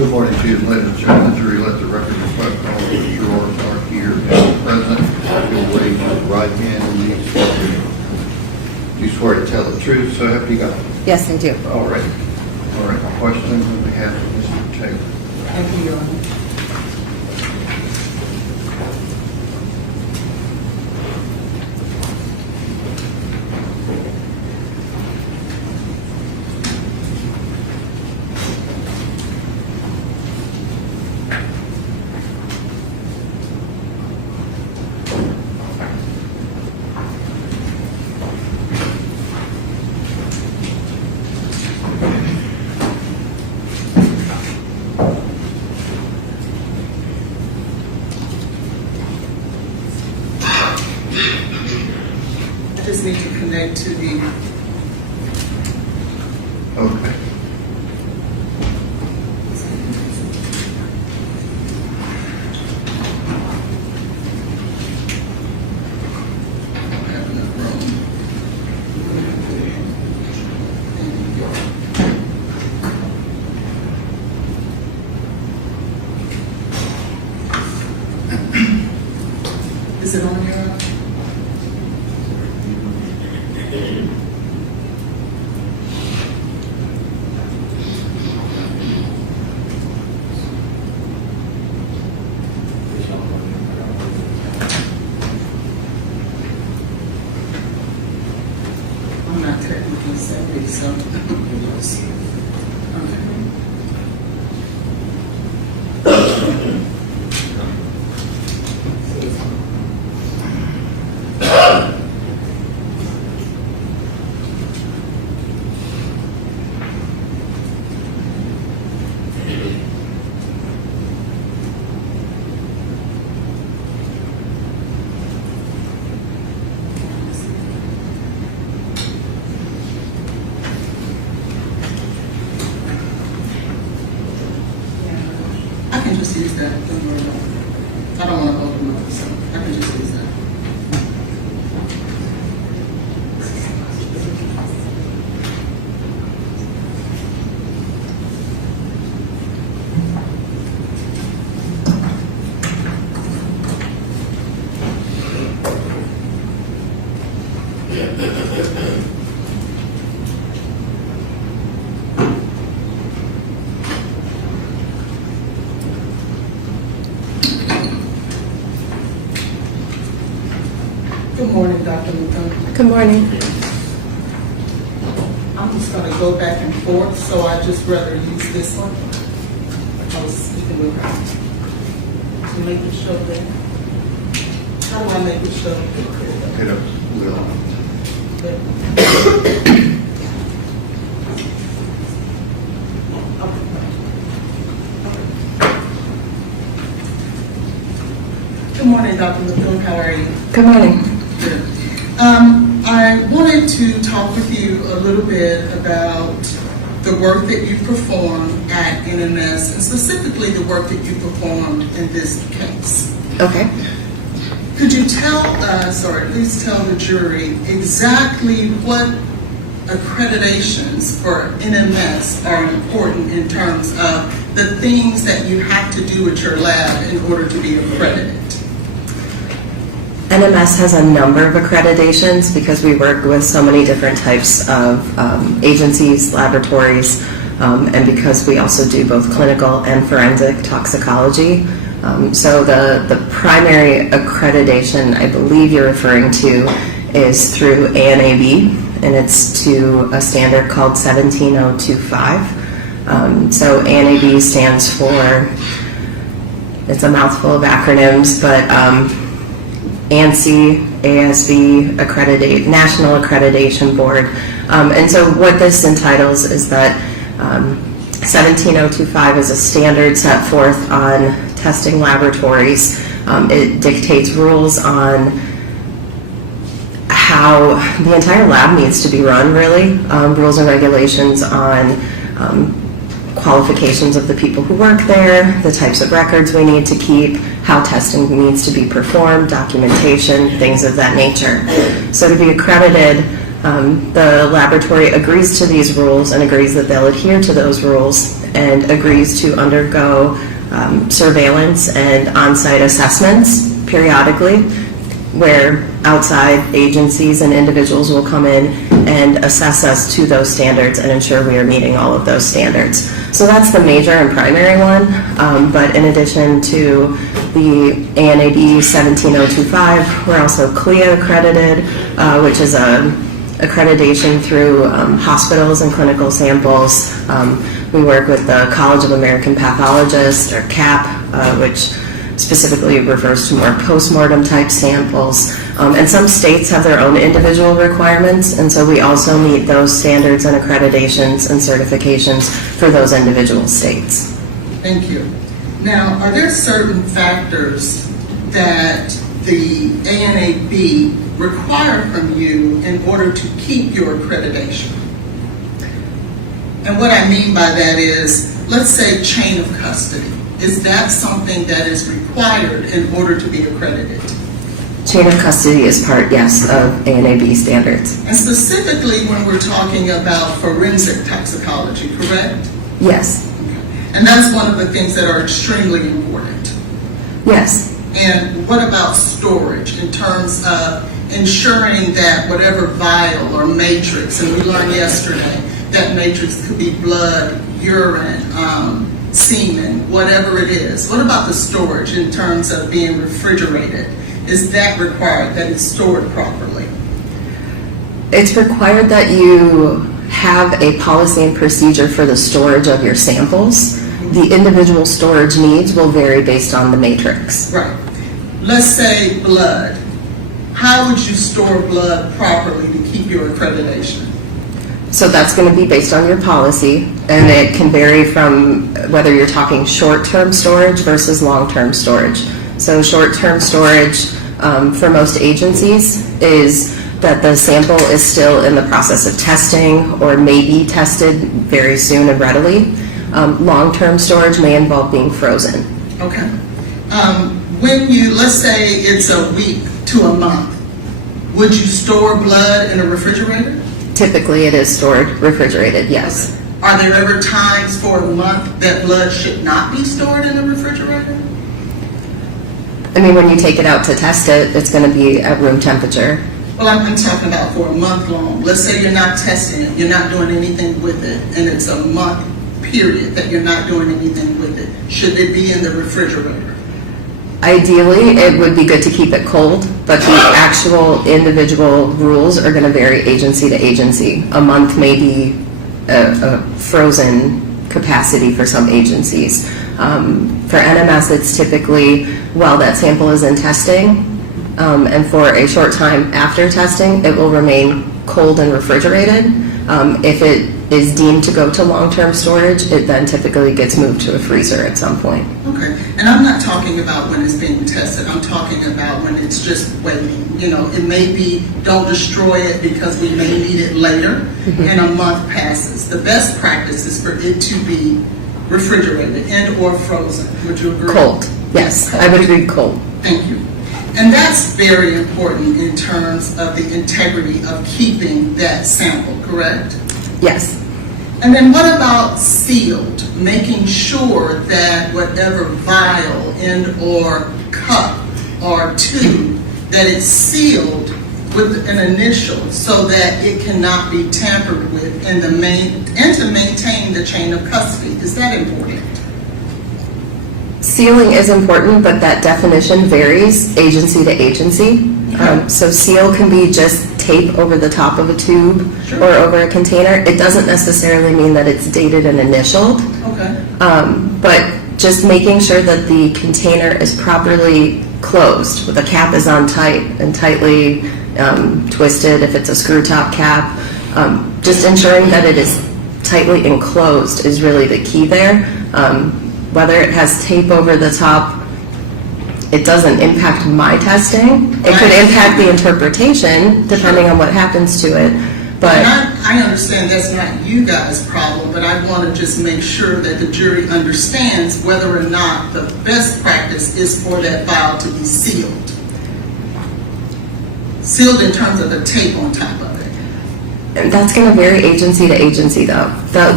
Good morning to you, ladies and gentlemen. Jury, let the record reflect all of the jurors are here and present. You'll raise your right hand and you swear to tell the truth, so help you God. Yes, I do. All right. All right. Questions on behalf of Mr. Taylor? Thank you, Your Honor. I just need to connect to the, Okay. have enough room. Is it on here? I'm not technically savvy, so. Okay. I can just use that. Don't worry about it. I don't want to hold them up, so I can just use that. Good morning, Dr. McDonough. Good morning. I'm just going to go back and forth, so I just rather use this one. I was speaking with her to make it show there. How do I make it show? Hit up Will. Good morning, Dr. McDonough. How are you? Good morning. Good. I wanted to talk with you a little bit about the work that you performed at NMS, and specifically the work that you performed in this case. Okay. Could you tell us, or at least tell the jury, exactly what accreditations for NMS are important in terms of the things that you have to do at your lab in order to be accredited? NMS has a number of accreditations because we work with so many different types of agencies, laboratories, and because we also do both clinical and forensic toxicology. So the primary accreditation I believe you're referring to is through ANAB, and it's to a standard called 17025. So ANAB stands for, it's a mouthful of acronyms, but ANSI, ASB, National Accreditation Board. And so what this entitles is that 17025 is a standard set forth on testing laboratories. It dictates rules on how the entire lab needs to be run, really. Rules and regulations on qualifications of the people who work there, the types of records we need to keep, how testing needs to be performed, documentation, things of that nature. So to be accredited, The laboratory agrees to these rules and agrees that they'll adhere to those rules and agrees to undergo surveillance and on-site assessments periodically, where outside agencies and individuals will come in and assess us to those standards and ensure we are meeting all of those standards. So that's the major and primary one, but in addition to the ANAB 17025, we're also CLIA accredited, which is a accreditation through hospitals and clinical samples. We work with the College of American Pathologists, or CAP, which specifically refers to more post-mortem type samples. And some states have their own individual requirements, and so we also meet those standards and accreditations and certifications for those individual states. Thank you. Now, are there certain factors that the ANAB require from you in order to keep your accreditation? And what I mean by that is, let's say chain of custody. Is that something that is required in order to be accredited? Chain of custody is part, yes, of ANAB standards. And specifically when we're talking about forensic toxicology, correct? Yes. Okay. And that's one of the things that are extremely important. Yes. And what about storage in terms of ensuring that whatever vial or matrix, and we learned yesterday that matrix could be blood, urine, semen, whatever it is. What about the storage in terms of being refrigerated? Is that required, that it's stored properly? It's required that you have a policy and procedure for the storage of your samples. The individual storage needs will vary based on the matrix. Right. Let's say blood. How would you store blood properly to keep your accreditation? So that's going to be based on your policy, and it can vary from whether you're talking short-term storage versus long-term storage. So short-term storage for most agencies is that the sample is still in the process of testing or may be tested very soon and readily. Long-term storage may involve being frozen. Okay. When you, let's say it's a week to a month, would you store blood in a refrigerator? Typically, it is stored refrigerated, yes. Are there ever times for a month that blood should not be stored in a refrigerator? I mean, when you take it out to test it, it's going to be at room temperature. Well, I'm talking about for a month long. Let's say you're not testing it, you're not doing anything with it, and it's a month period that you're not doing anything with it. Should it be in the refrigerator? Ideally, it would be good to keep it cold, but the actual individual rules are going to vary agency to agency. A month may be a frozen capacity for some agencies. For NMS, it's typically while that sample is in testing, and for a short time after testing, it will remain cold and refrigerated. If it is deemed to go to long-term storage, it then typically gets moved to a freezer at some point. Okay, and I'm not talking about when it's being tested. I'm talking about when it's just waiting. You know, it may be, don't destroy it because we may need it later, and a month passes. The best practice is for it to be refrigerated and or frozen. Would you agree? Cold, yes, I would agree cold. Thank you. And that's very important in terms of the integrity of keeping that sample, correct? Yes. And then what about sealed? Making sure that whatever vial and or cup or tube, that it's sealed with an initial so that it cannot be tampered with and to maintain the chain of custody. Is that important? Sealing is important, but that definition varies agency to agency. So seal can be just tape over the top of a tube or over a container. It doesn't necessarily mean that it's dated and initialed. Okay. But just making sure that the container is properly closed, the cap is on tight and tightly twisted if it's a screw top cap. Just ensuring that it is tightly enclosed is really the key there. Whether it has tape over the top, it doesn't impact my testing. It could impact the interpretation depending on what happens to it. But and I understand that's not you guys' problem, but I want to just make sure that the jury understands whether or not the best practice is for that vial to be sealed. Sealed in terms of the tape on top of it. That's going to vary agency to agency, though.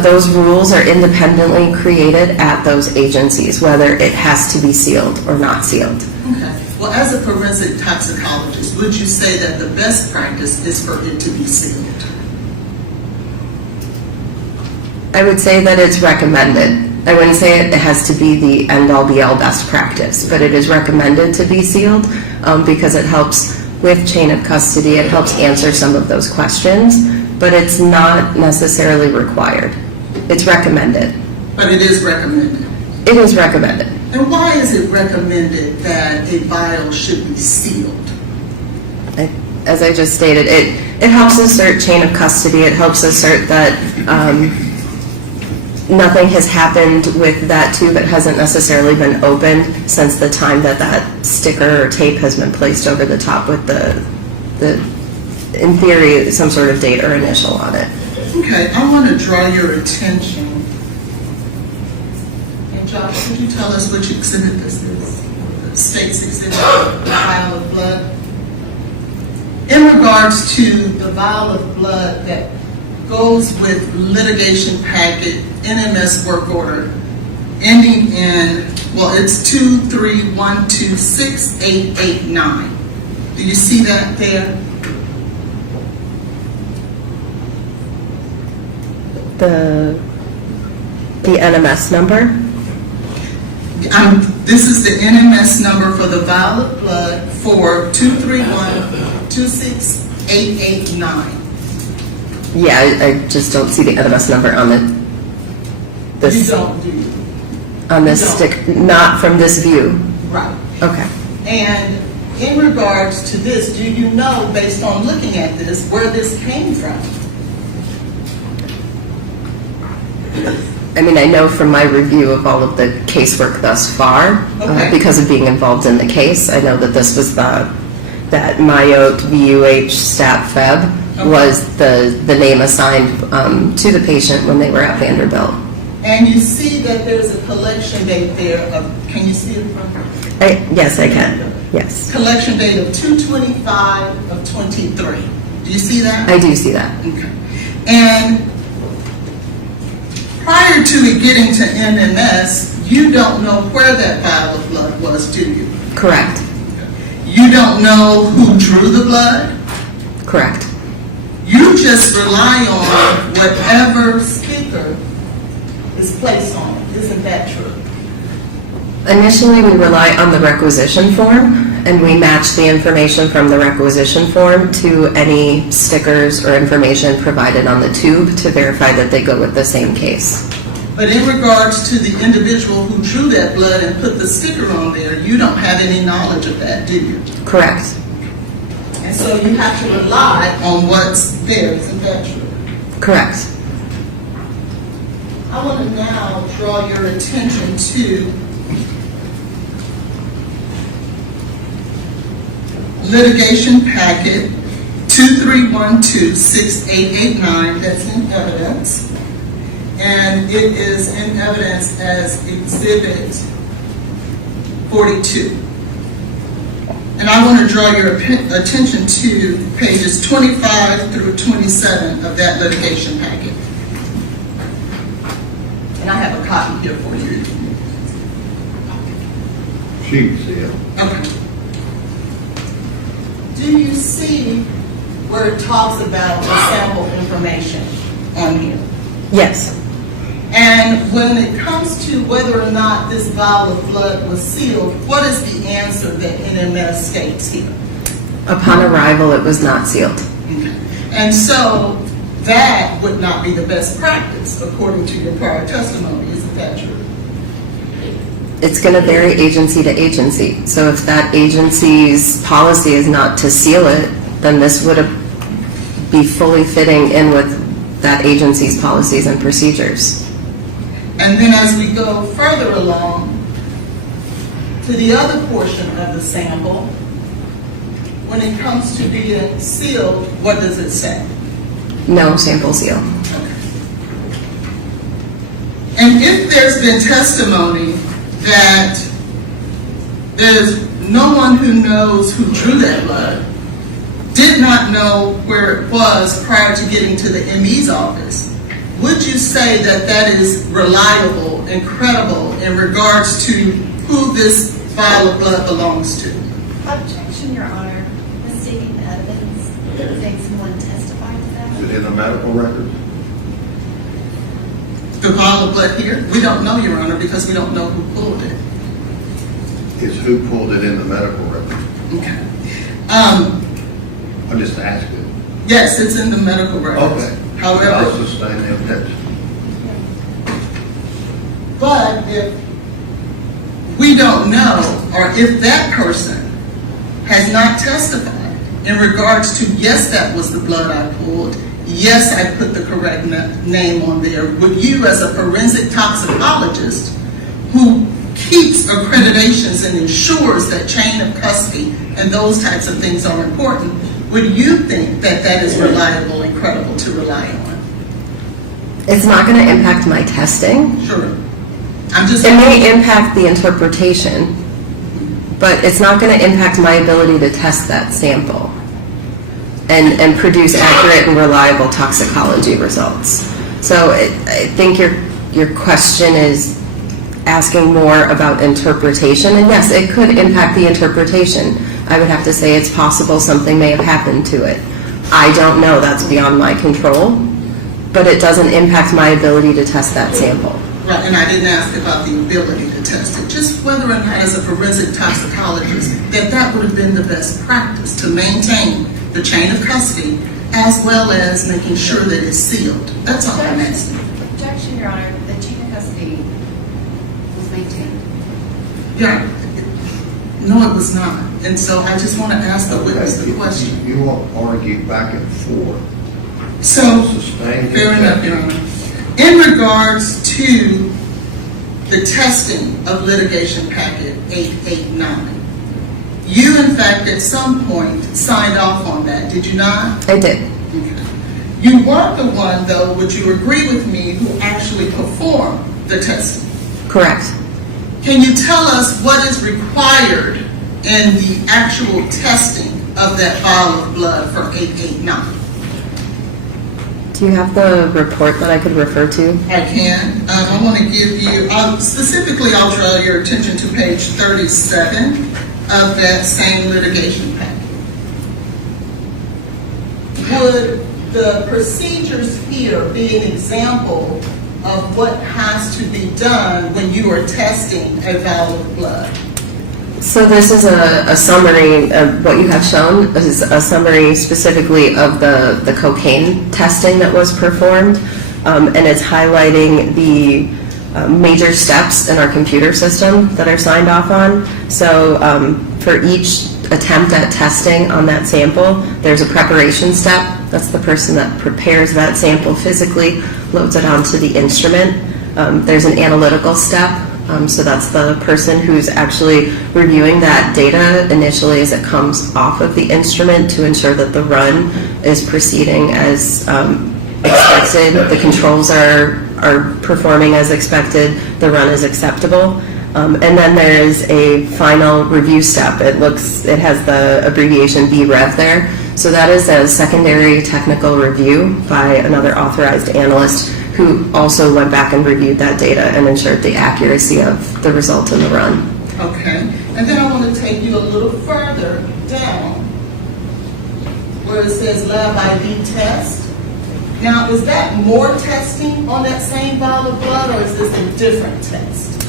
Those rules are independently created at those agencies, whether it has to be sealed or not sealed. Okay. Well, as a forensic toxicologist, would you say that the best practice is for it to be sealed? I would say that it's recommended. I wouldn't say it has to be the end-all be-all best practice, but it is recommended to be sealed because it helps with chain of custody. It helps answer some of those questions, but it's not necessarily required. It's recommended. But it is recommended. It is recommended. And why is it recommended that a vial should be sealed? As I just stated, it helps assert chain of custody. It helps assert that nothing has happened with that tube. It hasn't necessarily been opened since the time that that sticker or tape has been placed over the top with the in theory, some sort of date or initial on it. Okay, I want to draw your attention. And Josh, could you tell us which exhibit this is? The state's exhibit, the vial of blood. In regards to the vial of blood that goes with litigation packet NMS work order ending in, well, it's 231268889. Do you see that there? The NMS number? This is the NMS number for the vial of blood for 231268889. Yeah, I just don't see the NMS number on You don't, do you? on this You don't. stick, not from this view. Right. Okay. And in regards to this, do you know, based on looking at this, where this came from? I mean, I know from my review of all of the casework thus far, Okay. because of being involved in the case, I know that this was that MyOte VUH Stat Feb Okay. was the name assigned to the patient when they were at Vanderbilt. And you see that there's a collection date there of, can you see it from? Yes, I can. Yes. Collection date of 2/25 of 23. Do you see that? I do see that. Okay. And prior to it getting to NMS, you don't know where that vial of blood was, do you? Correct. You don't know who drew the blood? Correct. You just rely on whatever sticker is placed on it. Isn't that true? Initially, we rely on the requisition form, and we match the information from the requisition form to any stickers or information provided on the tube to verify that they go with the same case. But in regards to the individual who drew that blood and put the sticker on there, you don't have any knowledge of that, do you? Correct. And so you have to rely on what's there. Isn't that true? Correct. I want to now draw your attention to litigation packet 231268889, that's in evidence. And it is in evidence as Exhibit 42. And I want to draw your attention to pages 25 through 27 of that litigation packet. And I have a copy here for you. She can see it. Okay. Do you see where it talks about the sample information on here? Yes. And when it comes to whether or not this vial of blood was sealed, what is the answer that NMS states here? Upon arrival, it was not sealed. Okay. And so that would not be the best practice according to your prior testimony. Isn't that true? It's going to vary agency to agency. So if that agency's policy is not to seal it, then this would be fully fitting in with that agency's policies and procedures. And then as we go further along to the other portion of the sample, when it comes to being sealed, what does it say? No sample seal. Okay. And if there's been testimony that there's no one who knows who drew that blood, did did not know where it was prior to getting to the ME's office, would you say that that is reliable and credible in regards to who this vial of blood belongs to? Objection, Your Honor. Mistaking the evidence. Did someone testify to that? Is it in the medical record? The vial of blood here? We don't know, Your Honor, because we don't know who pulled it. Is who pulled it in the medical record? Okay. I'm just asking. Yes, it's in the medical records. Okay. However, I'll sustain the objection. but if we don't know, or if that person has not testified in regards to, yes, that was the blood I pulled, yes, I put the correct name on there, would you as a forensic toxicologist who keeps accreditations and ensures that chain of custody and those types of things are important, would you think that that is reliable and credible to rely on? It's not going to impact my testing. Sure. I'm just. It may impact the interpretation, but it's not going to impact my ability to test that sample and produce accurate and reliable toxicology results. So I think your question is asking more about interpretation, and yes, it could impact the interpretation. I would have to say it's possible something may have happened to it. I don't know, that's beyond my control, but it doesn't impact my ability to test that sample. Right, and I didn't ask about the ability to test it, just whether or not as a forensic toxicologist that would have been the best practice to maintain the chain of custody as well as making sure that it's sealed. That's all I'm asking. Objection, Your Honor. The chain of custody was maintained. Yeah, no, it was not. And so I just want to ask the witness the question. You won't argue back and forth. So, Sustain the fair enough, Your Honor. In regards to the testing of litigation packet 889, you, in fact, at some point signed off on that, did you not? I did. Okay. You weren't the one, though, would you agree with me, who actually performed the testing? Correct. Can you tell us what is required in the actual testing of that vial of blood from 889? Do you have the report that I could refer to? I can. I want to give you, specifically I'll draw your attention to page 37 of that same litigation packet. Would the procedures here be an example of what has to be done when you are testing a vial of blood? So this is a summary of what you have shown. This is a summary specifically of the cocaine testing that was performed, and it's highlighting the major steps in our computer system that are signed off on. So for each attempt at testing on that sample, there's a preparation step. That's the person that prepares that sample physically, loads it onto the instrument. There's an analytical step. So that's the person who's actually reviewing that data initially as it comes off of the instrument to ensure that the run is proceeding as expected, the controls are performing as expected, the run is acceptable. And then there is a final review step. It has the abbreviation BREV there. So that is a secondary technical review by another authorized analyst who also went back and reviewed that data and ensured the accuracy of the result in the run. Okay. And then I want to take you a little further down where it says lab ID test. Now, is that more testing on that same vial of blood, or is this a different test?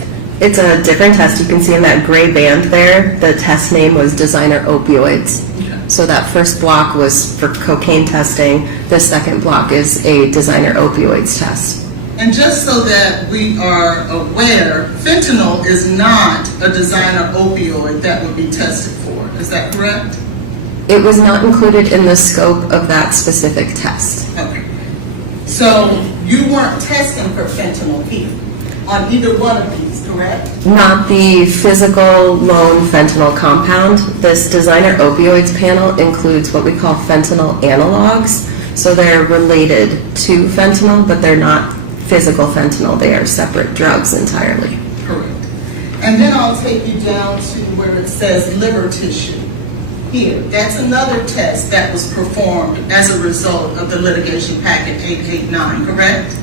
It's a different test. You can see in that gray band there, the test name was designer opioids. Okay. So that first block was for cocaine testing. The second block is a designer opioids test. And just so that we are aware, fentanyl is not a designer opioid that would be tested for. Is that correct? It was not included in the scope of that specific test. Okay. So you weren't testing for fentanyl here on either one of these, correct? Not the physical lone fentanyl compound. This designer opioids panel includes what we call fentanyl analogs. So they're related to fentanyl, but they're not physical fentanyl. They are separate drugs entirely. Correct. And then I'll take you down to where it says liver tissue. here. That's another test that was performed as a result of the litigation packet 889, correct?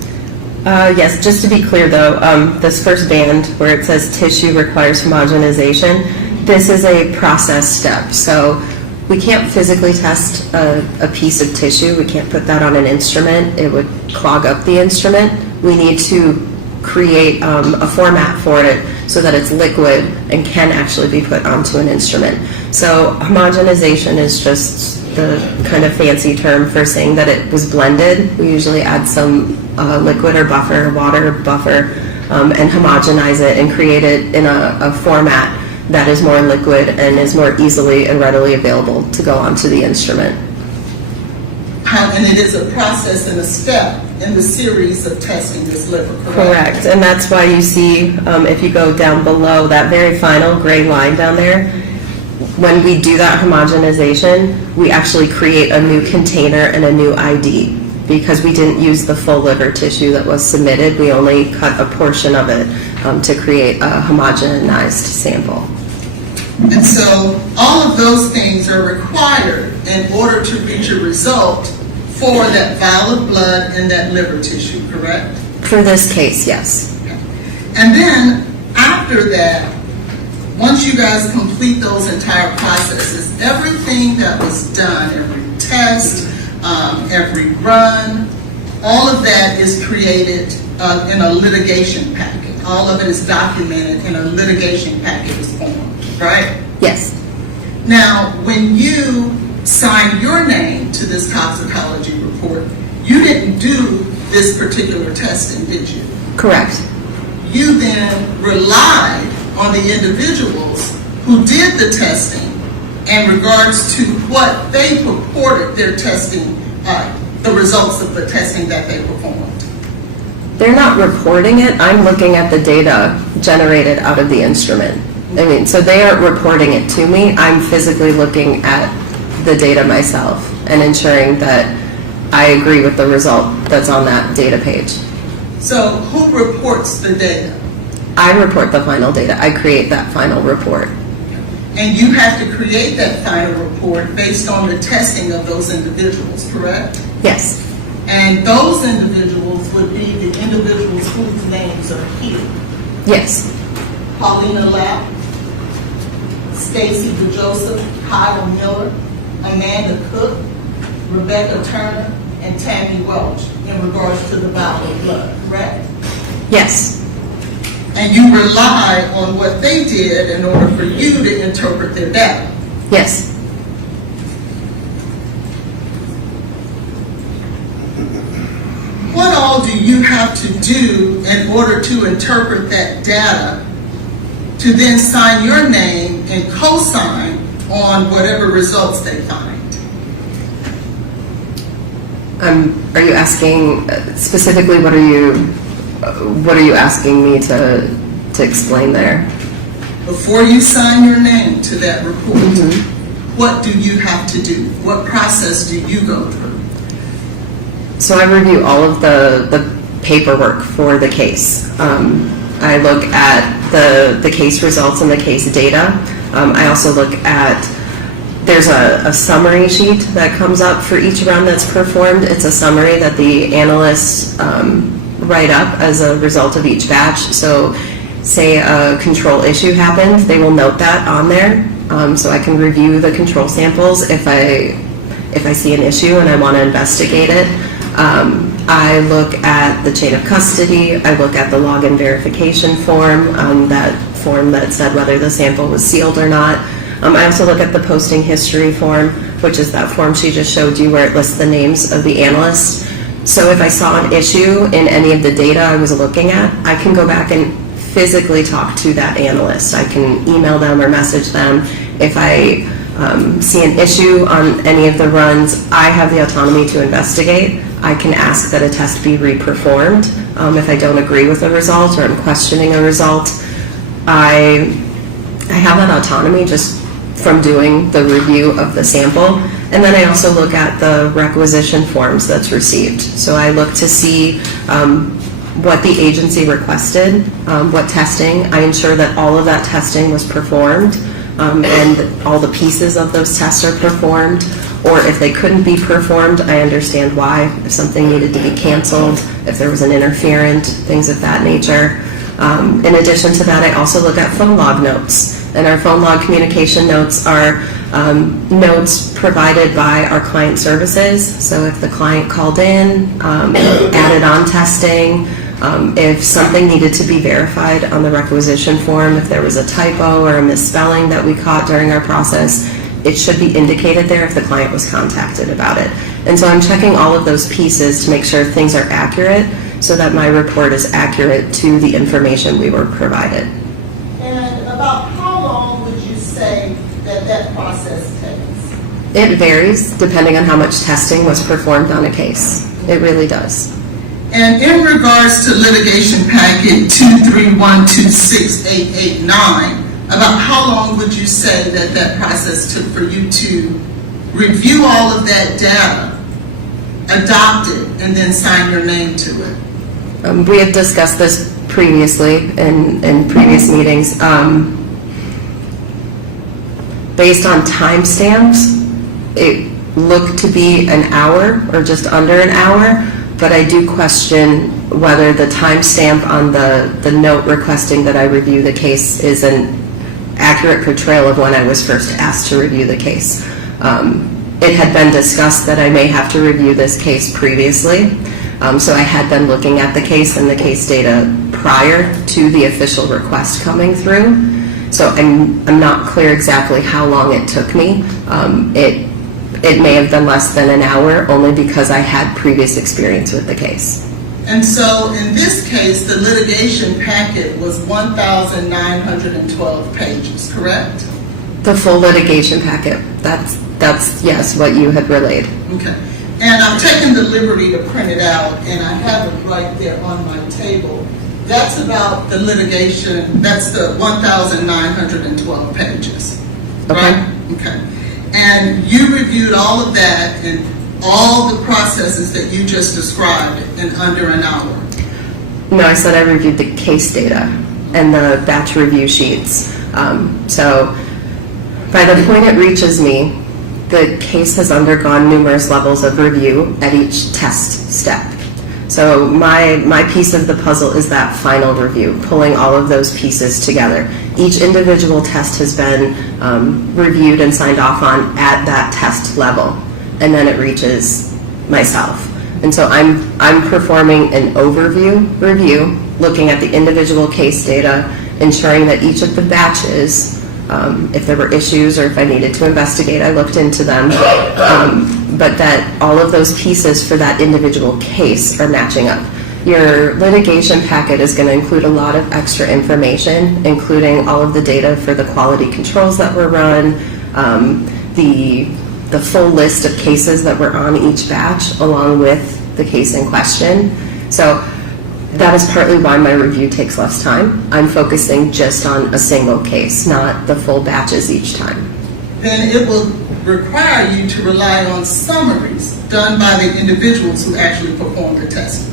Yes, just to be clear though, this first band where it says tissue requires homogenization, this is a process step. So we can't physically test a piece of tissue. We can't put that on an instrument. It would clog up the instrument. We need to create a format for it so that it's liquid and can actually be put onto an instrument. So homogenization is just the kind of fancy term for saying that it was blended. We usually add some liquid or buffer, water buffer, and homogenize it and create it in a format that is more liquid and is more easily and readily available to go onto the instrument. And it is a process and a step in the series of testing this liver, correct? Correct, and that's why you see, if you go down below that very final gray line down there, when we do that homogenization, we actually create a new container and a new ID because we didn't use the full liver tissue that was submitted. We only cut a portion of it to create a homogenized sample. And so all of those things are required in order to reach a result for that vial of blood and that liver tissue, correct? For this case, yes. And then after that, once you guys complete those entire processes, everything that was done, every test, every run, all of that is created in a litigation packet. All of it is documented in a litigation packet form, right? Yes. Now, when you signed your name to this toxicology report, you didn't do this particular testing, did you? Correct. You then relied on the individuals who did the testing in regards to what they purported their testing, the results of the testing that they performed. They're not reporting it. I'm looking at the data generated out of the instrument. I mean, so they aren't reporting it to me. I'm physically looking at the data myself and ensuring that I agree with the result that's on that data page. So who reports the data? I report the final data. I create that final report. And you have to create that final report based on the testing of those individuals, correct? Yes. And those individuals would be the individuals whose names are here. Yes. Paulina Lapp, Stacy DeJoseph, Kyle Miller, Amanda Cook, Rebecca Turner, and Tammy Welch in regards to the vial of blood, correct? Yes. And you rely on what they did in order for you to interpret their data. Yes. What all do you have to do in order to interpret that data to then sign your name and co-sign on whatever results they find? Are you asking specifically? What are you asking me to explain there? Before you sign your name to that report, what do you have to do? What process do you go through? So I review all of the paperwork for the case. I look at the case results and the case data. I also look at, there's a summary sheet that comes up for each run that's performed. It's a summary that the analysts write up as a result of each batch. So say a control issue happened, they will note that on there. So I can review the control samples if I see an issue and I want to investigate it. I look at the chain of custody. I look at the login verification form, that form that said whether the sample was sealed or not. I also look at the posting history form, which is that form she just showed you where it lists the names of the analysts. So if I saw an issue in any of the data I was looking at, I can go back and physically talk to that analyst. I can email them or message them. If I see an issue on any of the runs, I have the autonomy to investigate. I can ask that a test be reperformed. If I don't agree with a result or I'm questioning a result, I have that autonomy just from doing the review of the sample. And then I also look at the requisition forms that's received. So I look to see what the agency requested, what testing. I ensure that all of that testing was performed. and all the pieces of those tests are performed. Or if they couldn't be performed, I understand why. If something needed to be canceled, if there was an interferent, things of that nature. In addition to that, I also look at phone log notes. And our phone log communication notes are notes provided by our client services. So if the client called in, added on testing, if something needed to be verified on the requisition form, if there was a typo or a misspelling that we caught during our process, it should be indicated there if the client was contacted about it. And so I'm checking all of those pieces to make sure things are accurate so that my report is accurate to the information we were provided. And about how long would you say that process takes? It varies depending on how much testing was performed on a case. It really does. And in regards to litigation packet 231268889, about how long would you say that process took for you to review all of that data, adopt it, and then sign your name to it? We had discussed this previously in previous meetings. Based on timestamps, it looked to be an hour or just under an hour, but I do question whether the timestamp on the note requesting that I review the case is an accurate portrayal of when I was first asked to review the case. It had been discussed that I may have to review this case previously, so I had been looking at the case and the case data prior to the official request coming through. So I'm not clear exactly how long it took me. It may have been less than an hour, only because I had previous experience with the case. And so in this case, the litigation packet was 1,912 pages, correct? The full litigation packet, that's yes, what you had relayed. Okay. And I'm taking the liberty to print it out, and I have it right there on my table. That's about the litigation, that's the 1,912 pages, Okay. right? Okay. And you reviewed all of that and all the processes that you just described in under an hour? No, I said I reviewed the case data and the batch review sheets. So by the point it reaches me, the case has undergone numerous levels of review at each test step. So my piece of the puzzle is that final review, pulling all of those pieces together. Each individual test has been reviewed and signed off on at that test level, and then it reaches myself. And so I'm performing an overview review, looking at the individual case data, ensuring that each of the batches, if there were issues or if I needed to investigate, I looked into them, but that all of those pieces for that individual case are matching up. Your litigation packet is going to include a lot of extra information, including all of the data for the quality controls that were run, the full list of cases that were on each batch, along with the case in question. So that is partly why my review takes less time. I'm focusing just on a single case, not the full batches each time. Then it will require you to rely on summaries done by the individuals who actually performed the testing.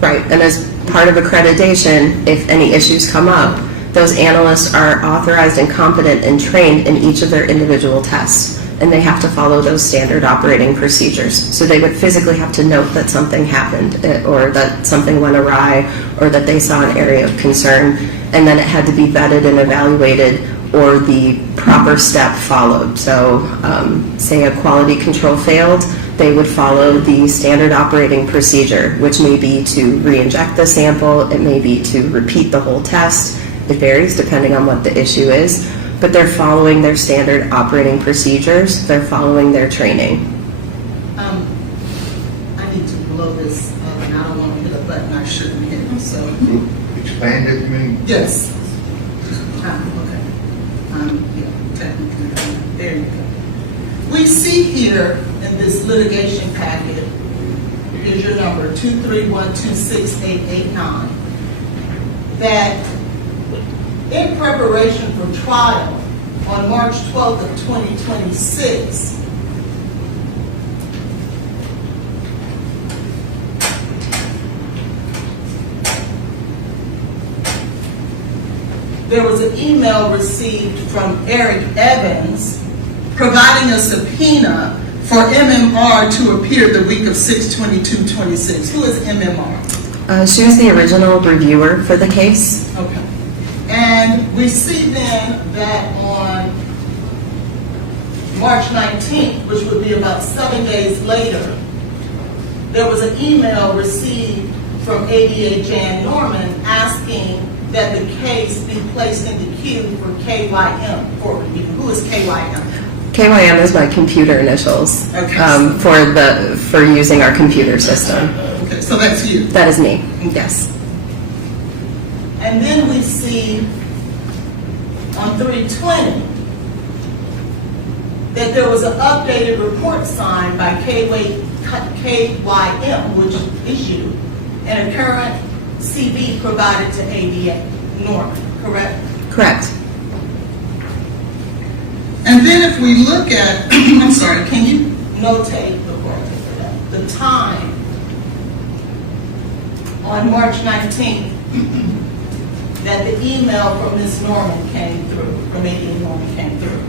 Right, and as part of accreditation, if any issues come up, those analysts are authorized and competent and trained in each of their individual tests, and they have to follow those standard operating procedures. So they would physically have to note that something happened, or that something went awry, or that they saw an area of concern, and then it had to be vetted and evaluated, or the proper step followed. So say a quality control failed, they would follow the standard operating procedure, which may be to re-inject the sample, it may be to repeat the whole test. It varies depending on what the issue is, but they're following their standard operating procedures, they're following their training. I need to blow this up, and I don't want to hit a button I shouldn't hit, so. Expand it, you mean? Yes. Okay. Yeah, technically, there you go. We see here in this litigation packet, here's your number, 231268889, that in preparation for trial on March 12th of 2026, there was an email received from Eric Evans providing a subpoena for MMR to appear the week of 6/22/26. Who is MMR? She was the original reviewer for the case. Okay. And we see then that on March 19th, which would be about 7 days later, there was an email received from ADA Jan Norman asking that the case be placed in the queue for KYM for review. Who is KYM? KYM is my computer initials Okay. for using our computer system. Okay, so that's you. That is me, yes. And then we see on 3/20 that there was an updated report signed by KYM, which is you, and a current CV provided to ADA Norman, correct? Correct. And then if we look at, I'm sorry, can you notate the time on March 19th that the email from Ms. Norman came through, from ADA Norman came through?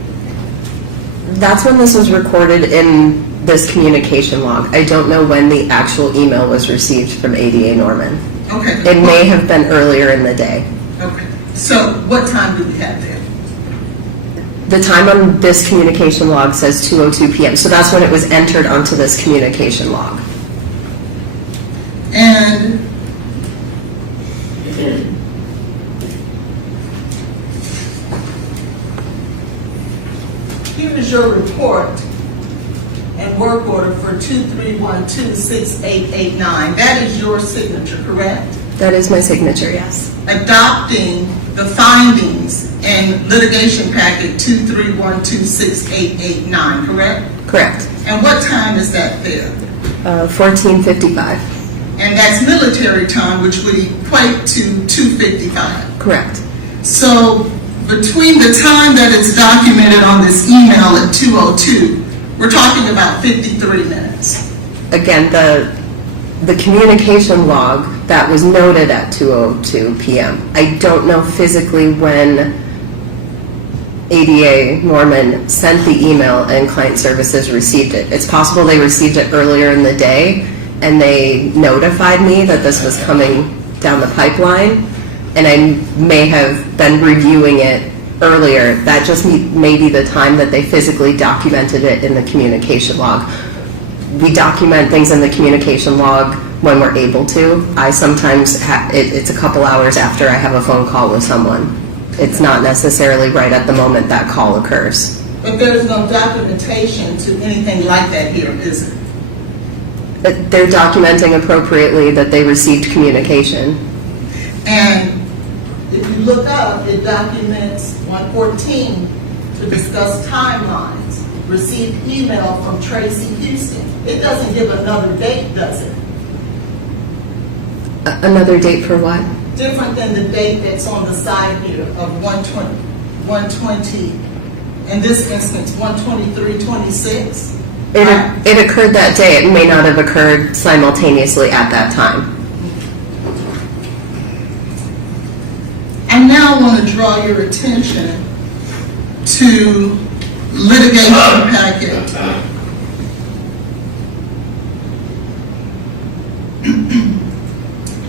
That's when this was recorded in this communication log. I don't know when the actual email was received from ADA Norman. Okay. It may have been earlier in the day. Okay. So what time do we have there? The time on this communication log says 2:02 p.m. So that's when it was entered onto this communication log. And here is your report and work order for 23126889. That is your signature, correct? That is my signature, yes. Adopting the findings in litigation packet 231268889, correct? Correct. And what time is that there? 14:55. And that's military time, which would equate to 2:55. Correct. So between the time that it's documented on this email at 2:02, we're talking about 53 minutes. Again, the communication log that was noted at 2:02 p.m. I don't know physically when ADA Norman sent the email and client services received it. It's possible they received it earlier in the day and they notified me that this was coming down the pipeline, and I may have been reviewing it earlier. That just may be the time that they physically documented it in the communication log. We document things in the communication log when we're able to. I sometimes it's a couple hours after I have a phone call with someone. It's not necessarily right at the moment that call occurs. But there's no documentation to anything like that here, is it? But they're documenting appropriately that they received communication. And if you look up, it documents 114 to discuss timelines. Received email from Tracy Houston. It doesn't give another date, does it? Another date for what? Different than the date that's on the side here of 120, in this instance, 123:26. It occurred that day. It may not have occurred simultaneously at that time. I now want to draw your attention to litigation packet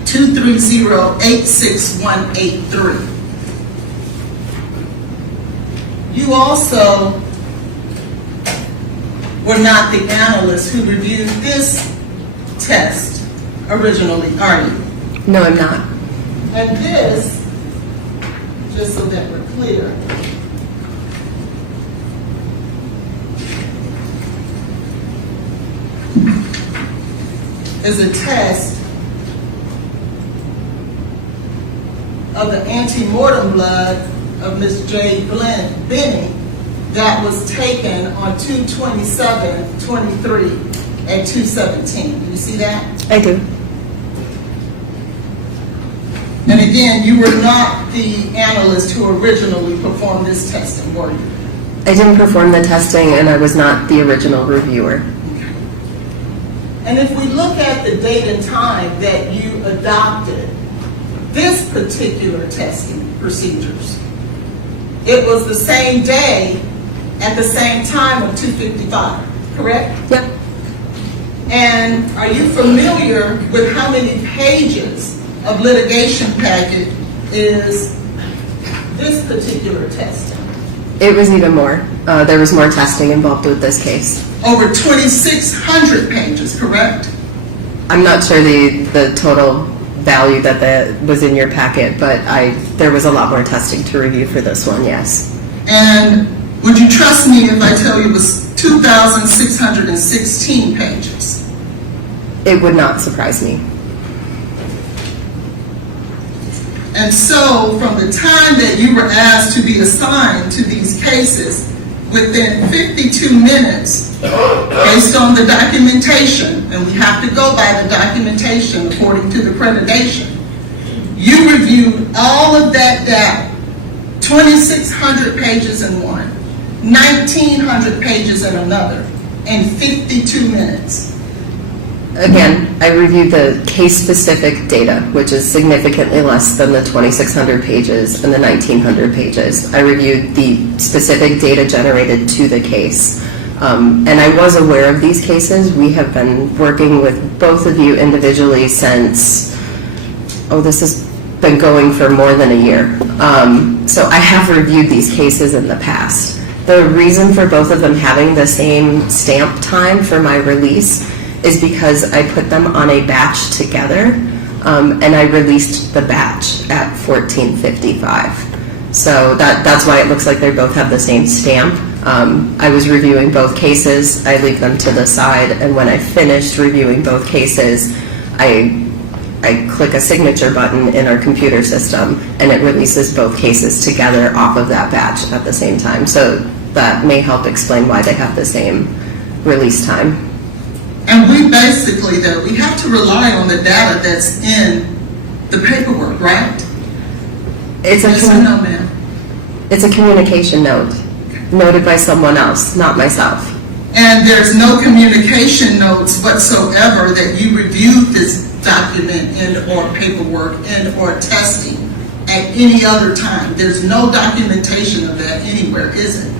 230-86183. You also were not the analyst who reviewed this test originally, are you? No, I'm not. And this, just so that we're clear, is a test of the antemortem blood of Miss Jade Benning that was taken on 2/27/23 at 2:17. Do you see that? I do. And again, you were not the analyst who originally performed this testing, were you? I didn't perform the testing, and I was not the original reviewer. And if we look at the date and time that you adopted this particular testing procedures, it was the same day at the same time of 255, correct? Yep. And are you familiar with how many pages of litigation packet is this particular testing? It was even more. There was more testing involved with this case. Over 2,600 pages, correct? I'm not sure the total value that was in your packet, but there was a lot more testing to review for this one, yes. And would you trust me if I tell you it was 2,616 pages? It would not surprise me. And so, from the time that you were asked to be assigned to these cases, within 52 minutes, based on the documentation, and we have to go by the documentation according to the accreditation, you reviewed all of that data, 2,600 pages in one, 1,900 pages in another, in 52 minutes. Again, I reviewed the case-specific data, which is significantly less than the 2,600 pages and the 1,900 pages. I reviewed the specific data generated to the case. And I was aware of these cases. We have been working with both of you individually since, this has been going for more than a year. So I have reviewed these cases in the past. The reason for both of them having the same stamp time for my release is because I put them on a batch together, and I released the batch at 14:55. So that's why it looks like they both have the same stamp. I was reviewing both cases, I leave them to the side, and when I finished reviewing both cases, I click a signature button in our computer system, and it releases both cases together off of that batch at the same time. So that may help explain why they have the same release time. And we basically, though, we have to rely on the data that's in the paperwork, right? It's a Yes or no, ma'am? It's a communication note, noted by someone else, not myself. And there's no communication notes whatsoever that you reviewed this document in or paperwork in or testing at any other time. There's no documentation of that anywhere, is it?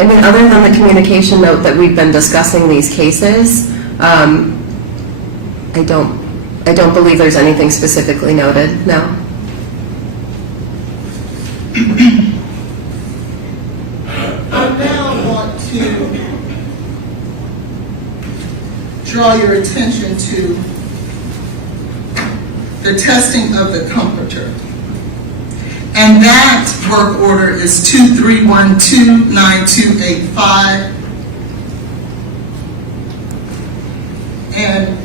I mean, other than the communication note that we've been discussing these cases, I don't believe there's anything specifically noted, no. I now want to draw your attention to the testing of the comforter. And that work order is 23129285. And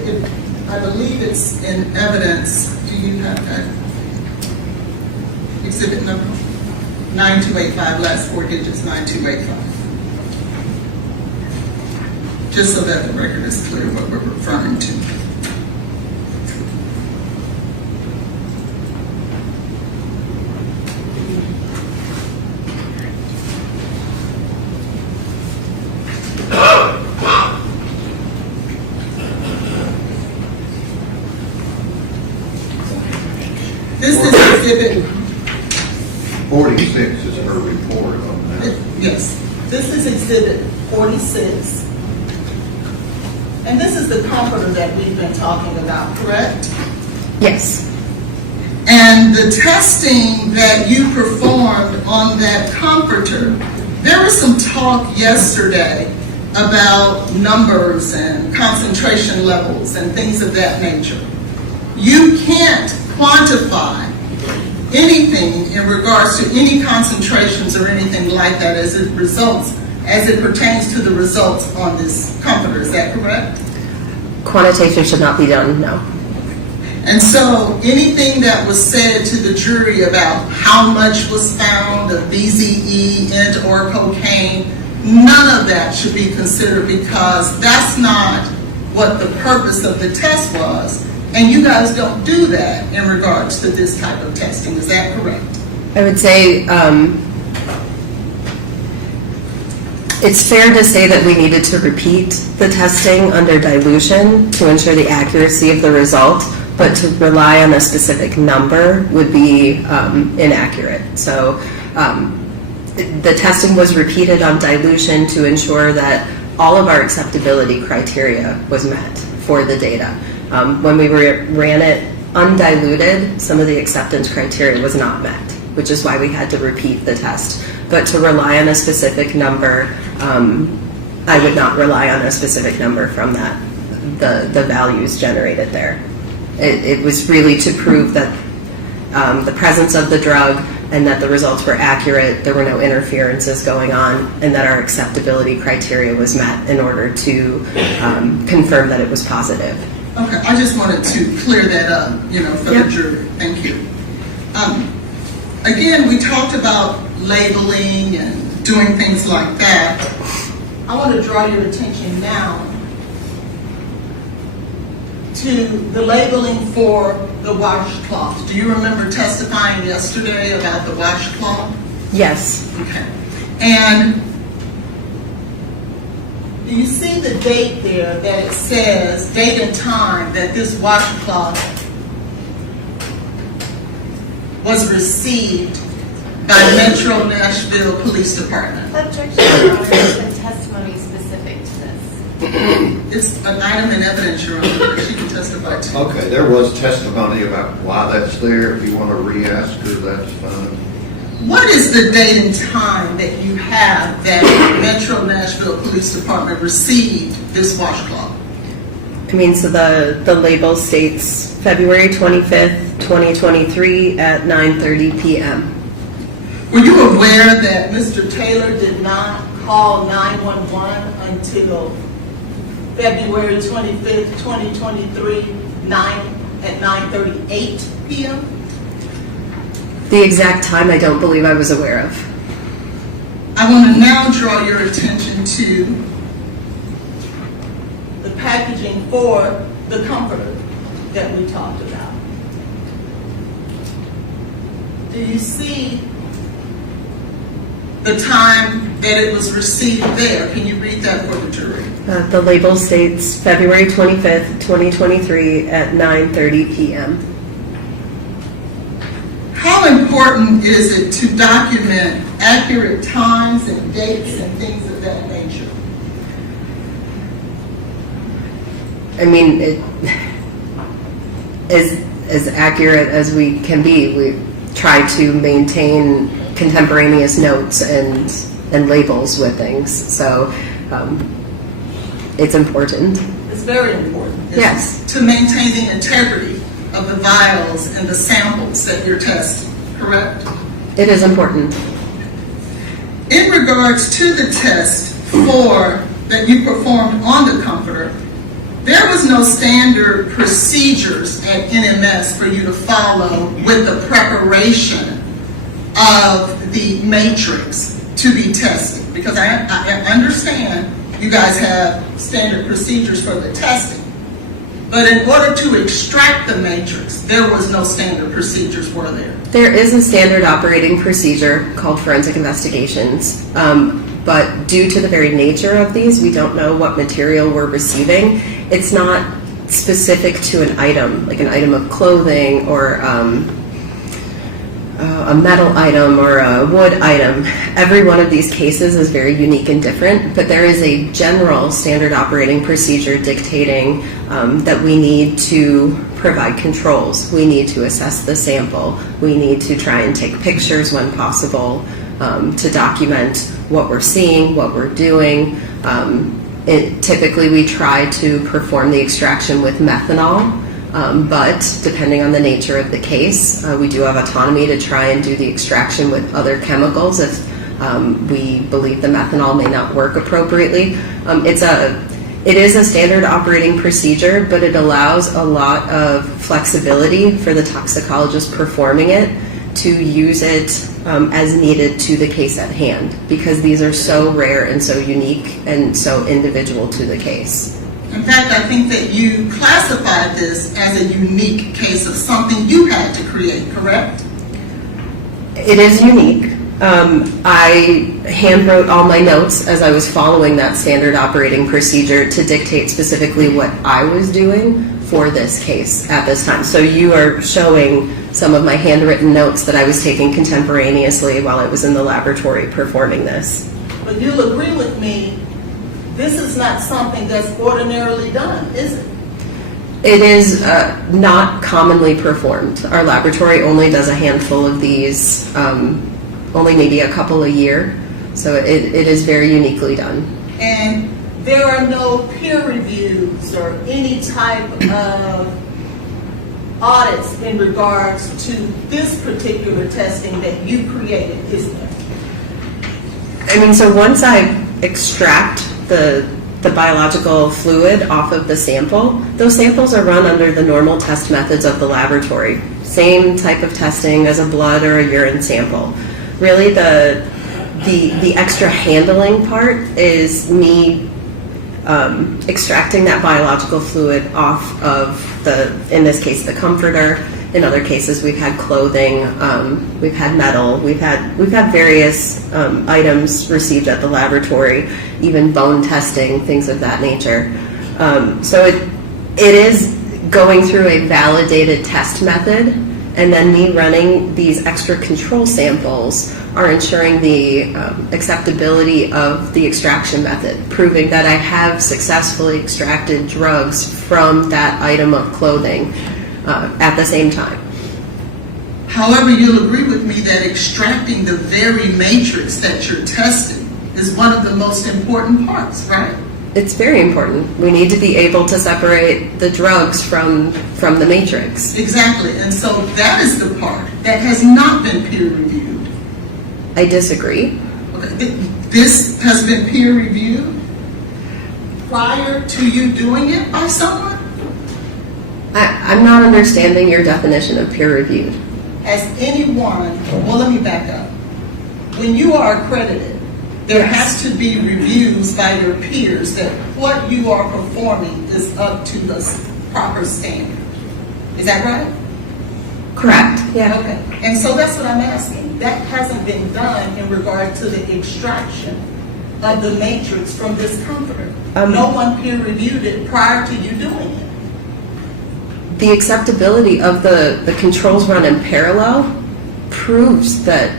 I believe it's in evidence. Do you have that? Exhibit number 9285, last four digits, 9285. Just so that the record is clear what we're referring to. This is exhibit 46 is her report on that. Yes, this is exhibit 46. And this is the comforter that we've been talking about, correct? Yes. And the testing that you performed on that comforter, there was some talk yesterday about numbers and concentration levels and things of that nature. You can't quantify anything in regards to any concentrations or anything like that as it pertains to the results on this comforter. Is that correct? Quantitation should not be done, no. And so anything that was said to the jury about how much was found of BZE and or cocaine, none of that should be considered because that's not what the purpose of the test was. And you guys don't do that in regards to this type of testing. Is that correct? I would say it's fair to say that we needed to repeat the testing under dilution to ensure the accuracy of the result, but to rely on a specific number would be inaccurate. So the testing was repeated on dilution to ensure that all of our acceptability criteria was met for the data. When we ran it undiluted, some of the acceptance criteria was not met, which is why we had to repeat the test. But to rely on a specific number, I would not rely on a specific number from that, the values generated there. It was really to prove that the presence of the drug and that the results were accurate, there were no interferences going on, and that our acceptability criteria was met in order to confirm that it was positive. Okay, I just wanted to clear that up, for Yep. the jury. Thank you. Again, we talked about labeling and doing things like that. I want to draw your attention now to the labeling for the washcloth. Do you remember testifying yesterday about the washcloth? Yes. Okay. And do you see the date there that it says, date and time, that this washcloth was received by Metro Nashville Police Department? Objection, Your Honor, there's been testimony specific to this. It's an item in evidence, Your Honor, that she can testify to. Okay, there was testimony about why that's there. If you want to re-ask her, that's fine. What is the date and time that you have that Metro Nashville Police Department received this washcloth? I mean, so the label states February 25th, 2023 at 9:30 p.m. Were you aware that Mr. Taylor did not call 911 until February 25th, 2023, at 9:38 p.m.? The exact time I don't believe I was aware of. I want to now draw your attention to the packaging for the comforter that we talked about. Do you see the time that it was received there? Can you read that for the jury? The label states February 25th, 2023 at 9:30 p.m. How important is it to document accurate times and dates and things of that nature? I mean, it is as accurate as we can be. We try to maintain contemporaneous notes and labels with things. So it's important. It's very important. isn't it? Yes. To maintain the integrity of the vials and the samples that you're testing, correct? It is important. In regards to the test that you performed on the comforter, there was no standard procedures at NMS for you to follow with the preparation of the matrix to be tested. Because I understand you guys have standard procedures for the testing. But in order to extract the matrix, there was no standard procedures, were there? There is a standard operating procedure called forensic investigations, but due to the very nature of these, we don't know what material we're receiving. It's not specific to an item, like an item of clothing or a metal item or a wood item. Every one of these cases is very unique and different, but there is a general standard operating procedure dictating that we need to provide controls. We need to assess the sample. We need to try and take pictures when possible to document what we're seeing, what we're doing. Typically, we try to perform the extraction with methanol. But depending on the nature of the case, we do have autonomy to try and do the extraction with other chemicals if we believe the methanol may not work appropriately. It is a standard operating procedure, but it allows a lot of flexibility for the toxicologist performing it to use it as needed to the case at hand, because these are so rare and so unique and so individual to the case. In fact, I think that you classified this as a unique case of something you had to create, correct? It is unique. I handwrote all my notes as I was following that standard operating procedure to dictate specifically what I was doing for this case at this time. So you are showing some of my handwritten notes that I was taking contemporaneously while I was in the laboratory performing this. But you'll agree with me, this is not something that's ordinarily done, is it? It is not commonly performed. Our laboratory only does a handful of these, only maybe a couple a year. So it is very uniquely done. And there are no peer reviews or any type of audits in regards to this particular testing that you created, is there? I mean, so once I extract the biological fluid off of the sample, those samples are run under the normal test methods of the laboratory. Same type of testing as a blood or a urine sample. Really, the extra handling part is me extracting that biological fluid off of in this case, the comforter. In other cases, we've had clothing, we've had metal, we've had various items received at the laboratory, even bone testing, things of that nature. So it is going through a validated test method, and then me running these extra control samples are ensuring the acceptability of the extraction method, proving that I have successfully extracted drugs from that item of clothing at the same time. However, you'll agree with me that extracting the very matrix that you're testing is one of the most important parts, right? It's very important. We need to be able to separate the drugs from the matrix. Exactly, and so that is the part that has not been peer reviewed. I disagree. Okay. This has been peer reviewed prior to you doing it by someone? I'm not understanding your definition of peer reviewed. Has anyone, well, let me back up. When you are accredited, there has to be reviews by your peers that what you are performing is up to the proper standard. Is that right? Correct, yeah. Okay, and so that's what I'm asking. That hasn't been done in regard to the extraction of the matrix from this comforter. No one peer reviewed it prior to you doing it. The acceptability of the controls run in parallel proves that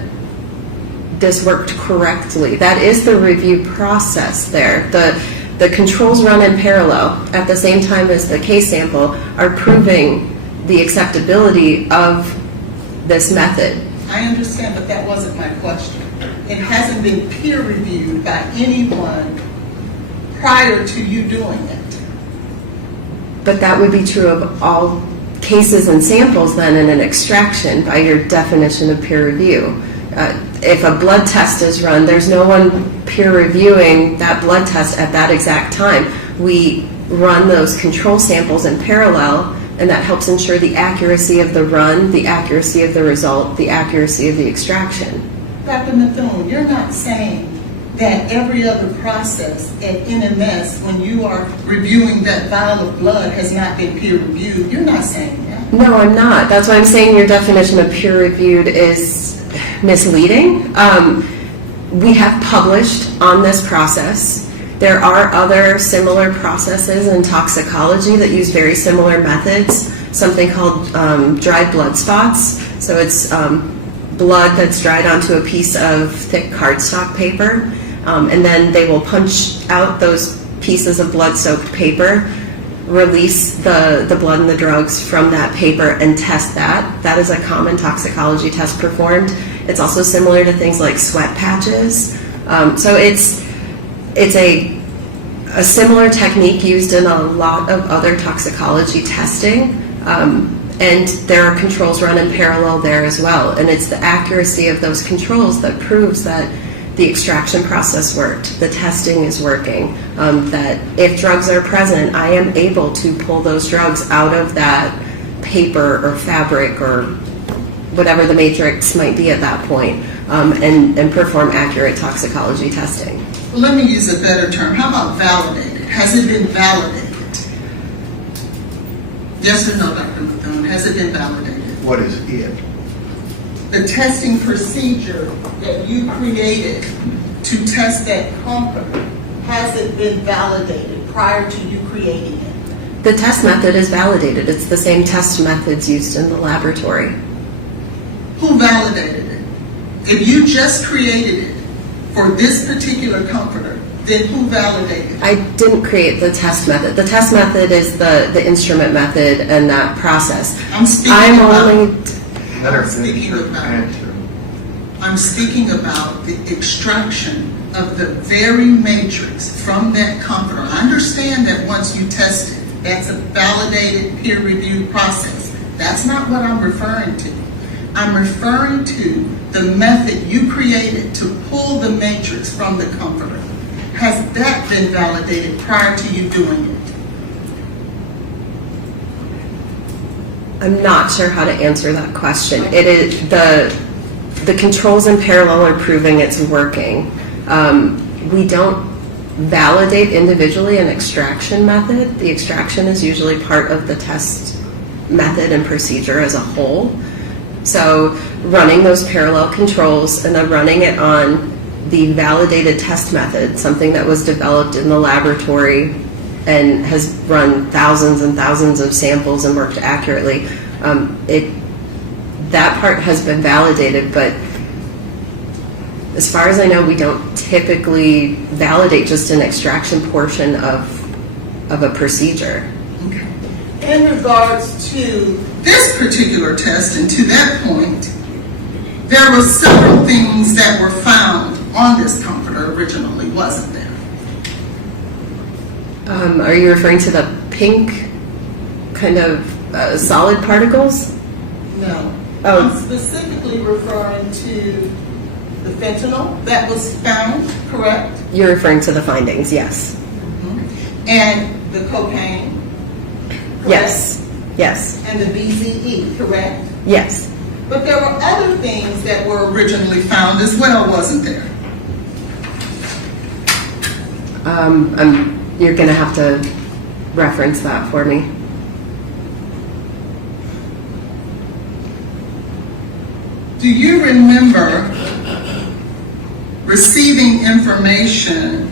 this worked correctly. That is the review process there. The controls run in parallel at the same time as the case sample are proving the acceptability of this method. I understand, but that wasn't my question. It hasn't been peer reviewed by anyone prior to you doing it. But that would be true of all cases and samples then in an extraction by your definition of peer review. If a blood test is run, there's no one peer reviewing that blood test at that exact time. We run those control samples in parallel, and that helps ensure the accuracy of the run, the accuracy of the result, the accuracy of the extraction. Dr. Methune, you're not saying that every other process at NMS, when you are reviewing that vial of blood, has not been peer reviewed. You're not saying that. No, I'm not. That's why I'm saying your definition of peer reviewed is misleading. We have published on this process. There are other similar processes in toxicology that use very similar methods, something called dried blood spots. So it's blood that's dried onto a piece of thick cardstock paper, and then they will punch out those pieces of blood-soaked paper, release the blood and the drugs from that paper, and test that. That is a common toxicology test performed. It's also similar to things like sweat patches. So it's a similar technique used in a lot of other toxicology testing, and there are controls run in parallel there as well. And it's the accuracy of those controls that proves that the extraction process worked, the testing is working, that if drugs are present, I am able to pull those drugs out of that paper or fabric or whatever the matrix might be at that point, and perform accurate toxicology testing. Well, let me use a better term. How about validated? Has it been validated? Yes or no, Dr. Methune? Has it been validated? What is it? The testing procedure that you created to test that comforter, has it been validated prior to you creating it? The test method is validated. It's the same test methods used in the laboratory. Who validated it? If you just created it for this particular comforter, then who validated it? I didn't create the test method. The test method is the instrument method and that process. I'm speaking I'm about, only, Let her I'm speaking finish her about, answer. I'm speaking about the extraction of the very matrix from that comforter. I understand that once you test it, that's a validated peer-reviewed process. That's not what I'm referring to. I'm referring to the method you created to pull the matrix from the comforter. Has that been validated prior to you doing it? I'm not sure how to answer that question. It is the controls in parallel are proving it's working. We don't validate individually an extraction method. The extraction is usually part of the test method and procedure as a whole. So running those parallel controls and then running it on the validated test method, something that was developed in the laboratory and has run thousands and thousands of samples and worked accurately, that part has been validated, but as far as I know, we don't typically validate just an extraction portion of a procedure. Okay. In regards to this particular test, and to that point, there were several things that were found on this comforter originally, wasn't there? Are you referring to the pink kind of solid particles? No. Oh. I'm specifically referring to the fentanyl that was found, correct? You're referring to the findings, yes. And the cocaine? Correct? Yes, yes, And the BZE, correct? yes. But there were other things that were originally found as well, wasn't there? You're going to have to reference that for me. Do you remember receiving information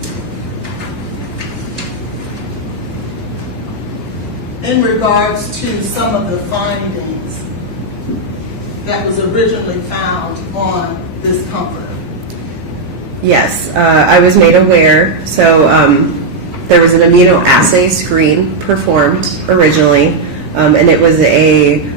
in regards to some of the findings that was originally found on this comforter? Yes, I was made aware. So there was an immunoassay screen performed originally, and it was a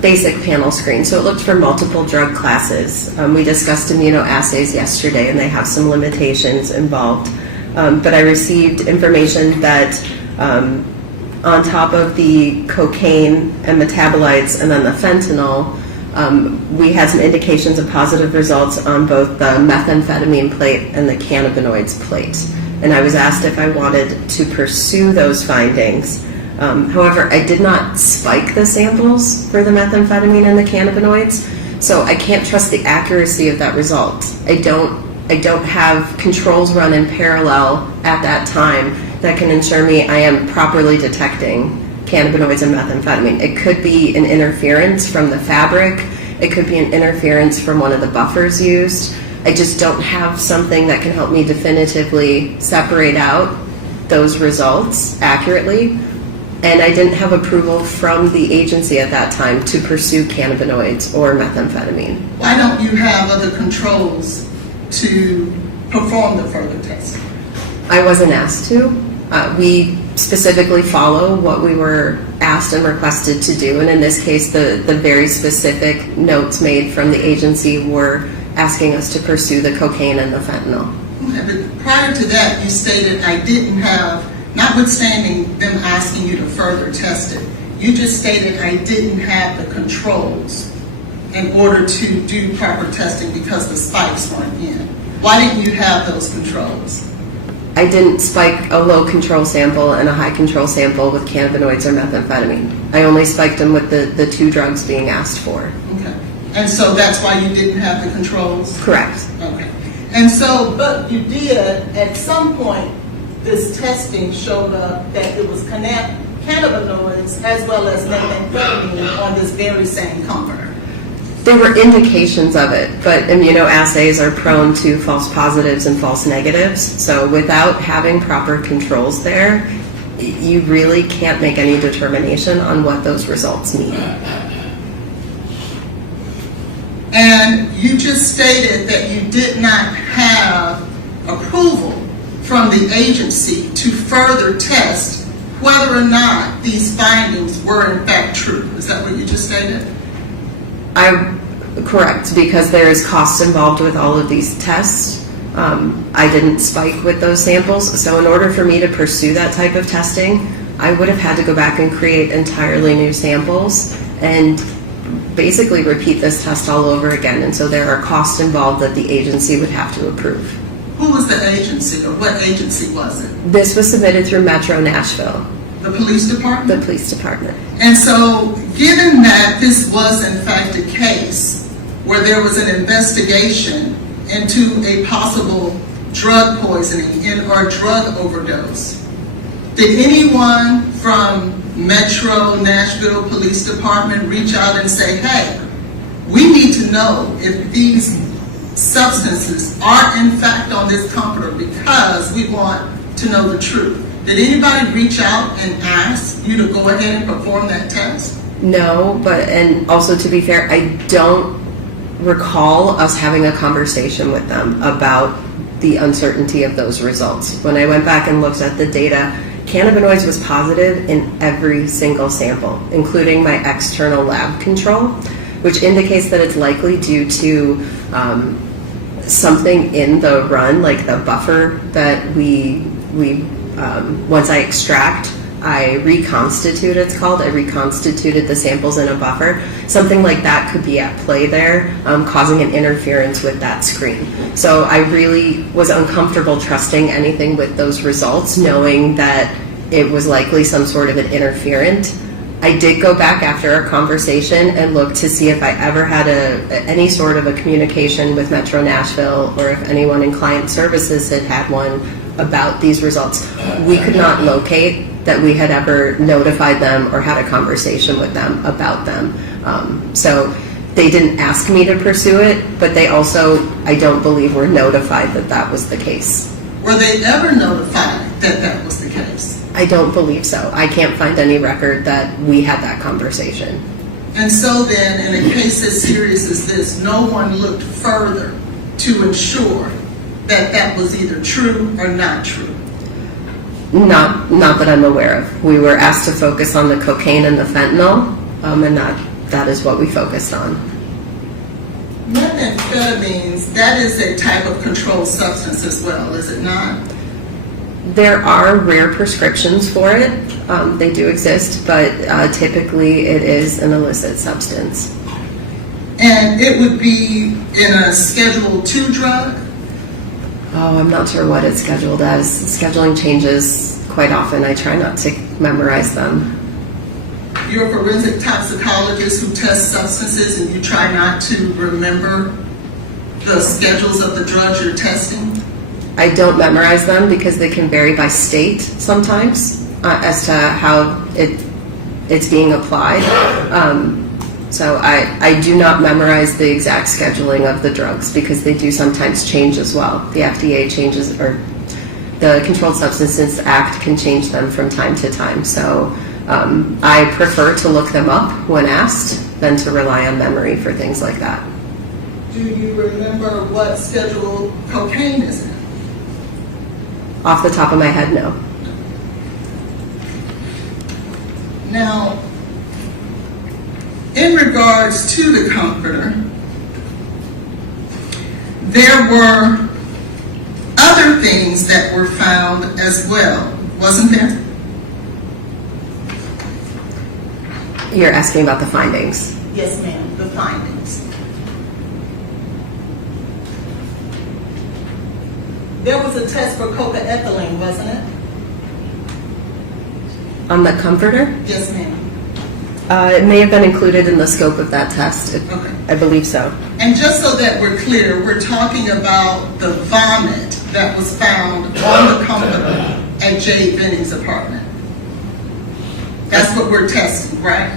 basic panel screen. So it looked for multiple drug classes. We discussed immunoassays yesterday, and they have some limitations involved. But I received information that on top of the cocaine and metabolites and then the fentanyl, we had some indications of positive results on both the methamphetamine plate and the cannabinoids plate. And I was asked if I wanted to pursue those findings. However, I did not spike the samples for the methamphetamine and the cannabinoids, so I can't trust the accuracy of that result. I don't have controls run in parallel at that time that can ensure me I am properly detecting cannabinoids and methamphetamine. It could be an interference from the fabric. It could be an interference from one of the buffers used. I just don't have something that can help me definitively separate out those results accurately. And I didn't have approval from the agency at that time to pursue cannabinoids or methamphetamine. Why don't you have other controls to perform the further testing? I wasn't asked to. We specifically follow what we were asked and requested to do, and in this case, the very specific notes made from the agency were asking us to pursue the cocaine and the fentanyl. Okay, but prior to that, you stated I didn't have, notwithstanding them asking you to further test it, you just stated I didn't have the controls in order to do proper testing because the spikes weren't in. Why didn't you have those controls? I didn't spike a low control sample and a high control sample with cannabinoids or methamphetamine. I only spiked them with the two drugs being asked for. Okay. And so that's why you didn't have the controls? Correct. Okay. And so, but you did, at some point, this testing showed up that it was cannabinoids as well as methamphetamine on this very same comforter. There were indications of it, but immunoassays are prone to false positives and false negatives. So without having proper controls there, you really can't make any determination on what those results mean. And you just stated that you did not have approval from the agency to further test whether or not these findings were in fact true. Is that what you just stated? Correct, because there is cost involved with all of these tests. I didn't spike with those samples, so in order for me to pursue that type of testing, I would have had to go back and create entirely new samples and basically repeat this test all over again. And so there are costs involved that the agency would have to approve. Who was the agency, or what agency was it? This was submitted through Metro Nashville, The police department? the police department. And so, given that this was in fact a case where there was an investigation into a possible drug poisoning or drug overdose, did anyone from Metro Nashville Police Department reach out and say, hey, we need to know if these substances are in fact on this comforter because we want to know the truth? Did anybody reach out and ask you to go ahead and perform that test? No, and also to be fair, I don't recall us having a conversation with them about the uncertainty of those results. When I went back and looked at the data, cannabinoids was positive in every single sample, including my external lab control, which indicates that it's likely due to something in the run, like the buffer that we once I extract, I reconstitute, it's called. I reconstituted the samples in a buffer. Something like that could be at play there, causing an interference with that screen. So I really was uncomfortable trusting anything with those results, knowing that it was likely some sort of an interferent. I did go back after our conversation and look to see if I ever had any sort of a communication with Metro Nashville, or if anyone in client services had had one about these results. We could not locate that we had ever notified them or had a conversation with them about them. So they didn't ask me to pursue it, but they also, I don't believe, were notified that that was the case. Were they ever notified that that was the case? I don't believe so. I can't find any record that we had that conversation. And so then, in a case as serious as this, no one looked further to ensure that that was either true or not true? Not that I'm aware of. We were asked to focus on the cocaine and the fentanyl, and that is what we focused on. Methamphetamines, that is a type of controlled substance as well, is it not? There are rare prescriptions for it. They do exist, but typically it is an illicit substance. And it would be in a Schedule II drug? Oh, I'm not sure what it's scheduled as. Scheduling changes quite often. I try not to memorize them. You're a forensic toxicologist who tests substances, and you try not to remember the schedules of the drugs you're testing? I don't memorize them because they can vary by state sometimes as to how it's being applied. So I do not memorize the exact scheduling of the drugs because they do sometimes change as well. The FDA changes, or the Controlled Substances Act can change them from time to time. So I prefer to look them up when asked than to rely on memory for things like that. Do you remember what schedule cocaine is in? Off the top of my head, no. Now, in regards to the comforter, there were other things that were found as well, wasn't there? You're asking about the findings. Yes, ma'am, the findings. There was a test for cocaethylene, wasn't it? On the comforter? Yes, ma'am. It may have been included in the scope of that test. Okay. I believe so. And just so that we're clear, we're talking about the vomit that was found on the comforter at Jade Benning's apartment. That's what we're testing, right?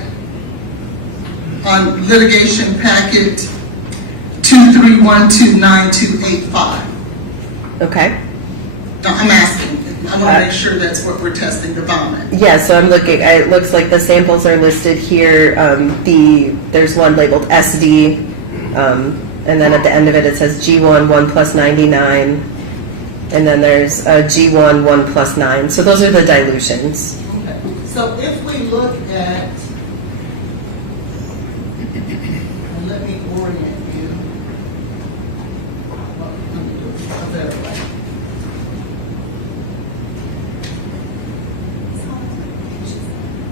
On litigation packet 231292885. Okay. No, I'm asking. I want to make sure that's what we're testing, the vomit. Yeah, so I'm looking, it looks like the samples are listed here. There's one labeled SD, and then at the end of it, it says G1, 1 plus 99, and then there's G1, 1 plus 9. So those are the dilutions. Okay. So if we look at, and let me orient you. Well, let me do it a better way.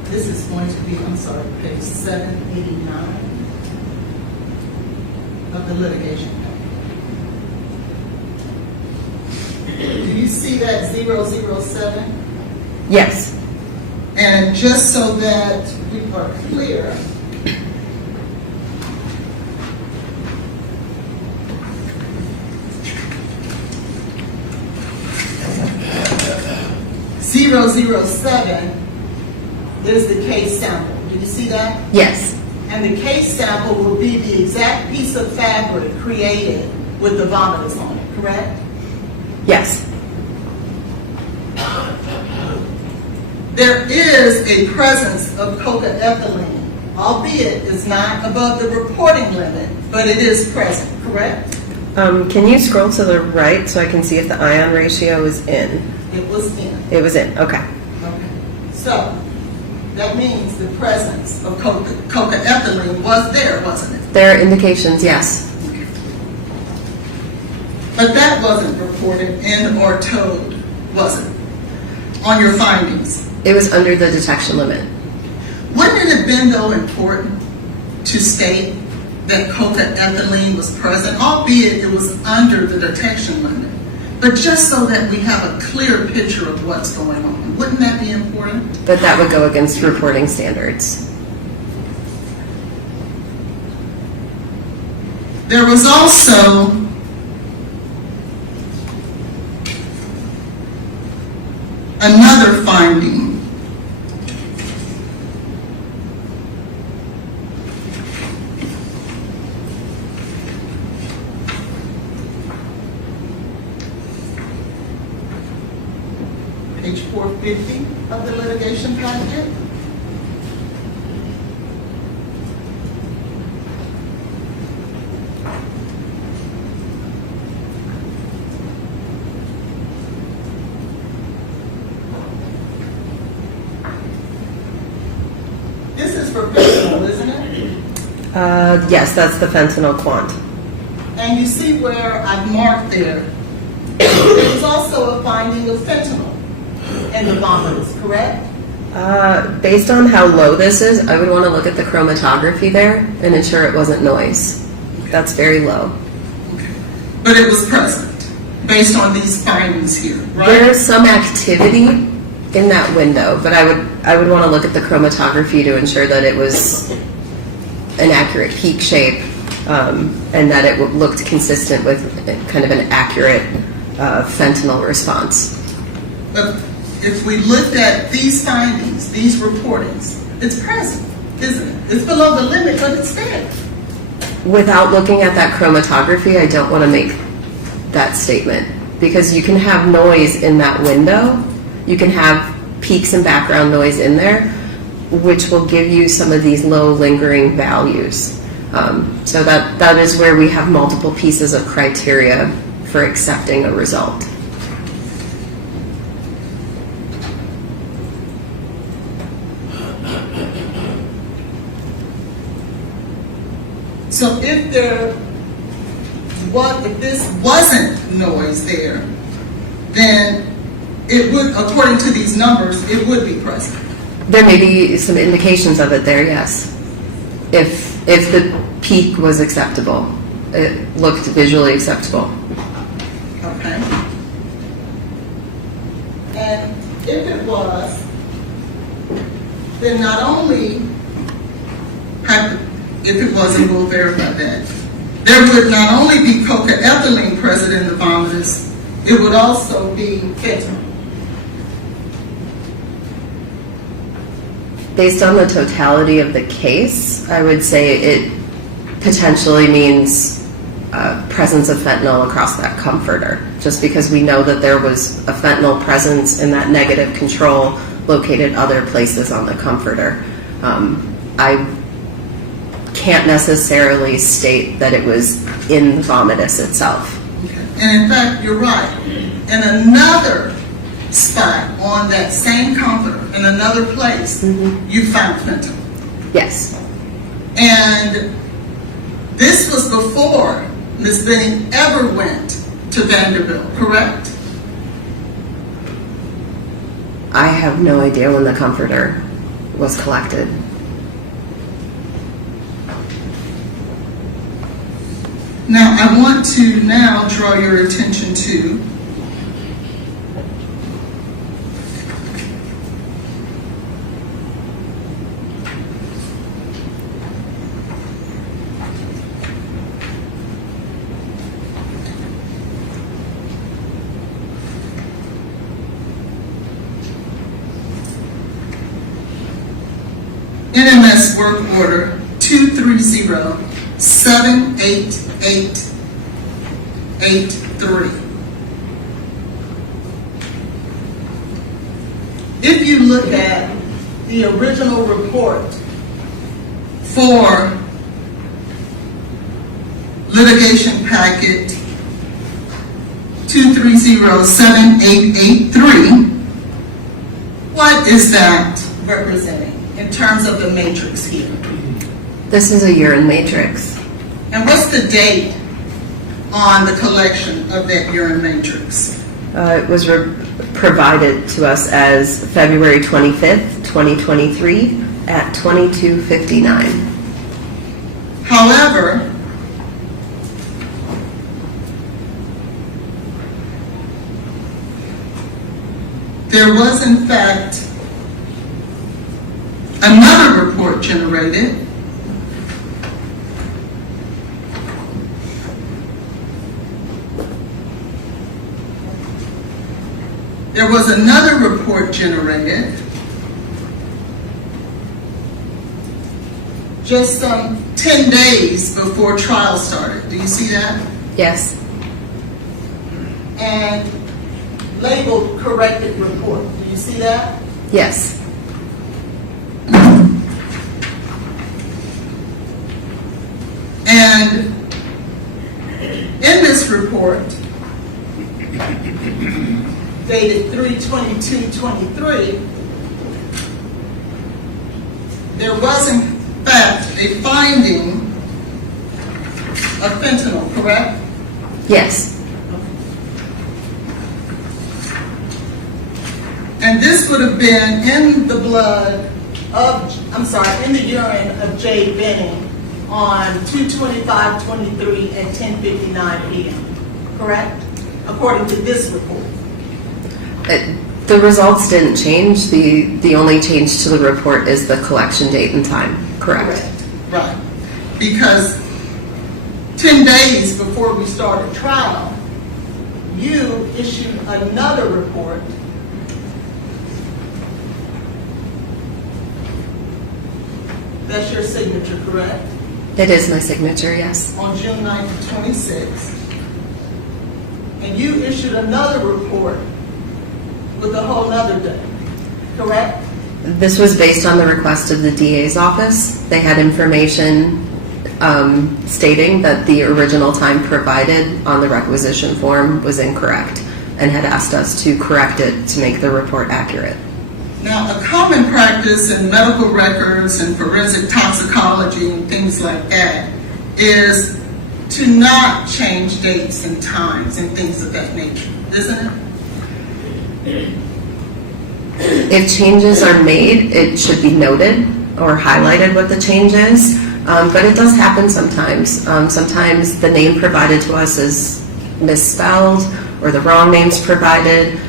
This is going to be, I'm sorry, page 789 of the litigation packet. Do you see that 007? Yes. And just so that we are clear, .007 is the case sample. Do you see that? Yes. And the case sample will be the exact piece of fabric created with the vomitus on it, correct? Yes. There is a presence of cocaethylene, albeit it's not above the reporting limit, but it is present, correct? Can you scroll to the right so I can see if the ion ratio is in? It was in. It was in, okay. Okay. So that means the presence of cocaethylene was there, wasn't it? There are indications, yes. But that wasn't reported in or told, was it? On your findings. It was under the detection limit. Wouldn't it have been, though, important to state that cocaethylene was present, albeit it was under the detection limit, but just so that we have a clear picture of what's going on? Wouldn't that be important? But that would go against reporting standards. There was also another finding. Page 450 of the litigation packet. This is for fentanyl, isn't it? Yes, that's the fentanyl quant. And you see where I've marked there. There was also a finding of fentanyl in the vomitus, correct? Based on how low this is, I would want to look at the chromatography there and ensure it wasn't noise. That's very low. But it was present, based on these findings here, right? There's some activity in that window, but I would want to look at the chromatography to ensure that it was an accurate peak shape and that it looked consistent with kind of an accurate fentanyl response. But if we looked at these findings, these reportings, it's present, isn't it? It's below the limit, but it's there. Without looking at that chromatography, I don't want to make that statement because you can have noise in that window. You can have peaks and background noise in there, which will give you some of these low lingering values. So that is where we have multiple pieces of criteria for accepting a result. So if this wasn't noise there, then it would, according to these numbers, it would be present. There may be some indications of it there, yes. If the peak was acceptable, it looked visually acceptable. Okay. And if it was, then not only if it wasn't, we'll verify that. There would not only be cocaethylene present in the vomitus, it would also be fentanyl. Based on the totality of the case, I would say it potentially means presence of fentanyl across that comforter, just because we know that there was a fentanyl presence in that negative control located other places on the comforter. I can't necessarily state that it was in the vomitus itself. Okay. And in fact, you're right. In another spot on that same comforter, in another place, you found fentanyl. Yes. And this was before Ms. Benning ever went to Vanderbilt, correct? I have no idea when the comforter was collected. Now, I want to now draw your attention to NMS Work Order 230-78883. If you look at the original report for litigation packet 230-7883, what is that representing in terms of the matrix here? This is a urine matrix. And what's the date on the collection of that urine matrix? It was provided to us as February 25th, 2023 at 22:59. However, there was in fact another report generated just some 10 days before trial started. Do you see that? Yes. And labeled corrected report. Do you see that? Yes. And in this report, dated 3/22/23, there was in fact a finding of fentanyl, correct? Yes. And this would have been in the in the urine of Jade Benning on 2/25/23 at 10:59 p.m., correct? According to this report. The results didn't change. The only change to the report is the collection date and time. Correct. Right. Because 10 days before we started trial, you issued another report that's your signature, correct? It is my signature, yes. On June 9th, 26th. And you issued another report with a whole nother day, correct? This was based on the request of the DA's office. They had information stating that the original time provided on the requisition form was incorrect and had asked us to correct it to make the report accurate. Now, a common practice in medical records and forensic toxicology and things like that is to not change dates and times and things of that nature, isn't it? If changes are made, it should be noted or highlighted what the change is, but it does happen sometimes. Sometimes the name provided to us is misspelled or the wrong name's provided.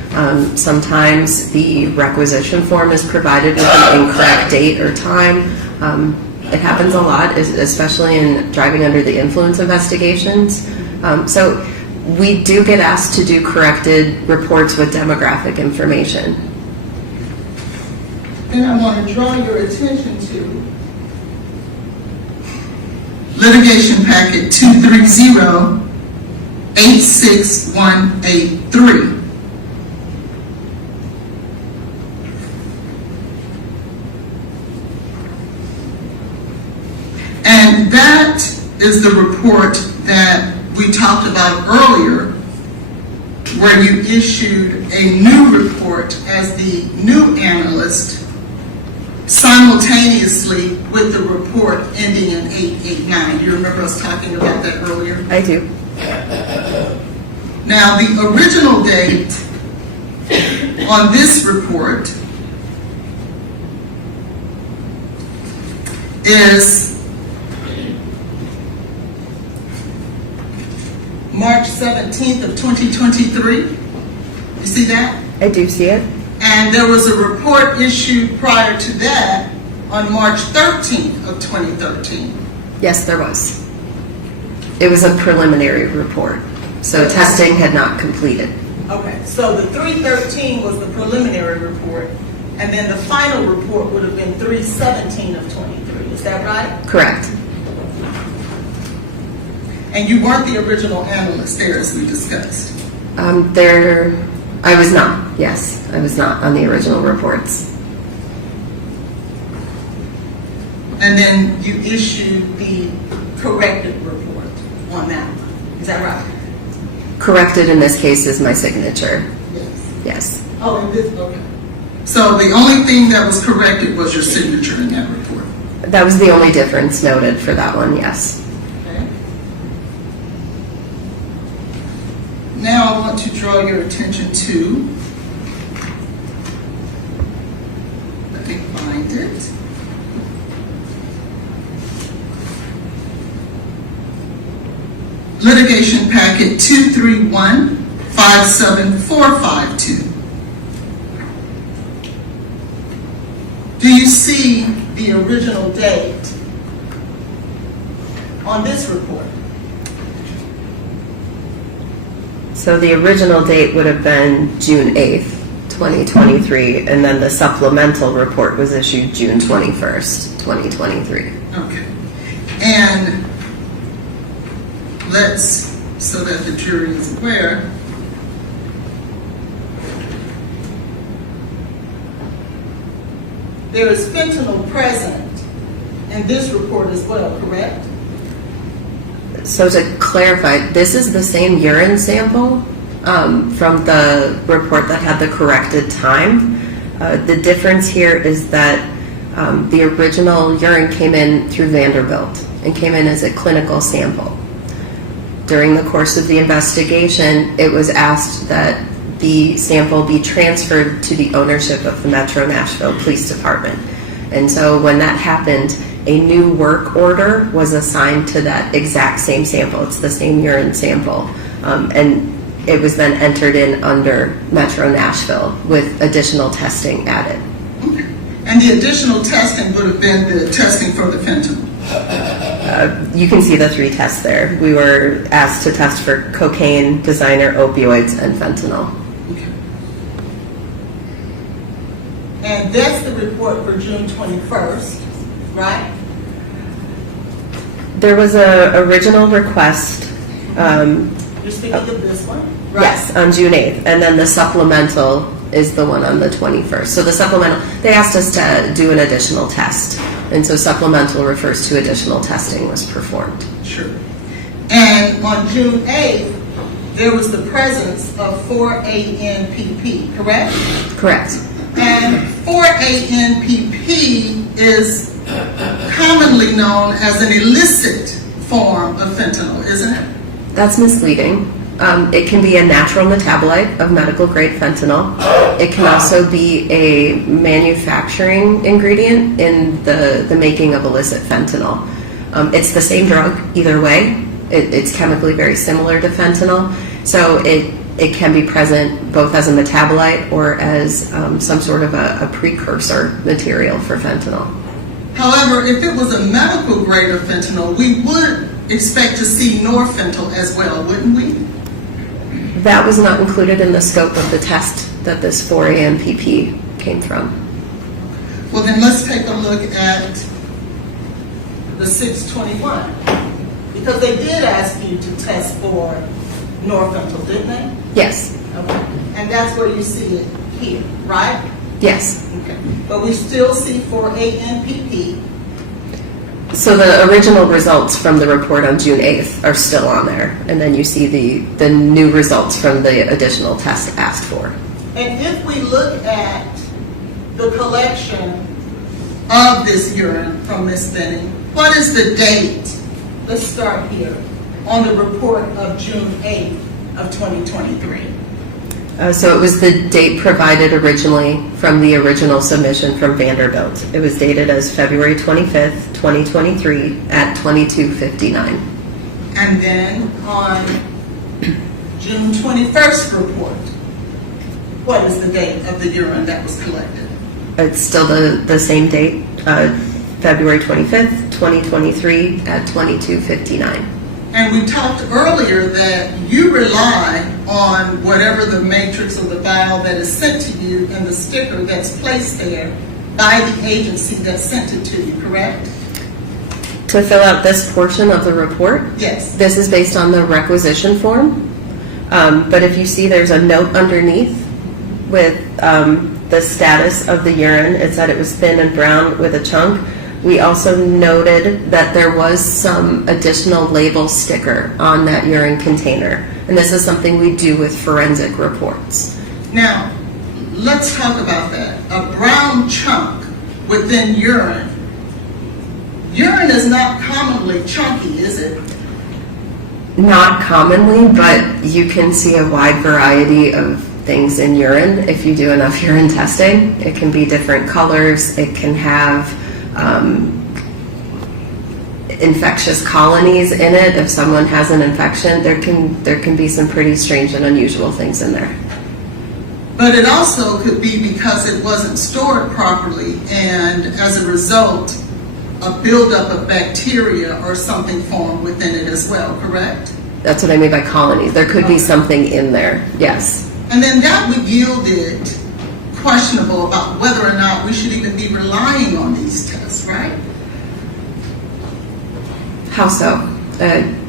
Sometimes the requisition form is provided with an incorrect date or time. It happens a lot, especially in driving under the influence investigations. So we do get asked to do corrected reports with demographic information. And I want to draw your attention to litigation packet 230-86183. And that is the report that we talked about earlier, where you issued a new report as the new analyst simultaneously with the report ending in 889. You remember us talking about that earlier? I do. Now, the original date on this report is March 17th of 2023. You see that? I do see it. And there was a report issued prior to that on March 13th of 2013. Yes, there was. It was a preliminary report, so testing had not completed. Okay, so the 313 was the preliminary report, and then the final report would have been 317 of 23. Is that right? Correct. And you weren't the original analyst there, as we discussed. I was not. Yes, I was not on the original reports. And then you issued the corrected report on that one. Is that right? Corrected in this case is my signature. Yes. Yes. Oh, and this, okay. So the only thing that was corrected was your signature in that report. That was the only difference noted for that one, yes. Okay. Now I want to draw your attention to, let me find it. Litigation packet 231-57452. Do you see the original date on this report? So the original date would have been June 8th, 2023, and then the supplemental report was issued June 21st, 2023. Okay. And let's, so that the jury is aware, there is fentanyl present in this report as well, correct? So to clarify, this is the same urine sample from the report that had the corrected time. The difference here is that the original urine came in through Vanderbilt and came in as a clinical sample. During the course of the investigation, it was asked that the sample be transferred to the ownership of the Metro Nashville Police Department. And so when that happened, a new work order was assigned to that exact same sample. It's the same urine sample. And it was then entered in under Metro Nashville with additional testing added. Okay. And the additional testing would have been the testing for the fentanyl? You can see the 3 tests there. We were asked to test for cocaine, designer opioids, and fentanyl. Okay. And that's the report for June 21st, right? There was a original request. You're speaking of this one? Right. Yes, on June 8th. And then the supplemental is the one on the 21st. So the supplemental, they asked us to do an additional test. And so supplemental refers to additional testing was performed. Sure. And on June 8th, there was the presence of 4-ANPP, correct? Correct. And 4-ANPP is commonly known as an illicit form of fentanyl, isn't it? That's misleading. It can be a natural metabolite of medical grade fentanyl. It can also be a manufacturing ingredient in the making of illicit fentanyl. It's the same drug either way. It's chemically very similar to fentanyl. So it can be present both as a metabolite or as some sort of a precursor material for fentanyl. However, if it was a medical grade of fentanyl, we would expect to see norfentanyl as well, wouldn't we? That was not included in the scope of the test that this 4-ANPP came from. Well, then let's take a look at the 621. Because they did ask you to test for Norfolk, didn't they? Yes. Okay. And that's where you see it here, right? Yes. Okay. But we still see for ANPP. So the original results from the report on June 8th are still on there. And then you see the new results from the additional tests asked for. And if we look at the collection of this urine from Ms. Benning, what is the date? Let's start here on the report of June 8th of 2023. So it was the date provided originally from the original submission from Vanderbilt. It was dated as February 25th, 2023 at 22:59. And then on June 21st report, what is the date of the urine that was collected? It's still the same date, February 25th, 2023 at 22:59. And we talked earlier that you rely on whatever the matrix or the vial that is sent to you and the sticker that's placed there by the agency that sent it to you, correct? To fill out this portion of the report, Yes. this is based on the requisition form. But if you see there's a note underneath with the status of the urine, it said it was thin and brown with a chunk. We also noted that there was some additional label sticker on that urine container. And this is something we do with forensic reports. Now, let's talk about that. A brown chunk within urine. Urine is not commonly chunky, is it? Not commonly, but you can see a wide variety of things in urine if you do enough urine testing. It can be different colors. It can have infectious colonies in it. If someone has an infection, there can be some pretty strange and unusual things in there. But it also could be because it wasn't stored properly, and as a result, a buildup of bacteria or something formed within it as well, correct? That's what I mean by colonies. There could be something in there, yes. And then that would yield it questionable about whether or not we should even be relying on these tests, right? How so?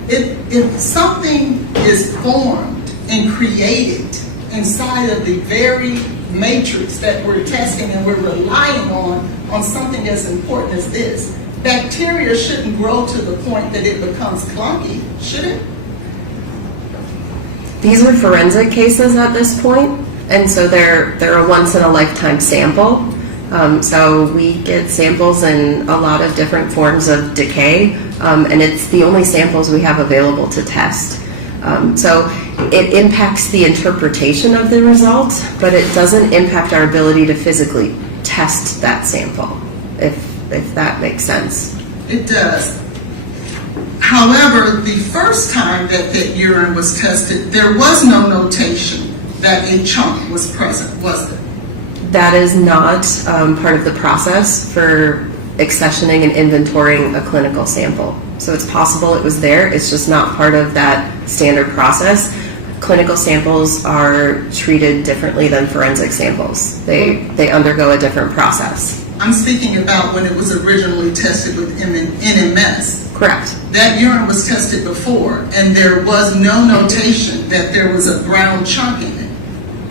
If something is formed and created inside of the very matrix that we're testing and we're relying on something as important as this, bacteria shouldn't grow to the point that it becomes clunky, should it? These are forensic cases at this point, and so they're a once-in-a-lifetime sample. So we get samples in a lot of different forms of decay, and it's the only samples we have available to test. So it impacts the interpretation of the result, but it doesn't impact our ability to physically test that sample, if that makes sense. It does. However, the first time that urine was tested, there was no notation that a chunk was present, was there? That is not part of the process for accessioning and inventorying a clinical sample. So it's possible it was there, it's just not part of that standard process. Clinical samples are treated differently than forensic samples. They undergo a different process. I'm speaking about when it was originally tested with NMS. Correct. That urine was tested before, and there was no notation that there was a brown chunk in it.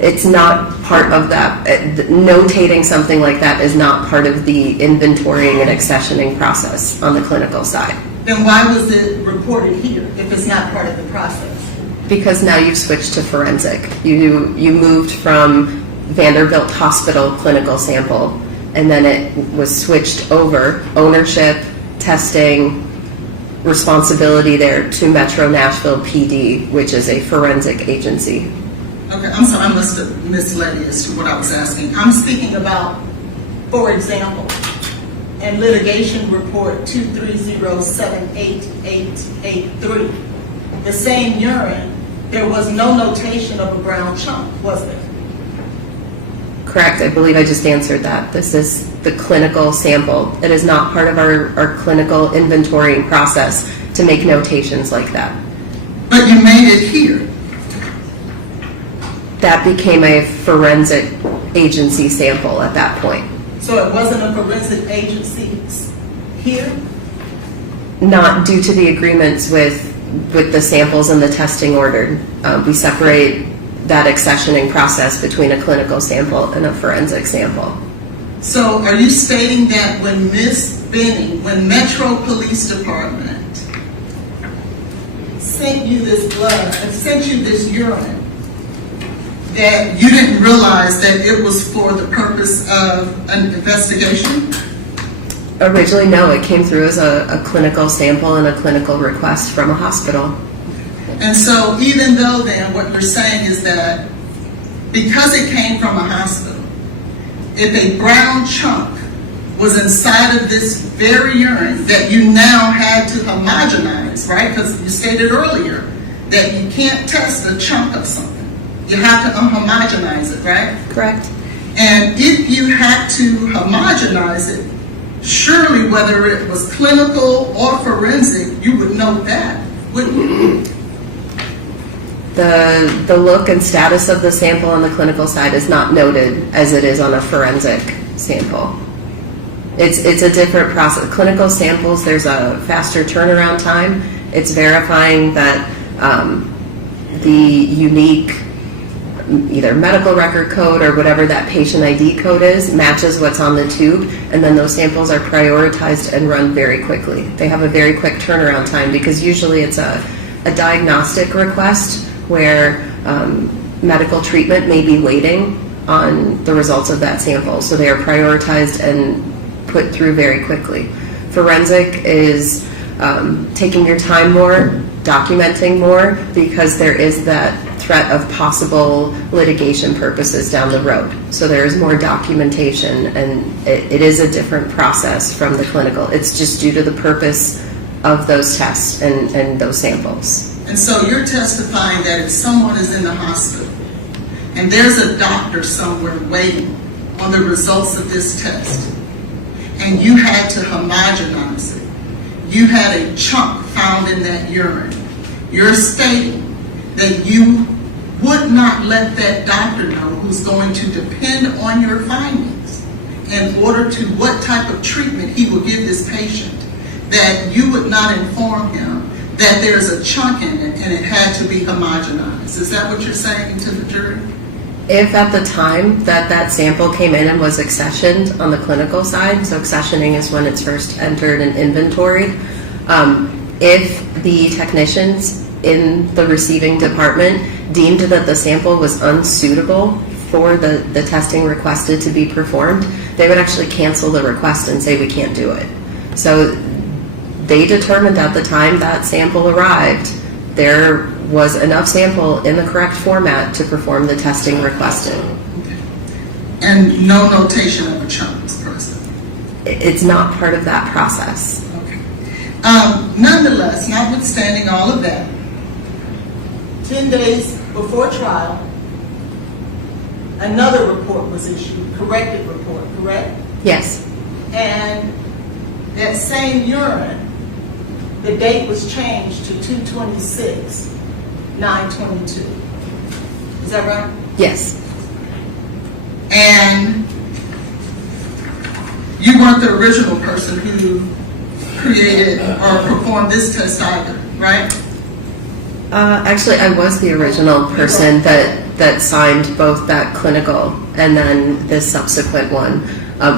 It's not part of that. Notating something like that is not part of the inventorying and accessioning process on the clinical side. Then why was it reported here if it's not part of the process? Because now you've switched to forensic. You moved from Vanderbilt Hospital clinical sample, and then it was switched over, ownership, testing, responsibility there to Metro Nashville PD, which is a forensic agency. Okay, I'm sorry, I must have misled you as to what I was asking. I'm speaking about, for example, in litigation report 230788883, the same urine, there was no notation of a brown chunk, was there? Correct. I believe I just answered that. This is the clinical sample. It is not part of our clinical inventorying process to make notations like that. But you made it here. That became a forensic agency sample at that point. So it wasn't a forensic agency here? Not due to the agreements with the samples and the testing ordered. We separate that accessioning process between a clinical sample and a forensic sample. So are you stating that when Miss Benning, when Metro Police Department sent you this blood and sent you this urine, that you didn't realize that it was for the purpose of an investigation? Originally, no, it came through as a clinical sample and a clinical request from a hospital. And so even though then what you're saying is that because it came from a hospital, if a brown chunk was inside of this very urine that you now had to homogenize, right? Because you stated earlier that you can't test a chunk of something. You have to homogenize it, right? Correct. And if you had to homogenize it, surely whether it was clinical or forensic, you would know that, wouldn't you? The look and status of the sample on the clinical side is not noted as it is on a forensic sample. It's a different process. Clinical samples, there's a faster turnaround time. It's verifying that the unique either medical record code or whatever that patient ID code is matches what's on the tube, and then those samples are prioritized and run very quickly. They have a very quick turnaround time because usually it's a diagnostic request where medical treatment may be waiting on the results of that sample, so they are prioritized and put through very quickly. Forensic is taking your time more, documenting more, because there is that threat of possible litigation purposes down the road. So there is more documentation, and it is a different process from the clinical. It's just due to the purpose of those tests and those samples. And so you're testifying that if someone is in the hospital and there's a doctor somewhere waiting on the results of this test, and you had to homogenize it, you had a chunk found in that urine, you're stating that you would not let that doctor know who's going to depend on your findings in order to what type of treatment he will give this patient, that you would not inform him that there's a chunk in it and it had to be homogenized. Is that what you're saying to the jury? If at the time that sample came in and was accessioned on the clinical side, so accessioning is when it's first entered in inventory, if the technicians in the receiving department deemed that the sample was unsuitable for the testing requested to be performed, they would actually cancel the request and say we can't do it. So they determined at the time that sample arrived, there was enough sample in the correct format to perform the testing requested. Okay. And no notation of a chunk was present? It's not part of that process. Okay. Nonetheless, notwithstanding all of that, 10 days before trial, another report was issued, corrected report, correct? Yes. And that same urine, the date was changed to 2/26/9/22. Is that right? Yes. And you weren't the original person who created or performed this test either, right? Actually, I was the original person that signed both that clinical and then this subsequent one,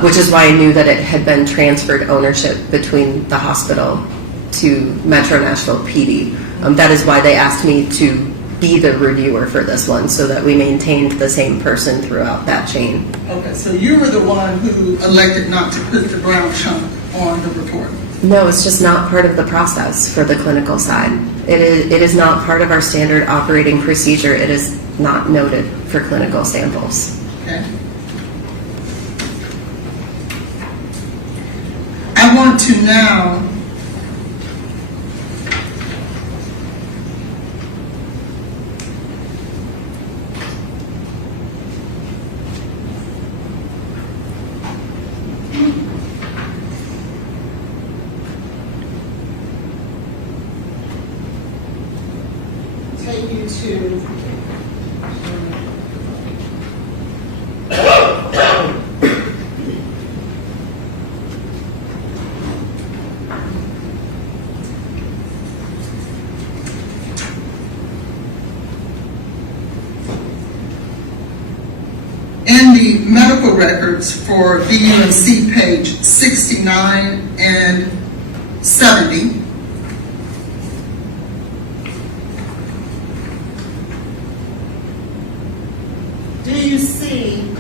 which is why I knew that it had been transferred ownership between the hospital to Metro Nashville PD. That is why they asked me to be the reviewer for this one, so that we maintained the same person throughout that chain. Okay, so you were the one who elected not to put the brown chunk on the report. No, it's just not part of the process for the clinical side. It is not part of our standard operating procedure. It is not noted for clinical samples. Okay. I want to now take you to in the medical records for BUMC page 69 and 70, do you see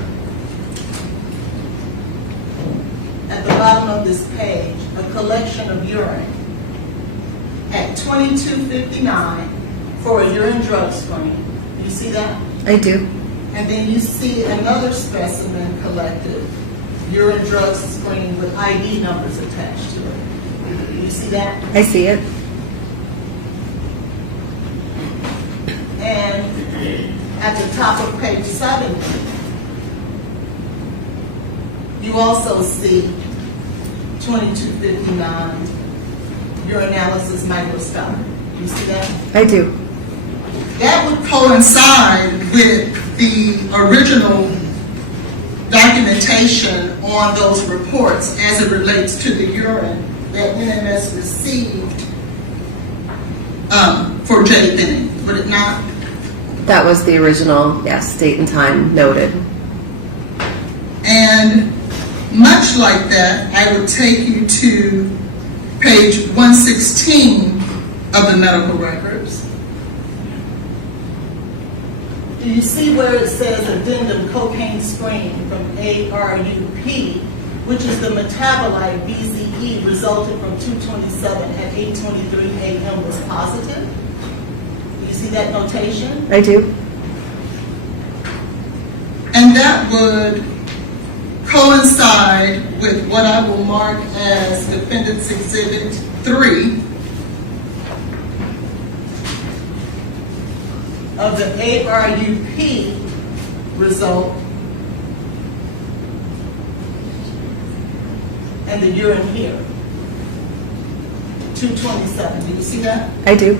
at the bottom of this page a collection of urine at 2259 for a urine drug screen? Do you see that? I do. And then you see another specimen collected, urine drug screen with ID numbers attached to it. Do you see that? I see it. And at the top of page 70, you also see 2259 urinalysis microscopy. Do you see that? I do. That would coincide with the original documentation on those reports as it relates to the urine that NMS received for Jade Benning, would it not? That was the original, yes, date and time noted. And much like that, I would take you to page 116 of the medical records. Do you see where it says addendum cocaine screen from ARUP, which is the metabolite BZE resulted from 227 at 8:23 a.m. was positive? Do you see that notation? I do. And that would coincide with what I will mark as Defendant's Exhibit 3 of the ARUP result and the urine here. 227. Do you see that? I do.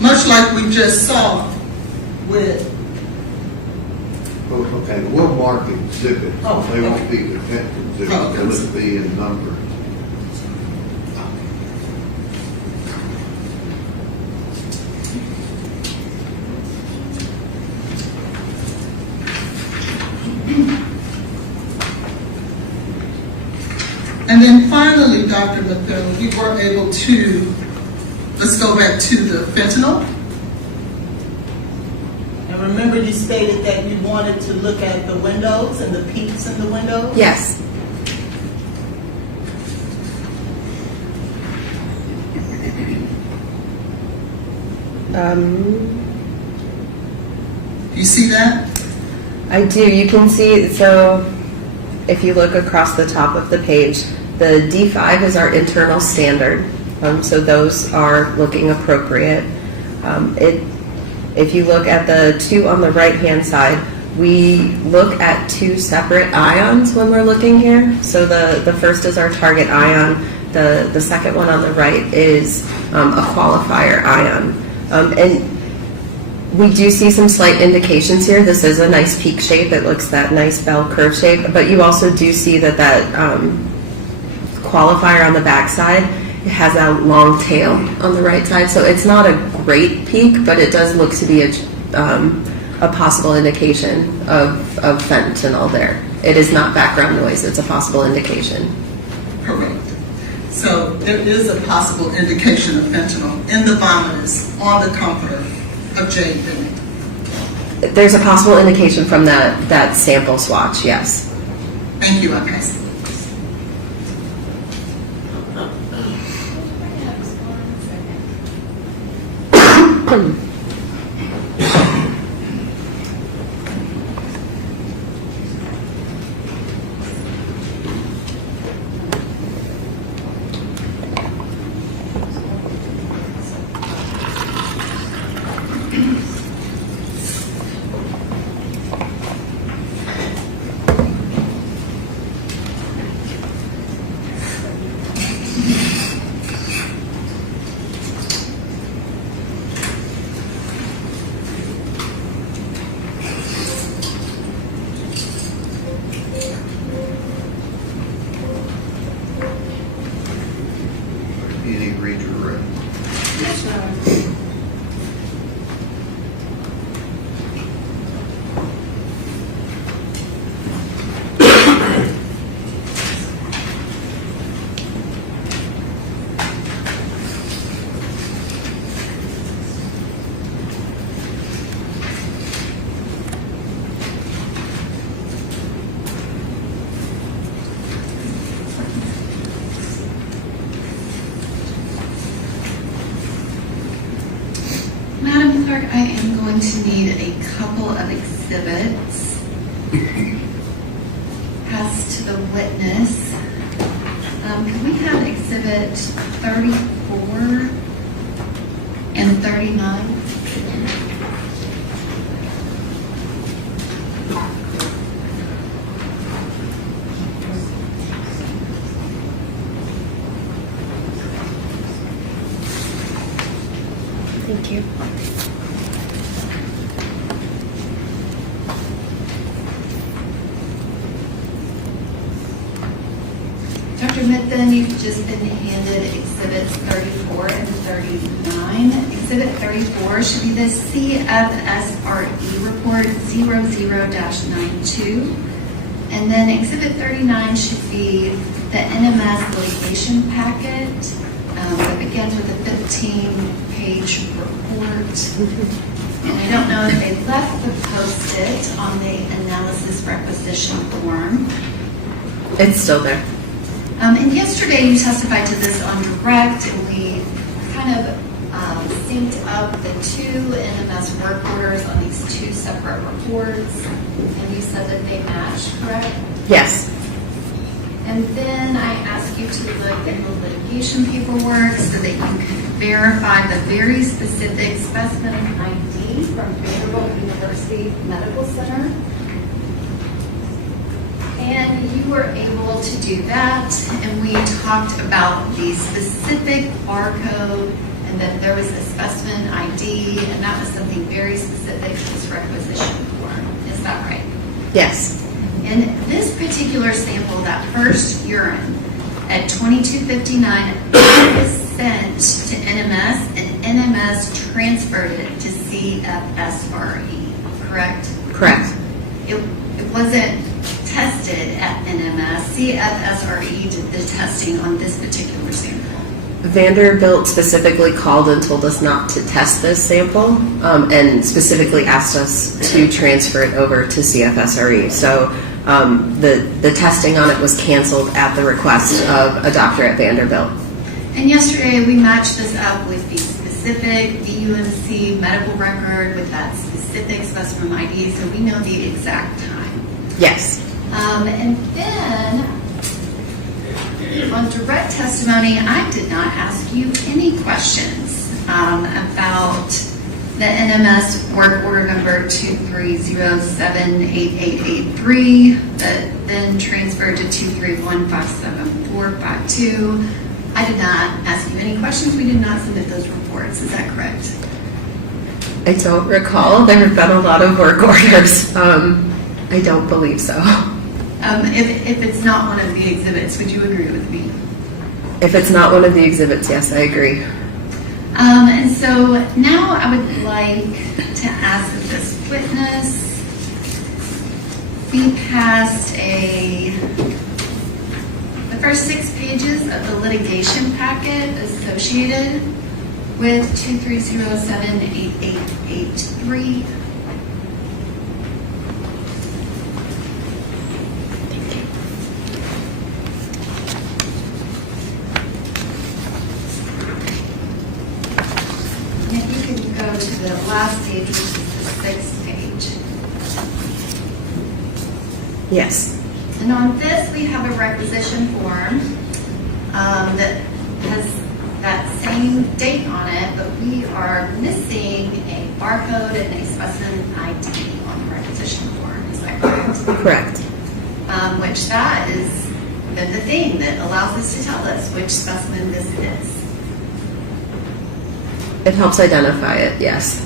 Much like we just saw with Okay, we'll mark exhibits. Oh, They won't okay. be defense exhibits, Oh, they'll just be in numbers. And then finally, Dr. McPhail, we were able to, let's go back to the fentanyl. And remember you stated that you wanted to look at the windows and the peaks in the windows? Yes. You see that? I do. You can see, so if you look across the top of the page, the D5 is our internal standard. So those are looking appropriate. If you look at the two on the right-hand side, we look at two separate ions when we're looking here. So the first is our target ion. The second one on the right is a qualifier ion. And we do see some slight indications here. This is a nice peak shape. It looks that nice bell curve shape. But you also do see that qualifier on the back side has a long tail on the right side. So it's not a great peak, but it does look to be a possible indication of fentanyl there. It is not background noise. It's a possible indication. Correct. So there is a possible indication of fentanyl in the vomitus on the comforter of Jade Benning. There's a possible indication from that sample swatch, yes. Thank you, I pass it. to need a couple of exhibits. Pass to the witness. Can we have exhibit 34 and 39? Thank you. Dr. Mitten, you've just been handed exhibits 34 and 39. Exhibit 34 should be the CFSRE report 00-92. And then exhibit 39 should be the NMS litigation packet that begins with a 15-page report. And I don't know if they left the post-it on the analysis requisition form. It's still there. And yesterday you testified to this on direct, and we kind of synced up the two NMS work orders on these two separate reports, and you said that they matched, correct? Yes. And then I asked you to look in the litigation paperwork so that you could verify the very specific specimen ID from Vanderbilt University Medical Center. And you were able to do that, and we talked about the specific barcode and that there was a specimen ID, and that was something very specific to this requisition form. Is that right? Yes. And this particular sample, that first urine at 2259, was sent to NMS, and NMS transferred it to CFSRE, correct? Correct. It wasn't tested at NMS. CFSRE did the testing on this particular sample. Vanderbilt specifically called and told us not to test this sample, and specifically asked us to transfer it over to CFSRE. So the testing on it was canceled at the request of a doctor at Vanderbilt. And yesterday we matched this up with the specific VUMC medical record with that specific specimen ID, so we know the exact time. Yes. And then on direct testimony, I did not ask you any questions about the NMS work order number 23078883 that then transferred to 231574452. I did not ask you any questions. We did not submit those reports. Is that correct? I don't recall. There have been a lot of work orders. I don't believe so. If it's not one of the exhibits, would you agree with me? If it's not one of the exhibits, yes, I agree. And so now I would like to ask that this witness be passed the first 6 pages of the litigation packet associated with 23078883. Go to the last page, which is the 6th page. Yes. And on this, we have a requisition form that has that same date on it, but we are missing a barcode and a specimen ID on the requisition form. Is that correct? Correct. Which that is the thing that allows us to tell us which specimen this is. It helps identify it, yes.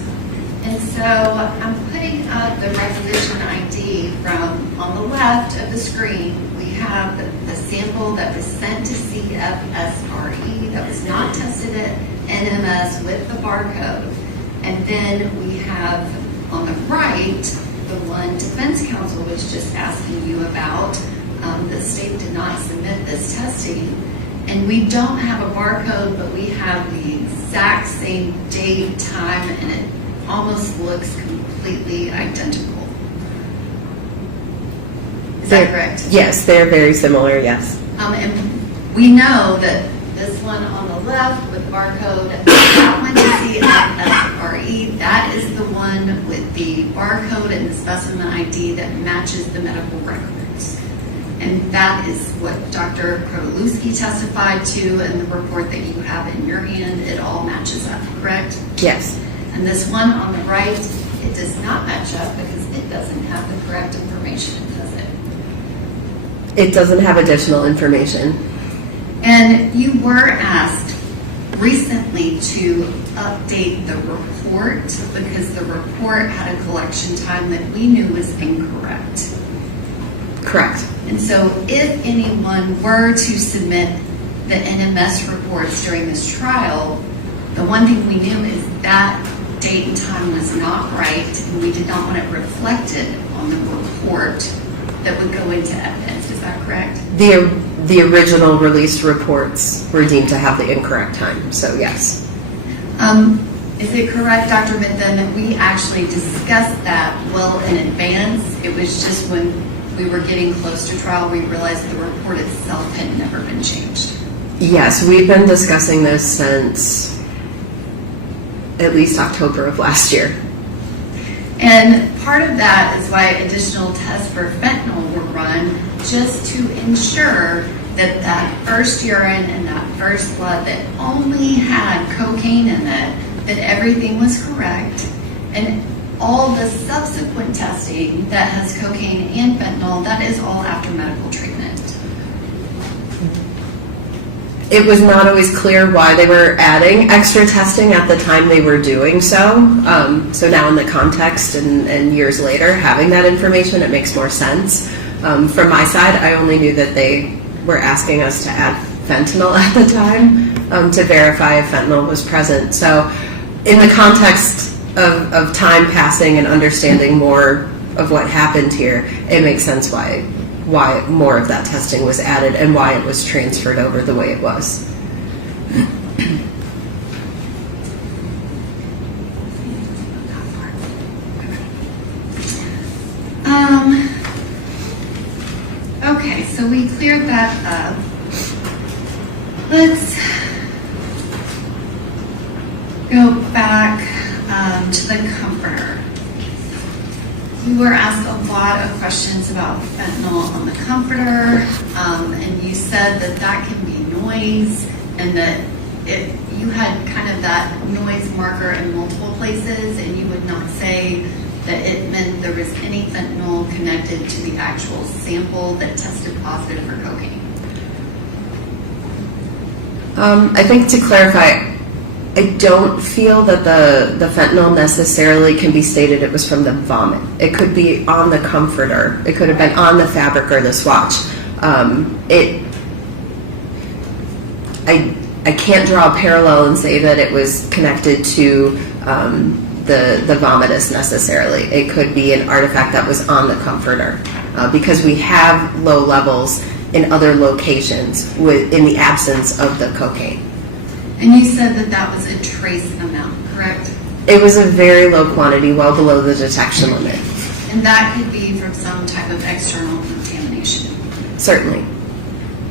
And so I'm putting up the requisition ID from on the left of the screen. We have the sample that was sent to CFSRE that was not tested at NMS with the barcode. And then we have on the right the one defense counsel was just asking you about. The state did not submit this testing. And we don't have a barcode, but we have the exact same date, time, and it almost looks completely identical. Is that correct? Yes, they're very similar, yes. And we know that this one on the left with barcode, that one is CFSRE, that is the one with the barcode and the specimen ID that matches the medical records. And that is what Dr. Krodolewski testified to in the report that you have in your hand. It all matches up, correct? Yes. And this one on the right, it does not match up because it doesn't have the correct information, does it? It doesn't have additional information. And you were asked recently to update the report because the report had a collection time that we knew was incorrect. Correct. And so if anyone were to submit the NMS reports during this trial, the one thing we knew is that date and time was not right, and we did not want it reflected on the report that would go into evidence. Is that correct? The original released reports were deemed to have the incorrect time, so yes. Is it correct, Dr. Mitten, that we actually discussed that well in advance? It was just when we were getting close to trial, we realized the report itself had never been changed. Yes, we've been discussing this since at least October of last year. And part of that is why additional tests for fentanyl were run, just to ensure that that first urine and that first blood that only had cocaine in it, that everything was correct. And all the subsequent testing that has cocaine and fentanyl, that is all after medical treatment. It was not always clear why they were adding extra testing at the time they were doing so. So now in the context and years later, having that information, it makes more sense. From my side, I only knew that they were asking us to add fentanyl at the time to verify if fentanyl was present. So in the context of time passing and understanding more of what happened here, it makes sense why more of that testing was added and why it was transferred over the way it was. Okay, so we cleared that up. Let's go back to the comforter. You were asked a lot of questions about fentanyl on the comforter, and you said that that can be noise, and that if you had kind of that noise marker in multiple places, and you would not say that it meant there was any fentanyl connected to the actual sample that tested positive for cocaine. I think to clarify, I don't feel that the fentanyl necessarily can be stated it was from the vomit. It could be on the comforter. It could have been on the fabric or the swatch. I can't draw a parallel and say that it was connected to the vomitus necessarily. It could be an artifact that was on the comforter because we have low levels in other locations in the absence of the cocaine. And you said that that was a trace amount, correct? It was a very low quantity, well below the detection limit. And that could be from some type of external contamination. Certainly.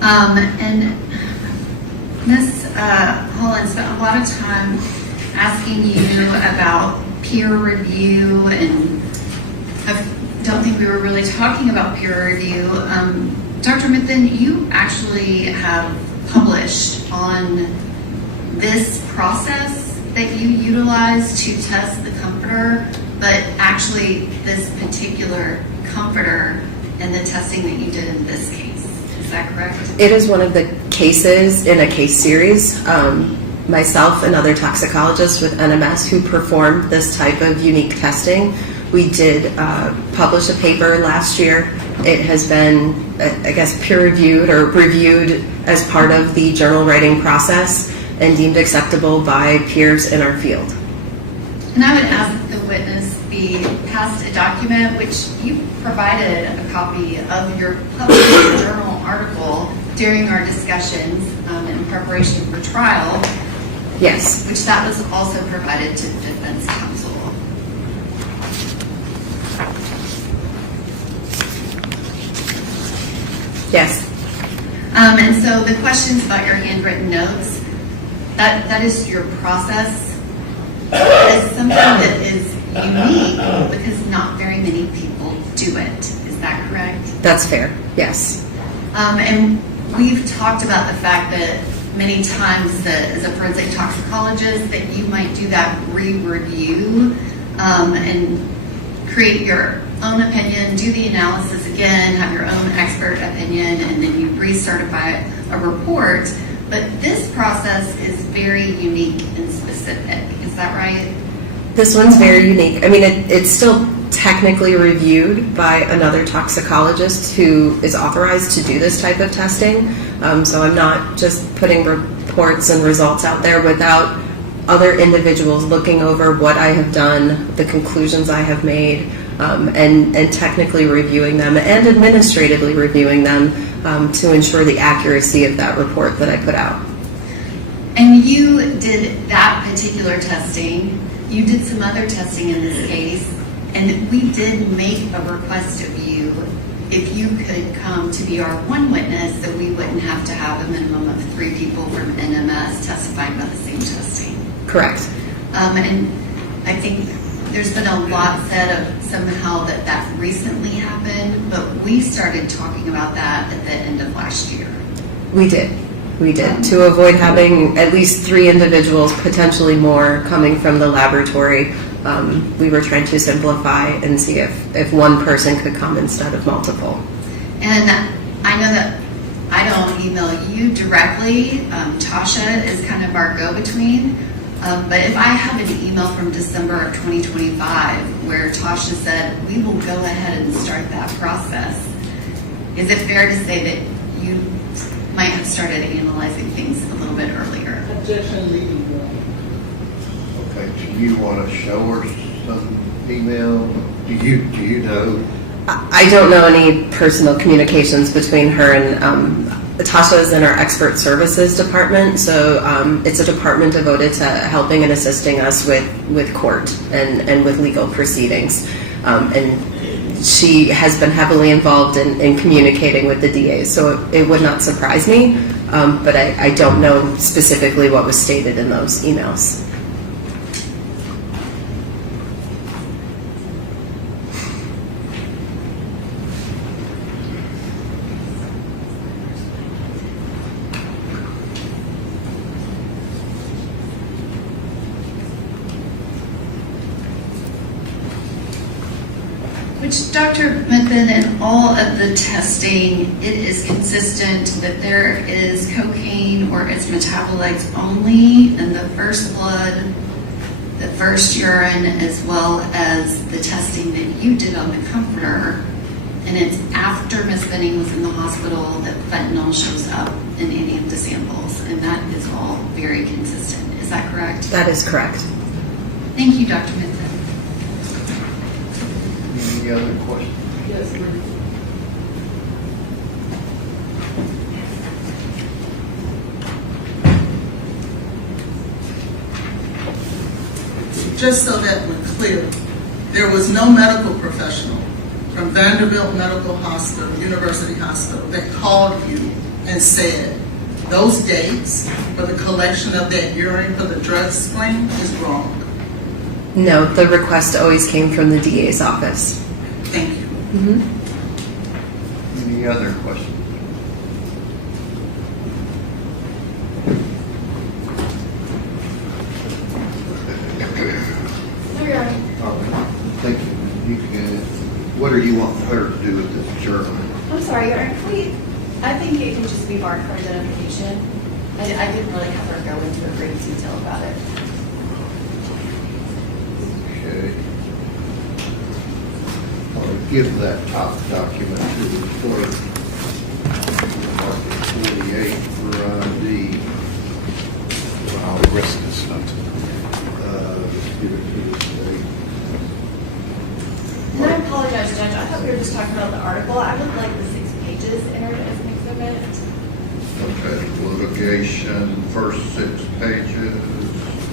And Ms. Holland spent a lot of time asking you about peer review, and I don't think we were really talking about peer review. Dr. Mitten, you actually have published on this process that you utilize to test the comforter, but actually this particular comforter and the testing that you did in this case. Is that correct? It is one of the cases in a case series. Myself and other toxicologists with NMS who performed this type of unique testing, we did publish a paper last year. It has been, I guess, peer-reviewed or reviewed as part of the journal writing process and deemed acceptable by peers in our field. And I would ask that the witness be passed a document, which you provided a copy of your published journal article during our discussions in preparation for trial. Yes. Which that was also provided to the defense counsel. Yes. And so the questions about your handwritten notes, that is your process as something that is unique because not very many people do it. Is that correct? That's fair, yes. And we've talked about the fact that many times that as a forensic toxicologist that you might do that re-review and create your own opinion, do the analysis again, have your own expert opinion, and then you recertify a report. But this process is very unique and specific. Is that right? This one's very unique. I mean, it's still technically reviewed by another toxicologist who is authorized to do this type of testing. So I'm not just putting reports and results out there without other individuals looking over what I have done, the conclusions I have made, and technically reviewing them and administratively reviewing them to ensure the accuracy of that report that I put out. And you did that particular testing. You did some other testing in this case, and we did make a request of you if you could come to be our one witness, that we wouldn't have to have a minimum of 3 people from NMS testifying about the same testing. Correct. And I think there's been a lot said of somehow that recently happened, but we started talking about that at the end of last year. We did. To avoid having at least 3 individuals, potentially more, coming from the laboratory, we were trying to simplify and see if one person could come instead of multiple. And I know that I don't email you directly. Tasha is kind of our go-between. But if I have an email from December of 2025 where Tasha said, we will go ahead and start that process, is it fair to say that you might have started analyzing things a little bit earlier? Objection, leading. Okay, do you want to show her some email? Do you know? I don't know any personal communications between her and Tasha is in our expert services department, so it's a department devoted to helping and assisting us with court and with legal proceedings. And she has been heavily involved in communicating with the DAs, so it would not surprise me, but I don't know specifically what was stated in those emails. Which, Dr. Method, in all of the testing, it is consistent that there is cocaine or its metabolites only in the first blood, the first urine, as well as the testing that you did on the comforter. And it's after Ms. Benning was in the hospital that fentanyl shows up in any of the samples. And that is all very consistent. Is that correct? That is correct. Thank you, Dr. Method. Any other questions? Yes, ma'am. Just so that we're clear, there was no medical professional from Vanderbilt Medical Hospital, University Hospital, that called you and said those dates for the collection of that urine for the drug screen is wrong. No, the request always came from the DA's office. Thank you. Any other questions? Thank you. What are you wanting her to do with this journal? I'm sorry, Your Honor, I think it can just be marked for identification. I didn't really have her go into a great detail about it. Okay. I'll give that top document to the clerk. Mark it 48 for ID. Well, I'll risk this not to. Let's give it to the state. And I apologize, Judge, I thought we were just talking about the article. I would like the 6 pages entered as an exhibit. Okay, litigation, first 6 pages,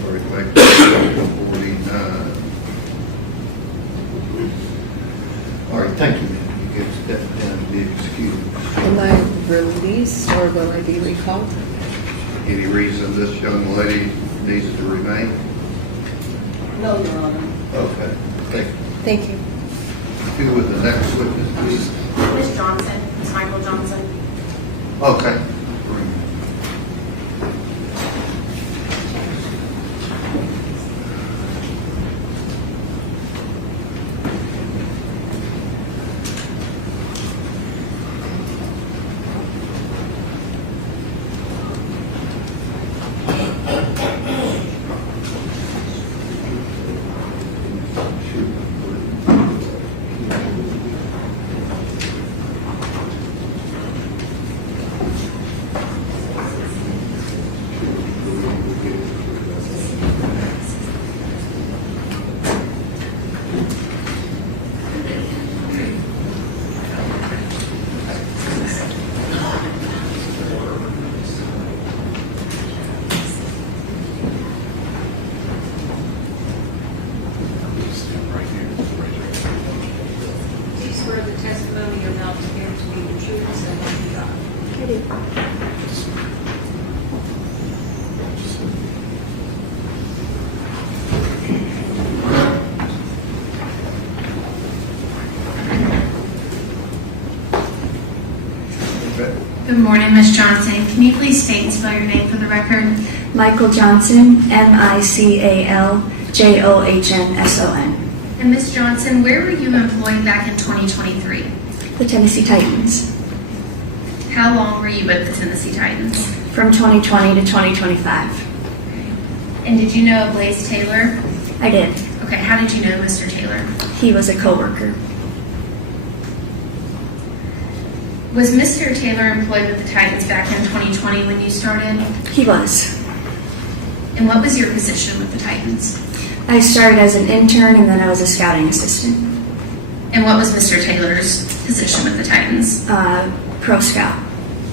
or like 49. All right, thank you, ma'am. You can step down and be excused. Am I released or will I be recalled? Any reason this young lady needs to remain? No, Your Honor. Okay, thank you. Thank you. Who was the next witness, please? Ms. Johnson, Ms. Michael Johnson. Okay. Right here. Do you swear the testimony you're about to give to be the truth, so help you God? Good morning, Ms. Johnson. Can you please state and spell your name for the record? Michael Johnson, Micaljohnson. And Ms. Johnson, where were you employed back in 2023? The Tennessee Titans, How long were you with the Tennessee Titans? from 2020 to 2025. And did you know Blaise Taylor? I did. Okay, how did you know Mr. Taylor? He was a coworker. Was Mr. Taylor employed with the Titans back in 2020 when you started? He was. And what was your position with the Titans? I started as an intern and then I was a scouting assistant. And what was Mr. Taylor's position with the Titans? Pro scout.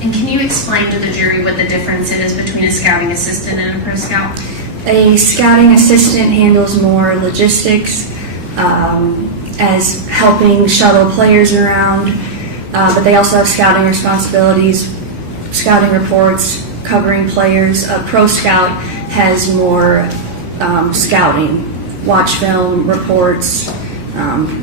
And can you explain to the jury what the difference is between a scouting assistant and a pro scout? A scouting assistant handles more logistics, as helping shuttle players around, but they also have scouting responsibilities, scouting reports, covering players. A pro scout has more scouting, watch film, reports,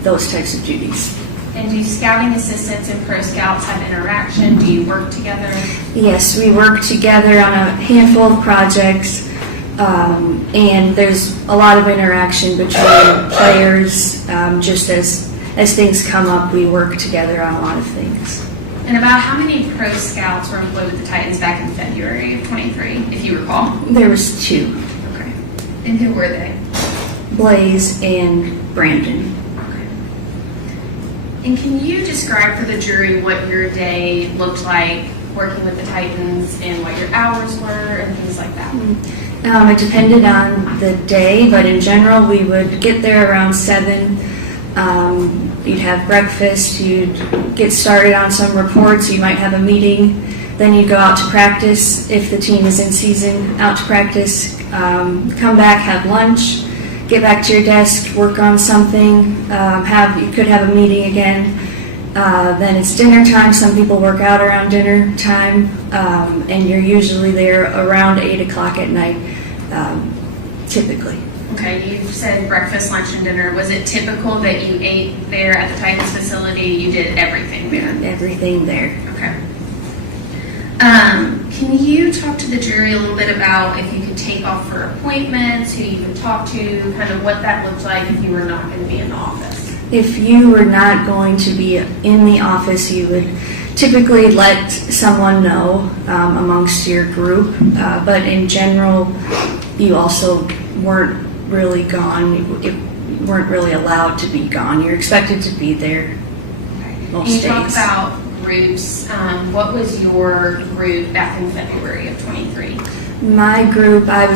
those types of duties. And do scouting assistants and pro scouts have interaction? Do you work together? Yes, we work together on a handful of projects, and there's a lot of interaction between players. Just as things come up, we work together on a lot of things. And about how many pro scouts were employed with the Titans back in February of 23, if you recall? There was 2, Okay. And who were they? Blaise and Brandon. Okay. And can you describe for the jury what your day looked like working with the Titans and what your hours were and things like that? It depended on the day, but in general, we would get there around 7. You'd have breakfast, you'd get started on some reports, you might have a meeting, then you'd go out to practice if the team is in season, out to practice, come back, have lunch, get back to your desk, work on something, you could have a meeting again. Then it's dinner time. Some people work out around dinner time, and you're usually there around 8 o'clock at night, typically. Okay, you said breakfast, lunch, and dinner. Was it typical that you ate there at the Titans facility? You did everything there? Everything there. Okay. Can you talk to the jury a little bit about if you could take off for appointments, who you could talk to, kind of what that looked like if you were not going to be in the office? If you were not going to be in the office, you would typically let someone know amongst your group, but in general, you also weren't really gone. You weren't really allowed to be gone. You're expected to be there most days. You talk about groups. What was your group back in February of 23? My group, I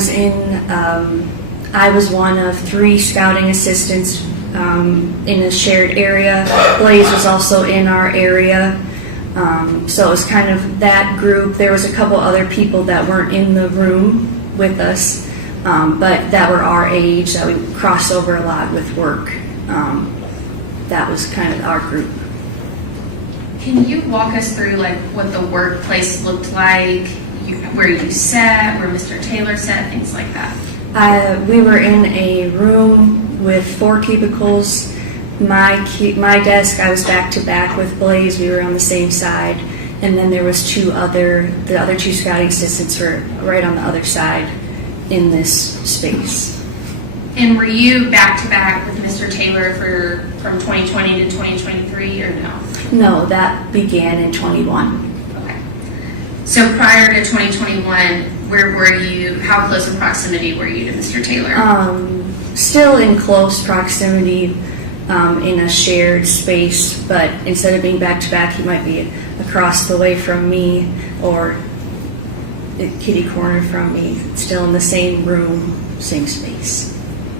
was one of 3 scouting assistants in a shared area. Blaise was also in our area. So it was kind of that group. There was a couple other people that weren't in the room with us, but that were our age, that we crossed over a lot with work. That was kind of our group. Can you walk us through like what the workplace looked like, where you sat, where Mr. Taylor sat, things like that? We were in a room with 4 cubicles. My desk, I was back to back with Blaise. We were on the same side, and then there was the other 2 scouting assistants were right on the other side in this space. And were you back to back with Mr. Taylor from 2020 to 2023 or no? No, that began in 21. Okay. So prior to 2021, where were you? How close in proximity were you to Mr. Taylor? Still in close proximity in a shared space, but instead of being back to back, he might be across the way from me or kitty corner from me, still in the same room, same space.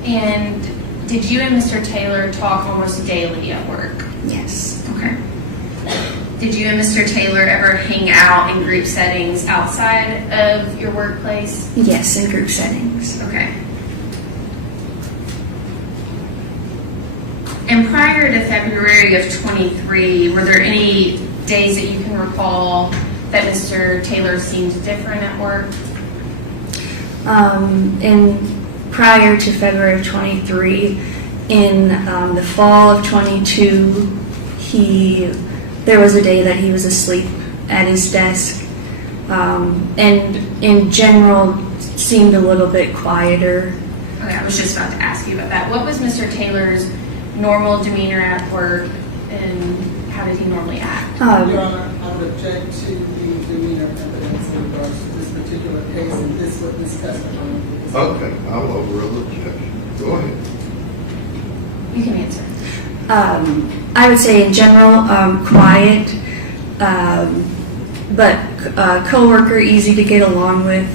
And did you and Mr. Taylor talk almost daily at work? Yes. Okay. Did you and Mr. Taylor ever hang out in group settings outside of your workplace? Yes, in group settings. Okay. And prior to February of 23, were there any days that you can recall that Mr. Taylor seemed different at work? Prior to February of 23, in the fall of 22, there was a day that he was asleep at his desk, and in general seemed a little bit quieter. Okay, I was just about to ask you about that. What was Mr. Taylor's normal demeanor at work, and how did he normally act? Your Honor, I would object to the demeanor evidence in regards to this particular case and this witness testimony. Okay, I'll overrule the objection. Go ahead. You can answer. I would say in general, quiet, but coworker, easy to get along with.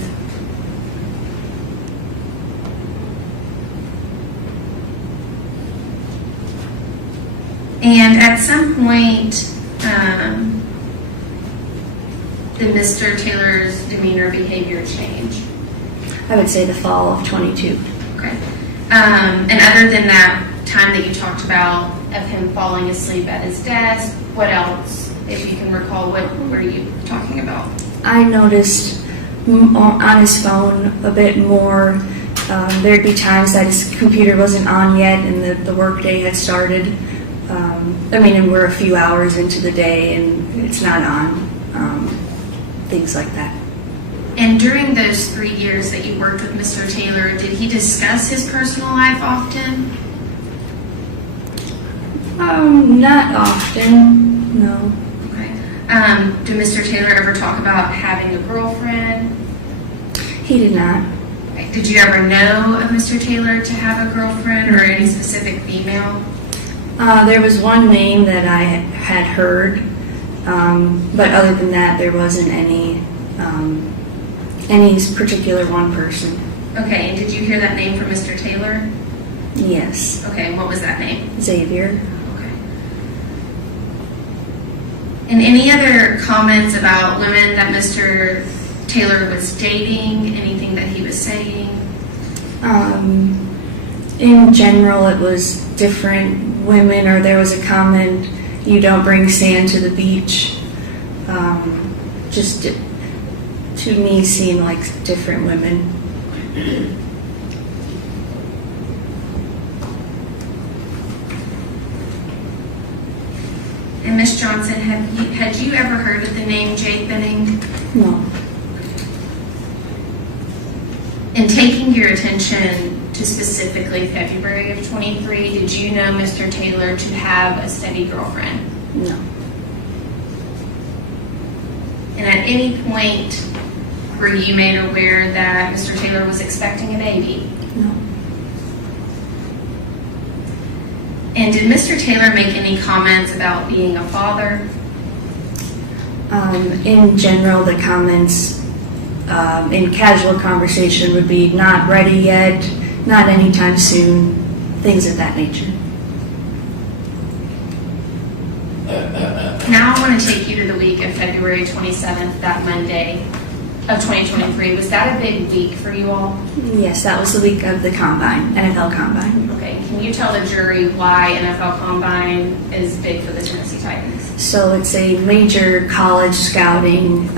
And at some point, did Mr. Taylor's demeanor behavior change? I would say the fall of 22. Okay. And other than that time that you talked about of him falling asleep at his desk, what else, if you can recall, what were you talking about? I noticed on his phone a bit more. There'd be times that his computer wasn't on yet and the work day had started. And we're a few hours into the day and it's not on. Things like that. And during those 3 years that you worked with Mr. Taylor, did he discuss his personal life often? Not often, no. Okay. Did Mr. Taylor ever talk about having a girlfriend? He did not. Okay. Did you ever know of Mr. Taylor to have a girlfriend or any specific female? There was one name that I had heard, but other than that, there wasn't any particular one person. Okay, and did you hear that name from Mr. Taylor? Yes. Okay, and what was that name? Xavier. Okay. And any other comments about women that Mr. Taylor was dating? Anything that he was saying? In general, it was different women, or there was a comment, you don't bring sand to the beach. Just to me seemed like different women. And Ms. Johnson, had you ever heard of the name Jade Benning? No. In taking your attention to specifically February of 23, did you know Mr. Taylor to have a steady girlfriend? No. And at any point, were you made aware that Mr. Taylor was expecting a baby? No. And did Mr. Taylor make any comments about being a father? In general, the comments in casual conversation would be not ready yet, not anytime soon, things of that nature. Now I want to take you to the week of February 27th, that Monday of 2023. Was that a big week for you all? Yes, that was the week of the combine, NFL combine. Okay, can you tell the jury why NFL Combine is big for the Tennessee Titans? So it's a major college scouting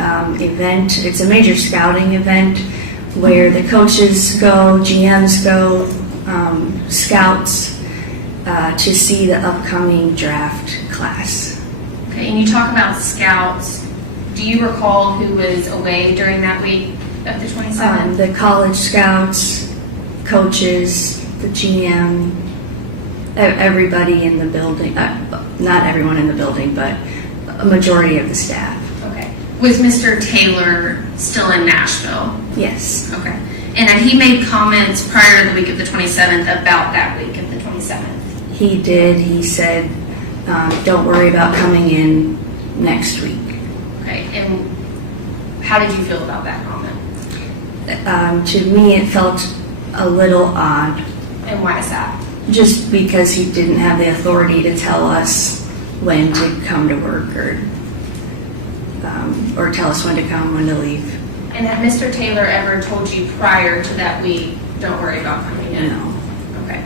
event. It's a major scouting event where the coaches go, GMs go, scouts, to see the upcoming draft class. Okay, and you talk about scouts. Do you recall who was away during that week of the 27th? The college scouts, coaches, the GM, everybody in the building, not everyone in the building, but a majority of the staff. Okay. Was Mr. Taylor still in Nashville? Yes. Okay. And had he made comments prior to the week of the 27th about that week of the 27th? He did. He said, don't worry about coming in next week. Okay. And how did you feel about that comment? To me, it felt a little odd, And why is that? just because he didn't have the authority to tell us when to come to work or tell us when to come, when to leave. And had Mr. Taylor ever told you prior to that week, don't worry about coming in? No. Okay.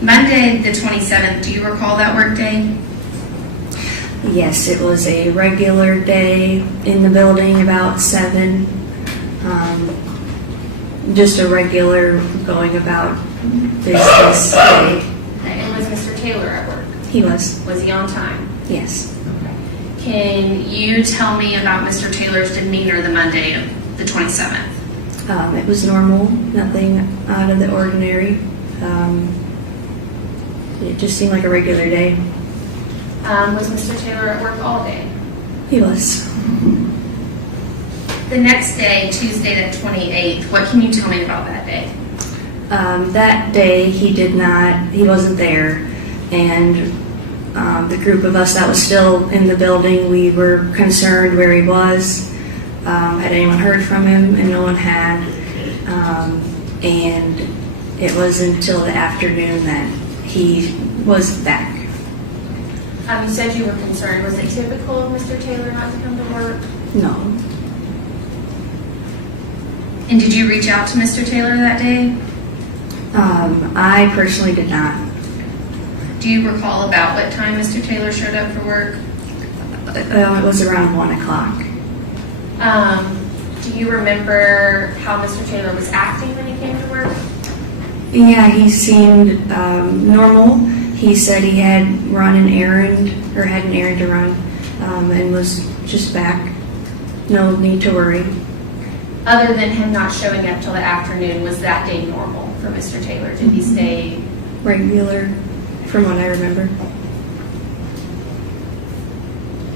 Monday, the 27th, do you recall that work day? Yes, it was a regular day in the building, about 7. Just a regular going about business day. Okay. And was Mr. Taylor at work? He was. Was he on time? Yes. Can you tell me about Mr. Taylor's demeanor the Monday of the 27th? It was normal, nothing out of the ordinary. It just seemed like a regular day. Was Mr. Taylor at work all day? He was. The next day, Tuesday the 28th, what can you tell me about that day? That day, he wasn't there, and the group of us that was still in the building, we were concerned where he was. Had anyone heard from him? And no one had. And it was until the afternoon that he was back. You said you were concerned. Was it typical of Mr. Taylor not to come to work? No. And did you reach out to Mr. Taylor that day? I personally did not. Do you recall about what time Mr. Taylor showed up for work? It was around 1 o'clock. Do you remember how Mr. Taylor was acting when he came to work? Yeah, he seemed normal. He said he had run an errand, or had an errand to run, and was just back. No need to worry. Other than him not showing up till the afternoon, was that day normal for Mr. Taylor? Did he stay? Regular, from what I remember.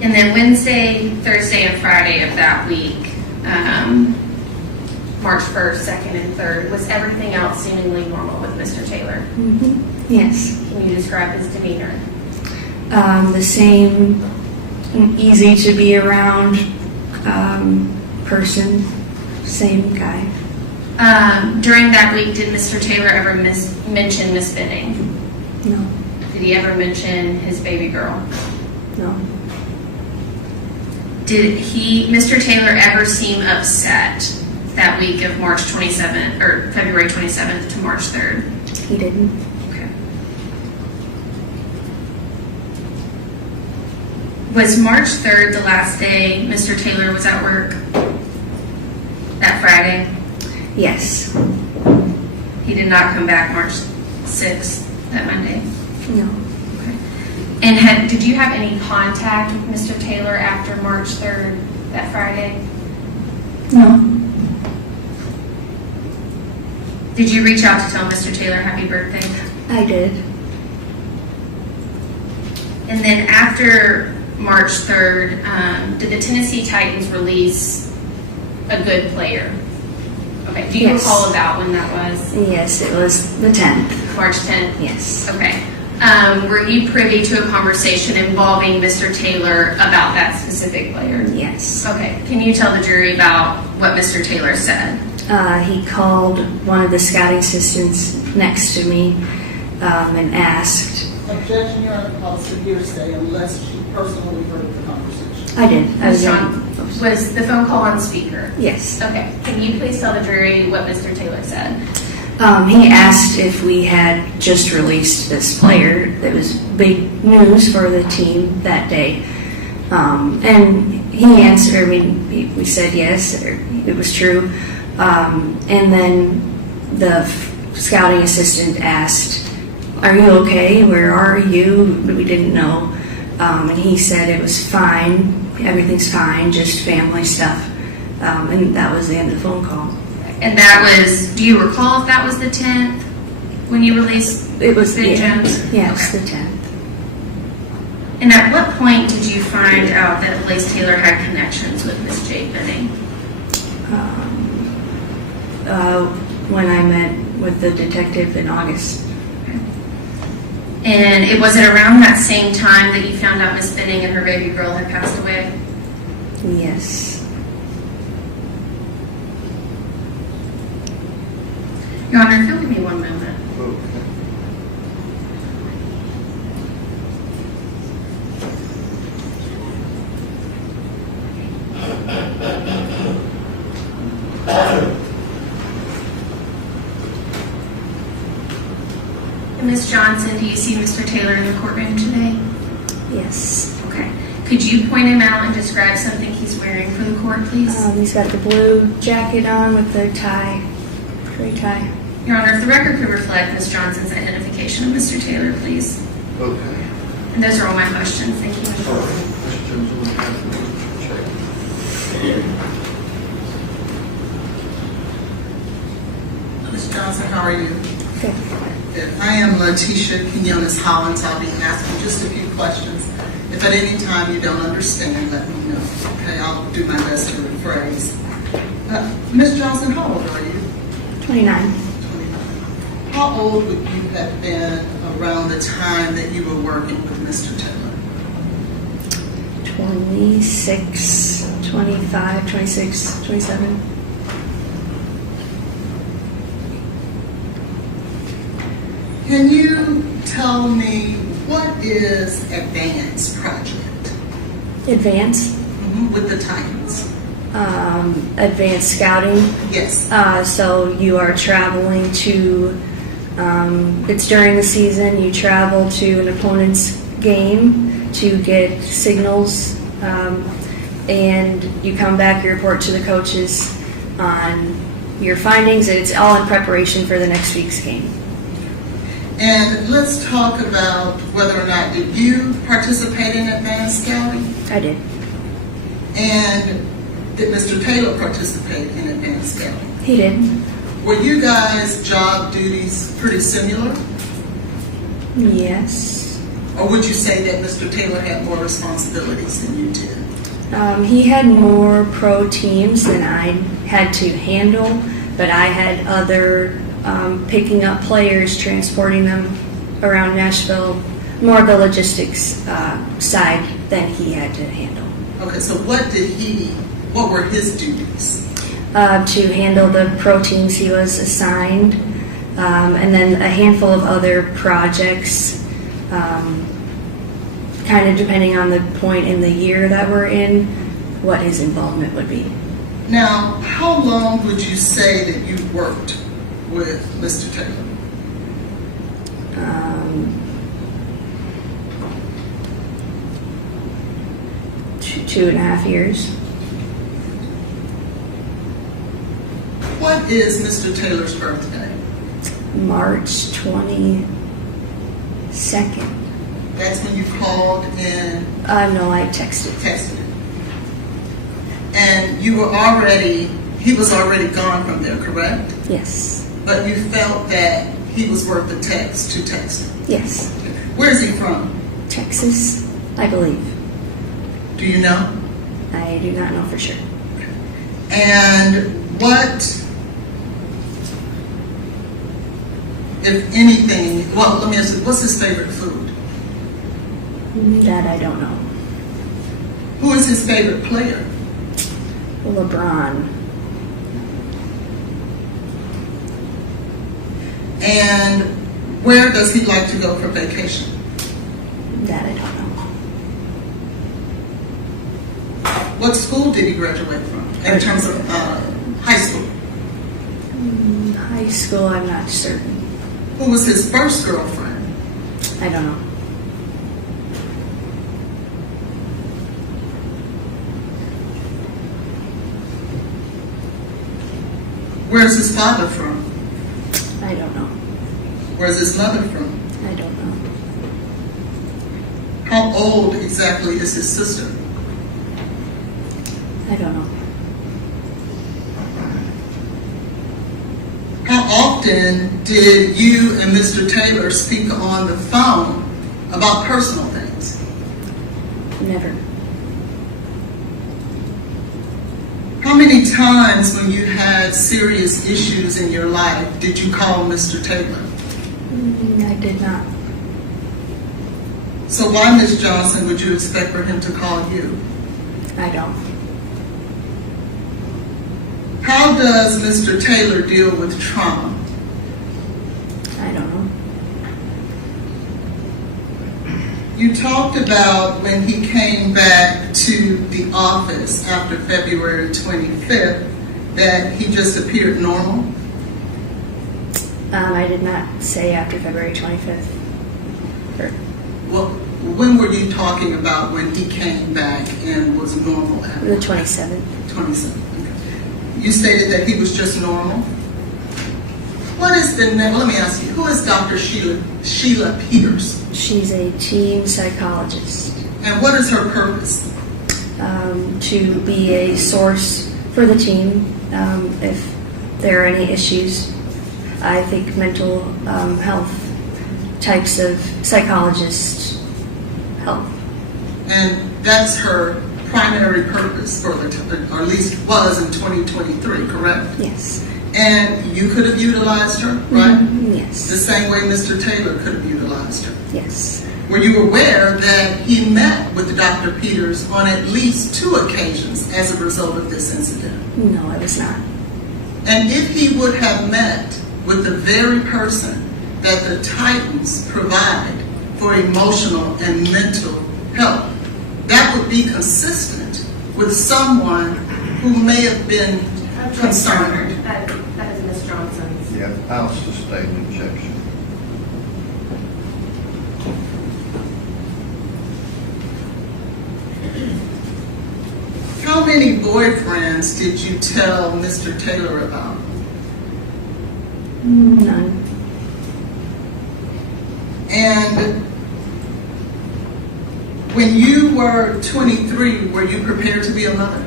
And then Wednesday, Thursday, and Friday of that week, March 1st, 2nd, and 3rd, was everything else seemingly normal with Mr. Taylor? Yes. Can you describe his demeanor? The same, easy to be around person, same guy. During that week, did Mr. Taylor ever mention Miss Benning? No, Did he ever mention his baby girl? no, Did Mr. Taylor ever seem upset that week of March 27th, or February 27th to March 3rd? he didn't. Okay. Was March 3rd the last day Mr. Taylor was at work? That Friday? Yes. He did not come back March 6th, that Monday? No. Okay. And did you have any contact with Mr. Taylor after March 3rd, that Friday? No. Did you reach out to tell Mr. Taylor happy birthday? I did. And then after March 3rd, did the Tennessee Titans release a good player? Okay, do you Yes. recall about when that was? Yes, it was the 10th. March 10th? Yes. Okay. Were you privy to a conversation involving Mr. Taylor about that specific player? Yes. Okay. Can you tell the jury about what Mr. Taylor said? He called one of the scouting assistants next to me and asked. Objection, Your Honor, policy hearsay unless she personally heard the conversation. I did. I was John, was the phone call on speaker? Yes. Okay. Can you please tell the jury what Mr. Taylor said? He asked if we had just released this player. That was big news for the team that day. And he answered, we said yes, or it was true. And then the scouting assistant asked, "Are you okay? Where are you?" We didn't know. And he said it was fine, everything's fine, just family stuff. And that was the end of the phone call. And that was, do you recall if that was the 10th when you released It was Ben yeah, Jones? yeah, it's Okay. the 10th. And at what point did you find out that Blaise Taylor had connections with Miss Jade Benning? When I met with the detective in August. And it was it around that same time that you found out Miss Benning and her baby girl had passed away? Yes. Your Honor, if you'll give me one moment. Ms. Johnson, do you see Mr. Taylor in the courtroom today? Yes. Okay. Could you point him out and describe something he's wearing for the court, please? He's got the blue jacket on with the tie, gray tie. Your Honor, if the record could reflect Ms. Johnson's identification of Mr. Taylor, please. Okay. And those are all my questions. Thank you. All right. Questions on the check? Ms. Johnson, how are you? Good. Good. I am Letitia Quinones Hollins. I'll be asking just a few questions. If at any time you don't understand, let me know. Okay, I'll do my best to rephrase. Ms. Johnson, how old are you? 29. 29. How old would you have been around the time that you were working with Mr. Taylor? 26, 25, 26, 27. Can you tell me what is Advance Project Advance. with the Titans? Advanced scouting. Yes. So you are traveling to, it's during the season, you travel to an opponent's game to get signals, and you come back, you report to the coaches on your findings, and it's all in preparation for the next week's game. And let's talk about whether or not did you participate in advanced scouting, I did. and did Mr. Taylor participate in advanced scouting? He did. Were you guys' job duties pretty similar? Yes. Or would you say that Mr. Taylor had more responsibilities than you did? He had more pro teams than I had to handle, but I had other picking up players, transporting them around Nashville, more of the logistics side than he had to handle. Okay, so what were his duties? To handle the pro teams he was assigned, and then a handful of other projects, kind of depending on the point in the year that we're in, what his involvement would be. Now, how long would you say that you worked with Mr. Taylor? 2.5 years. What is Mr. Taylor's birthday? March 22nd. That's when you called and No, I texted. texted him. And he was already gone from there, correct? Yes. But you felt that he was worth the text to text him. Yes. Where is he from? Texas, I believe. Do you know? I do not know for sure. And what, if anything, well, let me ask you, what's his favorite food? That I don't know. Who is his favorite player? LeBron. And where does he like to go for vacation? That I don't know. What school did he graduate from in terms of high school? High school, I'm not certain. Who was his first girlfriend? I don't know. Where's his father from? I don't know. Where's his mother from? I don't know. How old exactly is his sister? I don't know. How often did you and Mr. Taylor speak on the phone about personal things? Never. How many times when you had serious issues in your life did you call Mr. Taylor? I did not. So why, Ms. Johnson, would you expect for him to call you? I don't. How does Mr. Taylor deal with trauma? I don't know. You talked about when he came back to the office after February 25th that he just appeared normal. I did not say after February 25th. Well, when were you talking about when he came back and was normal after? The 27th. 27. You stated that he was just normal. What is the name? Let me ask you. Who is Dr. Sheila Peters? She's a team psychologist. And what is her purpose? To be a source for the team if there are any issues. I think mental health types of psychologists help. And that's her primary purpose for or at least was in 2023, correct? Yes. And you could have utilized her, right? Mhm, yes. The same way Mr. Taylor could have utilized her. Yes. Were you aware that he met with Dr. Peters on at least 2 occasions as a result of this incident? No, I was not. And if he would have met with the very person that the Titans provide for emotional and mental help, that would be consistent with someone who may have been concerned. That is Ms. Johnson's. Yeah, I'll sustain the objection. How many boyfriends did you tell Mr. Taylor about? None. And when you were 23, were you prepared to be a mother?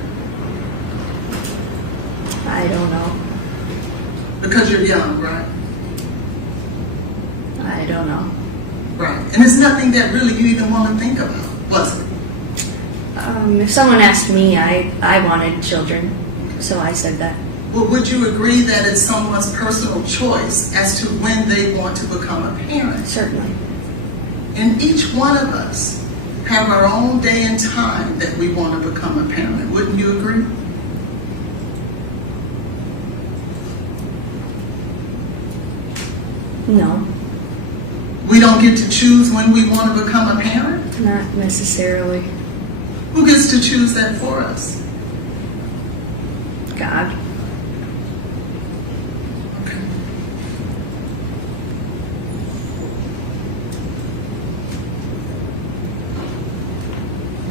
I don't know. Because you're young, right? I don't know. Right. And it's nothing that really you even want to think about, was it? If someone asked me, I wanted children, so I said that. Well, would you agree that it's someone's personal choice as to when they want to become a parent? Certainly. And each one of us have our own day and time that we want to become a parent. Wouldn't you agree? No, We don't get to choose when we want to become a parent. not necessarily. Who gets to choose that for us? God. Okay.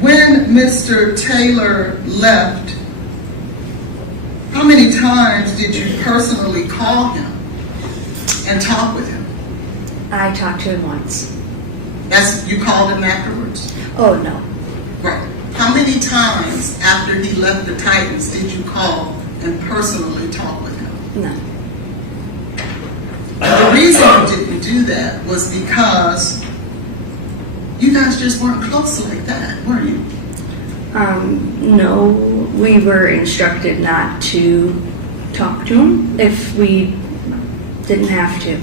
When Mr. Taylor left, how many times did you personally call him and talk with him? I talked to him once. You called him afterwards? Oh, no. Right. How many times after he left the Titans did you call and personally talk with him? None. The reason you didn't do that was because you guys just weren't close like that, were you? No, we were instructed not to talk to him if we didn't have to.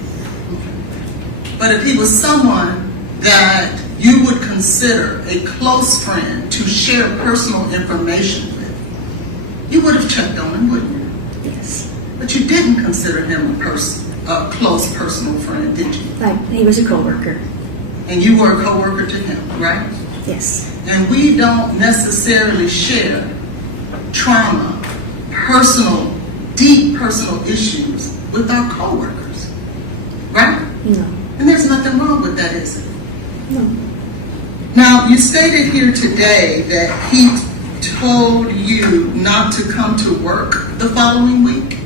But if he was someone that you would consider a close friend to share personal information with, you would have checked on him, wouldn't you? Yes. But you didn't consider him a close personal friend, did you? He was a coworker. And you were a coworker to him, right? Yes. And we don't necessarily share trauma, deep personal issues with our coworkers, right? No. And there's nothing wrong with that, is it? No. Now, you stated here today that he told you not to come to work the following week.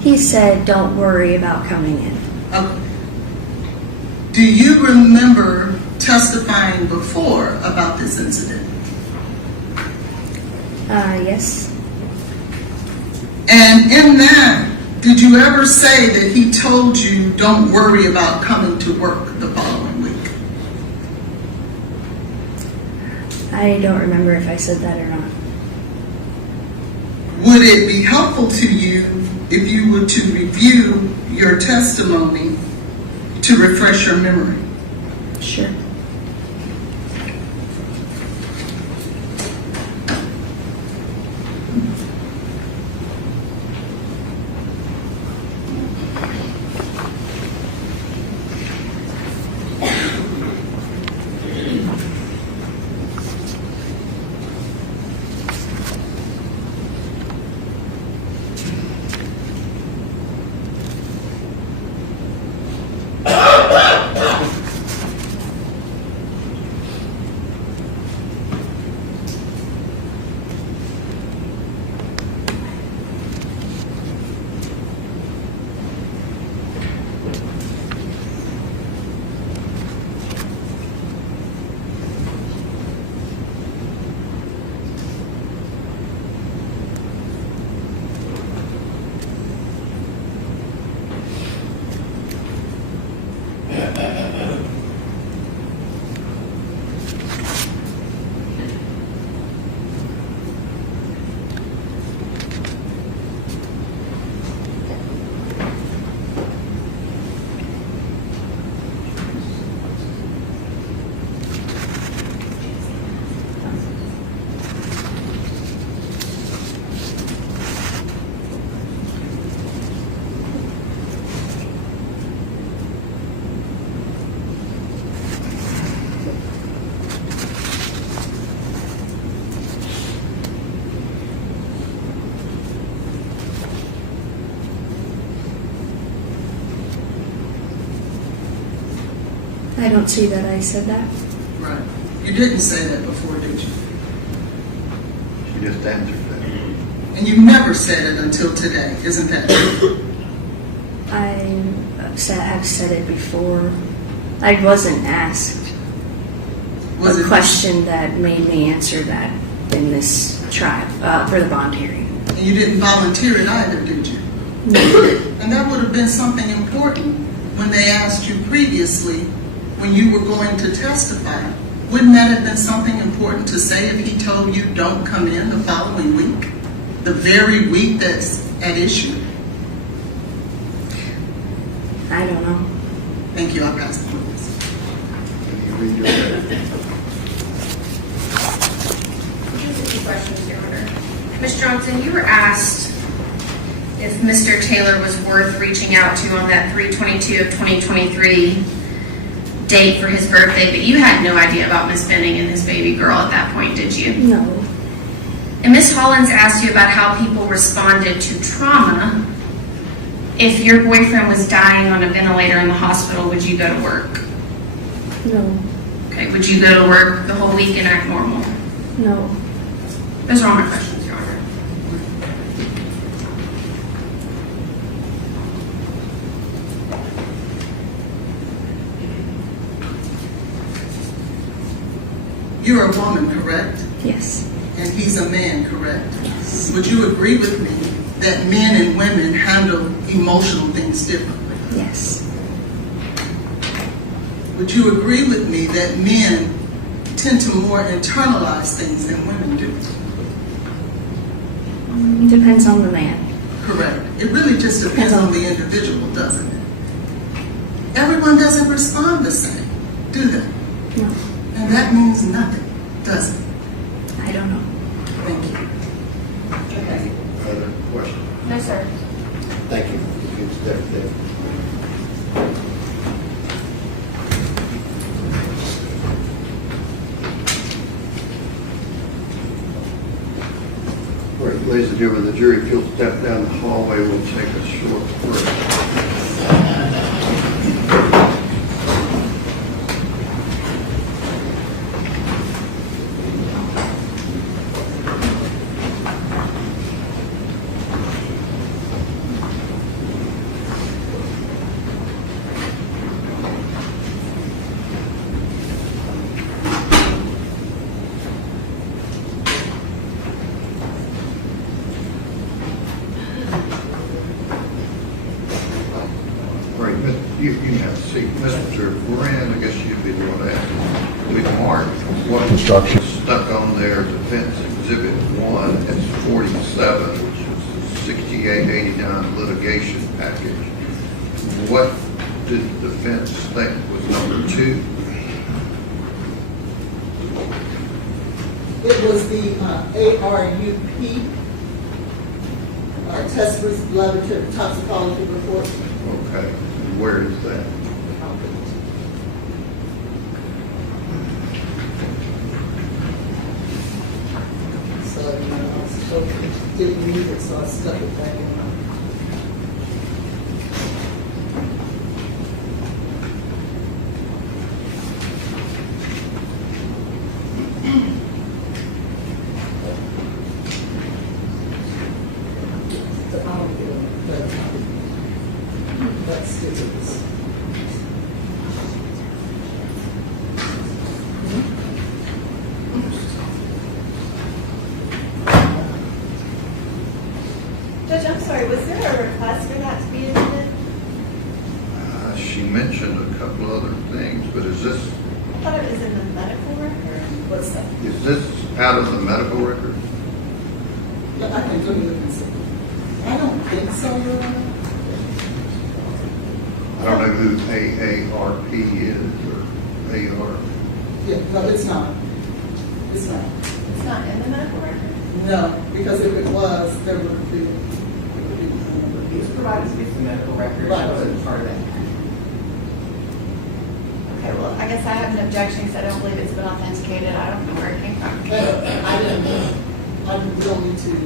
He said, "Don't worry about coming in." Okay. Do you remember testifying before about this incident? Yes. And in that, did you ever say that he told you, "Don't worry about coming to work the following week"? I don't remember if I said that or not. Would it be helpful to you if you were to review your testimony to refresh your memory? Sure. I don't see that I said that. Right. You didn't say that before, did you? She just answered that. And you never said it until today, isn't that true? I've said it before. I wasn't asked Was a it question that made me answer that in this trial for the bond hearing. And you didn't volunteer it either, did you? No. And that would have been something important when they asked you previously when you were going to testify. Wouldn't that have been something important to say if he told you don't come in the following week? The very week that's at issue? I don't know. Thank you. I'll pass the witness. Can you read your letter? Just a few questions, Your Honor. Ms. Johnson, you were asked if Mr. Taylor was worth reaching out to on that 3/22 of 2023 date for his birthday, but you had no idea about Miss Benning and his baby girl at that point, did you? No. And Ms. Hollins asked you about how people responded to trauma. If your boyfriend was dying on a ventilator in the hospital, would you go to work? No. Okay, would you go to work the whole week and act normal? No. Those are all my questions, Your Honor. You're a woman, correct? Yes. And he's a man, correct? Yes. Would you agree with me that men and women handle emotional things differently? Yes. Would you agree with me that men tend to more internalize things than women do? Depends on the man. Correct. It really just depends on the individual, doesn't it? Everyone doesn't respond the same, do they? No. And that means nothing, does it? I don't know. Thank you. Any other questions? No, sir. Thank you. You can step there. All right, ladies and gentlemen, the jury, if you'll step down the hallway, we'll take a short break. Mr. Moran, I guess you'd be the one to ask. We marked what Construction. was stuck on there, Defense Exhibit 1, it's 47, which is the 6889 litigation package. What did the defense think was number 2? It was the ARUP, our test risk laboratory toxicology report. Okay, and where is that? So, I was so didn't read it, so I stuck it back in my. That's stupid. Judge, I'm sorry, was there a request for that to be amended? She mentioned a couple other things, but is this, I thought it was in the medical record. What's that? is this out of the medical record? Yeah, I can do it and see. I don't think so, Your Honor. I don't know who AARP is, or AR. Yeah, no, it's not. It's not. It's not in the medical record? No, because if it was, there would be. He was provided with the medical record, Right. that wasn't part of that. Okay, well, I guess I have an objection because I don't believe it's been authenticated. I don't know where it came from. I didn't, I don't need to.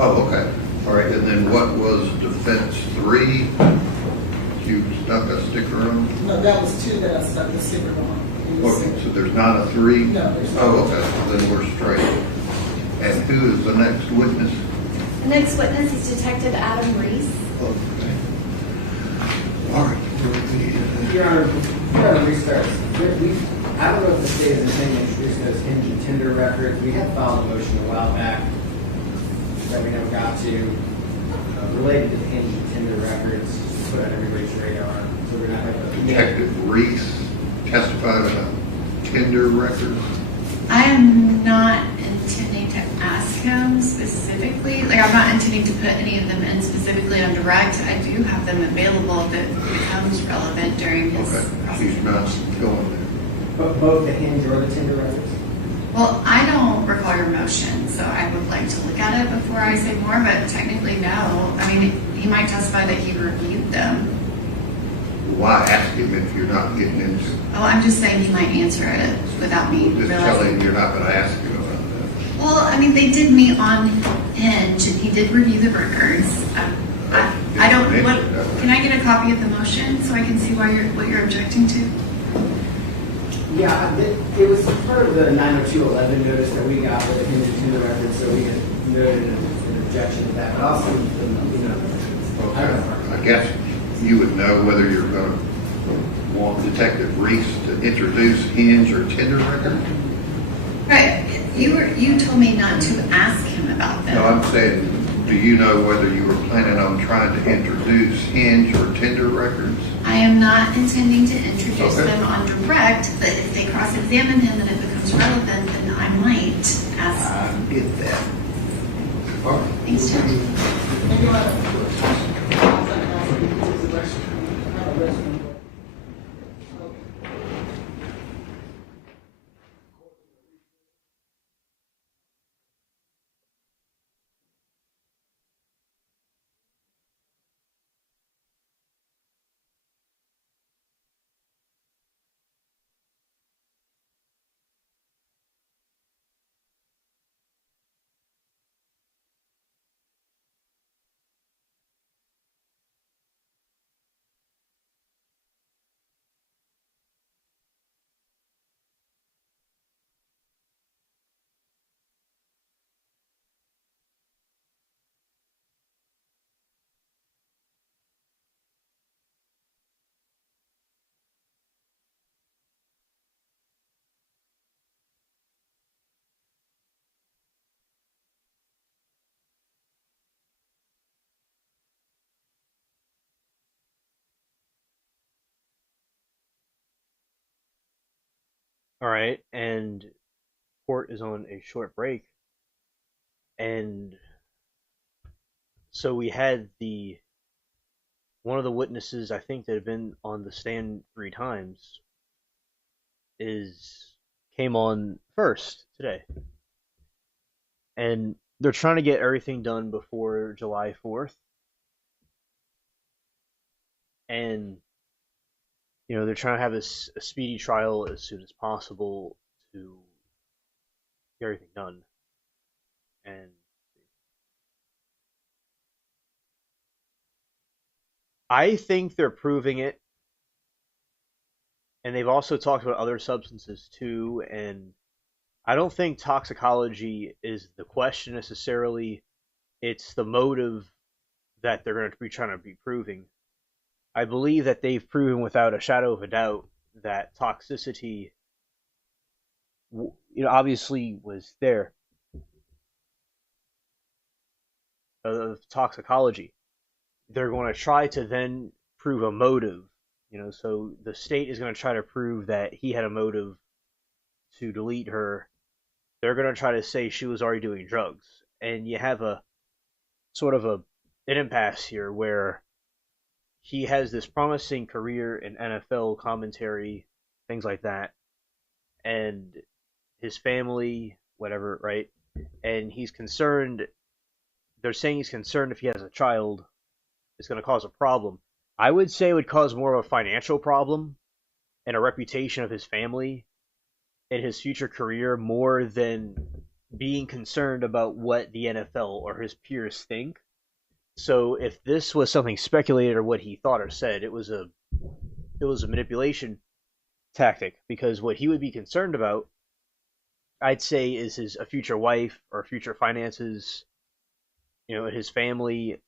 Oh, okay. All right, and then what was Defense 3? You stuck a sticker on? No, that was 2 that I stuck the sticker on. Okay, so there's not a 3? No, there's not. Oh, okay, then we're straight. And who is the next witness? The next witness is Detective Adam Reese. Okay. All right. Your Honor, before I restart, I don't know if the state is intending to introduce those hinge and tender records. We had filed a motion a while back that we never got to, related to the hinge and tender records, just to put on everybody's radar, so we're not having a... Detective Reese testified about tender records. I am not intending to ask him specifically, like I'm not intending to put any of them in specifically on direct. I do have them available if it becomes relevant during his Okay, he's not prosecution. going there. But both the hinge or the tender records? Well, I don't require motion, so I would like to look at it before I say more, but technically no. I mean, he might testify that he reviewed them. Why ask him if you're not getting into it? Oh, I'm just saying he might answer it without me Just tell realizing. him you're not going to ask him about that. Well, I mean, they did meet on Hinge, and he did review the records. I don't, what, can I get a copy of the motion so I can see what you're objecting to? Yeah, it was part of the 90211 notice that we got with the hinge and tender records, so we had noted an objection to that, but also, you know, I don't know. I guess you would know whether you're going to want Detective Reese to introduce hinge or tender record. Right, you told me not to ask him about them. No, I'm saying, do you know whether you were planning on trying to introduce hinge or tender records? I am not intending to introduce Okay. them on direct, but if they cross-examine him and it becomes relevant, then I might ask. I get that. All right. Thanks, Judge. And Your Honor, All right, and court is on a short break, and so we had the one of the witnesses I think that had been on the stand 3 times is came on first today, and they're trying to get everything done before July 4th, and they're trying to have a speedy trial as soon as possible to get everything done. And I think they're proving it. And they've also talked about other substances too. And I don't think toxicology is the question necessarily. It's the motive that they're going to be trying to be proving. I believe that they've proven without a shadow of a doubt that toxicity, obviously was there. Of toxicology. They're going to try to then prove a motive. So the state is going to try to prove that he had a motive to delete her. They're going to try to say she was already doing drugs. And you have a sort of an impasse here where he has this promising career in NFL commentary, things like that, and his family, whatever, right? And he's concerned, they're saying he's concerned if he has a child, it's going to cause a problem. I would say it would cause more of a financial problem and a reputation of his family and his future career more than being concerned about what the NFL or his peers think. So if this was something speculated or what he thought or said, it was a manipulation tactic, because what he would be concerned about, I'd say, is a future wife or future finances, his family,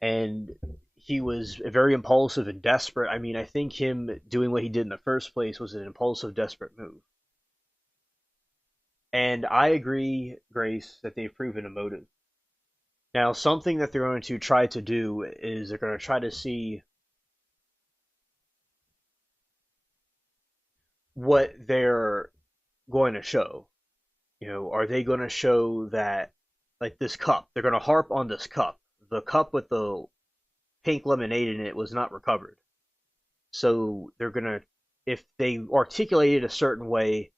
and he was very impulsive and desperate. I mean, I think him doing what he did in the first place was an impulsive, desperate move. And I agree, Grace, that they've proven a motive. Now, something that they're going to try to do is they're going to try to see what they're going to show. Are they going to show that, like this cup, they're going to harp on this cup. The cup with the pink lemonade in it was not recovered. So they're going to, if they articulate it a certain way,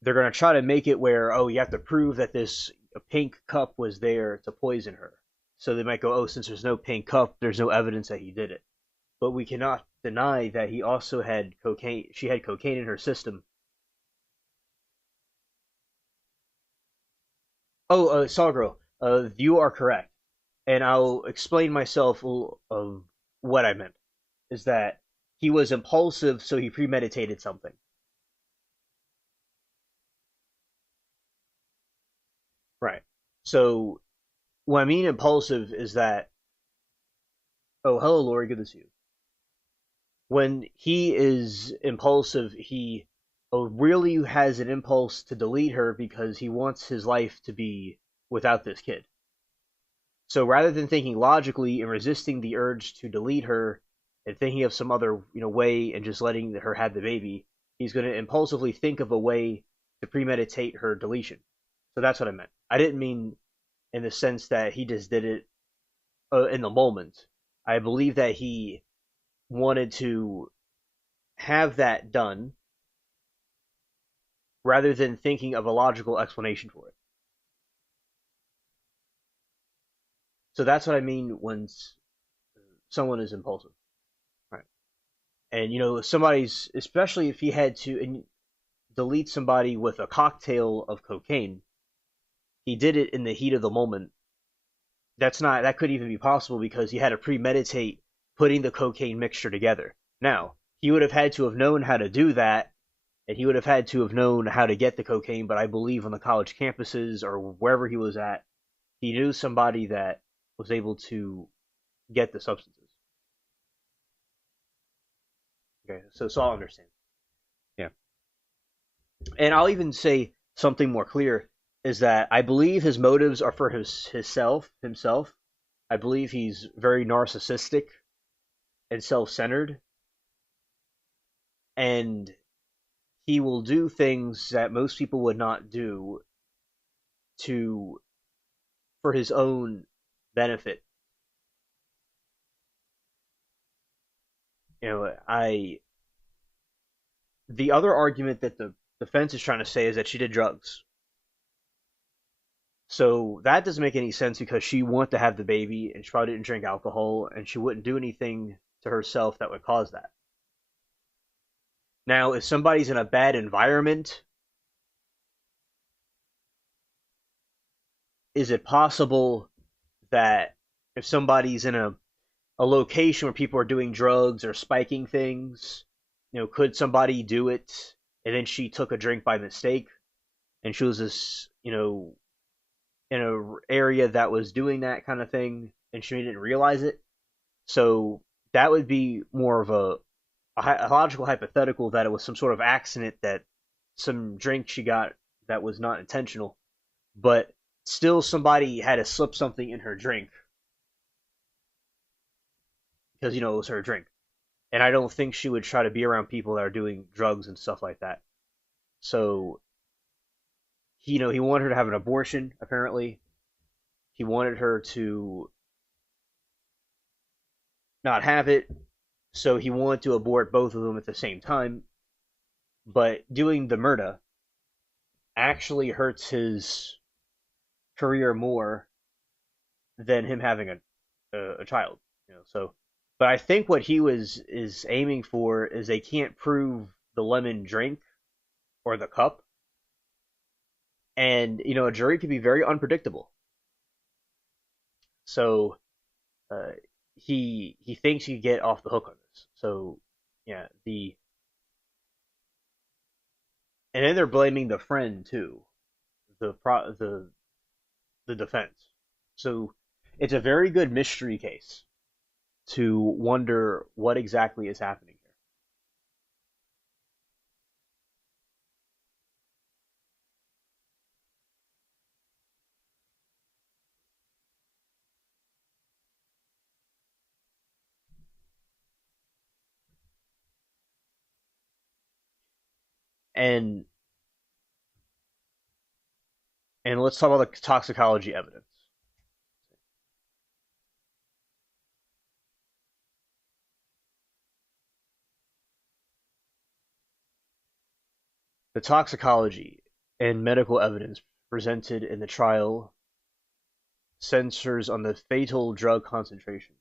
they're going to try to make it where, you have to prove that this pink cup was there to poison her. So they might go, since there's no pink cup, there's no evidence that he did it. But we cannot deny that he also had cocaine. She had cocaine in her system. Sawgirl, you are correct. And I'll explain myself of what I meant. Is that he was impulsive, so he premeditated something. Right. So, what I mean impulsive is that... Oh, hello, Lori, good to see you. When he is impulsive, he really has an impulse to delete her because he wants his life to be without this kid. So rather than thinking logically and resisting the urge to delete her and thinking of some other way and just letting her have the baby, he's going to impulsively think of a way to premeditate her deletion. So that's what I meant. I didn't mean in the sense that he just did it in the moment. I believe that he wanted to have that done rather than thinking of a logical explanation for it. So that's what I mean when someone is impulsive. Right. And, if somebody's, especially if he had to delete somebody with a cocktail of cocaine, he did it in the heat of the moment. That couldn't even be possible because he had to premeditate putting the cocaine mixture together. Now, he would have had to have known how to do that, and he would have had to have known how to get the cocaine, but I believe on the college campuses or wherever he was at, he knew somebody that was able to get the substances. Okay, so I'll understand. Yeah. And I'll even say something more clear, is that I believe his motives are for himself. I believe he's very narcissistic and self-centered. And he will do things that most people would not do for his own benefit. The other argument that the defense is trying to say is that she did drugs. So that doesn't make any sense because she wanted to have the baby and she probably didn't drink alcohol and she wouldn't do anything to herself that would cause that. Now, if somebody's in a bad environment, is it possible that if somebody's in a location where people are doing drugs or spiking things, could somebody do it and then she took a drink by mistake and she was this, in a area that was doing that kind of thing and she didn't realize it? So that would be more of a logical hypothetical that it was some sort of accident, that some drink she got that was not intentional, but still somebody had to slip something in her drink because, it was her drink. And I don't think she would try to be around people that are doing drugs and stuff like that. So, he wanted her to have an abortion, apparently. He wanted her to not have it, so he wanted to abort both of them at the same time. But doing the murder actually hurts his career more than him having a child. So, but I think what he is aiming for is they can't prove the lemon drink or the cup. And, a jury can be very unpredictable. So, he thinks he can get off the hook on this. So, yeah, and then they're blaming the friend too, the defense. So, it's a very good mystery case to wonder what exactly is happening here. And let's talk about the toxicology evidence. The toxicology and medical evidence presented in the trial centers on the fatal drug concentration.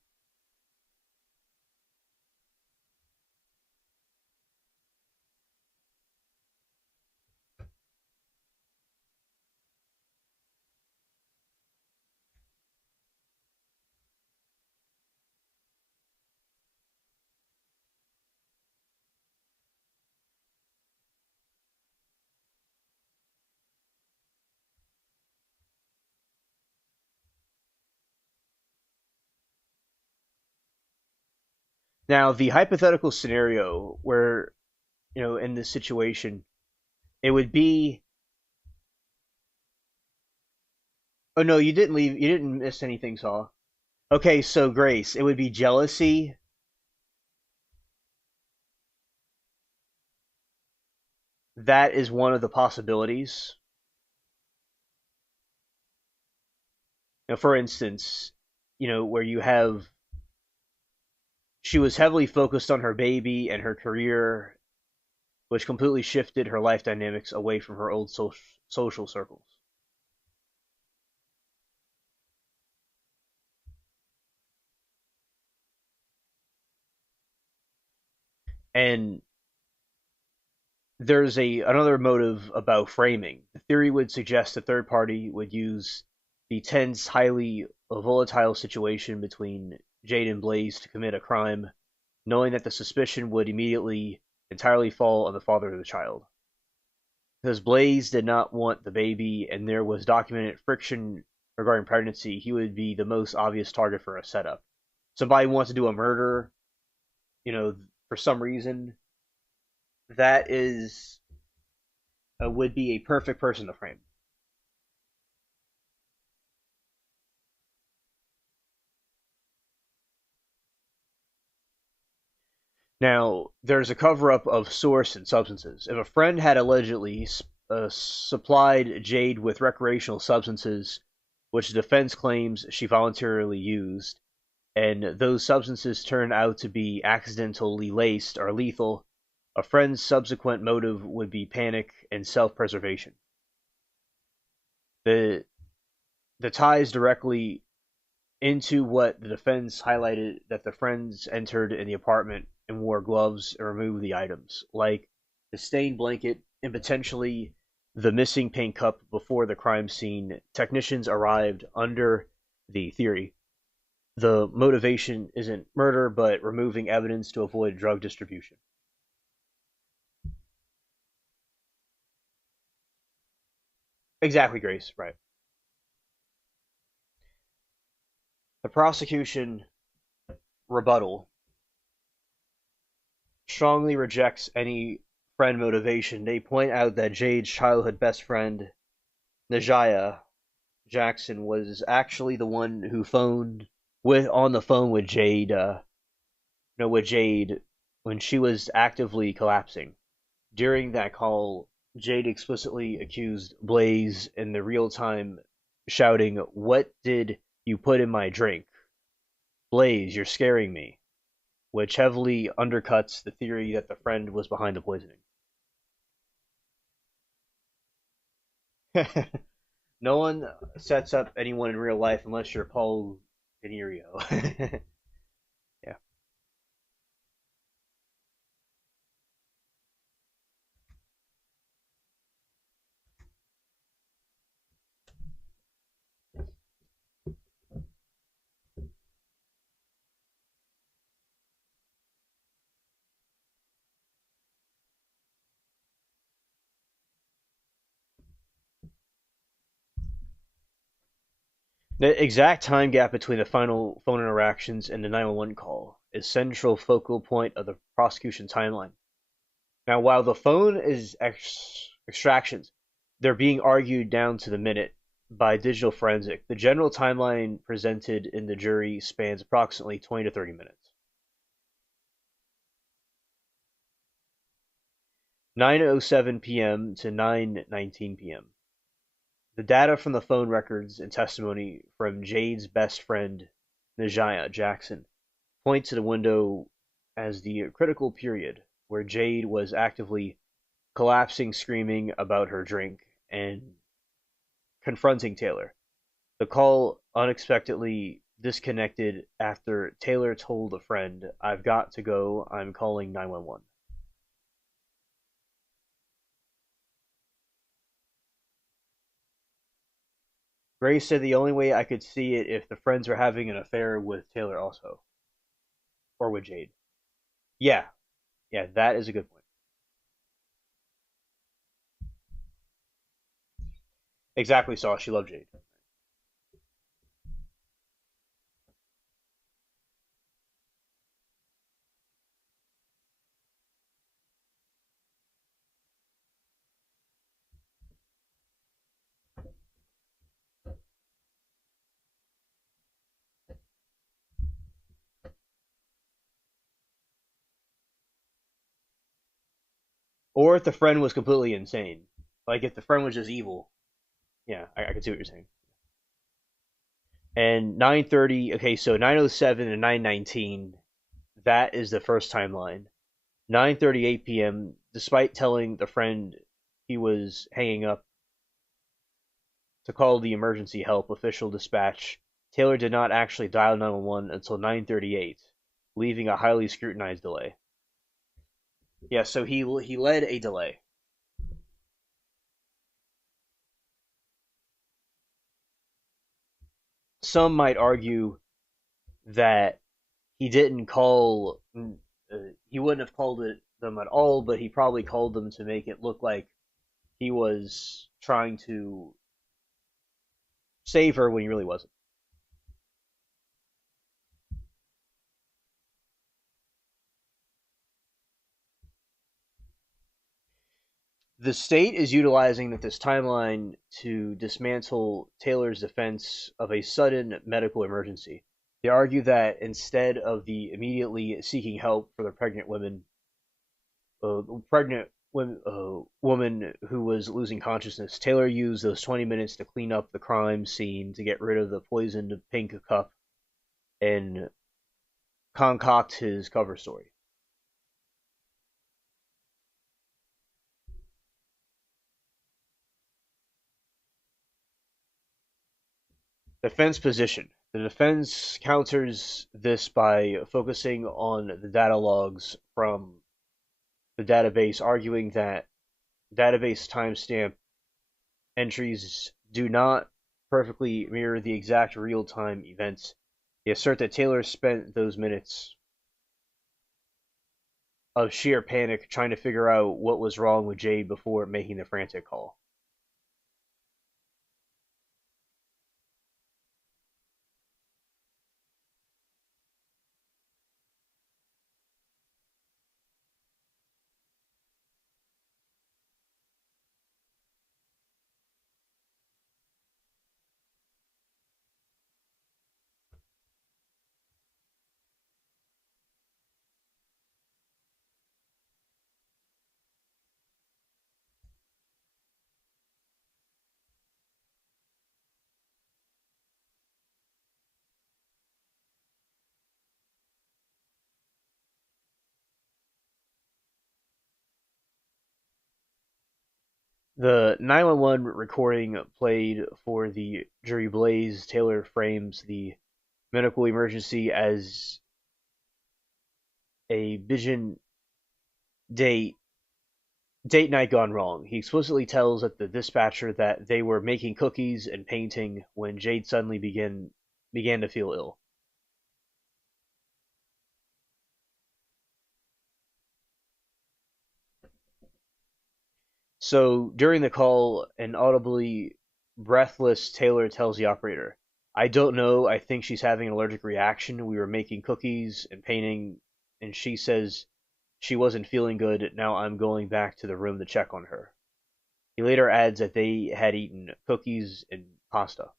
Now, the hypothetical scenario where, in this situation, it would be. Oh no, you didn't leave. You didn't miss anything, Saw. Okay, so Grace, it would be jealousy. That is one of the possibilities. Now, for instance, where you have. She was heavily focused on her baby and her career, which completely shifted her life dynamics away from her old social circles. And there's another motive about framing. The theory would suggest a third party would use the tense, highly volatile situation between Jade and Blaise to commit a crime, knowing that the suspicion would immediately entirely fall on the father of the child. Because Blaise did not want the baby and there was documented friction regarding pregnancy, he would be the most obvious target for a setup. Somebody wants to do a murder, for some reason, that would be a perfect person to frame. Now, there's a cover-up of source and substances. If a friend had allegedly supplied Jade with recreational substances, which the defense claims she voluntarily used, and those substances turned out to be accidentally laced or lethal, a friend's subsequent motive would be panic and self-preservation. The ties directly into what the defense highlighted, that the friends entered in the apartment and wore gloves and removed the items, like the stained blanket and potentially the missing paint cup before the crime scene. Technicians arrived under the theory the motivation isn't murder, but removing evidence to avoid drug distribution. Exactly, Grace, right. The prosecution rebuttal strongly rejects any friend motivation. They point out that Jade's childhood best friend, Najaya Jackson, was actually the one who on the phone with Jade, with Jade when she was actively collapsing. During that call, Jade explicitly accused Blaise in the real time, shouting, "What did you put in my drink? Blaise, you're scaring me," which heavily undercuts the theory that the friend was behind the poisoning. No one sets up anyone in real life unless you're Paul Venerio. Yeah. The exact time gap between the final phone interactions and the 911 call is central focal point of the prosecution timeline. Now, while the phone is extractions, they're being argued down to the minute by digital forensic. The general timeline presented in the jury spans approximately 20 to 30 minutes. 9:07 p.m. to 9:19 p.m. The data from the phone records and testimony from Jade's best friend, Najaya Jackson, point to the window as the critical period where Jade was actively collapsing, screaming about her drink, and confronting Taylor. The call unexpectedly disconnected after Taylor told a friend, "I've got to go, I'm calling 911." Grace said the only way I could see it if the friends were having an affair with Taylor also. Or with Jade. Yeah, that is a good point. Exactly, Saw. She loved Jade. Or if the friend was completely insane. Like if the friend was just evil. Yeah, I can see what you're saying. And 9:30, okay, so 9:07 and 9:19, that is the first timeline. 9:38 p.m., despite telling the friend he was hanging up to call the emergency help official dispatch, Taylor did not actually dial 911 until 9:38, leaving a highly scrutinized delay. Yeah, so he led a delay. Some might argue that he didn't call, he wouldn't have called them at all, but he probably called them to make it look like he was trying to save her when he really wasn't. The state is utilizing this timeline to dismantle Taylor's defense of a sudden medical emergency. They argue that instead of the immediately seeking help for the pregnant woman who was losing consciousness, Taylor used those 20 minutes to clean up the crime scene, to get rid of the poisoned pink cup, and concoct his cover story. Defense position. The defense counters this by focusing on the data logs from the database, arguing that database timestamp entries do not perfectly mirror the exact real-time events. They assert that Taylor spent those minutes of sheer panic trying to figure out what was wrong with Jade before making the frantic call. The 911 recording played for the jury. Blaise Taylor frames the medical emergency as a Bijan date night gone wrong. He explicitly tells the dispatcher that they were making cookies and painting when Jade suddenly began to feel ill. So during the call, an audibly breathless Taylor tells the operator, "I don't know, I think she's having an allergic reaction. We were making cookies and painting, and she says she wasn't feeling good. Now I'm going back to the room to check on her." He later adds that they had eaten cookies and pasta.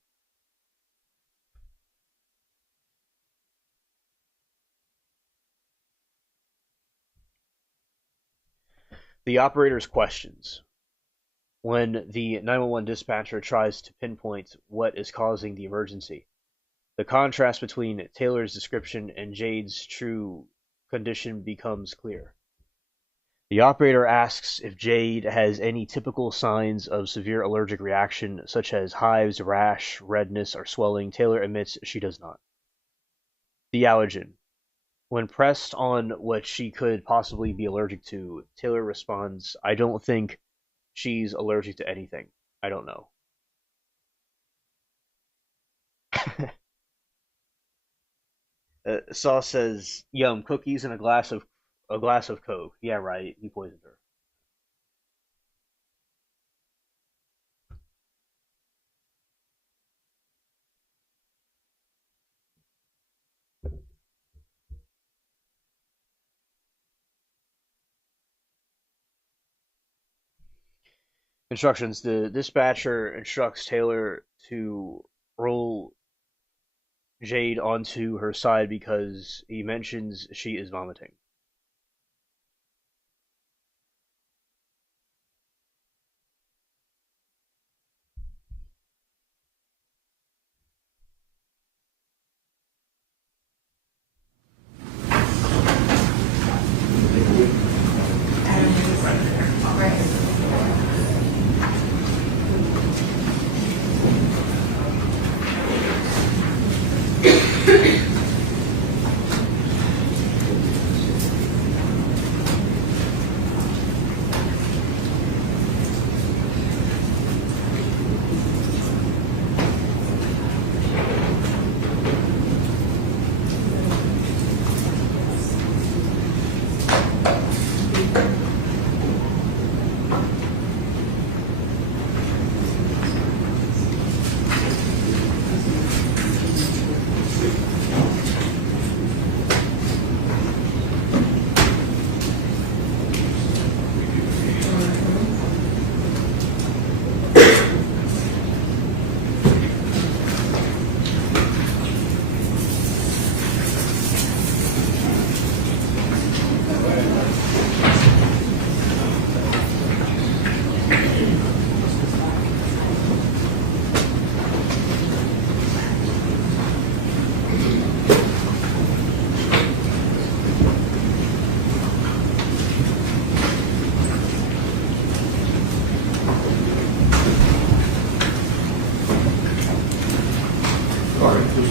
The operator's questions. When the 911 dispatcher tries to pinpoint what is causing the emergency, the contrast between Taylor's description and Jade's true condition becomes clear. The operator asks if Jade has any typical signs of severe allergic reaction, such as hives, rash, redness, or swelling. Taylor admits she does not. The allergen. When pressed on what she could possibly be allergic to, Taylor responds, "I don't think she's allergic to anything. I don't know." Saw says, "Yum, cookies and a glass of Coke." Yeah, right. He poisoned her. Instructions. The dispatcher instructs Taylor to roll Jade onto her side because he mentions she is vomiting.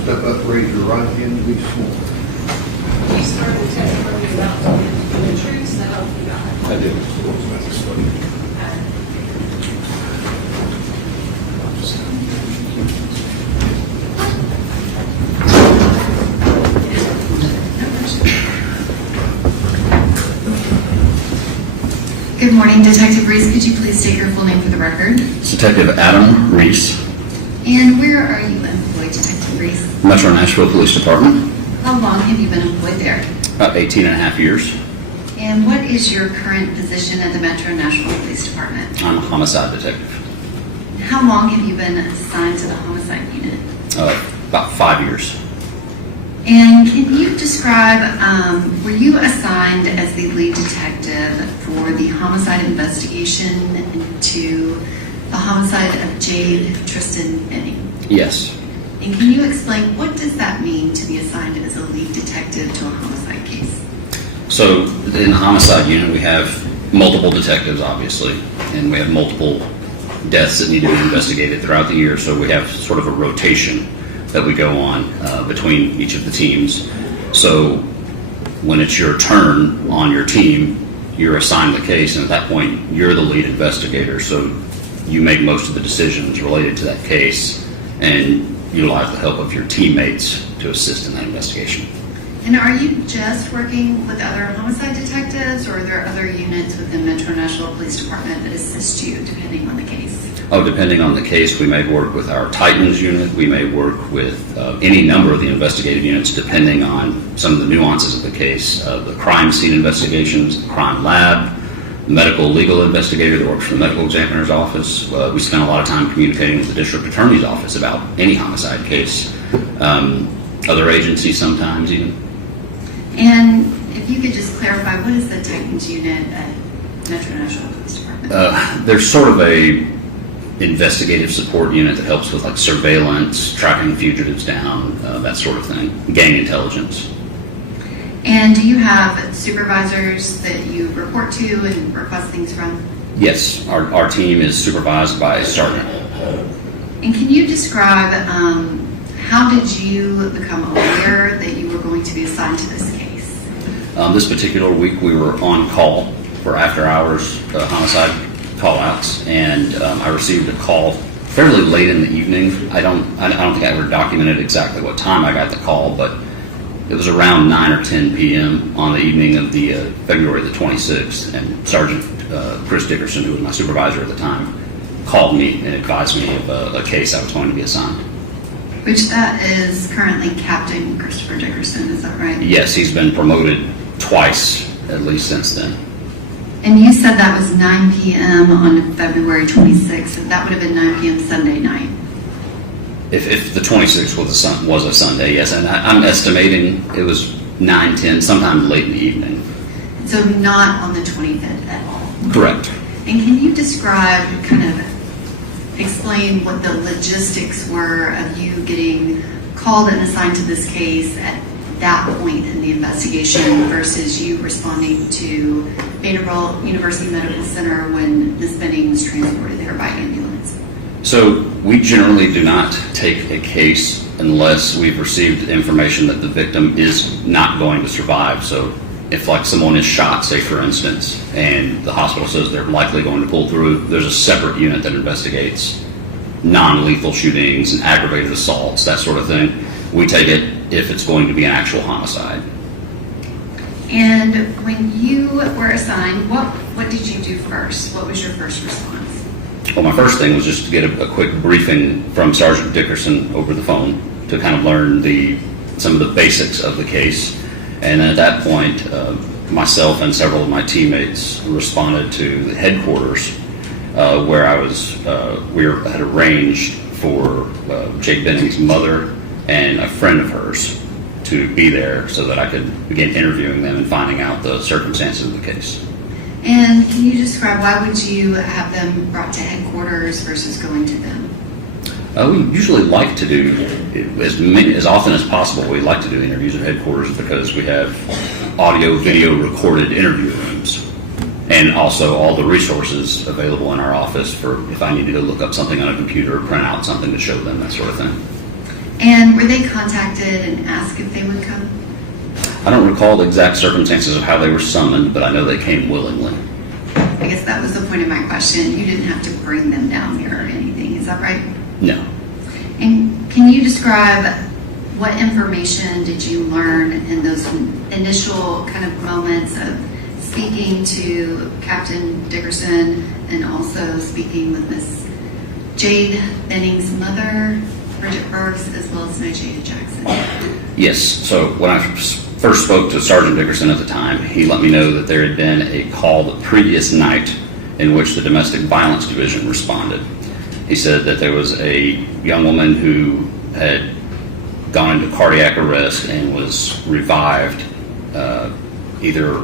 step up, raise your right hand, and be sworn. You swear the testimony you're about to give is the truth, so help you God. I do. Good morning, Detective Reese. Could you please state your full name for the record? It's Detective Adam Reese, And where are you employed, Detective Reese? Metro Nashville Police Department, How long have you been employed there? about 18 and a half years. And what is your current position at the Metro Nashville Police Department? I'm a homicide detective. How long have you been assigned to the homicide unit? About 5 years. And can you describe, were you assigned as the lead detective for the homicide investigation into the homicide of Jade Benning? Yes. And can you explain what does that mean to be assigned as a lead detective to a homicide case? So in the homicide unit, we have multiple detectives, obviously, and we have multiple deaths that need to be investigated throughout the year. So we have sort of a rotation that we go on between each of the teams. So when it's your turn on your team, you're assigned the case, and at that point, you're the lead investigator. So you make most of the decisions related to that case and utilize the help of your teammates to assist in that investigation. And are you just working with other homicide detectives, or are there other units within Metro Nashville Police Department that assist you depending on the case? Oh, depending on the case, we may work with our Titans unit. We may work with any number of the investigative units, depending on some of the nuances of the case. The crime scene investigations, the crime lab, the medical legal investigator that works for the medical examiner's office. We spend a lot of time communicating with the district attorney's office about any homicide case. Other agencies sometimes even. And if you could just clarify, what is the Titans unit at Metro Nashville Police Department? There's sort of a investigative support unit that helps with like surveillance, tracking fugitives down, that sort of thing, gang intelligence. And do you have supervisors that you report to and request things from? Yes, our team is supervised by a sergeant. And can you describe how did you become aware that you were going to be assigned to this case? This particular week we were on call for after hours homicide call-outs, and I received a call fairly late in the evening. I don't think I ever documented exactly what time I got the call, but it was around 9 or 10 p.m. on the evening of the February the 26th, and Sergeant Chris Dickerson, who was my supervisor at the time, called me and advised me of a case I was going to be assigned. Which that is currently Captain Christopher Dickerson, is that right? Yes, he's been promoted twice, at least since then. And you said that was 9 p.m. on February 26th, and that would have been 9 p.m. Sunday night. If the 26th was a Sunday, yes, and I'm estimating it was 9, 10, sometime late in the evening. So not on the 25th at all? Correct. And can you describe, kind of explain what the logistics were of you getting called and assigned to this case at that point in the investigation versus you responding to Vanderbilt University Medical Center when Ms. Benning was transported there by ambulance? So we generally do not take a case unless we've received information that the victim is not going to survive. So if like someone is shot, say for instance, and the hospital says they're likely going to pull through, there's a separate unit that investigates non-lethal shootings and aggravated assaults, that sort of thing. We take it if it's going to be an actual homicide. And when you were assigned, what did you do first? What was your first response? Well, my first thing was just to get a quick briefing from Sergeant Dickerson over the phone to kind of learn some of the basics of the case. And then at that point, myself and several of my teammates responded to the headquarters where we had arranged for Jade Benning's mother and a friend of hers to be there so that I could begin interviewing them and finding out the circumstances of the case. And can you describe why would you have them brought to headquarters versus going to them? We usually like to do, as often as possible, we like to do interviews at headquarters because we have audio, video recorded interview rooms and also all the resources available in our office for if I needed to look up something on a computer or print out something to show them, that sort of thing. And were they contacted and asked if they would come? I don't recall the exact circumstances of how they were summoned, but I know they came willingly. I guess that was the point of my question. You didn't have to bring them down here or anything, is that right? No. And can you describe what information did you learn in those initial kind of moments of speaking to Captain Dickerson and also speaking with Miss Jade Benning's mother, Bridget Burks, as well as Nigel Jackson? Yes. So when I first spoke to Sergeant Dickerson at the time, he let me know that there had been a call the previous night in which the Domestic Violence Division responded. He said that there was a young woman who had gone into cardiac arrest and was revived either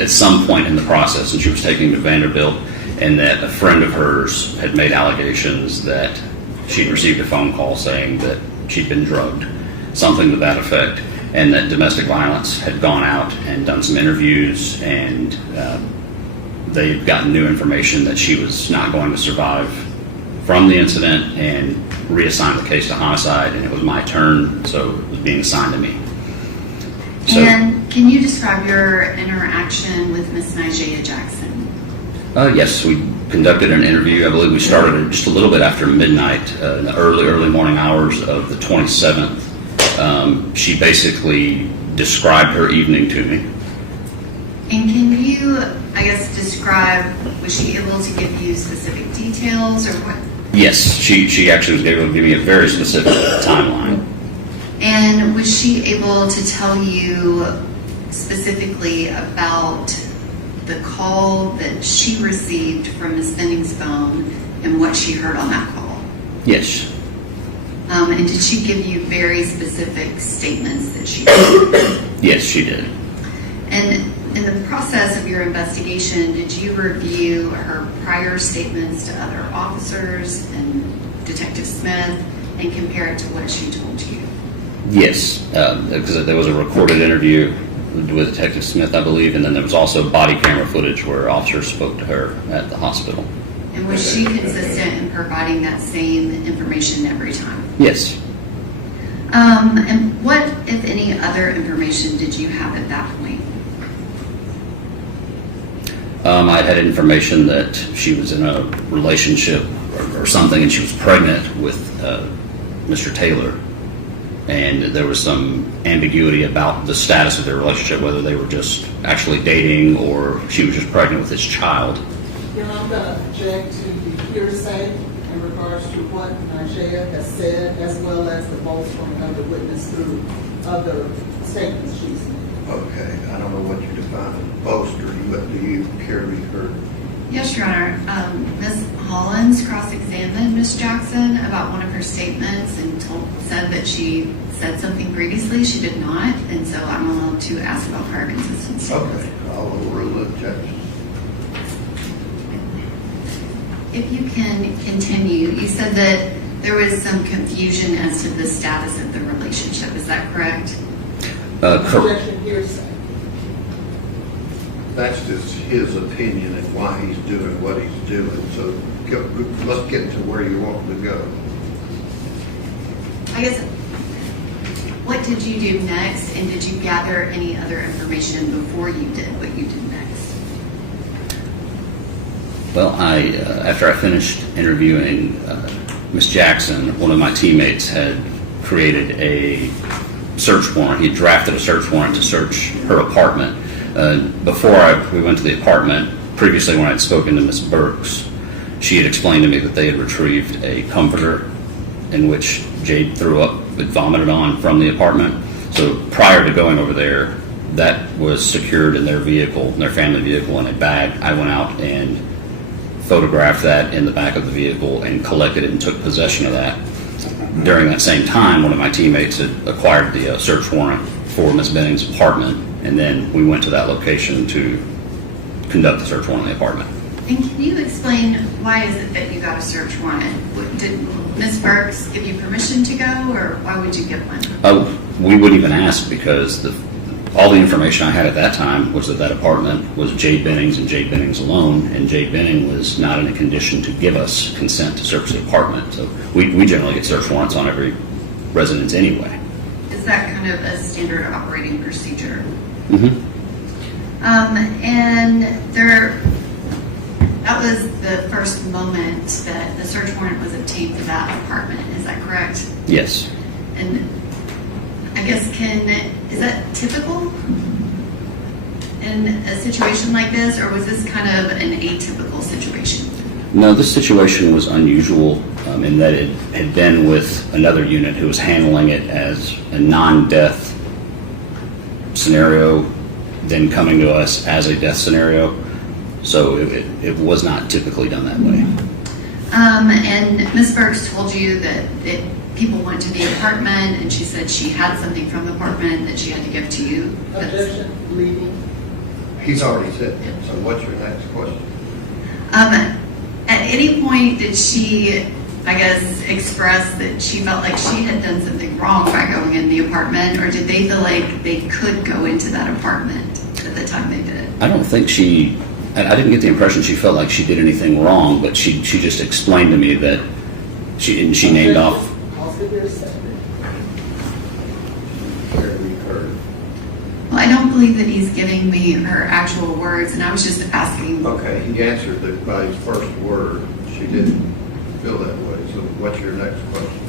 at some point in the process, and she was taken to Vanderbilt, and that a friend of hers had made allegations that she'd received a phone call saying that she'd been drugged, something to that effect, and that domestic violence had gone out and done some interviews, and they'd gotten new information that she was not going to survive from the incident and reassigned the case to homicide, and it was my turn, so it was being assigned to me. So, And can you describe your interaction with Miss Nigel Jackson? yes, we conducted an interview. I believe we started just a little bit after midnight, in the early morning hours of the 27th. She basically described her evening to me. And can you, I guess, describe, was she able to give you specific details or what? Yes, she actually was able to give me a very specific timeline. And was she able to tell you specifically about the call that she received from Ms. Benning's phone and what she heard on that call? Yes. And did she give you very specific statements that she did? Yes, she did. And in the process of your investigation, did you review her prior statements to other officers and Detective Smith and compare it to what she told you? Yes, because there was a recorded interview with Detective Smith, I believe, and then there was also body camera footage where officers spoke to her at the hospital. And was she consistent in providing that same information every time? Yes. And what, if any, other information did you have at that point? I had information that she was in a relationship or something, and she was pregnant with Mr. Taylor. And there was some ambiguity about the status of their relationship, whether they were just actually dating or she was just pregnant with his child. You know, I'm going to object to the hearsay in regards to what Nigel has said, as well as the Boles from another witness through other statements she's made. Okay, I don't know what you define as boaster, but do you care to be heard? Yes, Your Honor. Ms. Hollins cross-examined Ms. Jackson about one of her statements and said that she said something previously. She did not, and so I'm allowed to ask about prior consistency. Okay, I'll overrule the objection. If you can continue, you said that there was some confusion as to the status of the relationship. Is that correct? Correct. Objection hearsay. That's just his opinion and why he's doing what he's doing. So let's get to where you want to go. I guess, what did you do next, and did you gather any other information before you did what you did next? Well, after I finished interviewing Ms. Jackson, one of my teammates had created a search warrant. He had drafted a search warrant to search her apartment. Before we went to the apartment, previously when I had spoken to Ms. Burks, she had explained to me that they had retrieved a comforter in which Jade threw up and vomited on from the apartment. So prior to going over there, that was secured in their vehicle, their family vehicle, in a bag. I went out and photographed that in the back of the vehicle and collected it and took possession of that. During that same time, one of my teammates had acquired the search warrant for Ms. Benning's apartment, and then we went to that location to conduct the search warrant on the apartment. And can you explain why is it that you got a search warrant? Did Ms. Burks give you permission to go, or why would you get one? We wouldn't even ask because all the information I had at that time was that apartment was Jade Benning's and Jade Benning's alone, and Jade Benning was not in a condition to give us consent to search the apartment. So we generally get search warrants on every residence anyway. Is that kind of a standard operating procedure? Mm-hmm. And that was the first moment that the search warrant was obtained for that apartment, is that correct? Yes. And I guess is that typical in a situation like this, or was this kind of an atypical situation? No, this situation was unusual in that it had been with another unit who was handling it as a non-death scenario, then coming to us as a death scenario. So it was not typically done that way. And Ms. Burks told you that people went to the apartment, and she said she had something from the apartment that she had to give to you. Objection, leading. He's already said that, so what's your next question? At any point did she, I guess, express that she felt like she had done something wrong by going in the apartment, or did they feel like they could go into that apartment at the time they did? I don't think I didn't get the impression she felt like she did anything wrong, but she just explained to me that she named off. I'll sit there a second. Well, I don't believe that he's giving me her actual words, and I was just asking. Okay, he answered that by his first word. She didn't feel that way, so what's your next question?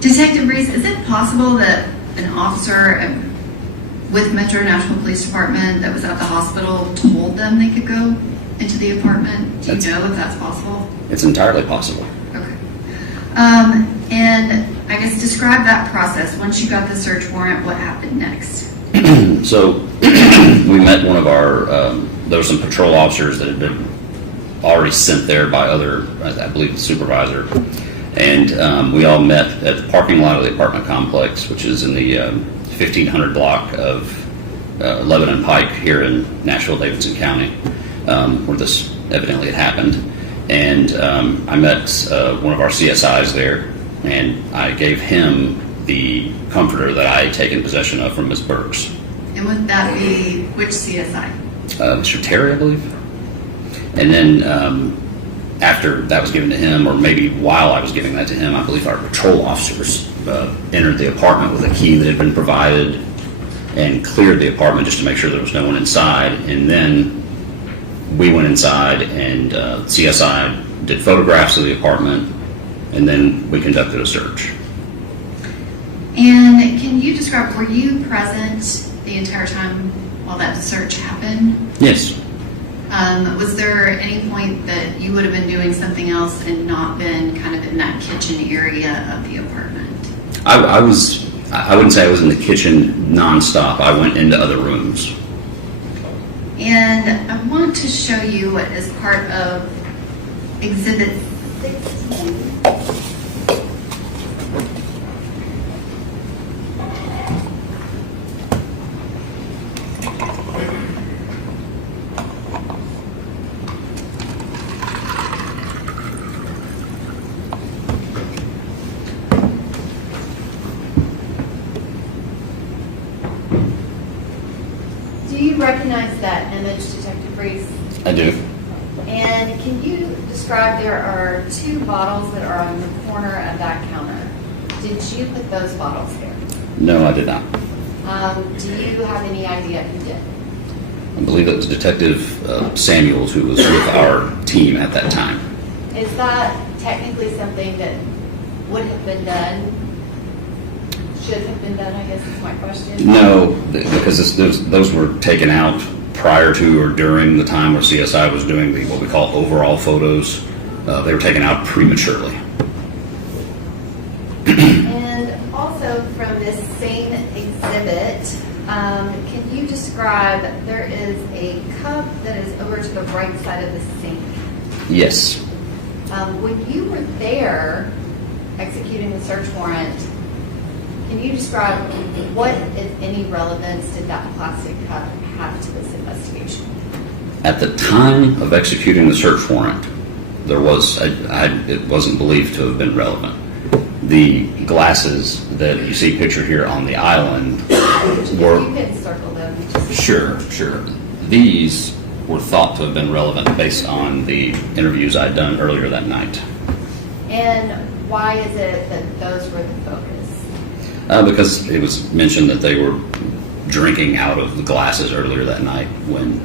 Detective Reese, is it possible that an officer with Metro Nashville Police Department that was at the hospital told them they could go into the apartment? Do you know if that's possible? It's entirely possible. Okay. And I guess describe that process. Once you got the search warrant, what happened next? So we met one of there were some patrol officers that had been already sent there by I believe the supervisor. And we all met at the parking lot of the apartment complex, which is in the 1500 block of Lebanon Pike here in Nashville, Davidson County, where this evidently had happened. And I met one of our CSIs there, and I gave him the comforter that I had taken possession of from Ms. Burks. And would that be which CSI? Mr. Terry, I believe. And then after that was given to him, or maybe while I was giving that to him, I believe our patrol officers entered the apartment with a key that had been provided and cleared the apartment just to make sure there was no one inside. And then we went inside, and CSI did photographs of the apartment, and then we conducted a search. And can you describe, were you present the entire time while that search happened? Yes. Was there any point that you would have been doing something else and not been kind of in that kitchen area of the apartment? I wouldn't say I was in the kitchen nonstop. I went into other rooms. And I want to show you as part of Exhibit 16. Do you recognize that image, Detective Reese? I do. And can you describe, there are 2 bottles that are on the corner of that counter. Did you put those bottles there? No, I did not. Do you have any idea who did? I believe it was Detective Samuels who was with our team at that time. Is that technically something that would have been done? Should have been done, I guess is my question. No, because those were taken out prior to or during the time where CSI was doing what we call overall photos. They were taken out prematurely. And also from this same exhibit, can you describe, there is a cup that is over to the right side of the sink. Yes. When you were there executing the search warrant, can you describe what, if any, relevance did that plastic cup have to this investigation? At the time of executing the search warrant, there was it wasn't believed to have been relevant. The glasses that you see pictured here on the island were... You can circle them. Sure. These were thought to have been relevant based on the interviews I'd done earlier that night. And why is it that those were the focus? Because it was mentioned that they were drinking out of the glasses earlier that night when,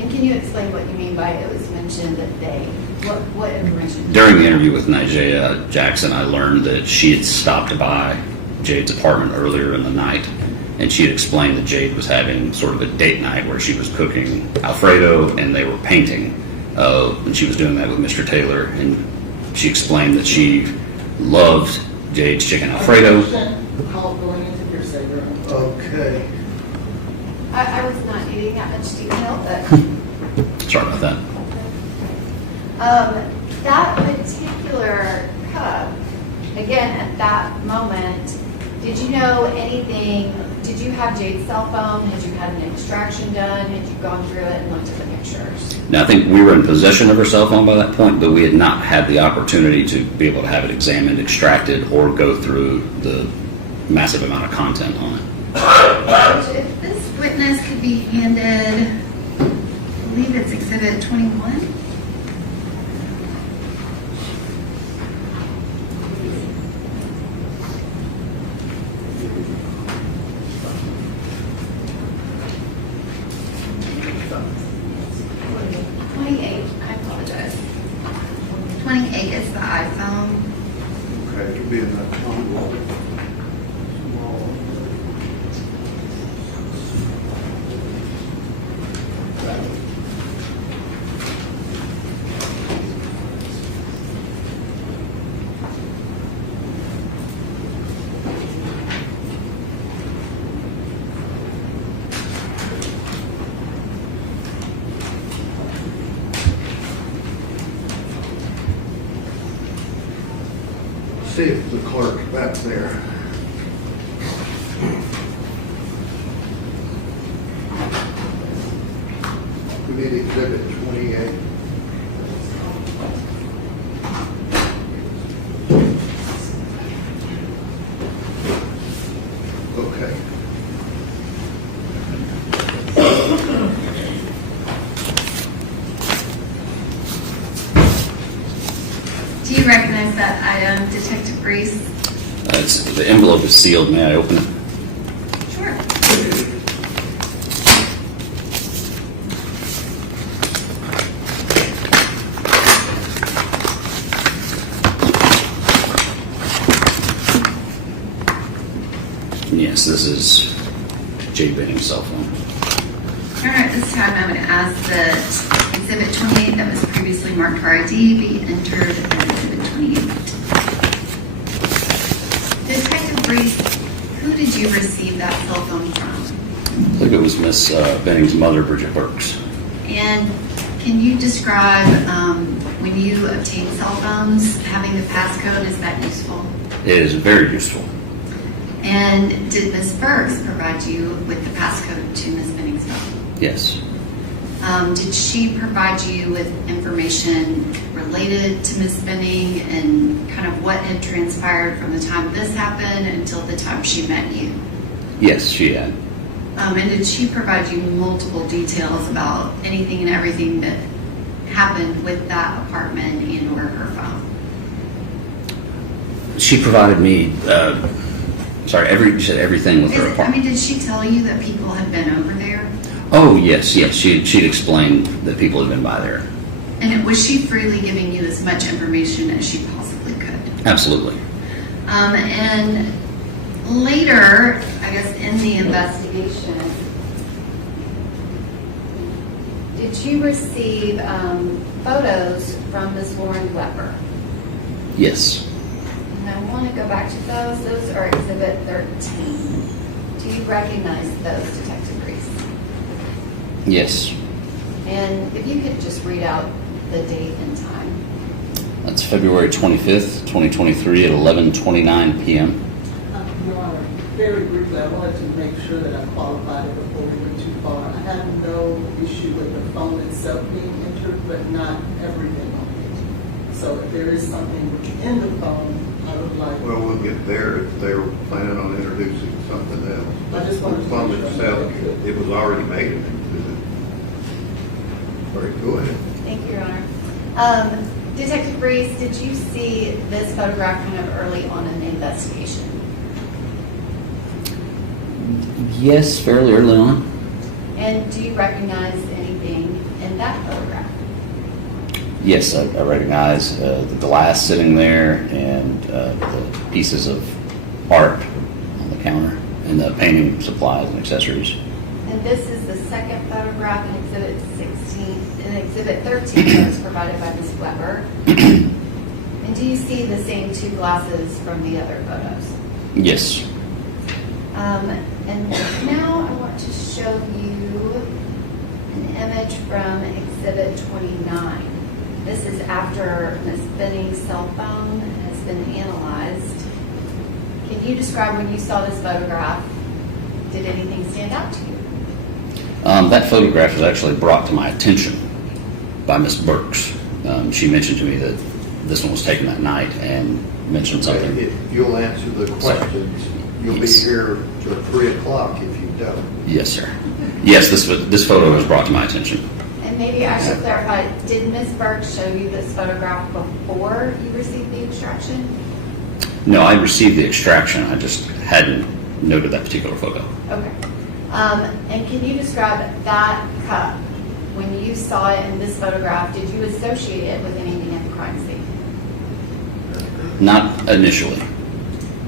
And can you explain what you mean by it was mentioned that they, what information? during the interview with Nigella Jackson, I learned that she had stopped by Jade's apartment earlier in the night, and she had explained that Jade was having sort of a date night where she was cooking Alfredo and they were painting, and she was doing that with Mr. Taylor, and she explained that she loved Jade's chicken Alfredo. Call going into hearsay room. Okay. I was not needing that much detail, but. Sorry about that. That particular cup, again, at that moment, did you know anything, did you have Jade's cell phone? Had you had an extraction done? Had you gone through it and looked at the pictures? Now, I think we were in possession of her cell phone by that point, but we had not had the opportunity to be able to have it examined, extracted, or go through the massive amount of content on it. If this witness could be handed, I believe it's Exhibit 21. I apologize. 28 is the iPhone. Okay, it could be in that small. See if the clerk's back there. We need Exhibit 28. Okay. Do you recognize that item, Detective Breeze? The envelope is sealed. May I open it? Sure. Yes, this is Jade Benning's cell phone. All right, this time I'm going to ask that Exhibit 28 that was previously marked for ID be entered as Exhibit 28. Detective Breeze, who did you receive that cell phone from? I think it was Miss Benning's mother, Bridget Burks. And can you describe when you obtain cell phones, having the passcode, is that useful? It is very useful. And did Ms. Burks provide you with the passcode to Ms. Benning's phone? Yes. Did she provide you with information related to Ms. Benning and kind of what had transpired from the time this happened until the time she met you? Yes, she had. And did she provide you multiple details about anything and everything that happened with that apartment and or her phone? She provided me, you said everything with her apartment. Did she tell you that people had been over there? Oh, yes. She'd explained that people had been by there. And was she freely giving you as much information as she possibly could? Absolutely. And later, I guess in the investigation, Did you receive photos from Ms. Lauren Weber? Yes. And I want to go back to those. Those are Exhibit 13. Do you recognize those, Detective Reese? Yes. And if you could just read out the date and time. That's February 25th, 2023 at 11:29 p.m. Your Honor, very briefly, I wanted to make sure that I qualified it before we went too far. I have no issue with the phone itself being entered, but not everything on it. So if there is something in the phone, I would like. Well, we'll get there if they were planning on introducing something else. I just wanted to The phone make sure. itself, it was already made an exhibit. All right, go ahead. Thank you, Your Honor. Detective Breeze, did you see this photograph kind of early on in the investigation? Yes, fairly early on. And do you recognize anything in that photograph? Yes, I recognize the glass sitting there and the pieces of art on the counter and the painting supplies and accessories. And this is the second photograph in Exhibit 16, in Exhibit 13 that was provided by Ms. Weber. And do you see the same two glasses from the other photos? Yes. And now I want to show you an image from Exhibit 29. This is after Ms. Benning's cell phone has been analyzed. Can you describe when you saw this photograph, did anything stand out to you? That photograph was actually brought to my attention by Ms. Burks. She mentioned to me that this one was taken that night and mentioned something. If you'll answer the questions, you'll be Yes. here till 3 o'clock if you don't. Yes, sir. Yes, this photo was brought to my attention. And maybe I should clarify, did Ms. Burke show you this photograph before you received the extraction? No, I received the extraction. I just hadn't noted that particular photo. Okay. And can you describe that cup? When you saw it in this photograph, did you associate it with anything at the crime scene? Not initially.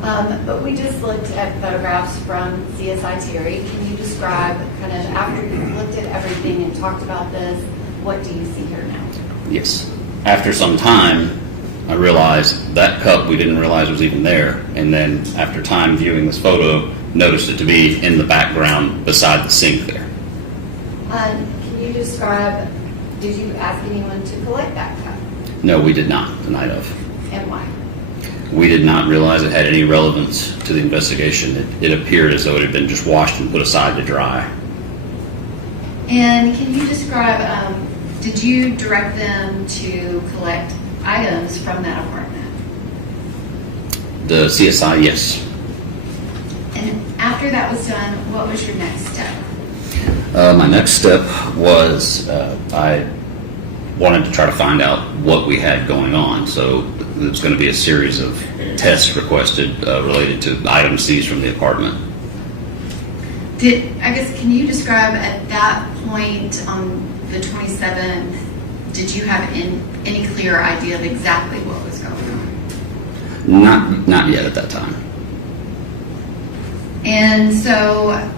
But we just looked at photographs from CSI Terry. Can you describe kind of after you've looked at everything and talked about this, what do you see here now? Yes. After some time, I realized that cup we didn't realize was even there. And then after time viewing this photo, noticed it to be in the background beside the sink there. Can you describe, did you ask anyone to collect that cup? No, we did not the night of. And why? We did not realize it had any relevance to the investigation. It appeared as though it had been just washed and put aside to dry. And can you describe, did you direct them to collect items from that apartment? The CSI, yes. And after that was done, what was your next step? My next step was I wanted to try to find out what we had going on. So there's going to be a series of tests requested related to items seized from the apartment. Can you describe at that point on the 27th, did you have any clear idea of exactly what was going on? Not yet at that time. And so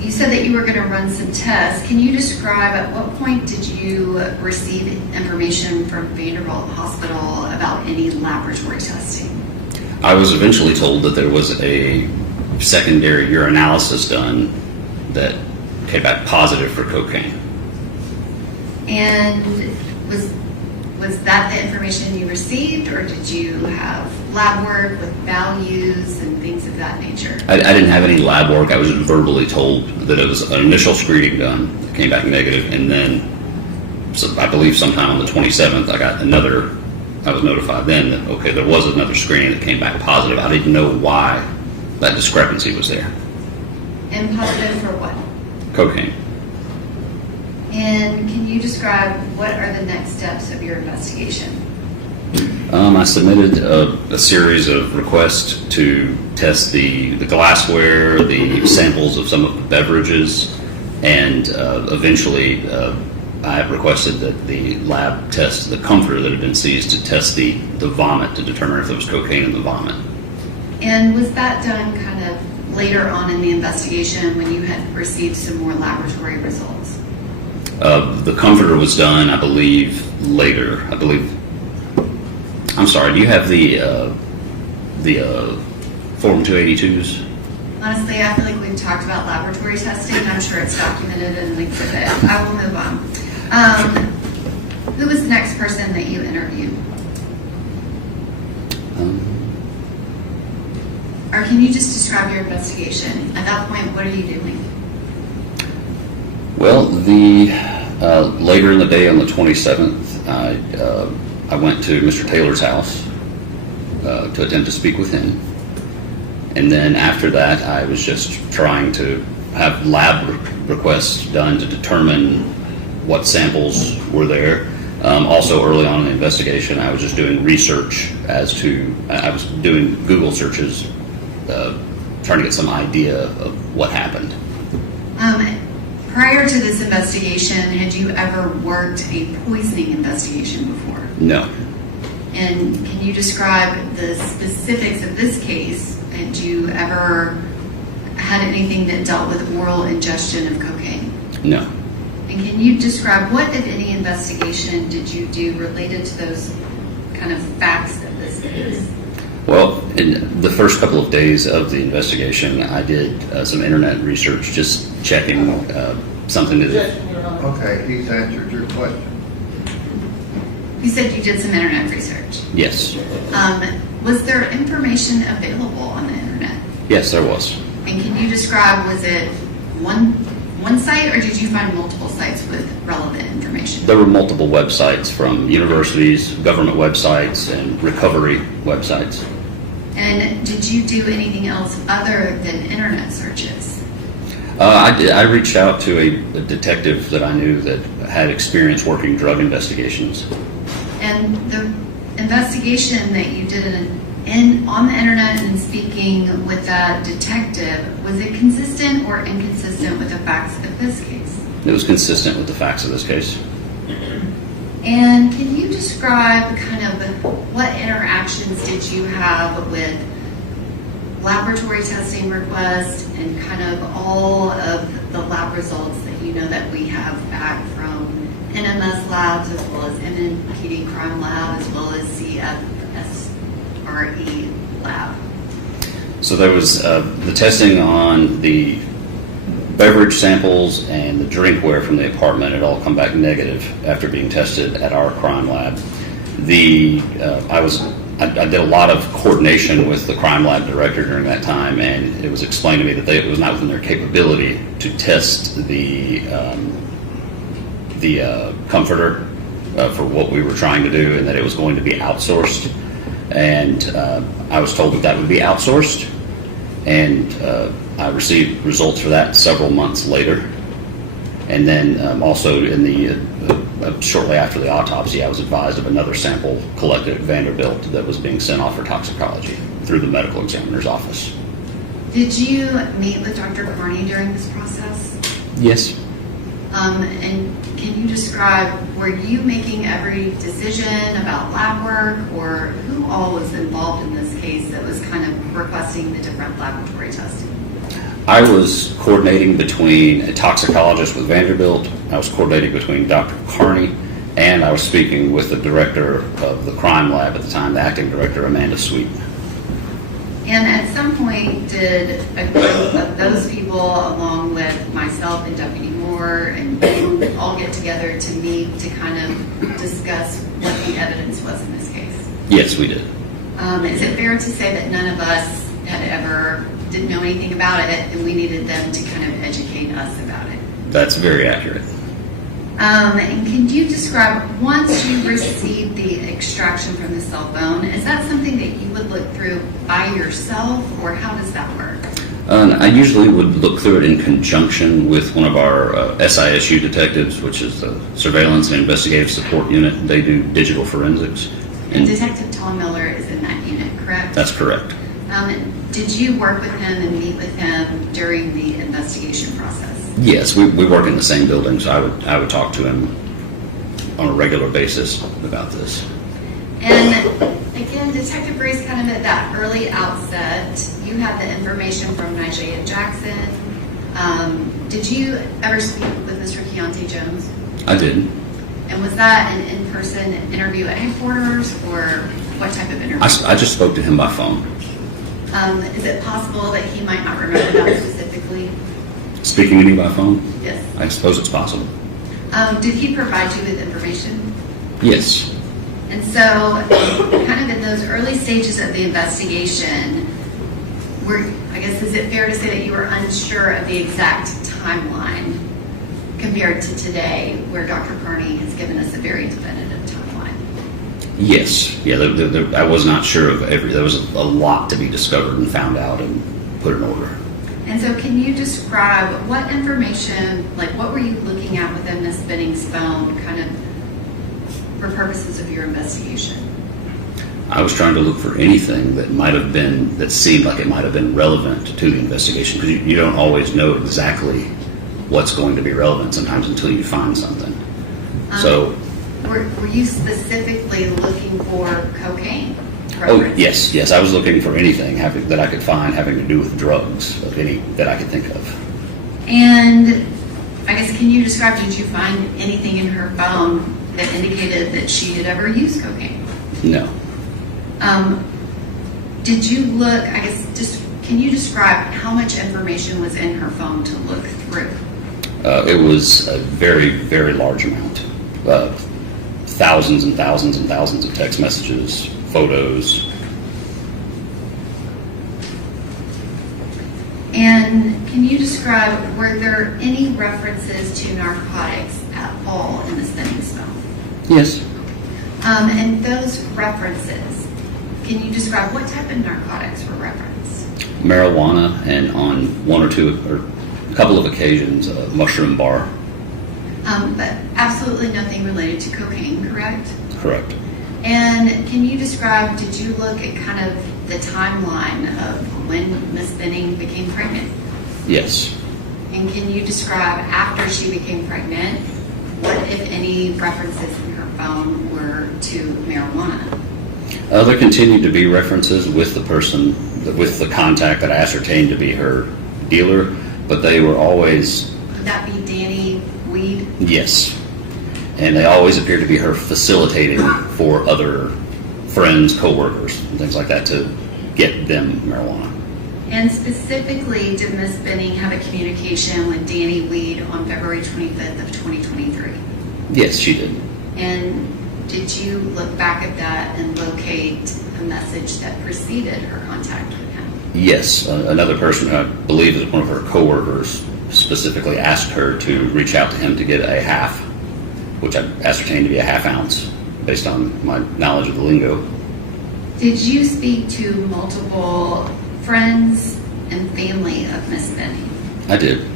you said that you were going to run some tests. Can you describe at what point did you receive information from Vanderbilt Hospital about any laboratory testing? I was eventually told that there was a secondary urinalysis done that came back positive for cocaine. And was that the information you received, or did you have lab work with values and things of that nature? I didn't have any lab work. I was verbally told that it was an initial screening done that came back negative, and then I believe sometime on the 27th I was notified then that, okay, there was another screening that came back positive. I didn't know why that discrepancy was there. And positive for what? Cocaine. And can you describe what are the next steps of your investigation? I submitted a series of requests to test the glassware, the samples of some of the beverages, and eventually I have requested that the lab test the comforter that had been seized to test the vomit to determine if there was cocaine in the vomit. And was that done kind of later on in the investigation when you had received some more laboratory results? The comforter was done, I believe, later. I'm sorry, do you have the Form 282s? Honestly, I feel like we've talked about laboratory testing. I'm sure it's documented in an exhibit. I will move on. Who was the next person that you interviewed? Or can you just describe your investigation? At that point, what are you doing? Well, later in the day on the 27th, I went to Mr. Taylor's house to attempt to speak with him. And then after that, I was just trying to have lab requests done to determine what samples were there. Also, early on in the investigation, I was just doing research I was doing Google searches, trying to get some idea of what happened. Prior to this investigation, had you ever worked a poisoning investigation before? No. And can you describe the specifics of this case? Had you ever had anything that dealt with oral ingestion of cocaine? No. And can you describe what, if any, investigation did you do related to those kind of facts of this case? Well, in the first couple of days of the investigation, I did some internet research, just checking something that... Okay, he's answered your question. You said you did some internet research. Yes. Was there information available on the internet? Yes, there was. And can you describe, was it one site, or did you find multiple sites with relevant information? There were multiple websites from universities, government websites, and recovery websites. And did you do anything else other than internet searches? I reached out to a detective that I knew that had experience working drug investigations. And the investigation that you did on the internet and speaking with that detective, was it consistent or inconsistent with the facts of this case? It was consistent with the facts of this case. And can you describe kind of what interactions did you have with laboratory testing requests and kind of all of the lab results that you know that we have back from NMS labs as well as MNPD crime lab as well as CFSRE lab? So there was the testing on the beverage samples and the drinkware from the apartment had all come back negative after being tested at our crime lab. I did a lot of coordination with the crime lab director during that time, and it was explained to me that it was not within their capability to test the comforter for what we were trying to do, and that it was going to be outsourced. And I was told that would be outsourced, and I received results for that several months later. And then also in the shortly after the autopsy, I was advised of another sample collected at Vanderbilt that was being sent off for toxicology through the medical examiner's office. Did you meet with Dr. Carney during this process? Yes. And can you describe, were you making every decision about lab work, or who all was involved in this case that was kind of requesting the different laboratory testing? I was coordinating between a toxicologist with Vanderbilt, I was coordinating between Dr. Carney, and I was speaking with the director of the crime lab at the time, the acting director, Amanda Sweet. And at some point, did a group of those people, along with myself and Deputy Moore, and you all get together to meet to kind of discuss what the evidence was in this case? Yes, we did. Is it fair to say that none of us didn't know anything about it, and we needed them to kind of educate us about it? That's very accurate. And can you describe, once you received the extraction from the cell phone, is that something that you would look through by yourself, or how does that work? I usually would look through it in conjunction with one of our SISU detectives, which is the Surveillance and Investigative Support Unit. They do digital forensics. And Detective Tom Miller is in that unit, correct? That's correct. Did you work with him and meet with him during the investigation process? Yes, we work in the same building, so I would talk to him on a regular basis about this. And again, Detective Grace, kind of at that early outset, you had the information from Nijay and Jackson. Did you ever speak with Mr. Keontae Jones? I did. And was that an in-person interview at headquarters, or what type of interview? I just spoke to him by phone. Is it possible that he might not remember that specifically? Speaking to me by phone? Yes. I suppose it's possible. Did he provide you with information? Yes. And so, kind of in those early stages of the investigation, is it fair to say that you were unsure of the exact timeline compared to today, where Dr. Carney has given us a very definitive timeline? Yes. Yeah, I was not sure of there was a lot to be discovered and found out and put in order. And so can you describe what information, like what were you looking at within Ms. Benning's phone kind of for purposes of your investigation? I was trying to look for anything that might have been, that seemed like it might have been relevant to the investigation, because you don't always know exactly what's going to be relevant sometimes until you find something. So, Were you specifically looking for cocaine? oh, yes, I was looking for anything that I could find having to do with drugs, of any that I could think of. And I guess, can you describe, did you find anything in her phone that indicated that she had ever used cocaine? No. Did you look, I guess, just, can you describe how much information was in her phone to look through? It was a very, very large amount. Thousands and thousands and thousands of text messages, photos. And can you describe, were there any references to narcotics at all in the Benning's phone? Yes. And those references, can you describe what type of narcotics were referenced? Marijuana, and on one or two, or a couple of occasions, a mushroom bar. But absolutely nothing related to cocaine, correct? Correct. And can you describe, did you look at kind of the timeline of when Miss Benning became pregnant? Yes. And can you describe, after she became pregnant, what, if any, references in her phone were to marijuana? There continued to be references with the person, with the contact that I ascertained to be her dealer, but they were always... Would that be Danny Weed? Yes. And they always appeared to be her facilitating for other friends, co-workers, and things like that to get them marijuana. And specifically, did Miss Benning have a communication with Danny Weed on February 25th of 2023? Yes, she did. And did you look back at that and locate a message that preceded her contact with him? Yes. Another person, who I believe is one of her co-workers, specifically asked her to reach out to him to get a half, which I ascertained to be a half ounce based on my knowledge of the lingo. Did you speak to multiple friends and family of Miss Benning? I did.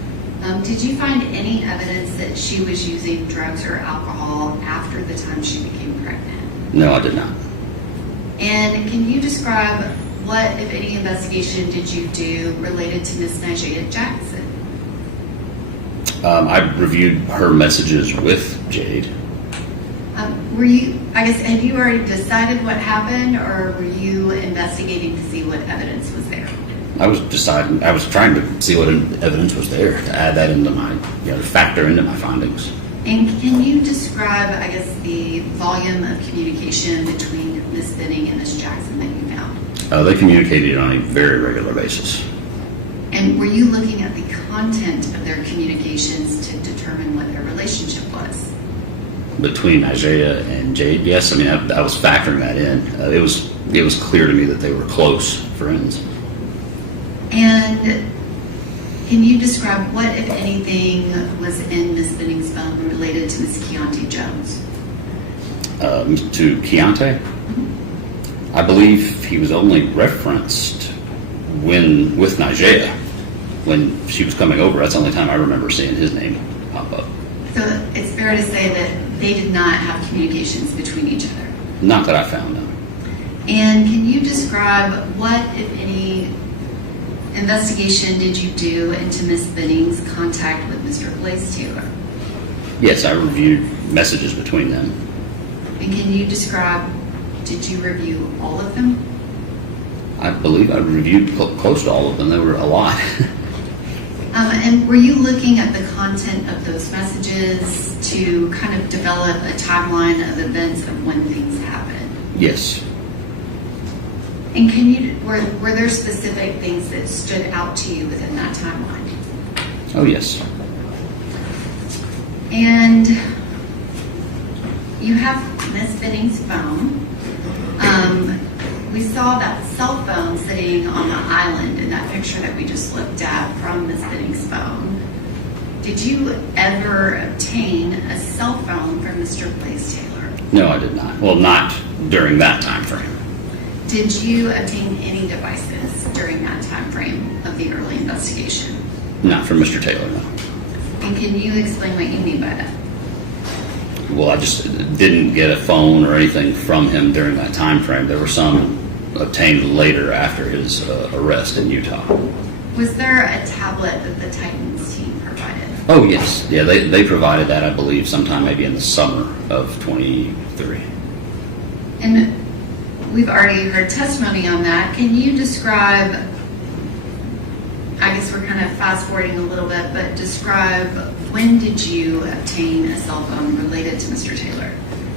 Did you find any evidence that she was using drugs or alcohol after the time she became pregnant? No, I did not. And can you describe what, if any, investigation did you do related to Miss Nigella Jackson? I reviewed her messages with Jade. Were you, I guess, had you already decided what happened, or were you investigating to see what evidence was there? I was trying to see what evidence was there to add that into my, factor into my findings. And can you describe, I guess, the volume of communication between Miss Benning and Miss Jackson that you found? They communicated on a very regular basis. And were you looking at the content of their communications to determine what their relationship was? Between Isaiah and Jade, yes. I mean, I was factoring that in. It was clear to me that they were close friends. And can you describe what, if anything, was in Miss Benning's phone related to Miss Keontae Jones? To Keontae? I believe he was only referenced with Nigella, when she was coming over. That's the only time I remember seeing his name pop up. So it's fair to say that they did not have communications between each other? Not that I found, no. And can you describe what, if any, investigation did you do into Miss Benning's contact with Mr. Blaise Taylor? Yes, I reviewed messages between them. And can you describe, did you review all of them? I believe I reviewed close to all of them. There were a lot. And were you looking at the content of those messages to kind of develop a timeline of events of when things happened? Yes. And were there specific things that stood out to you within that timeline? Oh, yes. And you have Miss Benning's phone. We saw that cell phone sitting on the island in that picture that we just looked at from Miss Benning's phone. Did you ever obtain a cell phone from Mr. Blaise Taylor? No, I did not. Well, not during that time frame. Did you obtain any devices during that time frame of the early investigation? Not from Mr. Taylor, no. And can you explain what you mean by that? Well, I just didn't get a phone or anything from him during that time frame. There were some obtained later after his arrest in Utah. Was there a tablet that the Titans team provided? Oh, yes. Yeah, they provided that, I believe, sometime maybe in the summer of 23. And we've already heard testimony on that. Can you describe, I guess we're kind of fast forwarding a little bit, but describe when did you obtain a cell phone related to Mr. Taylor?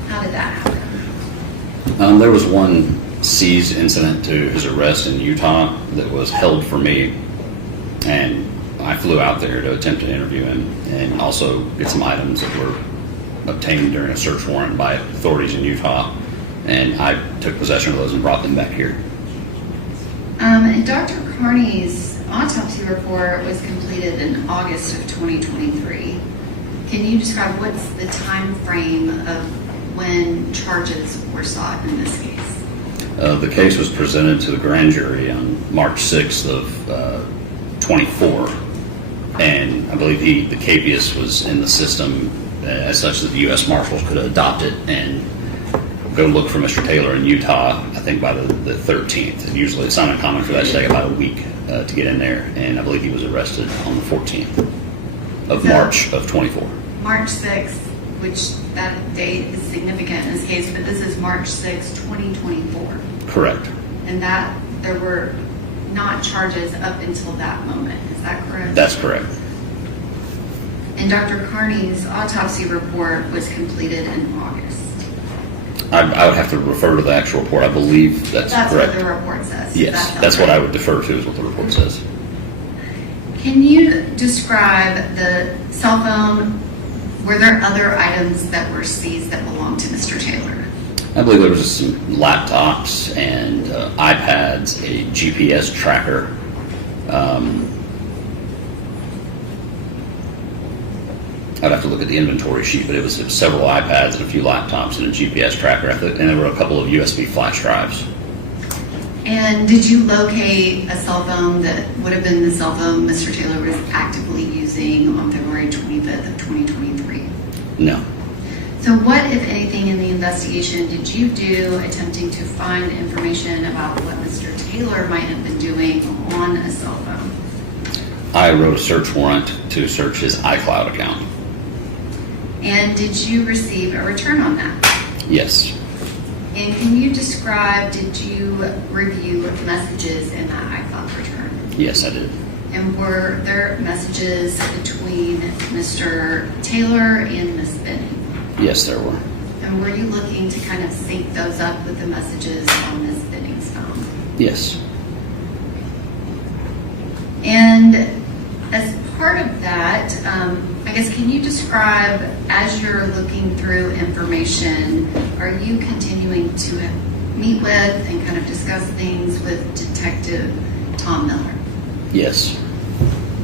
How did that happen? There was one seized incident to his arrest in Utah that was held for me, and I flew out there to attempt to interview him and also get some items that were obtained during a search warrant by authorities in Utah, and I took possession of those and brought them back here. And Dr. Carney's autopsy report was completed in August of 2023. Can you describe what's the time frame of when charges were sought in this case? The case was presented to the grand jury on March 6th of 24, and I believe the capias was in the system as such that the U.S. Marshals could adopt it and go look for Mr. Taylor in Utah, I think by the 13th. And usually it's not uncommon for that to take about a week to get in there, and I believe he was arrested on the 14th of March of 24. March 6th, which that date is significant in this case, but this is March 6th, 2024. Correct. And that there were not charges up until that moment. Is that correct? That's correct. And Dr. Carney's autopsy report was completed in August. I would have to refer to the actual report. I believe that's correct. What the report says. Yes, that's what I would defer to, is what the report says. Can you describe the cell phone? Were there other items that were seized that belonged to Mr. Taylor? I believe there was some laptops and iPads, a GPS tracker. I'd have to look at the inventory sheet, but it was several iPads and a few laptops and a GPS tracker, and there were a couple of USB flash drives. And did you locate a cell phone that would have been the cell phone Mr. Taylor was actively using on February 25th of 2023? No. So what, if anything, in the investigation did you do attempting to find information about what Mr. Taylor might have been doing on a cell phone? I wrote a search warrant to search his iCloud account. And did you receive a return on that? Yes. And can you describe, did you review messages in that iCloud return? Yes, I did. And were there messages between Mr. Taylor and Ms. Benning? Yes, there were. And were you looking to kind of sync those up with the messages on Ms. Benning's phone? Yes. And as part of that, I guess, can you describe, as you're looking through information, are you continuing to meet with and kind of discuss things with Detective Tom Miller? Yes.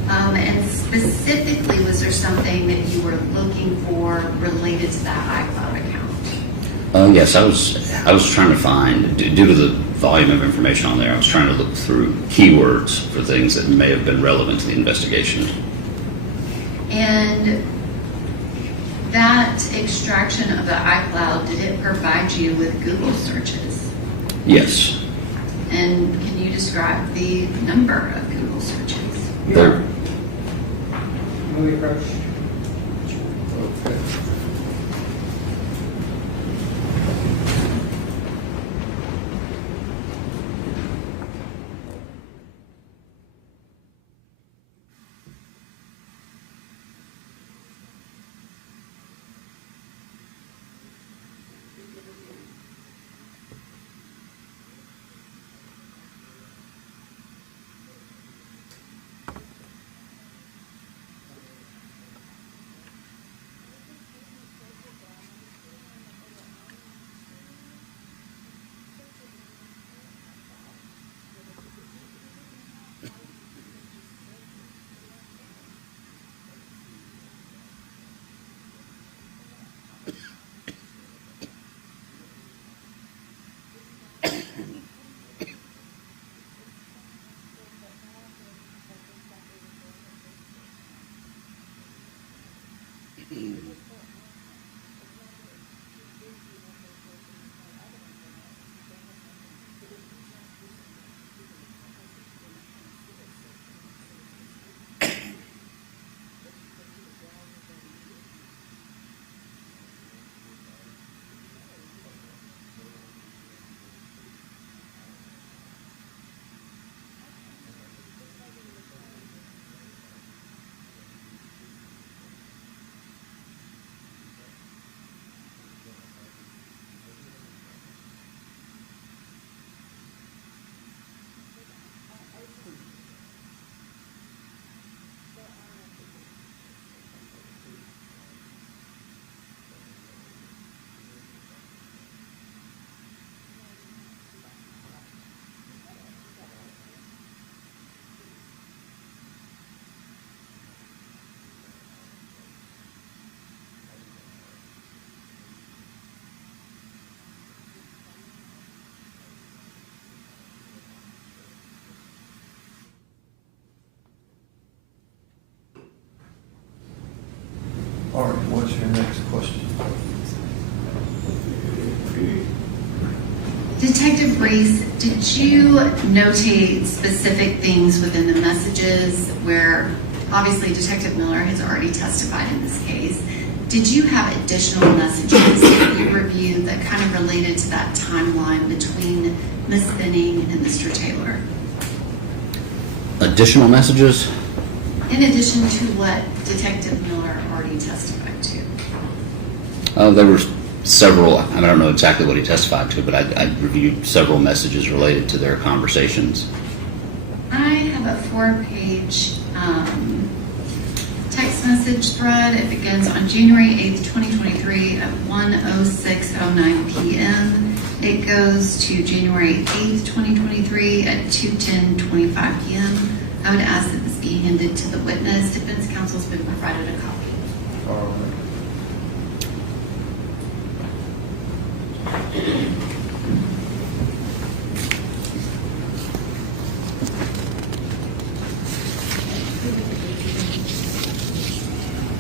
And specifically, was there something that you were looking for related to that iCloud account? Yes, I was trying to find, due to the volume of information on there, I was trying to look through keywords for things that may have been relevant to the investigation. And that extraction of the iCloud, did it provide you with Google searches? Yes. And can you describe the number of Google searches? There, Movie approach. Okay. All right, what's your next question? Detective Reese, did you notate specific things within the messages where, obviously Detective Miller has already testified in this case, did you have additional messages that you reviewed that kind of related to that timeline between Ms. Benning and Mr. Taylor? Additional messages? In addition to what Detective Miller already testified to? There were several, I don't know exactly what he testified to, but I reviewed several messages related to their conversations. I have a 4-page text message thread. It begins on January 8th, 2023 at 1:06:09 p.m. It goes to January 8th, 2023 at 2:10:25 p.m. I would ask that this be handed to the witness. Defense counsel's been provided a copy. All right.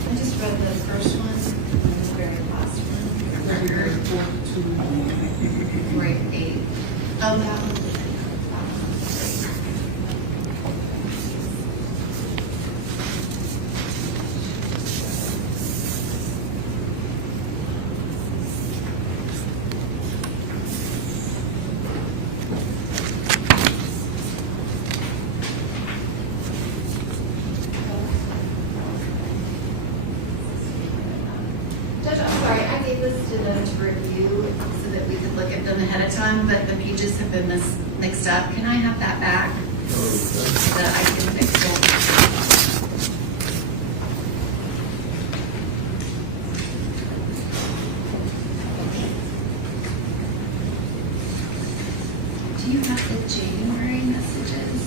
I just read the first one and the very last one. January 8th. Oh, that one. Judge, I'm sorry, I gave this to them to review so that we could look at them ahead of time, but the pages have been mixed up. Can I have that back? So that I can fix it. Do you have the January messages?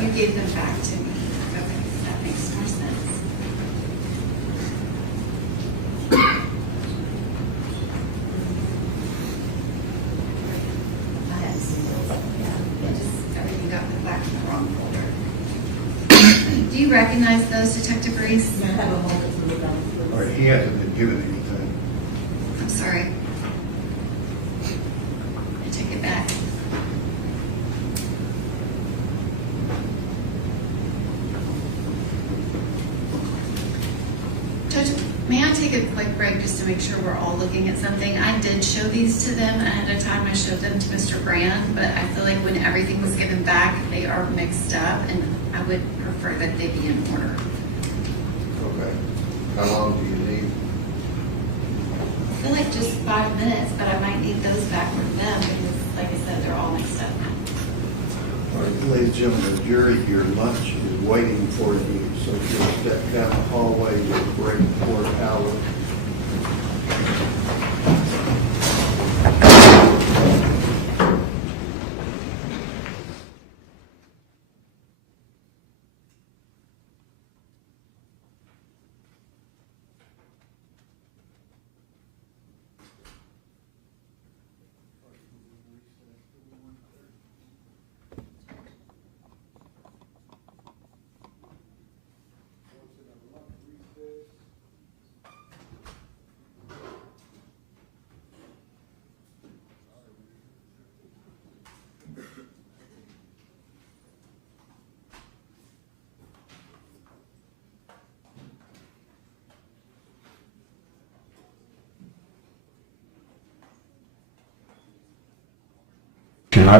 You gave them back to me. Okay, that makes more sense. I had seen those. Yeah, it just, everything got put back in the wrong folder. Do you recognize those, Detective Reese? All right, he hasn't been given anything. I'm sorry. I take it back. Judge, may I take a quick break just to make sure we're all looking at something? I did show these to them ahead of time. I showed them to Mr. Brand, but I feel like when everything was given back, they are mixed up, and I would prefer that they be in order. Okay. How long do you need? I feel like just 5 minutes, but I might need those back from them because, like I said, they're all mixed up. All right, ladies and gentlemen, the jury, your lunch is waiting for you, so if you'll step down the hallway, we'll break for an hour.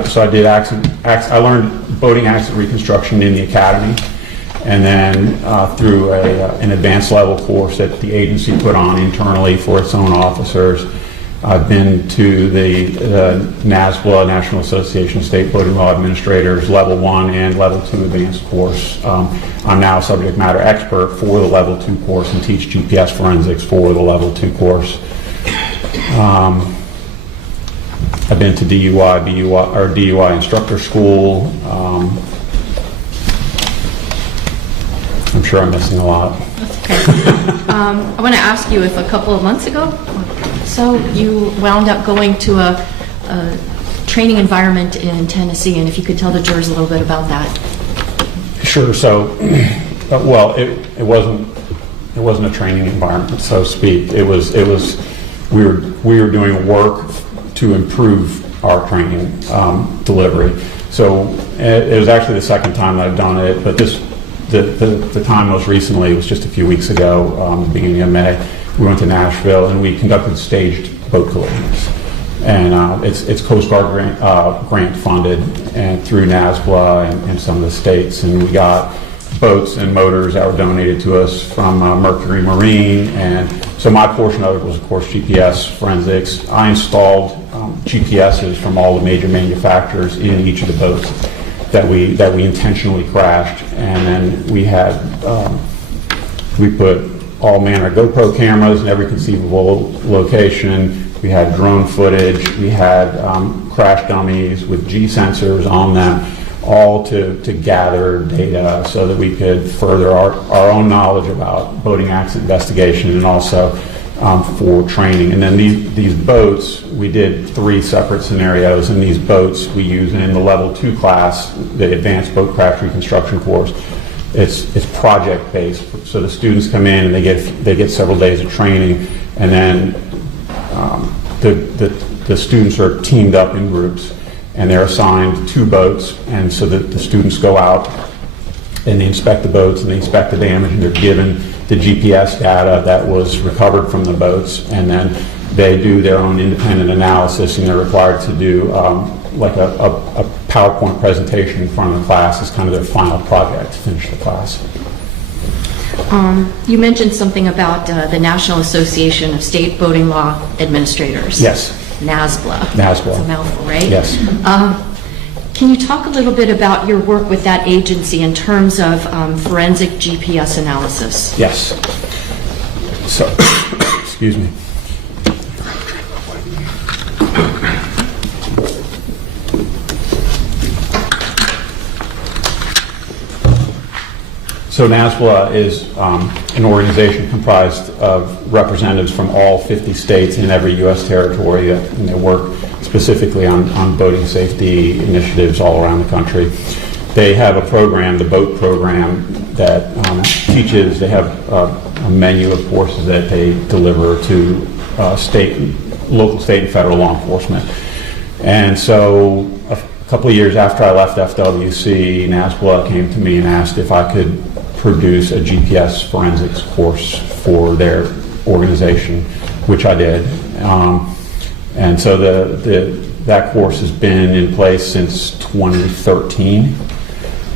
So I did I learned boating accident reconstruction in the academy, and then through an advanced level course that the agency put on internally for its own officers. I've been to the NASBLA, National Association of State Boating Law Administrators, Level 1 and Level 2 advanced course. I'm now a subject matter expert for the Level 2 course and teach GPS forensics for the Level 2 course. I've been to DUI instructor school. I'm sure I'm missing a lot. Okay. I want to ask you if a couple of months ago, so you wound up going to a training environment in Tennessee, and if you could tell the jurors a little bit about that. Sure. So, well, it a training environment, so to speak. It was we were doing work to improve our training delivery. So it was actually the second time that I've done it, but the time most recently was just a few weeks ago, beginning of May. We went to Nashville and we conducted staged boat collisions. And it's Coast Guard grant funded and through NASBLA and some of the states. And we got boats and motors that were donated to us from Mercury Marine. And so my portion of it was, of course, GPS forensics. I installed GPSs from all the major manufacturers in each of the boats that we intentionally crashed. And then we put all manner of GoPro cameras in every conceivable location. We had drone footage. We had crash dummies with G sensors on them, all to gather data so that we could further our own knowledge about boating accident investigation and also for training. And then these boats, we did 3 separate scenarios. In these boats, we use in the level 2 class, the advanced boat crash reconstruction course. It's project based, so the students come in and they get several days of training, and then the students are teamed up in groups and they're assigned 2 boats, and so that the students go out and they inspect the boats and they inspect the damage, and they're given the GPS data that was recovered from the boats, and then they do their own independent analysis, and they're required to do like a PowerPoint presentation in front of the class as kind of their final project to finish the class. You mentioned something about the National Association of State Boating Law Administrators. Yes. NASBLA. NASBLA. It's a mouthful, right? Yes. Can you talk a little bit about your work with that agency in terms of forensic GPS analysis? Yes. So, excuse me. So NASBLA is an organization comprised of representatives from all 50 states and every U.S. territory, and they work specifically on boating safety initiatives all around the country. They have a program, the BOAT program, that teaches, they have a menu of courses that they deliver to local, state, and federal law enforcement. And so a couple of years after I left FWC, NASBLA came to me and asked if I could produce a GPS forensics course for their organization, which I did. And so that course has been in place since 2013,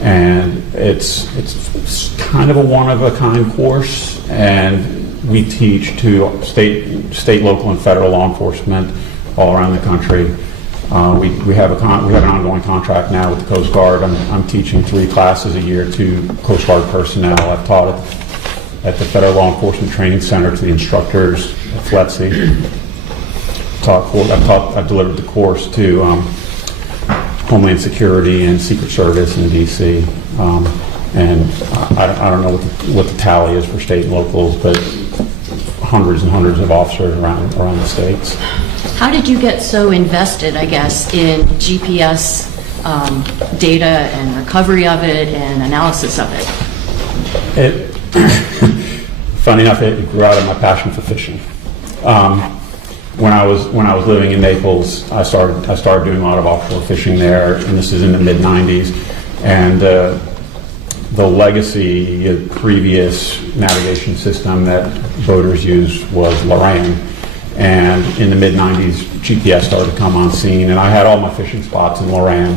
and it's kind of a one-of-a-kind course, and we teach to state, local, and federal law enforcement all around the country. We have an ongoing contract now with the Coast Guard. I'm teaching 3 classes a year to Coast Guard personnel. I've taught at the Federal Law Enforcement Training Center to the instructors at Lacy. I've delivered the course to Homeland Security and Secret Service in D.C. And I don't know what the tally is for state and locals, but hundreds and hundreds of officers around the states. How did you get so invested, I guess, in GPS data and recovery of it and analysis of it? Funny enough, it grew out of my passion for fishing. When I was living in Naples, I started doing a lot of offshore fishing there, and this is in the mid-90s. And the legacy previous navigation system that boaters used was Loran. And in the mid-90s, GPS started to come on scene, and I had all my fishing spots in Loran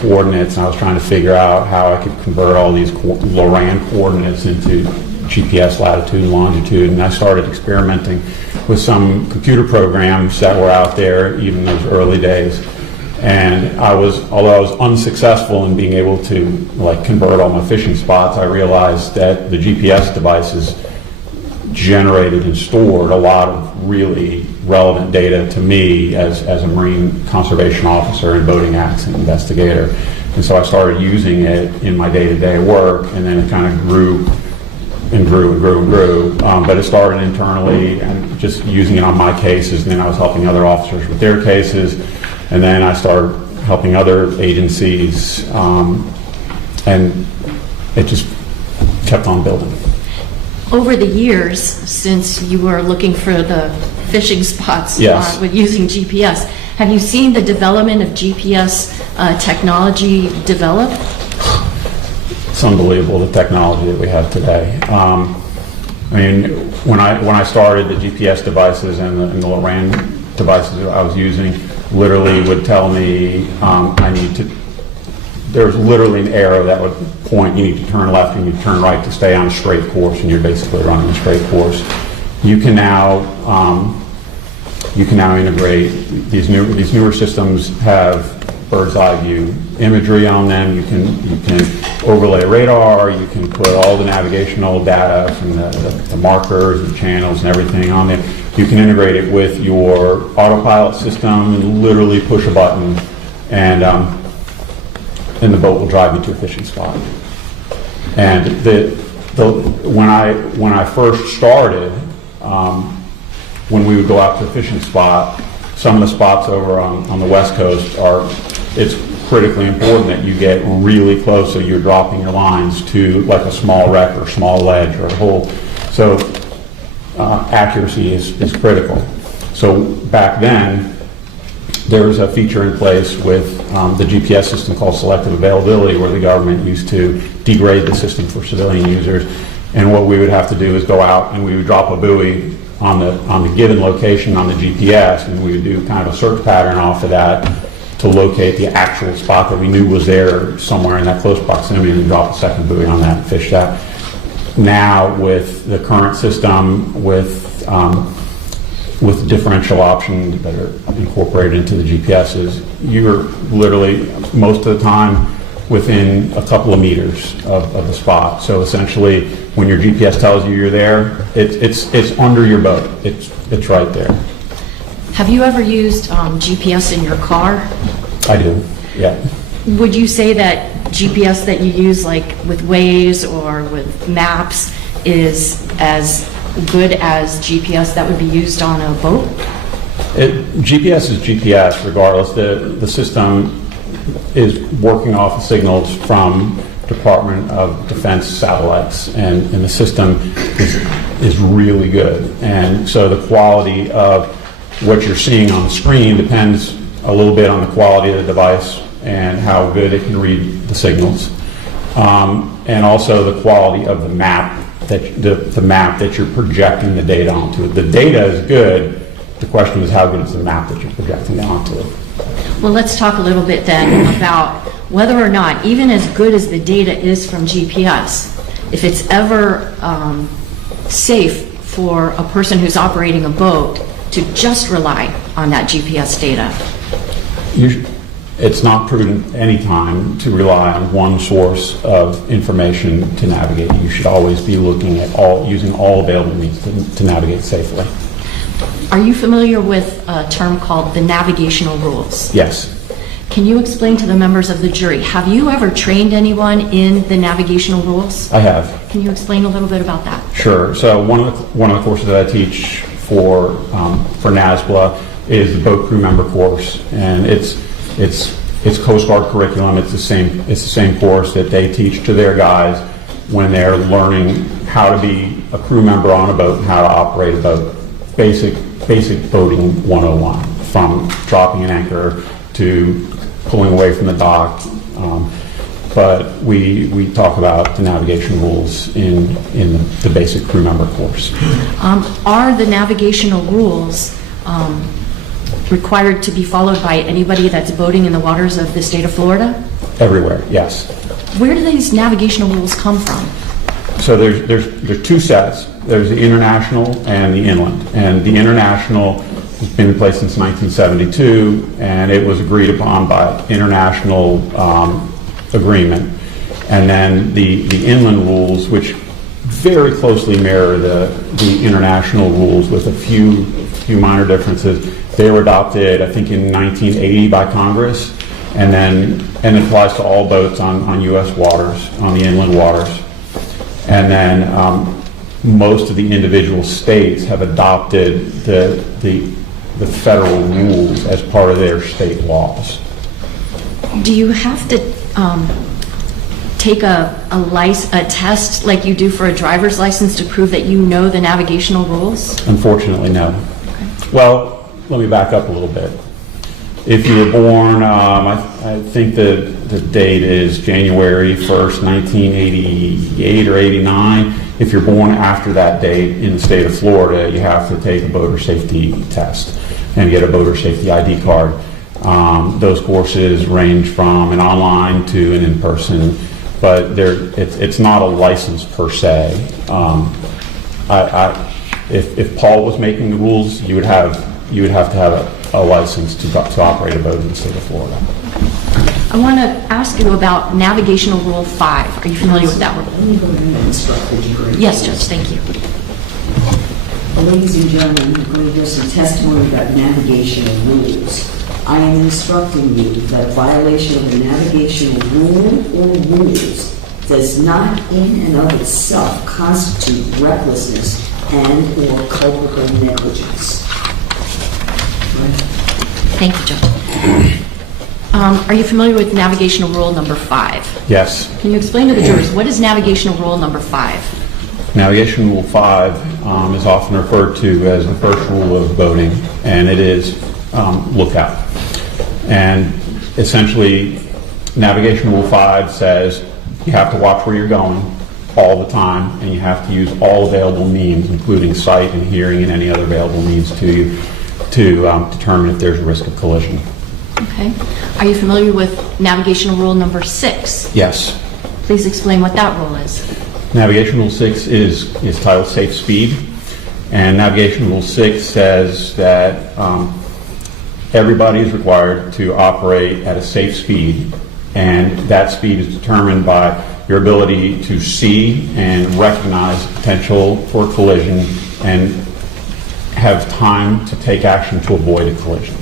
coordinates, and I was trying to figure out how I could convert all these Loran coordinates into GPS latitude and longitude, and I started experimenting with some computer programs that were out there even in those early days. And although I was unsuccessful in being able to convert all my fishing spots, I realized that the GPS devices generated and stored a lot of really relevant data to me as a Marine conservation officer and boating accident investigator. And so I started using it in my day-to-day work, and then it kind of grew and grew and grew and grew. But it started internally and just using it on my cases, and then I was helping other officers with their cases, and then I started helping other agencies, and it just kept on building. Over the years, since you were looking for the fishing spots Yes. with using GPS, have you seen the development of GPS technology develop? It's unbelievable, the technology that we have today. I mean, when I started, the GPS devices and the LORAN devices that I was using literally would tell me there's literally an arrow that would point, you need to turn left, you need to turn right to stay on a straight course, and you're basically running a straight course. You can now integrate these newer systems have bird's eye view imagery on them. You can overlay radar. You can put all the navigational data from the markers and channels and everything on there. You can integrate it with your autopilot system and literally push a button, and the boat will drive you to a fishing spot. And when I first started, when we would go out to a fishing spot, some of the spots over on the West Coast it's critically important that you get really close so you're dropping your lines to like a small wreck or small ledge or a hole. So accuracy is critical. So back then, there was a feature in place with the GPS system called selective availability, where the government used to degrade the system for civilian users. And what we would have to do is go out and we would drop a buoy on the given location on the GPS, and we would do kind of a search pattern off of that to locate the actual spot that we knew was there somewhere in that close proximity, and drop a second buoy on that and fish that. Now, with the current system, with differential options that are incorporated into the GPSs, you're literally most of the time within a couple of meters of the spot. So essentially, when your GPS tells you you're there, it's under your boat. It's right there. Have you ever used GPS in your car? I do, yeah. Would you say that GPS that you use, like with Waze or with maps, is as good as GPS that would be used on a boat? GPS is GPS regardless. The system is working off of signals from Department of Defense satellites, and the system is really good. And so the quality of what you're seeing on the screen depends a little bit on the quality of the device and how good it can read the signals, and also the quality of the map the map that you're projecting the data onto. The data is good. The question is how good is the map that you're projecting onto it. Well, let's talk a little bit then about whether or not, even as good as the data is from GPS, if it's ever safe for a person who's operating a boat to just rely on that GPS data. It's not prudent any time to rely on one source of information to navigate. You should always be looking at using all available means to navigate safely. Are you familiar with a term called the navigational rules? Yes. Can you explain to the members of the jury, have you ever trained anyone in the navigational rules? I have. Can you explain a little bit about that? Sure. So one of the courses that I teach for NASBLA is the boat crew member course, and it's Coast Guard curriculum. It's the same course that they teach to their guys when they're learning how to be a crew member on a boat and how to operate a boat. Basic boating 101, from dropping an anchor to pulling away from the dock. But we talk about the navigation rules in the basic crew member course. Are the navigational rules required to be followed by anybody that's boating in the waters of the state of Florida? Everywhere, yes. Where do these navigational rules come from? So there's two sets. There's the international and the inland. And the international has been in place since 1972, and it was agreed upon by international agreement. And then the inland rules, which very closely mirror the international rules with a few minor differences. They were adopted, I think, in 1980 by Congress, and it applies to all boats on U.S. waters, on the inland waters. And then most of the individual states have adopted the federal rules as part of their state laws. Do you have to take a test like you do for a driver's license to prove that you know the navigational rules? Unfortunately, no. Well, let me back up a little bit. If you were born, I think the date is January 1st, 1988 or 89. If you're born after that date in the state of Florida, you have to take a boater safety test and get a boater safety ID card. Those courses range from an online to an in-person, but it's not a license per se. If Paul was making the rules, you would have to have a license to operate a boat in the state of Florida. I want to ask you about Navigational Rule 5. Are you familiar with that rule? Let me go ahead and instruct the jury. Yes, Judge, thank you. Ladies and gentlemen, we're going to hear some testimony about navigational rules. I am instructing you that a violation of the navigational rule or rules does not in and of itself constitute recklessness and or culpable negligence. Thank you, Judge. Are you familiar with Navigational Rule number 5? Yes. Can you explain to the jurors, what is Navigational Rule number 5? Navigation Rule 5 is often referred to as the first rule of boating, and it is lookout. And essentially, Navigation Rule 5 says you have to watch where you're going all the time, and you have to use all available means, including sight and hearing and any other available means to you, to determine if there's a risk of collision. Okay. Are you familiar with Navigational Rule number 6? Yes. Please explain what that rule is. Navigation Rule 6 is titled Safe Speed, and Navigation Rule 6 says that everybody is required to operate at a safe speed, and that speed is determined by your ability to see and recognize potential for collision and have time to take action to avoid a collision.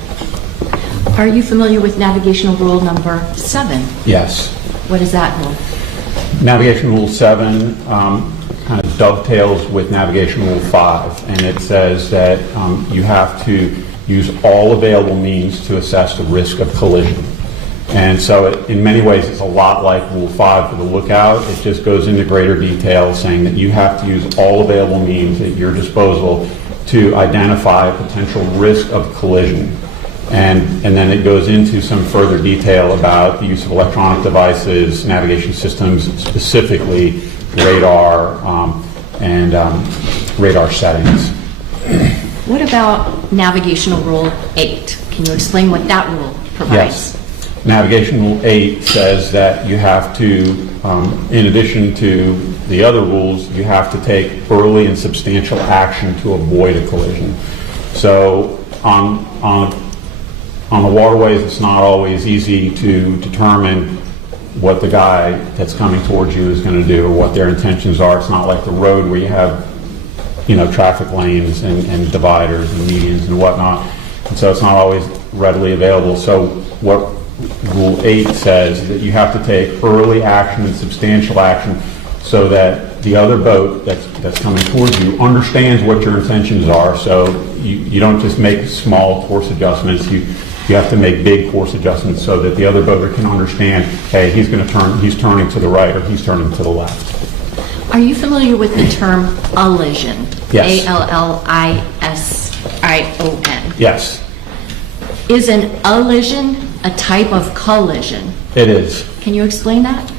Are you familiar with Navigational Rule number 7? Yes. What is that rule? Navigation Rule 7 kind of dovetails with Navigation Rule 5, and it says that you have to use all available means to assess the risk of collision. And so in many ways it's a lot like Rule 5 for the lookout. It just goes into greater detail saying that you have to use all available means at your disposal to identify a potential risk of collision. And then it goes into some further detail about the use of electronic devices, navigation systems, specifically radar and radar settings. What about Navigational Rule 8? Can you explain what that rule provides? Yes. Navigation Rule 8 says that you have to, in addition to the other rules, you have to take early and substantial action to avoid a collision. So on the waterways, it's not always easy to determine what the guy that's coming towards you is going to do or what their intentions are. It's not like the road where you have, traffic lanes and dividers and medians and whatnot. And so it's not always readily available. So what Rule 8 says is that you have to take early action and substantial action so that the other boat that's coming towards you understands what your intentions are. So you don't just make small course adjustments. You have to make big course adjustments so that the other boater can understand, hey, he's turning to the right or he's turning to the left. Are you familiar with the term allision? Yes. A-L-L-I-S-I-O-N. Yes. Is an allision a type of collision? It is. Can you explain that?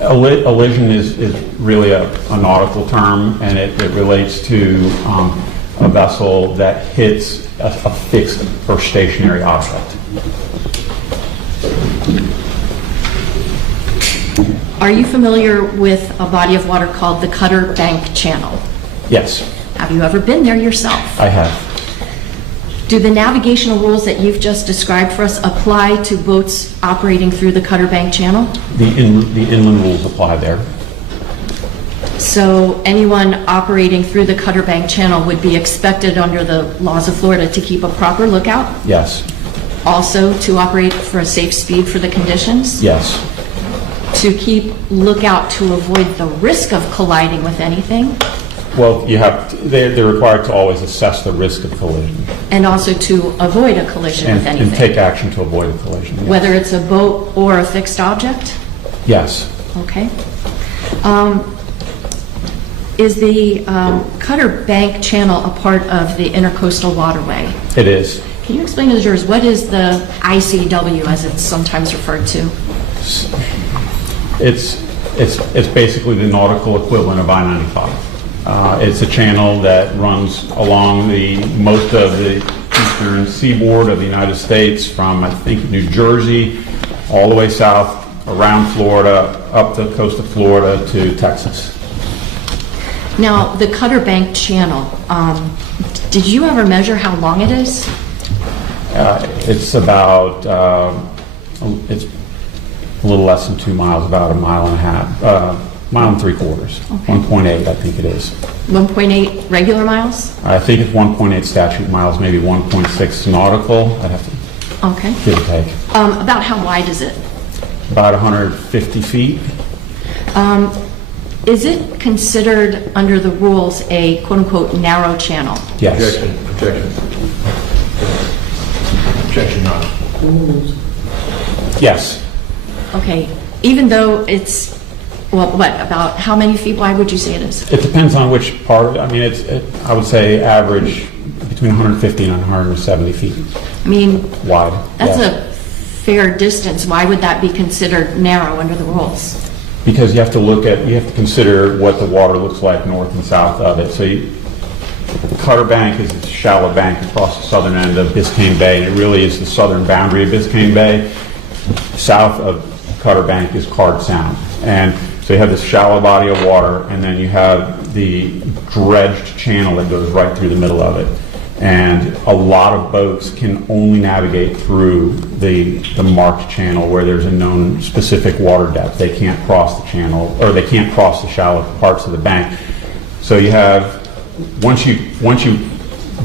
Allision is really a nautical term, and it relates to a vessel that hits a fixed or stationary object. Are you familiar with a body of water called the Cutter Bank Channel? Yes. Have you ever been there yourself? I have. Do the navigational rules that you've just described for us apply to boats operating through the Cutter Bank Channel? The inland rules apply there. So anyone operating through the Cutter Bank Channel would be expected under the laws of Florida to keep a proper lookout? Yes. Also to operate for a safe speed for the conditions? Yes. To keep lookout to avoid the risk of colliding with anything? Well, they're required to always assess the risk of collision. And also to avoid a collision with anything? And take action to avoid a collision. Yes. Whether it's a boat or a fixed object? Yes. Okay. Is the Cutter Bank Channel a part of the intercoastal waterway? It is. Can you explain to the jurors, what is the ICW as it's sometimes referred to? It's basically the nautical equivalent of I-95. It's a channel that runs along most of the eastern seaboard of the United States, from, I think, New Jersey all the way south around Florida, up the coast of Florida to Texas. Now, the Cutter Bank Channel, did you ever measure how long it is? It's about, it's a little less than 2 miles, about a mile and a half, mile and 3/4. Okay. 1.8, I think it is. 1.8 regular miles? I think it's 1.8 statute miles, maybe 1.6 nautical. I'd have to Okay. give or take. About how wide is it? About 150 feet. Is it considered under the rules a quote-unquote narrow channel? Yes. Objection not. Yes. Okay, even though it's, well, what, about how many feet wide would you say it is? It depends on which part. I mean, I would say average between 150 and 170 feet I mean, wide. that's yes. a fair distance. Why would that be considered narrow under the rules? Because you have to consider what the water looks like north and south of it. So Cutter Bank is a shallow bank across the southern end of Biscayne Bay, and it really is the southern boundary of Biscayne Bay. South of Cutter Bank is Card Sound. And so you have this shallow body of water, and then you have the dredged channel that goes right through the middle of it. And a lot of boats can only navigate through the marked channel where there's a known specific water depth. They can't cross the channel, or they can't cross the shallow parts of the bank. So you have, once you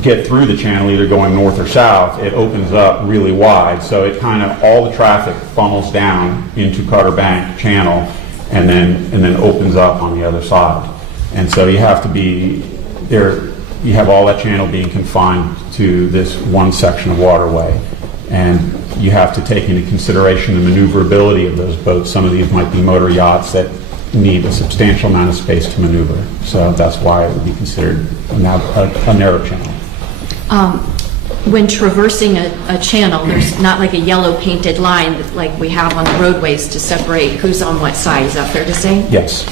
get through the channel, either going north or south, it opens up really wide. So it kind of, all the traffic funnels down into Cutter Bank Channel and then opens up on the other side. And so you have to be there. You have all that channel being confined to this one section of waterway, and you have to take into consideration the maneuverability of those boats. Some of these might be motor yachts that need a substantial amount of space to maneuver, so that's why it would be considered a narrow channel. When traversing a channel, there's not like a yellow painted line like we have on the roadways to separate who's on what side. Is that fair to say? Yes.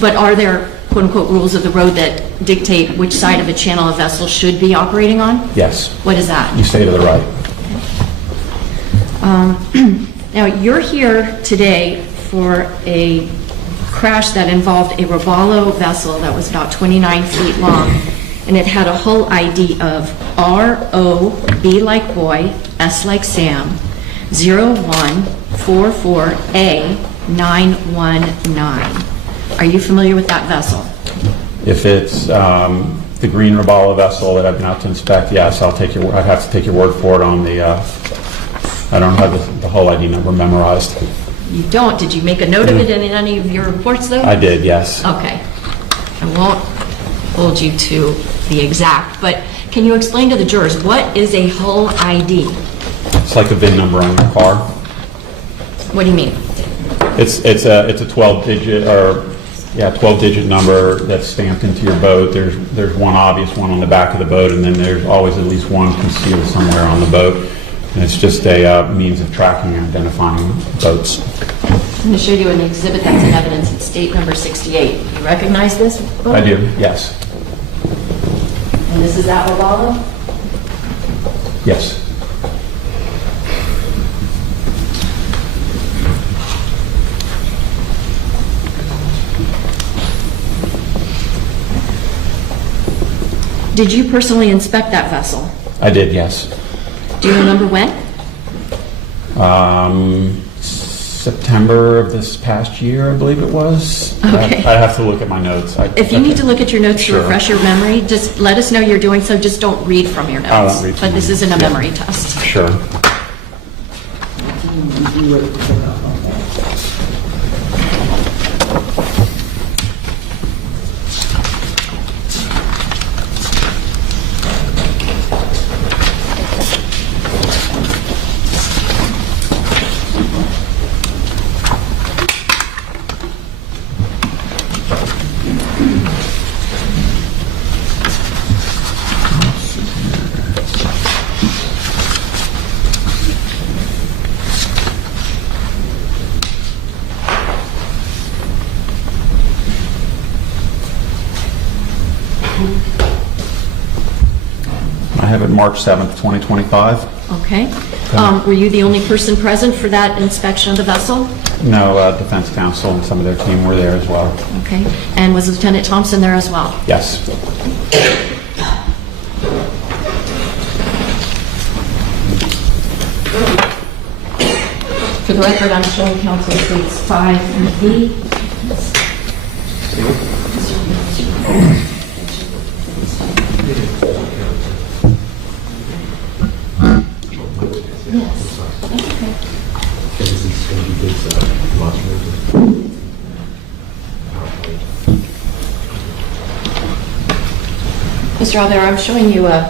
But are there quote-unquote rules of the road that dictate which side of a channel a vessel should be operating on? Yes. What is that? You stay to the right. Now, you're here today for a crash that involved a Robalo vessel that was about 29 feet long, and it had a hull ID of RO, B like boy, S like Sam, 0144A919. Are you familiar with that vessel? If it's the green Robalo vessel that I've been out to inspect, yes, I'd have to take your word for it on the, I don't have the whole ID number memorized. You don't? Did you make a note of it in any of your reports, though? I did, yes. Okay. I won't hold you to the exact, but can you explain to the jurors, what is a hull ID? It's like the VIN number on your car. What do you mean? It's a 12-digit number that's stamped into your boat. There's one obvious one on the back of the boat, and then there's always at least one concealed somewhere on the boat. And it's just a means of tracking and identifying boats. I'm going to show you an exhibit that's in evidence. It's state number 68. You recognize this boat? I do, yes. And this is at Robalo? Yes. Did you personally inspect that vessel? I did, yes. Do you remember when? September of this past year, I believe it was. Okay. I have to look at my notes. If you need to look at your notes Sure. to refresh your memory, just let us know you're doing so. Just don't read from your notes. I won't read from But this my isn't a notes. memory test. Sure. March 7th, 2025. Okay. Were you the only person present for that inspection of the vessel? No, defense counsel and some of their team were there as well. Okay. And was Lieutenant Thompson there as well? Yes. For the record, I'm showing counsel states 5B. Yes. Okay. Mr. Albert, I'm showing you a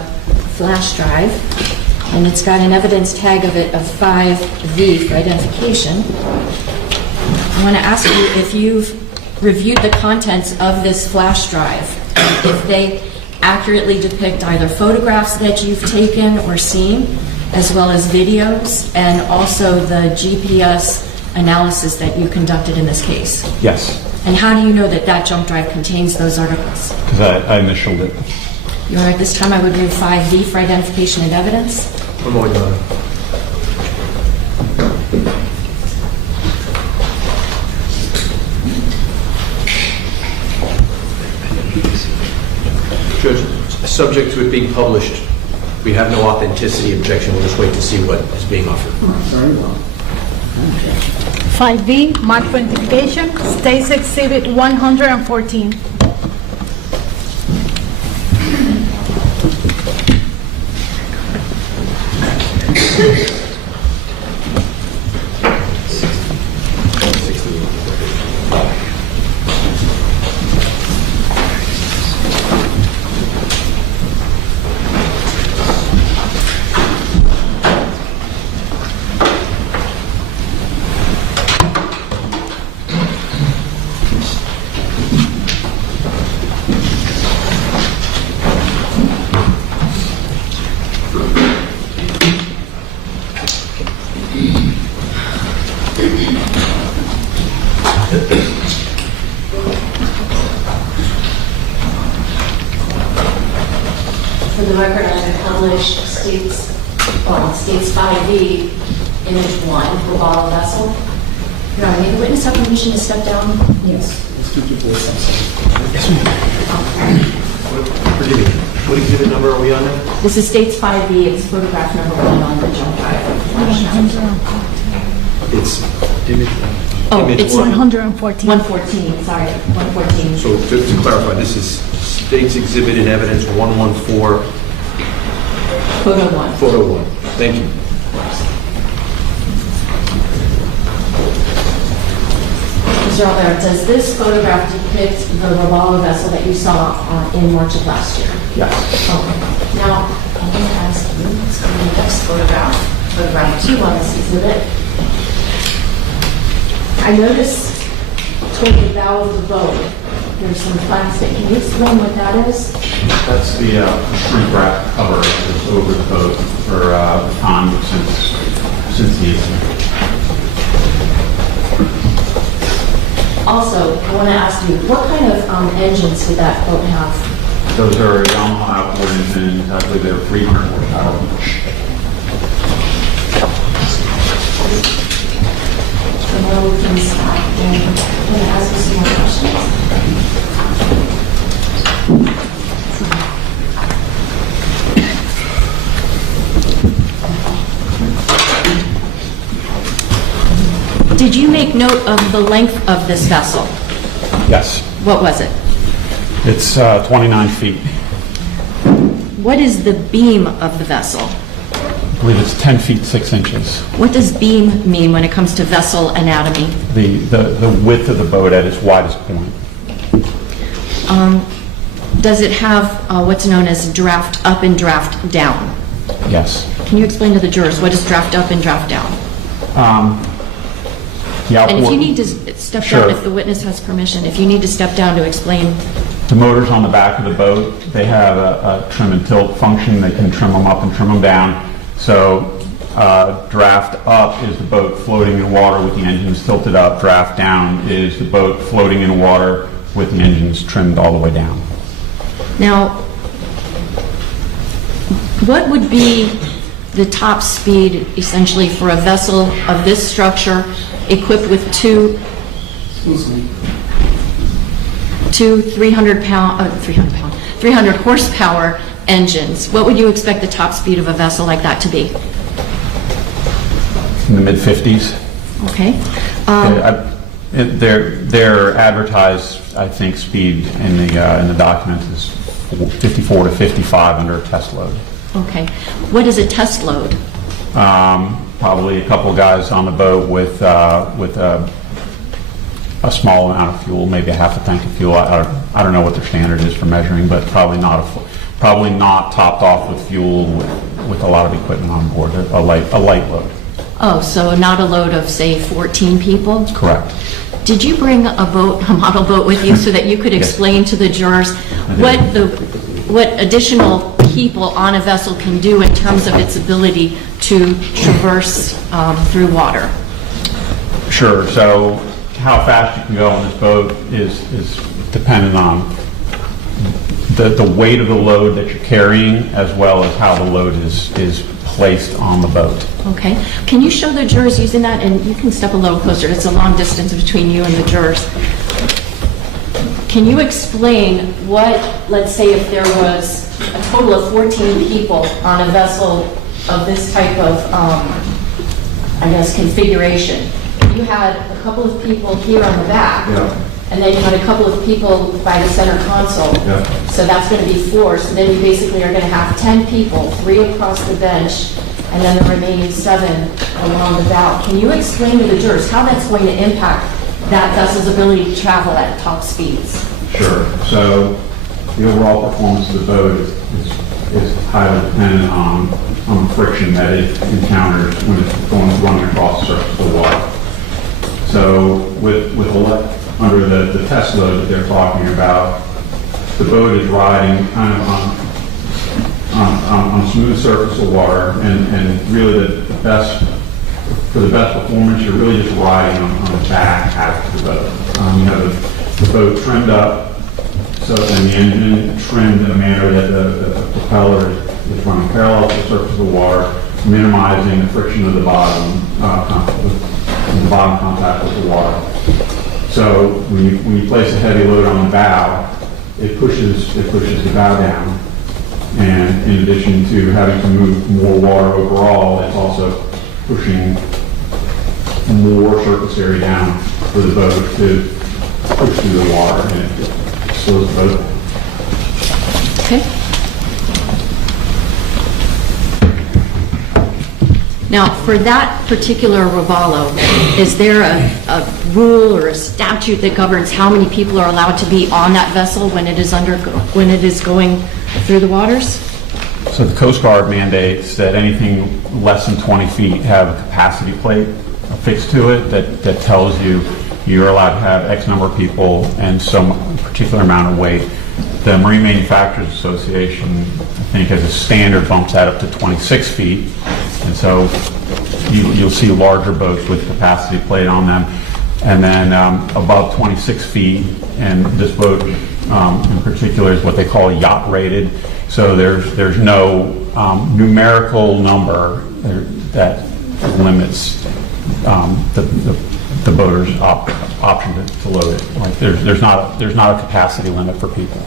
flash drive, and it's got an evidence tag of it of 5V for identification. I want to ask you if you've reviewed the contents of this flash drive, if they accurately depict either photographs that you've taken or seen, as well as videos, and also the GPS analysis that you conducted in this case. Yes, And how do you know that that jump drive contains those articles? because I initialed it. Your Honor, at this time I would move 5V for identification and evidence. One more, Your Honor. Judge, subject to it being published, we have no authenticity objection. We'll just wait to see what is being offered. Very well. 5B, mark for identification, State's Exhibit 114. For the record, I'm going to publish States 5B, Image 1, for bottle vessel. Your Honor, may the witness have permission to step down? Yes. Let's keep your voice up. Forgive me. What exhibit number are we on now? This is States 5B, it's photograph number 1 on the jump drive. It's image. Oh, image it's 114. 114, sorry, 114. So to clarify, this is State's Exhibit in Evidence 114, Photo 1. Photo 1. Thank you. Mr. Albert, does this photograph depict the Robalo vessel that you saw in March of last year? Yes. Okay. Now, I'm going to ask you, let's go to the next photograph, photograph 2 on this exhibit. I noticed toward the bow of the boat, there's some plastic. Can you explain what that is? That's the shrink wrap cover that's over the boat for the time since the incident. Also, I want to ask you, what kind of engines did that boat have? Those are Yamaha outboard engines. I believe they're 300 horsepower each. So now we can stop and I'm going to ask you some more questions. Did you make note of the length of this vessel? Yes. What was it? It's 29 feet. What is the beam of the vessel? I believe it's 10 feet 6 inches. What does beam mean when it comes to vessel anatomy? The width of the boat at its widest point. Does it have what's known as draft up and draft down? Yes. Can you explain to the jurors what is draft up and draft down? The And if outboard- you need to step Sure. down, if the witness has permission, if you need to step down to explain. The motors on the back of the boat, they have a trim and tilt function. They can trim them up and trim them down. So draft up is the boat floating in water with the engines tilted up. Draft down is the boat floating in water with the engines trimmed all the way down. Now, What would be the top speed essentially for a vessel of this structure equipped with two 300 horsepower engines? What would you expect the top speed of a vessel like that to be? In the mid-50s. Okay. Their advertised, I think, speed in the document is 54 to 55 under a test load. Okay. What is a test load? Probably a couple of guys on the boat with a small amount of fuel, maybe a half a tank of fuel. I don't know what their standard is for measuring, but probably not topped off with fuel with a lot of equipment on board. A light load. Oh, so not a load of, say, 14 people? Correct. Did you bring a model boat with you so that you could explain to the jurors what additional people on a vessel can do in terms of its ability to traverse through water? Sure. So how fast you can go on this boat is dependent on the weight of the load that you're carrying, as well as how the load is placed on the boat. Okay. Can you show the jurors using that? And you can step a little closer. It's a long distance between you and the jurors. Can you explain what, let's say if there was a total of 14 people on a vessel of this type of, configuration. You had a couple of people here on the back, and then you had a couple of people by the center console. So that's going to be 4. So then you basically are going to have 10 people, 3 across the bench, and then the remaining 7 along the bow. Can you explain to the jurors how that's going to impact that vessel's ability to travel at top speeds? Sure. So the overall performance of the boat is highly dependent on the friction that it encounters when it's running across the surface of the water. So under the test load that they're talking about, the boat is riding kind of on a smooth surface of water, and really for the best performance, you're really just riding on the back half of the boat. You have the boat trimmed up, so and the engine trimmed in a manner that the propeller is running parallel to the surface of the water, minimizing the friction of the bottom contact with the water. So when you place a heavy load on the bow, it pushes the bow down, and in addition to having to move more water overall, it's also pushing more surface area down for the boat to push through the water, and it slows the boat. Okay. Now, for that particular robalo, is there a rule or a statute that governs how many people are allowed to be on that vessel when it is going through the waters? So the Coast Guard mandates that anything less than 20 feet have a capacity plate affixed to it that tells you you're allowed to have X number of people and some particular amount of weight. The Marine Manufacturers Association, I think, as a standard, bumps that up to 26 feet. And so you'll see larger boats with capacity plate on them. And then above 26 feet, and this boat in particular is what they call yacht rated. So there's no numerical number that limits the boater's option to load it. Like there's not a capacity limit for people.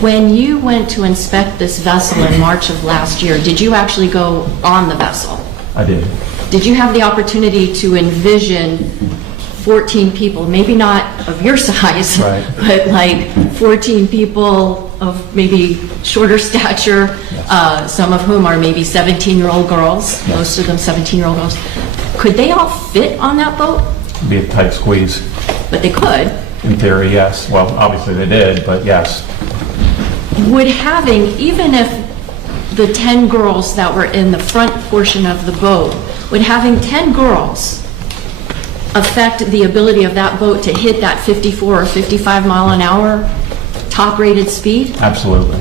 When you went to inspect this vessel in March of last year, did you actually go on the vessel? I did. Did you have the opportunity to envision 14 people, maybe not of your size, right, but like 14 people of maybe shorter stature, yes, some of whom are maybe 17-year-old girls, yes, most of them 17-year-old girls. Could they all fit on that boat? It'd be a tight squeeze. But they could. In theory, yes. Well, obviously they did, but yes. Would having, even if the 10 girls that were in the front portion of the boat, would having 10 girls affect the ability of that boat to hit that 54 or 55 mile an hour top rated speed? Absolutely.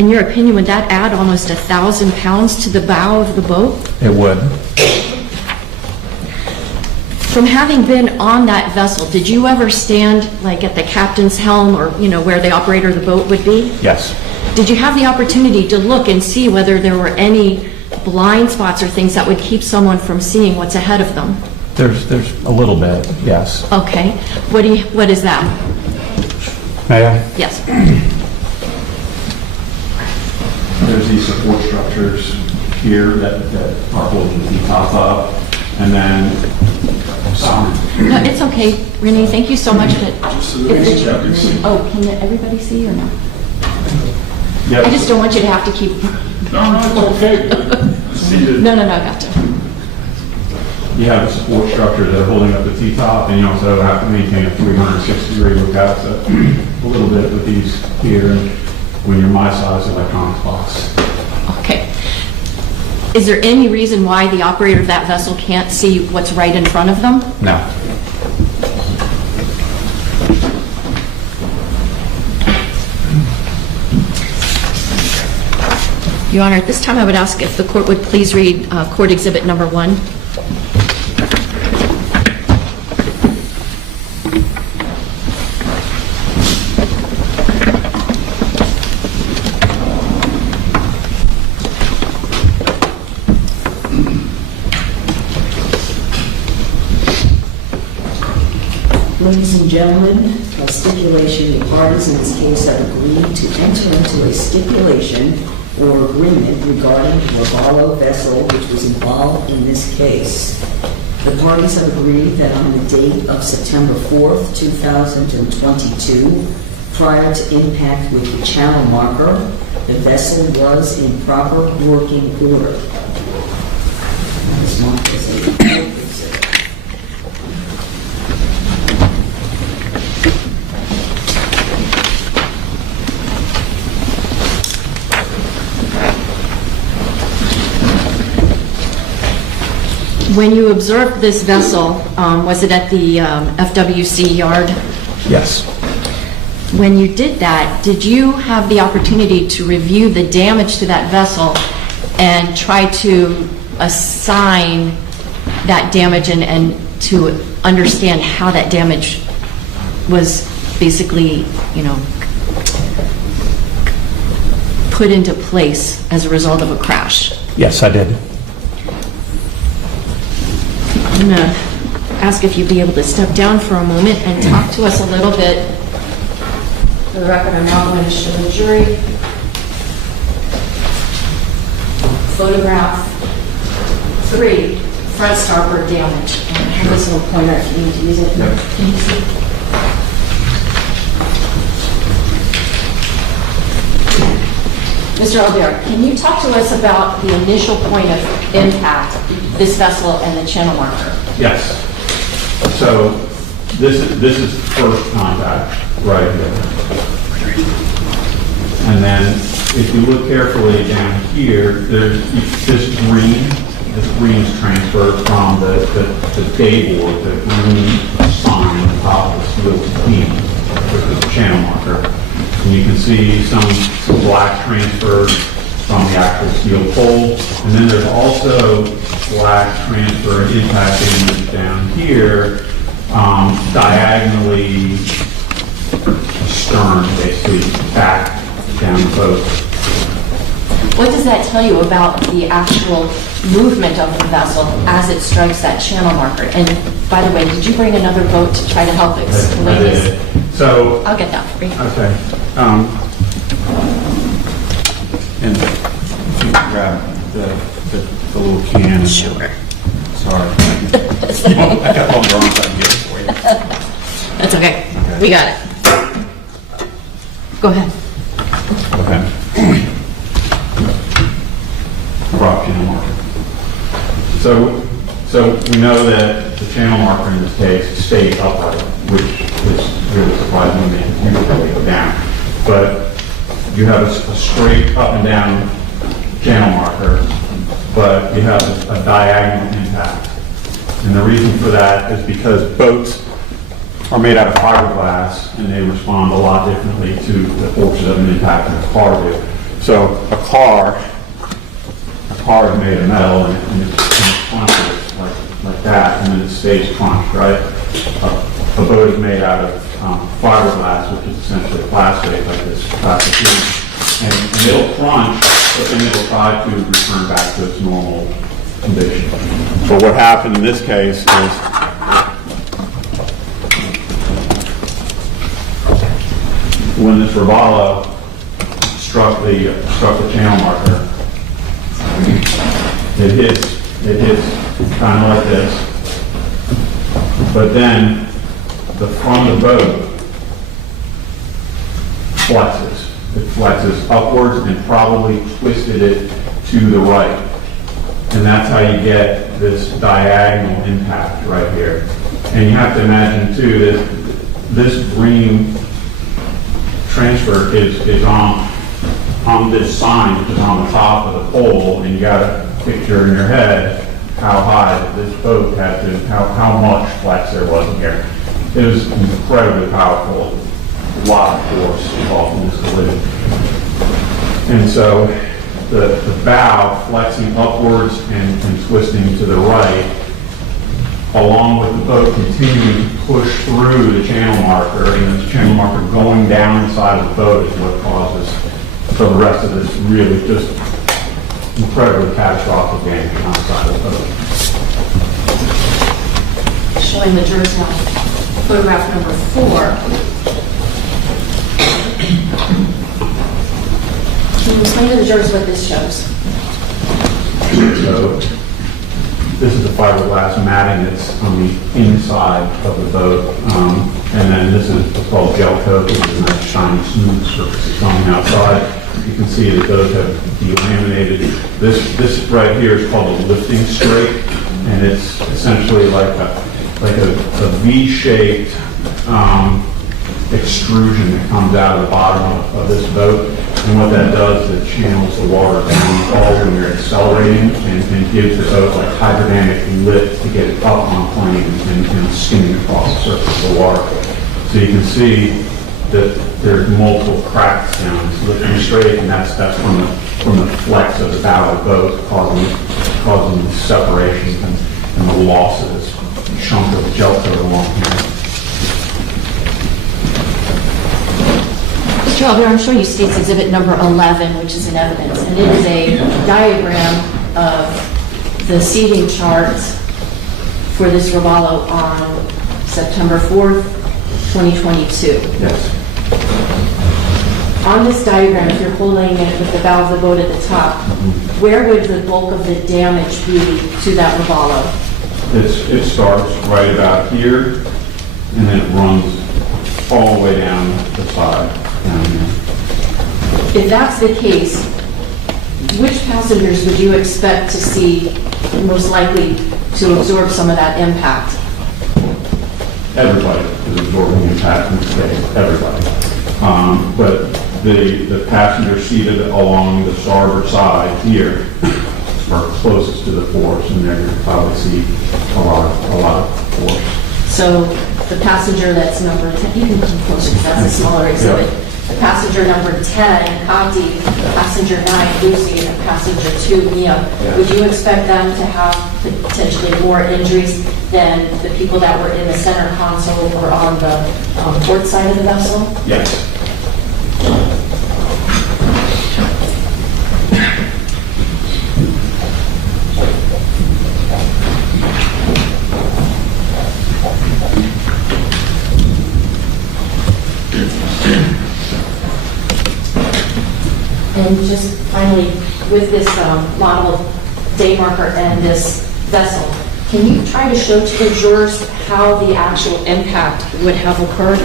In your opinion, would that add almost 1,000 pounds to the bow of the boat? It would. From having been on that vessel, did you ever stand like at the captain's helm or, where the operator of the boat would be? Yes. Did you have the opportunity to look and see whether there were any blind spots or things that would keep someone from seeing what's ahead of them? There's a little bit, yes. Okay. What is that? May I? Yes. There's these support structures here that are holding the top up, and then, No, it's okay, Renee, thank you so much. Oh, can everybody see or no? I just don't want you to have to keep... No, it's okay. No, I got to. You have the support structures that are holding up the T-top, and you also have to maintain a 360-degree lookout, so a little bit with these here, and when you're my size electronics box. Okay. Is there any reason why the operator of that vessel can't see what's right in front of them? No. Your Honor, at this time I would ask if the court would please read Court Exhibit Number 1. Ladies and gentlemen, by stipulation, the parties in this case have agreed to enter into a stipulation or agreement regarding the Foolio vessel which was involved in this case. The parties have agreed that on the date of September 4th, 2022, prior to impact with the channel marker, the vessel was in proper working order. This mark is a When you observed this vessel, was it at the FWC yard? Yes. When you did that, did you have the opportunity to review the damage to that vessel and try to assign that damage and to understand how that damage was basically, put into place as a result of a crash? Yes, I did. I'm going to ask if you'd be able to step down for a moment and talk to us a little bit. For the record, I'm now going to show the jury photograph 3, front starboard damage. And I have this little pointer if you need to use it. Yep. Can you see? Mr. Albert, can you talk to us about the initial point of impact, this vessel and the channel marker? Yes. So this is first contact right here. And then if you look carefully down here, there's this green is transferred from the dayboard, the green sign on the top of the steel beam, which is the channel marker. And you can see some black transfer from the actual steel pole. And then there's also black transfer impacting down here, diagonally stern, basically back down the boat. What does that tell you about the actual movement of the vessel as it strikes that channel marker? And by the way, did you bring another boat to try to help explain this? So I'll get that for you. okay. And if you grab the little can. Sure. Sorry. I got all the wrong side to get it for you. That's okay. We got it. Go ahead. Okay. Rock channel marker. So we know that the channel marker in this case stays upright, which is really surprising when they usually go down. But you have a straight up and down channel marker, but you have a diagonal impact. And the reason for that is because boats are made out of fiberglass and they respond a lot differently to the forces of an impact than a car do. So a car is made of metal and it's crunched like that, and then it stays crunched, right? A boat is made out of fiberglass, which is essentially plastic, like this plastic tube, and it'll crunch, but then it'll try to return back to its normal condition. But what happened in this case is when this robalo struck the channel marker, it hits kind of like this, but then the front of the boat flexes. It flexes upwards and probably twisted it to the right. And that's how you get this diagonal impact right here. And you have to imagine too that this green transfer is on this sign, which is on the top of the pole, and you got to picture in your head how high this boat had to, how much flex there was in here. It was incredibly powerful. A lot of force involved in this collision. And so the bow flexing upwards and twisting to the right, along with the boat continuing to push through the channel marker, and the channel marker going down inside of the boat is what causes for the rest of this really just incredibly catastrophic damage on the side of the boat. Showing the jurors now, photograph number 4. Can you explain to the jurors what this shows? So this is the fiberglass matting that's on the inside of the boat, and then this is what's called gel coat, which is a nice shiny smooth surface that's on the outside. You can see that those have delaminated. This right here is called a lifting strake, and it's essentially like a V-shaped extrusion that comes out of the bottom of this boat. And what that does is it channels the water down all when you're accelerating and gives the boat like hydrodynamic lift to get it up on plane and skimming across the surface of the water. So you can see that there's multiple cracks down this lifting straight, and that's from the flex of the bow of the boat causing the separations and the loss of this chunk of gel coat along here. Mr. Albert, I'm showing you State's Exhibit number 11, which is in evidence, and it is a diagram of the seating charts for this Robalo on September 4th, 2022. Yes. On this diagram, if you're holding it with the bow of the boat at the top, where would the bulk of the damage be to that Robalo? It starts right about here, and then it runs all the way down the side. If that's the case, which passengers would you expect to see most likely to absorb some of that impact? Everybody is absorbing impact in this case, everybody. But the passengers seated along the starboard side here are closest to the force, and they're going to probably see a lot of force. So the passenger that's number 10, you can come closer because that's a smaller exhibit. Yeah. The passenger number 10, Abdi, passenger 9, Lucy, and passenger 2, Mia, Yeah. would you expect them to have potentially more injuries than the people that were in the center console or on the port side of the vessel? Yes. And just finally, with this model day marker and this vessel, can you try to show to the jurors how the actual impact would have occurred?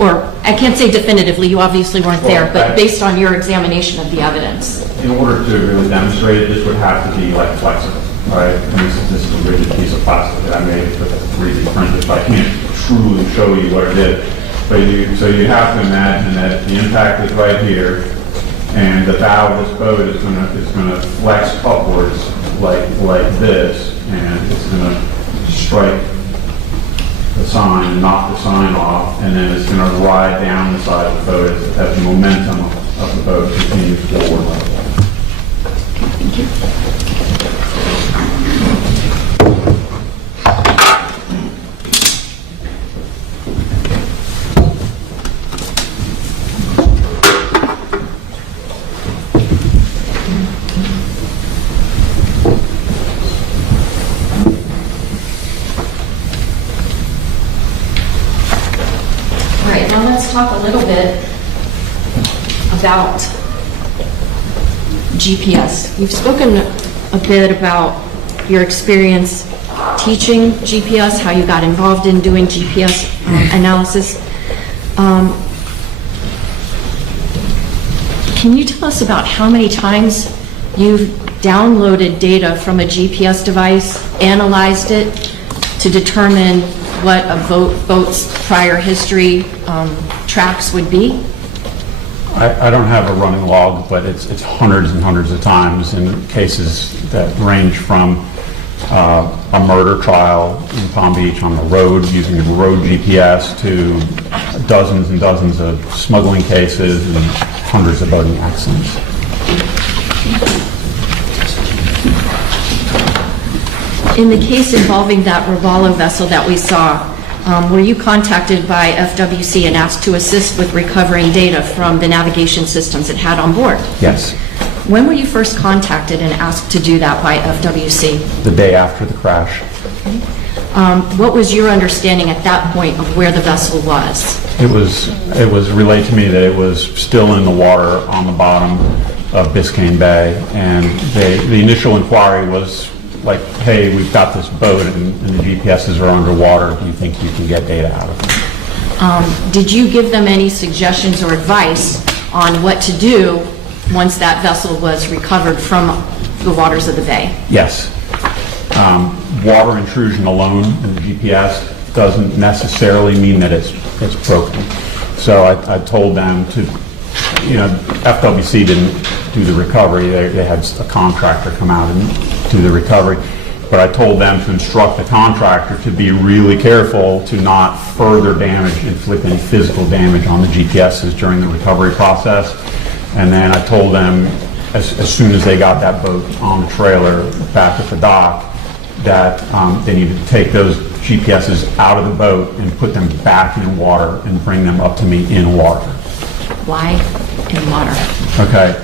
Or, I can't say definitively, you obviously weren't there, but based on your examination of the evidence. In order to really demonstrate it, this would have to be like flexible, right? And this is a rigid piece of plastic that I made with a 3D printed, so I can't truly show you what it did. But so you have to imagine that the impact is right here, and the bow of this boat is going to flex upwards like this, and it's going to strike the sign and knock the sign off, and then it's going to ride down the side of the boat as the momentum of the boat continues forward. Thank you. talk a little bit about GPS. You've spoken a bit about your experience teaching GPS, how you got involved in doing GPS analysis. Can you tell us about how many times you've downloaded data from a GPS device, analyzed it to determine what a boat's prior history tracks would be? I don't have a running log, but it's hundreds and hundreds of times in cases that range from a murder trial in Palm Beach on the road using the road GPS to dozens and dozens of smuggling cases and hundreds of boating accidents. In the case involving that Robalo vessel that we saw, were you contacted by FWC and asked to assist with recovering data from the navigation systems it had on board? Yes. When were you first contacted and asked to do that by FWC? The day after the crash. What was your understanding at that point of where the vessel was? It was relayed to me that it was still in the water on the bottom of Biscayne Bay, and the initial inquiry was like, hey, we've got this boat and the GPSs are underwater. Do you think you can get data out of it? Did you give them any suggestions or advice on what to do once that vessel was recovered from the waters of the bay? Yes. Water intrusion alone in the GPS doesn't necessarily mean that it's broken. So I told them to, FWC didn't do the recovery. They had a contractor come out and do the recovery. But I told them to instruct the contractor to be really careful to not further inflict any physical damage on the GPSs during the recovery process. And then I told them as soon as they got that boat on the trailer back at the dock that they needed to take those GPSs out of the boat and put them back in water and bring them up to me in water. Why in water? Okay.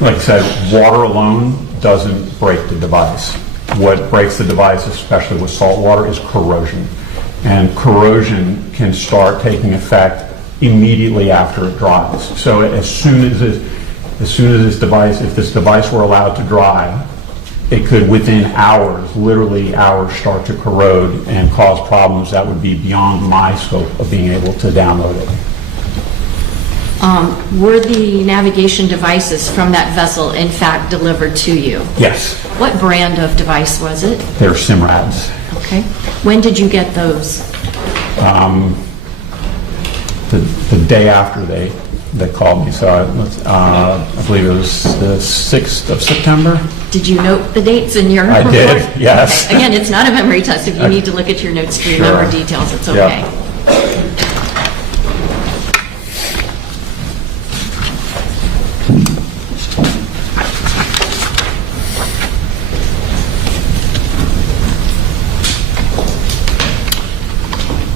Like I said, water alone doesn't break the device. What breaks the device, especially with salt water, is corrosion. And corrosion can start taking effect immediately after it dries. So as soon as this device, if this device were allowed to dry, it could within hours, literally hours, start to corrode and cause problems that would be beyond my scope of being able to download it. Were the navigation devices from that vessel in fact delivered to you? Yes. What brand of device was it? They're Simrads. Okay. When did you get those? The day after they called me, so I believe it was the 6th of September. Did you note the dates in your report? I did, yes. Okay. Again, it's not a memory test. If you need to look at your notes to remember details, it's okay. Yep.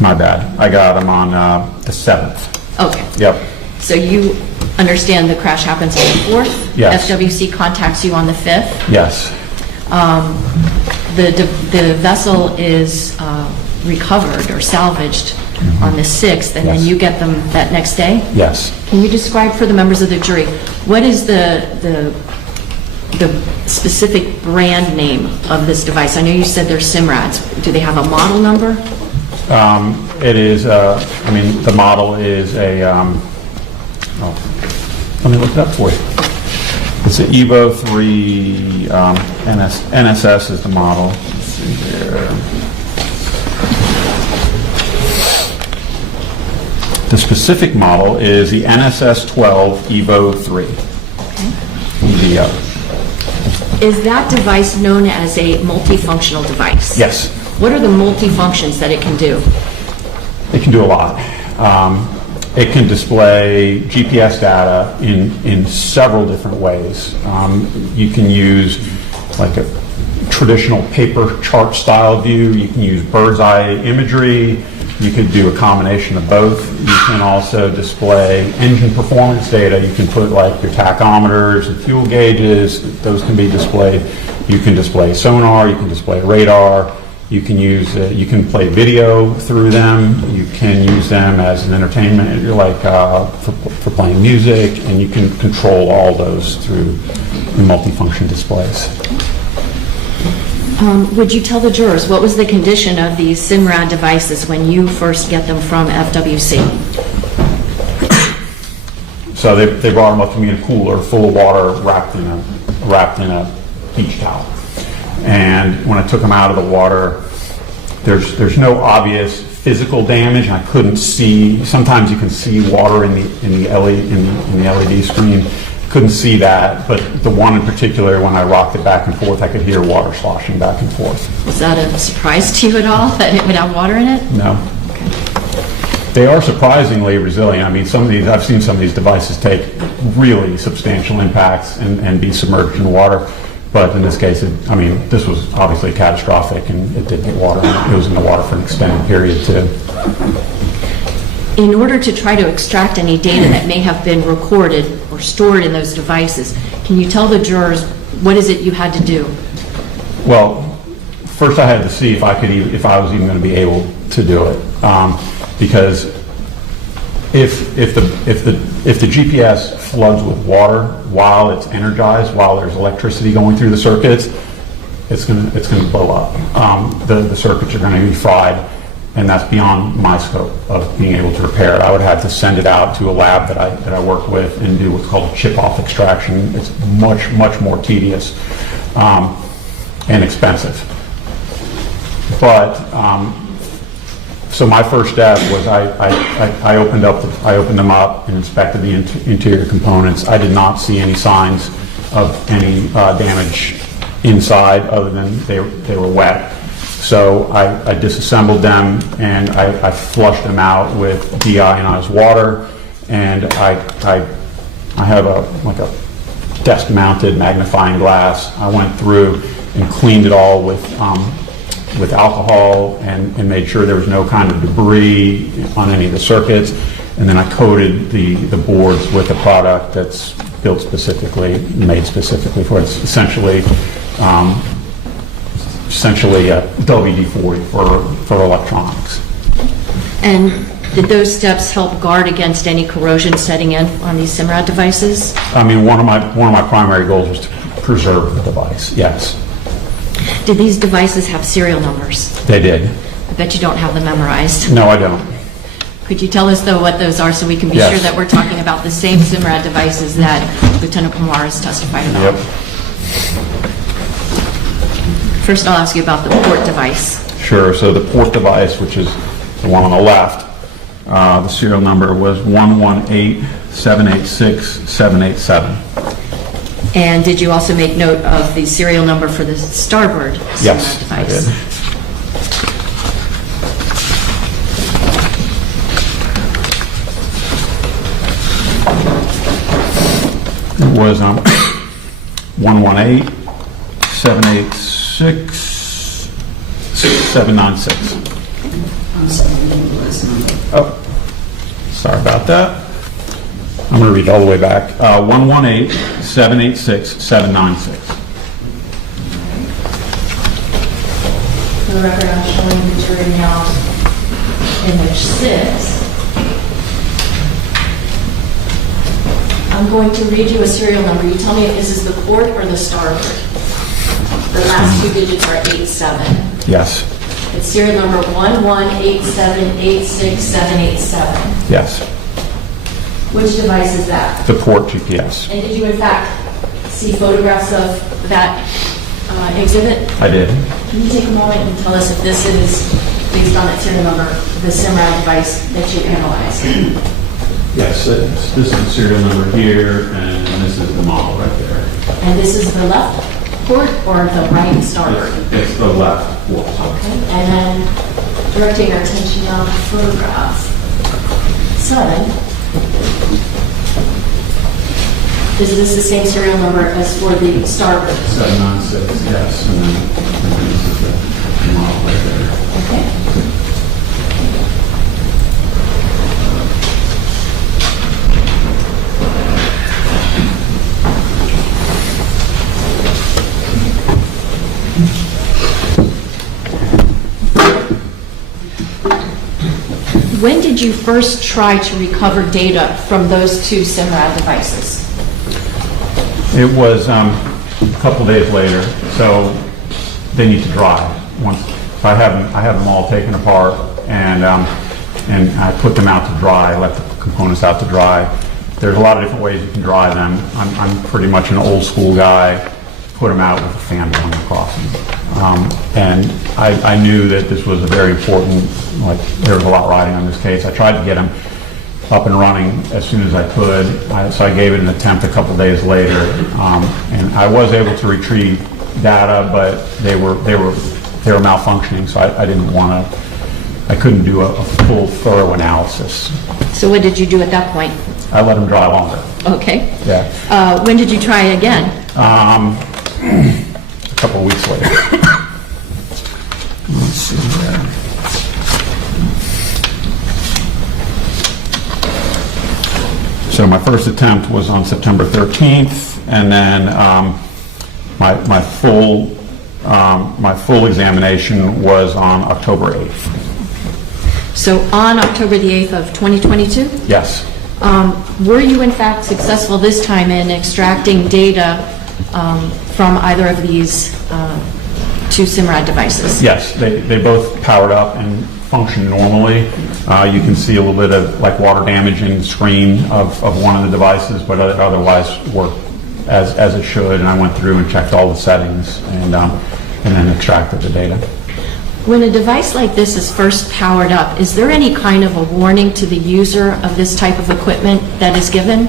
My bad. I got them on the 7th. Okay. Yep. So you understand the crash happens on the 4th? Yes. FWC contacts you on the 5th? Yes. The vessel is recovered or salvaged on the 6th, and then you get them that next day? Yes. Can you describe for the members of the jury, what is the specific brand name of this device? I know you said they're Simrads. Do they have a model number? It is, the model is a, let me look it up for you. It's an Evo 3, NSS is the model. Let's see here. The specific model is the NSS 12 Evo 3. Okay. Is that device known as a multifunctional device? Yes. What are the multifunctions that it can do? It can do a lot. It can display GPS data in several different ways. You can use like a traditional paper chart style view. You can use bird's eye imagery. You could do a combination of both. You can also display engine performance data. You can put like your tachometers and fuel gauges. Those can be displayed. You can display sonar. You can display radar. You can use, you can play video through them. You can use them as an entertainment, like for playing music, and you can control all those through the multifunction displays. Would you tell the jurors, what was the condition of these SIMRAD devices when you first get them from FWC? So they brought them up to me in a cooler full of water wrapped in a beach towel. And when I took them out of the water, there's no obvious physical damage. I couldn't see. Sometimes you can see water in the LED screen. Couldn't see that, but the one in particular, when I rocked it back and forth, I could hear water sloshing back and forth. Was that a surprise to you at all, that it would have water in it? No. They are surprisingly resilient. I mean, I've seen some of these devices take really substantial impacts and be submerged in water. But in this case, this was obviously catastrophic, and it did get water. It was in the water for an extended period too. In order to try to extract any data that may have been recorded or stored in those devices, can you tell the jurors what is it you had to do? Well, first I had to see if I was even going to be able to do it, because if the GPS floods with water while it's energized, while there's electricity going through the circuits, it's going to blow up. The circuits are going to be fried, and that's beyond my scope of being able to repair it. I would have to send it out to a lab that I work with and do what's called a chip-off extraction. It's much more tedious and expensive. But so my first step was I opened them up and inspected the interior components. I did not see any signs of any damage inside, other than they were wet. So I disassembled them, and I flushed them out with deionized water, and I have a desk-mounted magnifying glass. I went through and cleaned it all with alcohol and made sure there was no kind of debris on any of the circuits, and then I coated the boards with a product that's made specifically for it. It's essentially a WD-40 for electronics. And did those steps help guard against any corrosion setting in on these SIMRAD devices? I mean, one of my primary goals was to preserve the device. Yes. Did these devices have serial numbers? They did. I bet you don't have them memorized. No, I don't. Could you tell us, though, what those are so we can be Yes. sure that we're talking about the same SIMRAD devices that Lieutenant Kumar has testified about? Yep. First, I'll ask you about the port device. Sure. So the port device, which is the one on the left, the serial number was 118786787. And did you also make note of the serial number for the starboard SIMRAD Yes, device? I did. It was 118786796. Oh, sorry about that. I'm going to read all the way back. 118786796. For the record, I'm showing the jury now image 6. I'm going to read you a serial number. You tell me if this is the port or the starboard. The last two digits are 87. Yes. It's serial number 118786787. Yes. Which device is that? The port GPS. And did you in fact see photographs of that exhibit? I did. Can you take a moment and tell us if this is, based on its serial number, the SIMRAD device that you analyzed? Yes, this is the serial number here, and this is the model right there. And this is the left port or the right starboard? It's the left port. Okay, and then directing our attention now to photograph 7. Is this the same serial number as for the starboard? 796, yes, and then this is the model right there. Okay. When did you first try to recover data from those two SIMRAD devices? It was a couple days later, so they need to dry. Once I have them all taken apart, and I put them out to dry. I let the components out to dry. There's a lot of different ways you can dry them. I'm pretty much an old school guy. Put them out with a fan blowing across them. And I knew that this was a very important, like there was a lot riding on this case. I tried to get them up and running as soon as I could. So I gave it an attempt a couple days later, and I was able to retrieve data, but they were malfunctioning. So I didn't want to. I couldn't do a full, thorough analysis. So what did you do at that point? I let them dry longer. Okay. Yeah. When did you try again? A couple of weeks later. Let's see here. So my first attempt was on September 13th, and then my full examination was on October 8th. So on October the 8th of 2022? Yes. Were you in fact successful this time in extracting data from either of these two SIMRAD devices? Yes, they both powered up and function normally. You can see a little bit of like water damage in the screen of one of the devices, but otherwise worked as it should. And I went through and checked all the settings and then extracted the data. When a device like this is first powered up, is there any kind of a warning to the user of this type of equipment that is given?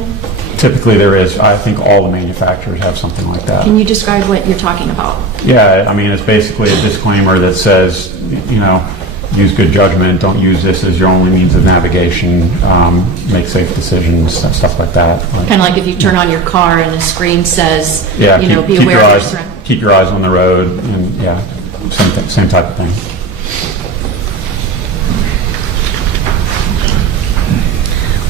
Typically there is. I think all the manufacturers have something like that. Can you describe what you're talking about? Yeah, I mean, it's basically a disclaimer that says, use good judgment, don't use this as your only means of navigation, make safe decisions, stuff like that. Kind of like if you turn on your car and the screen says, be aware of your surroundings. Keep your eyes on the road, and yeah, same type of thing.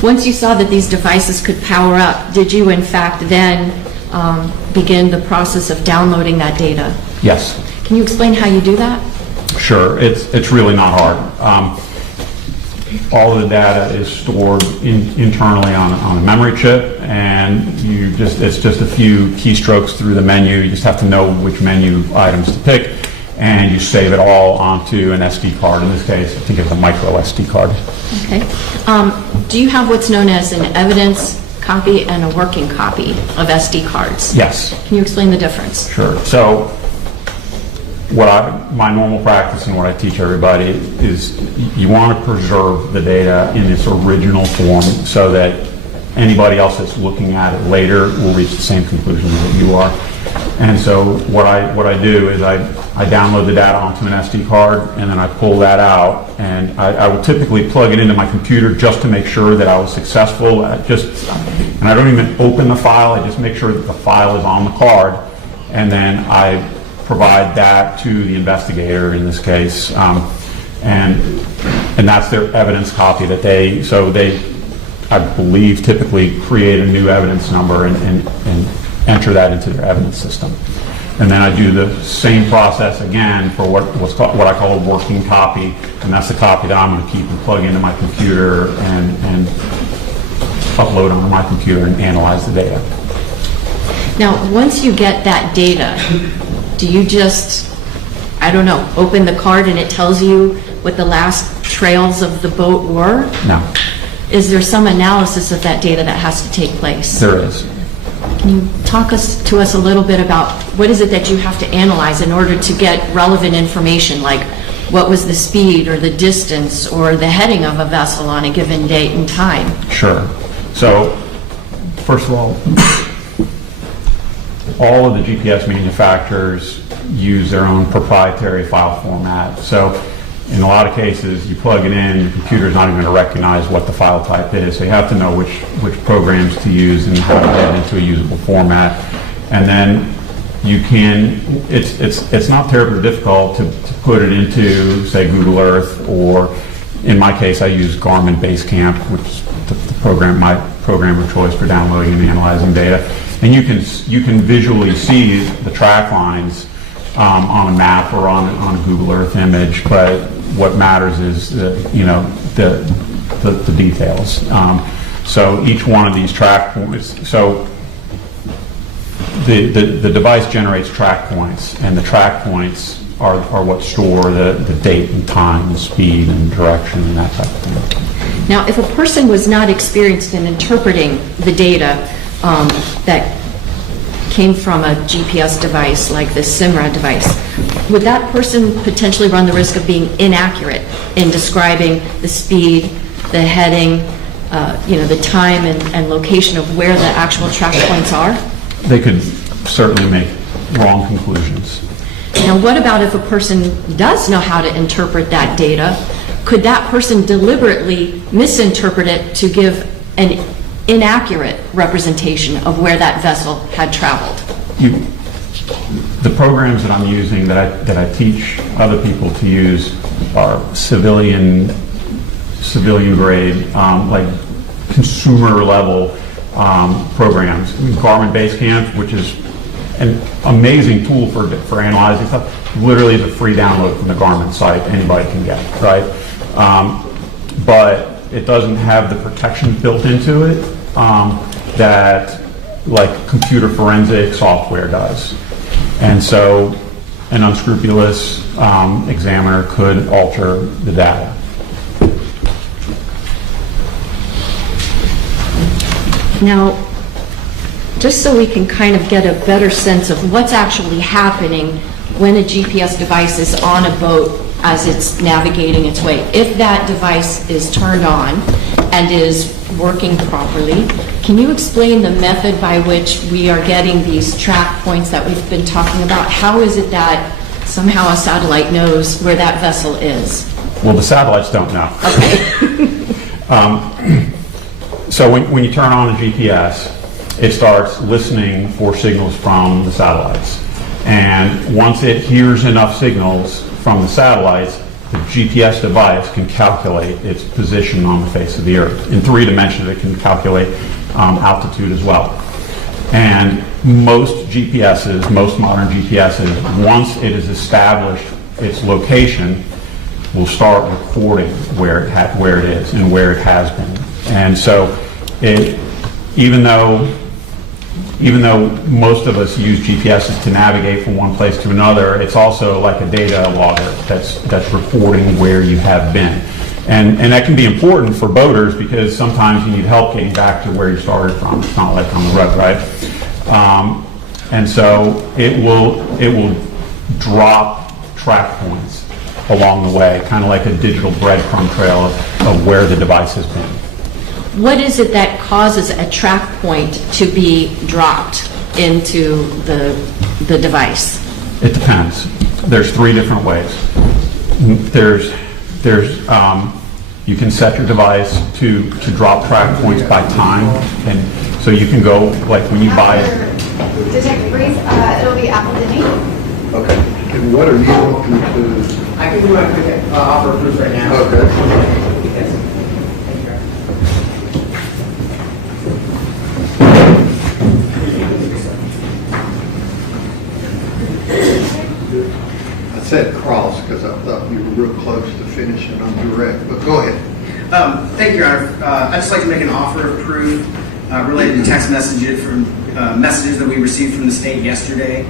Once you saw that these devices could power up, did you in fact then begin the process of downloading that data? Yes. Can you explain how you do that? Sure, it's really not hard. All of the data is stored internally on a memory chip, and it's just a few keystrokes through the menu. You just have to know which menu items to pick, and you save it all onto an SD card. In this case, I think it's a micro SD card. Okay. Do you have what's known as an evidence copy and a working copy of SD cards? Yes. Can you explain the difference? Sure. So my normal practice and what I teach everybody is you want to preserve the data in its original form so that anybody else that's looking at it later will reach the same conclusion that you are. And so what I do is I download the data onto an SD card, and then I pull that out, and I will typically plug it into my computer just to make sure that I was successful. And I don't even open the file, I just make sure that the file is on the card, and then I provide that to the investigator in this case, and that's their evidence copy that they I believe typically create a new evidence number and enter that into their evidence system. And then I do the same process again for what I call a working copy, and that's the copy that I'm going to keep and plug into my computer and upload onto my computer and analyze the data. Now, once you get that data, do you just, open the card and it tells you what the last trails of the boat were? No. Is there some analysis of that data that has to take place? There is. Can you talk to us a little bit about what is it that you have to analyze in order to get relevant information, like what was the speed or the distance or the heading of a vessel on a given date and time? Sure. So, first of all of the GPS manufacturers use their own proprietary file format. So in a lot of cases, you plug it in, your computer's not even going to recognize what the file type is. So you have to know which programs to use and how to get it into a usable format. And then you can, it's not terribly difficult to put it into, say, Google Earth, or in my case, I use Garmin Basecamp, which is my program of choice for downloading and analyzing data. And you can visually see the track lines on a map or on a Google Earth image, but what matters is the details. So each one of these track points, so the device generates track points, and the track points are what store the date and time and speed and direction and that type of thing. Now, if a person was not experienced in interpreting the data that came from a GPS device like this SIMRAD device, would that person potentially run the risk of being inaccurate in describing the speed, the heading, the time and location of where the actual track points are? They could certainly make wrong conclusions. Now, what about if a person does know how to interpret that data? Could that person deliberately misinterpret it to give an inaccurate representation of where that vessel had traveled? The programs that I'm using that I teach other people to use are civilian grade, like consumer level programs. Garmin Basecamp, which is an amazing tool for analyzing stuff, literally is a free download from the Garmin site. Anybody can get, right? But it doesn't have the protection built into it that like computer forensic software does. And so an unscrupulous examiner could alter the data. Now, just so we can kind of get a better sense of what's actually happening when a GPS device is on a boat as it's navigating its way, if that device is turned on and is working properly, can you explain the method by which we are getting these track points that we've been talking about? How is it that somehow a satellite knows where that vessel is? Well, the satellites don't know. Okay. So when you turn on a GPS, it starts listening for signals from the satellites. And once it hears enough signals from the satellites, the GPS device can calculate its position on the face of the Earth. In 3 dimensions, it can calculate altitude as well. And most GPSs, most modern GPSs, once it has established its location, will start recording where it is and where it has been. And so even though most of us use GPSs to navigate from one place to another, it's also like a data logger that's recording where you have been. And that can be important for boaters because sometimes you need help getting back to where you started from. It's not like on the road, right? And so it will drop track points along the way, kind of like a digital breadcrumb trail of where the device has been. What is it that causes a track point to be dropped into the device? It depends. There's 3 different ways. There's you can set your device to drop track points by time, and so you can go like when you buy it. Detective Breeze, it'll be Apple Denny. Okay. And what are you looking to? I can do my quick offer of proof right now. Okay. Yes. I said cross because I thought you were real close to finishing on direct, but go ahead. Thank you, Your Honor. I'd just like to make an offer of proof related to text messages that we received from the state yesterday.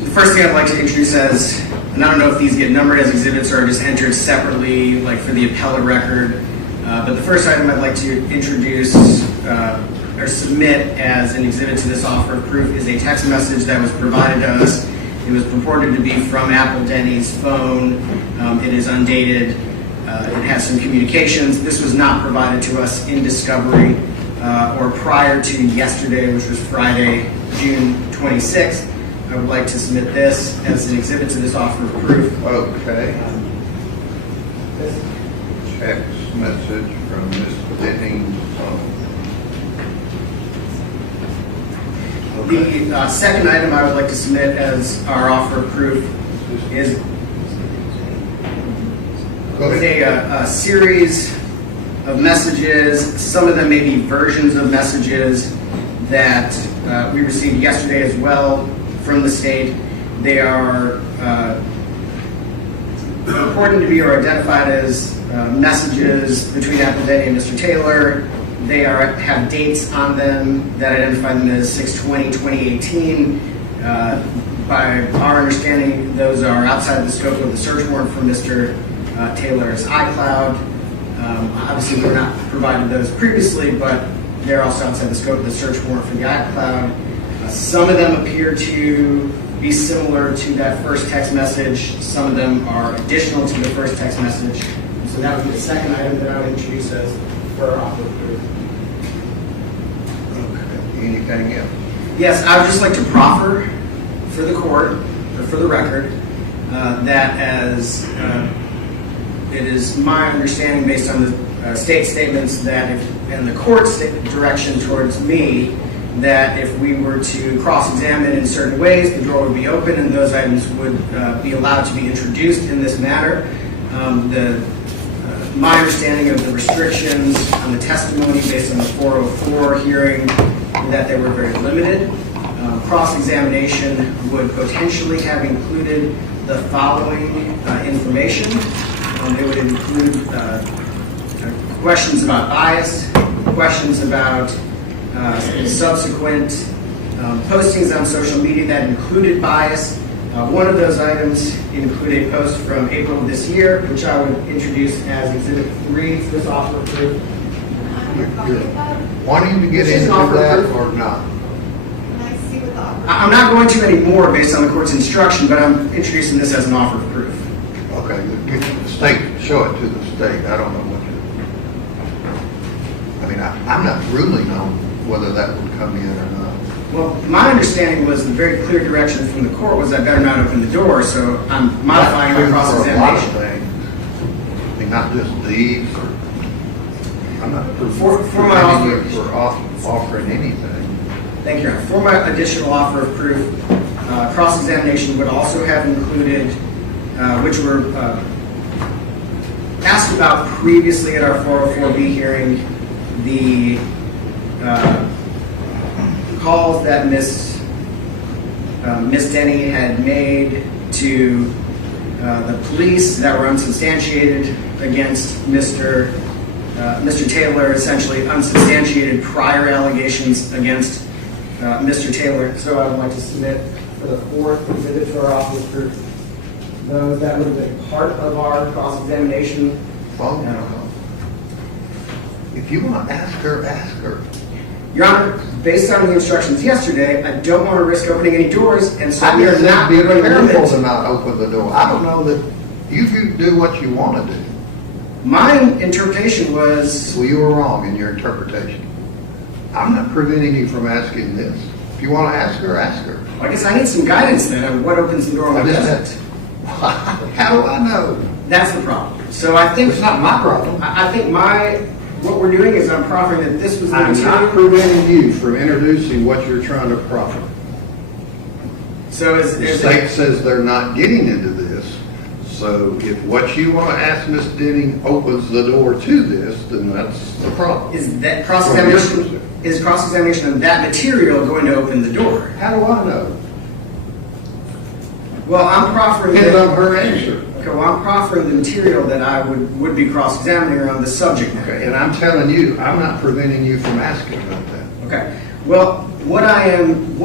The first thing I'd like to introduce as, and I don't know if these get numbered as exhibits or are just entered separately, like for the appellate record, but the first item I'd like to introduce or submit as an exhibit to this offer of proof is a text message that was provided to us. It was purported to be from Apple Denny's phone. It is undated. It has some communications. This was not provided to us in discovery or prior to yesterday, which was Friday, June 26th. I would like to submit this as an exhibit to this offer of proof. Okay. Text message from Ms. Benning's phone. The second item I would like to submit as our offer of proof is a series of messages. Some of them may be versions of messages that we received yesterday as well. from the state. They are reported to be or identified as messages between Apple Denny and Mr. Taylor. They have dates on them that identify them as 6/20/2018. By our understanding, those are outside the scope of the search warrant for Mr. Taylor's iCloud. Obviously, we were not provided those previously, but they're also outside the scope of the search warrant for the iCloud. Some of them appear to be similar to that first text message. Some of them are additional to the first text message. So that would be the second item that I would introduce as for offer of proof. Okay. Anything else? Yes, I would just like to proffer for the court, or for the record, that as it is my understanding based on the state statements that and the court's direction towards me, that if we were to cross-examine in certain ways, the door would be open and those items would be allowed to be introduced in this matter. My understanding of the restrictions on the testimony based on the 404 hearing, that they were very limited. Cross-examination would potentially have included the following information. It would include questions about bias, questions about subsequent postings on social media that included bias. One of those items included a post from April of this year, which I would introduce as Exhibit 3 to this offer of proof. You're wanting to get into that or not? I'm not going to anymore based on the court's instruction, but I'm introducing this as an offer of proof. Okay, get the state, show it to the state. I don't know what to, I mean, I'm not ruling on whether that would come in or not. Well, my understanding was the very clear direction from the court was I better not open the door, so I'm modifying my cross-examination. For a lot of things. I mean, not just these, or, I'm not For my offer, for offering anything. thank you, Your Honor. For my additional offer of proof, cross-examination would also have included, which were asked about previously at our 404B hearing, the calls that Miss Denny had made to the police that were unsubstantiated against Mr. Taylor, essentially unsubstantiated prior allegations against Mr. Taylor. So I would like to submit for the fourth exhibit to our offer of proof. Those that would have been part of our cross-examination. Well, if you want to ask her, ask her. Your Honor, based on the instructions yesterday, I don't want to risk opening any doors, and so I we are just not be going to careful limit. to not open the door. I don't know that you can do what you want to do. My interpretation was... Well, you were wrong in your interpretation. I'm not preventing you from asking this. If you want to ask her, ask her. I guess I need some guidance then on what opens the door and what doesn't. How do I know? That's the problem. So I think... It's not my problem. I think what we're doing is I'm proffering that this was the I'm material. not preventing you from introducing what you're trying to proffer. So The state says they're not getting into this. So if what you want to ask Ms. Denning opens the door to this, then that's the problem. Is that cross-examination? Is cross-examination of that material going to open the door? How do I know? Well, I'm proffering... Depends on her answer. Okay, well, I'm proffering the material that I would be cross-examining her on the subject matter. Okay, and I'm telling you, I'm not preventing you from asking about that. Okay. Well, what I am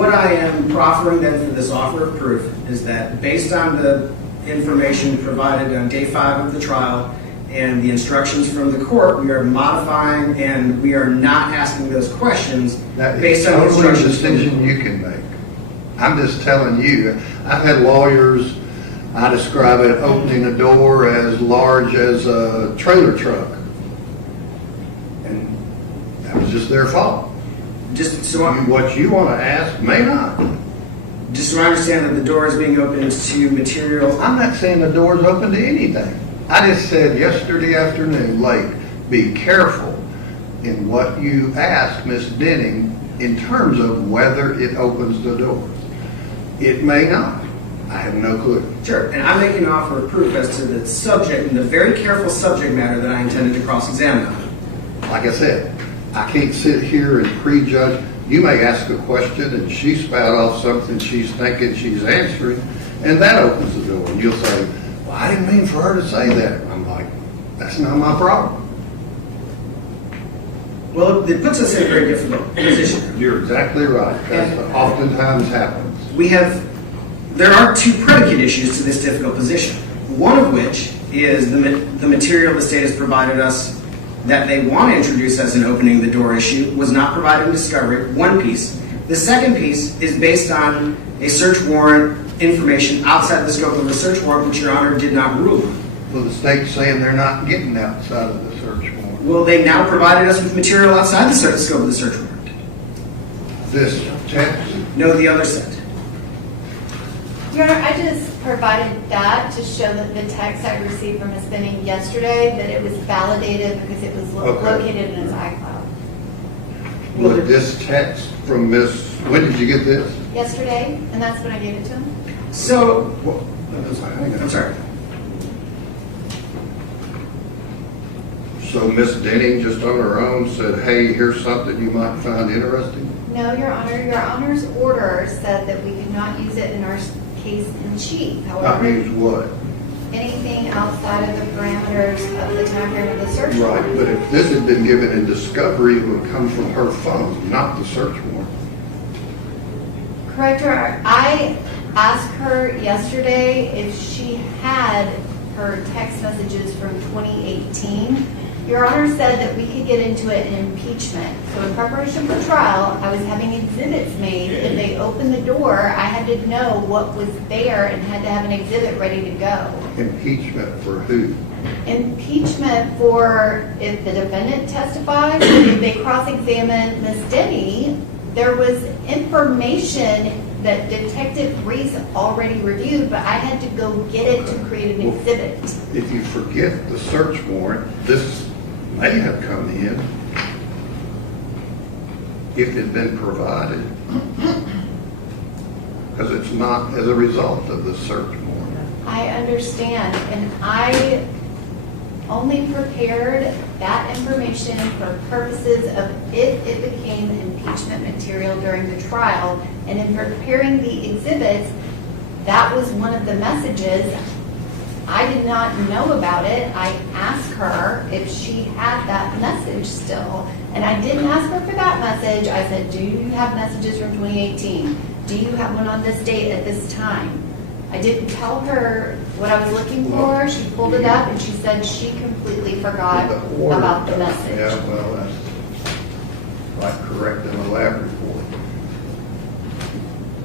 proffering then for this offer of proof is that based on the information provided on day 5 of the trial and the instructions from the court, we are modifying and we are not asking those questions based on the instructions. That's a decision you can make. I'm just telling you, I've had lawyers, I describe it opening a door as large as a trailer truck. And that was just their fault. Just so what you want to ask may not. Just so I understand that the door is being opened to material. I'm not saying the door's open to anything. I just said yesterday afternoon, Lake, be careful in what you ask Ms. Denning in terms of whether it opens the door. It may not. I have no clue. Sure, and I'm making an offer of proof as to the subject and the very careful subject matter that I intended to cross-examine on. Like I said, I can't sit here and prejudge. You may ask a question and she spout off something she's thinking she's answering, and that opens the door. And you'll say, well, I didn't mean for her to say that. I'm like, that's not my problem. Well, it puts us in a very difficult position. You're exactly right. That oftentimes happens. There are two predicate issues to this difficult position. One of which is the material the state has provided us that they want to introduce as an opening the door issue was not provided in discovery, one piece. The second piece is based on a search warrant information outside the scope of the search warrant, which Your Honor did not rule on. Well, the state's saying they're not getting outside of the search warrant. Well, they now provided us with material outside the scope of the search warrant. This text? No, the other set. Your Honor, I just provided that to show that the text I received from Ms. Benning yesterday, that it was validated because it was located in his iCloud. Well, this text from Miss, when did you get this? Yesterday, and that's when I gave it to him. So, I'm sorry. So Miss Denning just on her own said, hey, here's something you might find interesting? No, Your Honor. Your Honor's order said that we could not use it in our case in chief. Not However, use what? anything outside of the parameters of the time frame of the search Right, warrant. but if this had been given in discovery, it would come from her phone, not the search warrant. Correct, Your Honor. I asked her yesterday if she had her text messages from 2018. Your Honor said that we could get into it in impeachment. So in preparation for trial, I was having exhibits made. If they opened the door, I had to know what was there and had to have an exhibit ready to go. Impeachment for who? Impeachment for if the defendant testified, if they cross-examined Ms. Denny, there was information that Detective Reese already reviewed, but I had to go get it to create an exhibit. If you forget the search warrant, this may have come in if it had been provided, because it's not as a result of the search warrant. I understand, and I only prepared that information for purposes of if it became impeachment material during the trial, and in preparing the exhibits, that was one of the messages. I did not know about it. I asked her if she had that message still, and I didn't ask her for that message. I said, do you have messages from 2018? Do you have one on this date at this time? I didn't tell her what I was looking for. She pulled it up and she said she completely forgot about the message. Yeah, well, that's like correcting a lab report.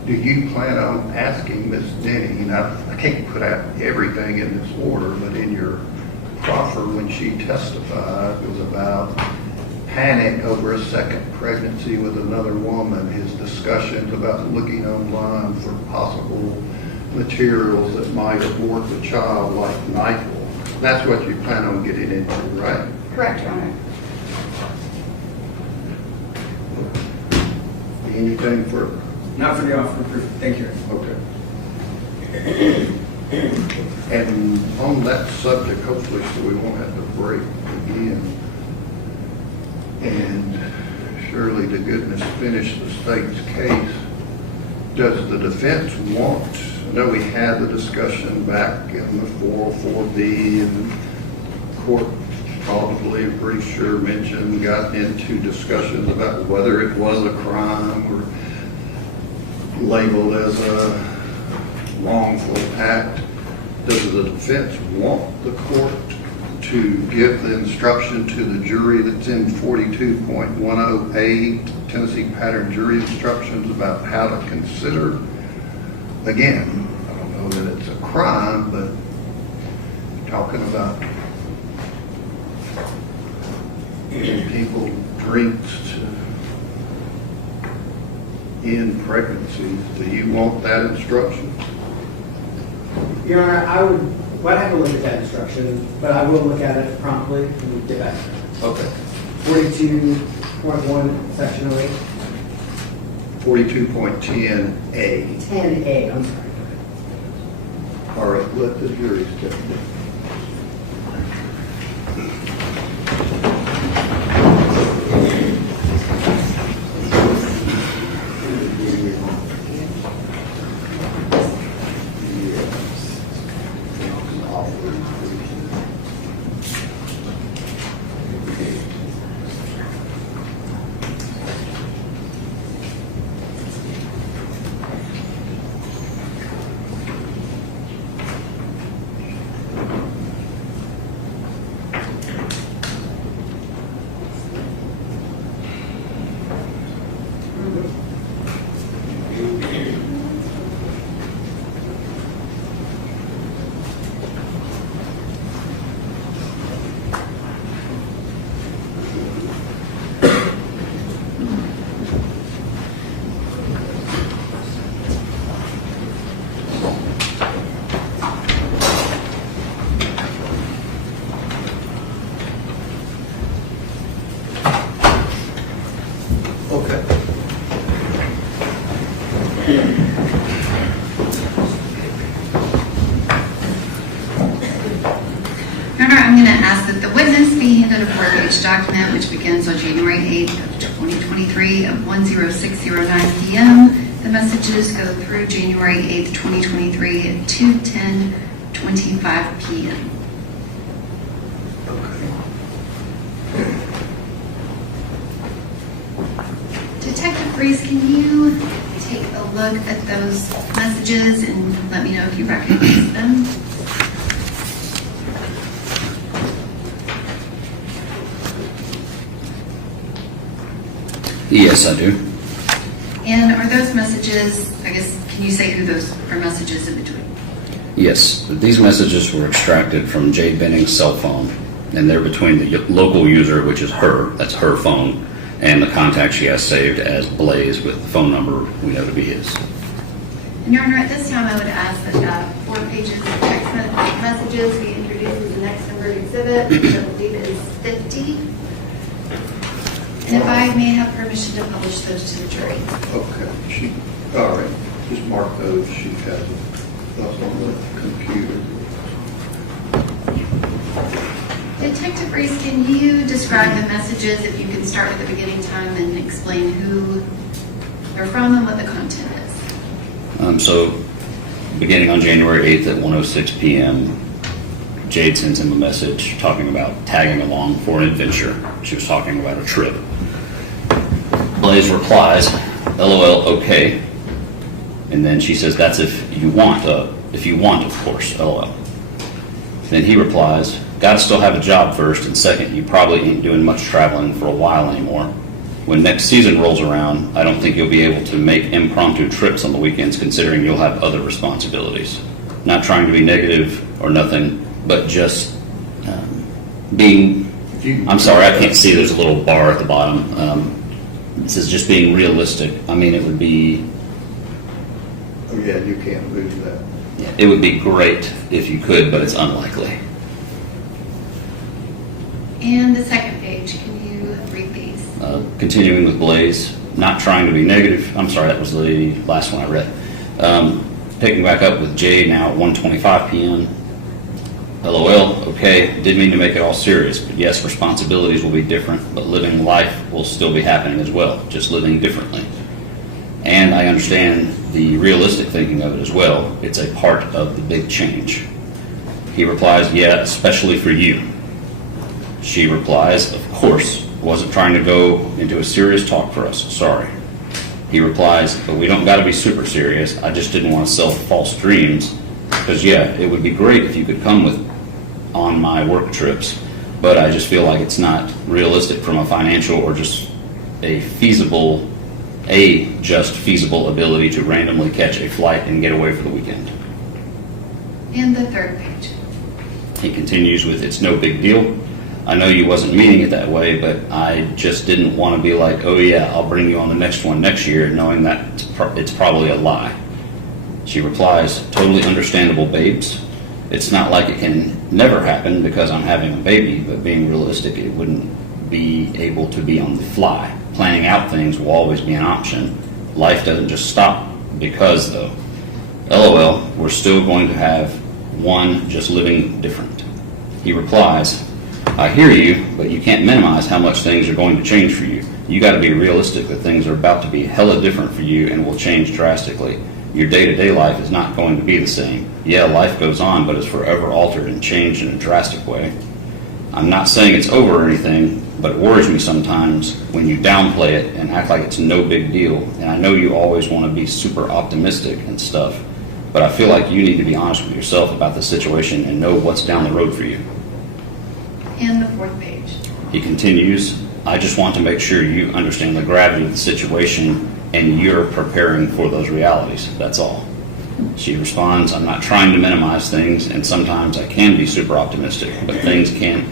Do you plan on asking Ms. Denny, and I can't put out everything in this order, but in your proffer when she testified was about panic over a second pregnancy with another woman, his discussions about looking online for possible materials that might abort the child like NICL. That's what you plan on getting into, right? Correct, Your Honor. Anything further? Not for the offer of proof. Thank you. Okay. And on that subject, hopefully, so we won't have to break again. And surely to goodness finish the state's case. Does the defense want, I know we had the discussion back in the 404B, and the court probably, I'm pretty sure, got into discussions about whether it was a crime or labeled as a wrongful act. Does the defense want the court to give the instruction to the jury that's in 42.108 Tennessee Pattern Jury Instructions about how to consider? Again, I don't know that it's a crime, but talking about giving people drinks to end pregnancies. Do you want that instruction? Your Honor, I'd have to look at that instruction, but I will look at it promptly and get back to you. Okay. 42.1, Section 08. 42.10A. 10A, I'm sorry. All right, let the jury step in. a 4-page document which begins on January 8th of 2023 at 1:0609 p.m. The messages go through January 8th, 2023 at 2:10:25 p.m. Detective Breeze, can you take a look at those messages and let me know if you recognize them? Yes, I do. And are those messages, I guess, can you say who those are messages in between? Yes, these messages were extracted from Jade Benning's cell phone, and they're between the local user, which is her, that's her phone, and the contact she has saved as Blaise with the phone number we know to be his. And Your Honor, at this time, I would ask that 4 pages of text messages be introduced as the next numbered exhibit, which I believe is 50. And if I may have permission to publish those to the jury. Okay, all right, just mark those, she has those on the computer. Detective Reese, can you describe the messages, if you can start with the beginning time and explain who they're from and what the content is? So, beginning on January 8th at 1:06 p.m., Jade sends him a message talking about tagging along for an adventure. She was talking about a trip. Blaise replies, "LOL, okay." And then she says, "That's if you want, of course, LOL." Then he replies, "Gotta still have a job first, and second, you probably ain't doing much traveling for a while anymore. When next season rolls around, I don't think you'll be able to make impromptu trips on the weekends considering you'll have other responsibilities." Not trying to be negative or nothing, but just being, I'm sorry, I can't see, there's a little bar at the bottom. This is just being realistic. I mean, it would be... Oh yeah, you can't lose that. It would be great if you could, but it's unlikely. And the second page, can you read these? Continuing with Blaise, not trying to be negative. I'm sorry, that was the last one I read. Picking back up with Jay now at 1:25 p.m. LOL, okay, didn't mean to make it all serious, but yes, responsibilities will be different, but living life will still be happening as well, just living differently. And I understand the realistic thinking of it as well. It's a part of the big change. He replies, yeah, especially for you. She replies, of course, wasn't trying to go into a serious talk for us, sorry. He replies, but we don't gotta be super serious, I just didn't want to sell false dreams, because yeah, it would be great if you could come on my work trips, but I just feel like it's not realistic from a financial or just feasible ability to randomly catch a flight and get away for the weekend. And the third page. He continues with, it's no big deal. I know you wasn't meaning it that way, but I just didn't want to be like, oh yeah, I'll bring you on the next one next year, knowing that it's probably a lie. She replies, totally understandable, babes. It's not like it can never happen because I'm having a baby, but being realistic, it wouldn't be able to be on the fly. Planning out things will always be an option. Life doesn't just stop because, though. LOL, we're still going to have one, just living different. He replies, I hear you, but you can't minimize how much things are going to change for you. You got to be realistic that things are about to be hella different for you and will change drastically. Your day-to-day life is not going to be the same. Yeah, life goes on, but it's forever altered and changed in a drastic way. I'm not saying it's over or anything, but it worries me sometimes when you downplay it and act like it's no big deal. And I know you always want to be super optimistic and stuff, but I feel like you need to be honest with yourself about the situation and know what's down the road for you. And the fourth page. He continues, I just want to make sure you understand the gravity of the situation and you're preparing for those realities. That's all. She responds, I'm not trying to minimize things, and sometimes I can be super optimistic, but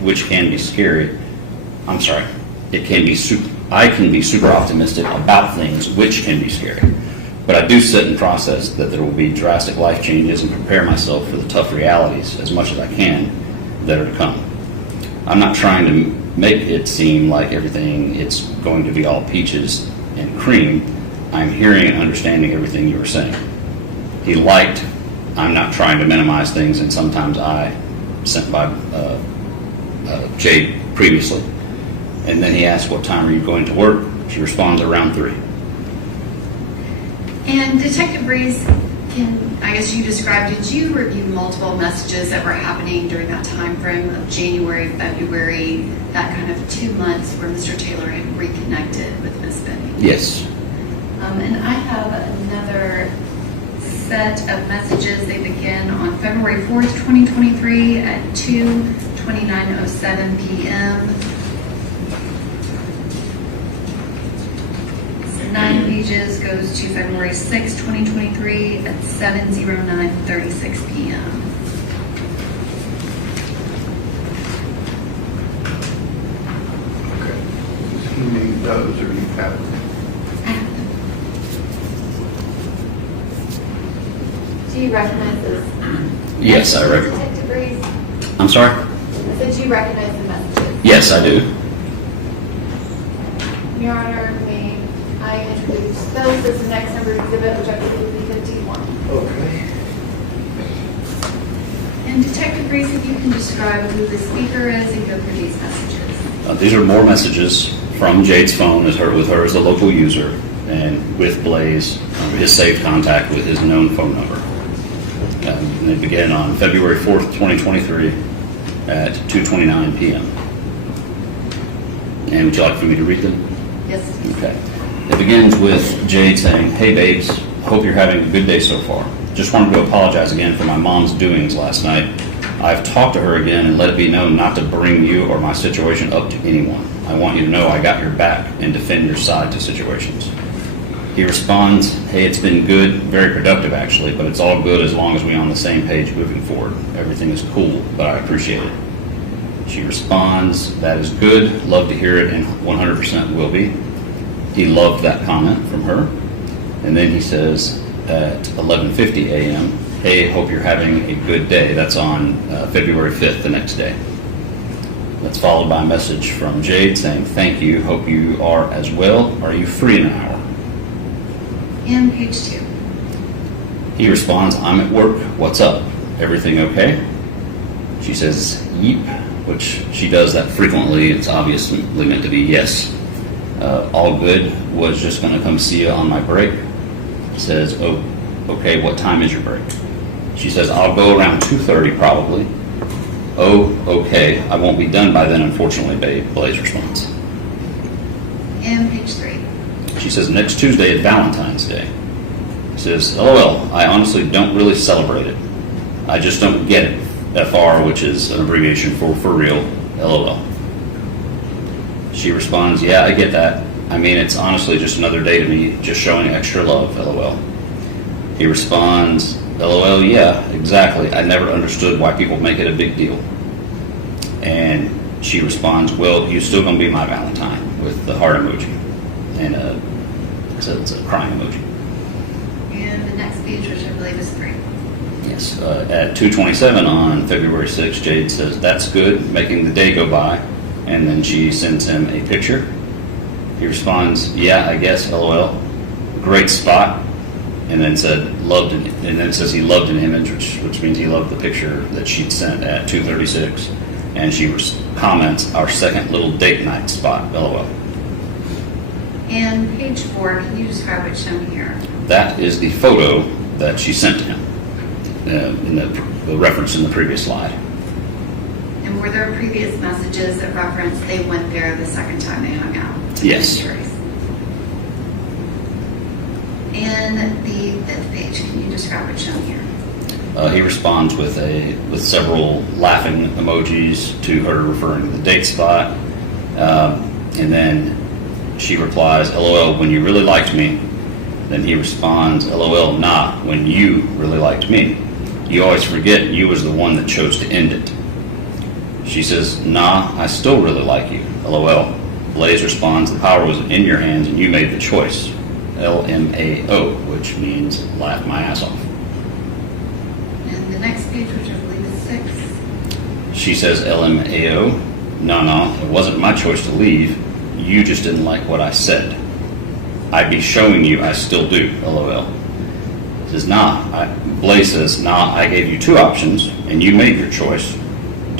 which can be scary. I'm sorry. I can be super optimistic about things, which can be scary. But I do sit and process that there will be drastic life changes and prepare myself for the tough realities as much as I can that are to come. I'm not trying to make it seem like everything it's going to be all peaches and cream. I'm hearing and understanding everything you were saying. He liked, I'm not trying to minimize things, and sometimes I, sent by Jade previously. And then he asked, what time are you going to work? She responds, around 3. And Detective Breeze, I guess you described, did you review multiple messages that were happening during that time frame of January, February, that kind of 2 months where Mr. Taylor had reconnected with Ms. Benning? Yes. And I have another set of messages. They begin on February 4th, 2023 at 2:29:07 p.m. 9 pages goes to February 6, 2023 at 7:09:36 p.m. Okay. Does he need those or you have them? Do you recognize this? Yes, I recognize. Detective Breeze, I'm sorry? I said you recognize the messages. Yes, I do. Your Honor, may I introduce those as the next number exhibit, which I believe will be 51. Okay. And Detective Breeze, if you can describe who the speaker is and go through these messages. These are more messages from Jade's phone with her as the local user, and with Blaise, his saved contact with his known phone number. And they begin on February 4th, 2023 at 2:29 p.m. And would you like for me to read them? Yes. Okay. It begins with Jade saying, "Hey babes, hope you're having a good day so far. Just wanted to apologize again for my mom's doings last night. I've talked to her again and let it be known not to bring you or my situation up to anyone. I want you to know I got your back and defend your side to situations." He responds, "Hey, it's been good, very productive actually, but it's all good as long as we're on the same page moving forward. Everything is cool, but I appreciate it." She responds, "That is good, love to hear it, and 100% will be." He loved that comment from her. And then he says at 11:50 a.m., "Hey, hope you're having a good day." That's on February 5th, the next day. That's followed by a message from Jade saying, "Thank you, hope you are as well. Are you free in an hour?" And page 2. He responds, "I'm at work. What's up? Everything okay?" She says, "Yeep," which she does that frequently. It's obviously meant to be yes. "All good. Was just going to come see you on my break." He says, "Oh, okay. What time is your break?" She says, "I'll go around 2:30 probably." "Oh, okay. I won't be done by then, unfortunately, babe," Blaise responds. And page 3. She says, "Next Tuesday is Valentine's Day." He says, "LOL, I honestly don't really celebrate it. I just don't get it. FR, which is an abbreviation for real, LOL." She responds, "Yeah, I get that. I mean, it's honestly just another day to me, just showing extra love, LOL." He responds, "LOL, yeah, exactly. I never understood why people make it a big deal." And she responds, "Well, you're still going to be my Valentine," with the heart emoji. And so it's a crying emoji. And the next page, which I believe is 3. Yes. At 2:27 on February 6th, Jade says, "That's good, making the day go by." And then she sends him a picture. He responds, "Yeah, I guess, LOL. Great spot." And then said, "Loved it." And then it says he loved an image, which means he loved the picture that she'd sent at 2:36. And she comments, "Our second little date night spot, LOL." And page 4, can you describe what's shown here? That is the photo that she sent to him in the reference in the previous slide. And were there previous messages that referenced they went there the second time they hung out? Yes. And the 5th page, can you describe what's shown here? He responds with several laughing emojis to her referring to the date spot. And then she replies, "LOL, when you really liked me." Then he responds, "LOL, nah, when you really liked me. You always forget you was the one that chose to end it." She says, "Nah, I still really like you, LOL." Blaise responds, "The power was in your hands and you made the choice." LMAO, which means laugh my ass off. And the next page, which I believe is 6. She says, LMAO, no, it wasn't my choice to leave. You just didn't like what I said. I'd be showing you I still do, LOL. Says, Blaise says, I gave you 2 options and you made your choice.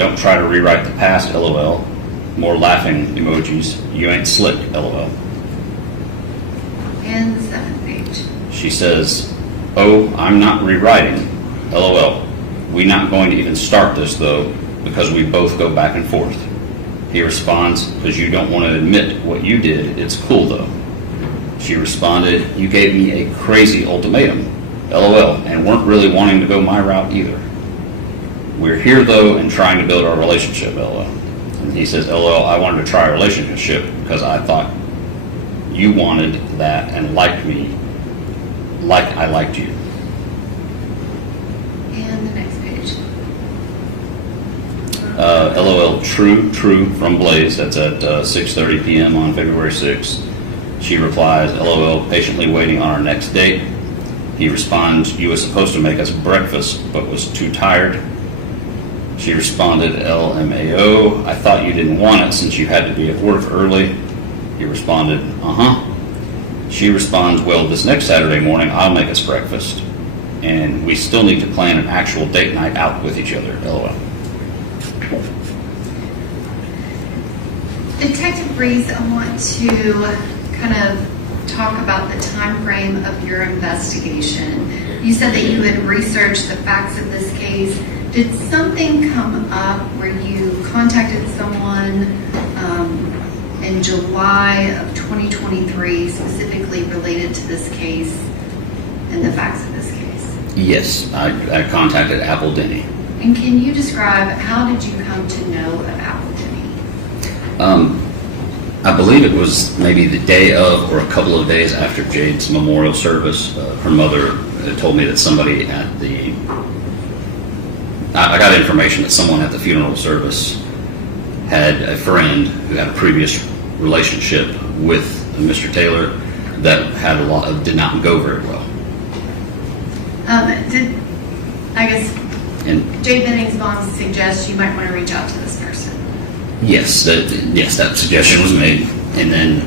Don't try to rewrite the past, LOL. More laughing emojis. You ain't slick, LOL. And the 7th page. She says, oh, I'm not rewriting, LOL. We not going to even start this, though, because we both go back and forth. He responds, because you don't want to admit what you did, it's cool, though. She responded, you gave me a crazy ultimatum, LOL, and weren't really wanting to go my route either. We're here, though, and trying to build our relationship, LOL. And he says, LOL, I wanted to try a relationship because I thought you wanted that and liked me like I liked you. And the next page. LOL, true from Blaise. That's at 6:30 p.m. on February 6th. She replies, LOL, patiently waiting on our next date. He responds, you were supposed to make us breakfast, but was too tired. She responded, LMAO, I thought you didn't want it since you had to be at work early. He responded, uh-huh. She responds, well, this next Saturday morning, I'll make us breakfast. And we still need to plan an actual date night out with each other, LOL. Detective Breeze, I want to kind of talk about the time frame of your investigation. You said that you had researched the facts of this case. Did something come up where you contacted someone in July of 2023 specifically related to this case and the facts of this case? Yes, I contacted Apple Denny. And can you describe how did you come to know of Apple Denny? I believe it was maybe the day of or a couple of days after Jade's memorial service. Her mother told me that somebody at the... I got information that someone at the funeral service had a friend who had a previous relationship with Mr. Taylor that had did not go very well. Jade Benning's mom suggests you might want to reach out to this person. Yes, that suggestion was made, and then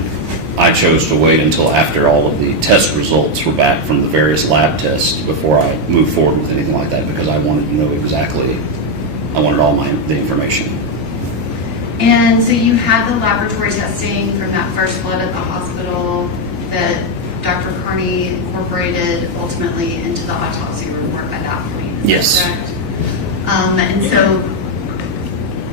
I chose to wait until after all of the test results were back from the various lab tests before I moved forward with anything like that, because I wanted to know exactly. I wanted all the information. And so you had the laboratory testing from that first blood at the hospital that Dr. Carney incorporated ultimately into the autopsy report by that point. Is that correct? And so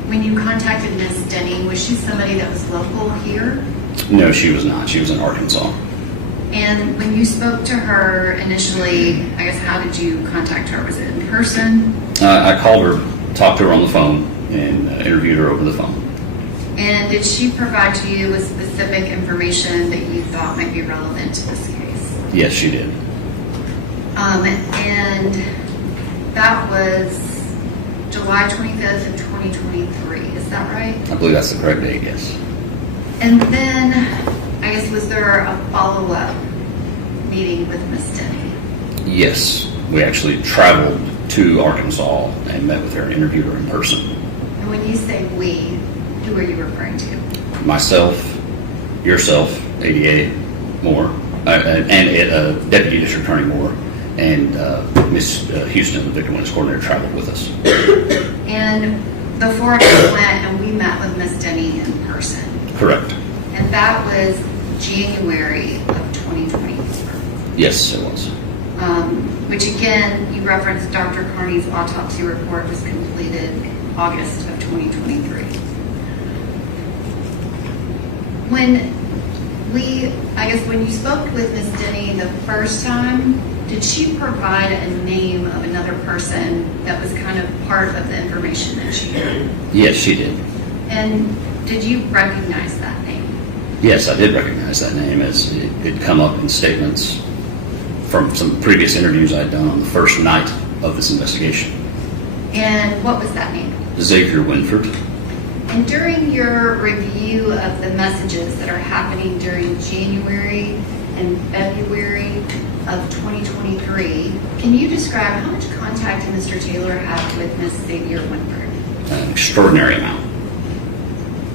when you contacted Ms. Denny, was she somebody that was local here? No, she was not. She was in Arkansas. And when you spoke to her initially, I guess, how did you contact her? Was it in person? I called her, talked to her on the phone, and interviewed her over the phone. And did she provide to you with specific information that you thought might be relevant to this case? Yes, she did. And that was July 25th of 2023, is that right? I believe that's the correct date, yes. And then, I guess, was there a follow-up meeting with Ms. Denny? Yes, we actually traveled to Arkansas and met with her and interviewed her in person. And when you say we, who are you referring to? Myself, yourself, ADA Moore, and Deputy District Attorney Moore, and Ms. Houston, the victim witness coordinator, traveled with us. And the four of us went and we met with Ms. Denny in person. Correct. And that was January of 2024. Yes, it was. Which again, you referenced Dr. Carney's autopsy report was completed August of 2023. When you spoke with Ms. Denny the first time, did she provide a name of another person that was kind of part of the information that she had? Yes, she did. And did you recognize that name? Yes, I did recognize that name, as it had come up in statements from some previous interviews I'd done on the first night of this investigation. And what was that name? Xavier Winford. And during your review of the messages that are happening during January and February of 2023, can you describe how much contact Mr. Taylor had with Ms. Xavier Winford? An extraordinary amount.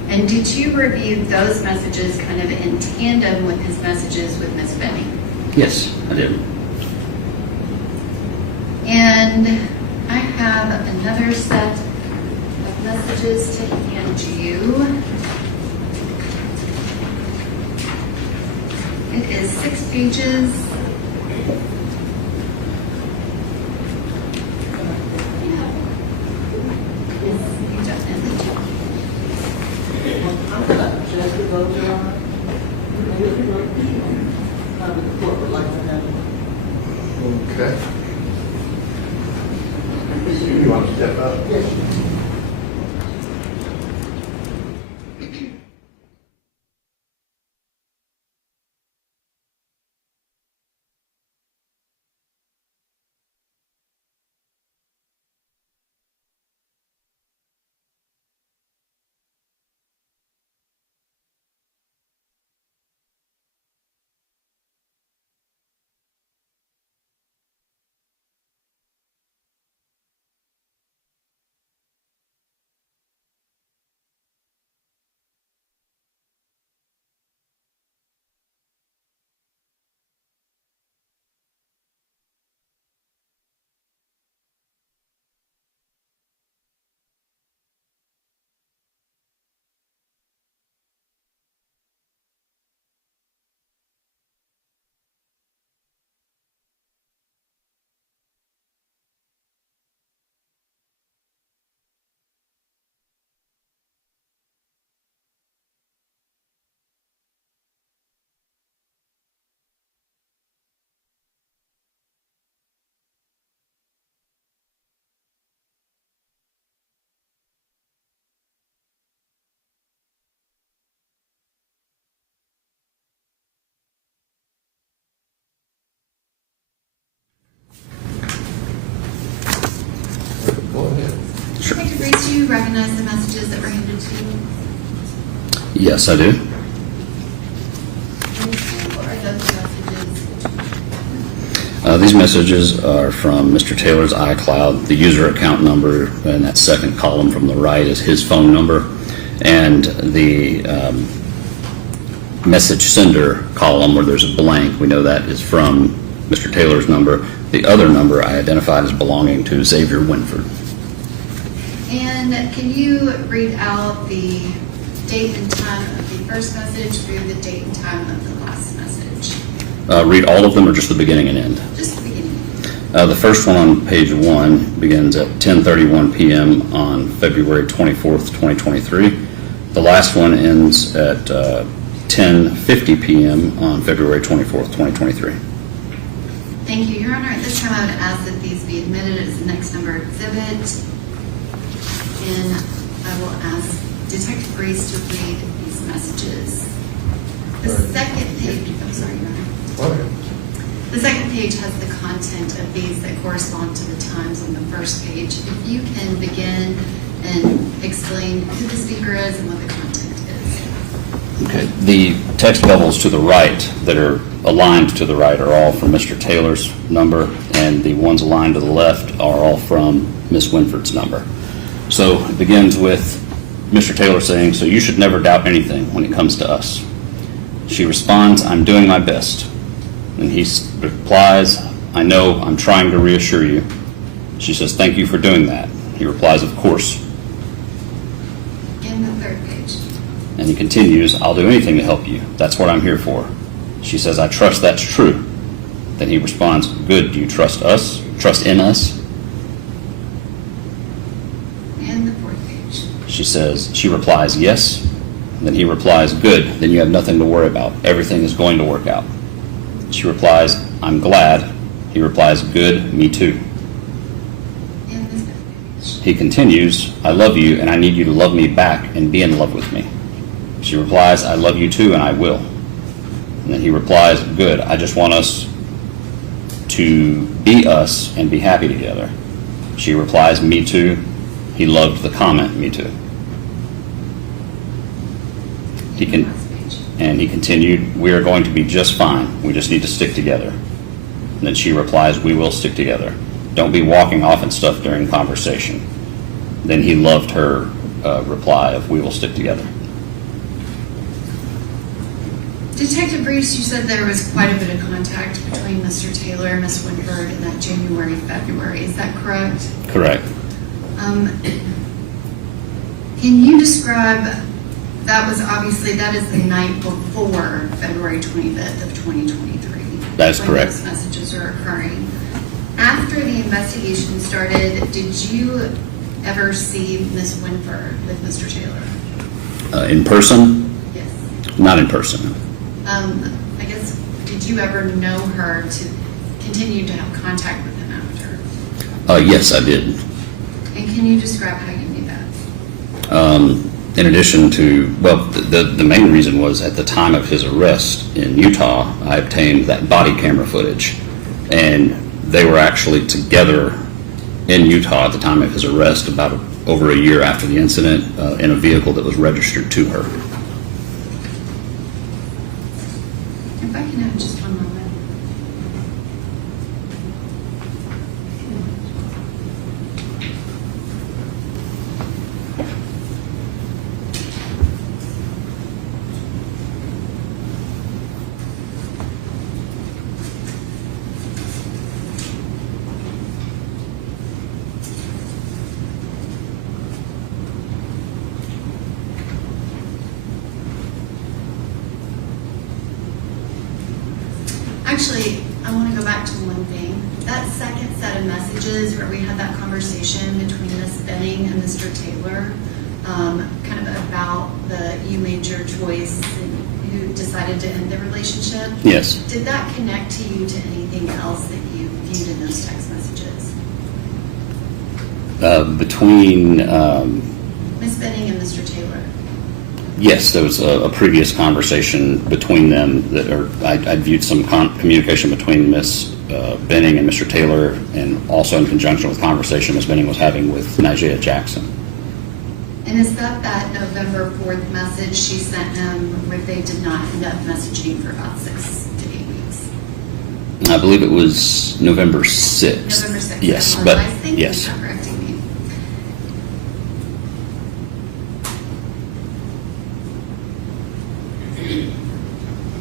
And did you review those messages kind of in tandem with his messages with Ms. Benning? Yes, I did. And I have another set have messages to hand you. It is 6 pages. Okay. You want to step up? Yes. Go ahead. Detective Reese, do you recognize the messages that were handed to you? Yes, I do. What are those messages? These messages are from Mr. Taylor's iCloud. The user account number in that second column from the right is his phone number. And the message sender column where there's a blank, we know that is from Mr. Taylor's number. The other number I identified as belonging to Xavier Winford. And can you read out the date and time of the first message through the date and time of the last message? Read all of them or just the beginning and end? Just the beginning. The first one on page 1 begins at 10:31 p.m. on February 24th, 2023. The last one ends at 10:50 p.m. on February 24th, 2023. Thank you, Your Honor. At this time, I would ask that these be admitted as the next number exhibit. And I will ask Detective Reese to read these messages. The second page, I'm sorry, Your Honor. The second page has the content of these that correspond to the times on the first page. If you can begin and explain who the speaker is and what the content is. Okay. The text bubbles to the right that are aligned to the right are all from Mr. Taylor's number, and the ones aligned to the left are all from Ms. Winford's number. So it begins with Mr. Taylor saying, "So you should never doubt anything when it comes to us." She responds, "I'm doing my best." And he replies, "I know, I'm trying to reassure you." She says, "Thank you for doing that." He replies, "Of course." In the third page. And he continues, "I'll do anything to help you. That's what I'm here for." She says, "I trust that's true." Then he responds, "Good, do you trust us? Trust in us?" And the fourth page. She replies, "Yes." Then he replies, "Good, then you have nothing to worry about. Everything is going to work out." She replies, "I'm glad." He replies, "Good, me too." And the fifth page. He continues, "I love you and I need you to love me back and be in love with me." She replies, "I love you too and I will." And then he replies, "Good, I just want us to be us and be happy together." She replies, "Me too." He loved the comment, "Me too." And he continued, "We are going to be just fine. We just need to stick together." And then she replies, "We will stick together. Don't be walking off and stuff during conversation." Then he loved her reply of, "We will stick together." Detective Reese, you said there was quite a bit of contact between Mr. Taylor and Ms. Winford in that January, February. Is that correct? Correct. Did you ever have any contact with Ms. Winford? Correct. Did you ever have any contact with Ms. Winford? Correct. Can you describe, that is the night before February 25th of 2023? That is correct. When those messages are occurring. After the investigation started, did you ever see Ms. Winford with Mr. Taylor? In person? Yes. Not in person. I guess, did you ever know her to continue to have contact with him after? Yes, I did. And can you describe how you knew that? In addition to, well, the main reason was at the time of his arrest in Utah, I obtained that body camera footage, and they were actually together in Utah at the time of his arrest, about over a year after the incident, in a vehicle that was registered to her. If I can have just one moment. Actually, I want to go back to one thing. That second set of messages where we had that conversation between Ms. Benning and Mr. Taylor, kind of about you made your choice and you decided to end the relationship. Yes. Did that connect to you to anything else that you viewed in those text messages? Between, Ms. Benning and Mr. Taylor. yes, there was a previous conversation between them that, or I viewed some communication between Ms. Benning and Mr. Taylor, and also in conjunction with conversation Ms. Benning was having with Najee Jackson. And is that November 4th message she sent him where they did not end up messaging for about 6 to 8 weeks? I believe it was November 6th. November 6th. Yes, I but think yes. you're correcting me.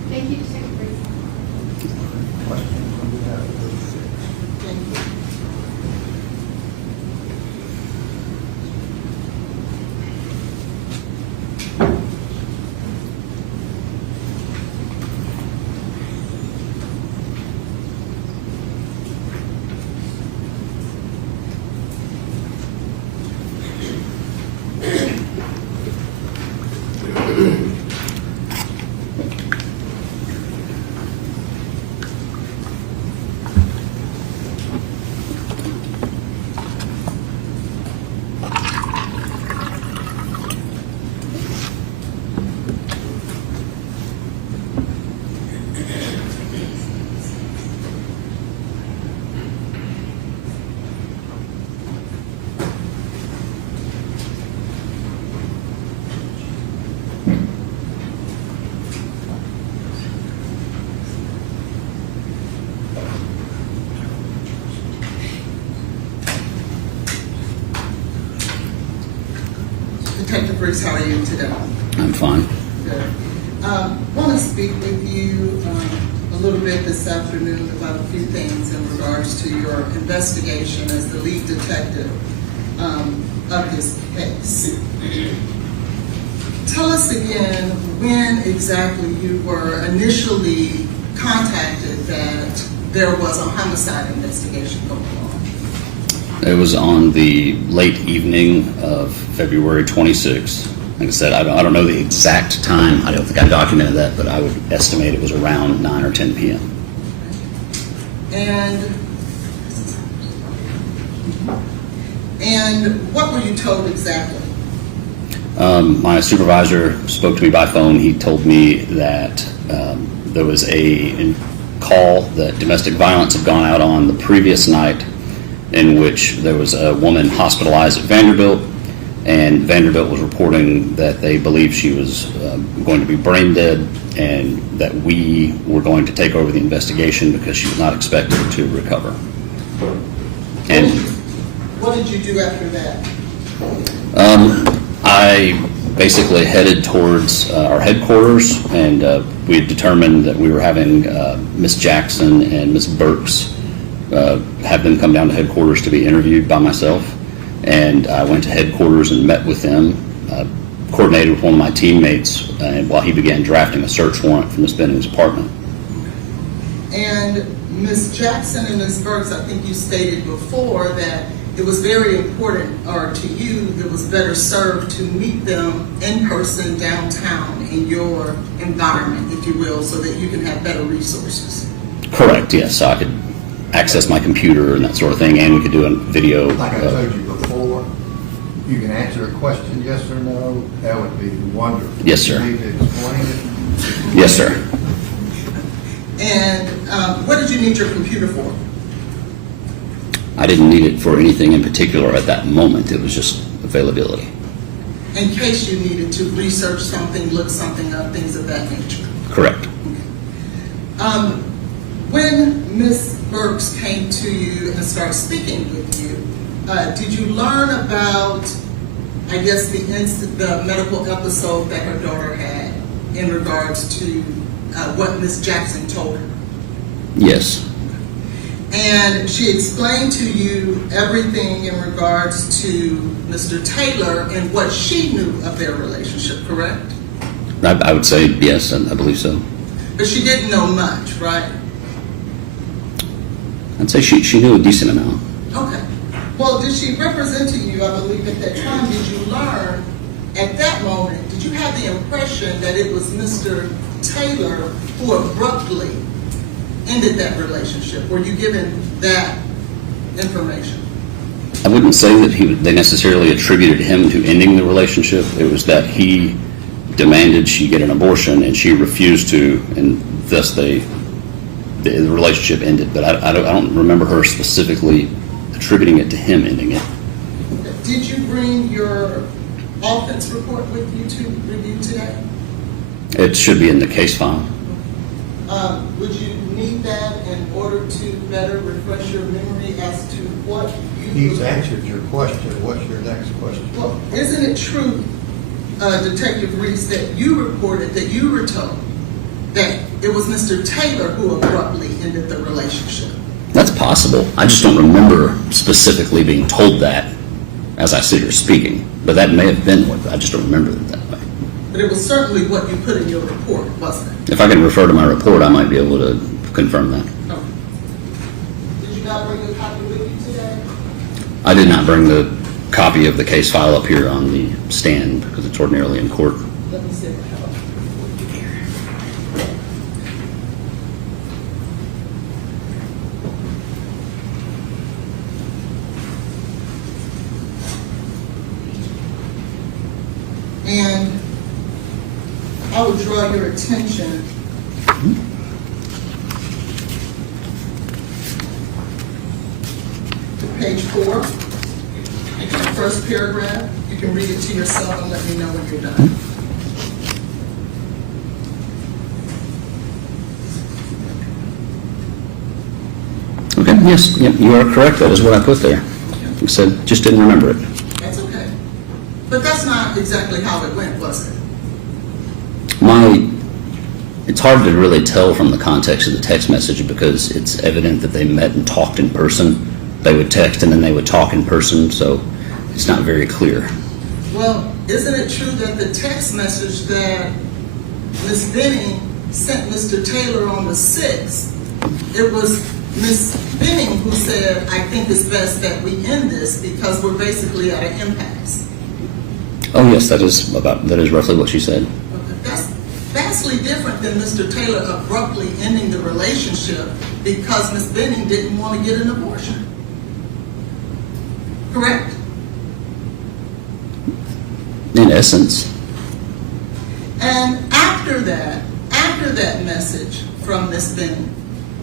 Thank you. Just take a break. Detective Briggs, how are you today? I'm fine. Good. Want to speak with you a little bit this afternoon about a few things in regards to your investigation as the lead detective of this case. Tell us again when exactly you were initially contacted that there was a homicide investigation going on. It was on the late evening of February 26th. Like I said, I don't know the exact time. I don't think I documented that, but I would estimate it was around 9 or 10 p.m. And what were you told exactly? My supervisor spoke to me by phone. He told me that there was a call that domestic violence had gone out on the previous night, in which there was a woman hospitalized at Vanderbilt, and Vanderbilt was reporting that they believed she was going to be brain dead, and that we were going to take over the investigation because she was not expected to recover. And what did you do after that? I basically headed towards our headquarters, and we had determined that we were having Miss Jackson and Miss Burks have them come down to headquarters to be interviewed by myself. And I went to headquarters and met with them, coordinated with one of my teammates while he began drafting a search warrant for Ms. Benning's apartment. And Ms. Jackson and Ms. Burks, I think you stated before that it was very important, or to you, it was better served to meet them in person downtown in your environment, if you will, so that you can have better resources. Correct, yes. So I could access my computer and that sort of thing, and we could do a video. Like I told you before, you can answer a question yes or no. That would be wonderful. Yes, sir. You need to explain it. Yes, sir. And what did you need your computer for? I didn't need it for anything in particular at that moment. It was just availability. In case you needed to research something, look something up, things of that nature. Correct. When Ms. Burks came to you and started speaking with you, did you learn about, I guess, the medical episode that her daughter had in regards to what Ms. Jackson told her? Yes. And she explained to you everything in regards to Mr. Taylor and what she knew of their relationship, correct? I would say yes, I believe so. But she didn't know much, right? I'd say she knew a decent amount. Okay. Well, did she represent to you, I believe, at that time? Did you learn at that moment, did you have the impression that it was Mr. Taylor who abruptly ended that relationship? Were you given that information? I wouldn't say that they necessarily attributed him to ending the relationship. It was that he demanded she get an abortion and she refused to, and thus the relationship ended. But I don't remember her specifically attributing it to him ending it. Did you bring your offense report with you to review today? It should be in the case file. Would you need that in order to better refresh your memory as to what you... He's answered your question. What's your next question? Well, isn't it true, Detective Reese, that you reported that you were told that it was Mr. Taylor who abruptly ended the relationship? That's possible. I just don't remember specifically being told that as I sit here speaking. But that may have been what, I just don't remember it that way. But it was certainly what you put in your report, wasn't it? If I can refer to my report, I might be able to confirm that. Okay. Did you not bring a copy with you today? I did not bring the copy of the case file up here on the stand because it's ordinarily in court. Let me see if I have it. And I would draw your attention to page 4, the first paragraph. You can read it to yourself and let me know when you're done. Okay, yes, yep, you are correct. That is what I put there. You said, just didn't remember it. That's okay. But that's not exactly how it went, was it? It's hard to really tell from the context of the text message because it's evident that they met and talked in person. They would text and then they would talk in person, so it's not very clear. Well, isn't it true that the text message that Ms. Benning sent Mr. Taylor on the 6th, it was Ms. Benning who said, I think it's best that we end this because we're basically at an impasse. Oh yes, that is roughly what she said. That's vastly different than Mr. Taylor abruptly ending the relationship because Ms. Benning didn't want to get an abortion. Correct? In essence. And after that message from Ms. Benning,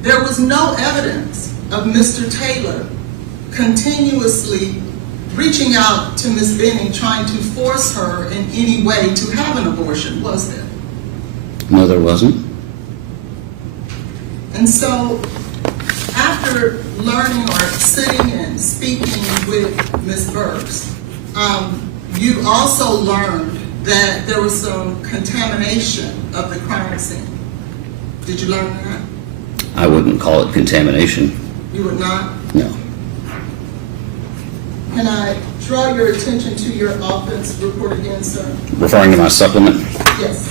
there was no evidence of Mr. Taylor continuously reaching out to Ms. Benning, trying to force her in any way to have an abortion, was there? No, there wasn't. And so, after learning or sitting and speaking with Ms. Burks, you also learned that there was some contamination of the crime scene. Did you learn that? I wouldn't call it contamination. You would not? No. Can I draw your attention to your offense report again, sir? Referring to my supplement? Yes.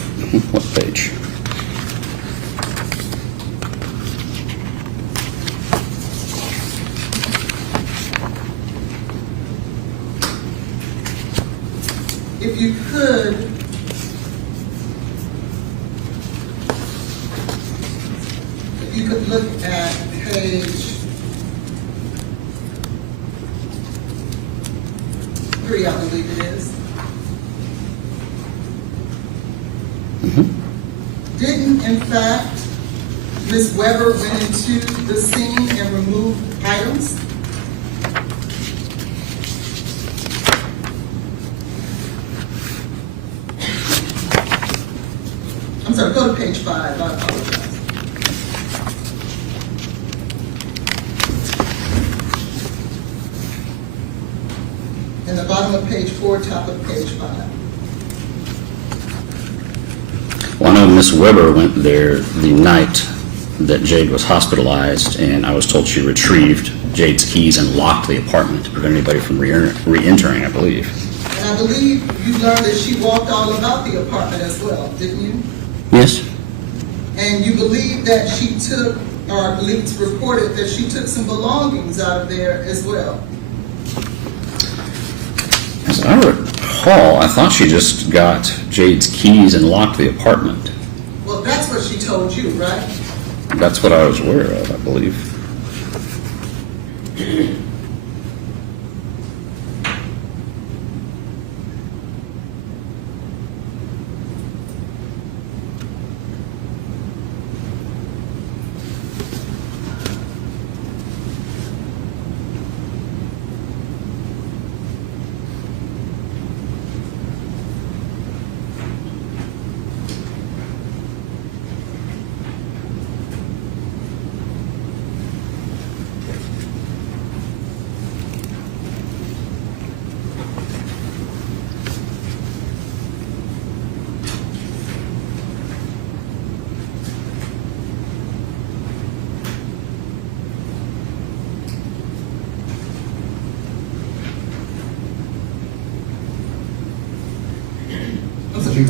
What page? If you could, look at page 3, I believe it is. Didn't, in fact, Ms. Weber went into the scene and removed items? I'm sorry, go to page 5, I apologize. In the bottom of page 4, top of page 5. Well, I know Miss Weber went there the night that Jade was hospitalized, and I was told she retrieved Jade's keys and locked the apartment to prevent anybody from re-entering, I believe. And I believe you learned that she walked all about the apartment as well, didn't you? Yes. And you believe that she took, or I believe it's reported that she took some belongings out of there as well. As I recall, I thought she just got Jade's keys and locked the apartment. Well, that's what she told you, right? That's what I was aware of, I believe.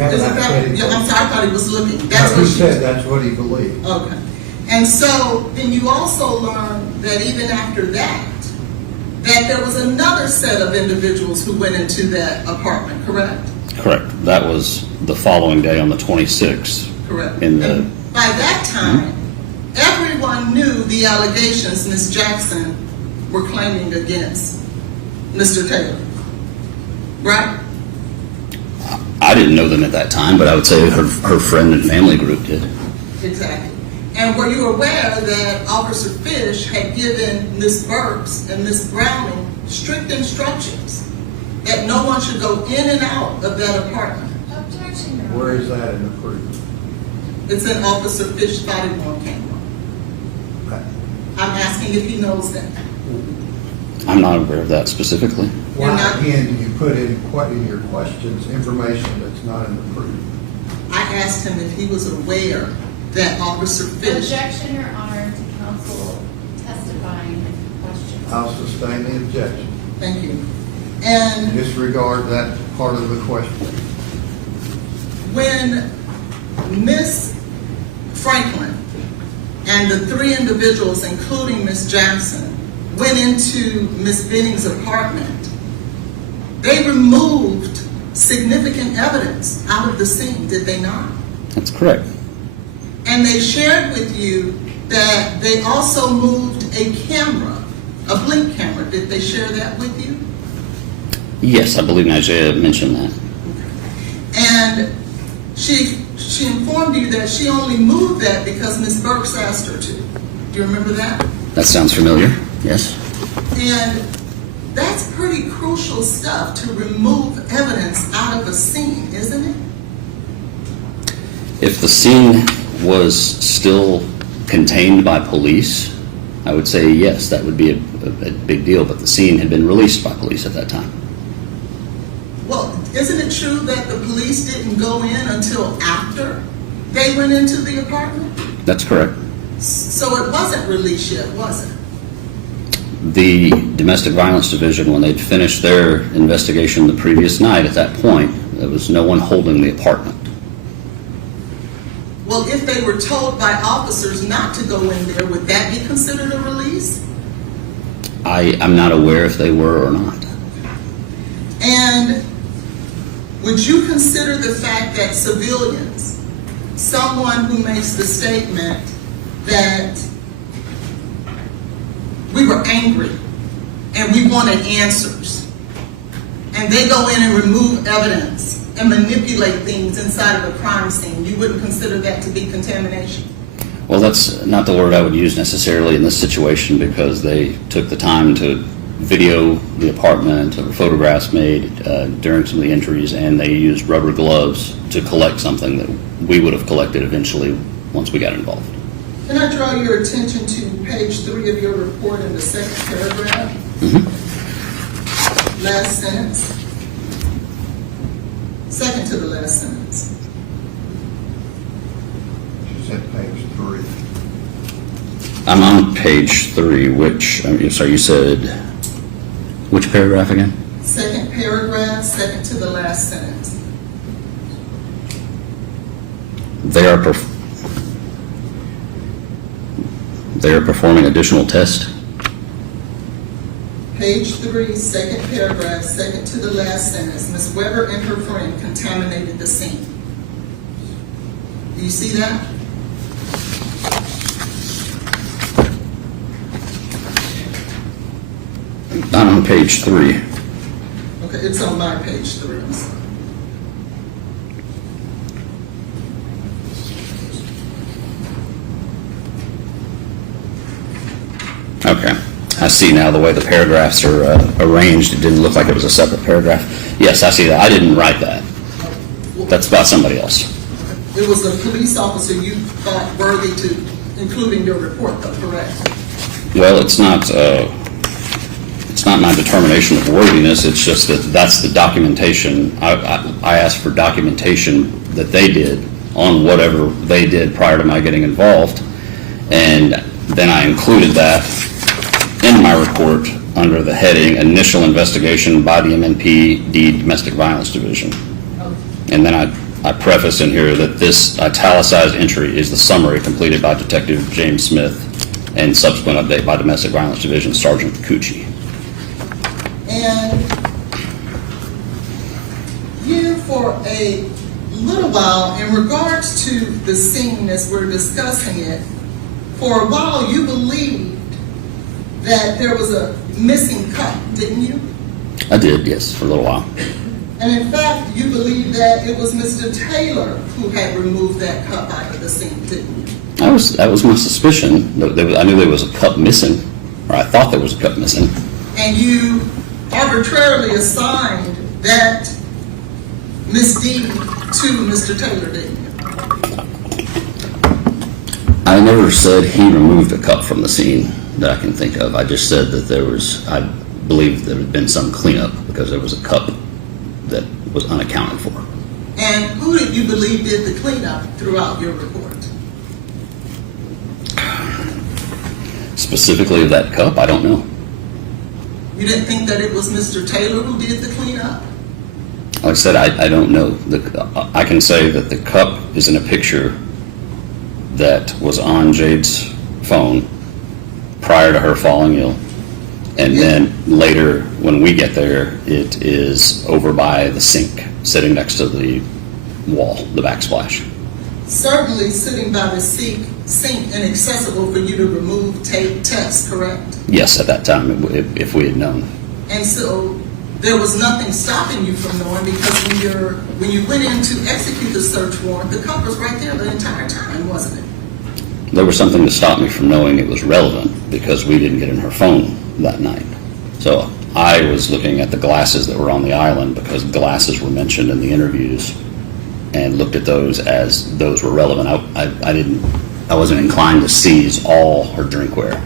I'm sorry, I thought he was looking. That's what he said. That's what he believed. Okay. And so then you also learned that even after that, that there was another set of individuals who went into that apartment, correct? Correct. That was the following day on the 26th. Correct. In the, and by that time, everyone knew the allegations Ms. Jackson were claiming against Mr. Taylor, right? I didn't know them at that time, but I would say her friend and family group did. Exactly. And were you aware that Officer Fish had given Ms. Burks and Ms. Browning strict instructions that no one should go in and out of that apartment? Objection, Your Where Honor. is that in the proof? It's in Officer Fish body-worn camera. Okay. I'm asking if he knows that. I'm not aware of that specifically. Why again do you put in your questions information that's not in the proof? I asked him if he was aware that Officer Fish... Objection, Your Honor, to counsel testifying questions. I'll sustain the objection. Thank you. And Disregard that part of the question. when Ms. Franklin and the 3 individuals, including Ms. Jackson, went into Ms. Benning's apartment, they removed significant evidence out of the scene, did they not? That's correct. And they shared with you that they also moved a camera, a blink camera. Did they share that with you? Yes, I believe Najee mentioned that. And she informed you that she only moved that because Ms. Burks asked her to. Do you remember that? That sounds familiar, yes. And that's pretty crucial stuff to remove evidence out of a scene, isn't it? If the scene was still contained by police, I would say yes, that would be a big deal, but the scene had been released by police at that time. Well, isn't it true that the police didn't go in until after they went into the apartment? That's correct. So it wasn't released yet, was it? The domestic violence division, when they'd finished their investigation the previous night, at that point, there was no one holding the apartment. Well, if they were told by officers not to go in there, would that be considered a release? I'm not aware if they were or not. And would you consider the fact that civilians, someone who makes the statement that we were angry and we wanted answers, and they go in and remove evidence and manipulate things inside of a crime scene, you wouldn't consider that to be contamination? Well, that's not the word I would use necessarily in this situation, because they took the time to video the apartment, there were photographs made during some of the entries, and they used rubber gloves to collect something that we would have collected eventually once we got involved. Can I draw your attention to page 3 of your report in the second paragraph? Last sentence. Second to the last sentence. She said page 3. I'm on page 3, which, I'm sorry, you said, which paragraph again? Second paragraph, second to the last sentence. They are performing additional tests. Page 3, second paragraph, second to the last sentence. Ms. Weber and her friend contaminated the scene. Do you see that? I'm on page 3. Okay, it's on my page 3. I'm sorry. Okay. I see now the way the paragraphs are arranged. It didn't look like it was a separate paragraph. Yes, I see that. I didn't write that. That's about somebody else. It was a police officer you thought worthy to include in your report, though, correct? Well, it's not my determination of worthiness. It's just that that's the documentation. I asked for documentation that they did on whatever they did prior to my getting involved, and then I included that in my report under the heading Initial Investigation by the MNPD Domestic Violence Division. And then I preface in here that this italicized entry is the summary completed by Detective James Smith and subsequent update by Domestic Violence Division Sergeant Cucci. And you, for a little while, in regards to the scene as we're discussing it, for a while you believed that there was a missing cup, didn't you? I did, yes, for a little while. And in fact, you believe that it was Mr. Taylor who had removed that cup out of the scene, didn't you? That was my suspicion. I knew there was a cup missing, or I thought there was a cup missing. And you arbitrarily assigned that misdeed to Mr. Taylor, didn't you? I never said he removed a cup from the scene that I can think of. I just said that I believe there had been some cleanup because there was a cup that was unaccounted for. And who did you believe did the cleanup throughout your report? Specifically of that cup, I don't know. You didn't think that it was Mr. Taylor who did the cleanup? Like I said, I don't know. I can say that the cup is in a picture that was on Jade's phone prior to her falling ill. And then later, when we get there, it is over by the sink, sitting next to the wall, the backsplash. Certainly sitting by the sink inaccessible for you to remove tape tests, correct? Yes, at that time, if we had known. And so there was nothing stopping you from knowing, because when you went in to execute the search warrant, the cup was right there the entire time, wasn't it? There was something to stop me from knowing it was relevant because we didn't get in her phone that night. So I was looking at the glasses that were on the island because glasses were mentioned in the interviews and looked at those as those were relevant. I wasn't inclined to seize all her drinkware.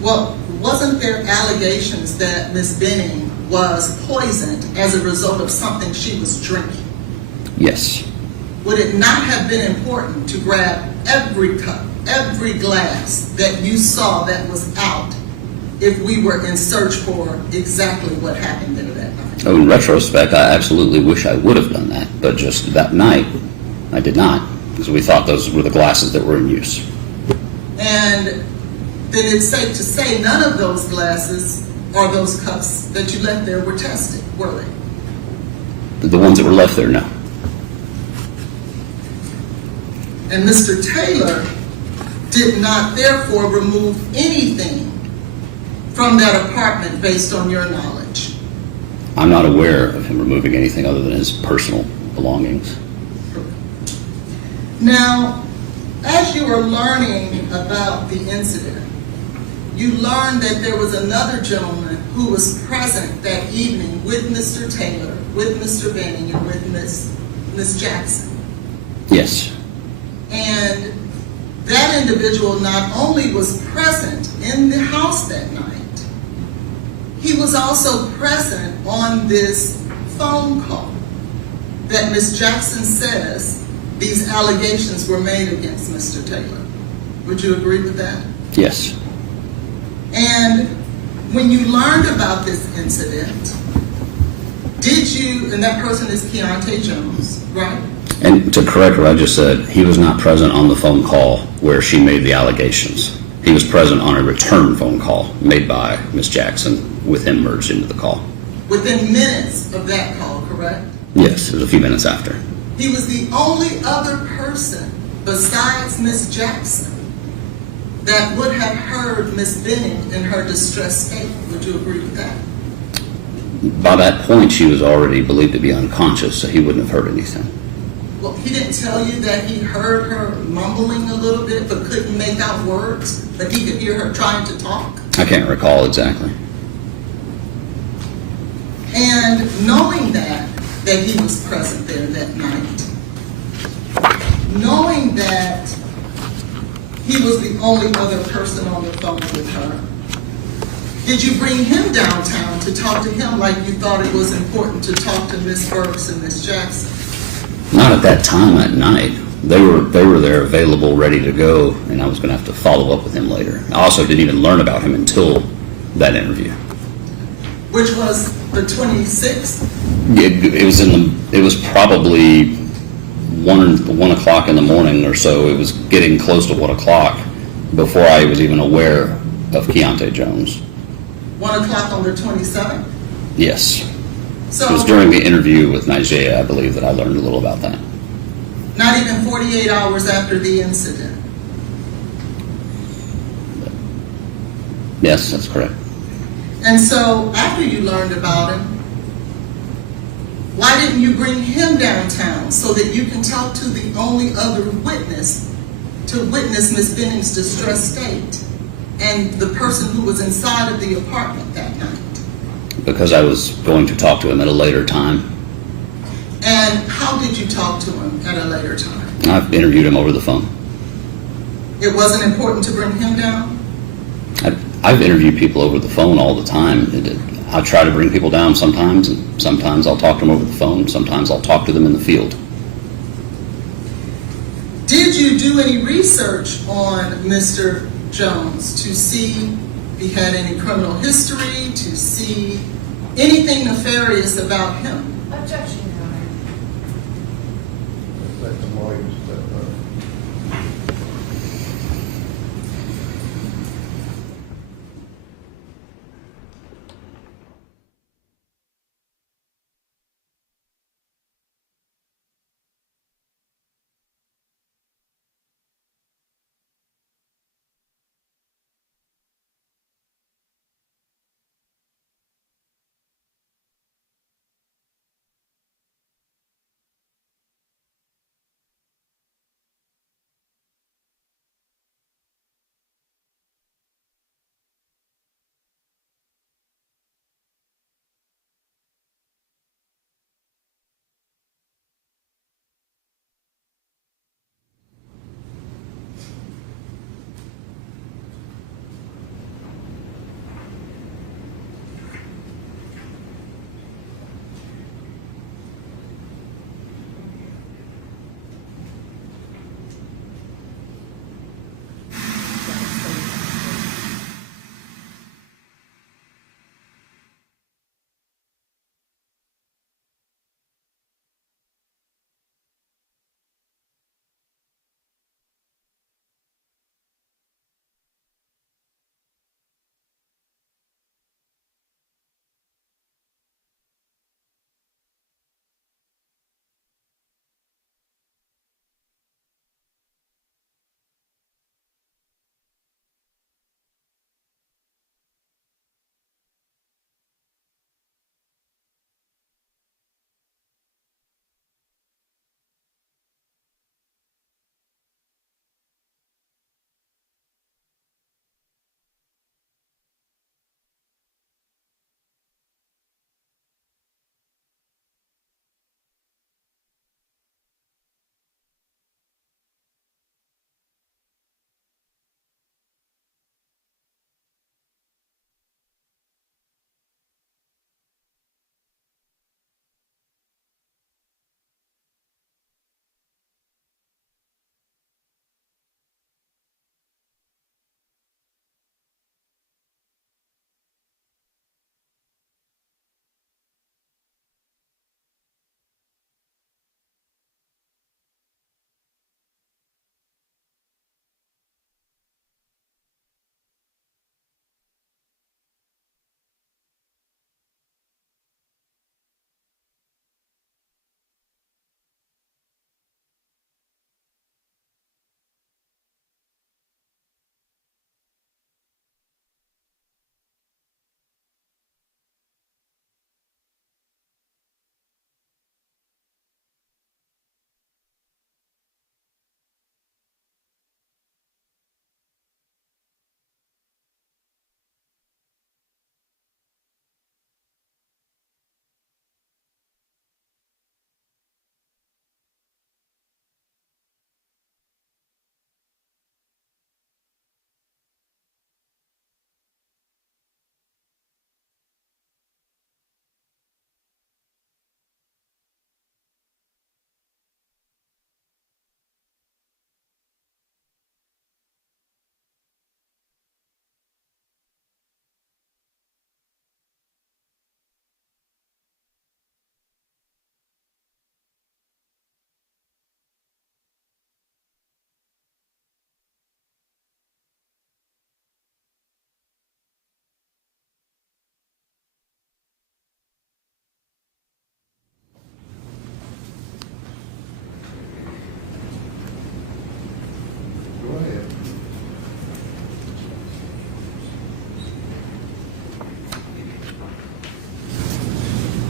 Well, wasn't there allegations that Ms. Benning was poisoned as a result of something she was drinking? Yes. Would it not have been important to grab every cup, every glass that you saw that was out if we were in search for exactly what happened there that night? Oh, in retrospect, I absolutely wish I would have done that, but just that night, I did not, because we thought those were the glasses that were in use. And then it's safe to say none of those glasses or those cups that you left there were tested, were they? The ones that were left there, no. And Mr. Taylor did not therefore remove anything from that apartment based on your knowledge. I'm not aware of him removing anything other than his personal belongings. Now, as you were learning about the incident, you learned that there was another gentleman who was present that evening with Mr. Taylor, with Mr. Benning, and with Miss Jackson. Yes. And that individual not only was present in the house that night, he was also present on this phone call that Miss Jackson says these allegations were made against Mr. Taylor. Would you agree with that? Yes. And when you learned about this incident, did you, and that person is Keontae Jones, right? And to correct what I just said, he was not present on the phone call where she made the allegations. He was present on a return phone call made by Ms. Jackson with him merged into the call. Within minutes of that call, correct? Yes, it was a few minutes after. He was the only other person besides Ms. Jackson that would have heard Ms. Benning in her distressed state. Would you agree with that? By that point, she was already believed to be unconscious, so he wouldn't have heard anything. Well, he didn't tell you that he heard her mumbling a little bit but couldn't make out words, but he could hear her trying to talk? I can't recall exactly. And knowing that he was present there that night, knowing that he was the only other person on the phone with her, did you bring him downtown to talk to him like you thought it was important to talk to Miss Burks and Miss Jackson? Not at that time at night. They were there available, ready to go, and I was going to have to follow up with him later. I also didn't even learn about him until that interview. Which was the 26th? It was probably 1 o'clock in the morning or so. It was getting close to 1 o'clock before I was even aware of Keontae Jones. 1 o'clock on the 27th? Yes. So, It was during the interview with Nigeria, I believe, that I learned a little about that. not even 48 hours after the incident? Yes, that's correct. And so, after you learned about him, why didn't you bring him downtown so that you can talk to the only other witness to witness Ms. Benning's distressed state and the person who was inside of the apartment that night? Because I was going to talk to him at a later time. And how did you talk to him at a later time? I've interviewed him over the phone. It wasn't important to bring him down? I've interviewed people over the phone all the time. I try to bring people down sometimes, and sometimes I'll talk to them over the phone, sometimes I'll talk to them in the field. Did you do any research on Mr. Jones to see if he had any criminal history, to see anything nefarious about him? Objection, Your Honor. Let the lawyers step up.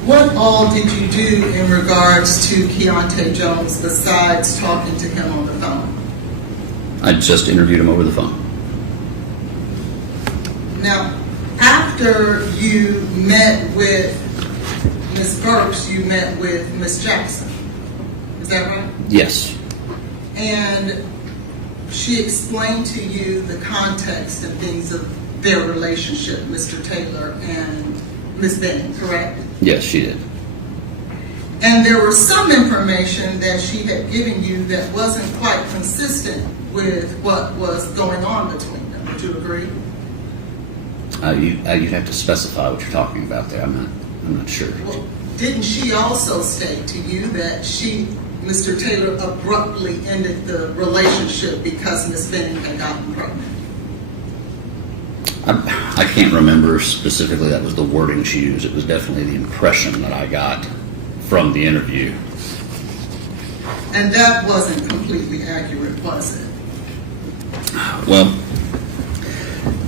What all did you do in regards to Keontae Jones besides talking to him on the phone? I just interviewed him over the phone. Now, after you met with Ms. Burks, you met with Ms. Jackson. Is that right? Yes. And she explained to you the context and things of their relationship, Mr. Taylor and Ms. Benning, correct? Yes, she did. And there was some information that she had given you that wasn't quite consistent with what was going on between them. Would you agree? You'd have to specify what you're talking about there. I'm not sure. Well, didn't she also state to you that Mr. Taylor abruptly ended the relationship because Ms. Benning had gotten pregnant? I can't remember specifically that was the wording she used. It was definitely the impression that I got from the interview. And that wasn't completely accurate, was it? Well,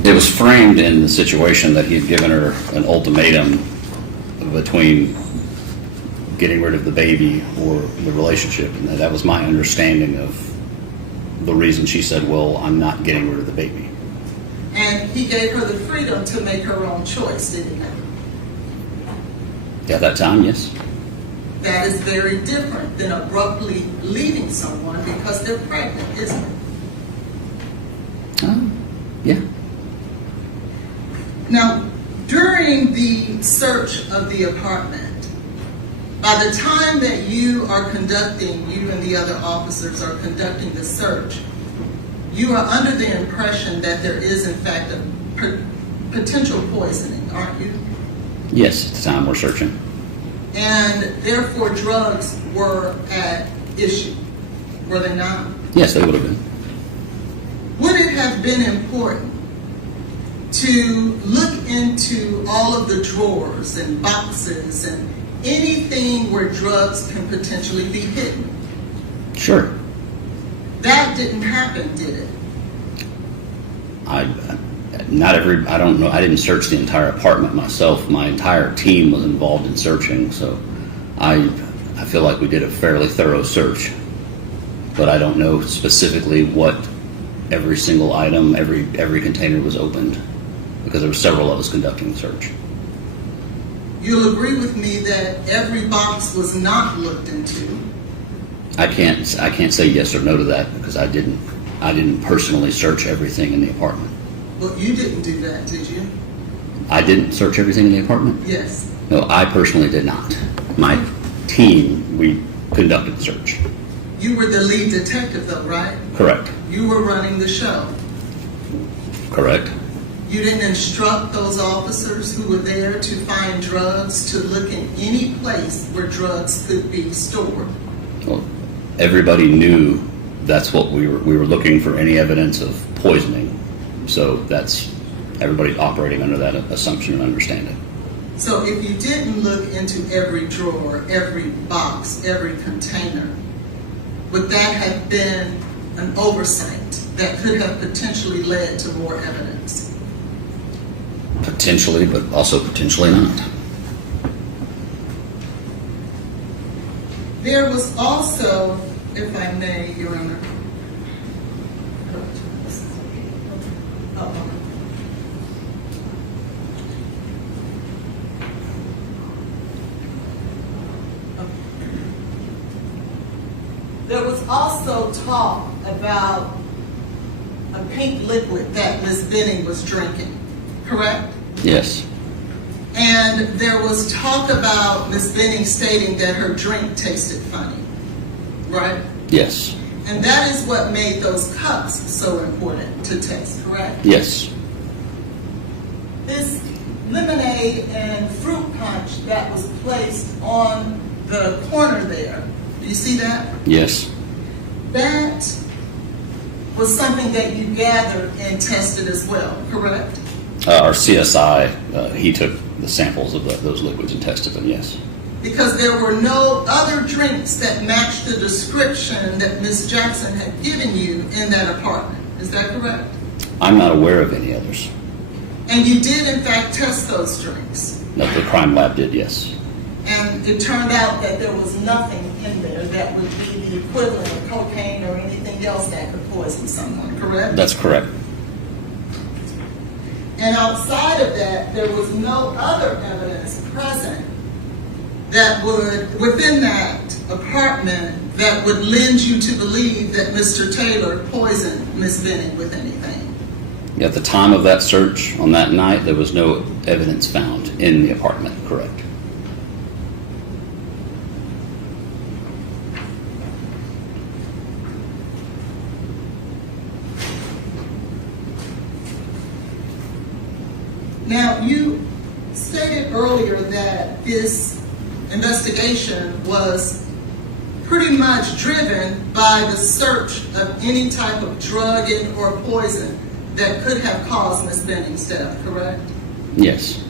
it was framed in the situation that he had given her an ultimatum between getting rid of the baby or the relationship, and that was my understanding of the reason she said, well, I'm not getting rid of the baby. And he gave her the freedom to make her own choice, didn't he? At that time, yes. That is very different than abruptly leaving someone because they're pregnant, isn't it? Yeah. Now, during the search of the apartment, by the time that you and the other officers are conducting the search, you are under the impression that there is, in fact, a potential poisoning, aren't you? Yes, at the time we're searching. And therefore, drugs were at issue, were they not? Yes, they would have been. Would it have been important to look into all of the drawers and boxes and anything where drugs can potentially be hidden? Sure. That didn't happen, did it? I don't know. I didn't search the entire apartment myself. My entire team was involved in searching, so I feel like we did a fairly thorough search. But I don't know specifically what every single item, every container was opened, because there were several of us conducting the search. You'll agree with me that every box was not looked into. I can't say yes or no to that because I didn't personally search everything in the apartment. Well, you didn't do that, did you? I didn't search everything in the apartment? Yes. No, I personally did not. My team, we conducted the search. You were the lead detective, though, right? Correct. You were running the show. Correct. You didn't instruct those officers who were there to find drugs to look in any place where drugs could be stored. Well, everybody knew that's what we were looking for, any evidence of poisoning. So that's everybody operating under that assumption and understanding. So if you didn't look into every drawer, every box, every container, would that have been an oversight that could have potentially led to more evidence? Potentially, but also potentially not. There was also, if I may, Your Honor. There was also talk about a pink liquid that Ms. Benning was drinking, correct? Yes. And there was talk about Ms. Benning stating that her drink tasted funny, right? Yes. And that is what made those cups so important to taste, correct? Yes. This lemonade and fruit punch that was placed on the corner there, do you see that? Yes. That was something that you gathered and tested as well, correct? Our CSI, he took the samples of those liquids and tested them, yes. Because there were no other drinks that matched the description that Ms. Jackson had given you in that apartment. Is that correct? I'm not aware of any others. And you did, in fact, test those drinks. No, the crime lab did, yes. and it turned out that there was nothing in there that would be the equivalent of cocaine or anything else that could poison someone, correct? That's correct. And outside of that, there was no other evidence present that would, within that apartment, that would lend you to believe that Mr. Taylor poisoned Ms. Benning with anything. At the time of that search on that night, there was no evidence found in the apartment, correct? Now, you stated earlier that this investigation was pretty much driven by the search of any type of drug or poison that could have caused Ms. Benning's death, correct? Yes.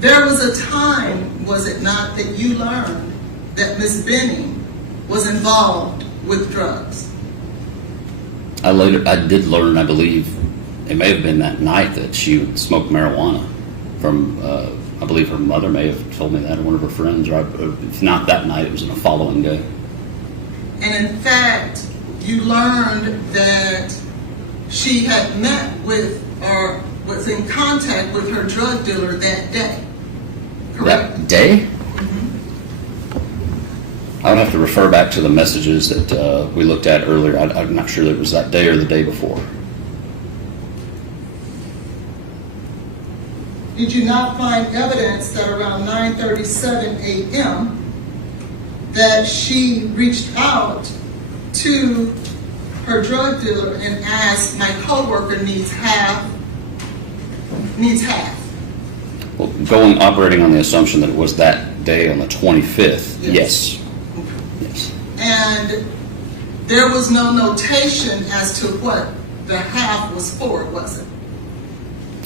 There was a time, was it not, that you learned that Ms. Benning was involved with drugs? I did learn, I believe, it may have been that night that she would smoke marijuana from, I believe her mother may have told me that, or one of her friends, or if not that night, it was in the following day. And in fact, you learned that she had met with or was in contact with her drug dealer that day, correct? That day? I would have to refer back to the messages that we looked at earlier. I'm not sure that it was that day or the day before. Did you not find evidence that around 9:37 a.m. that she reached out to her drug dealer and asked, my coworker needs half? Well, operating on the assumption that it was that day on the 25th, yes. Yes. And there was no notation as to what the half was for, was it?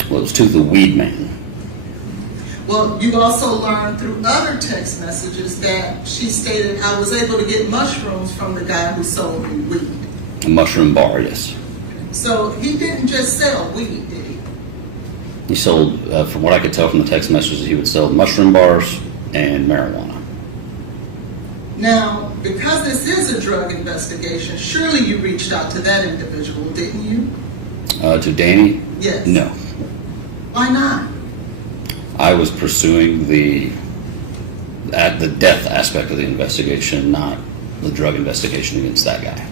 Well, it was to the weed man. Well, you also learned through other text messages that she stated, I was able to get mushrooms from the guy who sold me weed. A mushroom bar, yes. So he didn't just sell weed, did he? He sold, from what I could tell from the text messages, he would sell mushroom bars and marijuana. Now, because this is a drug investigation, surely you reached out to that individual, didn't you? To Danny? Yes. No. Why not? I was pursuing the death aspect of the investigation, not the drug investigation against that guy.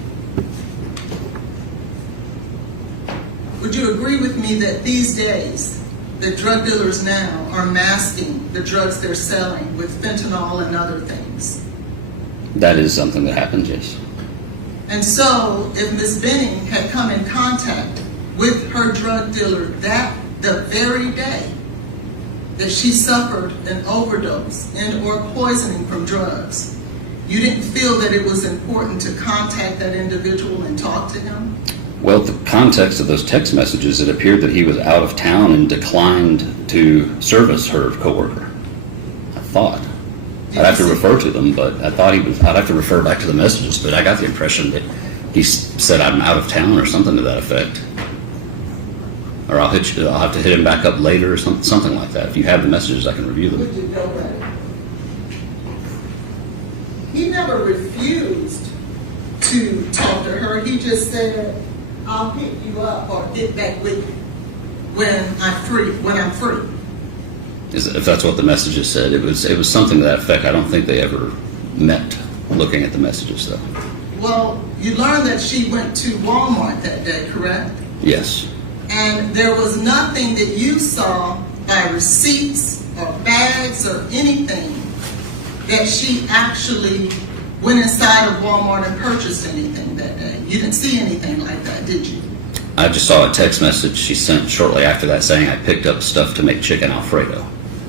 Would you agree with me that these days, the drug dealers now are masking the drugs they're selling with fentanyl and other things? That is something that happens, yes. And so, if Ms. Benning had come in contact with her drug dealer the very day that she suffered an overdose and or poisoning from drugs, you didn't feel that it was important to contact that individual and talk to him? Well, the context of those text messages, it appeared that he was out of town and declined to service her coworker. I thought. I'd have to refer to them, but I thought I'd have to refer back to the messages, but I got the impression that he said I'm out of town or something to that effect. Or I'll have to hit him back up later or something like that. If you have the messages, I can review them. Would you know that? He never refused to talk to her. He just said, I'll pick you up or get back with you when I'm free. If that's what the messages said, it was something to that effect. I don't think they ever met looking at the messages, though. Well, you learned that she went to Walmart that day, correct? Yes. And there was nothing that you saw by receipts or bags or anything that she actually went inside of Walmart and purchased anything that day. You didn't see anything like that, did you? I just saw a text message she sent shortly after that saying I picked up stuff to make chicken Alfredo.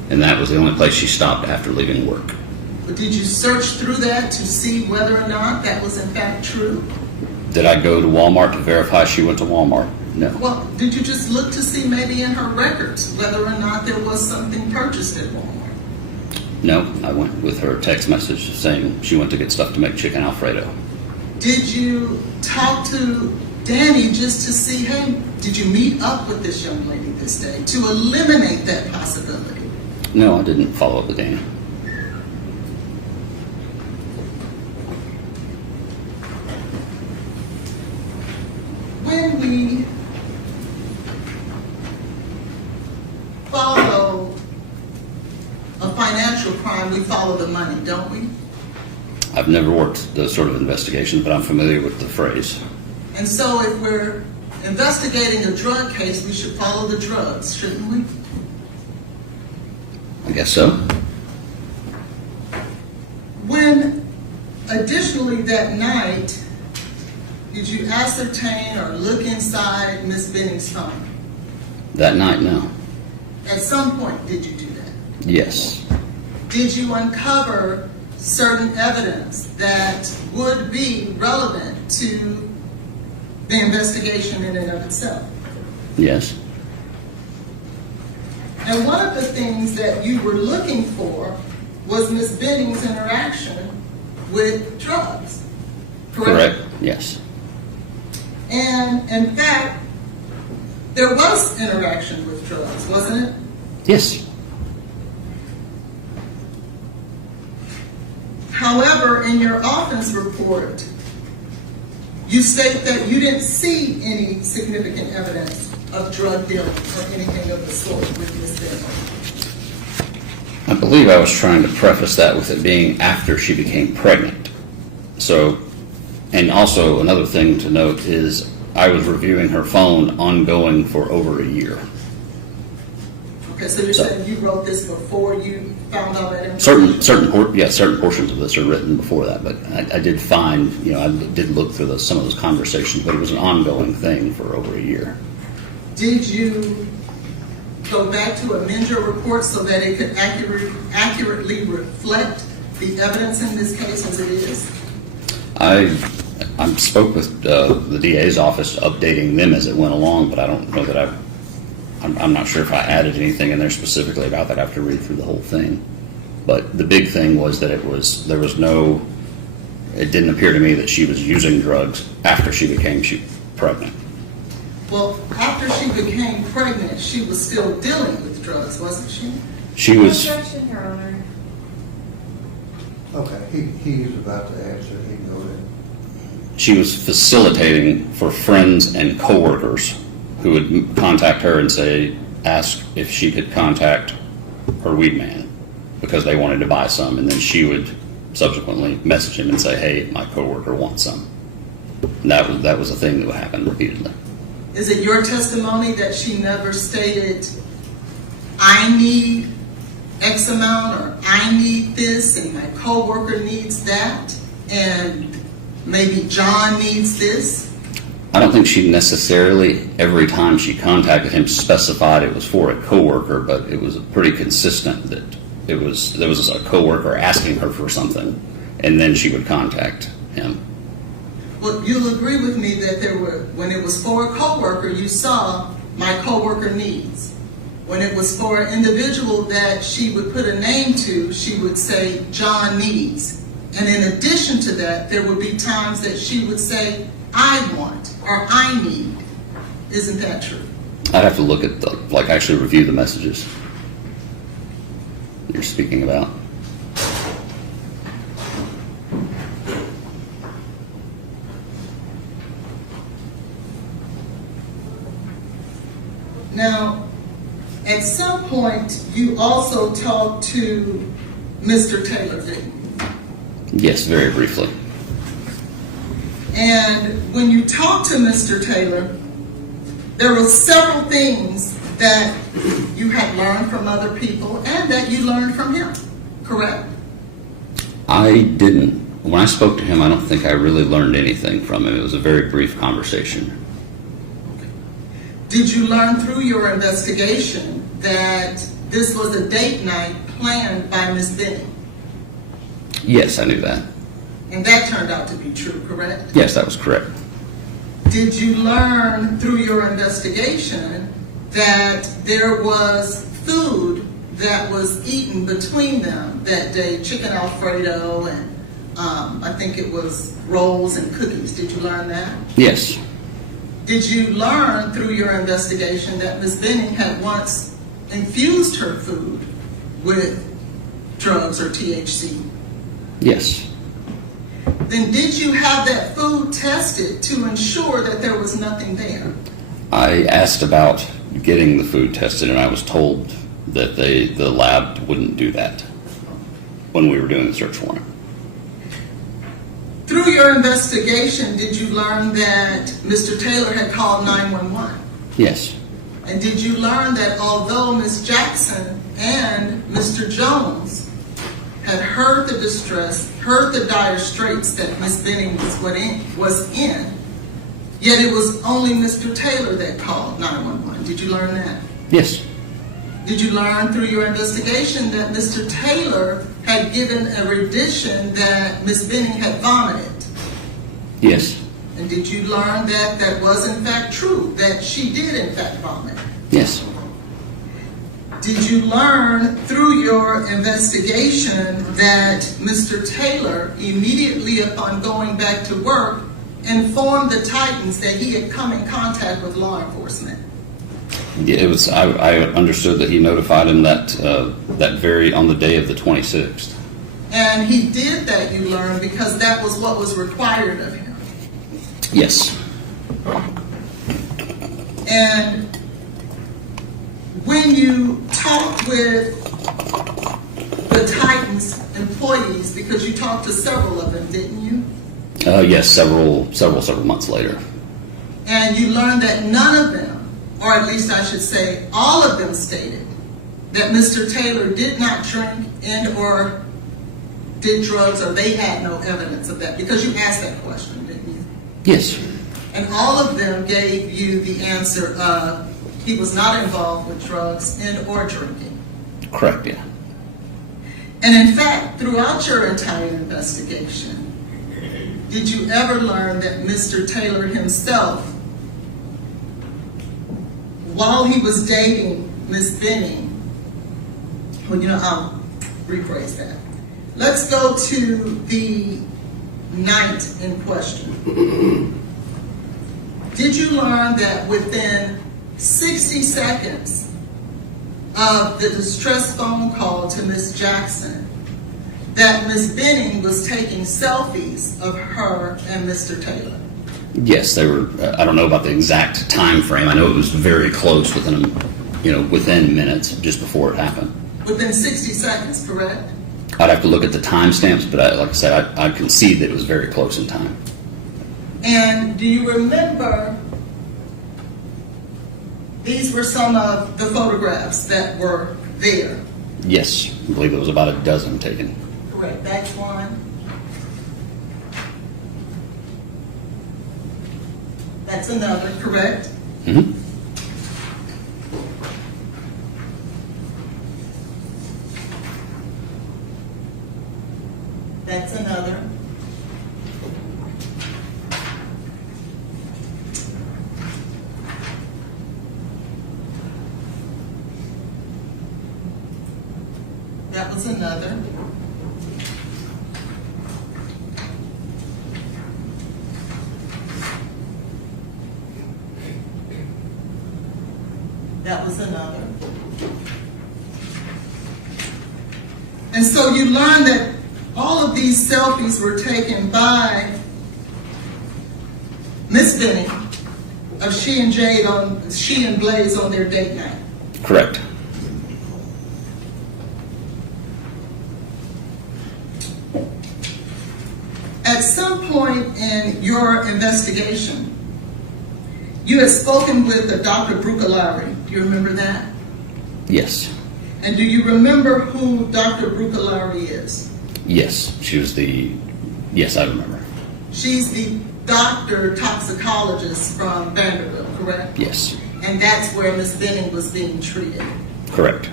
And that was the only place she stopped after leaving work. But did you search through that to see whether or not that was in fact true? Did I go to Walmart to verify she went to Walmart? No. Well, did you just look to see maybe in her records whether or not there was something purchased at Walmart? No, I went with her text message saying she went to get stuff to make chicken Alfredo. Did you talk to Danny just to see, hey, did you meet up with this young lady this day to eliminate that possibility? No, I didn't follow up with Danny. when we follow a financial crime, we follow the money, don't we? I've never worked those sort of investigations, but I'm familiar with the phrase. And so if we're investigating a drug case, we should follow the drugs, shouldn't we? I guess so. When, additionally that night, did you ascertain or look inside Ms. Benning's phone? That night, no. At some point, did you do that? Yes. Did you uncover certain evidence that would be relevant to the investigation in and of itself? Yes. And one of the things that you were looking for was Ms. Benning's interaction with drugs, correct? Correct, yes. And in fact, there was interaction with drugs, wasn't it? Yes. However, in your offense report, you state that you didn't see any significant evidence of drug dealing or anything of the sort with Ms. Benning. I believe I was trying to preface that with it being after she became pregnant. So, and also another thing to note is I was reviewing her phone ongoing for over a year. Okay, so you're saying you wrote this before you found out that information? Certain portions of this are written before that, but I did find, I did look through some of those conversations, but it was an ongoing thing for over a year. Did you go back to amend your report so that it could accurately reflect the evidence in this case as it is? I spoke with the DA's office, updating them as it went along, but I don't know that I'm not sure if I added anything in there specifically about that. I have to read through the whole thing. But the big thing was that it didn't appear to me that she was using drugs after she became pregnant. Well, after she became pregnant, she was still dealing with drugs, wasn't she? She was. Objection, Your Honor. Okay, he's about to answer, he can go ahead. She was facilitating for friends and coworkers who would contact her and ask if she could contact her weed man because they wanted to buy some, and then she would subsequently message him and say, "Hey, my coworker wants some." And that was a thing that would happen repeatedly. Is it your testimony that she never stated, "I need X amount," or "I need this," and my coworker needs that, and maybe John needs this? I don't think she necessarily, every time she contacted him, specified it was for a coworker, but it was pretty consistent that there was a coworker asking her for something, and then she would contact him. Well, you'll agree with me that when it was for a coworker, you saw "my coworker needs." When it was for an individual that she would put a name to, she would say "John needs." And in addition to that, there would be times that she would say "I want" or "I need." Isn't that true? I'd have to look at actually review the messages you're speaking about. Now, at some point, you also talked to Mr. Taylor, didn't you? Yes, very briefly. And when you talked to Mr. Taylor, there were several things that you had learned from other people and that you learned from him, correct? I didn't. When I spoke to him, I don't think I really learned anything from him. It was a very brief conversation. Did you learn through your investigation that this was a date night planned by Ms. Benning? Yes, I knew that. And that turned out to be true, correct? Yes, that was correct. Did you learn through your investigation that there was food that was eaten between them that day, chicken Alfredo and I think it was rolls and cookies? Did you learn that? Yes. Did you learn through your investigation that Ms. Benning had once infused her food with drugs or THC? Yes. then did you have that food tested to ensure that there was nothing there? I asked about getting the food tested, and I was told that the lab wouldn't do that when we were doing the search warrant. Through your investigation, did you learn that Mr. Taylor had called 911? Yes. And did you learn that although Ms. Jackson and Mr. Jones had heard the distress, heard the dire straits that Ms. Benning was in, yet it was only Mr. Taylor that called 911? Did you learn that? Yes. Did you learn through your investigation that Mr. Taylor had given a rendition that Ms. Benning had vomited? Yes. And did you learn that that was in fact true, that she did in fact vomit? Yes. Did you learn through your investigation that Mr. Taylor, immediately upon going back to work, informed the Titans that he had come in contact with law enforcement? Yeah, it was. I understood that he notified him that on the day of the 26th. And he did that, you learned, because that was what was required of him. Yes. And when you talked with the Titans employees, because you talked to several of them, didn't you? Yes, several months later. And you learned that none of them, or at least I should say all of them, stated that Mr. Taylor did not drink and or did drugs, or they had no evidence of that, because you asked that question, didn't you? Yes. And all of them gave you the answer of he was not involved with drugs and or drinking. Correct, yeah. And in fact, throughout your entire investigation, did you ever learn that Mr. Taylor himself, while he was dating Ms. Benning, well, I'll rephrase that. Let's go to the night in question. Did you learn that within 60 seconds of the distress phone call to Ms. Jackson, that Ms. Benning was taking selfies of her and Mr. Taylor? Yes, they were. I don't know about the exact time frame. I know it was very close, within minutes, just before it happened. Within 60 seconds, correct? I'd have to look at the timestamps, but like I said, I concede that it was very close in time. And do you remember, these were some of the photographs that were there? Yes, I believe there was about a dozen taken. Correct, that's one. That's another, correct? Mm-hmm. That's another. That was another. That was another. And so you learn that all of these selfies were taken by Miss Benning of she and Blaise on their date night. Correct. At some point in your investigation, you had spoken with a Dr. Brucalari. Do you remember that? Yes. And do you remember who Dr. Brucalari is? Yes, yes, I remember. She's the doctor toxicologist from Vanderbilt, correct? Yes. And that's where Ms. Benning was being treated. Correct.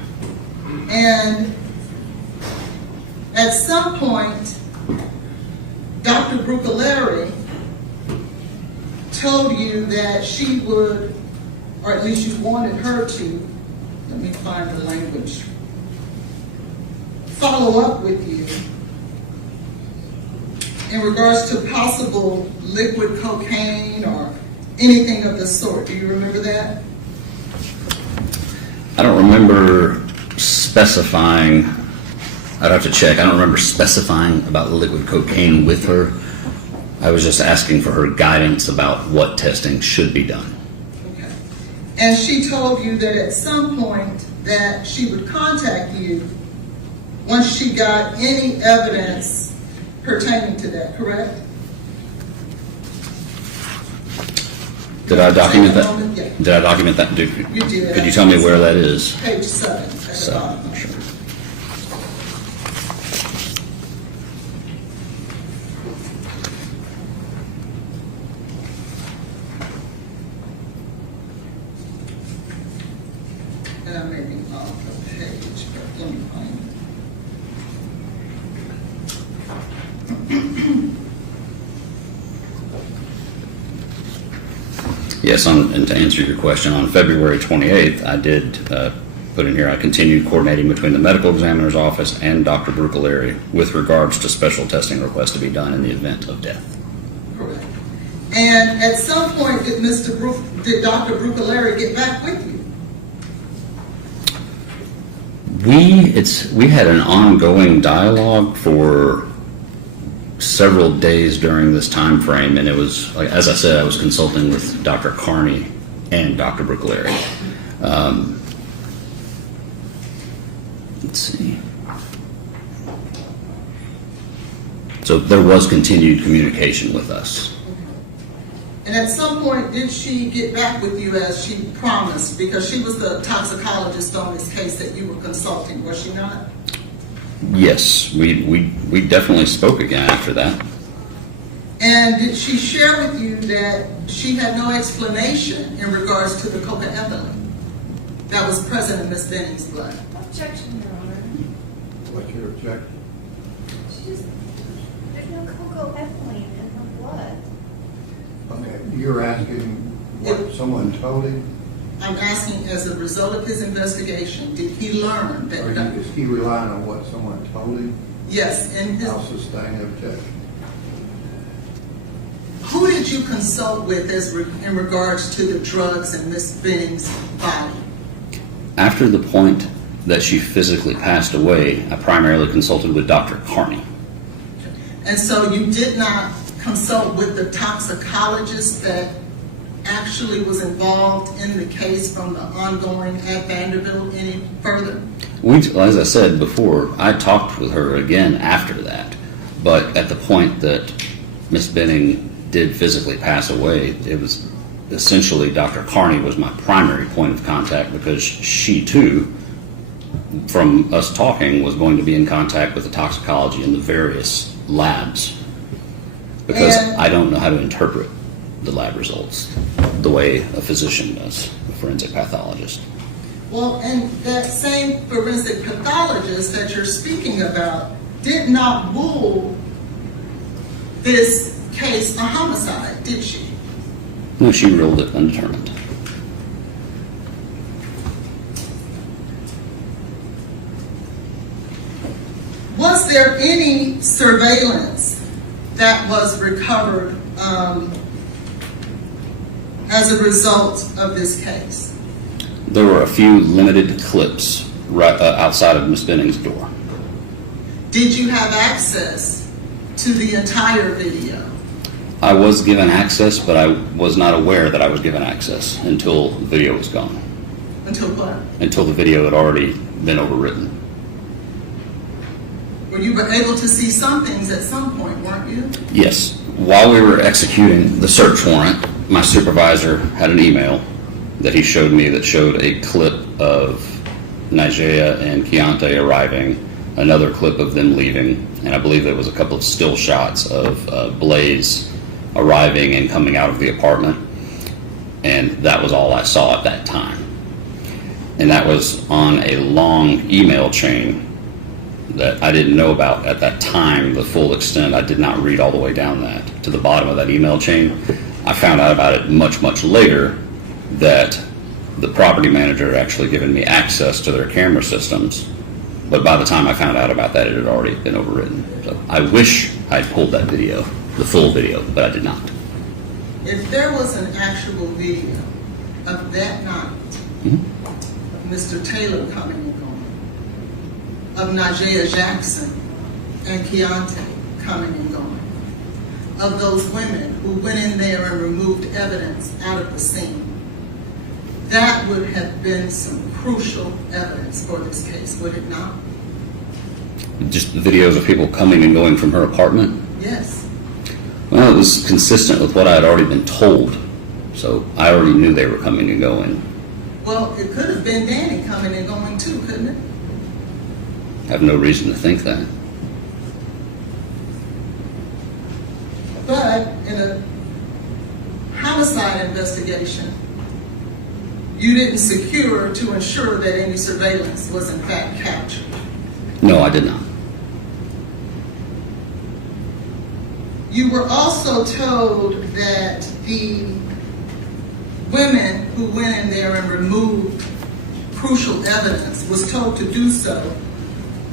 And at some point, Dr. Brucalari told you that she would, or at least you wanted her to, let me find the language, follow up with you in regards to possible liquid cocaine or anything of the sort. Do you remember that? I don't remember specifying. I'd have to check. I don't remember specifying about liquid cocaine with her. I was just asking for her guidance about what testing should be done. Okay. And she told you that at some point that she would contact you once she got any evidence pertaining to that, correct? Did I document that? Yeah. Did I document that? You did. Could you tell me where that is? Page 7 at the So, bottom. sure. And I may be off the page, but let me find Yes, and to answer your question, on February 28th, I did put in here, I continued coordinating between the medical examiner's office and Dr. Bruccoleri with regards to special testing requests to be done in the event of death. Correct. And at some point, did Dr. Bruccoleri get back with you? We had an ongoing dialogue for several days during this time frame, and it was, like, as I said, I was consulting with Dr. Carney and Dr. Bruccoleri. Let's see. So there was continued communication with us. And at some point, did she get back with you as she promised? Because she was the toxicologist on this case that you were consulting, was she not? Yes, we definitely spoke again after that. And did she share with you that she had no explanation in regards to the cocaine that was present in Ms. Benning's blood? Objection, Your Honor. What's your objection? There's no cocoethylene in her blood. Okay, you're asking what someone told him? I'm asking, as a result of his investigation, did he learn that? Is he relying on what someone told him? Yes, and I'll sustain the objection. who did you consult with in regards to the drugs in Ms. Benning's body? After the point that she physically passed away, I primarily consulted with Dr. Carney. And so you did not consult with the toxicologist that actually was involved in the case from the ongoing at Vanderbilt any further? As I said before, I talked with her again after that, but at the point that Miss Benning did physically pass away, it was essentially Dr. Carney was my primary point of contact, because she too, from us talking, was going to be in contact with the toxicology in the various labs, because I don't know how to interpret the lab results the way a physician does, a forensic pathologist. Well, and that same forensic pathologist that you're speaking about did not rule this case a homicide, did she? No, she ruled it undetermined. Was there any surveillance that was recovered as a result of this case? There were a few limited clips right outside of Miss Benning's door. Did you have access to the entire video? I was given access, but I was not aware that I was given access until the video was gone. Until what? Until the video had already been overwritten. Well, you were able to see some things at some point, weren't you? Yes. While we were executing the search warrant, my supervisor had an email that he showed me that showed a clip of Nigea and Keontae arriving, another clip of them leaving, and I believe there was a couple of still shots of Blaise arriving and coming out of the apartment, and that was all I saw at that time. And that was on a long email chain that I didn't know about at that time, the full extent. I did not read all the way down that to the bottom of that email chain. I found out about it much, much later, that the property manager had actually given me access to their camera systems, but by the time I found out about that, it had already been overwritten. So I wish I'd pulled that video, the full video, but I did not. If there was an actual video of that night, of Mr. Taylor coming and going, of Nigea Jackson and Keontae coming and going, of those women who went in there and removed evidence out of the scene. That would have been some crucial evidence for this case, would it not? Just the videos of people coming and going from her apartment? Yes. Well, it was consistent with what I had already been told, so I already knew they were coming and going. Well, it could have been Danny coming and going too, couldn't it? I have no reason to think that. But in a homicide investigation, you didn't secure to ensure that any surveillance was in fact captured. No, I did not. You were also told that the women who went in there and removed crucial evidence was told to do so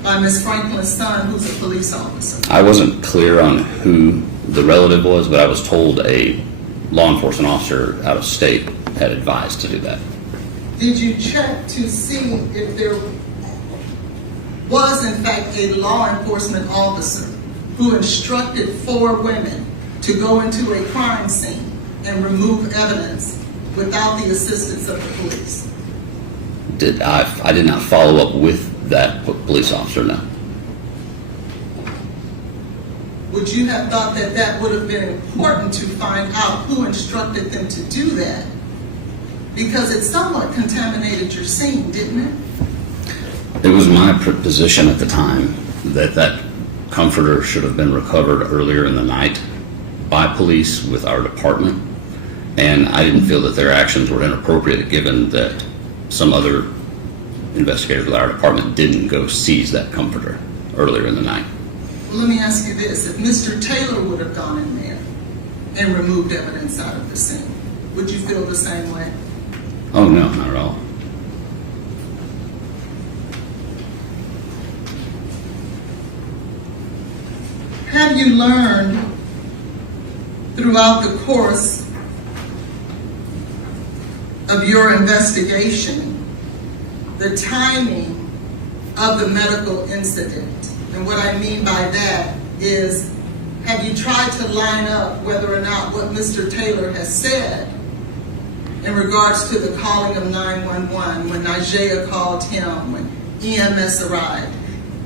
by Ms. Franklin's son, who's a police officer. I wasn't clear on who the relative was, but I was told a law enforcement officer out of state had advised to do that. Did you check to see if there was in fact a law enforcement officer who instructed 4 women to go into a crime scene and remove evidence without the assistance of the police? I did not follow up with that police officer, no. Would you have thought that that would have been important to find out who instructed them to do that? Because it somewhat contaminated your scene, didn't it? It was my position at the time that that comforter should have been recovered earlier in the night by police with our department, and I didn't feel that their actions were inappropriate given that some other investigators with our department didn't go seize that comforter earlier in the night. Well, let me ask you this. If Mr. Taylor would have gone in there and removed evidence out of the scene, would you feel the same way? Oh, no, not at all. Have you learned throughout the course of your investigation the timing of the medical incident? And what I mean by that is, have you tried to line up whether or not what Mr. Taylor has said in regards to the calling of 911, when Nigeria called him, when EMS arrived?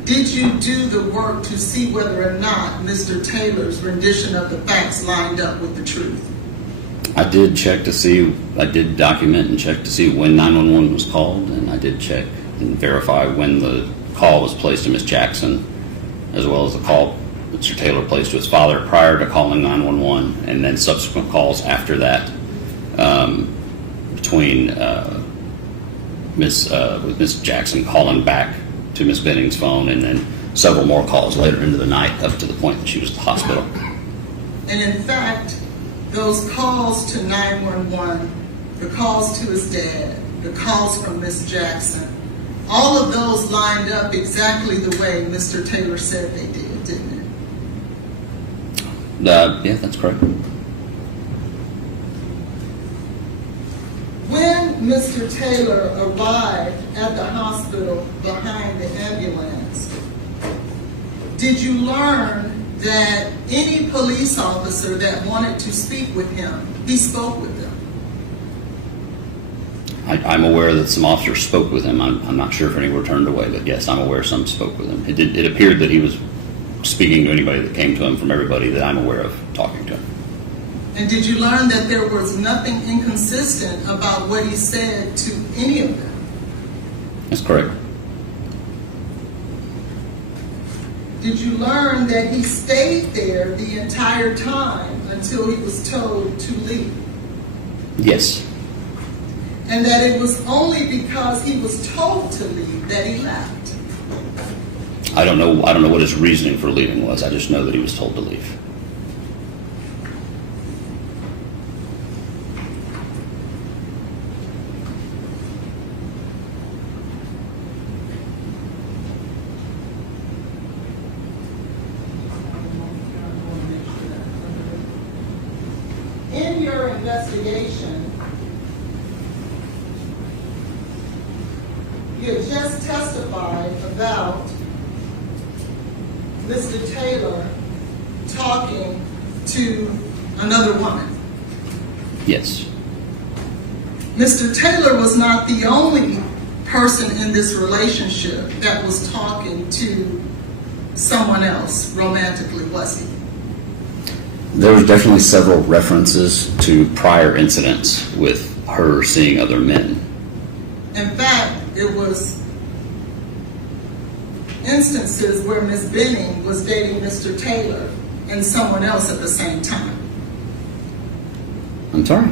Did you do the work to see whether or not Mr. Taylor's rendition of the facts lined up with the truth? I did check to see, I did document and check to see when 911 was called, and I did check and verify when the call was placed to Ms. Jackson, as well as the call Mr. Taylor placed to his father prior to calling 911, and then subsequent calls after that between with Ms. Jackson calling back to Ms. Benning's phone, and then several more calls later into the night up to the point that she was at the hospital. And in fact, those calls to 911, the calls to his dad, the calls from Ms. Jackson, all of those lined up exactly the way Mr. Taylor said they did, didn't it? Yeah, that's correct. When Mr. Taylor arrived at the hospital behind the ambulance, did you learn that any police officer that wanted to speak with him, he spoke with them? I'm aware that some officers spoke with him. I'm not sure if any were turned away, but yes, I'm aware some spoke with him. It appeared that he was speaking to anybody that came to him from everybody that I'm aware of talking to him. And did you learn that there was nothing inconsistent about what he said to any of them? That's correct. Did you learn that he stayed there the entire time until he was told to leave? Yes. And that it was only because he was told to leave that he left? I don't know what his reasoning for leaving was. I just know that he was told to leave. In your investigation, you have just testified about Mr. Taylor talking to another woman. Yes. Mr. Taylor was not the only person in this relationship that was talking to someone else romantically, was he? There was definitely several references to prior incidents with her seeing other men. In fact, it was instances where Ms. Benning was dating Mr. Taylor and someone else at the same time. I'm sorry?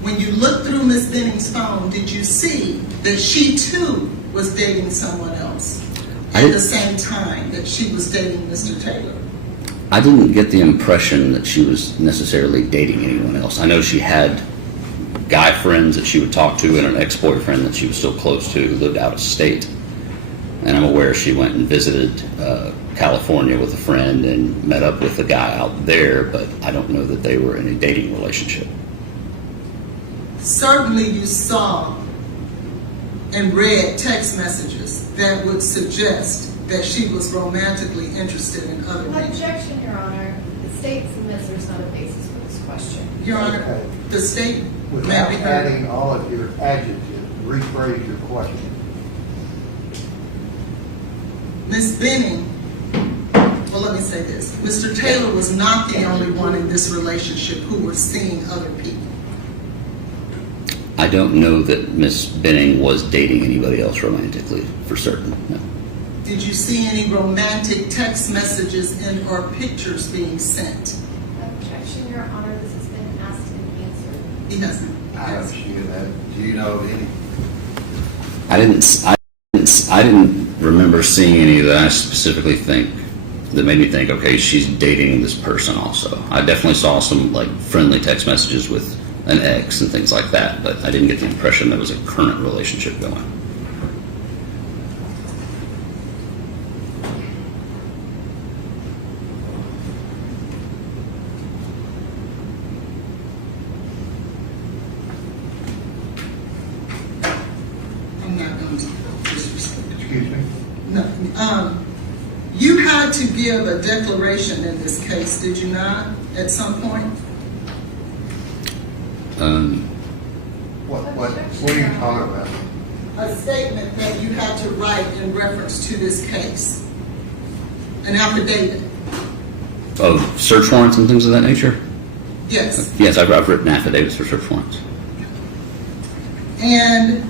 When you looked through Ms. Benning's phone, did you see that she too was dating someone else at the same time that she was dating Mr. Taylor? I didn't get the impression that she was necessarily dating anyone else. I know she had guy friends that she would talk to and an ex-boyfriend that she was still close to who lived out of state. And I'm aware she went and visited California with a friend and met up with a guy out there, but I don't know that they were in a dating relationship. Certainly you saw and read text messages that would suggest that she was romantically interested in other people. Objection, Your Honor. The state submits there's not a basis for this question. Your Honor, the state Without adding all of your adjectives, rephrase your question. Ms. Benning, well, let me say this. Mr. Taylor was not the only one in this relationship who was seeing other people. I don't know that Miss Benning was dating anybody else romantically, for certain. No. Did you see any romantic text messages or pictures being sent? Objection, Your Honor. This has been asked and answered. He hasn't. I haven't seen that. Do you know of any? I didn't remember seeing any that I specifically think that made me think, okay, she's dating this person also. I definitely saw some like friendly text messages with an ex and things like that, but I didn't get the impression there was a current relationship going. I'm not going to disrespect. Excuse me? No. You had to give a declaration in this case, did you not, at some point? What are you talking about? A statement that you had to write in reference to this case. An affidavit. Of search warrants and things of that nature? Yes. Yes, I've written affidavits for search warrants. And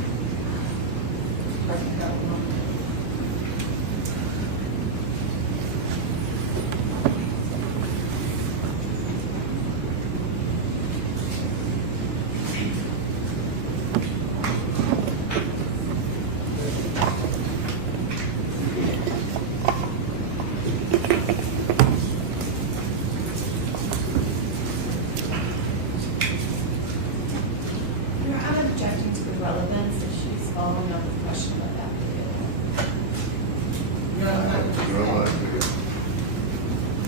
I'm objecting to the relevance if she's following up with a question about that.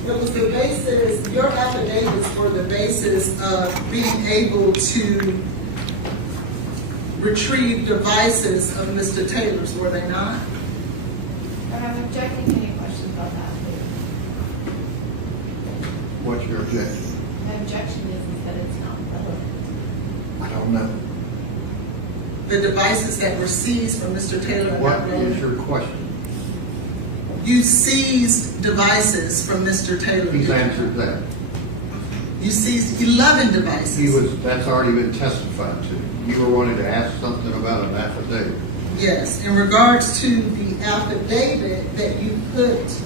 it was the basis, your affidavits were the basis of being able to retrieve devices of Mr. Taylor's, were they not? And I'm objecting to any questions about that. What's your objection? My objection is that it's not relevant. I don't know. The devices that were seized from Mr. Taylor. What is your question? You seized devices from Mr. Taylor. He's answered that. You seized 11 devices. That's already been testified to. You were wanting to ask something about an affidavit. Yes, in regards to the affidavit that you put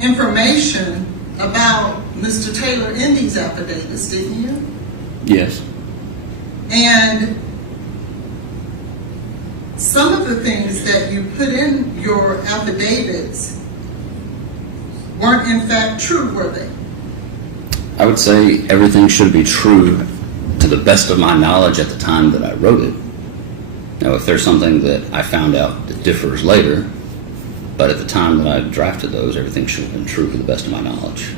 information about Mr. Taylor in these affidavits, didn't you? Yes. And some of the things that you put in your affidavits weren't in fact true, were they? I would say everything should be true to the best of my knowledge at the time that I wrote it. Now, if there's something that I found out that differs later, but at the time that I drafted those, everything should have been true to the best of my knowledge.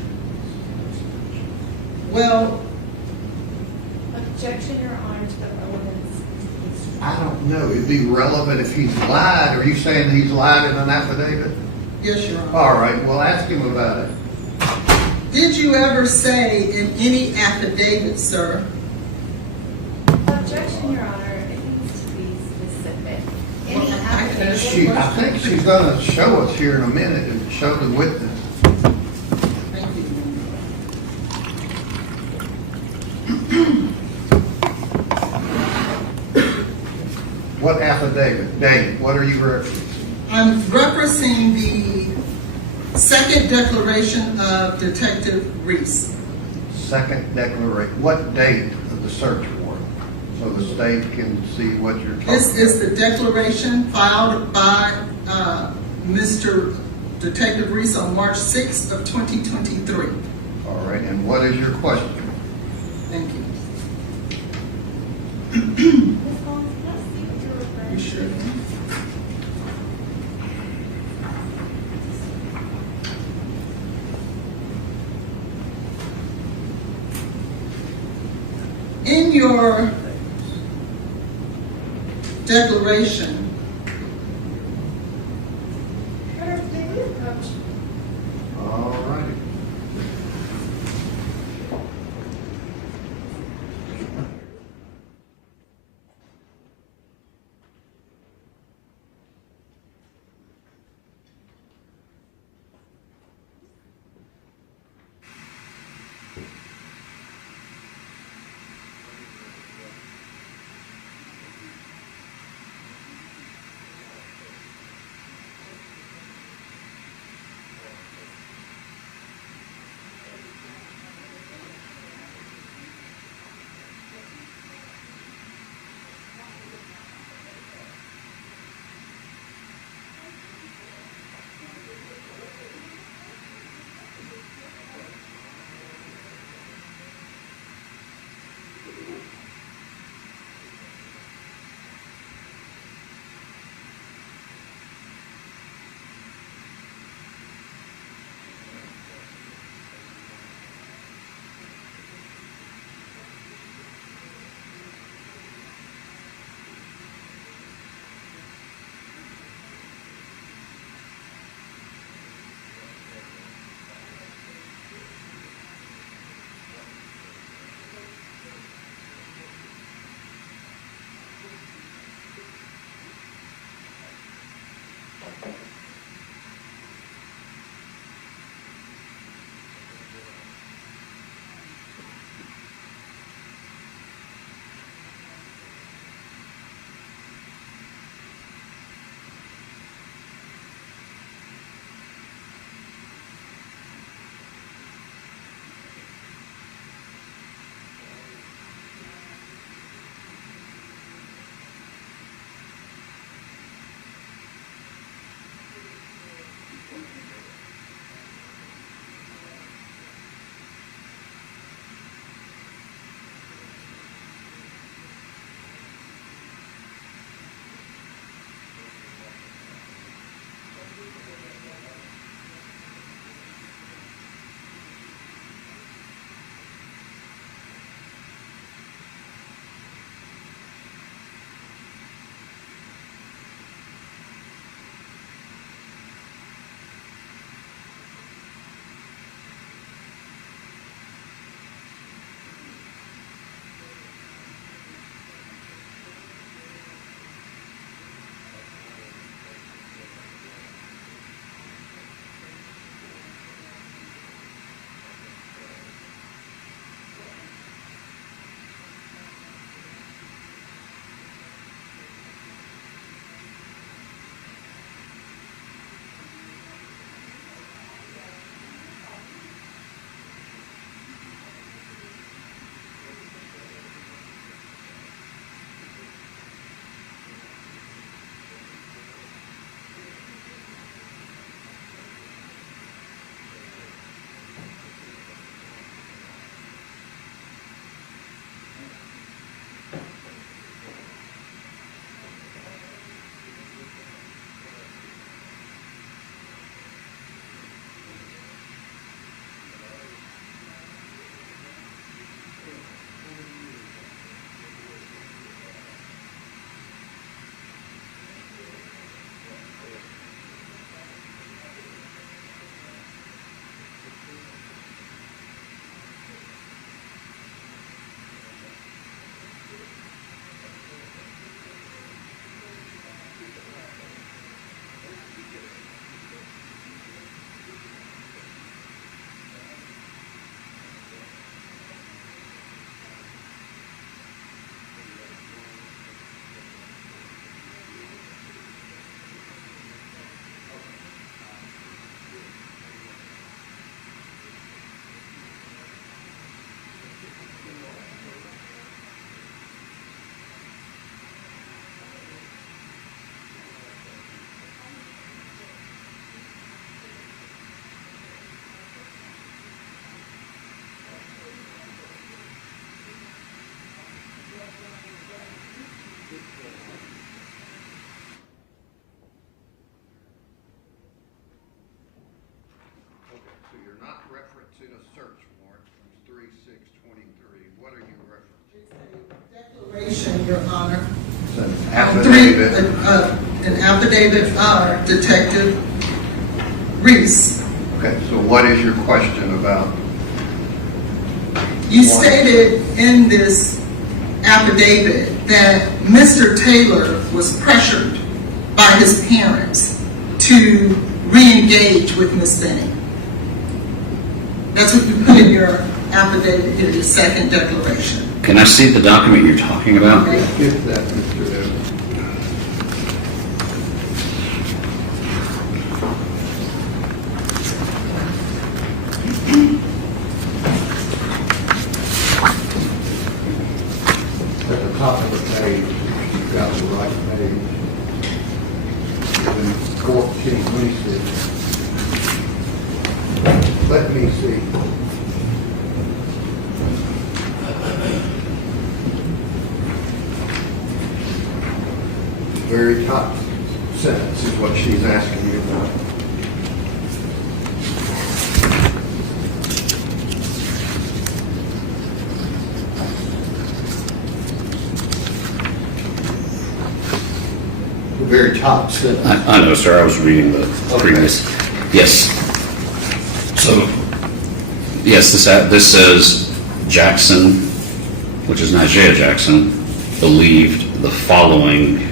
Well, Objection, Your Honor, to the relevance. I don't know. It'd be relevant if he's lied. Are you saying he's lied in an affidavit? yes, Your Honor. All right. Well, ask him about it. Did you ever say in any affidavit, sir? Objection, Your Honor. It needs to be specific. Any affidavit. I think she's gonna show us here in a minute and show the witness. Thank you. What affidavit? Dave, what are you referencing? I'm referencing the second declaration of Detective Reese. Second declaration. What date of the search warrant? So the state can see what you're talking about. This is the declaration filed by Mr. Detective Reese on March 6th of 2023. All right, and what is your question? Thank you. You sure? In your declaration, All righty. Declaration, Your Honor. It's an affidavit. An affidavit, Detective Reese. Okay, so what is your question about? You stated in this affidavit that Mr. Taylor was pressured by his parents to re-engage with Ms. Benning. That's what you put in your affidavit, in your second declaration. Can I see the document you're talking about? Give that, Mr. Evans. At the top of the page, you've got the right page. And 14, let me see. Very top sentence is what she's asking you about. The very top sentence. I know, sir. I was reading the previous. Yes. So, yes, this says Jackson, which is Najee Jackson, believed the following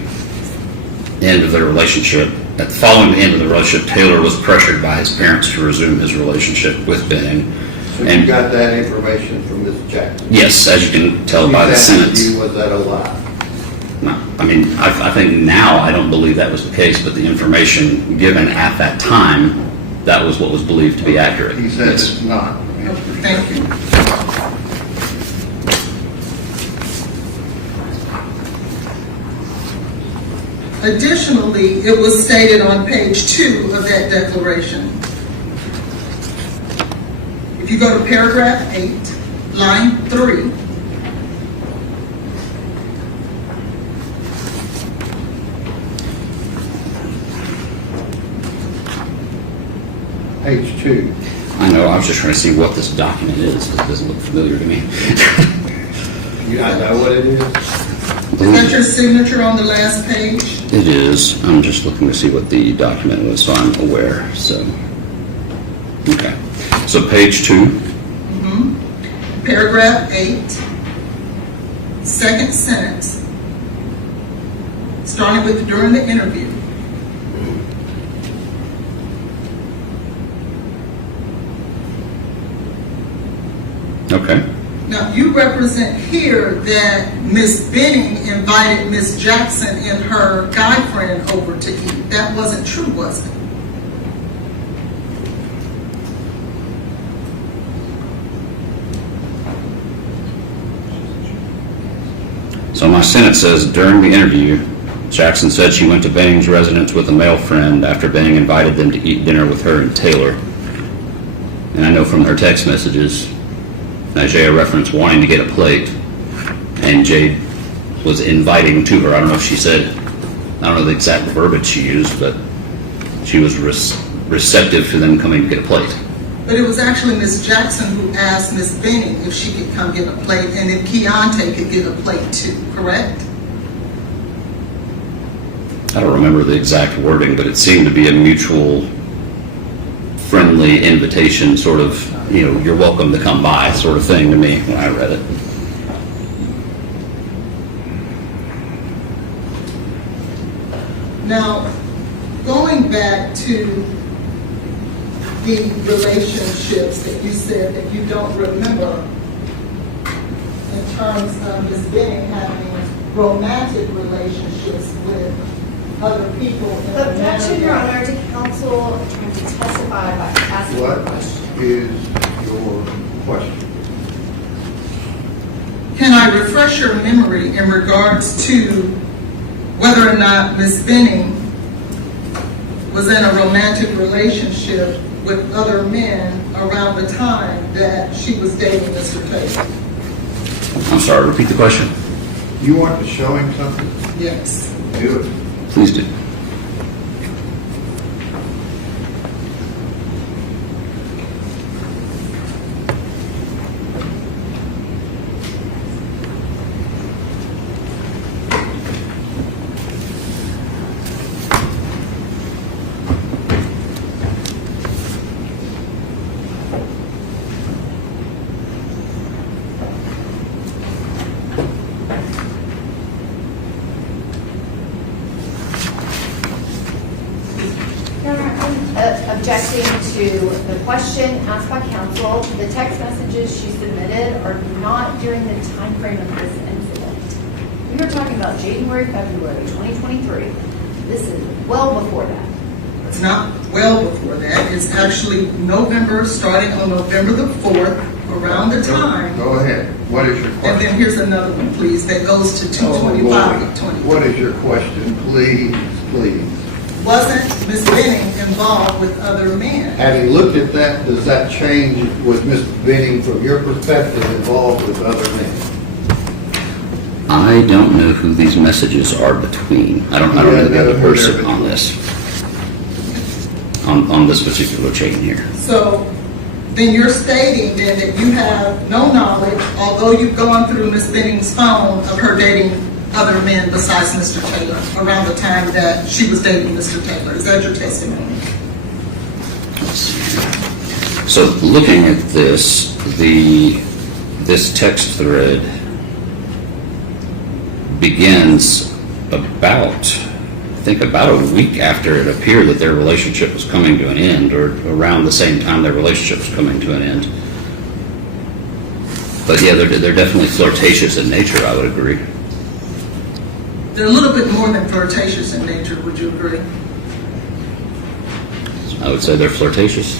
end of their relationship. Following the end of the relationship, Taylor was pressured by his parents to resume his relationship with Benning. So you got that information from Ms. Jackson? Yes, as you can tell by the sentence. Was that a lie? No, I mean, I think now I don't believe that was the case, but the information given at that time, that was what was believed to be accurate. He said it's not. Thank you. Additionally, it was stated on page 2 of that declaration. If you go to paragraph 8, line 3, Page 2. I know, I was just trying to see what this document is. It doesn't look familiar to me. You not know what it is? is that your signature on the last page? It is. I'm just looking to see what the document was, so I'm aware. So, okay. So page 2. Paragraph 8, second sentence, starting with during the interview. Okay. Now, you represent here that Ms. Benning invited Ms. Jackson and her guy friend over to eat. That wasn't true, was it? So my sentence says, during the interview, Jackson said she went to Benning's residence with a male friend after Benning invited them to eat dinner with her and Taylor. And I know from her text messages, Najee referenced wanting to get a plate, and Jade was inviting to her. I don't know if she said, I don't know the exact verbiage she used, but she was receptive to them coming to get a plate. But it was actually Ms. Jackson who asked Ms. Benning if she could come get a plate, and if Keontae could get a plate too, correct? I don't remember the exact wording, but it seemed to be a mutual friendly invitation, sort of, you know, you're welcome to come by sort of thing to me when I read it. Now, going back to the relationships that you said that you don't remember in terms of Ms. Benning having romantic relationships with other people. Objection, Your Honor, to counsel trying to testify by asking a What question. is your question? Can I refresh your memory in regards to whether or not Ms. Benning was in a romantic relationship with other men around the time that she was dating Mr. Taylor? I'm sorry, repeat the question. You want to show him something? Yes. Do it. Please do. to the question asked by counsel. The text messages she submitted are not during the time frame of this incident. We were talking about January, February 2023. This is well before that. It's not well before that. It's actually November, starting on November the 4th, around the time. Go ahead. What is your question? And then here's another one, please, that goes to 225 of 20. What is your question? Please, please. Wasn't Ms. Benning involved with other men? Having looked at that, does that change, was Ms. Benning, from your perspective, involved with other men? I don't know who these messages are between. I don't know the other person on this. On this particular chain here. So then you're stating then that you have no knowledge, although you've gone through Ms. Benning's phone, of her dating other men besides Mr. Taylor around the time that she was dating Mr. Taylor. Is that your testimony? Let's see. So looking at this, this text thread begins about a week after it appeared that their relationship was coming to an end, or around the same time their relationship was coming to an end. But yeah, they're definitely flirtatious in nature, I would agree. They're a little bit more than flirtatious in nature, would you agree? I would say they're flirtatious.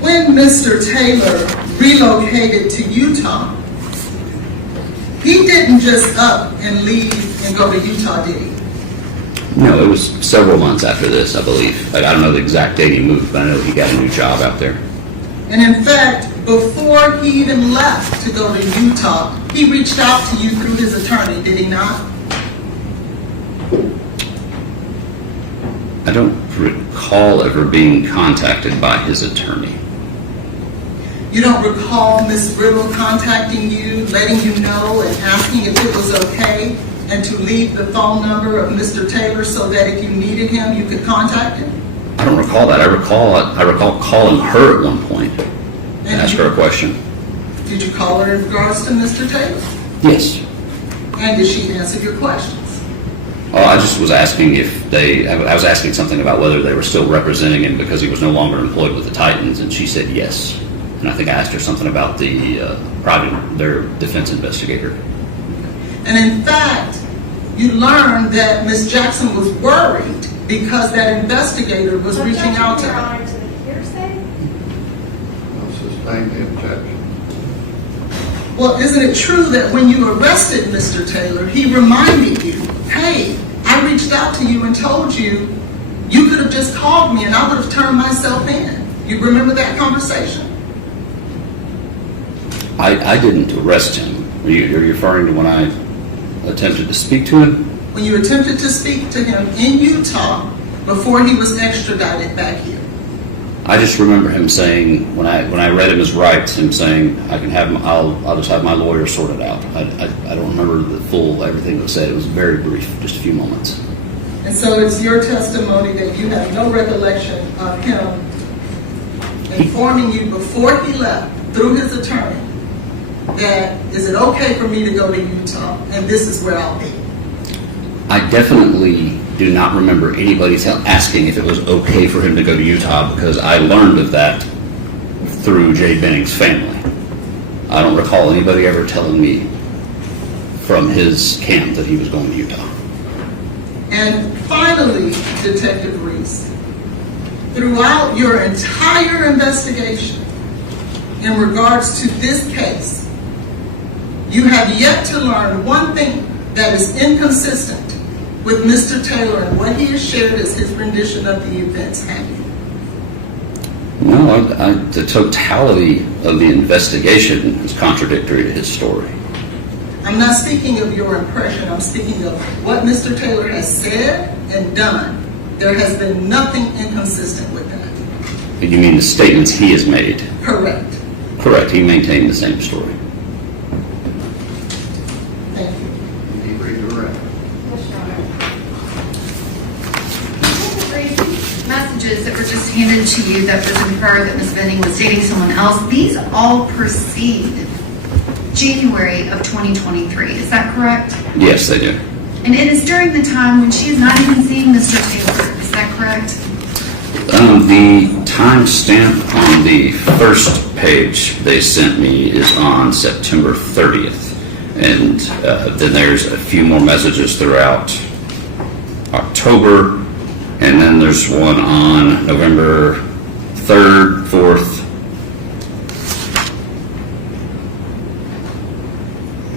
When Mr. Taylor relocated to Utah, he didn't just up and leave and go to Utah, did he? No, it was several months after this, I believe. I don't know the exact date he moved, but I know he got a new job out there. And in fact, before he even left to go to Utah, he reached out to you through his attorney, did he not? I don't recall ever being contacted by his attorney. You don't recall Ms. Riddle contacting you, letting you know and asking if it was okay, and to leave the phone number of Mr. Taylor so that if you needed him, you could contact him? I don't recall that. I recall calling her at one point to ask her a question. Did you call her in regards to Mr. Taylor? Yes. And did she answer your questions? Oh, I just was asking I was asking something about whether they were still representing him because he was no longer employed with the Titans, and she said yes. And I think I asked her something about their defense investigator. And in fact, you learned that Ms. Jackson was worried because that investigator was reaching out to her. To the hearsay? I'll sustain the objection. Well, isn't it true that when you arrested Mr. Taylor, he reminded you, hey, I reached out to you and told you, you could have just called me and I would have turned myself in. You remember that conversation? I didn't arrest him. Are you referring to when I attempted to speak to him? When you attempted to speak to him in Utah before he was extradited back here. I just remember him saying, when I read him his rights, him saying, I'll just have my lawyer sort it out. I don't remember the full everything that was said. It was very brief, just a few moments. And so it's your testimony that you have no recollection of him informing you before he left through his attorney that, is it okay for me to go to Utah and this is where I'll be? I definitely do not remember anybody asking if it was okay for him to go to Utah, because I learned of that through Jade Benning's family. I don't recall anybody ever telling me from his camp that he was going to Utah. And finally, Detective Reese, throughout your entire investigation in regards to this case, you have yet to learn one thing that is inconsistent with Mr. Taylor and what he has shared as his rendition of the events, have you? No, the totality of the investigation is contradictory to his story. I'm not speaking of your impression. I'm speaking of what Mr. Taylor has said and done. There has been nothing inconsistent with that. You mean the statements he has made? Correct. Correct. He maintained the same story. Thank you. You redirect. Messages that were just handed to you that was inferred that Ms. Benning was dating someone else, these all precede January of 2023. Is that correct? Yes, they do. And it is during the time when she is not even seeing Mr. Taylor. Is that correct? The timestamp on the first page they sent me is on September 30th. And then there's a few more messages throughout October. And then there's one on November 3rd, 4th.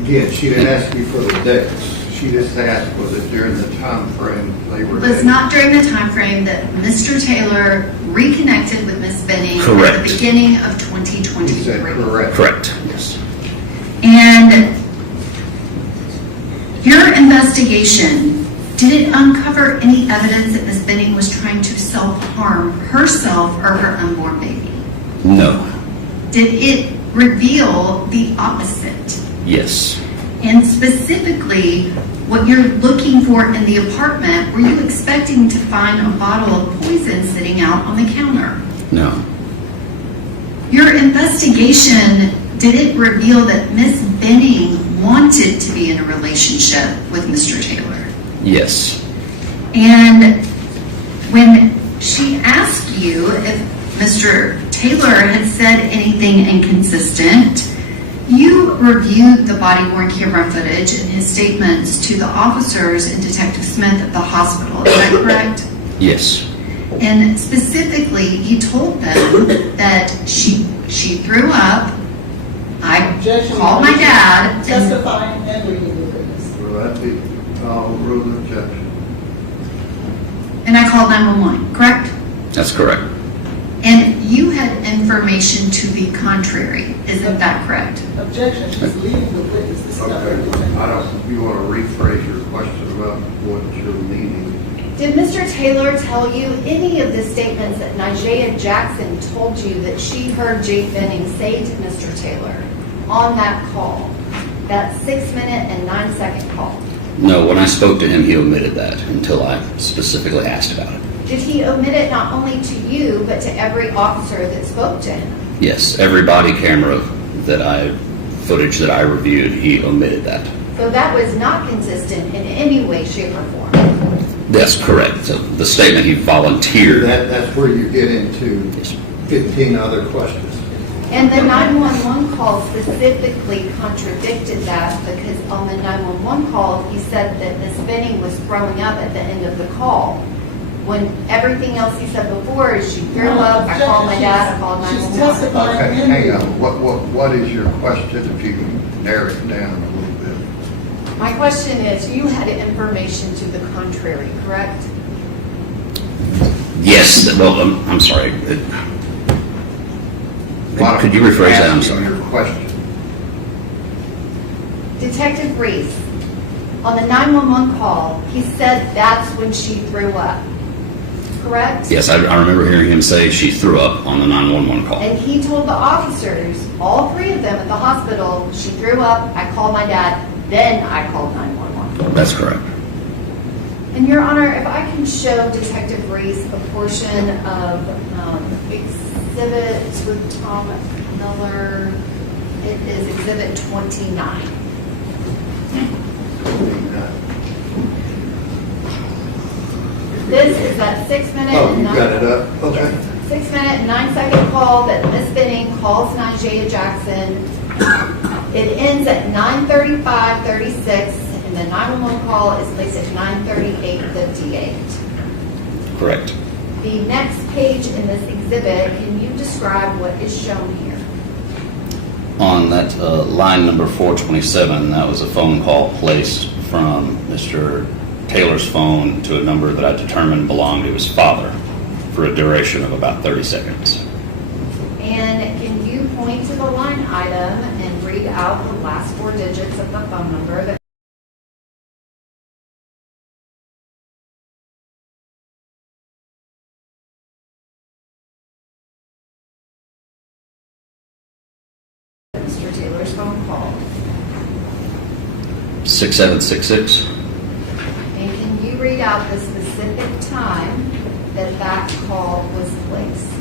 Again, she didn't ask me for the dates. She just asked, was it during the time frame they were? It was not during the time frame that Mr. Taylor reconnected with Ms. Benning at Correct. the beginning of 2023. He said correct. Correct, yes. And your investigation, did it uncover any evidence that Ms. Benning was trying to self-harm herself or her unborn baby? No. Did it reveal the opposite? Yes. And specifically, what you're looking for in the apartment, were you expecting to find a bottle of poison sitting out on the counter? No. Your investigation, did it reveal that Ms. Benning wanted to be in a relationship with Mr. Taylor? Yes. And when she asked you if Mr. Taylor had said anything inconsistent, you reviewed the body-worn camera footage and his statements to the officers and Detective Smith at the hospital. Is that correct? Yes. And specifically, you told them that she threw up. I called my dad. and- Testifying and reading the witness. Will that be, rule of objection? And I called 911, correct? That's correct. And you had information to the contrary. Isn't that correct? Objection, she's leading the witness. This is not Okay, her. I don't, you want to rephrase your question about what you're meaning? Did Mr. Taylor tell you any of the statements that Nigella Jackson told you that she heard Jade Benning say to Mr. Taylor on that call, that 6-minute and 9-second call? No, when I spoke to him, he omitted that until I specifically asked about it. Did he omit it not only to you, but to every officer that spoke to him? Yes, every body camera footage that I reviewed, he omitted that. So that was not consistent in any way, shape, or form. That's correct. So the statement he volunteered. That's where you get into 15 other questions. And the 911 call specifically contradicted that, because on the 911 call, he said that Ms. Benning was throwing up at the end of the call. When everything else he said before is she threw up, I called my dad, I called 911. Okay, hang on. What is your question, if you can narrow it down a little bit? My question is, you had information to the contrary, correct? Yes, well, I'm sorry. Could you rephrase that? I'm sorry. Your question. Detective Reese, on the 911 call, he said that's when she threw up, correct? Yes, I remember hearing him say she threw up on the 911 call. And he told the officers, all 3 of them at the hospital, she threw up, I called my dad, then I called 911. That's correct. And Your Honor, if I can show Detective Reese a portion of exhibit with Tom Miller, it is exhibit 29. This is that 6-minute Oh, and you got it up? Okay. 6-minute and 9-second call that Ms. Benning calls Nigella Jackson. It ends at 9:35:36, and the 911 call is placed at 9:38:58. Correct. The next page in this exhibit, can you describe what is shown here? On that line number 427, that was a phone call placed from Mr. Taylor's phone to a number that I determined belonged to his father for a duration of about 30 seconds. And can you point to the line item and read out the last 4 digits of the phone number that Mr. Taylor's phone call? 6766. And can you read out the specific time that that call was placed?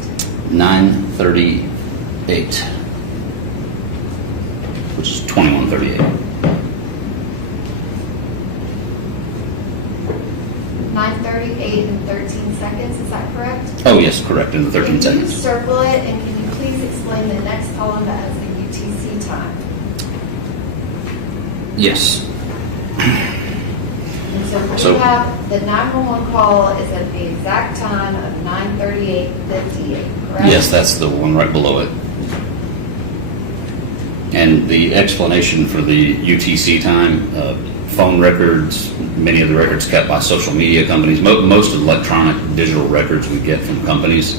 9:38, which is 21:38. 9:38. 9:38 and 13 seconds, is that correct? Oh, yes, correct, in the 13 Can you seconds. circle it, and can you please explain the next column that has the UTC time? Yes. And so So- we have the 911 call is at the exact time of 9:38:58, correct? Yes, that's the one right below it. And the explanation for the UTC time, phone records, many of the records kept by social media companies, most of the electronic digital records we get from companies,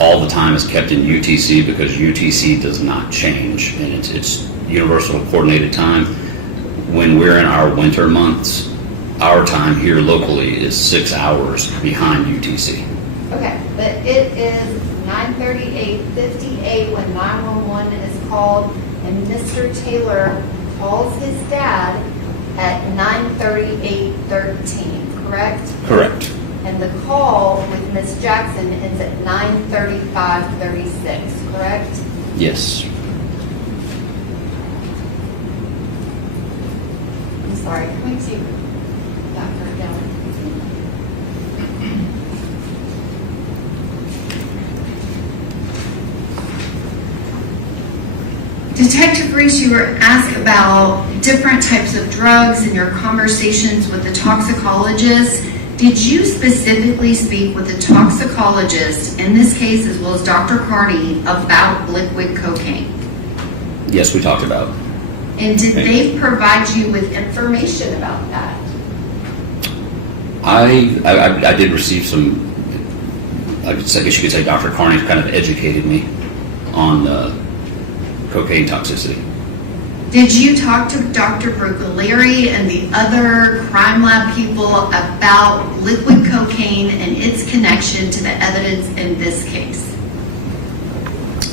all the time is kept in UTC because UTC does not change, and it's universal coordinated time. When we're in our winter months, our time here locally is 6 hours behind UTC. Okay, but it is 9:38:58 when 911 is called, and Mr. Taylor calls his dad at 9:38:13, correct? Correct. And the call with Miss Jackson is at 9:35:36, correct? Yes. I'm sorry, can we take that for down? Detective Reese, you were asked about different types of drugs and your conversations with the toxicologist. Did you specifically speak with the toxicologist, in this case, as well as Dr. Carney, about liquid cocaine? Yes, we talked about. And did they provide you with information about that? I did receive some, I guess you could say Dr. Carney kind of educated me on cocaine toxicity. Did you talk to Dr. Brocaleri and the other crime lab people about liquid cocaine and its connection to the evidence in this case?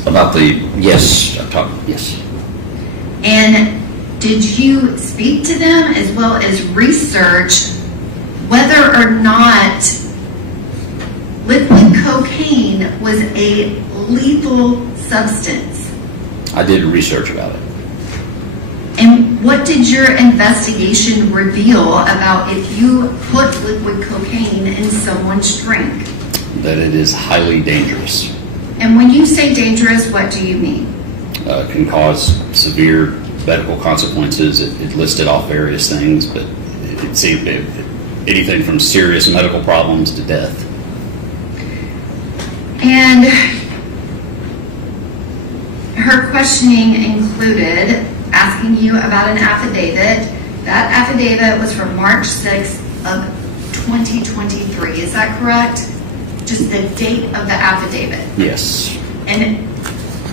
About yes, I've talked, yes. And did you speak to them as well as research whether or not liquid cocaine was a lethal substance? I did research about it. And what did your investigation reveal about if you put liquid cocaine in someone's drink? That it is highly dangerous. And when you say dangerous, what do you mean? Can cause severe medical consequences. It listed off various things, but it seemed anything from serious medical problems to death. And her questioning included asking you about an affidavit. That affidavit was from March 6th of 2023. Is that correct? Just the date of the affidavit. Yes. And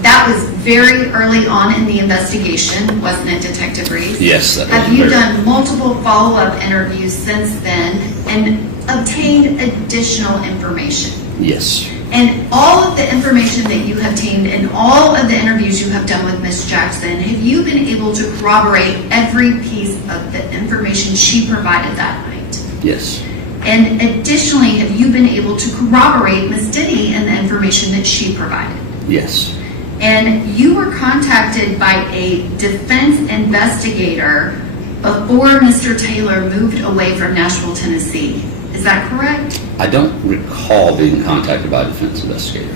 that was very early on in the investigation, wasn't it, Detective Reese? Yes. That Have was you very- done multiple follow-up interviews since then and obtained additional information? Yes. And all of the information that you have obtained and all of the interviews you have done with Ms. Jackson, have you been able to corroborate every piece of the information she provided that night? Yes. And additionally, have you been able to corroborate Ms. Diddy and the information that she provided? Yes. And you were contacted by a defense investigator before Mr. Taylor moved away from Nashville, Tennessee. Is that correct? I don't recall being contacted by a defense investigator.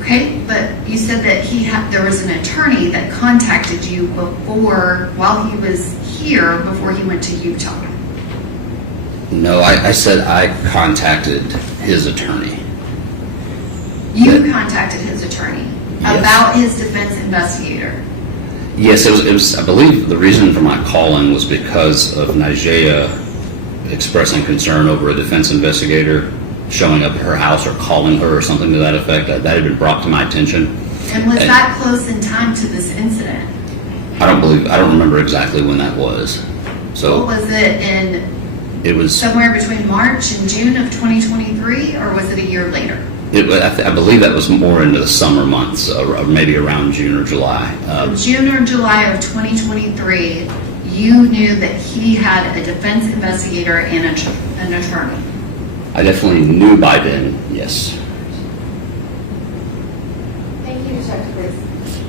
Okay, but you said that there was an attorney that contacted you before, while he was here, before he went to Utah. No, I said I contacted his attorney. You contacted his attorney Yes. about his defense investigator. Yes, it was. I believe the reason for my calling was because of Nigeria expressing concern over a defense investigator showing up at her house or calling her or something to that effect. That had been brought to my attention. And was that close in time to this incident? I don't remember exactly when that was. So What was it in it was. somewhere between March and June of 2023, or was it a year later? I believe that was more into the summer months, or maybe around June or July. June or July of 2023, you knew that he had a defense investigator and an attorney. I definitely knew by then. Yes. Thank you, Detective Reese.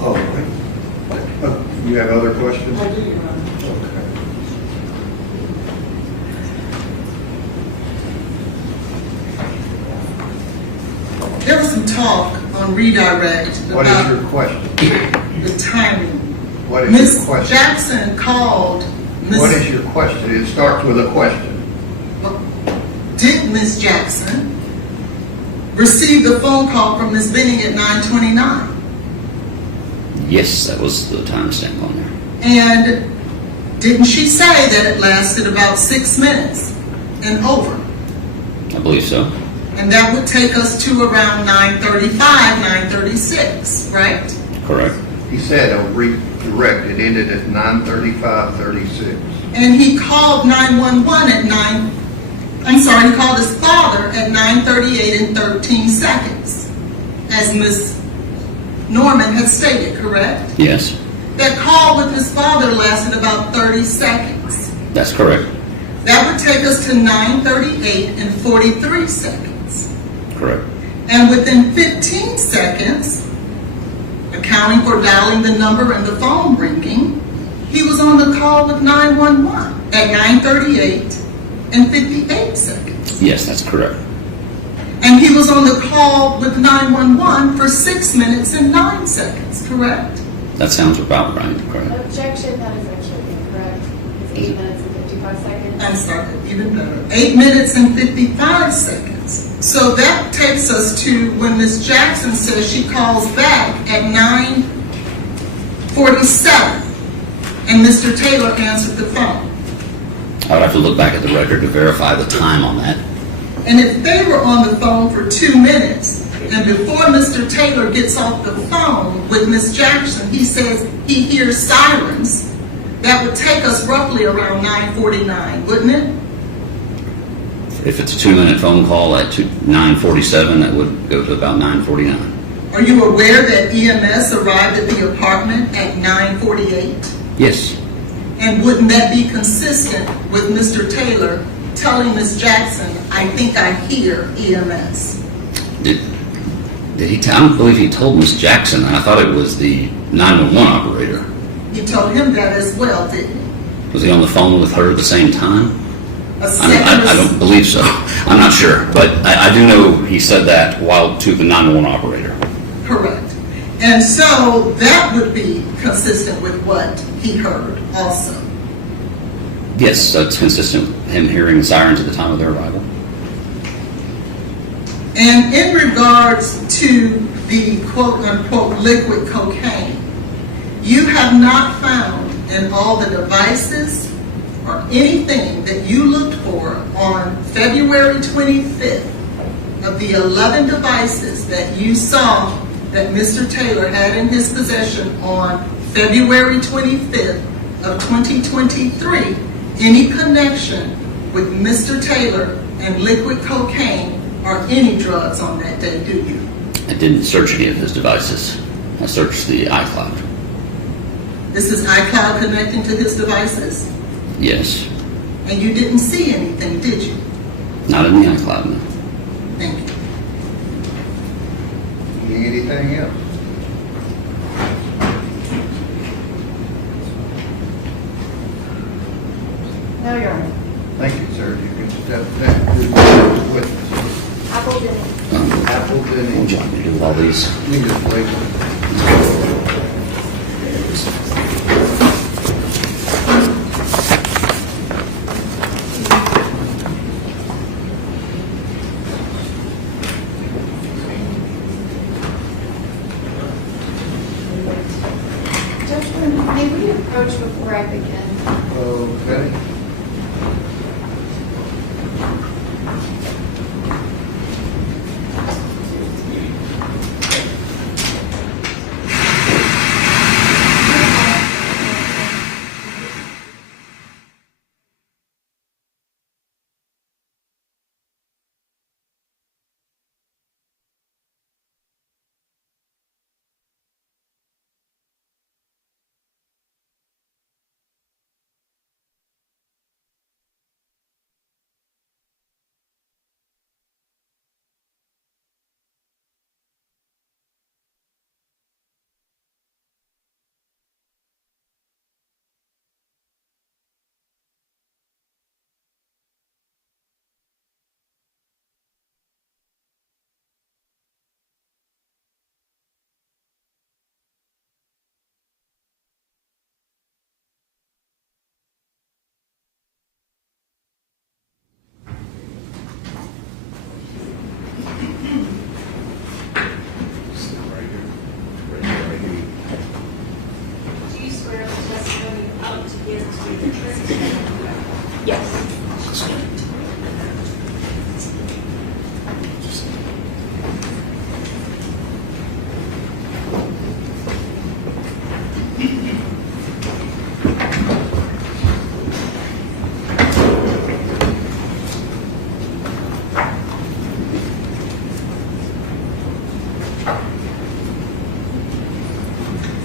Oh, wait. You have other questions? I do, Your Honor. Okay. there was some talk on redirect What is about your question? the timing. What is your Ms. question? Jackson called What is your question? It starts with a question. Did Ms. Jackson receive the phone call from Ms. Benning at 9:29? Yes, that was the timestamp on there. And didn't she say that it lasted about 6 minutes and over? I believe so. And that would take us to around 9:35, 9:36, right? Correct. He said a redirect. It ended at 9:35:36. And he called 911 at he called his father at 9:38 and 13 seconds, as Ms. Norman had stated, correct? Yes, That call with his father lasted about 30 seconds. that's correct. That would take us to 9:38 and 43 seconds. Correct. And within 15 seconds, accounting for dialing the number and the phone ringing, he was on the call with 911 at 9:38 and 58 seconds. Yes, that's correct. And he was on the call with 911 for 6 minutes and 9 seconds, correct? That sounds about right. Correct. Objection, that is actually incorrect. It's 8 minutes and 55 seconds. I'm sorry, even better. 8 minutes and 55 seconds. So that takes us to when Ms. Jackson says she calls back at 9:47 and Mr. Taylor answered the phone. I would have to look back at the record to verify the time on that. And if they were on the phone for 2 minutes, and before Mr. Taylor gets off the phone with Ms. Jackson, he says he hears sirens, that would take us roughly around 9:49, wouldn't it? If it's a 2-minute phone call at 9:47, that would go to about 9:49. Are you aware that EMS arrived at the apartment at 9:48? Yes, And wouldn't that be consistent with Mr. Taylor telling Ms. Jackson, I think I hear EMS? did he? I don't believe he told Miss Jackson. I thought it was the 911 operator. He told him that as well, didn't he? Was he on the phone with her at the same time? A I don't believe so. I'm not sure, but I do know he said that while to the 911 operator. Correct. And so that would be consistent with what he heard also. Yes, that's consistent with him hearing sirens at the time of their arrival. And in regards to the quote-unquote liquid cocaine, you have not found in all the devices or anything that you looked for on February 25th of the 11 devices that you saw that Mr. Taylor had in his possession on February 25th of 2023, any connection with Mr. Taylor and liquid cocaine or any drugs on that day, do you? I didn't search any of his devices. I searched the iCloud. This is iCloud connecting to his devices? Yes. And you didn't see anything, did you? Not in the iCloud, no. Thank you. Anything else? No, Your Honor. Thank you, sir. You can step back to the witness. Apple Denny. Apple What Denning. would you like me to do with all these? You just wait. Judge, may we approach before I begin? Okay.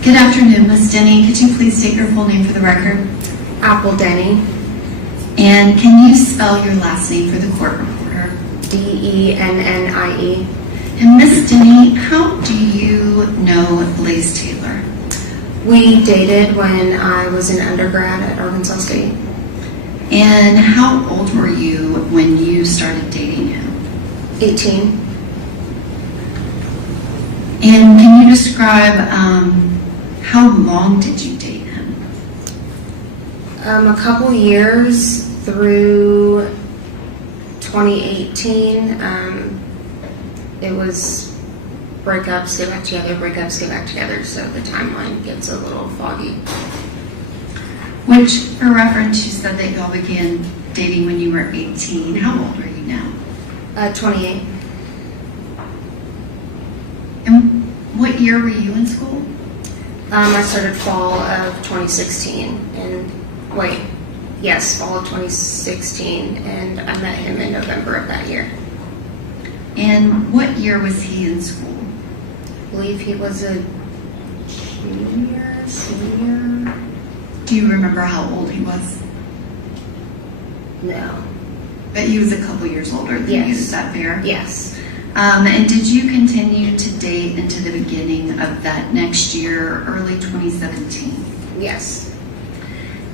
Good afternoon, Ms. Denny. Could you please state your full name for the record? Apple Denny, And can you spell your last name for the court reporter? Dennie. And Ms. Denny, how do you know Blaise Taylor? We dated when I was an undergrad at Arkansas State. And how old were you when you started dating him? 18. And can you describe how long did you date him? A couple years through 2018. It was breakups, get back together, breakups, get back together, so the timeline gets a little foggy. Which, for reference, you said that y'all began dating when you were 18. How old are you now? 28. And what year were you in school? I started fall of 2016, fall of 2016, and I met him in November of that year. And what year was he in school? I believe he was a senior. Do you remember how old he was? No. But he was a couple years older than you, is that fair? Yes. And did you continue to date into the beginning of that next year, early 2017? Yes.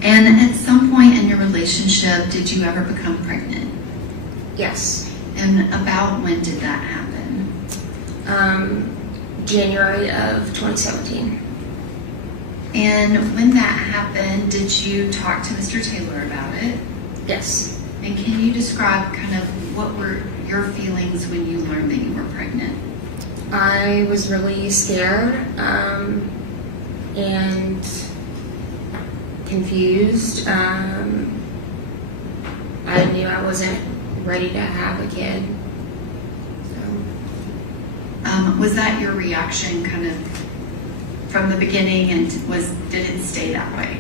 And at some point in your relationship, did you ever become pregnant? Yes. And about when did that happen? January of 2017. And when that happened, did you talk to Mr. Taylor about it? Yes. And can you describe kind of what were your feelings when you learned that you were pregnant? I was really scared and confused. I knew I wasn't ready to have a kid. Was that your reaction kind of from the beginning, and did it stay that way?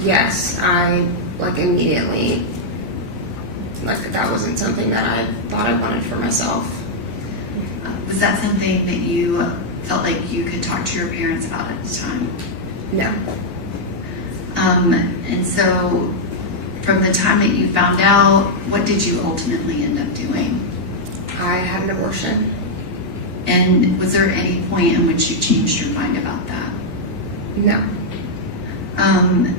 Yes, I immediately, that wasn't something that I thought I wanted for myself. Was that something that you felt like you could talk to your parents about at the time? No. And so from the time that you found out, what did you ultimately end up doing? I had an abortion. And was there any point in which you changed your mind about that? No. And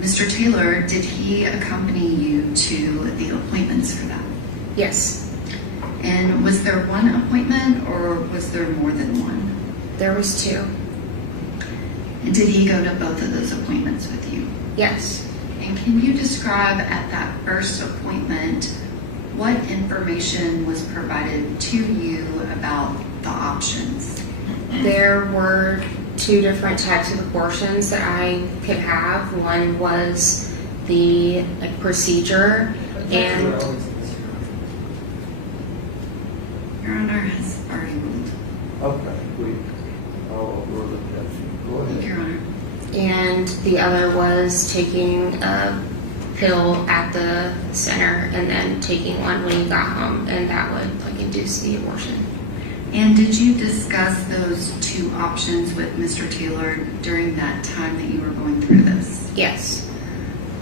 Mr. Taylor, did he accompany you to the appointments for that? Yes. And was there one appointment or was there more than one? There was two. And did he go to both of those appointments with you? Yes. And can you describe at that first appointment what information was provided to you about the options? There were two different types of abortions that I could have. One was the procedure, and Your Honor has already ruled. Okay, go ahead. Your Honor. and the other was taking a pill at the center and then taking one when you got home, and that would induce the abortion. And did you discuss those two options with Mr. Taylor during that time that you were going through this? Yes.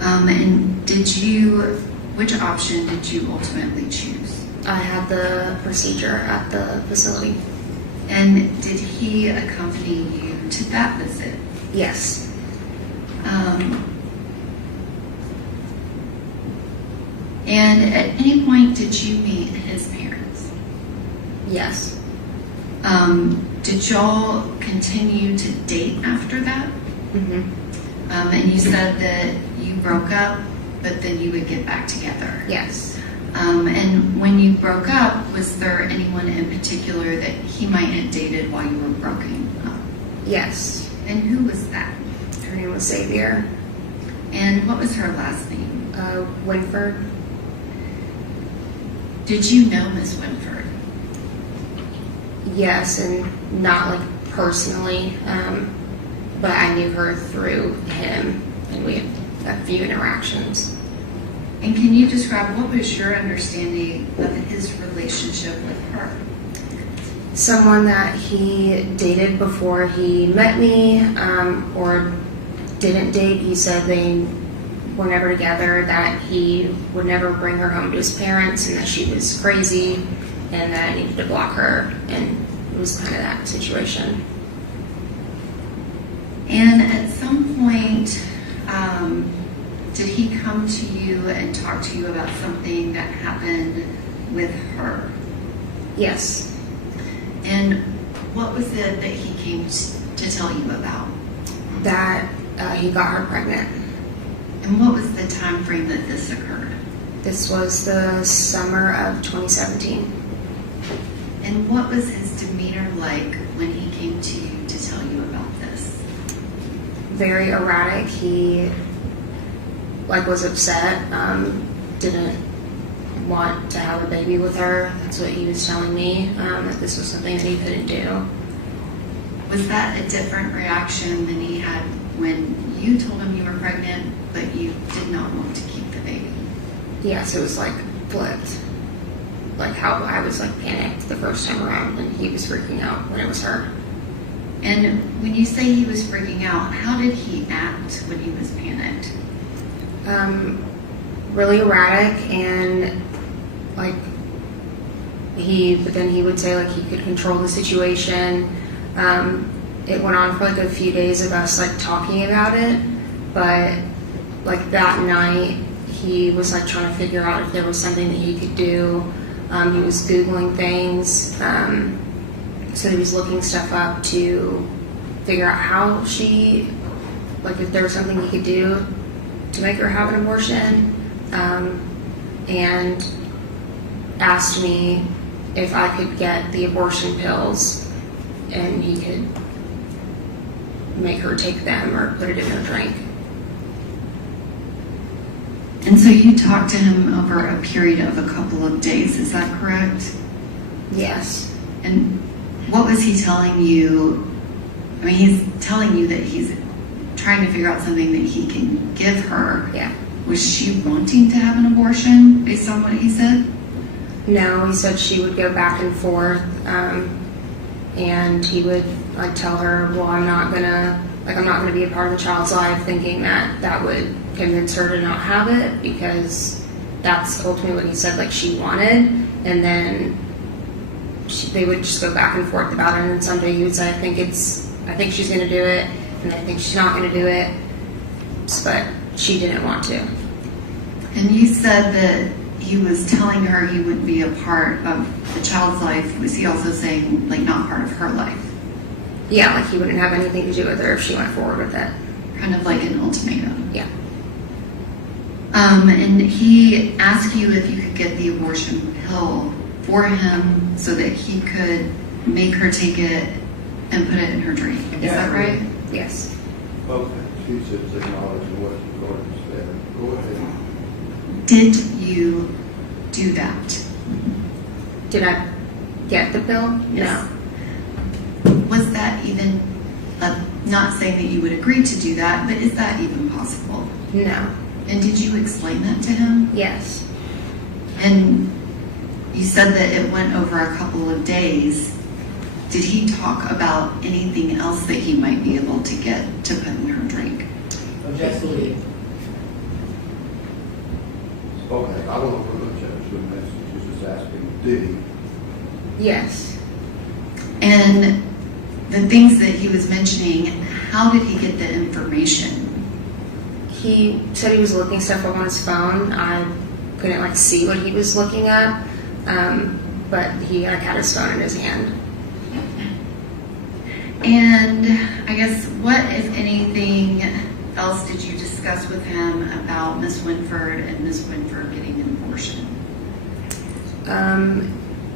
And which option did you ultimately choose? I had the procedure at the facility. And did he accompany you to that visit? Yes. And at any point, did you meet his parents? Yes. Did y'all continue to date after that? Mm-hmm. And you said that you broke up, but then you would get back together. Yes. And when you broke up, was there anyone in particular that he might have dated while you were broken up? Yes. And who was that? Her name was Xavier. And what was her last name? Winford. Did you know Miss Winford? Yes, and not personally, but I knew her through him, and we had a few interactions. And can you describe what was your understanding of his relationship with her? Someone that he dated before he met me, or didn't date. He said they were never together, that he would never bring her home to his parents, and that she was crazy, and that I needed to block her, and it was kind of that situation. And at some point, did he come to you and talk to you about something that happened with her? Yes. And what was it that he came to tell you about? That he got her pregnant. And what was the time frame that this occurred? This was the summer of 2017. And what was his demeanor like when he came to you to tell you about this? Very erratic. He was upset, didn't want to have a baby with her. That's what he was telling me, that this was something that he couldn't do. Was that a different reaction than he had when you told him you were pregnant, but you did not want to keep the baby? Yes, it was flipped. Like how I was panicked the first time around, and he was freaking out when it was her. And when you say he was freaking out, how did he act when he was panicked? Really erratic, and but then he would say he could control the situation. It went on for a few days of us talking about it, but that night he was trying to figure out if there was something that he could do. He was Googling things, so he was looking stuff up to figure out how she, if there was something he could do to make her have an abortion, and asked me if I could get the abortion pills and he could make her take them or put it in her drink. And so you talked to him over a period of a couple of days, is that correct? Yes. And what was he telling you? I mean, he's telling you that he's trying to figure out something that he can give her. Yeah. Was she wanting to have an abortion based on what he said? No, he said she would go back and forth, and he would tell her, well, I'm not gonna be a part of the child's life, thinking that would convince her to not have it, because that's ultimately what he said she wanted. And then they would just go back and forth about it, and then someday he would say, I think she's gonna do it, and I think she's not gonna do it, but she didn't want to. And you said that he was telling her he wouldn't be a part of the child's life. Was he also saying not part of her life? Yeah, he wouldn't have anything to do with her if she went forward with it. Kind of like an ultimatum. Yeah. And he asked you if you could get the abortion pill for him so that he could make her take it and put it in her drink. Is that right? Yes. Okay, she said acknowledging what the Lord said. Go ahead. Did you do that? Did I get the pill? Yes. No. Was that even, not saying that you would agree to do that, but is that even possible? No. And did you explain that to him? Yes. And you said that it went over a couple of days. Did he talk about anything else that he might be able to get to put in her drink? Objection. Okay, I don't know where the judge was just asking, did he? Yes. And the things that he was mentioning, how did he get the information? He said he was looking stuff up on his phone. I couldn't see what he was looking up, but he had his phone in his hand. And I guess what, if anything, else did you discuss with him about Miss Winford and Miss Winford getting an abortion?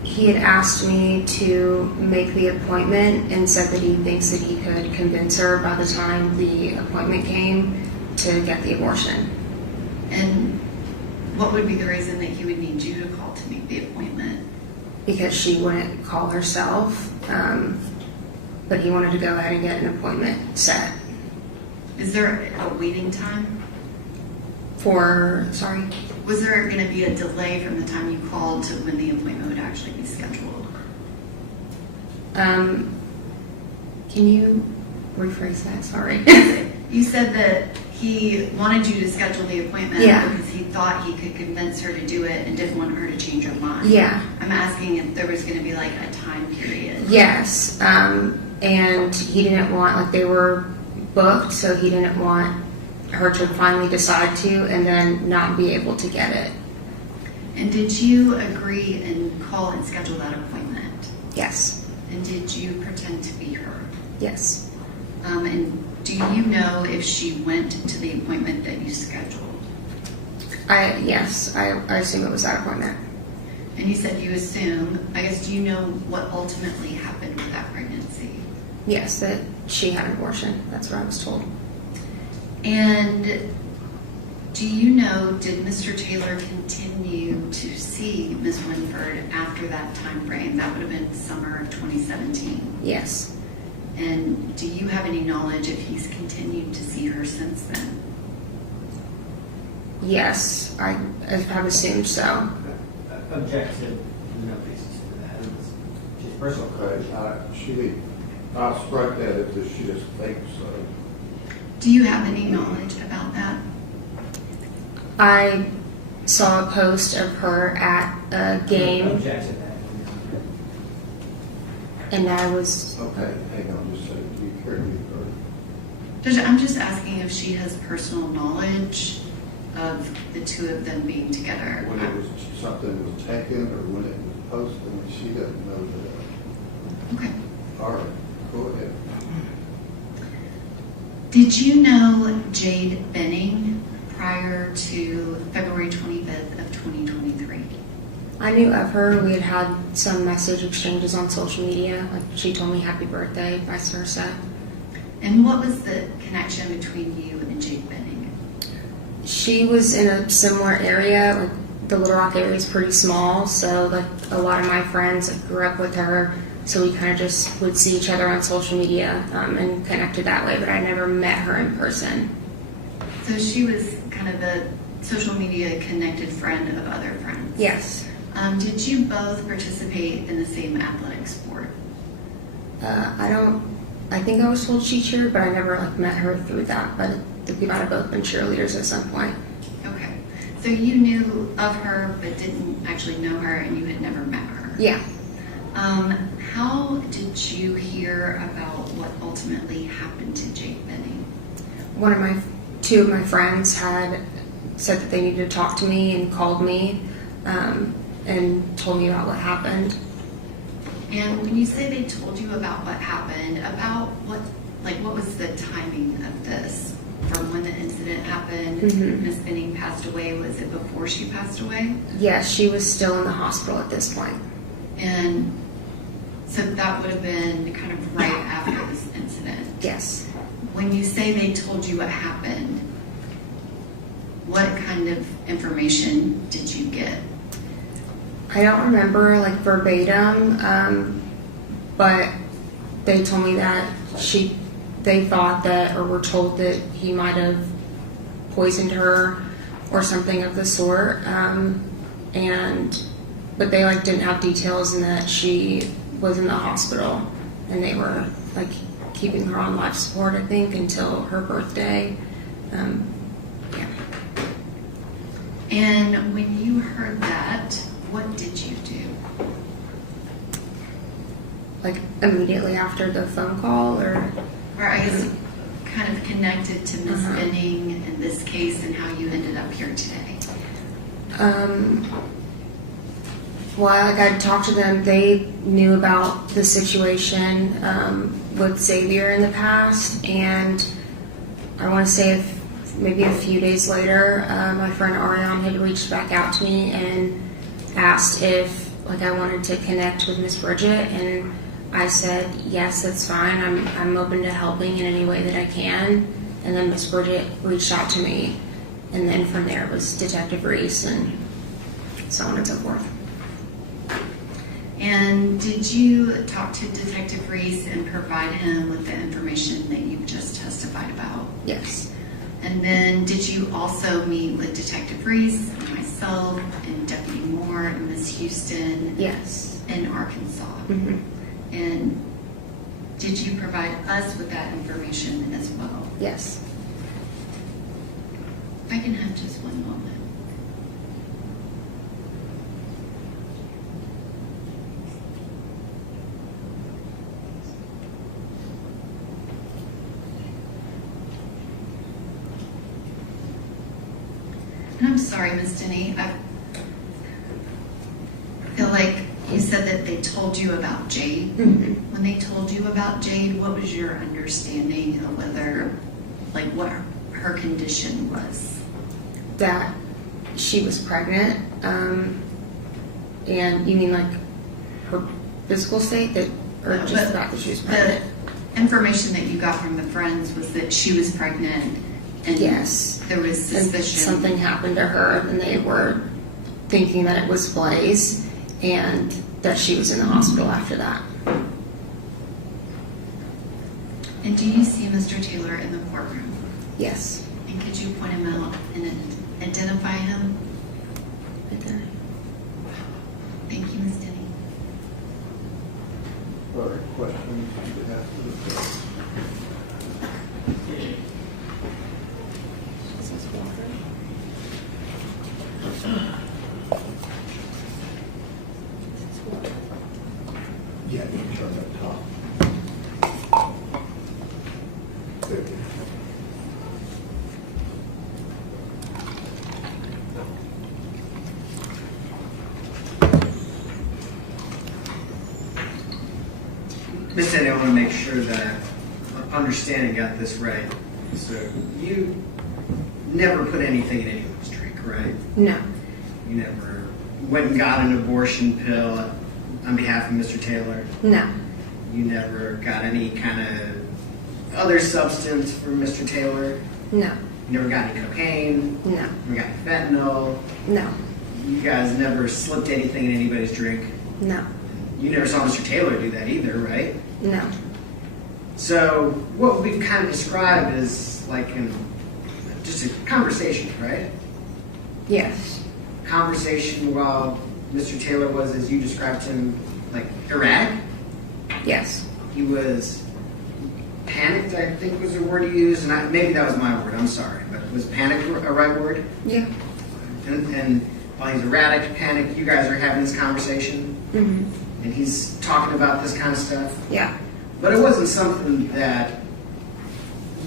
He had asked me to make the appointment and said that he thinks that he could convince her by the time the appointment came to get the abortion. And what would be the reason that he would need you to call to make the appointment? Because she wouldn't call herself, but he wanted to go ahead and get an appointment set. Is there a waiting time? Sorry? Was there going to be a delay from the time you called to when the appointment would actually be scheduled? Can you rephrase that? Sorry. You said that he wanted you to schedule the appointment Yeah. because he thought he could convince her to do it and didn't want her to change her mind. Yeah. I'm asking if there was going to be like a time period. Yes, and he didn't want, like, they were booked, so he didn't want her to finally decide to and then not be able to get it. And did you agree and call and schedule that appointment? Yes. And did you pretend to be her? Yes. And do you know if she went to the appointment that you scheduled? Yes, I assume it was that appointment. And you said you assume. I guess, do you know what ultimately happened with that pregnancy? Yes, that she had an abortion. That's what I was told. And do you know, did Mr. Taylor continue to see Ms. Winford after that time frame? That would have been summer of 2017. Yes. And do you have any knowledge if he's continued to see her since then? Yes, I've assumed so. Object to no basis for that. She's personal. Okay, I'll strike that if she just thinks so. Do you have any knowledge about that? I saw a post of her at a game, Object to that. and I was... Okay, hang on just a second. Do you care to be heard? Judge, I'm just asking if she has personal knowledge of the two of them being together. When it was something was taken or when it was posted, she doesn't know that. Okay. All right, go ahead. Did you know Jade Benning prior to February 25th of 2023? I knew of her. We had had some message exchanges on social media. Like, she told me happy birthday, vice versa. And what was the connection between you and Jade Benning? She was in a similar area. Like, the Little Rock area is pretty small, so like a lot of my friends grew up with her. So we kind of just would see each other on social media and connected that way, but I never met her in person. So she was kind of the social media connected friend of other friends. Yes. Did you both participate in the same athletic sport? I think I was told she cheered, but I never like met her through that. But I think we might have both been cheerleaders at some point. Okay. So you knew of her but didn't actually know her and you had never met her? Yeah. How did you hear about what ultimately happened to Jade Benning? Two of my friends had said that they needed to talk to me and called me and told me about what happened. And when you say they told you about what happened, about what was the timing of this? From when the incident happened, Ms. Benning passed away, was it before she passed away? Yes, she was still in the hospital at this point. And so that would have been kind of right after this incident. Yes. When you say they told you what happened, what kind of information did you get? I don't remember like verbatim, but they told me that they thought that, or were told that he might have poisoned her or something of the sort, but they like didn't have details, and that she was in the hospital and they were like keeping her on life support, I think, until her birthday. Yeah. And when you heard that, what did you do? Like immediately after the phone call, or I guess kind of connected to Ms. Benning in this case and how you ended up here today? Well, like I'd talked to them, they knew about the situation with Xavier in the past, and I want to say maybe a few days later, my friend Ariane had reached back out to me and asked if like I wanted to connect with Miss Bridget, and I said yes, that's fine. I'm open to helping in any way that I can. And then Miss Bridget reached out to me, and then from there it was Detective Reese and so on and so forth. And did you talk to Detective Reese and provide him with the information that you just testified about? Yes. And then did you also meet with Detective Reese and myself and Deputy Moore and Ms. Houston? Yes. In Arkansas? And did you provide us with that information as well? Yes. If I can have just one moment. And I'm sorry, Ms. Denny, I feel like you said that they told you about Jade. Mm-hmm. When they told you about Jade, what was your understanding of whether, like, what her condition was? That she was pregnant, and you mean like her physical state, that, or just the fact that she was pregnant? The information that you got from the friends was that she was pregnant, and Yes. there was And suspicion. something happened to her, and they were thinking that it was Blaise, and that she was in the hospital after that. And do you see Mr. Taylor in the courtroom? Yes. And could you point him out and identify him? Thank you, Ms. Denny. All right, questions on behalf of the court? Yeah, you can turn that top. There you go. Ms. Denny, I want to make sure that I'm understanding, got this right. So you never put anything in anyone's drink, right? No. You never went and got an abortion pill on behalf of Mr. Taylor? No. You never got any kind of other substance from Mr. Taylor? No. You never got any cocaine? No. Never got any fentanyl? No. You guys never slipped anything in anybody's drink? No. You never saw Mr. Taylor do that either, right? No. So what we've kind of described is like just a conversation, right? Yes. Conversation while Mr. Taylor was, as you described him, like erratic. Yes. He was panicked, I think was the word you used, and maybe that was my word, I'm sorry, but was panic a right word? Yeah. And while he's erratic, panicked, you guys are having this conversation, Mm-hmm. and he's talking about this kind of stuff. Yeah. But it wasn't something that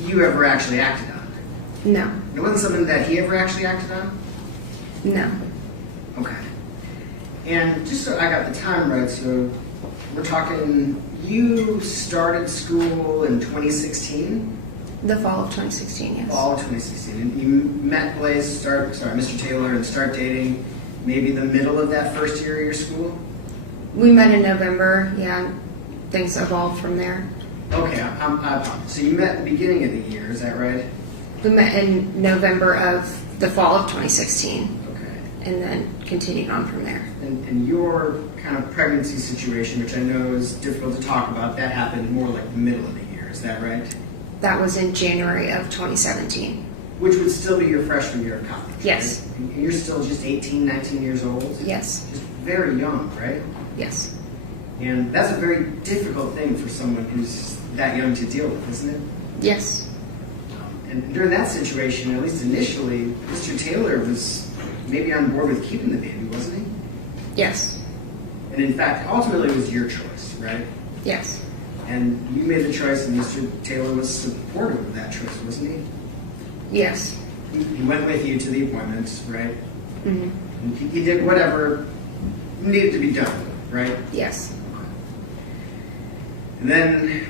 you ever actually acted on. No. It wasn't something that he ever actually acted on? No. Okay. And just so I got the time right, so we're talking, you started school in 2016? The fall of 2016, yes. Fall of 2016. And you met Blaise, Mr. Taylor, and start dating maybe the middle of that first year of your school? We met in November, yeah. Things evolved from there. Okay, I apologize. So you met at the beginning of the year, is that right? We met in November of the fall of 2016. Okay. And then continued on from there. And your kind of pregnancy situation, which I know is difficult to talk about, that happened more like the middle of the year, is that right? That was in January of 2017. Which would still be your freshman year of college. Yes. Right? And you're still just 18, 19 years old? Yes. Just very young, right? Yes. And that's a very difficult thing for someone who's that young to deal with, isn't it? Yes. And during that situation, at least initially, Mr. Taylor was maybe on board with keeping the baby, wasn't he? Yes. And in fact, ultimately it was your choice, right? Yes. And you made the choice, and Mr. Taylor was supportive of that choice, wasn't he? Yes. He went with you to the appointments, right? Mm-hmm. And he did whatever needed to be done, right? Yes. And then,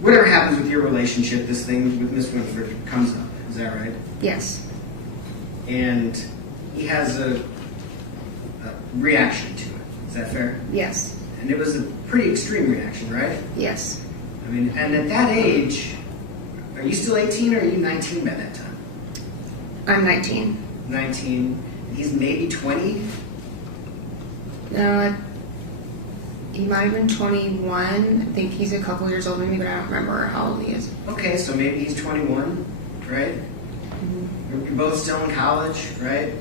whatever happens with your relationship, this thing with Miss Winford comes up. Is that right? Yes. And he has a reaction to it. Is that fair? Yes. And it was a pretty extreme reaction, right? Yes. I mean, and at that age, are you still 18 or are you 19 by that time? I'm 19. 19. He's maybe 20? No, he might have been 21. I think he's a couple years older than me, but I don't remember how old he is. Okay, so maybe he's 21, right? Mm-hmm. You're both still in college, right?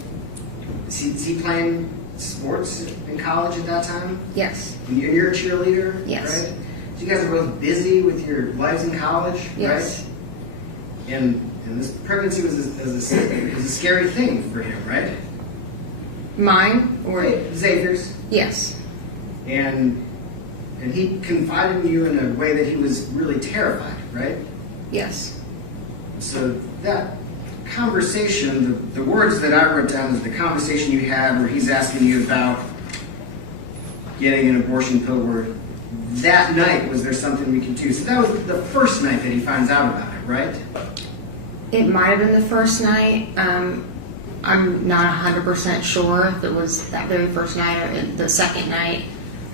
Is he playing sports in college at that time? Yes. And you're a cheerleader? Yes. Right? So you guys are both busy with your lives in college, Yes. right? And this pregnancy was a scary thing for him, right? Mine or Xavier's. yes, And he confided in you in a way that he was really terrified, right? yes, So that conversation, the words that I wrote down is the conversation you had where he's asking you about getting an abortion pill, where that night, was there something we could do? So that was the first night that he finds out about it, right? it might have been the first night. I'm not 100% sure if it was that very first night or the second night,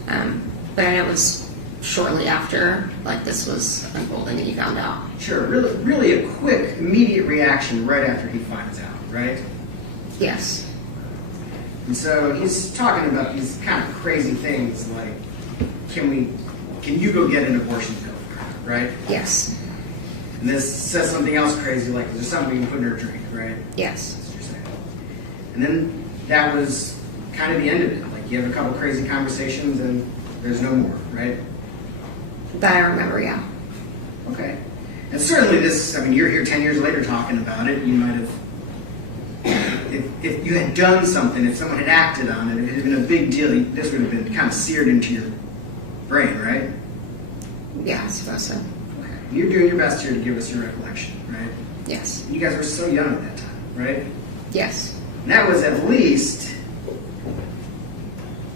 but I know it was shortly after, like, this was unfolding and he found out. Sure, really a quick, immediate reaction right after he finds out, right? Yes, And so he's talking about these kind of crazy things like, can you go get an abortion pill for her, right? yes, And this says something else crazy like, is there something we can put in her drink, right? yes, That's what you're saying. And then that was kind of the end of it. Like, you have a couple crazy conversations and there's no more, right? that I remember, yeah. Okay. And certainly this, I mean, you're here 10 years later talking about it. You might have, if you had done something, if someone had acted on it, if it had been a big deal, this would have been kind of seared into your brain, right? Yeah, I suppose so. Okay. You're doing your best here to give us your recollection, right? Yes, You guys were so young at that time, right? yes, And that was at least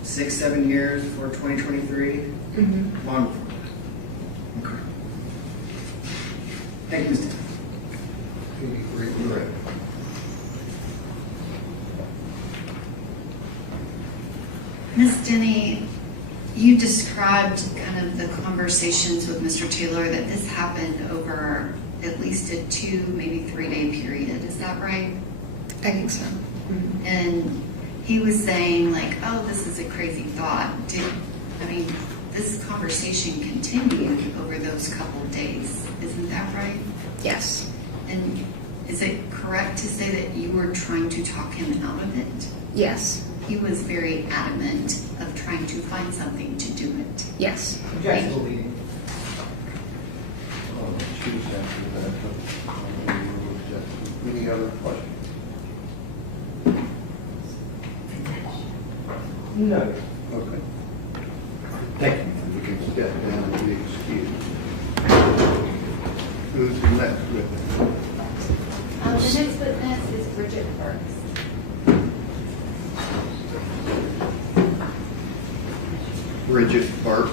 6-7 years before 2023. mm-hmm. Long before that. Okay. Thank you, Mr. 83, correct. Ms. Denny, you described kind of the conversations with Mr. Taylor that this happened over at least a 2, maybe 3-day period. Is that right? I think so. And he was saying like, oh, this is a crazy thought. This conversation continued over those couple of days. Isn't that right? Yes, And is it correct to say that you were trying to talk him out of it? yes, He was very adamant of trying to find something to do it. yes. Objection to leading. Choose after that. Any other questions? No. Okay. Thank you. You can step down and be excused. Who's the next witness? The next witness is Bridget Burks. Bridget Burks.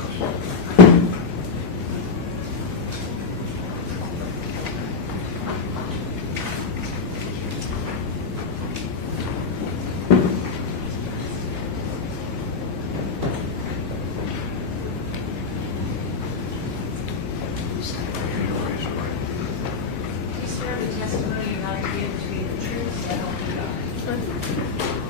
You swear the testimony you're about to give to be the truth, so help you God.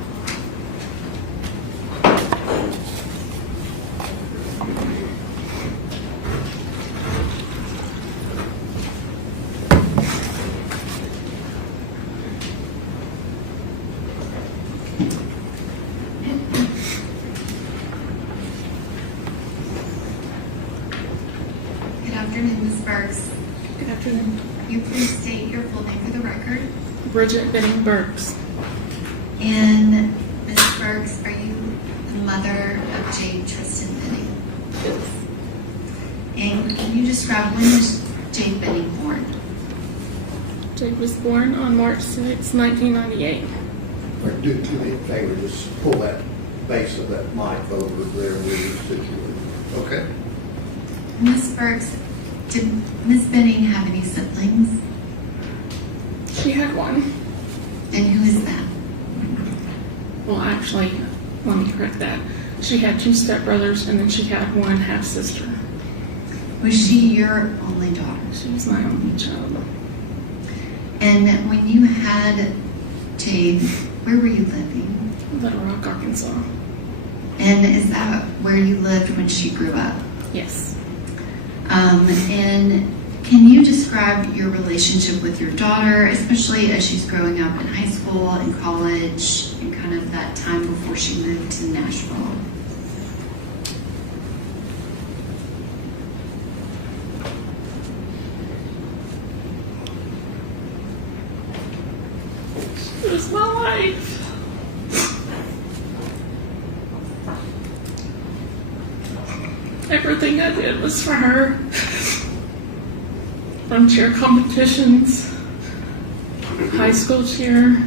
Good afternoon, Ms. Burks. Good afternoon. You please state your full name for the record. Bridget Benning Burks. And Ms. Burks, are you the mother of Jade Tristan Benning? Yes. And can you describe when was Jade Benning born? Jade was born on March 6, 1998. Do me a favor, just pull that base of that mic over there where you're situated. Okay? Ms. Burks, did Ms. Benning have any siblings? She had one. And who is that? Well, actually, let me correct that. She had 2 stepbrothers, and then she had 1 half-sister. Was she your only daughter? She was my only child. And when you had Jade, where were you living? Little Rock, Arkansas. And is that where you lived when she grew up? Yes. And can you describe your relationship with your daughter, especially as she's growing up in high school and college, and kind of that time before she moved to Nashville? did was for her. From cheer competitions, high school cheer,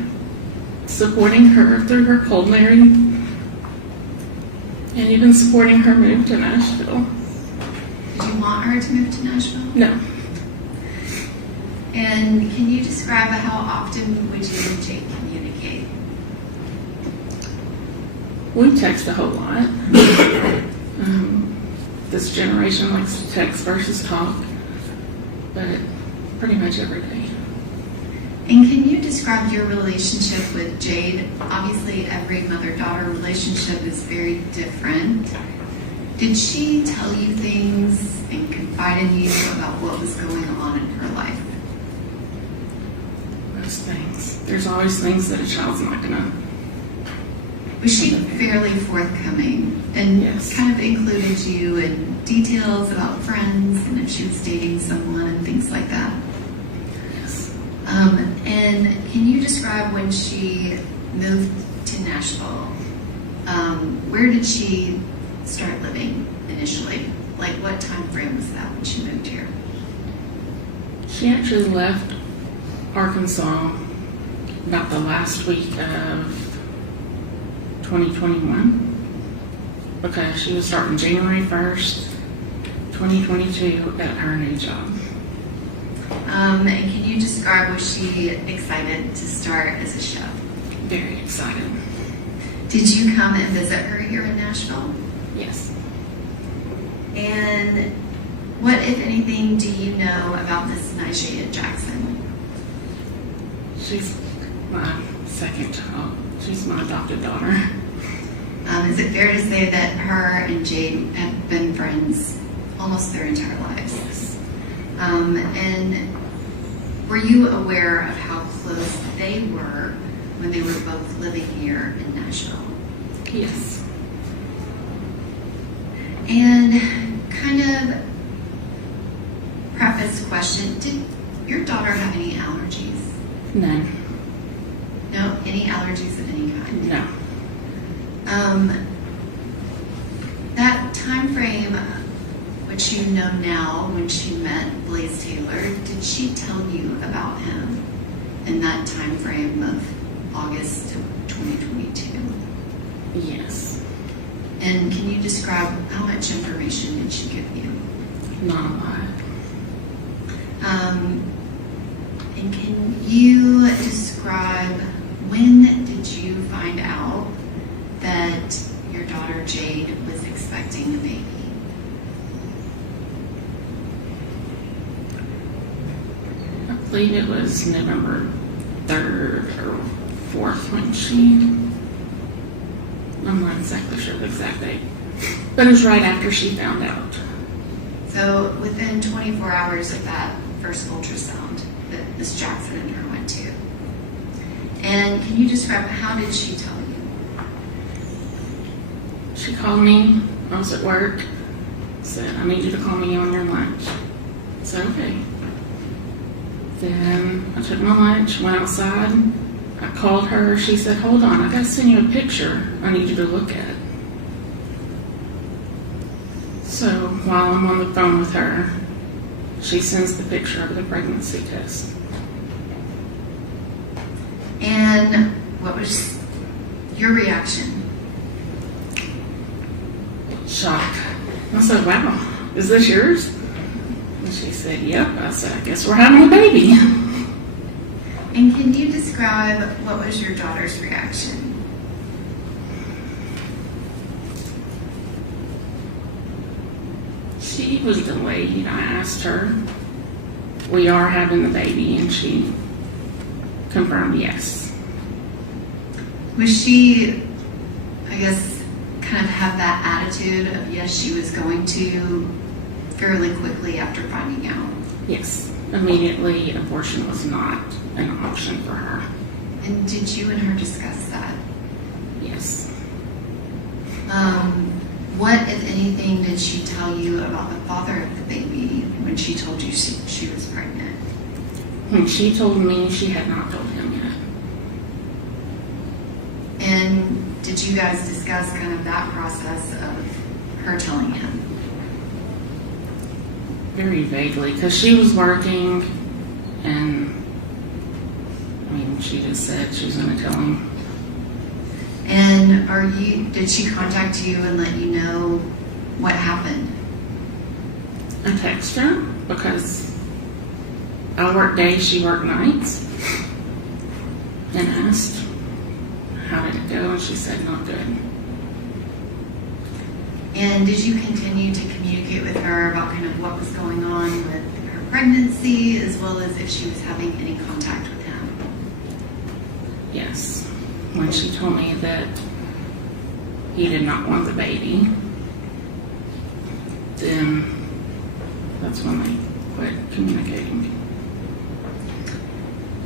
supporting her through her culinary, and even supporting her move to Nashville. Did you want her to move to Nashville? No. And can you describe how often would you and Jade communicate? We text a whole lot. This generation likes to text versus talk, but pretty much every day. And can you describe your relationship with Jade? Obviously, every mother-daughter relationship is very different. Did she tell you things and confide in you about what was going on in her life? Most things. There's always things that a child's not gonna. Was she fairly forthcoming and kind of included you in details about friends and if she was dating someone and things like that? Yes. And can you describe when she moved to Nashville? Where did she start living initially? Like what time frame was that when she moved here? She actually left Arkansas about the last week of 2021 because she was starting January 1st, 2022 at her new job. And can you describe, was she excited to start as a chef? Very excited. Did you come and visit her here in Nashville? Yes. And what, if anything, do you know about Miss Nigel Jackson? She's my second child. She's my adopted daughter. Is it fair to say that her and Jade have been friends almost their entire lives? Yes. And were you aware of how close they were when they were both living here in Nashville? Yes. And kind of preface question, did your daughter have any allergies? None. No? Any allergies of any kind? No. That time frame, which you know now when she met Blaise Taylor, did she tell you about him in that time frame of August of 2022? Yes. And can you describe how much information did she give you? Not a lot. And can you describe when did you find out that your daughter Jade was expecting a baby? I believe it was November 3rd or 4th when I'm not exactly sure the exact date, but it was right after she found out. So within 24 hours of that first ultrasound that Miss Jackson and her went to. And can you describe how did she tell you? She called me. I was at work. Said, I need you to call me on your lunch. I said, okay. Then I took my lunch, went outside. I called her. She said, hold on, I got to send you a picture I need you to look at. So while I'm on the phone with her, she sends the picture of the pregnancy test. And what was your reaction? Shock. I said, wow, is this yours? And she said, yep. I said, I guess we're having a baby. And can you describe what was your daughter's reaction? She was delayed. I asked her, we are having the baby, and she confirmed yes. Was she, I guess, kind of have that attitude of yes, she was going to fairly quickly after finding out? Yes. Immediately, abortion was not an option for her. And did you and her discuss that? Yes. What, if anything, did she tell you about the father of the baby when she told you she was pregnant? When she told me, she had not told him yet. And did you guys discuss kind of that process of her telling him? very vaguely, because she was working, and I mean, she just said she was going to tell him. And did she contact you and let you know what happened? I texted her because I work days, she worked nights, and asked how did it go, and she said not good. And did you continue to communicate with her about kind of what was going on with her pregnancy, as well as if she was having any contact with him? Yes. When she told me that he did not want the baby, then that's when they quit communicating.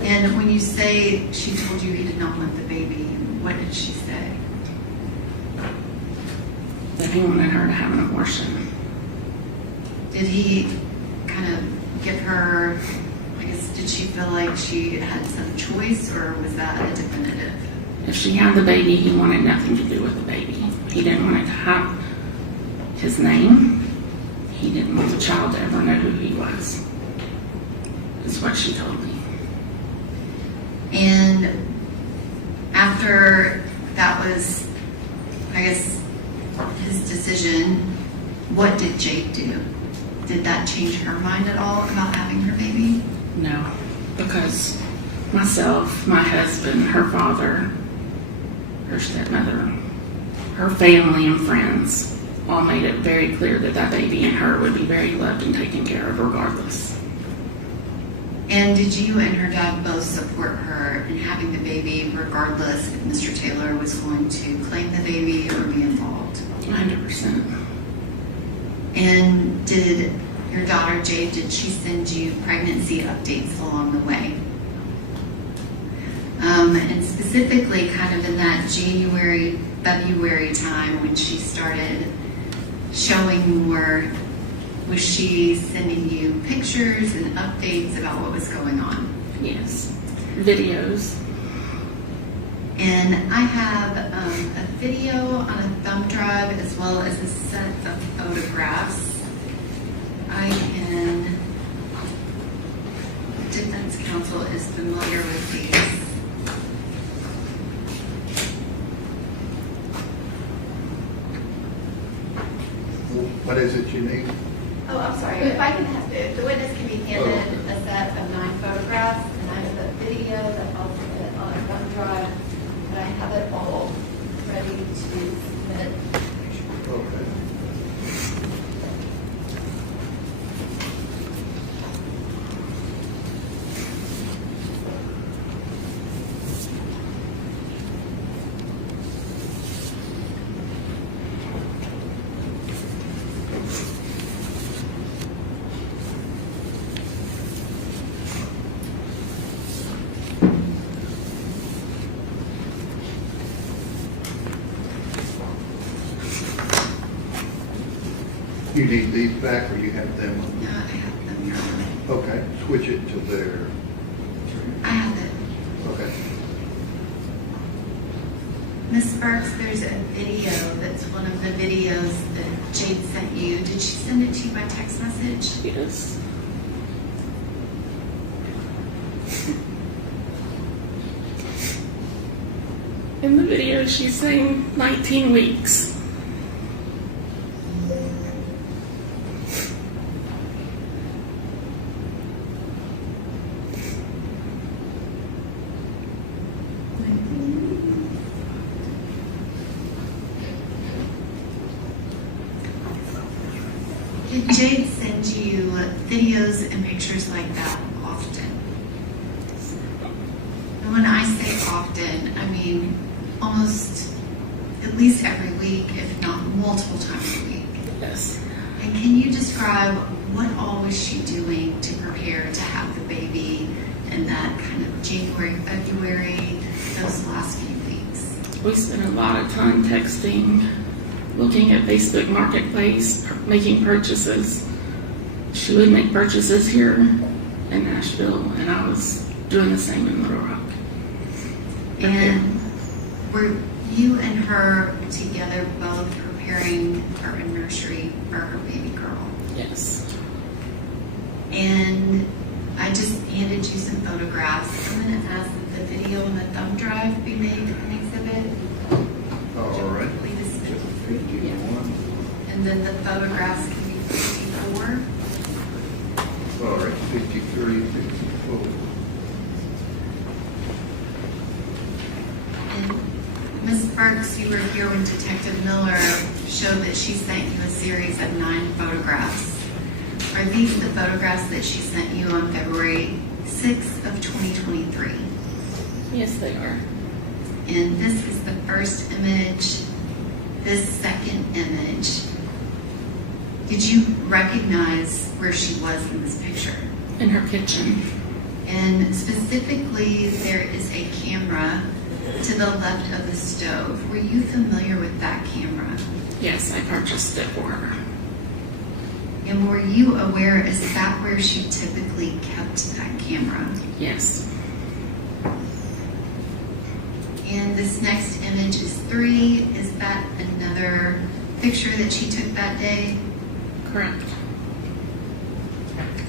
And when you say she told you he did not want the baby, what did she say? That he wanted her to have an abortion. Did he kind of give her, I guess, did she feel like she had some choice, or was that a definitive? If she had the baby, he wanted nothing to do with the baby. He didn't want it to have his name. He didn't want the child to ever know who he was, is what she told me. And after that was, I guess, his decision, what did Jade do? Did that change her mind at all about having her baby? No, because myself, my husband, her father, her stepmother, her family and friends all made it very clear that that baby and her would be very loved and taken care of regardless. And did you and her dad both support her in having the baby regardless if Mr. Taylor was going to claim the baby or be involved? 100%. And did your daughter Jade, did she send you pregnancy updates along the way? And specifically kind of in that January, February time when she started showing more, was she sending you pictures and updates about what was going on? Yes, videos. And I have a video on a thumb drive as well as a set of photographs. I can, defense counsel is familiar with these. What is it you need? Oh, I'm sorry. If I can have the witness can be handed a set of 9 photographs, and I have a video that I'll put on a thumb drive, and I have it all ready to submit. Okay. You need these back, or you have them? No, I have them here. Okay, switch it to there. I have it. Okay. Ms. Sparks, there's a video that's one of the videos that Jade sent you. Did she send it to you by text message? Yes. In the video, she's saying 19 weeks. Did Jade send you videos and pictures like that often? And when I say often, I mean almost at least every week, if not multiple times a week. Yes. And can you describe what all was she doing to prepare to have the baby in that kind of January, February, those last few weeks? We spent a lot of time texting, looking at Facebook Marketplace, making purchases. She would make purchases here in Nashville, and I was doing the same in Little Rock. And were you and her together both preparing for a nursery for her baby girl? Yes. And I just handed you some photographs. I'm going to ask that the video and the thumb drive be made an exhibit. All right. I believe it's 53. 51. And then the photographs can be 54. All right, 53, 54. And Ms. Burks, you were here when Detective Miller showed that she sent you a series of 9 photographs. Are these the photographs that she sent you on February 6th of 2023? Yes, they are. And this is the first image, this second image. Did you recognize where she was in this picture? In her kitchen. And specifically, there is a camera to the left of the stove. Were you familiar with that camera? Yes, I purchased it for her. And were you aware, is that where she typically kept that camera? Yes. And this next image is 3. Is that another picture that she took that day? Correct.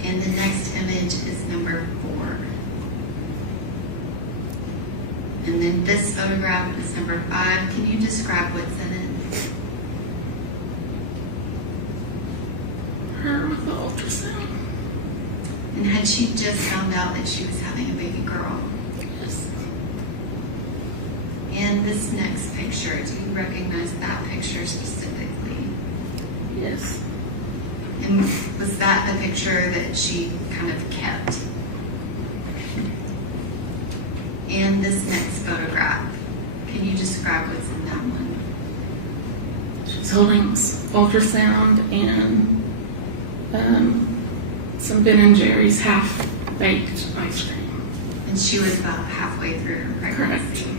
And the next image is number 4. And then this photograph is number 5. Can you describe what's in it? Her with the ultrasound. And had she just found out that she was having a baby girl? Yes. And this next picture, do you recognize that picture specifically? Yes. And was that the picture that she kind of kept? And this next photograph, can you describe what's in that one? She's holding ultrasound and some Ben and Jerry's half-baked ice cream. And she was about halfway through her pregnancy. Correct.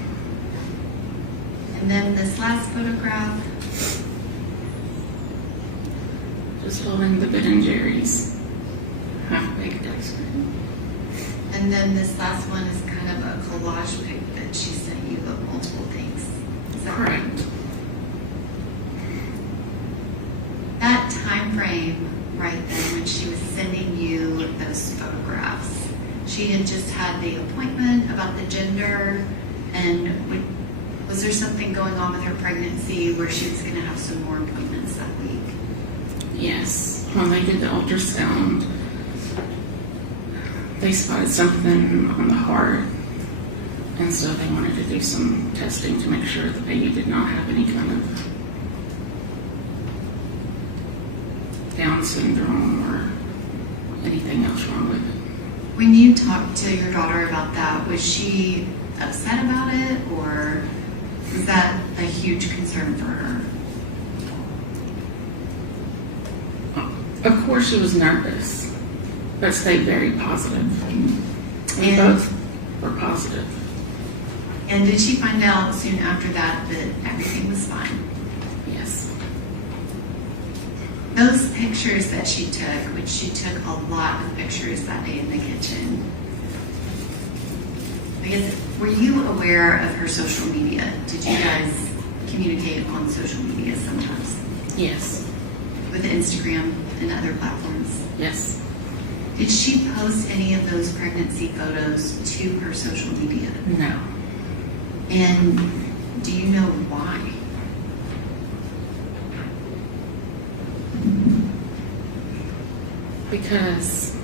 And then this last photograph, Just holding the Ben and Jerry's half-baked ice cream. and then this last one is kind of a collage pic that she sent you of multiple things. Is that right? Correct. That time frame right then when she was sending you those photographs, she had just had the appointment about the gender, and was there something going on with her pregnancy where she was going to have some more appointments that week? Yes. When they did the ultrasound, they spotted something on the heart, and so they wanted to do some testing to make sure the baby did not have any kind of Down syndrome or anything else wrong with it. When you talked to your daughter about that, was she upset about it, or was that a huge concern for her? Of course she was nervous, but stayed very positive. We And- both were positive. And did she find out soon after that everything was fine? Yes. Those pictures that she took, which she took a lot of pictures that day in the kitchen, I guess, were you aware of her social media? Did you guys communicate on social media sometimes? Yes. With Instagram and other platforms? Yes. Did she post any of those pregnancy photos to her social media? No. And do you know why? Because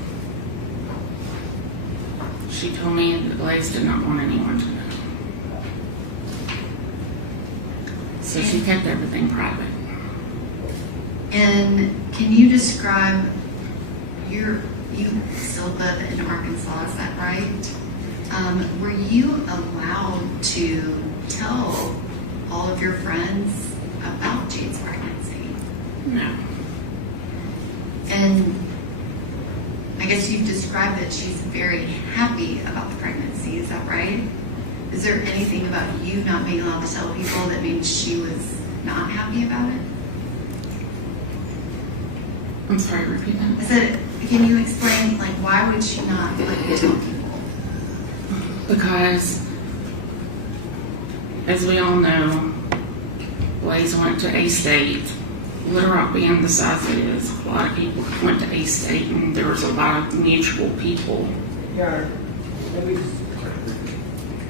she told me that Blaise did not want anyone to know. So she kept everything private. And can you describe you still live in Arkansas, is that right? Were you allowed to tell all of your friends about Jade's pregnancy? No. And I guess you've described that she's very happy about the pregnancy, is that right? Is there anything about you not being allowed to tell people that means she was not happy about it? I'm sorry, repeat that. I said, can you explain, like, why would she not let you tell people? Because, as we all know, Blaise went to A-State Little Rock being the size it is, a lot of people went to A-State and there was a lot of mutual people. Your Honor, maybe just,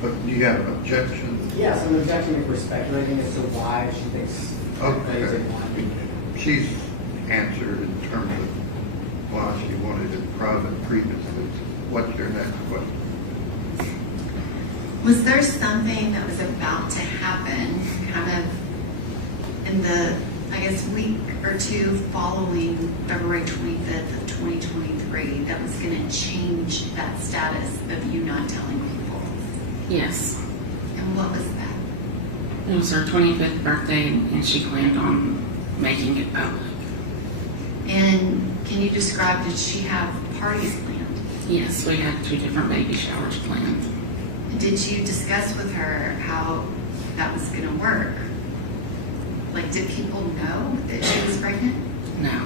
But do you have an objection? yes, I'm objecting to speculating as to why she thinks Okay. things are lying. She's answered in terms of why she wanted it private previously. What's your next question? Was there something that was about to happen kind of in the, I guess, week or two following February 25th of 2023 that was going to change that status of you not telling people? Yes. And what was that? It was her 25th birthday and she planned on making it public. And can you describe, did she have parties planned? Yes, we had 2 different baby showers planned. Did you discuss with her how that was going to work? Like, did people know that she was pregnant? No.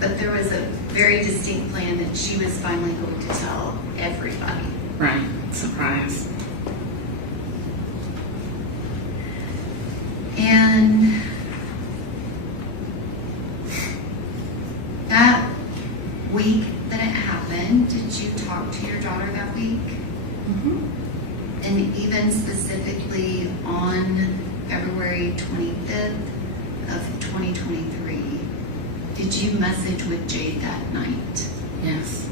But there was a very distinct plan that she was finally going to tell everybody. Right. Surprise. And that week that it happened, did you talk to your daughter that week? And even specifically on February 25th of 2023, did you message with Jade that night? Yes.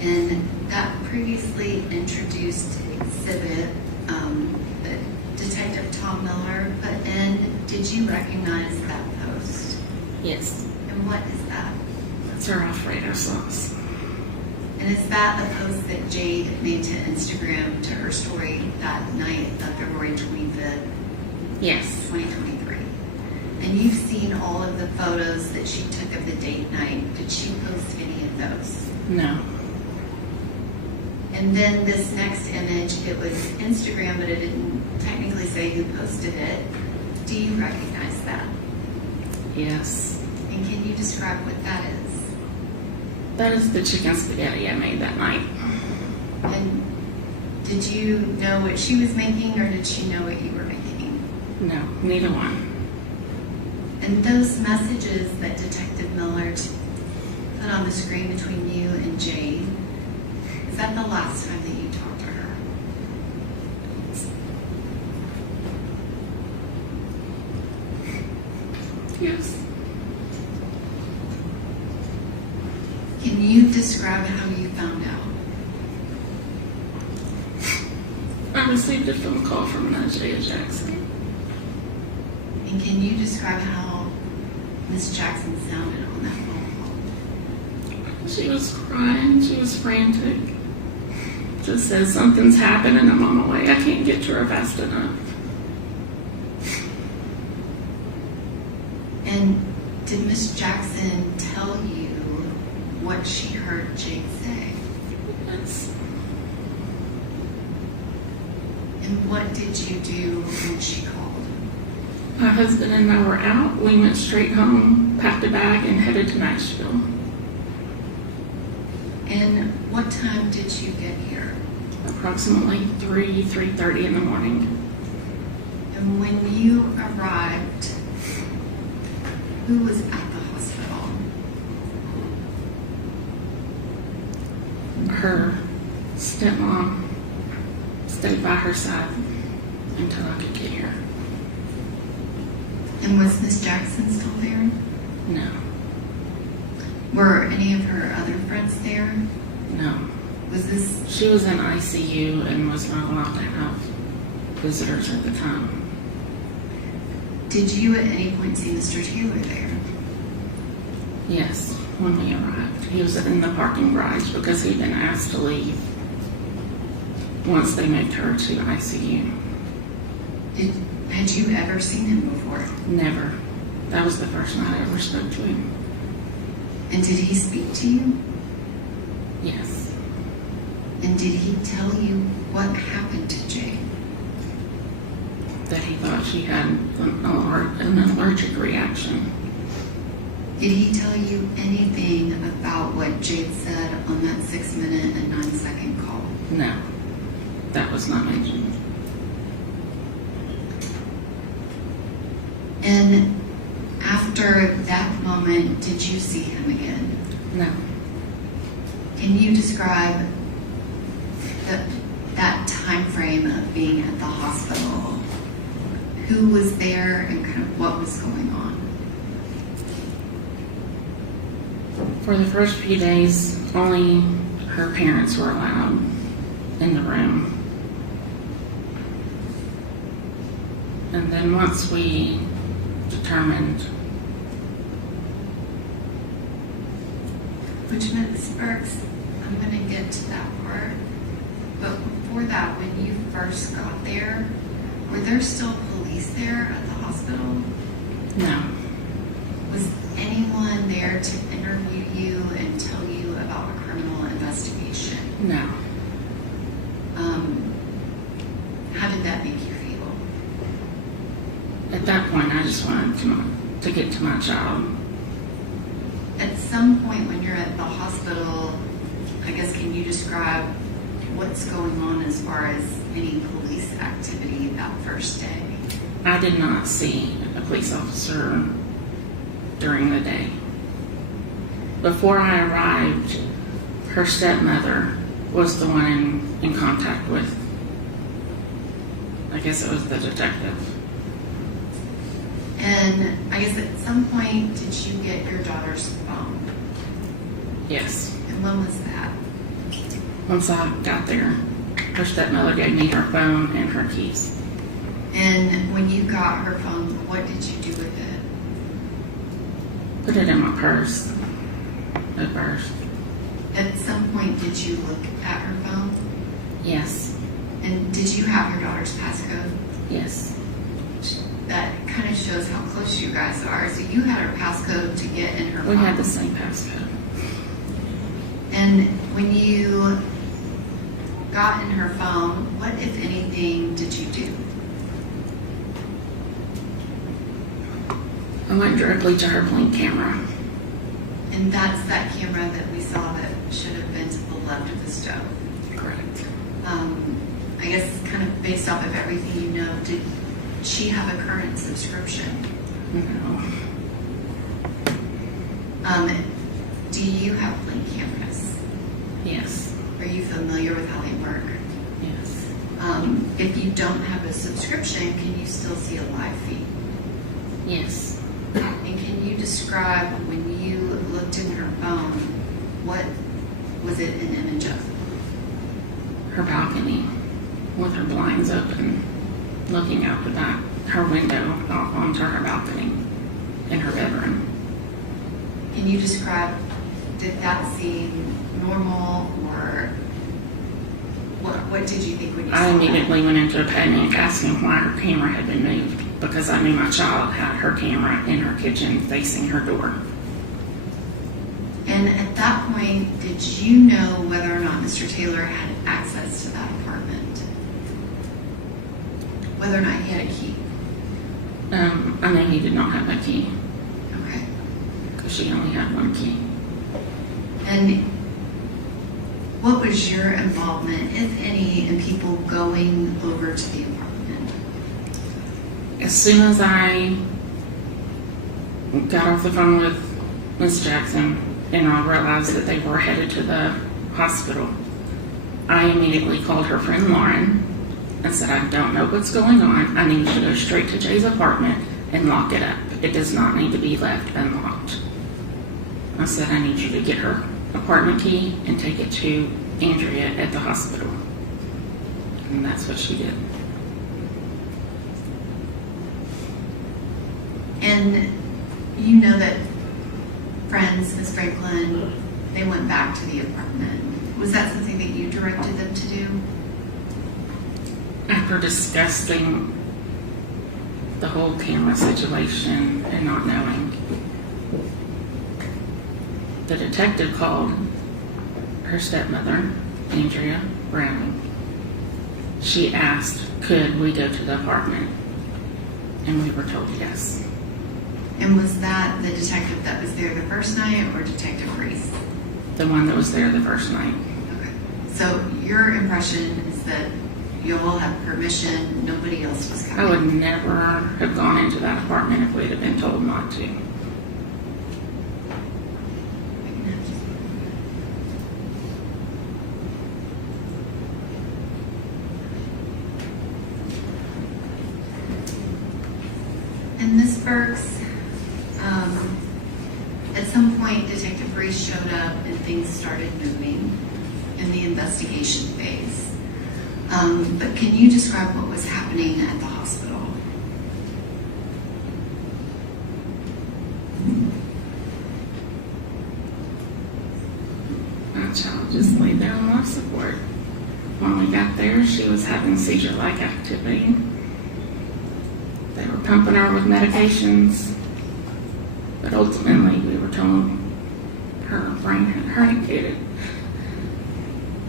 And that previously introduced exhibit that Detective Tom Miller put in, did you recognize that post? Yes. And what is that? That's her Alfredo sauce. And is that the post that Jade made to Instagram to her story that night of February 25th, Yes. 2023? And you've seen all of the photos that she took of the date night. Did she post any of those? No. And then this next image, it was Instagram, but it didn't technically say who posted it. Do you recognize that? Yes. And can you describe what that is? That is the chicken spaghetti I made that night. And did you know what she was making, or did she know what you were making? No, neither one. And those messages that Detective Miller put on the screen between you and Jade, is that the last time that you talked to her? Yes. Can you describe how you found out? I received a phone call from Jade Jackson. And can you describe how Miss Jackson sounded on that phone call? She was crying. She was frantic. Just said, something's happening. I'm on my way. I can't get to her fast enough. And did Miss Jackson tell you what she heard Jade say? Yes. And what did you do when she called? My husband and I were out. We went straight home, packed a bag, and headed to Nashville. And what time did you get here? Approximately 3:30 in the morning. And when you arrived, who was at the hospital? Her stepmom stayed by her side until I could get here. And was Miss Jackson still there? No. Were any of her other friends there? No. Was this? She was in ICU and was not allowed to have visitors at the time. Did you at any point see Mr. Taylor there? Yes, when we arrived. He was in the parking garage because he'd been asked to leave once they moved her to ICU. Had you ever seen him before? Never. That was the first night I ever spoke to him. And did he speak to you? Yes. And did he tell you what happened to Jade? That he thought she had an allergic reaction. Did he tell you anything about what Jade said on that 6-minute and 9-second call? No. That was not mentioned. And after that moment, did you see him again? No. Can you describe that time frame of being at the hospital? Who was there and kind of what was going on? For the first few days, only her parents were allowed in the room. And then once we determined, Which Ms. Burks, I'm going to get to that part. But before that, when you first got there, were there still police there at the hospital? no, Was anyone there to interview you and tell you about a criminal investigation? no. How did that make you feel? At that point, I just wanted to get to my job. At some point when you're at the hospital, I guess, can you describe what's going on as far as any police activity that first day? I did not see a police officer during the day. Before I arrived, her stepmother was the one in contact with, I guess it was the detective. And I guess at some point, did you get your daughter's phone? Yes. And when was that? Once I got there, her stepmother gave me her phone and her keys. And when you got her phone, what did you do with it? Put it in my purse at first. At some point, did you look at her phone? Yes. And did you have your daughter's passcode? Yes. That kind of shows how close you guys are. So you had her passcode to get in her phone. We had the same passcode. And when you got in her phone, what, if anything, did you do? I went directly to her Blink camera. And that's that camera that we saw that should have been to the left of the stove. Correct. I guess kind of based off of everything you know, did she have a current subscription? No. Do you have Blink cameras? Yes. Are you familiar with how they work? Yes. If you don't have a subscription, can you still see a live feed? Yes. And can you describe when you looked in her phone, what was it an image of? Her balcony with her blinds open, looking out the back, her window off onto her balcony in her bedroom. Can you describe, did that seem normal or what did you think when you saw I that? immediately went into a panic asking why her camera had been moved because I knew my child had her camera in her kitchen facing her door. And at that point, did you know whether or not Mr. Taylor had access to that apartment? Whether or not he had a key? I know he did not have a key Okay. because she only had one key. And what was your involvement, if any, in people going over to the apartment? As soon as I got off the phone with Miss Jackson and I realized that they were headed to the hospital, I immediately called her friend Lauren and said, I don't know what's going on. I need you to go straight to Jay's apartment and lock it up. It does not need to be left unlocked. I said, I need you to get her apartment key and take it to Andrea at the hospital. And that's what she did. And you know that friends, Miss Franklin, they went back to the apartment. Was that something that you directed them to do? After discussing the whole camera situation and not knowing, the detective called her stepmother, Andrea Brown. She asked, could we go to the apartment? And we were told yes. And was that the detective that was there the first night or Detective Reese? The one that was there the first night. Okay. So your impression is that you all had permission, nobody else was coming? I would never have gone into that apartment if we had been told not to. Burks, at some point Detective Reese showed up and things started moving in the investigation phase. But can you describe what was happening at the hospital? My child just laid there on life support. When we got there, she was having seizure-like activity. They were pumping her with medications, but ultimately we were told her brain had herniated,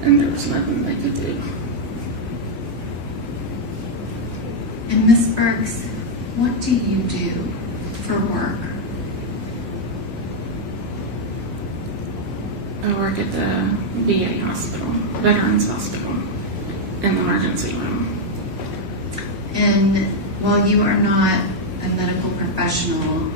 and there was nothing they could do. And Ms. Burks, what do you do for work? I work at the VA hospital, Veterans Hospital, in the emergency room. And while you are not a medical professional,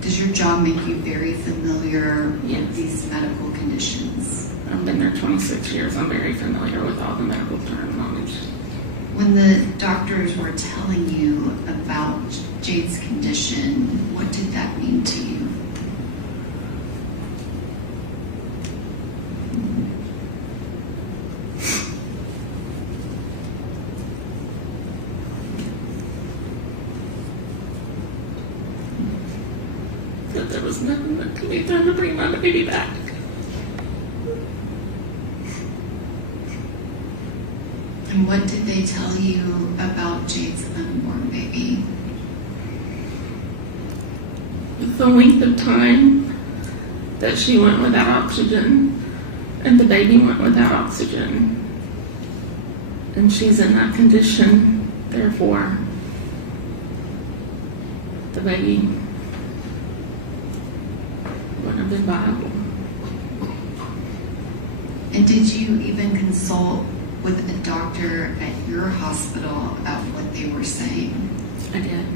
does your job make you very familiar with these medical conditions? I've been there 26 years. I'm very familiar with all the medical terminology. When the doctors were telling you about Jade's condition, what did that mean to you? That there was nothing that could be done to bring my baby back. And what did they tell you about Jade's unborn baby? The length of time that she went without oxygen and the baby went without oxygen. And she's in that condition, therefore, the baby wouldn't have been viable. And did you even consult with a doctor at your hospital about what they were saying? I did.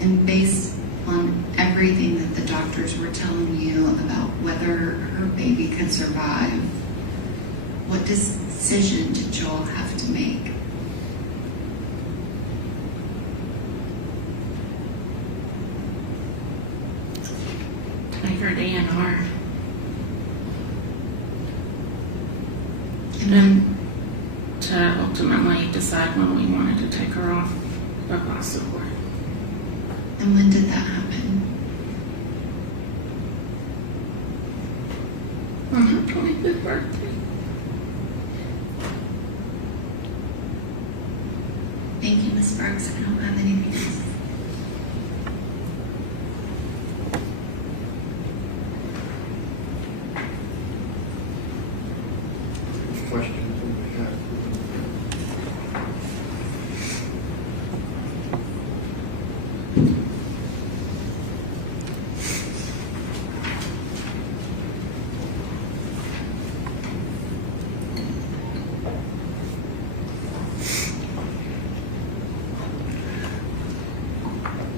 And based on everything that the doctors were telling you about whether her baby could survive, what decision did Joel have to make? Make her DNR. And then to ultimately decide when we wanted to take her off of life support. And when did that happen? On her 25th birthday. Thank you, Ms. Burks. I don't have anything else. Questions on behalf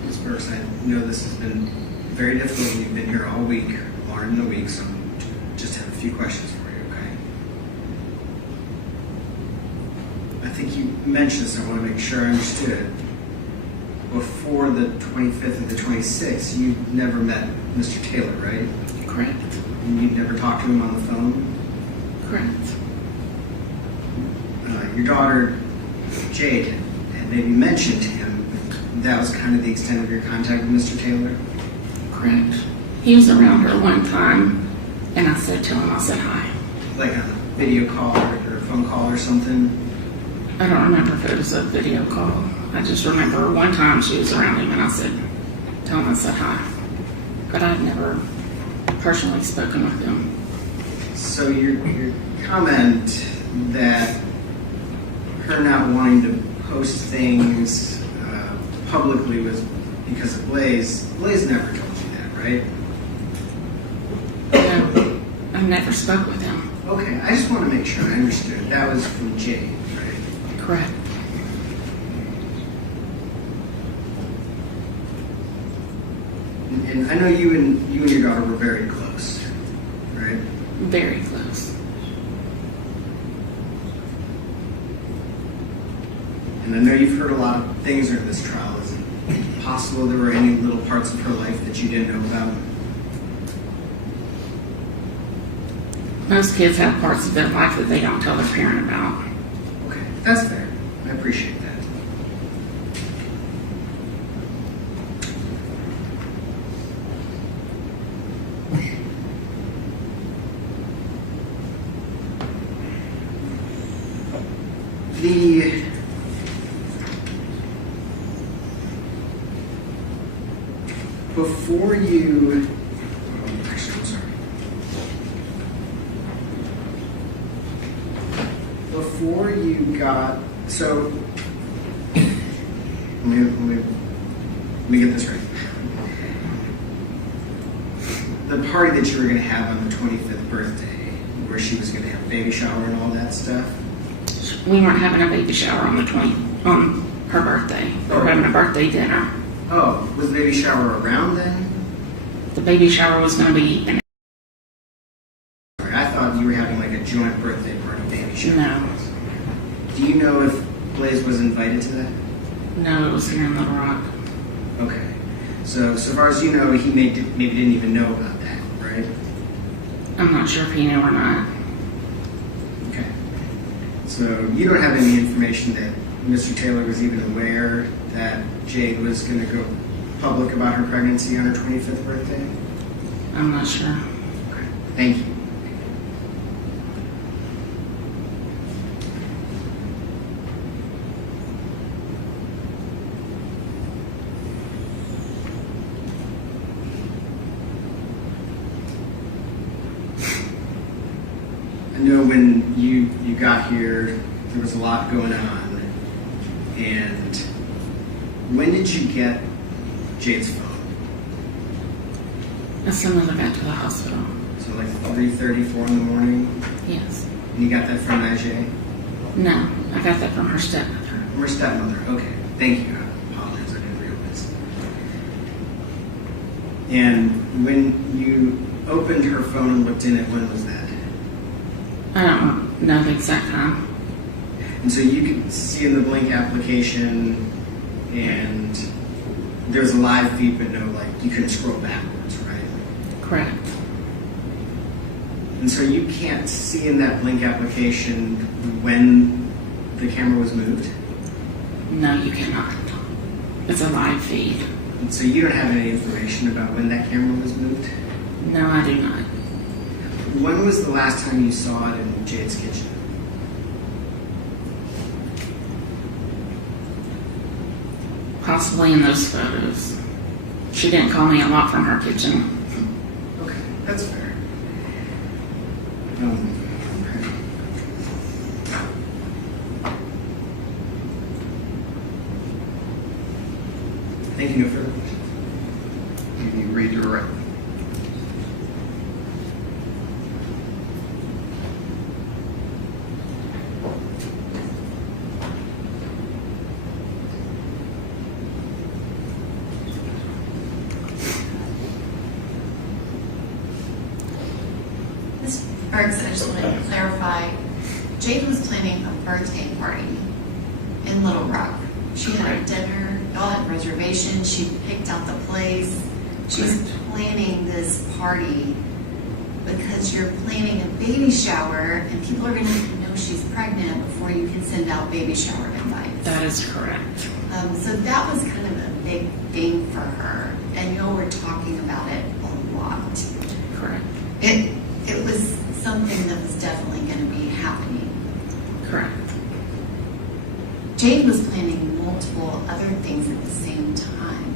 Ms. Burks, I know this has been very difficult. You've been here all week, more than a week, so just have a few questions for you, okay? I think you mentioned this, I want to make sure I understood it. Before the 25th and the 26th, you never met Mr. Taylor, right? Correct. And you'd never talked to him on the phone? Correct. Your daughter, Jade, had maybe mentioned to him that was kind of the extent of your contact with Mr. Taylor? Correct. He was around her one time, and I said to him, I said hi. Like a video call or a phone call or something? I don't remember if it was a video call. I just remember one time she was around him, and I said, tell him I said hi. But I'd never personally spoken with him. So your comment that her not wanting to post things publicly was because of Blaise never told you that, right? No, I never spoke with him. Okay, I just want to make sure I understood. That was from Jade, right? Correct. And I know you and your daughter were very close, right? Very close. And I know you've heard a lot of things during this trial. Is it possible there were any little parts of her life that you didn't know about? Most kids have parts of their life that they don't tell their parent about. Okay, that's fair. I appreciate that. Before you, actually, I'm sorry. Before you got, so, let me get this right. The party that you were going to have on the 25th birthday, where she was going to have a baby shower and all that stuff. We weren't having a baby shower on her birthday. We were having a birthday dinner. Oh, was the baby shower around then? The baby shower was going to be in. I thought you were having like a joint birthday party baby shower. No. Do you know if Blaise was invited to that? No, it was here in Little Rock. Okay. So far as you know, he maybe didn't even know about that, right? I'm not sure if he knew or not. Okay. So you don't have any information that Mr. Taylor was even aware that Jade was going to go public about her pregnancy on her 25th birthday? I'm not sure. Okay. Thank you. I know when you got here, there was a lot going on. And when did you get Jade's phone? As soon as I got to the hospital. So like 3:34 in the morning? Yes. And you got that from Ajay? No, I got that from her stepmother. From her stepmother, okay. Thank you. I apologize, I didn't realize. And when you opened her phone and looked in it, when was that? I don't know the exact time. And so you could see in the Blink application, and there's a live feed, but no, like, you couldn't scroll backwards, right? Correct. And so you can't see in that Blink application when the camera was moved? No, you cannot. It's a live feed. And so you don't have any information about when that camera was moved? No, I do not. When was the last time you saw it in Jade's kitchen? Possibly in those photos. She didn't call me a lot from her kitchen. Okay, that's fair. Okay. Thank you, no further questions. Can you redirect? Ms. Bergs, I just wanted to clarify, Jade was planning a birthday party in Little Rock. She had a dinner, y'all had reservations, she picked out the place. She's planning this party because you're planning a baby shower and people are going to know she's pregnant before you can send out baby shower invites. That is correct. So that was kind of a big thing for her, and y'all were talking about it a lot. Correct. It was something that was definitely going to be happening. Correct. Jade was planning multiple other things at the same time.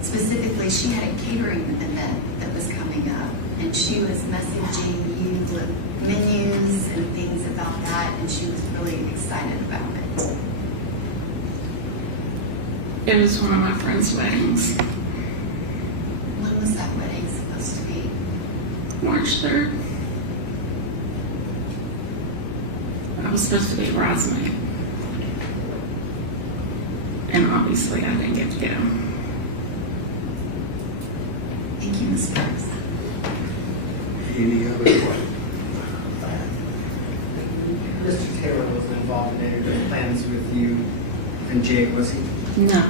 Specifically, she had a catering event that was coming up, and she was messaging you with menus and things about that, and she was really excited about it. It was one of my friend's weddings. When was that wedding supposed to be? March 3rd. I was supposed to be a bridesmaid. And obviously I didn't get to go. Thank you, Ms. Brooks. Any other questions? Mr. Taylor was involved in any of the plans And Jake, was he? No.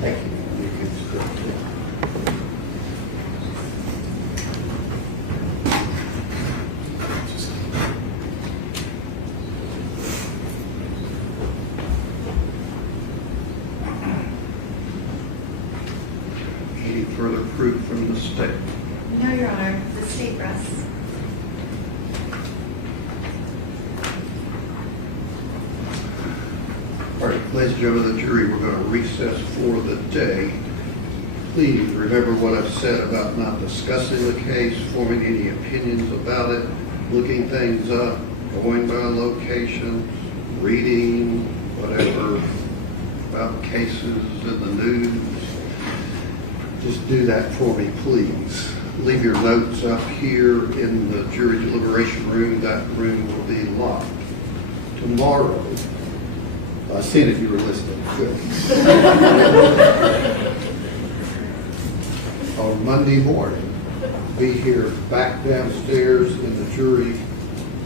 Thank you. You can still sit. Any further proof from the state? No, Your Honor, the state rests. All right, ladies and gentlemen of the jury, we're going to recess for the day. Please remember what I've said about not discussing the case, forming any opinions about it, looking things up, going by locations, reading whatever about cases in the news. Just do that for me, please. Leave your notes up here in the jury deliberation room. That room will be locked. Tomorrow, I seen it, you were listening. Good. On Monday morning, be here back downstairs in the jury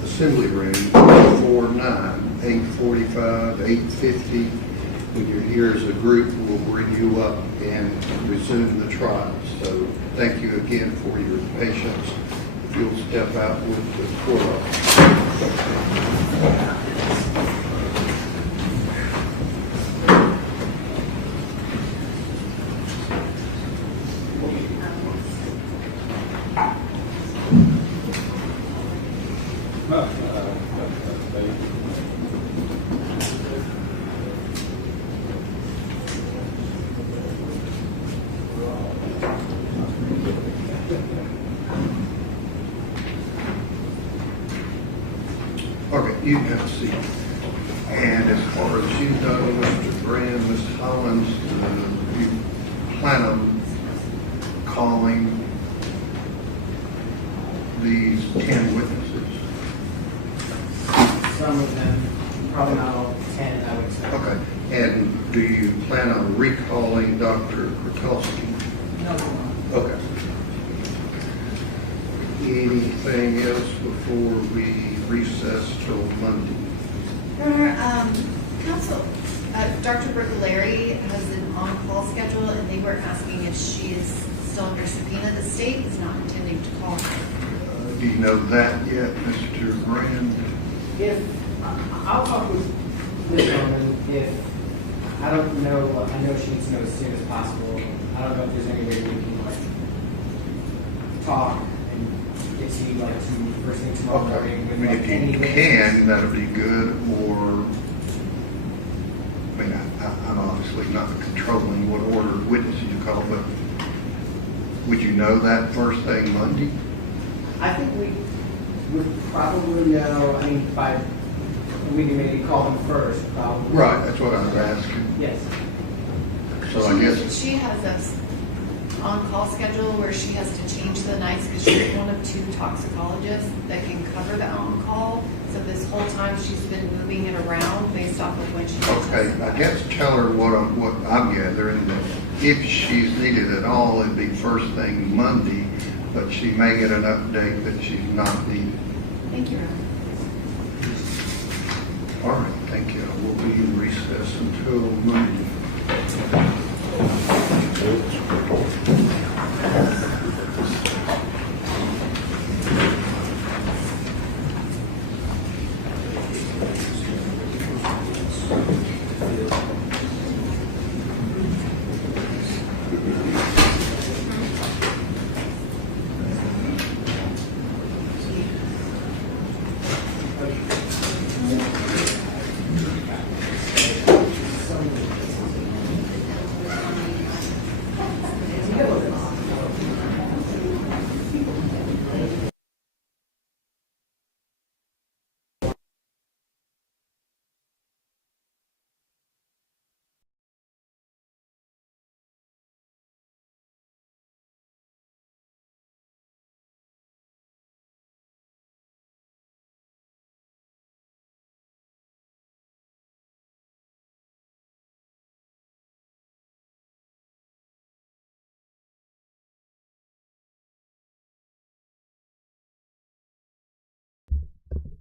assembly room before 9, 8:45, 8:50. When you're here as a group, we'll bring you up and resume the trial. So thank you again for your patience. If you'll step out with the court officer. Okay, you have a seat. And as far as you know, Mr. Graham, Ms. Hollins, you plan on calling these 10 witnesses? Some of them, probably not all 10, I would expect. Okay. And do you plan on recalling Dr. Krakowski? No. Okay. Anything else before we recess till Monday? Your Honor, counsel, Dr. Bertolari has an on-call schedule, and they were asking if she is still under subpoena. The state is not intending to call her. Do you know that yet, Mr. Graham? If, I'll talk with Ms. Norman if, I don't know, I know she needs to know as soon as possible. I don't know if there's any way we can talk and get to you first thing tomorrow morning. I mean, if you can, that'd be good, or, I mean, I'm obviously not controlling what order of witnesses you call, but would you know that first thing Monday? I think we would probably know, I mean, we can maybe call them first, probably. Right, that's what I was asking. Yes. So I guess, She has a on-call schedule where she has to change the nights because she's one of 2 toxicologists that can cover the on-call. So this whole time she's been moving it around based off of when she. okay, I guess tell her what I'm gathering, that if she's needed at all, it'd be first thing Monday, but she may get an update that she's not needed. Thank you, Your Honor. All right, thank you. We'll be in recess until Monday.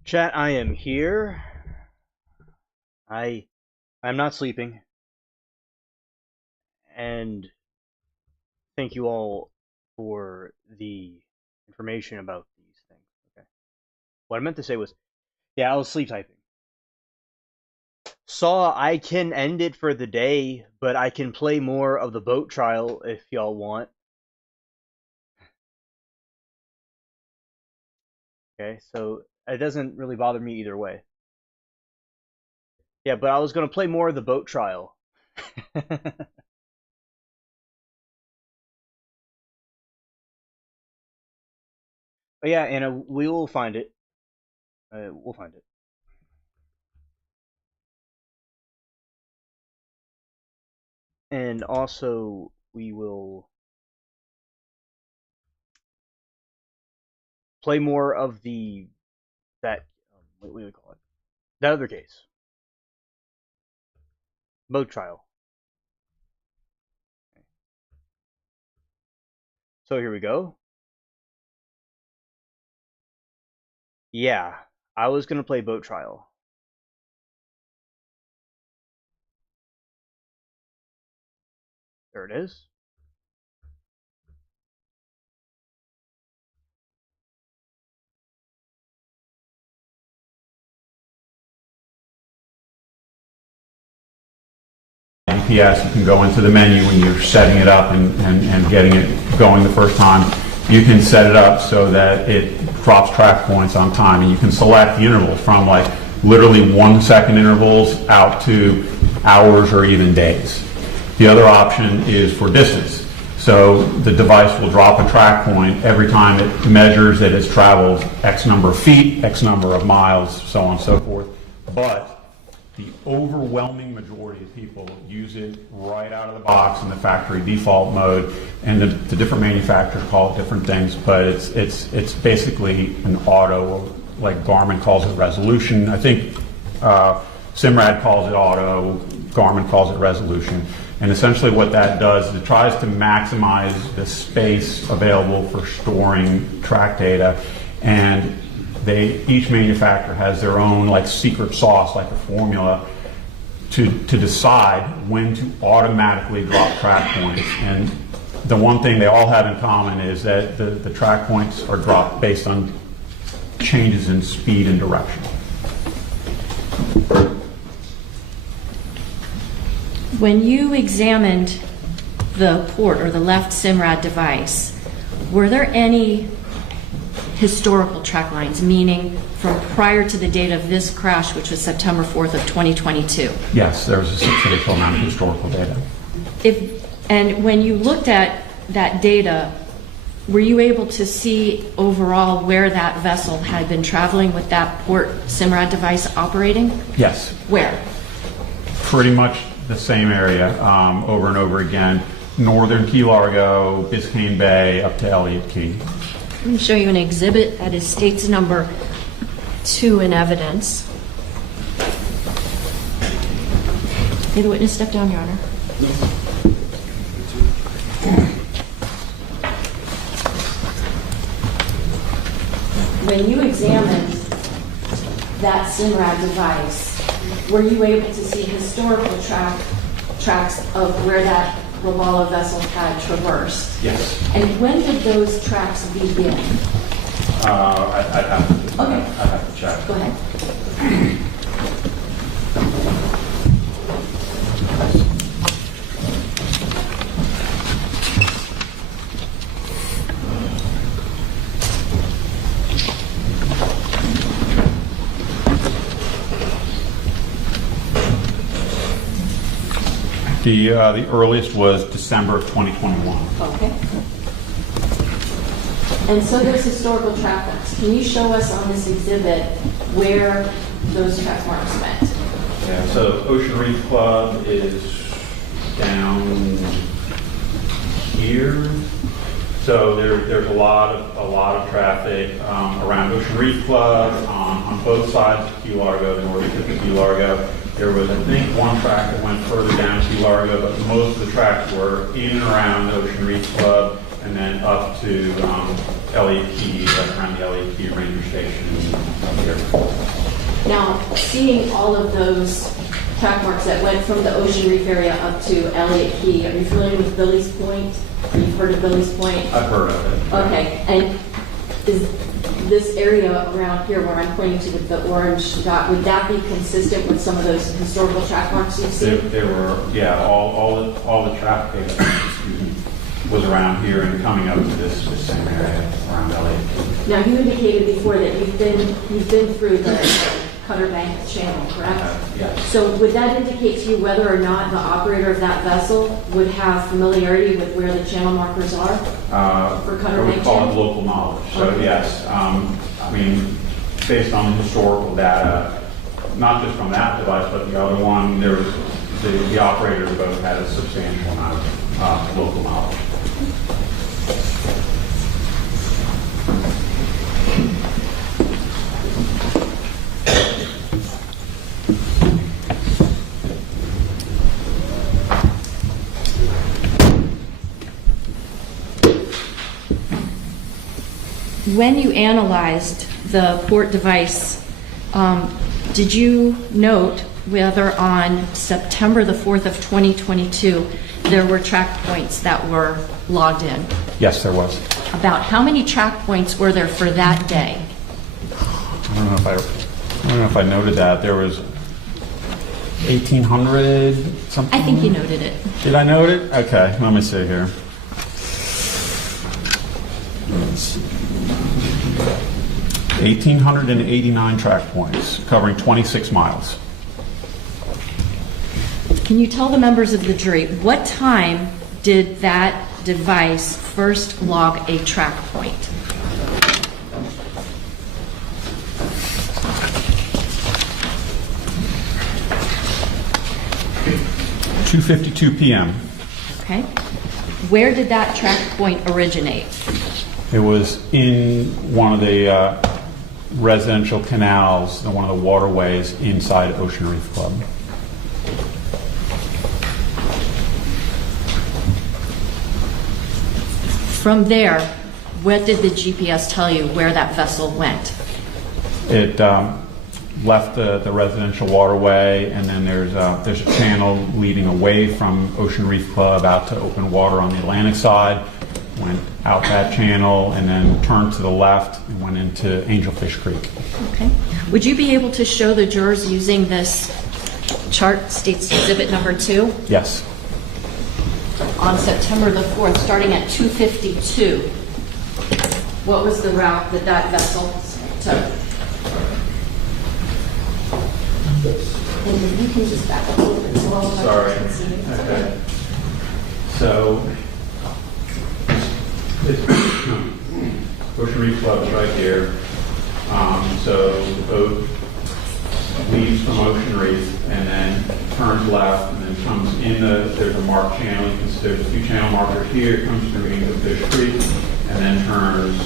Chat, I am here. I'm not sleeping, and thank you all for the information about these things. Okay. What I meant to say was, yeah, I was sleep typing. Saw I can end it for the day, but I can play more of the boat trial if y'all want. Okay, so it doesn't really bother me either way. Yeah, but I was gonna play more of the boat trial. But yeah, Anna, we will find it. We'll find it. And also, we will play more of that what do we call it? That other case, boat trial. So here we go. Yeah, I was gonna play boat trial. There it is. GPS, you can go into the menu when you're setting it up and getting it going the first time. You can set it up so that it drops track points on time, and you can select the intervals from like literally 1 second intervals out to hours or even days. The other option is for distance. So the device will drop a track point every time it measures that it's traveled X number of feet, X number of miles, so on and so forth. But the overwhelming majority of people use it right out of the box in the factory default mode, and the different manufacturers call it different things, but it's basically an auto, like Garmin calls it resolution. I think Simrad calls it auto, Garmin calls it resolution. And essentially what that does is it tries to maximize the space available for storing track data, and each manufacturer has their own like secret sauce, like a formula to decide when to automatically drop track points. And the one thing they all have in common is that the track points are dropped based on changes in speed and direction. When you examined the port or the left Simrad device, were there any historical track lines, meaning from prior to the date of this crash, which was September 4th of 2022? Yes, there was a substantial amount of historical data. And when you looked at that data, were you able to see overall where that vessel had been traveling with that port Simrad device operating? Yes. Where? Pretty much the same area over and over again. Northern Key Largo, Biscayne Bay, up to Elliott Key. Let me show you an exhibit that is states number 2 in evidence. May the witness step down, Your Honor. When you examined that Simrad device, were you able to see historical tracks of where that Robalo vessel had traversed? Yes. And when did those tracks begin? I'd have to check. Go ahead. The earliest was December of 2021. Okay. And so there's historical track marks. Can you show us on this exhibit where those track marks went? Yeah, so Ocean Reef Club is down here. So there's a lot of traffic around Ocean Reef Club on both sides of Key Largo, the northern tip of Key Largo. There was, I think, one track that went further down Key Largo, but most of the tracks were in and around Ocean Reef Club, and then up to Elliott Key, right around the Elliott Key Ranger Station up here. Now, seeing all of those track marks that went from the Ocean Reef area up to Elliott Key. Are you familiar with Billy's Point? You've heard of Billy's Point? I've heard of it. Okay, and is this area around here where I'm pointing to with the orange dot, would that be consistent with some of those historical track marks you've seen? There were, yeah, all the traffic data, excuse me, was around here and coming up to this same area around Elliott. Now, you indicated before that you've been through the Cutter Bank channel, correct? Yes. So would that indicate to you whether or not the operator of that vessel would have familiarity with where the channel markers are for Cutter I would Bank call channel? it local knowledge. So Okay. yes, I mean, based on historical data, not just from that device, but the other one, there was the operators both had a substantial amount of local knowledge. When you analyzed the port device, did you note whether on September the 4th of 2022 there were track points that were logged in? Yes, there was. About how many track points were there for that day? I don't know if I noted that. There was 1,800 something. I think you noted it. Did I note it? Okay, let me see here. 1,889 track points covering 26 miles. Can you tell the members of the jury what time did that device first log a track point? 2:52 p.m. Okay. Where did that track point originate? It was in one of the residential canals, one of the waterways inside Ocean Reef Club. From there, what did the GPS tell you where that vessel went? It left the residential waterway, and then there's a channel leading away from Ocean Reef Club out to open water on the Atlantic side, went out that channel, and then turned to the left and went into Angelfish Creek. Okay. Would you be able to show the jurors using this chart, State's Exhibit number 2? Yes. On September the 4th, starting at 2:52, what was the route that that vessel took? And if you can just back up a little bit. So I'll Sorry. Okay. So, Ocean Reef Club is right here. So the boat leaves from Ocean Reef and then turns left and then comes in there's a marked channel. There's a few channel markers here. It comes through Angelfish Creek and then turns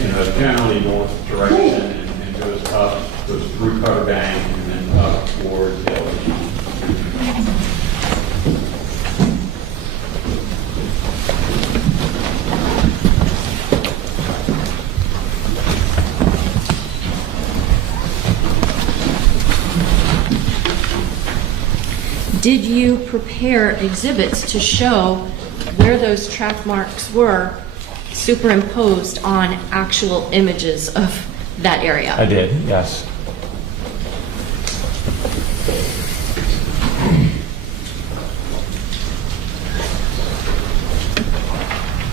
in a generally north direction and goes up, goes through Cutter Bank and then up towards the other. Did you prepare exhibits to show where those track marks were superimposed on actual images of that area? I did, yes.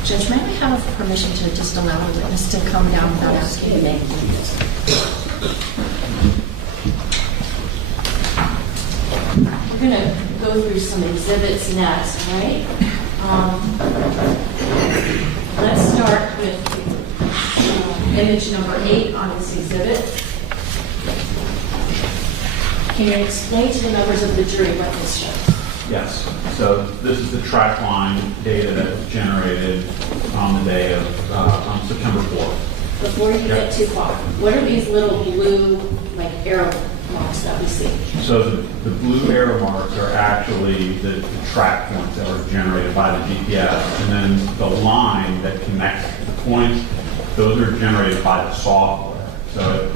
Judge, may I have permission to just allow the witness to come down without asking your name, please? We're going to go through some exhibits next, right? Let's start with image number 8 on this exhibit. Can you explain to the members of the jury what this shows? Yes. So this is the track line data that was generated on the day of on September 4th. Before you get too far, what are these little blue, like, arrow marks that we see? So the blue arrow marks are actually the track points that were generated by the GPS, and then the line that connects the points, those are generated by the software. So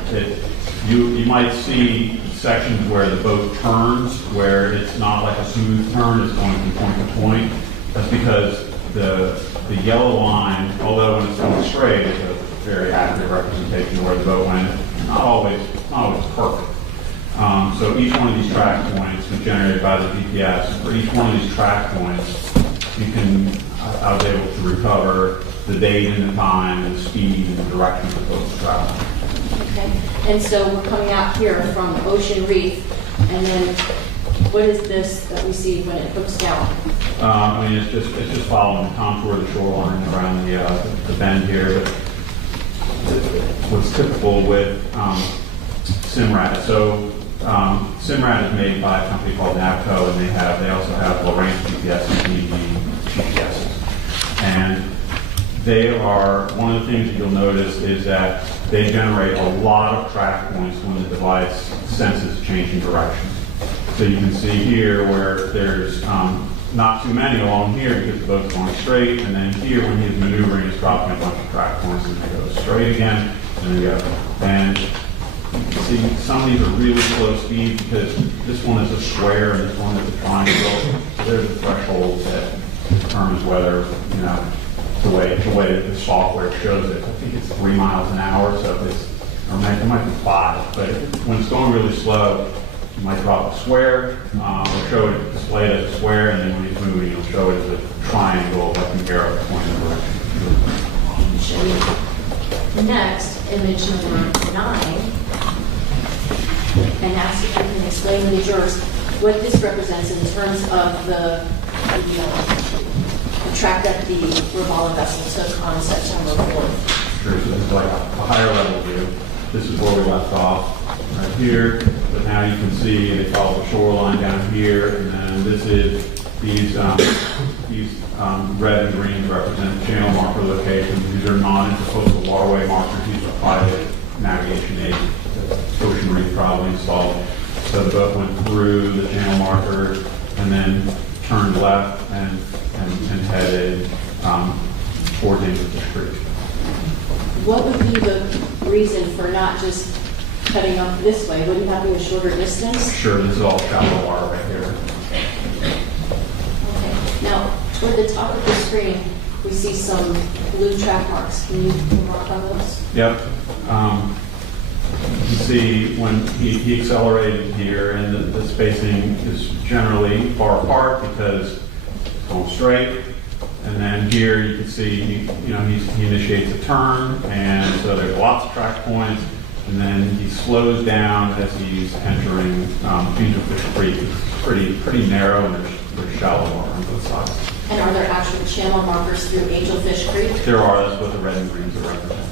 you might see sections where the boat turns, where it's not like a smooth turn, it's going from point to point. That's because the yellow line, although when it's going straight, is a very accurate representation of where the boat went. Not always perfect. So each one of these track points was generated by the GPS. For each one of these track points, I was able to recover the date and the time and the speed and the direction the boat was traveling. Okay, and so we're coming out here from Ocean Reef, and then what is this that we see when it hooks down? I mean, it's just following the contour of the shoreline around the bend here. But what's typical with Simrad? So Simrad is made by a company called Navco, and they also have Lorraine GPS and DV GPSs, and they are, one of the things that you'll notice is that they generate a lot of track points when the device senses changing direction. So you can see here where there's not too many along here because the boat's going straight, and then here when he's maneuvering, he's dropping a bunch of track points, and they go straight again, and they go. And you can see some of these are really slow speed because this one is a square and this one is a triangle. So there's a threshold that determines whether, you know, the way that the software shows it. I think it's 3 miles an hour, so if it's, or it might be 5, but when it's going really slow, you might drop a square, or show it displayed as a square, and then when he's moving, you'll show it as a triangle, like an arrow pointing in the direction. Show you. Next, image number 9, and ask if you can explain to the jurors what this represents in terms of the track that the Ravala vessel took on September 4th. Sure, so this is like a higher level view. This is where we left off, right here. But now you can see they follow the shoreline down here, and then this is these red and green represent channel marker locations. These are non-intercoastal waterway markers. These are private navigation aids that Ocean Reef probably installed. So the boat went through the channel marker and then turned left and headed towards Anglerfish Creek. What would be the reason for not just cutting off this way? Would you have a shorter distance? Sure, this is all shallow water right here. Okay. Now, toward the top of the screen, we see some blue track marks. Can you mark on those? Yep. You can see when he accelerated here, and the spacing is generally far apart because it's going straight. And then here you can see, he initiates a turn, and so there's lots of track points. And then he slows down as he's entering Anglerfish Creek. It's pretty narrow, and there's shallow water on both sides. And are there actual channel markers through Anglerfish Creek? There are. That's what the red and greens are representing.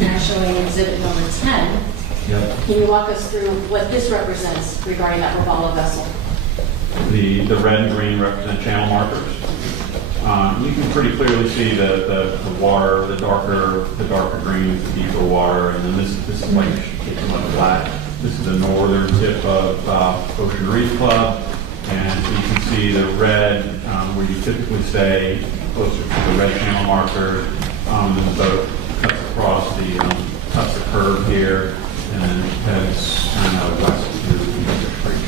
Now showing exhibit number 10. Yep. Can you walk us through what this represents regarding that Ravala vessel? The red and green represent channel markers. You can pretty clearly see the water, the darker green is the deeper water, and then this is like black. This is the northern tip of Ocean Reef Club, and so you can see the red where you typically stay closer to the red channel marker. And the boat cuts across cuts the curve here, and then heads kind of west to the creek.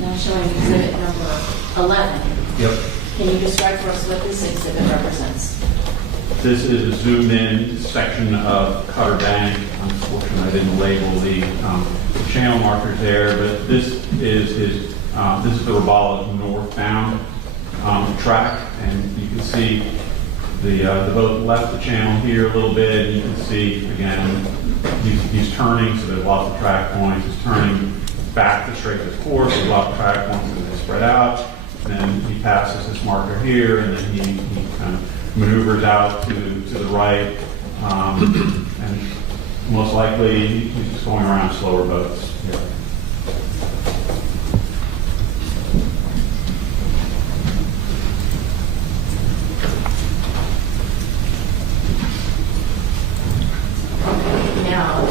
Now showing exhibit number 11. Yep. Can you describe for us what this exhibit represents? This is a zoomed-in section of Cutter Bank. Unfortunately, I didn't label the channel markers there, but this is the Ravala northbound track, and you can see the boat left the channel here a little bit. And you can see again he's turning, so there's lots of track points. He's turning back to straight his course. There's a lot of track points as they spread out. And then he passes this marker here, and then he kind of maneuvers out to the right, and most likely he's just going around slower boats. Yeah. Now,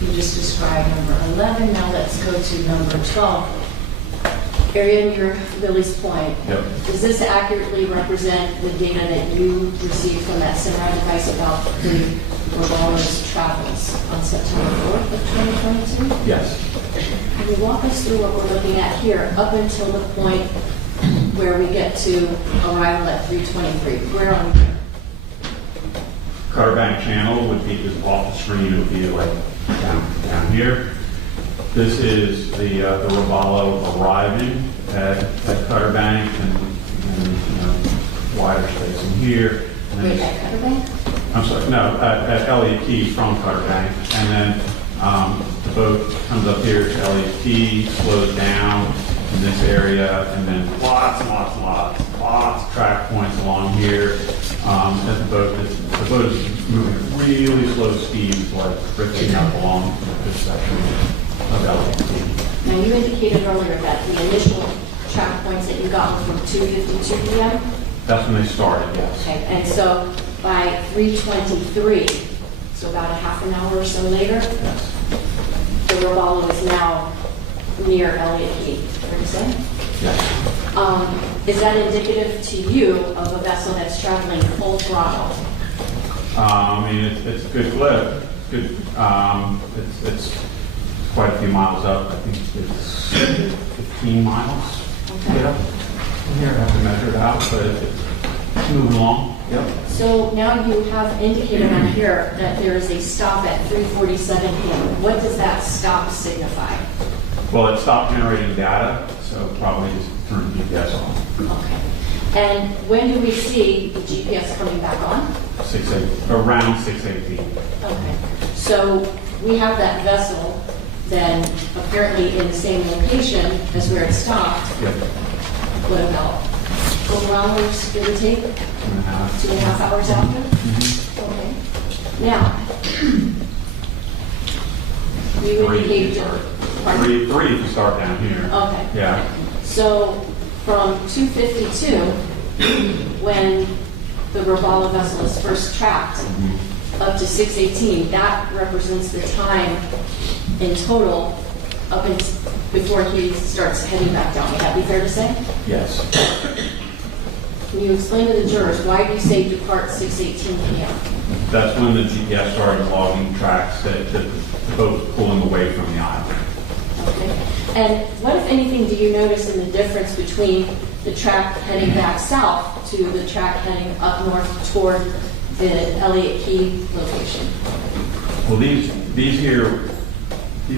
you just described number 11. Now let's go to number 12. area near Lily's Point, Yep. does this accurately represent the data that you received from that Samurai device about the Boles travels on September 4th of 2022? Yes. Can you walk us through what we're looking at here up until the point where we get to arrival at 323? Where are we here? Cutter Bank channel would be just off the screen. It would be like down here. This is the Robalo arriving at Cutter Bank and wider space in here. And then Wait, at Cutter Bank? I'm sorry, no, at Elliott Key from Cutter Bank. And then the boat comes up here to Elliott Key, slows down in this area, and then lots of track points along here. As the boat is moving really slow speeds, like drifting up along this section of Elliott Key. Now, you indicated earlier that the initial track points that you got were from 2:52 p.m.? That's when they started, yes. Okay, and so by 3:23, so about a half an hour or so later, Yes. the Robalo is now near Elliott Key, fair to say? Yes. Is that indicative to you of a vessel that's traveling full throttle? I mean, it's a good clip. Good. It's quite a few miles up. I think it's 15 miles. Okay. Yeah. Here, I have to measure it out, but it's moving along. Yep. So now you have indicated on here that there is a stop at 3:47 p.m. What does that stop signify? Well, it stopped generating data, so probably just turned the GPS on. Okay. And when do we see the GPS coming back on? Around 6:18. Okay. So we have that vessel then apparently in the same location as where it stopped. Yep. What about 4 hours, give or take? 2.5 hours after? Okay. Now, you indicated. Pardon? Three if you start down here. Okay. Yeah. So from 2:52, when the Robalo vessel is first tracked, up to 6:18, that represents the time in total up in, before he starts heading back down. Would that be fair to say? Yes. Can you explain to the jurors why do you say depart 6:18 p.m.? That's when the GPS started logging tracks that the boat was pulling away from the island. Okay. And what, if anything, do you notice in the difference between the track heading back south to the track heading up north toward the Elliott Key location? Well, these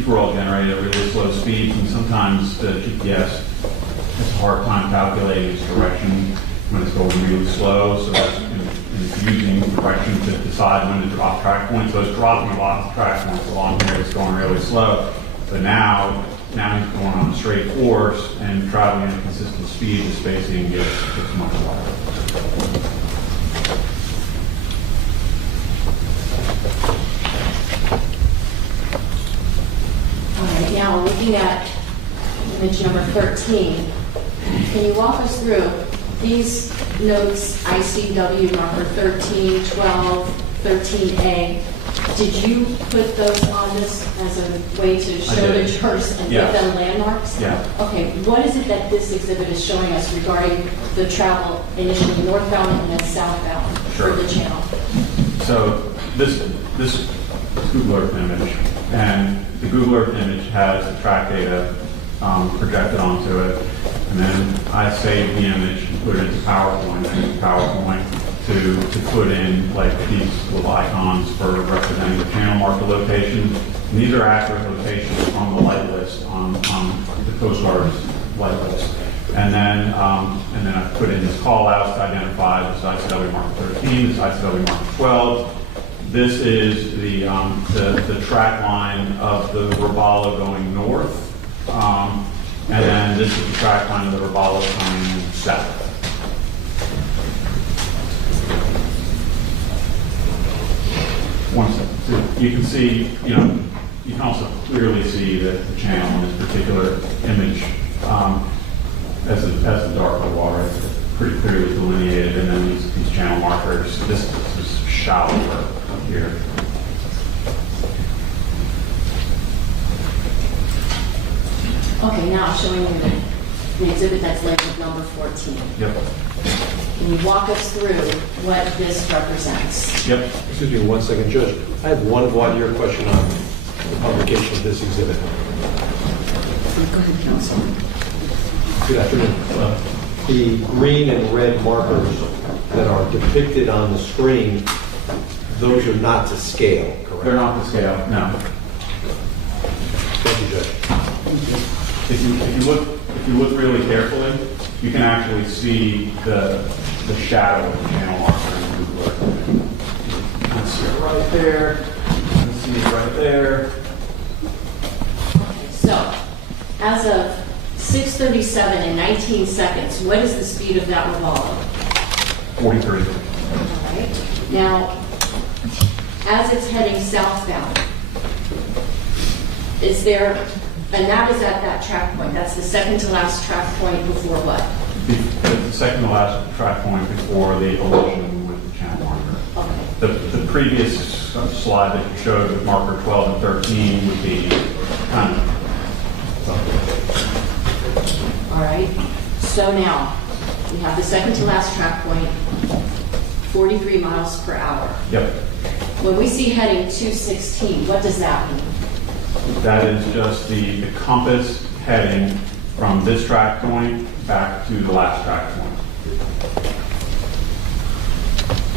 were all generated at really slow speeds, and sometimes the GPS has a hard time calculating its direction when it's going really slow, so that's using direction to decide when to drop track points. So it's dropping a lot of track points along here. It's going really slow. But now he's going on a straight course and traveling at a consistent speed. The spacing gets much wider. All right, now looking at image number 13, can you walk us through these notes, ICW number 13, 12, 13A? Did you put those on this as a way to show the jurors and give them landmarks? Yeah. Okay, what is it that this exhibit is showing us regarding the travel initially northbound and then southbound for the channel? So this Google Earth image, and the Google Earth image has the track data projected onto it, and then I save the image and put it into PowerPoint to put in like these little icons for representing the channel marker locations. And these are accurate locations from the light list on the Coast Guard's light list. And then I put in this call out to identify this ICW marker 13, this ICW marker 12. This is the track line of the Robalo going north. And then this is the track line of the Robalo coming south. One second. So you can see, you can also clearly see that the channel in this particular image, as the darker water, it's pretty clearly delineated, and then these channel markers. This is shallower up here. Okay, now showing you the exhibit that's labeled number 14. Yep. Can you walk us through what this represents? Yep. Excuse me 1 second, Judge. I have one voir question on the publication of this exhibit. Go ahead, counsel. Good afternoon. The green and red markers that are depicted on the screen, those are not to scale, correct? They're not to scale, no. Thank you, Judge. If you look really carefully, you can actually see the shadow of the channel marker. You can see it right there. You can see it right there. So, as of 6:37 and 19 seconds, what is the speed of that revolver? 43. All right. Now, as it's heading southbound, is there, and that is at that track point, that's the second to last track point before what? The second to last track point before the collision with the channel marker. Okay. The previous slide that you showed with marker 12 and 13 would be kind of. All right. So now, we have the second to last track point, 43 miles per hour. Yep. When we see heading 216, what does that mean? That is just the compass heading from this track point back to the last track point.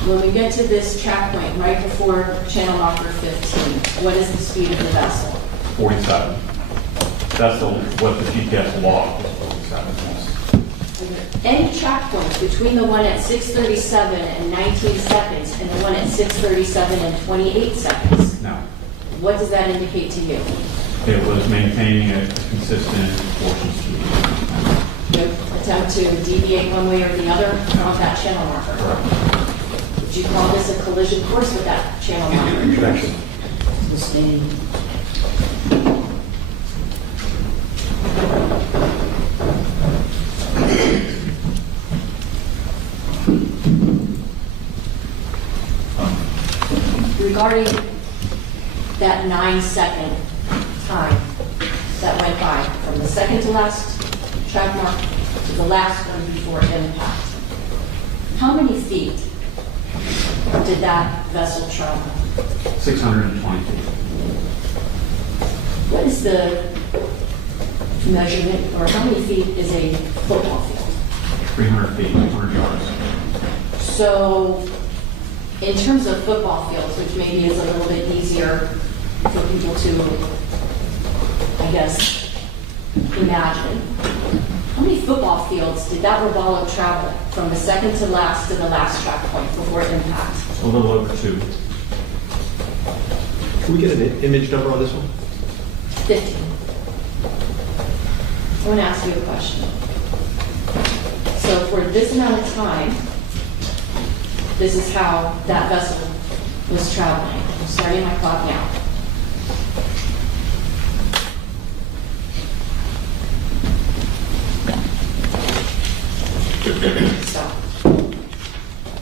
When we get to this track point right before channel marker 15, what is the speed of the vessel? 47. That's what the GPS log is, 47. Any track points between the one at 6:37 and 19 seconds and the one at 6:37 and 28 seconds? No. What does that indicate to you? It was maintaining a consistent portion speed. No attempt to deviate one way or the other from that channel marker? Correct. Would you call this a collision course with that channel marker? Objection. Sustained. Regarding that 9-second time that went by from the second to last track mark to the last one before impact, how many feet did that vessel travel? 620 feet. What is the measurement, or how many feet is a football field? 300 feet, 100 yards. So, in terms of football fields, which maybe is a little bit easier for people to, I guess, imagine, how many football fields did that Robalo travel from the second to last the last track point before impact? A little over 2. Can we get an image number on this one? 50. I want to ask you a question. So for this amount of time, this is how that vessel was traveling. I'm starting my clock now. So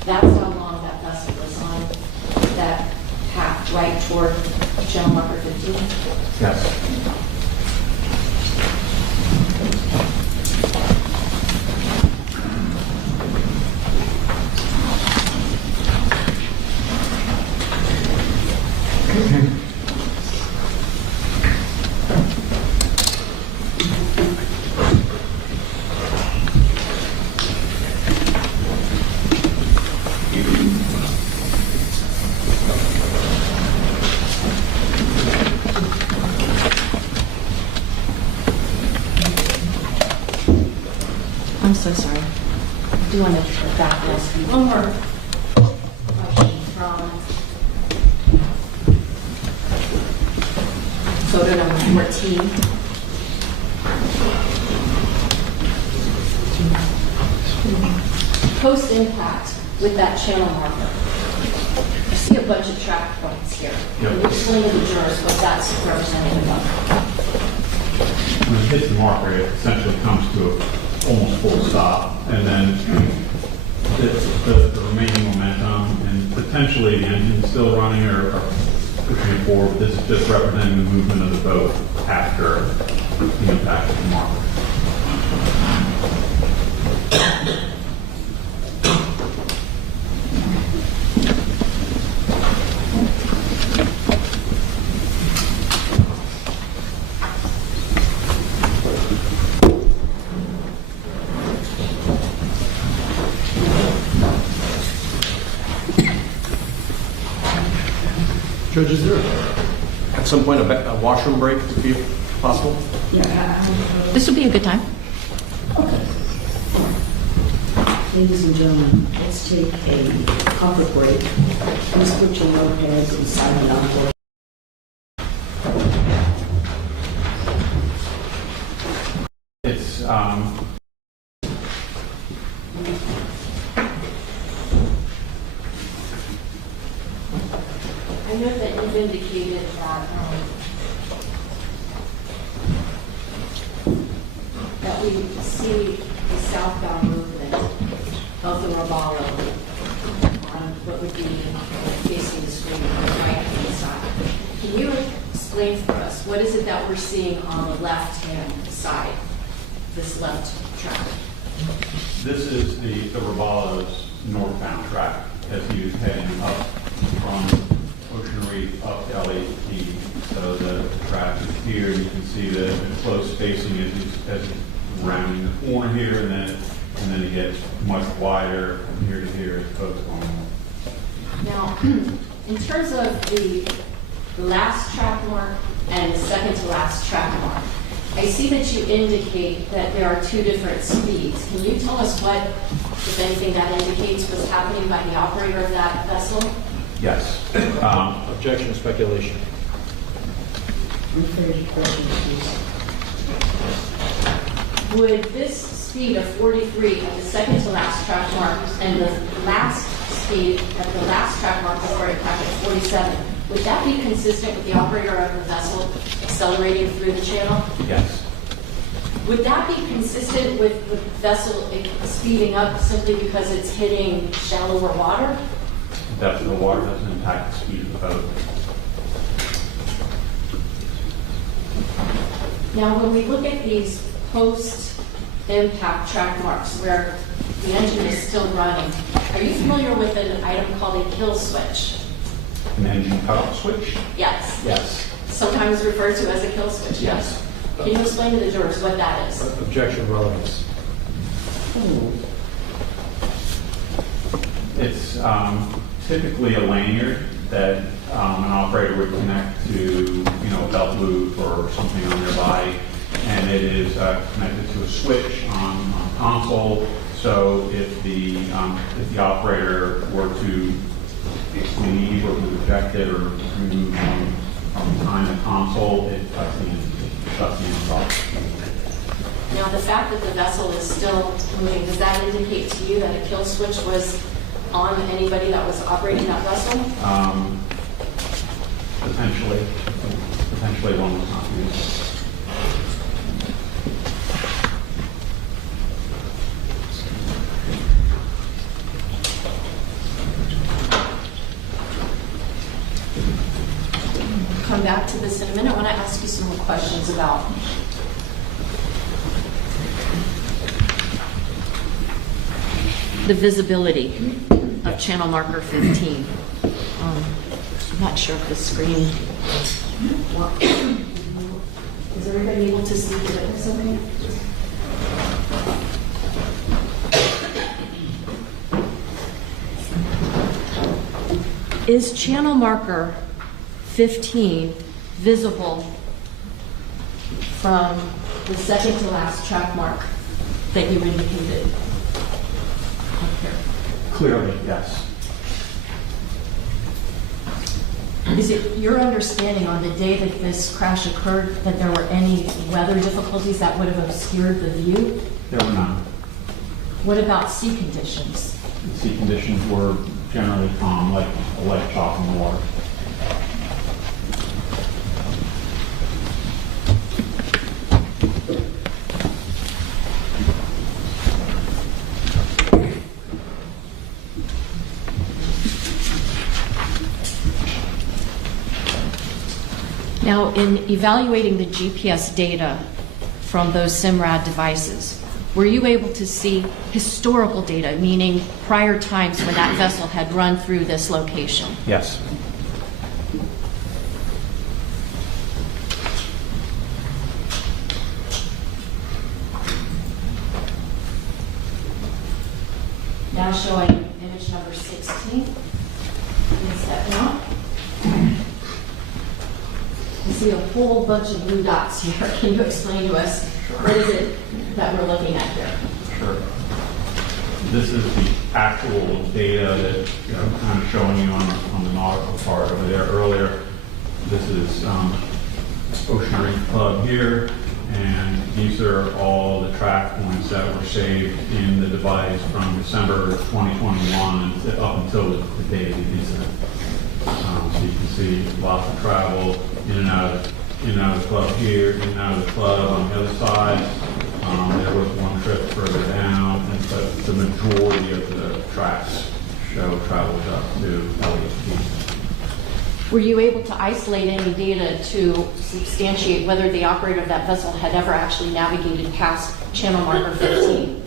that's how long that vessel was on that path right toward channel marker 15? Yes. I'm so sorry. I do want to back and ask you one more question from photo number 14. Post-impact with that channel marker, I see a bunch of track points here. Yep. Can you explain to the jurors what that's representative of? When it hits the marker, it essentially comes to a almost full stop, and then the remaining momentum and potentially the engine still running or pushing it forward. This is just representing the movement of the boat after the impact of the marker. Judge, is there at some point a washroom break would be possible? This would be a good time. Ladies and gentlemen, let's take a comfort break. Please put your notepads inside the envelope. It's, I know that you've indicated that we see the southbound movement of the Robalo on what would be facing the street on the right-hand side. Can you explain for us, what is it that we're seeing on the left-hand side, this left track? this is the Robalo's northbound track as he was heading up from Ocean Reef up to LAP. So the track is here. You can see the close spacing as he's rounding the corner here, and then it gets much wider from here to here as opposed to going north. Now, in terms of the last track mark and the second to last track mark, I see that you indicate that there are two different speeds. Can you tell us what, if anything, that indicates was happening by the operator of that vessel? Yes. Objection, speculation. Would this speed of 43 at the second to last track mark and the last speed at the last track mark before it cracked at 47, would that be consistent with the operator of the vessel accelerating through the channel? Yes. Would that be consistent with the vessel speeding up simply because it's hitting shallower water? Depth of the water doesn't impact the speed of the boat. Now, when we look at these post-impact track marks where the engine is still running, are you familiar with an item called a kill switch? An engine cutoff switch? Yes. Yes. Sometimes referred to as a kill switch. Yes. Can you explain to the jurors what that is? Objection, relevance. It's typically a lanyard that an operator would connect to, a belt loop or something on their body, and it is connected to a switch on the console. So if the operator were to leave or to eject it or remove from behind the console, it shuts the engine off. Now, the fact that the vessel is still moving, does that indicate to you that a kill switch was on anybody that was operating that vessel? Potentially one was not used. Come back to this in a minute. I want to ask you some more questions about the visibility of channel marker 15. I'm not sure if the screen. Is everybody able to see the witness over here? Is channel marker 15 visible from the second to last track mark that you indicated up here? Clearly, yes. Is it your understanding on the day that this crash occurred that there were any weather difficulties that would have obscured the view? There were none. What about sea conditions? The sea conditions were generally calm, like a light chalk in the water. Now, in evaluating the GPS data from those SIMRAD devices, were you able to see historical data, meaning prior times when that vessel had run through this location? Yes. Now showing image number 16. Is that not? You see a whole bunch of blue dots here. Can you explain to us what is it that we're looking at here? Sure. This is the actual data that I'm kind of showing you on the nautical part over there earlier. This is Ocean Reef Club here, and these are all the track points that were saved in the device from December 2021 up until the day of the incident. So you can see lots of travel in and out of the club here, in and out of the club on the other side. There was one trip further down, but the majority of the tracks show travels up to LHP. Were you able to isolate any data to substantiate whether the operator of that vessel had ever actually navigated past channel marker 15?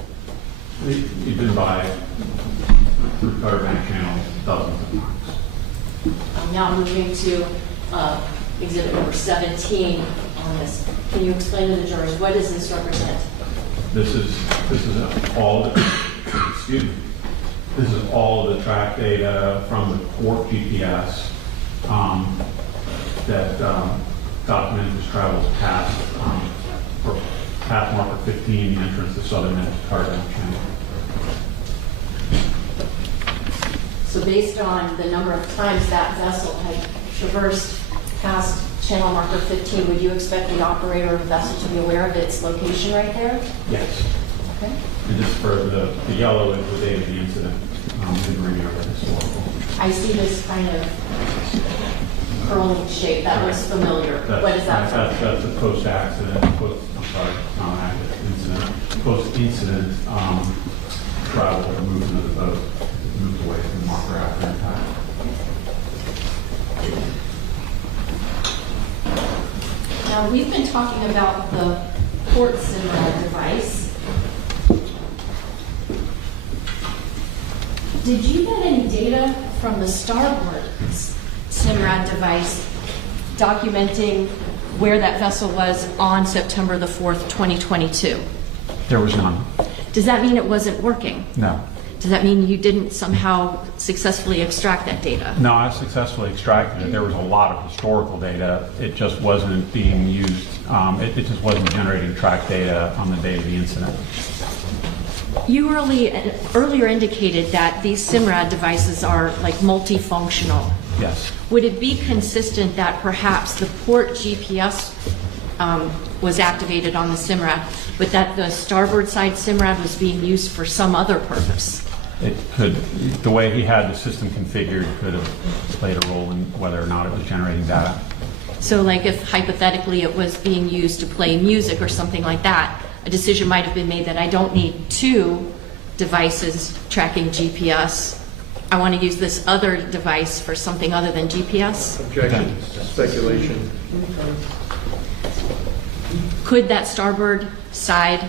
You've been by through Cutter Bank Channel dozens of times. I'm now moving to exhibit number 17 on this. Can you explain to the jurors, what does this represent? This is all the, excuse me. This is all of the track data from the port GPS that documented his travels past marker 15, the entrance to southern end of Cutter Bank Channel. So based on the number of times that vessel had traversed past channel marker 15, would you expect the operator of the vessel to be aware of its location right there? Yes. Okay. And just for the yellow is the date of the incident, the green are the historical. I see this kind of curling shape. That looks familiar. What is that? That's a post-accident, post-incident travel or movement of the boat. It moved away from the marker after impact. Now, we've been talking about the port SIMRAD device. Did you get any data from the starboard SIMRAD device documenting where that vessel was on September the 4th, 2022? There was none. Does that mean it wasn't working? No. Does that mean you didn't somehow successfully extract that data? No, I successfully extracted it. There was a lot of historical data. It just wasn't being used. It just wasn't generating track data on the day of the incident. You earlier indicated that these SIMRAD devices are like multifunctional. Yes. Would it be consistent that perhaps the port GPS was activated on the SIMRAD, but that the starboard side SIMRAD was being used for some other purpose? It could, the way he had the system configured could have played a role in whether or not it was generating data. So like if hypothetically it was being used to play music or something like that, a decision might have been made that I don't need two devices tracking GPS. I want to use this other device for something other than GPS. Objection, speculation. Could that starboard side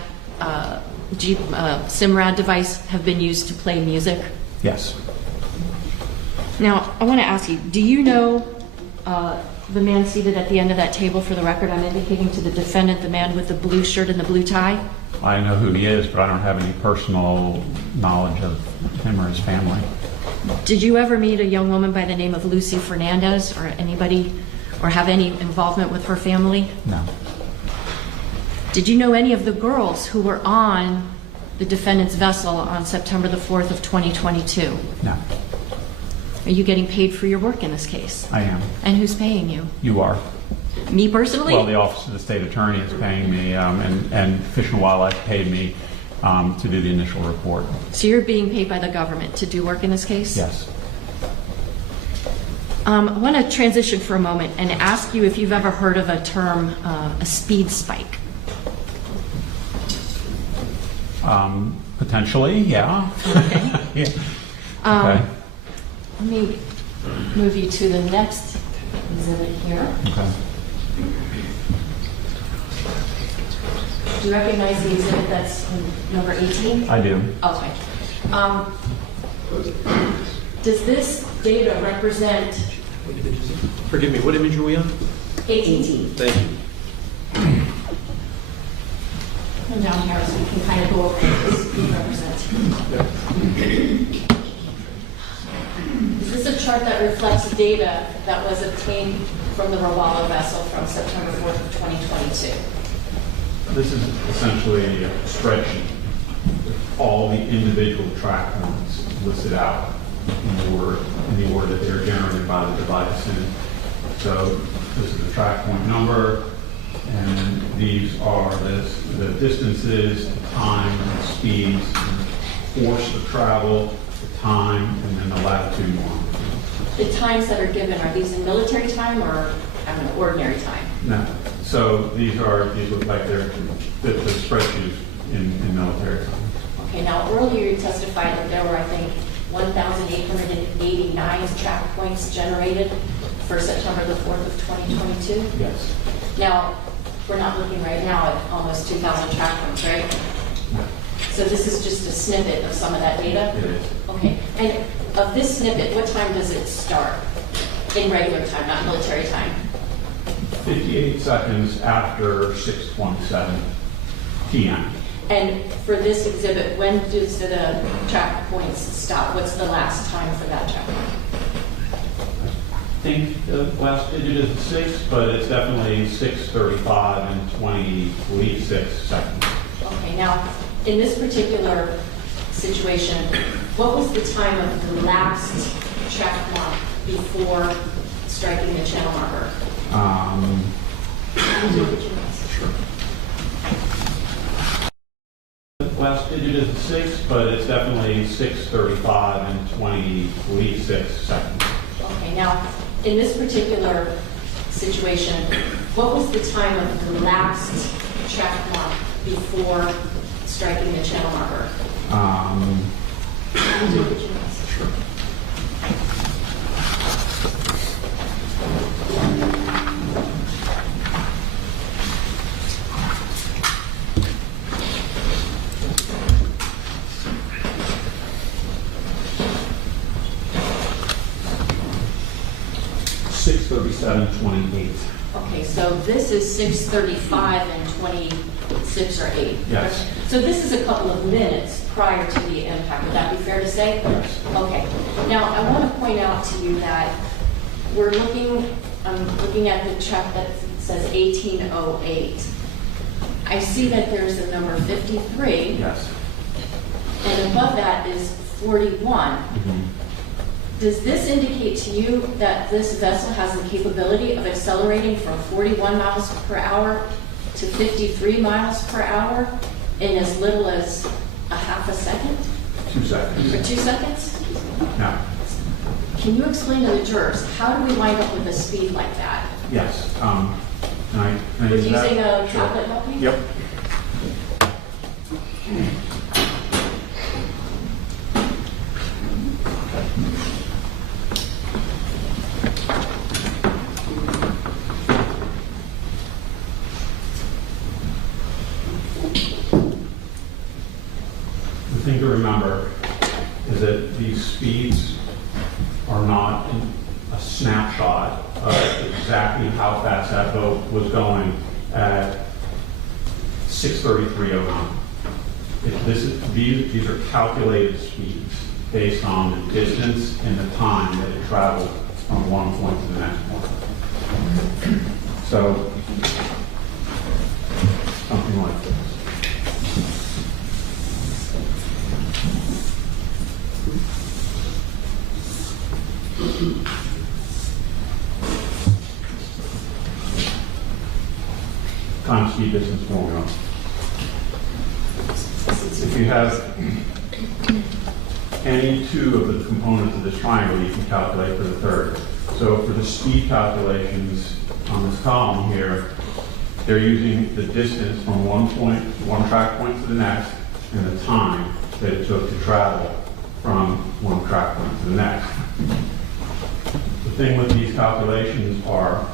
SIMRAD device have been used to play music? Yes. Now, I want to ask you, do you know the man seated at the end of that table? For the record, I'm indicating to the defendant the man with the blue shirt and the blue tie. I know who he is, but I don't have any personal knowledge of him or his family. Did you ever meet a young woman by the name of Lucy Fernandez or anybody, or have any involvement with her family? No. Did you know any of the girls who were on the defendant's vessel on September the 4th of 2022? No. Are you getting paid for your work in this case? I am. And who's paying you? You are. Me personally? Well, the Office of the State Attorney is paying me, and Fish and Wildlife paid me to do the initial report. So you're being paid by the government to do work in this case? Yes. I want to transition for a moment and ask you if you've ever heard of a term, a speed spike. Potentially, yeah. Okay. Yeah. Okay. Let me move you to the next exhibit here. Okay. Do you recognize the exhibit that's number 18? I do. Okay. Does this data represent Forgive me, what image are we on? 18? Thank you. Come down here so we can kind of go over what this represents. Is this a chart that reflects data that was obtained from the Robalo vessel from September 4th of 2022? This is essentially a spreadsheet with all the individual track points listed out in the order that they're generated by the device. And so this is the track point number, and these are the distances, the time, the speeds, the force of travel, the time, and then the latitude and longitude. The times that are given, are these in military time or ordinary time? No. So these look like they're the spreadsheets in military time. Okay, now earlier you testified that there were, I think, 1,889 track points generated for September the 4th of 2022? Yes. Now, we're not looking right now at almost 2,000 track points, right? No. So this is just a snippet of some of that data? It is. Okay, and of this snippet, what time does it start? In regular time, not military time? 58 seconds after 6:27 p.m. And for this exhibit, when does the track points stop? What's the last time for that track point? I think the last digit is 6, but it's definitely 6:35 and 26 seconds. Okay, now, in this particular situation, what was the time of the last track mark before striking the channel marker? Sure. The last digit is 6, but it's definitely 6:35 and 26 seconds. Okay, now, in this particular situation, what was the time of the last track mark before striking the channel marker? Sure. 6:37:28. Okay, so this is 6:35 and 26 or 8. Yes. So this is a couple of minutes prior to the impact. Would that be fair to say? Yes. Okay. Now, I want to point out to you that I'm looking at the track that says 1808. I see that there's the number 53. Yes. And above that is 41. Does this indicate to you that this vessel has the capability of accelerating from 41 miles per hour to 53 miles per hour in as little as a half a second? 2 seconds. Or 2 seconds? No. Can you explain to the jurors, how do we wind up with a speed like that? Yes. Can I With use that? using a Sure. tablet helping? Yep. The thing to remember is that these speeds are not a snapshot of exactly how fast that boat was going at 6:33:09. These are calculated speeds based on the distance and the time that it traveled from one point to the next point. So, something like this. Time, speed, distance formula. If you have any two of the components of this triangle, you can calculate for the third. So for the speed calculations on this column here, they're using the distance from one track point to the next, and the time that it took to travel from one track point to the next. The thing with these calculations are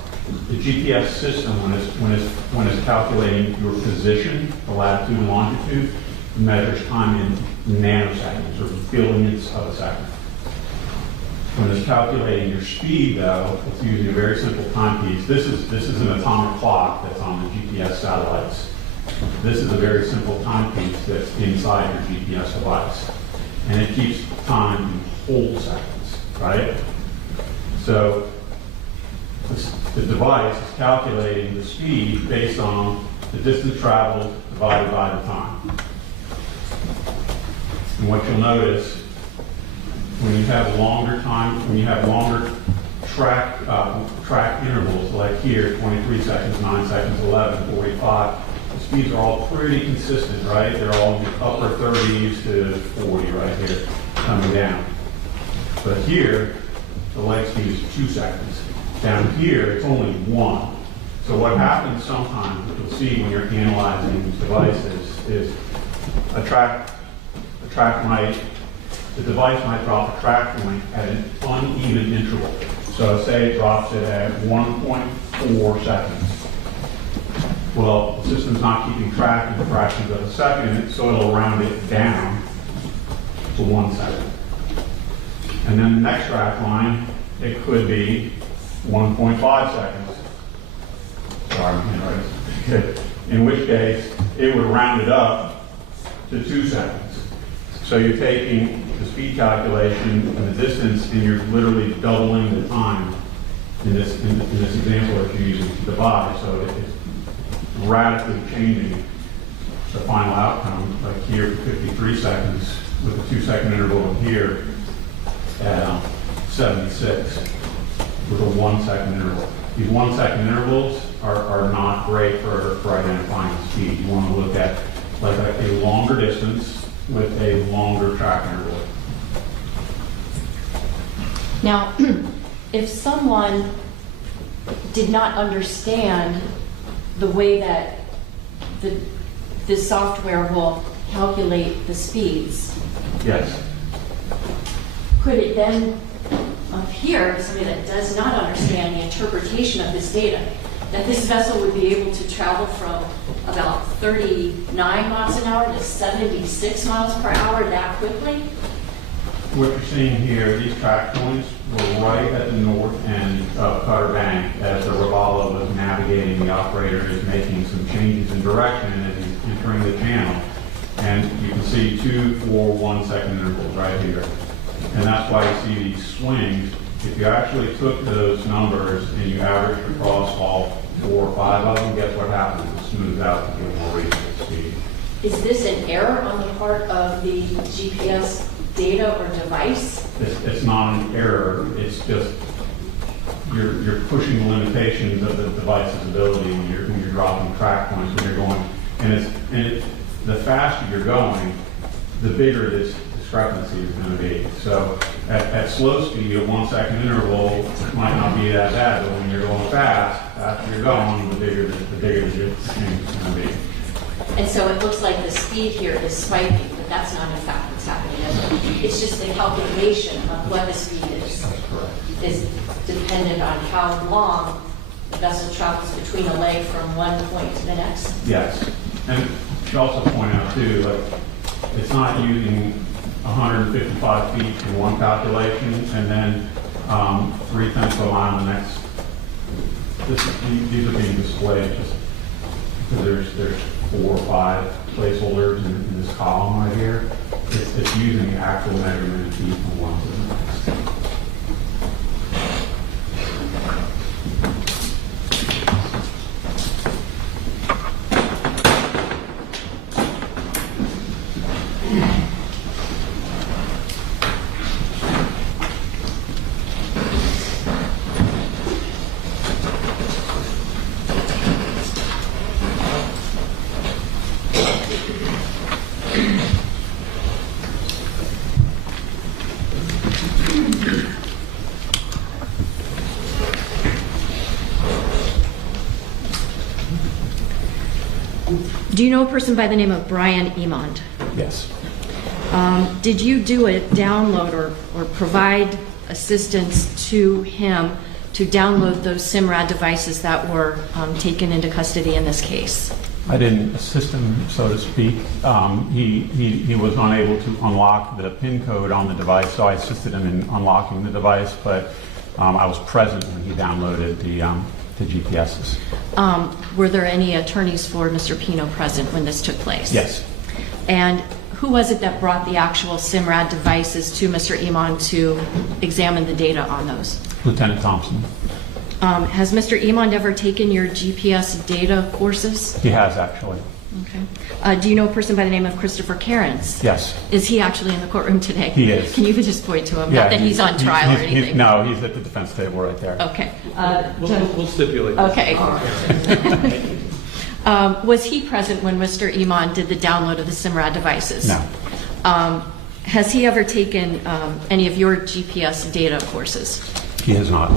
The GPS system, when it's calculating your position, the latitude and longitude, measures time in nanoseconds or billionths of a second. When it's calculating your speed, though, it's using a very simple timepiece. This is an atomic clock that's on the GPS satellites. This is a very simple timepiece that's inside your GPS device, and it keeps time in whole seconds, right? So the device is calculating the speed based on the distance traveled divided by the time. And what you'll notice when you have longer track intervals, like here, 23 seconds, 9 seconds, 11, 45, the speeds are all pretty consistent, right? They're all in the upper 30s to 40 right here, coming down. But here, the leg speed is 2 seconds. Down here, it's only 1. So what happens sometimes, what you'll see when you're analyzing these devices, is the device might drop a track point at an uneven interval. So say it drops it at 1.4 seconds. Well, the system's not keeping track in fractions of a second, so it'll round it down to 1 second. And then the next track line, it could be 1.5 seconds. Sorry, I'm handwriting. In which case, it would round it up to 2 seconds. So you're taking the speed calculation and the distance, and you're literally doubling the time in this example that you're using to divide. So it's radically changing the final outcome. Like here, 53 seconds with a 2 second interval here at 76 with a 1 second interval. These 1 second intervals are not great for identifying the speed. You want to look at like a longer distance with a longer track interval. Now, if someone did not understand the way that the software will calculate the speeds, yes, could it then appear to somebody that does not understand the interpretation of this data that this vessel would be able to travel from about 39 miles an hour to 76 miles per hour that quickly? What you're seeing here, these track points were right at the north end of Cutter Bank as the Ravala was navigating. The operator is making some changes in direction as he's entering the channel. And you can see 2, 4, 1 second intervals right here. And that's why you see these swings. If you actually took those numbers and you averaged across all 4 or 5 of them, guess what happens? It smooths out to get more reasonable speed. Is this an error on the part of the GPS data or device? It's not an error. It's just you're pushing the limitations of the device's ability when you're dropping track points when you're going. And the faster you're going, the bigger this discrepancy is going to be. So at slow speed, a 1 second interval might not be that bad, but when you're going fast, after you're going, the bigger the change is going to be. And so it looks like the speed here is spiking, but that's not in fact what's happening, is it? It's just the calculation of what the speed is. That's correct. Is dependent on how long the vessel travels between a leg from one point to the next. Yes. And you also point out too, like it's not using 155 feet in one calculation and then 3/10 of a mile in the next. These are being displayed just because there's 4 or 5 placeholders in this column right here. It's using the actual measurement of feet from one to the next. Do you know a person by the name of Brian Emond? Yes. Did you do a download or provide assistance to him to download those SIMRAD devices that were taken into custody in this case? I didn't assist him, so to speak. He was unable to unlock the PIN code on the device, so I assisted him in unlocking the device, but I was present when he downloaded the GPSs. Were there any attorneys for Mr. Pino present when this took place? Yes. And who was it that brought the actual SIMRAD devices to Mr. Iman to examine the data on those? Lieutenant Thompson. Has Mr. Iman ever taken your GPS data courses? He has, actually. Okay. Do you know a person by the name of Christopher Cairns? Yes. Is he actually in the courtroom today? He is. Can you just point to him? Not that he's on trial or anything. No, he's at the defense table right there. Okay. We'll stipulate. Okay. Was he present when Mr. Iman did the download of the SIMRAD devices? No. Has he ever taken any of your GPS data courses? He has not.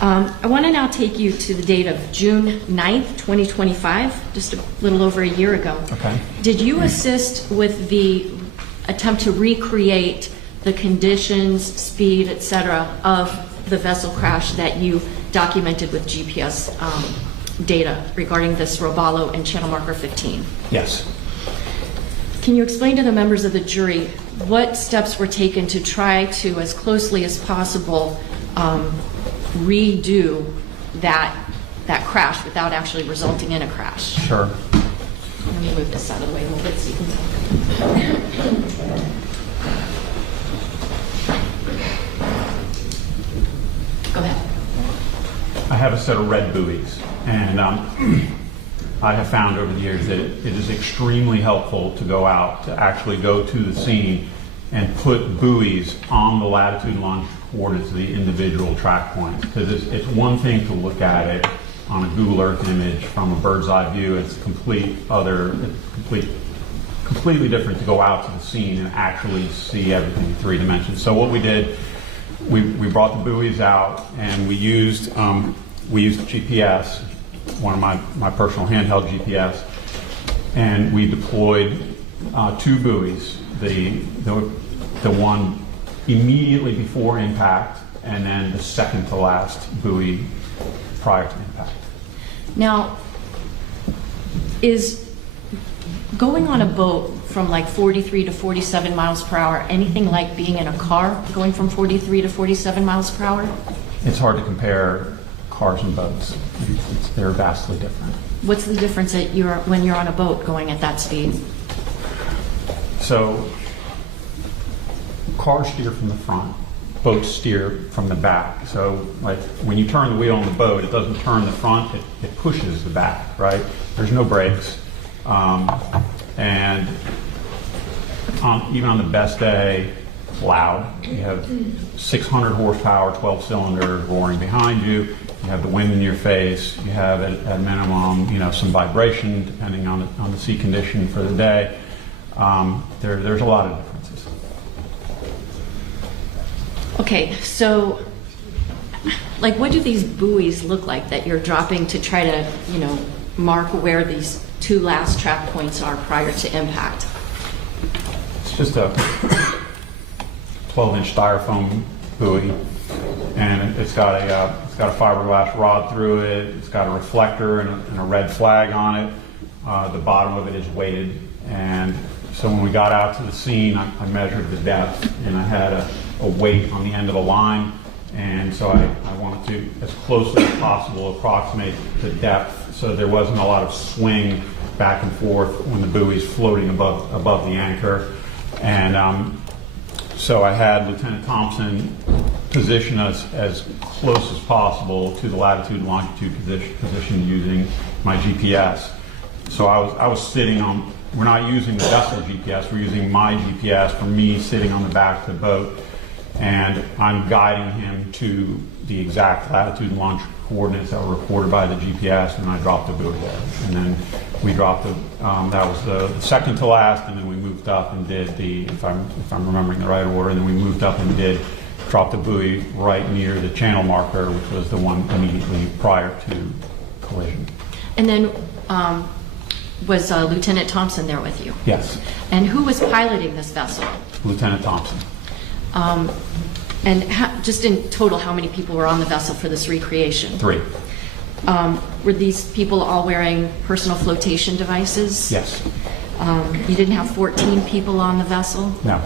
I want to now take you to the date of June 9th, 2025, just a little over a year ago. Okay. Did you assist with the attempt to recreate the conditions, speed, etc., of the vessel crash that you documented with GPS data regarding this Robalo and channel marker 15? Yes. Can you explain to the members of the jury what steps were taken to try to, as closely as possible, redo that crash without actually resulting in a crash? Sure. Let me move this out of the way a little bit so you can talk. Go ahead. I have a set of red buoys, and I have found over the years that it is extremely helpful to go out, to actually go to the scene and put buoys on the latitude and longitude coordinates of the individual track points. Because it's one thing to look at it on a Google Earth image from a bird's eye view. It's completely different to go out to the scene and actually see everything in 3 dimensions. So what we did, we brought the buoys out and we used GPS, one of my personal handheld GPS, and we deployed 2 buoys. The one immediately before impact, and then the second to last buoy prior to impact. Now, is going on a boat from like 43 to 47 miles per hour anything like being in a car going from 43 to 47 miles per hour? It's hard to compare cars and boats. They're vastly different. What's the difference when you're on a boat going at that speed? So cars steer from the front, boats steer from the back. So like when you turn the wheel on the boat, it doesn't turn the front, it pushes the back, right? There's no brakes. And even on the best day, it's loud. You have 600 horsepower, 12 cylinders roaring behind you. You have the wind in your face. You have at minimum, some vibration depending on the sea condition for the day. There's a lot of differences. Okay, so like what do these buoys look like that you're dropping to try to, mark where these 2 last track points are prior to impact? It's just a 12-inch styrofoam buoy, and it's got a fiberglass rod through it. It's got a reflector and a red flag on it. The bottom of it is weighted, and so when we got out to the scene, I measured the depth, and I had a weight on the end of the line, and so I wanted to, as closely as possible, approximate the depth so there wasn't a lot of swing back and forth when the buoy's floating above the anchor. And so I had Lieutenant Thompson position us as close as possible to the latitude and longitude position using my GPS. So I was sitting on, we're not using the vessel GPS, we're using my GPS for me sitting on the back of the boat, and I'm guiding him to the exact latitude and longitude coordinates that were reported by the GPS, and I dropped the buoy there. And then we dropped that was the second to last, and then we moved up and did if I'm remembering the right order, and then we moved up and dropped the buoy right near the channel marker, which was the one immediately prior to collision. And then was Lieutenant Thompson there with you? Yes. And who was piloting this vessel? Lieutenant Thompson. And just in total, how many people were on the vessel for this recreation? 3. Were these people all wearing personal flotation devices? Yes. You didn't have 14 people on the vessel? No.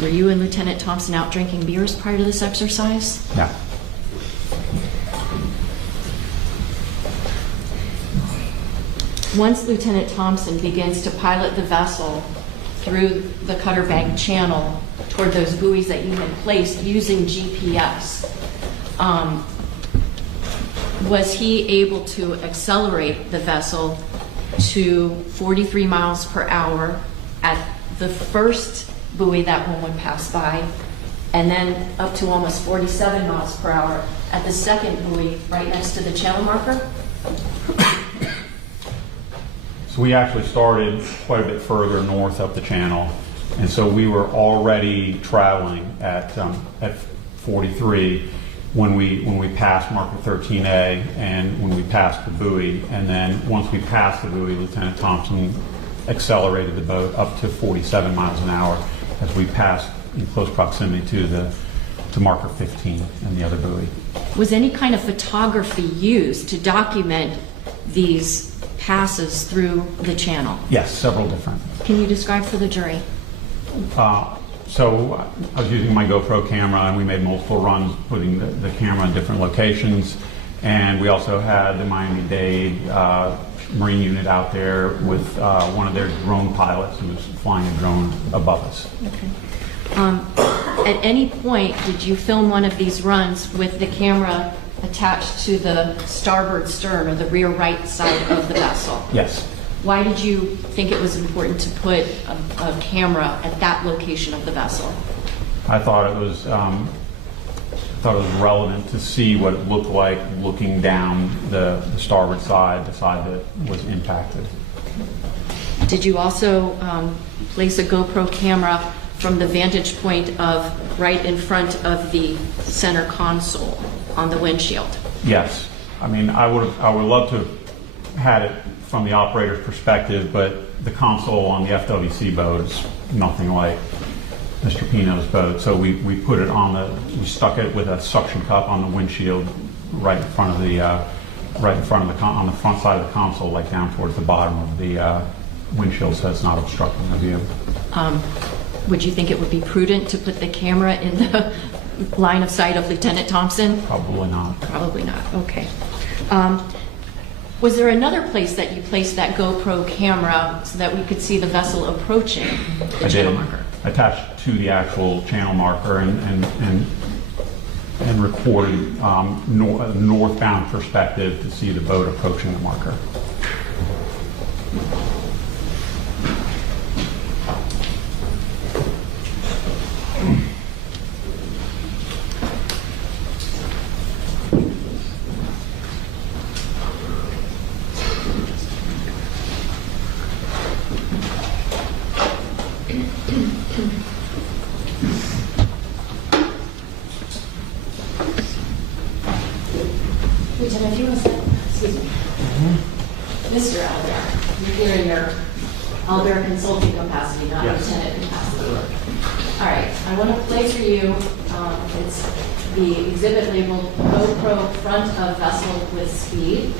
Were you and Lieutenant Thompson out drinking beers prior to this exercise? No. Once Lieutenant Thompson begins to pilot the vessel through the Cutter Bank channel toward those buoys that you had placed using GPS, was he able to accelerate the vessel to 43 miles per hour at the first buoy that one would pass by, and then up to almost 47 miles per hour at the second buoy right next to the channel marker? So we actually started quite a bit further north up the channel, and so we were already traveling at 43 when we passed marker 13A and when we passed the buoy. And then once we passed the buoy, Lieutenant Thompson accelerated the boat up to 47 miles an hour as we passed in close proximity to marker 15 and the other buoy. Was any kind of photography used to document these passes through the channel? Yes, several different. Can you describe for the jury? So I was using my GoPro camera, and we made multiple runs putting the camera in different locations. And we also had the Miami-Dade Marine unit out there with one of their drone pilots who was flying a drone above us. Okay. At any point, did you film one of these runs with the camera attached to the starboard stern or the rear right side of the vessel? Yes. Why did you think it was important to put a camera at that location of the vessel? I thought it was relevant to see what it looked like looking down the starboard side, the side that was impacted. Did you also place a GoPro camera from the vantage point of right in front of the center console on the windshield? Yes. I mean, I would love to have had it from the operator's perspective, but the console on the FWC boat is nothing like Mr. Pino's boat. So we put it we stuck it with a suction cup on the windshield right in front of on the front side of the console, like down towards the bottom of the windshield, so it's not obstructing the view. Would you think it would be prudent to put the camera in the line of sight of Lieutenant Thompson? Probably not. Probably not, okay. Was there another place that you placed that GoPro camera so that we could see the vessel approaching the channel marker? Attached to the actual channel marker and recorded a northbound perspective to see the boat approaching the marker. Lieutenant, if you want to, excuse me. Mr. Albert, you're here in your Albert consulting capacity, not lieutenant capacity. All right, I want to play for you, it's the exhibit labeled GoPro front of vessel with speed.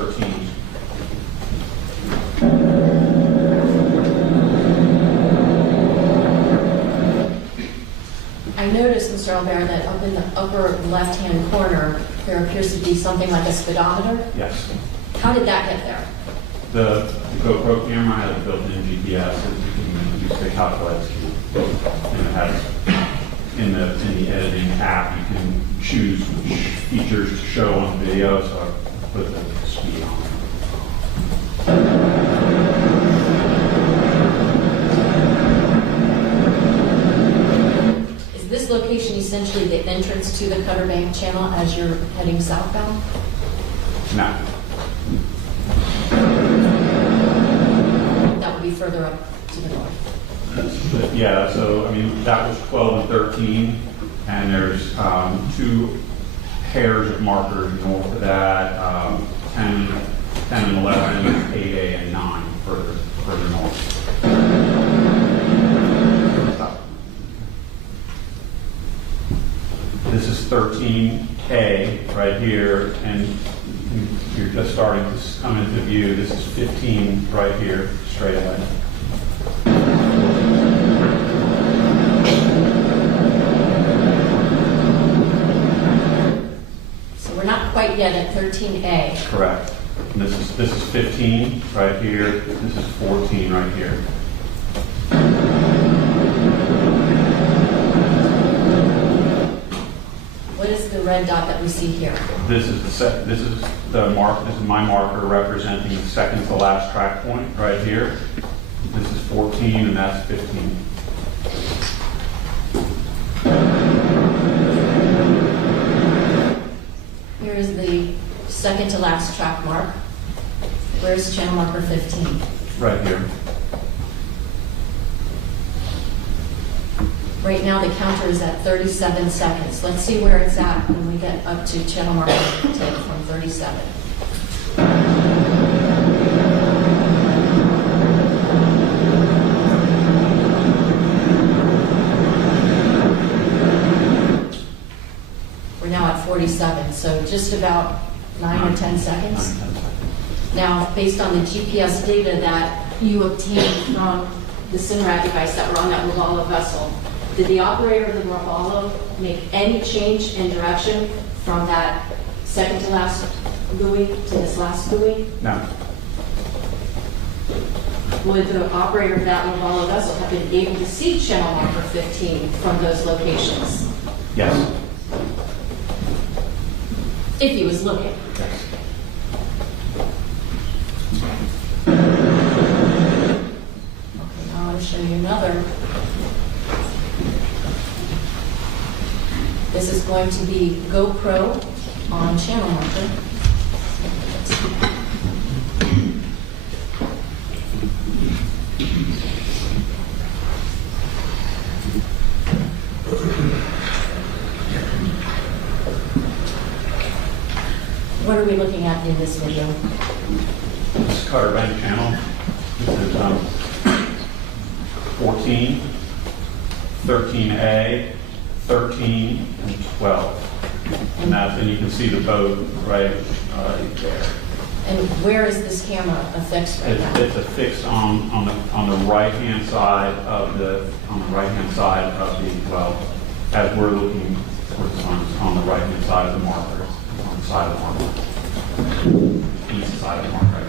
13. I noticed, Mr. Albert, that up in the upper left-hand corner, there appears to be something like a speedometer. Yes. How did that get there? The GoPro camera has a built-in GPS that you can use to calculate speed. And it has, in the editing app, you can choose which features to show on video, so I put the speed on. Is this location essentially the entrance to the Cutter Bank Channel as you're heading southbound? No. That would be further up to the north. Yeah, so, I mean, that was 12 and 13, and there's 2 pairs of markers north of that, 10 and 11, 8A and 9 further north. This is 13A right here, and you're just starting to come into view. This is 15 right here, straight ahead. So we're not quite yet at 13A. Correct. And this is 15 right here. This is 14 right here. What is the red dot that we see here? This is my marker representing the second to last track point right here. This is 14 and that's 15. Here is the second to last track mark. Where's channel marker 15? Right here. Right now, the counter is at 37 seconds. Let's see where it's at when we get up to channel marker 10 from 37. We're now at 47, so just about 9 or 10 seconds. Now, based on the GPS data that you obtained from the SINRAD device that were on that Lavala vessel, did the operator of the Lavala make any change in direction from that second to last buoy to this last buoy? No. Would the operator of that Lavala vessel have been able to see channel marker 15 from those locations? Yes. If he was looking. Yes. Okay, now I want to show you another. This is going to be GoPro on channel marker. What are we looking at in this video? This is Cutter Bank channel. This is 14, 13A, 13, and 12. And you can see the boat right there. And where is this camera affixed right now? It's affixed on the right hand side of the well, as we're looking towards the sun, on the right hand side of the marker, on the side of the marker, east side of the marker.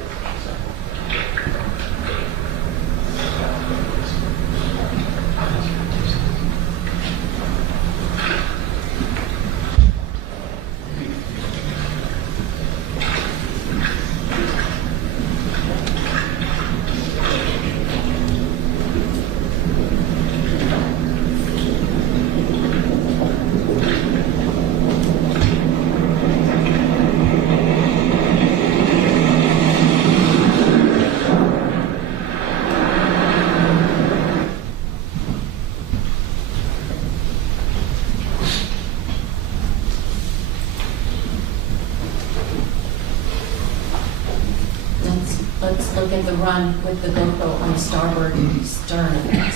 Let's look at the run with the GoPro on the starboard stern of it.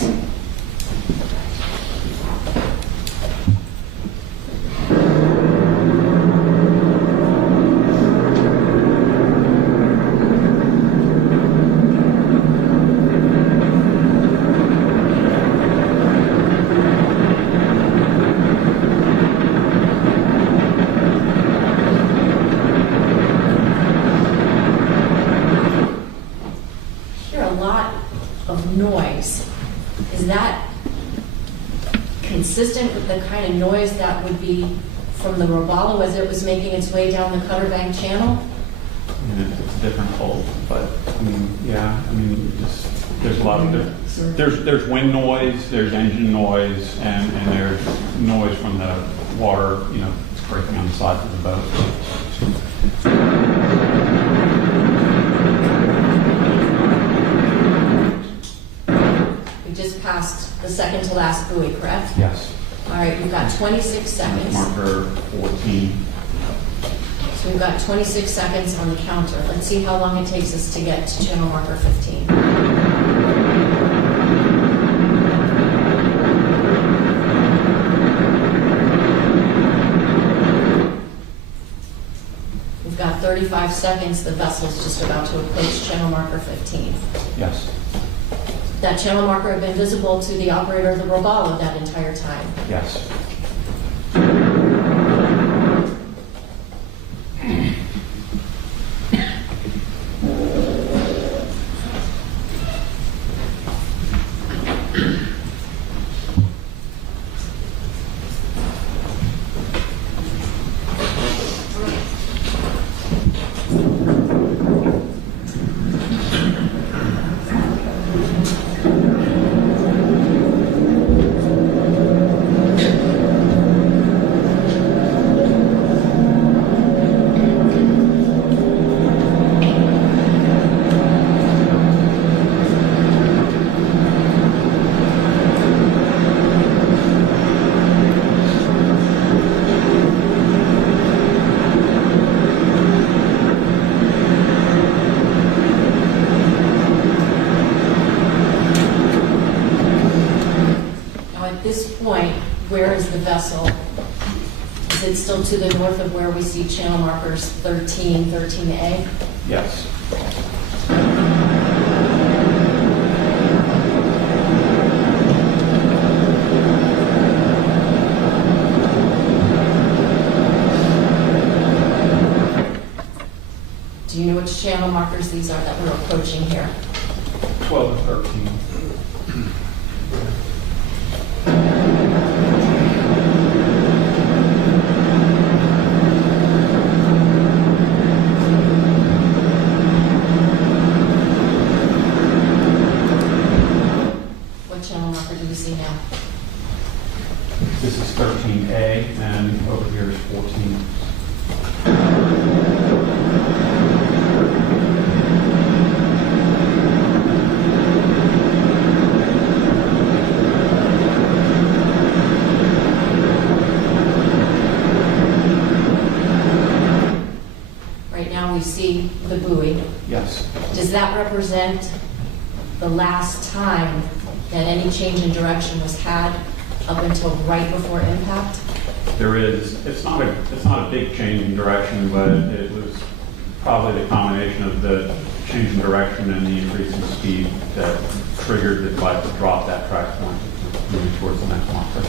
of noise, is that consistent with the kind of noise that would be from the robalo as it was making its way down the Cutter Bank Channel? And it's a different hole, but I mean, yeah, I mean, there's a lot of different. There's wind noise, there's engine noise, and there's noise from the water, you know, it's breaking on the sides of the boat. We just passed the second to last buoy, correct? Yes. All right, we've got 26 seconds. Marker 14. So we've got 26 seconds on the counter. Let's see how long it takes us to get to channel marker 15. We've got 35 seconds. The vessel's just about to approach channel marker 15. Yes. That channel marker had been visible to the operator of the robalo that entire time. Yes. Vessel, is it still to the north of where we see channel markers 13, 13A? Yes. Do you know which channel markers these are that we're approaching here? 12 and 13. This is 13A, and over here is 14. Right now we see the buoy. Yes. Does that represent the last time that any change in direction was had up until right before impact? There is. It's not a big change in direction, but it was probably the combination of the change in direction and the increase in speed that triggered the device to drop that track point, moving towards the next marker.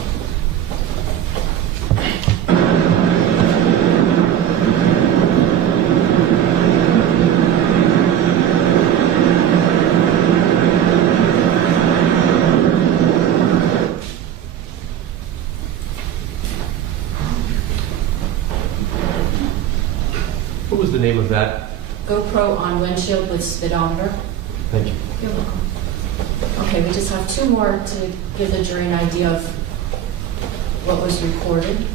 What was the name of that? GoPro on windshield with speedometer. Thank you. You're welcome. Okay, we just have two more to give the jury an idea of what was recorded.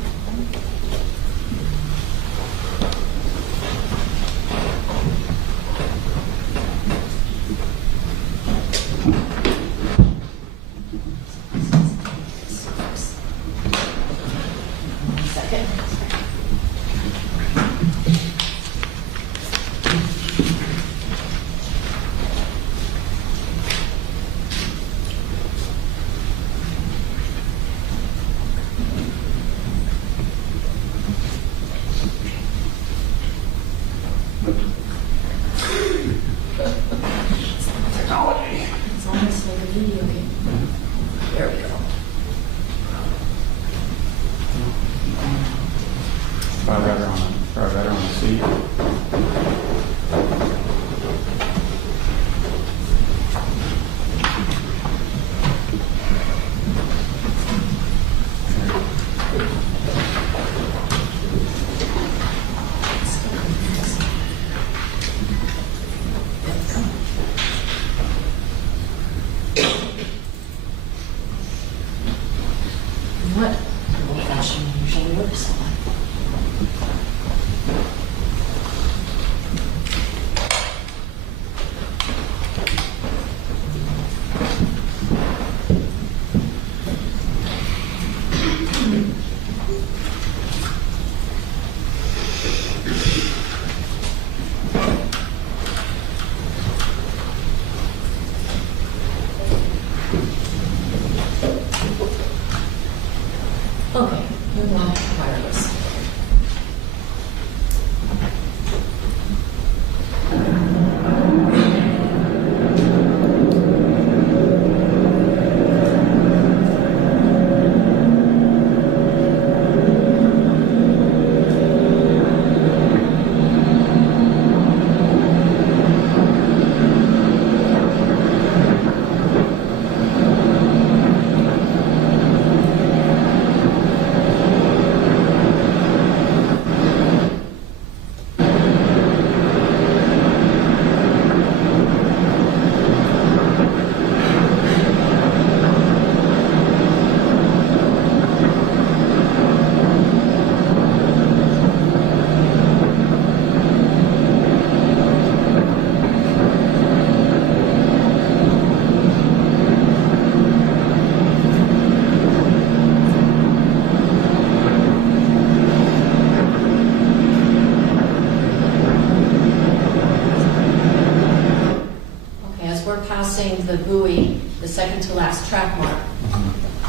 passing the buoy, the second to last track mark,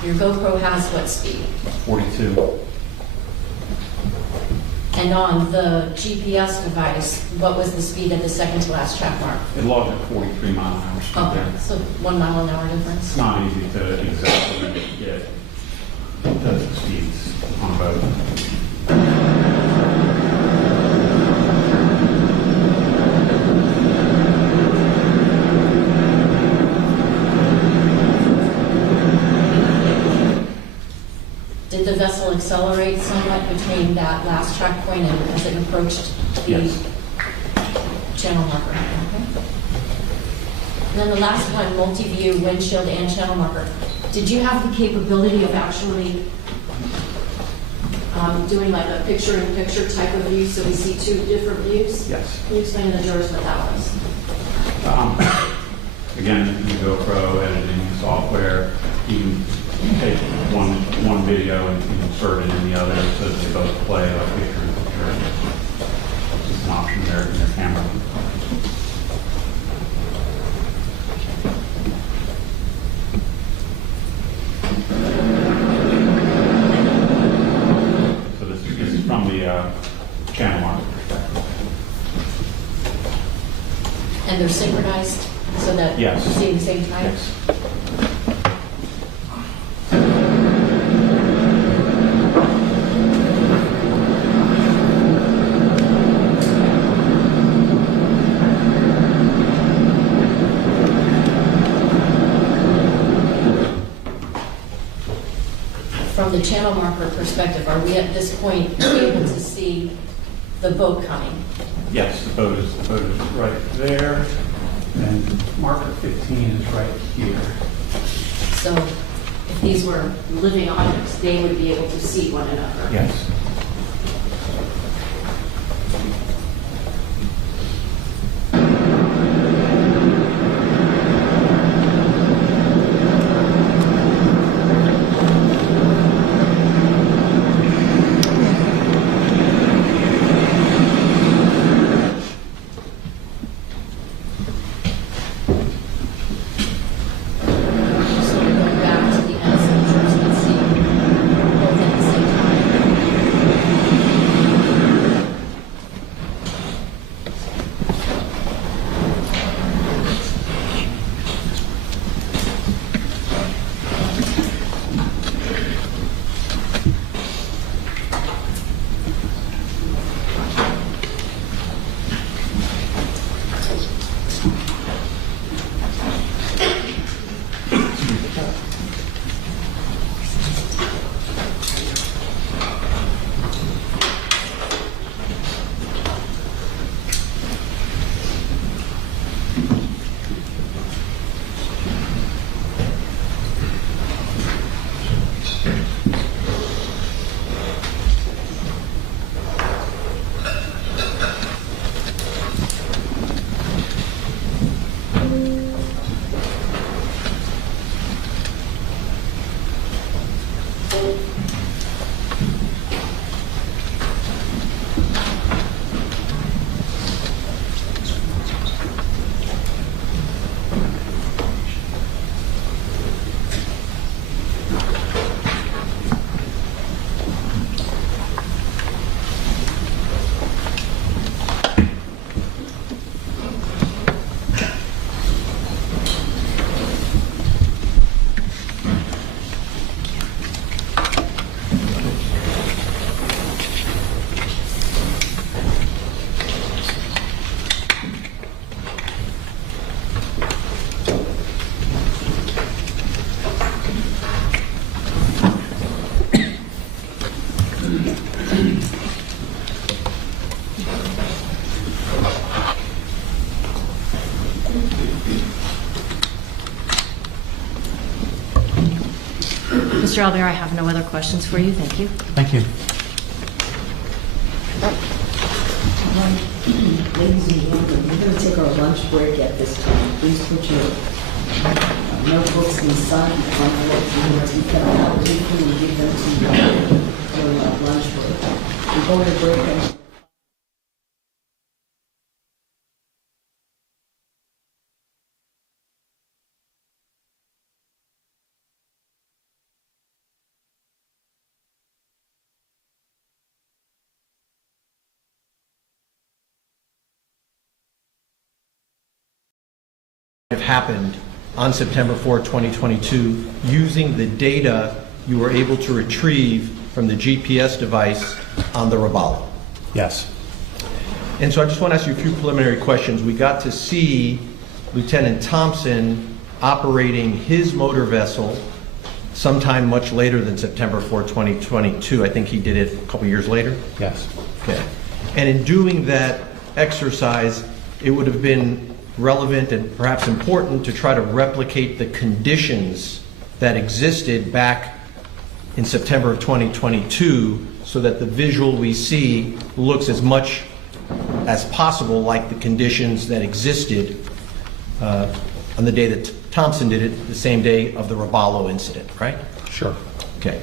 your GoPro has what speed? 42. And on the GPS device, what was the speed at the second to last track mark? It logged at 43 mile an hour speed Okay, there. so 1 mile an hour difference. It's not easy to exactly get the speeds on a boat. Did the vessel accelerate somewhat between that last track point and as it approached the Yes. channel marker? Okay. And then the last one, multi-view, windshield, and channel marker. Did you have the capability of actually doing like a picture-in-picture type of view so we see two different views? Yes. Can you explain to the jurors what that was? Again, the GoPro editing software, you can take one video and insert it in the other so that they both play like picture in picture. It's an option there in your camera. So this is from the channel marker perspective. And they're synchronized so that Yes. you see at the same time? Yes. From the channel marker perspective, are we at this point able to see the boat coming? Yes, the boat is right there, and marker 15 is right here. So if these were living objects, they would be able to see one another? Yes. So we're going back to the end so the jurors can see both at the same time. Mr. Albert, I have no other questions for you. Thank you. Thank you. Ladies and gentlemen, we're going to take our lunch break at this time. Please put your notebooks inside the envelopes and we'll take them out and give them to you for lunch break. We're going to break and have happened on September 4, 2022, using the data you were able to retrieve from the GPS device on the Robalo? Yes. And so I just want to ask you a few preliminary questions. We got to see Lieutenant Thompson operating his motor vessel sometime much later than September 4, 2022. I think he did it a couple years later? Yes. Okay. And in doing that exercise, it would have been relevant and perhaps important to try to replicate the conditions that existed back in September of 2022 so that the visual we see looks as much as possible like the conditions that existed on the day that Thompson did it, the same day of the Robalo incident, right? Sure. Okay.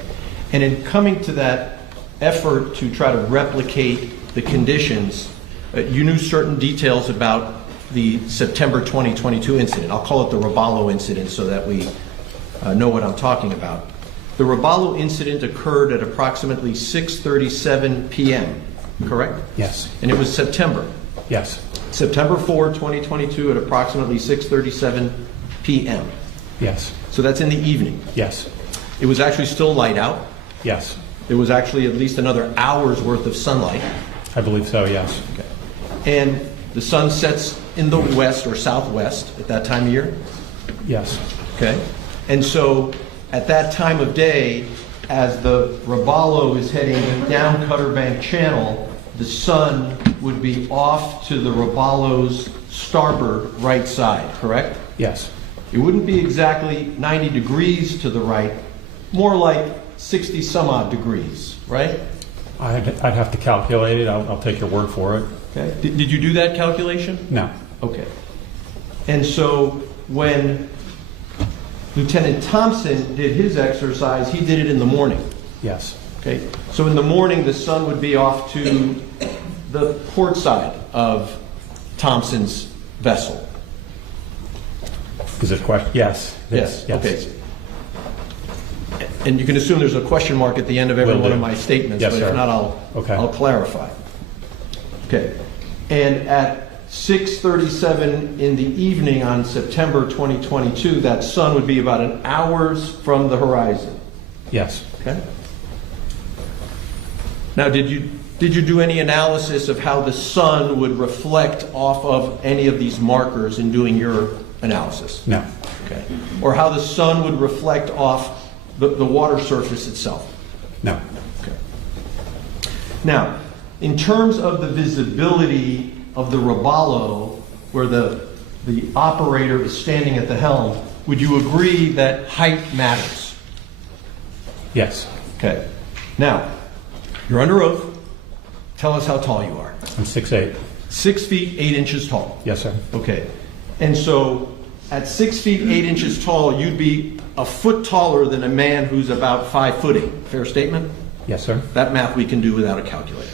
And in coming to that effort to try to replicate the conditions, you knew certain details about the September 2022 incident. I'll call it the Robalo incident so that we know what I'm talking about. The Robalo incident occurred at approximately 6:37 p.m., correct? Yes. And it was September. Yes. September 4, 2022 at approximately 6:37 p.m. Yes. So that's in the evening. Yes. It was actually still light out. Yes. There was actually at least another hour's worth of sunlight. I believe so, yes. Okay. And the sun sets in the west or southwest at that time of year? Yes. Okay. And so at that time of day, as the Robalo is heading down Cutter Bank Channel, the sun would be off to the Robalo's starboard right side, correct? Yes. It wouldn't be exactly 90 degrees to the right, more like 60 some odd degrees, right? I'd have to calculate it. I'll take your word for it. Okay. Did you do that calculation? No. Okay. And so when Lieutenant Thompson did his exercise, he did it in the morning. Yes. Okay. So in the morning, the sun would be off to the port side of Thompson's vessel. Is it a question? Yes. Yes. Yes. Okay. And you can assume there's a question mark at the end of every Will one do. of my statements, Yes, but sir. if not, Okay. I'll clarify. Okay. And at 6:37 in the evening on September 2022, that sun would be about an hour's from the horizon. Yes. Okay. Now, did you do any analysis of how the sun would reflect off of any of these markers in doing your analysis? No. Okay. Or how the sun would reflect off the water surface itself? No. Okay. Now, in terms of the visibility of the Robalo, where the operator is standing at the helm, would you agree that height matters? Yes. Okay. Now, you're under oath. Tell us how tall you are. I'm 6'8". 6 feet 8 inches tall. Yes, sir. Okay. And so at 6 feet 8 inches tall, you'd be a foot taller than a man who's about 5 foot 8. Fair statement? Yes, sir. That math we can do without a calculator.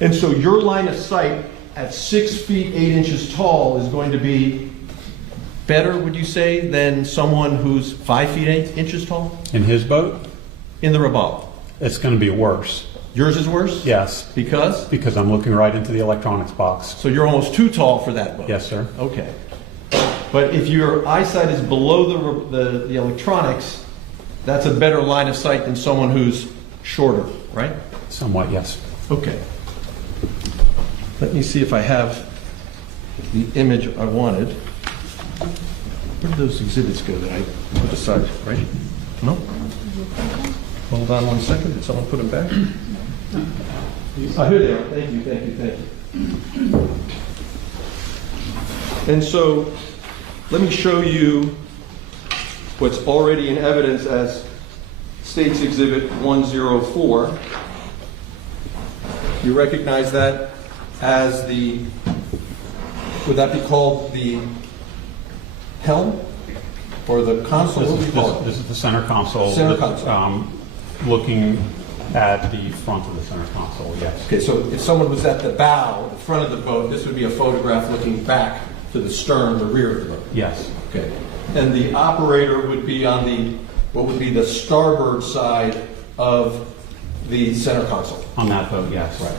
And so your line of sight at 6 feet 8 inches tall is going to be better, would you say, than someone who's 5 feet 8 inches tall? In his boat? In the Robalo. It's going to be worse. Yours is worse? Yes. Because? Because I'm looking right into the electronics box. So you're almost too tall for that boat? Yes, sir. Okay. But if your eyesight is below the electronics, that's a better line of sight than someone who's shorter, right? Somewhat, yes. Okay. Let me see if I have the image I wanted. Where did those exhibits go that I put aside, right? No? Hold on one second. Did someone put them back? Oh, here they are. Thank you, thank you, thank you. And so, let me show you what's already in evidence as State's Exhibit 104. You recognize that as would that be called the helm or the console? What would you call it? This is the center console. Center console. Looking at the front of the center console, yes. Okay, so if someone was at the bow, the front of the boat, this would be a photograph looking back to the stern, the rear of the boat. Yes. Okay. And the operator would be on what would be the starboard side of the center console. On that boat, yes. Right.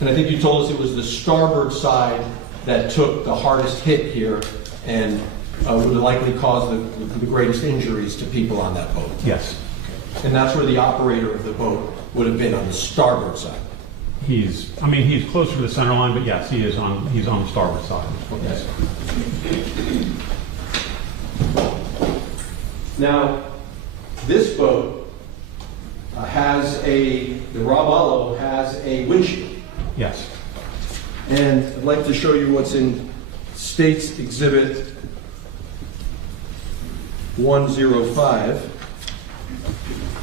And I think you told us it was the starboard side that took the hardest hit here and would likely cause the greatest injuries to people on that boat. Yes. And that's where the operator of the boat would have been, on the starboard side. He's closer to the center line, but yes, he's on the starboard side. Yes. Now, this boat the Robalo has a windshield. Yes. And I'd like to show you what's in State's Exhibit 105.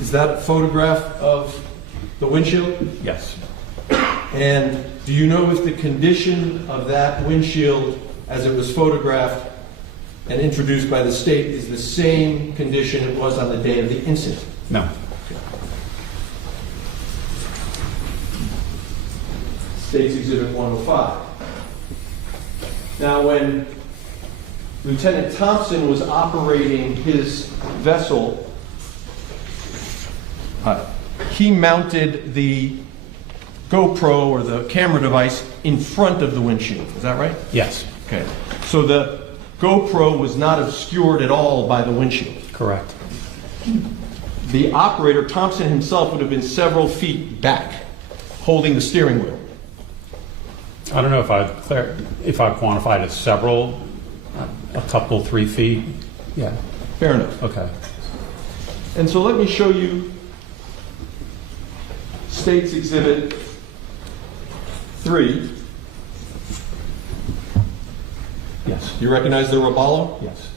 Is that a photograph of the windshield? Yes. And do you know if the condition of that windshield as it was photographed and introduced by the state is the same condition it was on the day of the incident? No. State's Exhibit 105. Now, when Lieutenant Thompson was operating his vessel, he mounted the GoPro or the camera device in front of the windshield. Is that right? Yes. Okay. So the GoPro was not obscured at all by the windshield. Correct. The operator, Thompson himself, would have been several feet back, holding the steering wheel. I don't know if I quantified it several, a couple, 3 feet. Yeah. Fair enough. Okay. And so let me show you State's Exhibit 3. Yes. You recognize the Robalo? Yes.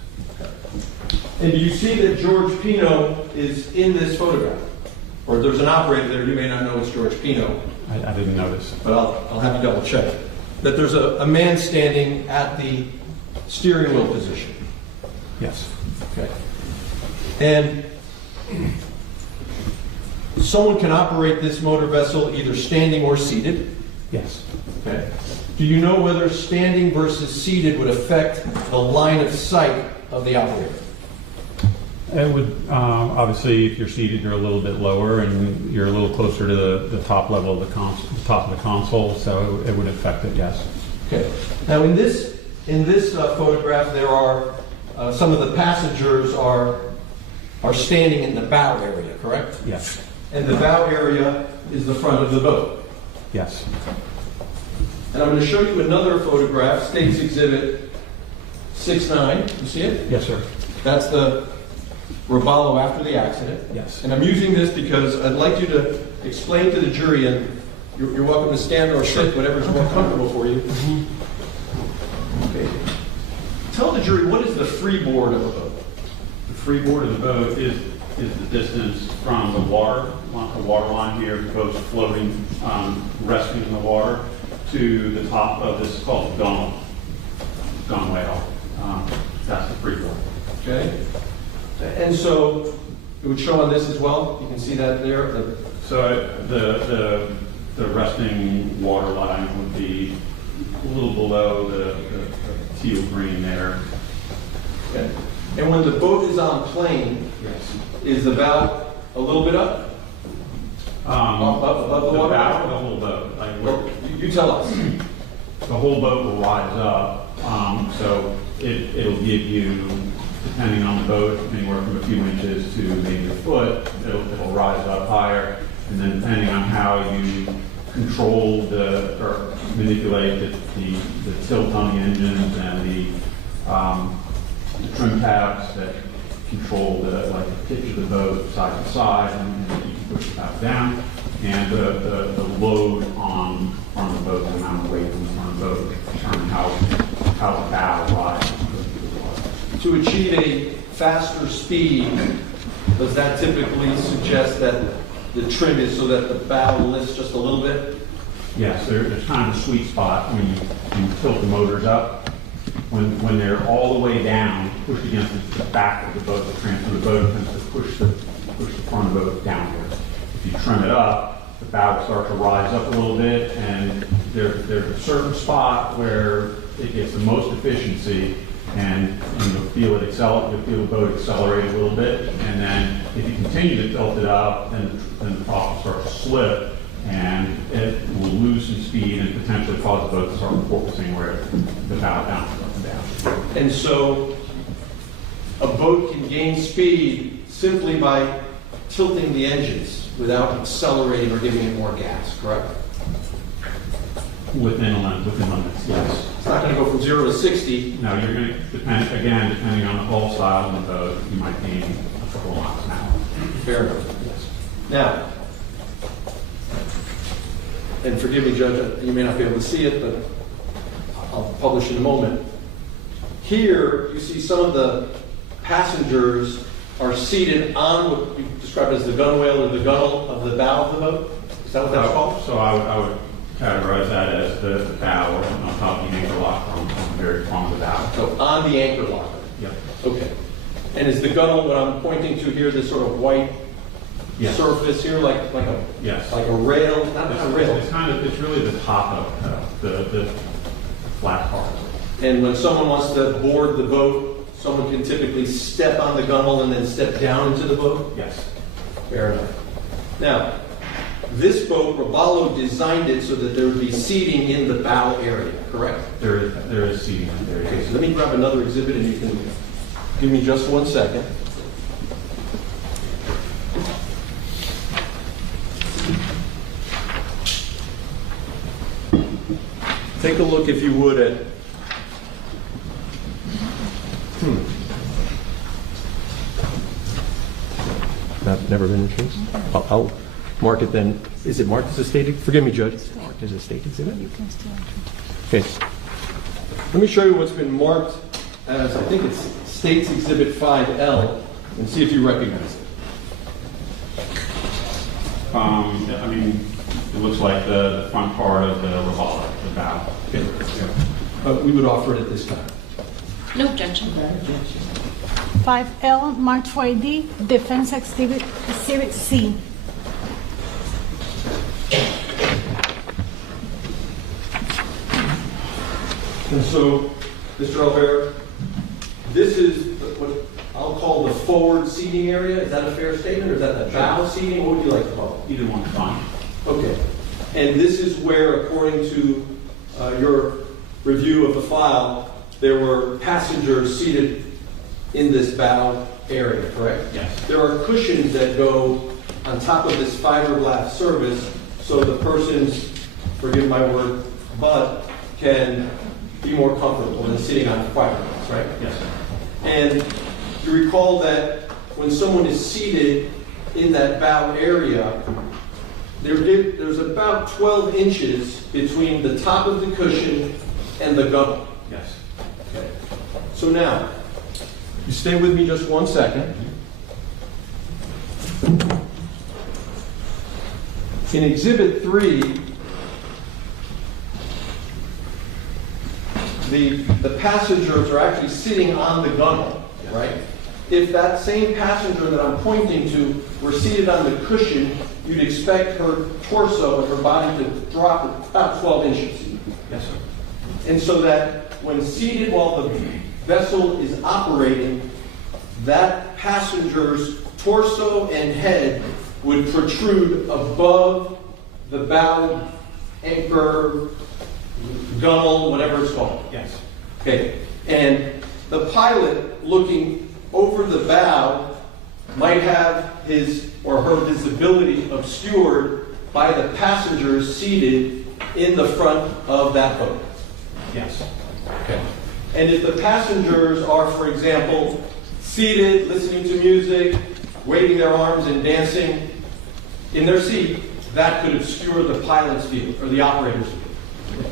And do you see that George Pino is in this photograph? Or there's an operator there, you may not know it's George Pino. I didn't notice. But I'll have you double check. That there's a man standing at the steering wheel position. Yes. Okay. And someone can operate this motor vessel either standing or seated. Yes. Okay. Do you know whether standing versus seated would affect the line of sight of the operator? It would, obviously, if you're seated, you're a little bit lower and you're a little closer to the top level of the top of the console, so it would affect it, yes. Okay. Now, in this photograph, there are some of the passengers are standing in the bow area, correct? Yes. And the bow area is the front of the boat. Yes. And I'm going to show you another photograph, State's Exhibit 6-9. You see it? Yes, sir. That's the Robalo after the accident. Yes. And I'm using this because I'd like you to explain to the jury, and you're welcome to stand or sit, whatever's more comfortable for you. Okay. Tell the jury, what is the freeboard of a boat? The freeboard of the boat is the distance from the water line here, the boat's floating, resting in the water, to the top of this called gunwale. That's the freeboard. Okay. And so it would show on this as well. You can see that there. So the resting water line would be a little below the teal green there. Okay. And when the boat is on plane, yes, is the bow a little bit up? Above the water? Bow of the whole boat. Well, you tell us. The whole boat will rise up, so it'll give you, depending on the boat, anywhere from a few inches to maybe a foot. It'll rise up higher, and then depending on how you control or manipulate the tilt on the engines and the trim tabs that control the pitch of the boat side to side, and you can push it back down, and the load on the boat, the amount of weight on the front of the boat, determine how the bow rises. To achieve a faster speed, does that typically suggest that the trim is so that the bow lifts just a little bit? Yes, there's kind of a sweet spot when you tilt the motors up. When they're all the way down, pushed against the back of the boat, the boat tends to push the front of the boat downward. If you trim it up, the bow will start to rise up a little bit, and there's a certain spot where it gets the most efficiency, and you'll feel the boat accelerate a little bit, and then if you continue to tilt it up, then the prop will start to slip, and it will lose some speed and potentially cause the boat to start focusing where the bow bounces up and down. And so a boat can gain speed simply by tilting the engines without accelerating or giving it more gas, correct? Within limits, yes. It's not going to go from 0 to 60. No, you're going to, depending on the hull style and the boat, you might gain a couple of miles an hour. Fair enough. Yes. Now, and forgive me, Judge, you may not be able to see it, but I'll publish in a moment. Here, you see some of the passengers are seated on what you described as the gunwale or the gunnel of the bow of the boat. Is that what that's called? So I would categorize that as the bow or on top of the anchor locker on the very front of the bow. So on the anchor locker. Yep. Okay. And is the gunnel what I'm pointing to here, this sort of white surface here, like a like a rail? Not a rail. It's really the top of the flat part. And when someone wants to board the boat, someone can typically step on the gunnel and then step down into the boat? Yes. Fair enough. Now, this boat, Robalo designed it so that there would be seating in the bow area, correct? There is seating in there. Okay, so let me grab another exhibit and you can give me just 1 second. Take a look, if you would, at never been introduced. I'll mark it then. Is it marked as a state? Forgive me, Judge. Is it marked as a state exhibit? Okay. Let me show you what's been marked as, I think it's States Exhibit 5L, and see if you recognize it. I mean, it looks like the front part of the Robalo, the bow. Okay. We would offer it at this time. No objection. 5L, March 4AD, Defense Exhibit C. And so, Mr. Alvera, this is what I'll call the forward seating area. Is that a fair statement, or is that the bow seating? What would you like to call it? Either one is fine. Okay. And this is where, according to your review of the file, there were passengers seated in this bow area, correct? Yes. There are cushions that go on top of this fiberglass surface so the person's, forgive my word, butt can be more comfortable than sitting on fiberglass, right? Yes. And you recall that when someone is seated in that bow area, there's about 12 inches between the top of the cushion and the gunnel. Yes. Okay. So now, you stay with me just 1 second. In Exhibit 3, the passengers are actually sitting on the gunnel, right? If that same passenger that I'm pointing to were seated on the cushion, you'd expect her torso and her body to drop about 12 inches. Yes, sir. And so that when seated while the vessel is operating, that passenger's torso and head would protrude above the bow, anchor, gunnel, whatever it's called. Yes. Okay. And the pilot looking over the bow might have his or her visibility obscured by the passengers seated in the front of that boat. Yes. Okay. And if the passengers are, for example, seated, listening to music, waving their arms and dancing in their seat, that could obscure the pilot's view or the operator's view.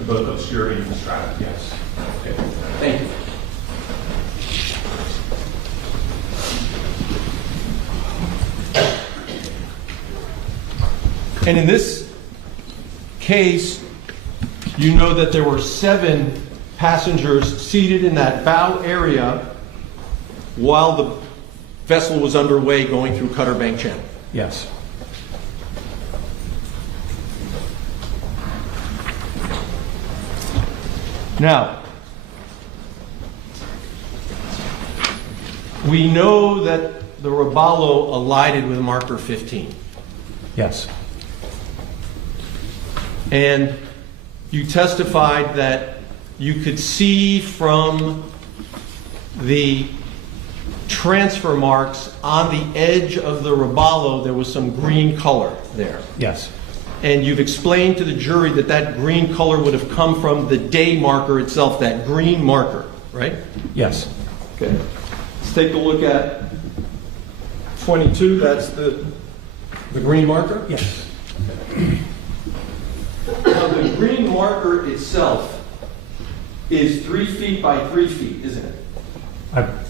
Both obscure and distracted, yes. Okay. Thank you. And in this case, you know that there were 7 passengers seated in that bow area while the vessel was underway going through Cutter Bank Channel. Yes. Now, we know that the Robalo alighted with marker 15. Yes. And you testified that you could see from the transfer marks on the edge of the robalo, there was some green color there. Yes. And you've explained to the jury that that green color would have come from the day marker itself, that green marker, right? Yes. Okay. Let's take a look at 22. That's the green marker? Yes. Now, the green marker itself is 3 feet by 3 feet, isn't it?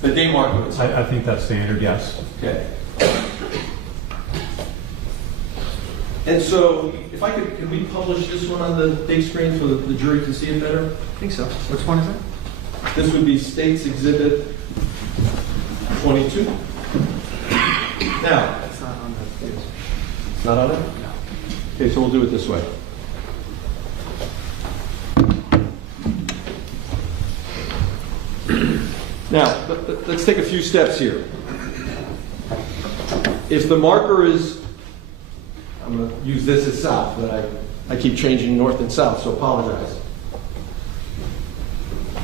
The day marker itself. I think that's standard, yes. Okay. And so, if I could we publish this one on the day screen so that the jury can see it better? I think so. Which one is it? This would be State's Exhibit 22. Now, It's not on the news. it's not on it? No. Okay, so we'll do it this way. Now, let's take a few steps here. If the marker is, I'm going to use this as south, but I keep changing north and south, so apologize.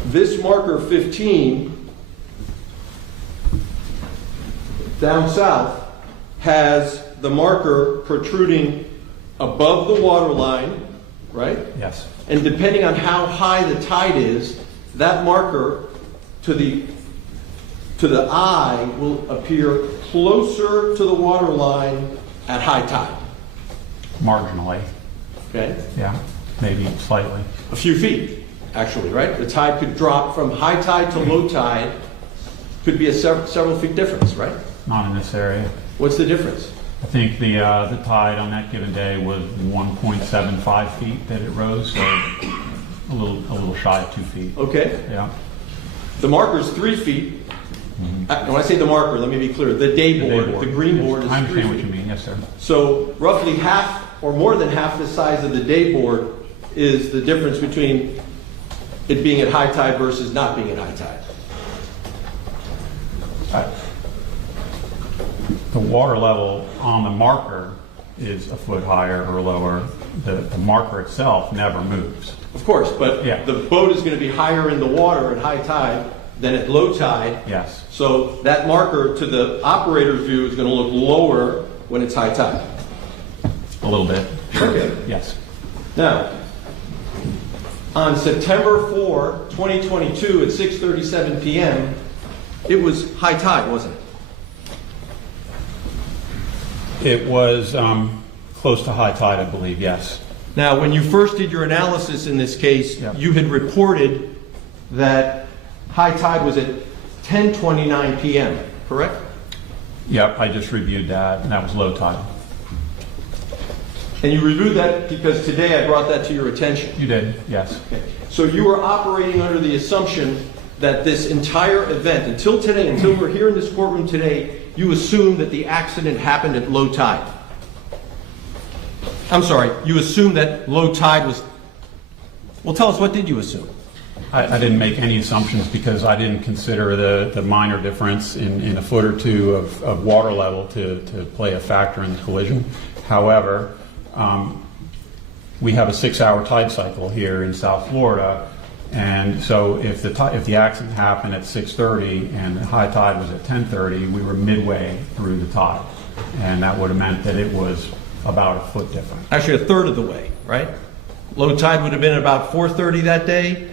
This marker 15 down south has the marker protruding above the water line, right? Yes. And depending on how high the tide is, that marker to the eye will appear closer to the water line at high tide. Marginally. Okay? Yeah. Maybe slightly. A few feet, actually, right? The tide could drop from high tide to low tide, could be a several feet difference, right? Not in this area. What's the difference? I think the tide on that given day was 1.75 feet that it rose, so a little shy of 2 feet. Okay. Yeah. The marker's 3 feet. When I say the marker, let me be clear. The day board, the green board is 3 feet. I understand what you mean. Yes, sir. So roughly half or more than half the size of the day board is the difference between it being at high tide versus not being at high tide. The water level on the marker is a foot higher or lower. The marker itself never moves. Of course, but yeah. The boat is going to be higher in the water at high tide than at low tide. Yes. So that marker to the operator's view is going to look lower when it's high tide. A little bit. Okay. Yes. Now, on September 4, 2022 at 6:37 p.m., it was high tide, wasn't it? It was close to high tide, I believe, yes. Now, when you first did your analysis in this case, you had reported that high tide was at 10:29 p.m., correct? Yep, I just reviewed that, and that was low tide. And you reviewed that because today I brought that to your attention. You did, yes. Okay. So you were operating under the assumption that this entire event, until today, until we're here in this courtroom today, you assumed that the accident happened at low tide. I'm sorry, you assumed that low tide was... Well, tell us, what did you assume? I didn't make any assumptions because I didn't consider the minor difference in a foot or two of water level to play a factor in the collision. However, we have a 6-hour tide cycle here in South Florida, and so if the accident happened at 6:30 and the high tide was at 10:30, we were midway through the tide, and that would have meant that it was about a foot different. Actually, a third of the way, right? Low tide would have been about 4:30 that day.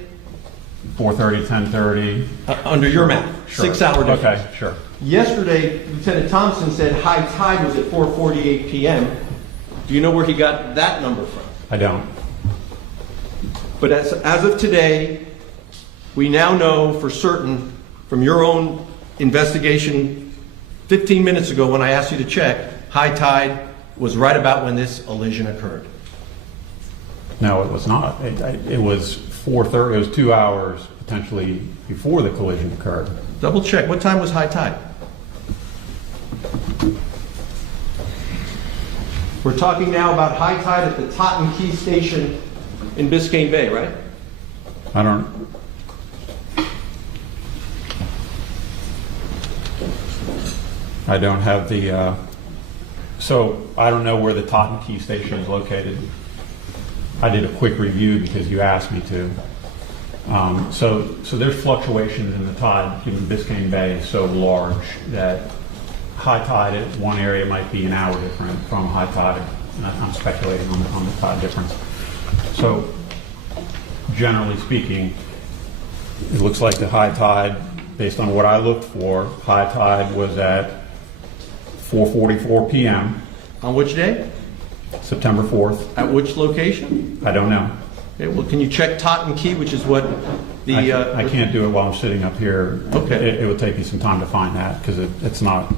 4:30, 10:30. Under your math, Sure. 6-hour difference. Okay, sure. Yesterday, Lieutenant Thompson said high tide was at 4:48 p.m. Do you know where he got that number from? I don't. But as of today, we now know for certain from your own investigation 15 minutes ago when I asked you to check, high tide was right about when this elision occurred. No, it was not. It was 4:30. It was 2 hours potentially before the collision occurred. Double check. What time was high tide? We're talking now about high tide at the Totten Key Station in Biscayne Bay, right? I don't have the, so I don't know where the Totten Key Station is located. I did a quick review because you asked me to. So there's fluctuations in the tide. Even Biscayne Bay is so large that high tide at one area might be an hour different from high tide. I'm speculating on the tide difference. So generally speaking, it looks like the high tide, based on what I looked for, high tide was at 4:44 p.m. On which day? September 4th. At which location? I don't know. Okay, well, can you check Totten Key, which is what the... I can't do it while I'm sitting up here. Okay. It would take me some time to find that because it's not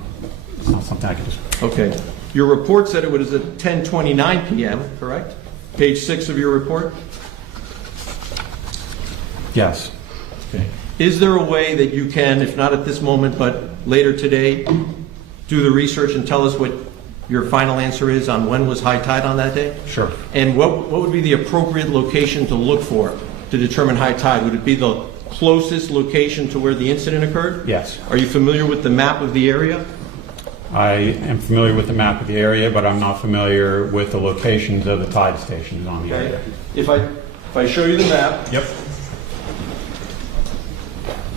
something I can just... Okay. Your report said it was at 10:29 p.m., correct? Page 6 of your report? Yes. Okay. Is there a way that you can, if not at this moment, but later today, do the research and tell us what your final answer is on when was high tide on that day? Sure. And what would be the appropriate location to look for to determine high tide? Would it be the closest location to where the incident occurred? Yes. Are you familiar with the map of the area? I am familiar with the map of the area, but I'm not familiar with the locations of the tide stations on the area. If I show you the map. Yep.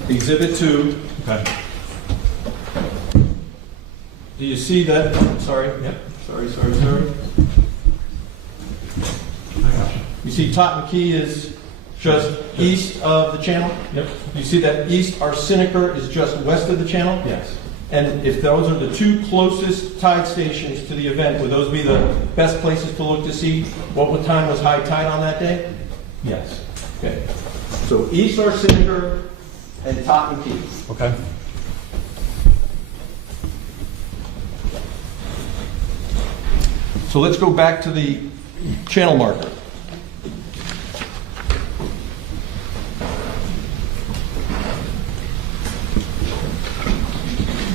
Exhibit 2. Okay. Do you see that? Sorry. Yep. Sorry. I got you. You see Totten Key is just east of the channel? Yep. You see that East Arseniker is just west of the channel? Yes. And if those are the two closest tide stations to the event, would those be the best places to look to see what time was high tide on that day? Yes. Okay. So East Arseniker and Totten Key. Okay. So let's go back to the channel marker.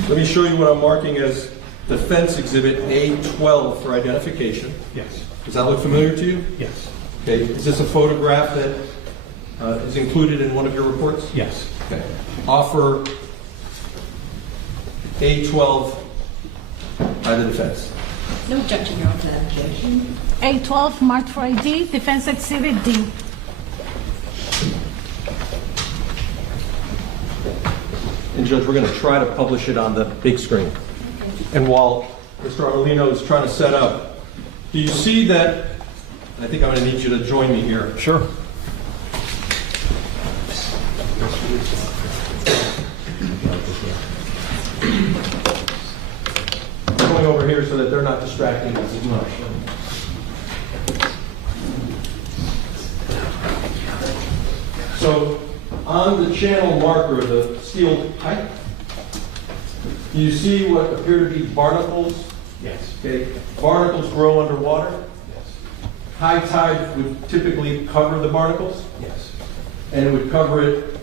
Let me show you what I'm marking as Defense Exhibit A12 for identification. Yes. Does that look familiar to you? Yes. Okay. Is this a photograph that is included in one of your reports? Yes. Okay. Offer A12 by the defense. No objection, Your Honor, to that objection. A12 marked for ID, Defense Exhibit D. And Judge, we're going to try to publish it on the big screen. And while Mr. Armelino is trying to set up, do you see that? I think I'm going to need you to join me here. Sure. I'm going over here so that they're not distracting us as much. So on the channel marker, the steel pipe, you see what appear to be barnacles? Yes. Okay. Barnacles grow underwater. Yes. High tide would typically cover the barnacles, Yes. and it would cover it.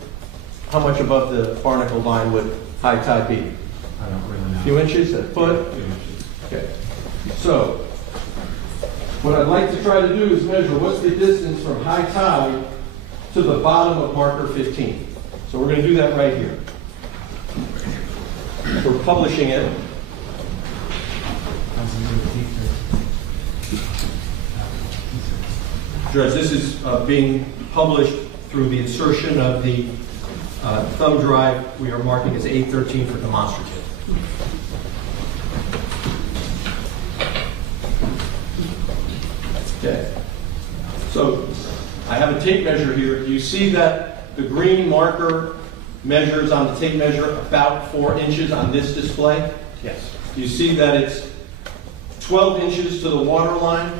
How much above the barnacle line would high tide be? I don't really know. A few inches, a foot? Few inches. Okay. So, what I'd like to try to do is measure what's the distance from high tide to the bottom of marker 15. So we're going to do that right here. We're publishing it. Judge, this is being published through the insertion of the thumb drive we are marking as A13 for demonstrative. Okay. So I have a tape measure here. Do you see that the green marker measures on the tape measure about 4 inches on this display? Yes. Do you see that it's 12 inches to the water line?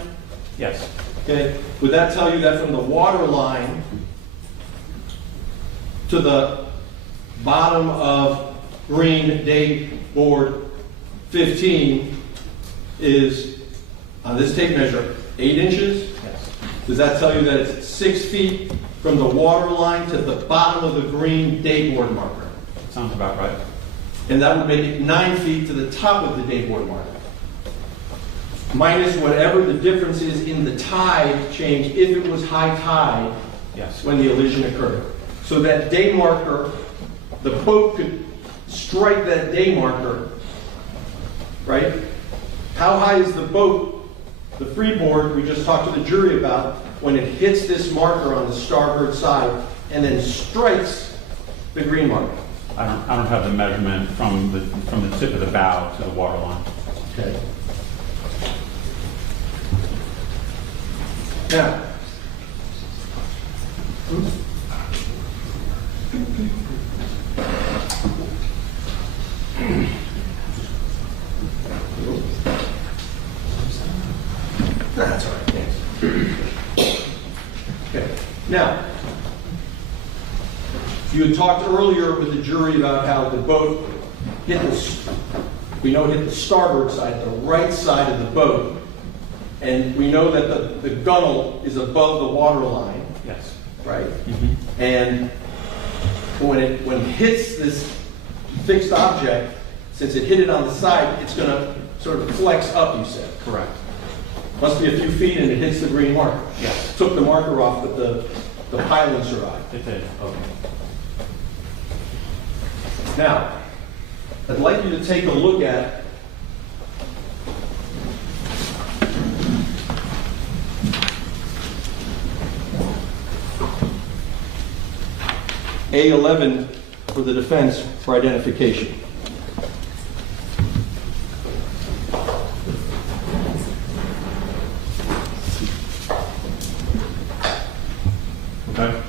Yes. Okay. Would that tell you that from the water line to the bottom of green date board 15 is, on this tape measure, 8 inches? Yes. Does that tell you that it's 6 feet from the water line to the bottom of the green date board marker? Sounds about right. And that would make it 9 feet to the top of the date board marker. Minus whatever the difference is in the tide change if it was high tide Yes. when the elision occurred. So that day marker, the boat could strike that day marker, right? How high is the boat, the freeboard we just talked to the jury about, when it hits this marker on the starboard side and then strikes the green marker. I don't have the measurement from the tip of the bow to the water line. Okay. Now, that's all right, thanks. Okay. Now, you had talked earlier with the jury about how the boat hit we know it hit the starboard side, the right side of the boat, and we know that the gunnel is above the water line. Yes. Right? Mm-hmm. And when it hits this fixed object, since it hit it on the side, it's going to sort of flex up, you said. Correct. Must be a few feet and it hits the green marker. Yes. Took the marker off, but the piling survived. It did. Okay. Now, I'd like you to take a look at A11 for the defense for identification. Okay.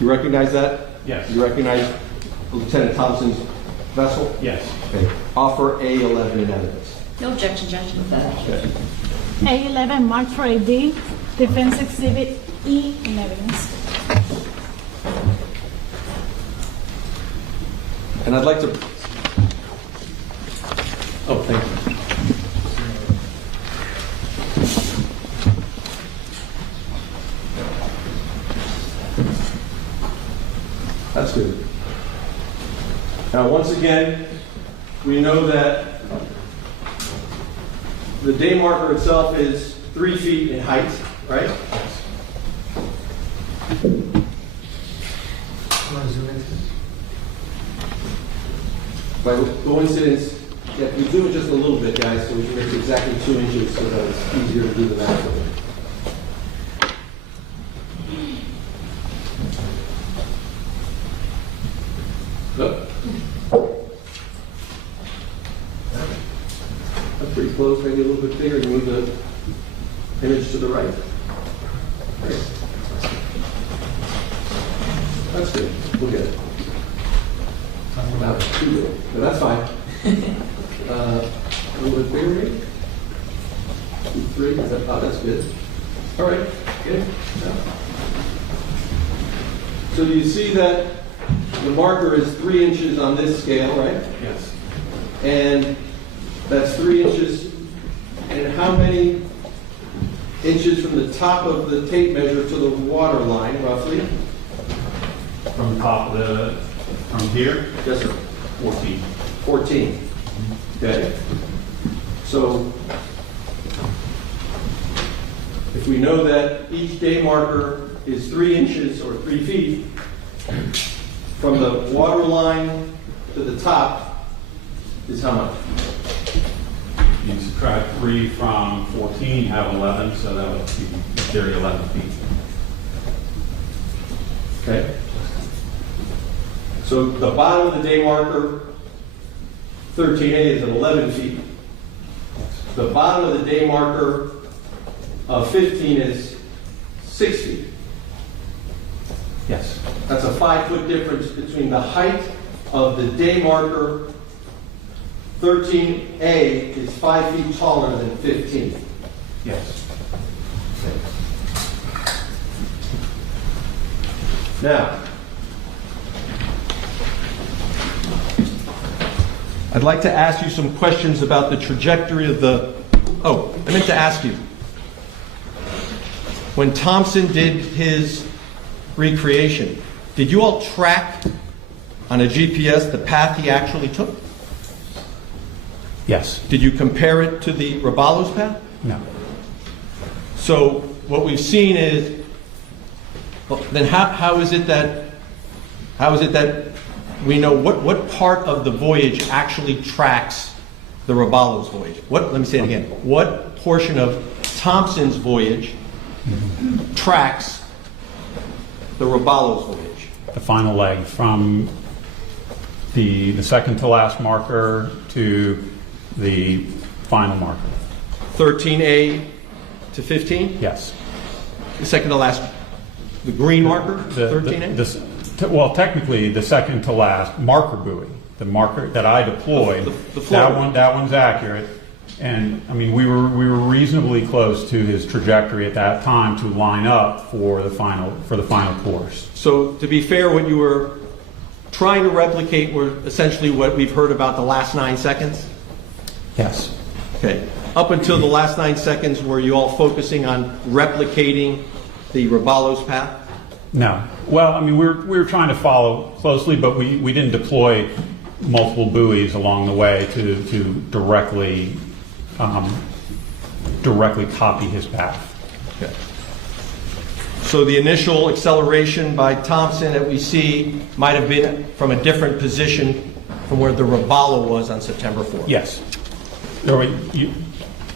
You recognize that? Yes. You recognize Lieutenant Thompson's vessel? Yes. Okay. Offer A11 in evidence. No objection, Judge. Okay. A11 marked for AD, defense exhibit E in evidence. And I'd like to... Oh, thank you. That's good. Now, once again, we know that the day marker itself is 3 feet in height, right? By coincidence, yeah, we zoom it just a little bit, guys, so we can make it exactly 2 inches so that it's easier to do the math with it. Look. That's pretty close, maybe a little bit bigger. You move the image to the right. Great. That's good. Look at it. Not too little, but that's fine. A little bit bigger, maybe? 2, 3. That's good. All right. Good. Yeah. So you see that the marker is 3 inches on this scale, right? Yes. And that's 3 inches. And how many inches from the top of the tape measure to the water line, roughly? From the top of from here? Yes, sir. 14. 14. Okay. So if we know that each day marker is 3 inches or 3 feet, from the water line to the top is how much? You subtract 3 from 14, you have 11, so that would be in theory 11 feet. Okay. So the bottom of the day marker, 13A, is at 11 feet. The bottom of the day marker of 15 is 6 feet. Yes. That's a 5-foot difference between the height of the day marker. 13A is 5 feet taller than 15. Yes. Now, I'd like to ask you some questions about the trajectory of the... Oh, I meant to ask you. When Thompson did his recreation, did you all track on a GPS the path he actually took? Yes. Did you compare it to the Roballo's path? No. So what we've seen is, well, then how is it that we know what part of the voyage actually tracks the Roballo's voyage? Let me say it again. What portion of Thompson's voyage tracks the Roballo's voyage? the final leg, from the second to last marker to the final marker. 13A to 15? Yes. The second to last, the green marker, 13A? Well, technically, the second to last marker buoy, the marker that I deployed, that one's accurate. And I mean, we were reasonably close to his trajectory at that time to line up for the final course. So to be fair, what you were trying to replicate were essentially what we've heard about the last 9 seconds? Yes. Okay. Up until the last 9 seconds, were you all focusing on replicating the Roballo's path? No. Well, I mean, we were trying to follow closely, but we didn't deploy multiple buoys along the way to directly copy his path. Okay. So the initial acceleration by Thompson that we see might have been from a different position from where the Roballo was on September 4th? Yes.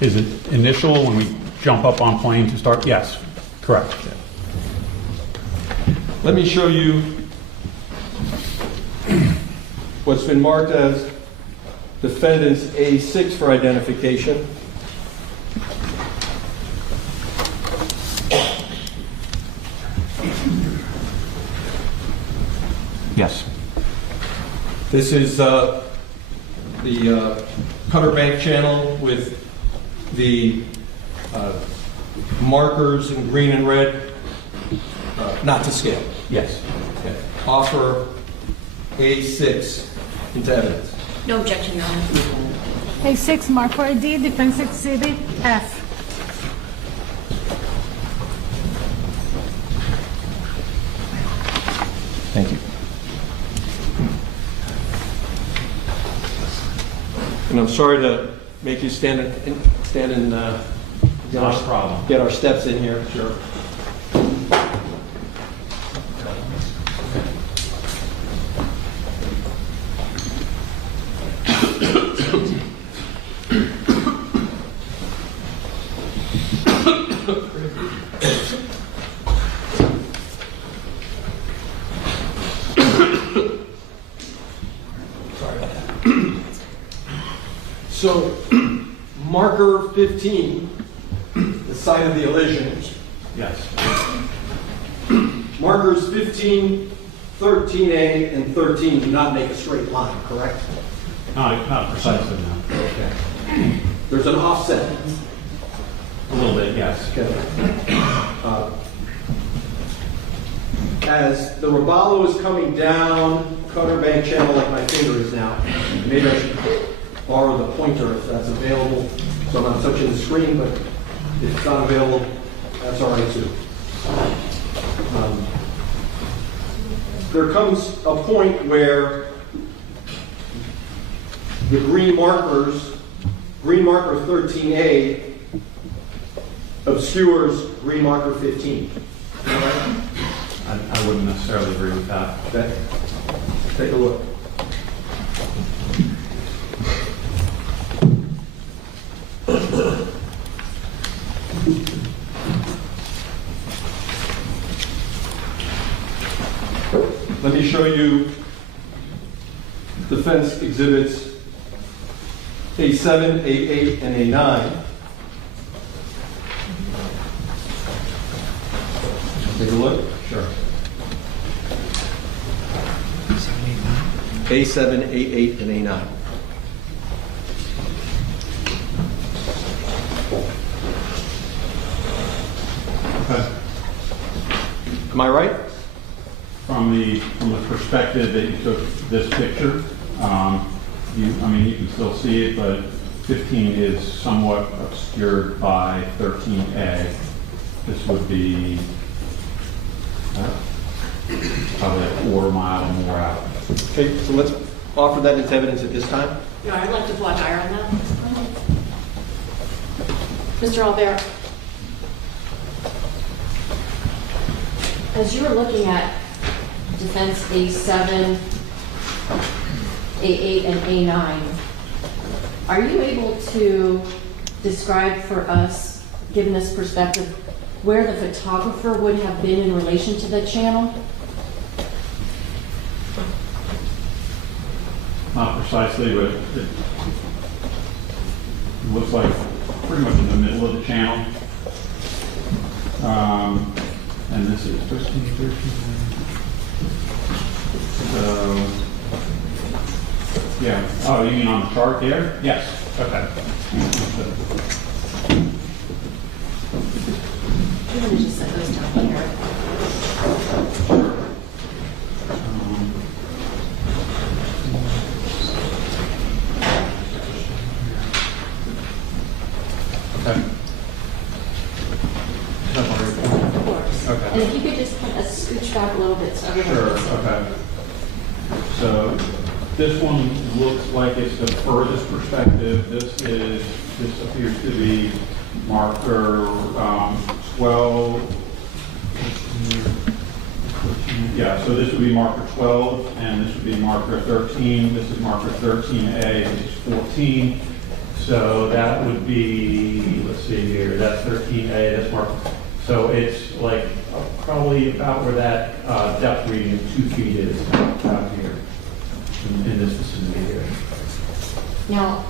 Is it initial when we jump up on plane to start? Yes, correct. Let me show you what's been marked as defendant's A6 for identification. Yes. This is the Cutter Bank channel with the markers in green and red, not to scale. Yes. Okay. Offer A6 into evidence. No objection, Your Honor. A6, mark for ID, defense exhibit F. Thank you. And I'm sorry to make you stand and Not a problem. get our steps in here. Sure. So, marker 15, the site of the elision. Yes. Markers 15, 13A, and 13 do not make a straight line, correct? Not precisely, no. Okay. There's an offset. A little bit, yes. Okay. As the Roballo is coming down Cutter Bank channel like my finger is now, maybe I should borrow the pointer if that's available. So I'm not touching the screen, but if it's not available, that's all right too. There comes a point where the green marker 13A obscures green marker 15. I wouldn't necessarily agree with that. Okay. Take a look. Let me show you defense exhibits A7, A8, and A9. Take a look. Sure. A7, A8, and A9. Okay. Am I right? From the perspective that you took this picture, you can still see it, but 15 is somewhat obscured by 13A. This would be probably a quarter mile or more out. Okay, so let's offer that as evidence at this time. Your Honor, I'd like to watch eye on that. Mr. Albert, as you were looking at defense A7, A8, and A9, are you able to describe for us, given this perspective, where the photographer would have been in relation to the channel? precisely, but it looks like pretty much in the middle of the channel. And this is 13. So, yeah. Oh, you mean on the chart there? Yes. Okay. I'm going to just set those down here. Okay. And if you could just kind of scooch back a little bit so everyone Sure, can see. okay. So this one looks like it's the furthest perspective. This appears to be marker 12. Yeah, so this would be marker 12, and this would be marker 13. This is marker 13A, which is 14. So that would be, let's see here, that's 13A, that's marker. So it's like probably about where that depth reading of 2 feet is out here in this vicinity here. Now,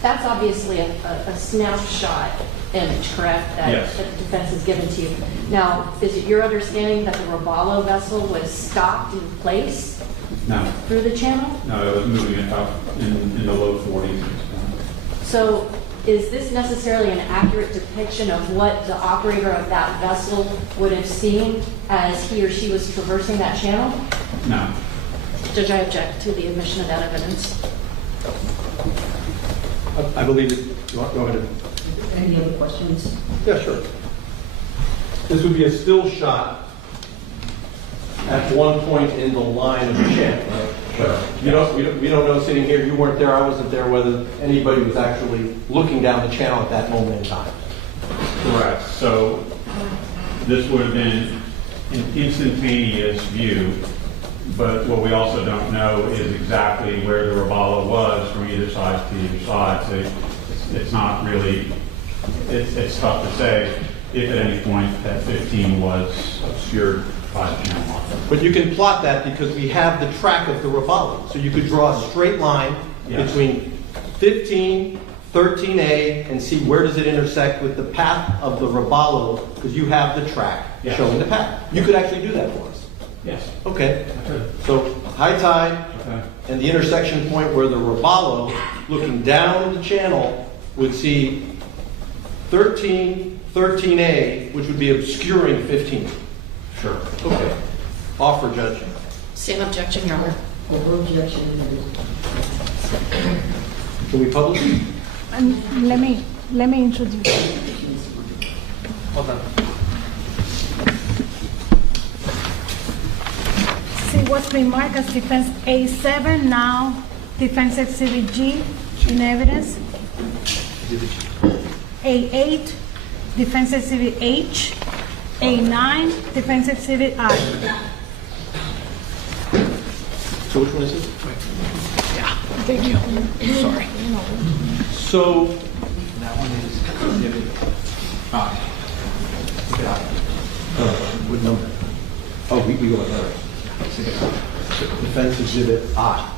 that's obviously a snapshot image, correct? That Yes. that the defense has given to you. Now, is it your understanding that the Robalo vessel was stopped in place No, through the channel? no, it was moving it up in the low 40s. So is this necessarily an accurate depiction of what the operator of that vessel would have seen as he or she was traversing that channel? No. Judge, I object to the admission of that evidence. I believe it. Go ahead. Any other questions? Yeah, sure. This would be a still shot at one point in the line of the channel, right? Sure. We don't know sitting here, you weren't there, I wasn't there, whether anybody was actually looking down the channel at that moment in time. Correct. So this would have been an instantaneous view, but what we also don't know is exactly where the Robalo was from either side to either side. So it's not really, it's tough to say if at any point that 15 was obscured by the channel marker. But you can plot that because we have the track of the Robalo. So you could draw a straight line between 15, 13A, and see where does it intersect with the path of the Robalo, because you have the track showing the path. You could actually do that for us. Yes. Okay. So high tide and the intersection point where the Robalo, looking down the channel, would see 13, 13A, which would be obscuring 15. Sure. Okay. Offer, Judge. Same objection, Your Honor. Over objection. Can we publish it? And let me introduce. Hold on. See what's been marked as defense A7, now defense exhibit G in evidence. A8, defense exhibit H. A9, defense exhibit I. So which one is it? Thank you. Sorry. So that one is exhibit I. What number? Oh, we go with that. Defense exhibit I.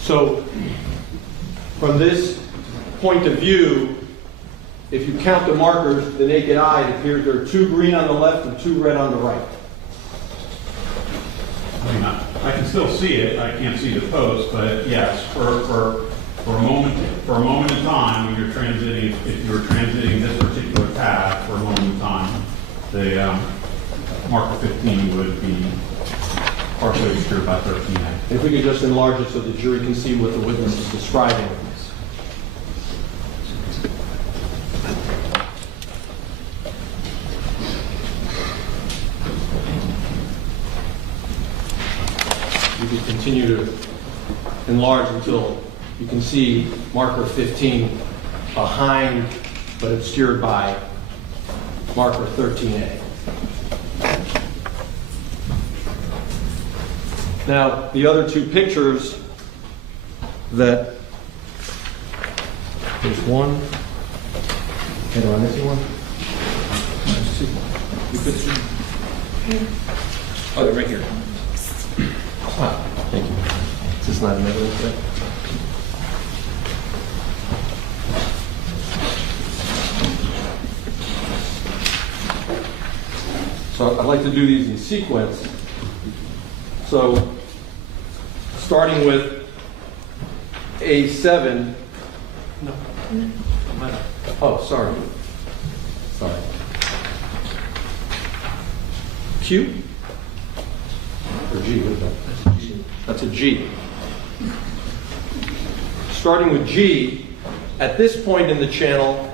So from this point of view, if you count the markers, the naked eye, it appears there are 2 green on the left and 2 red on the right. I mean, I can still see it. I can't see the post, but yes, for a moment in time, when you're transiting, if you're transiting this particular path for a moment in time, the marker 15 would be partially obscured by 13A. If we could just enlarge it so the jury can see what the witness is describing. You can continue to enlarge until you can see marker 15 behind but obscured by marker 13A. Now, the other 2 pictures that, there's one, and am I missing one? You could see. Oh, they're right here. Ah, thank you. It's the this not in evidence today? So I'd like to do these in sequence. So starting with A7. No. Oh, sorry. Sorry. Q? Or G, what is that? That's a G. Starting with G, at this point in the channel,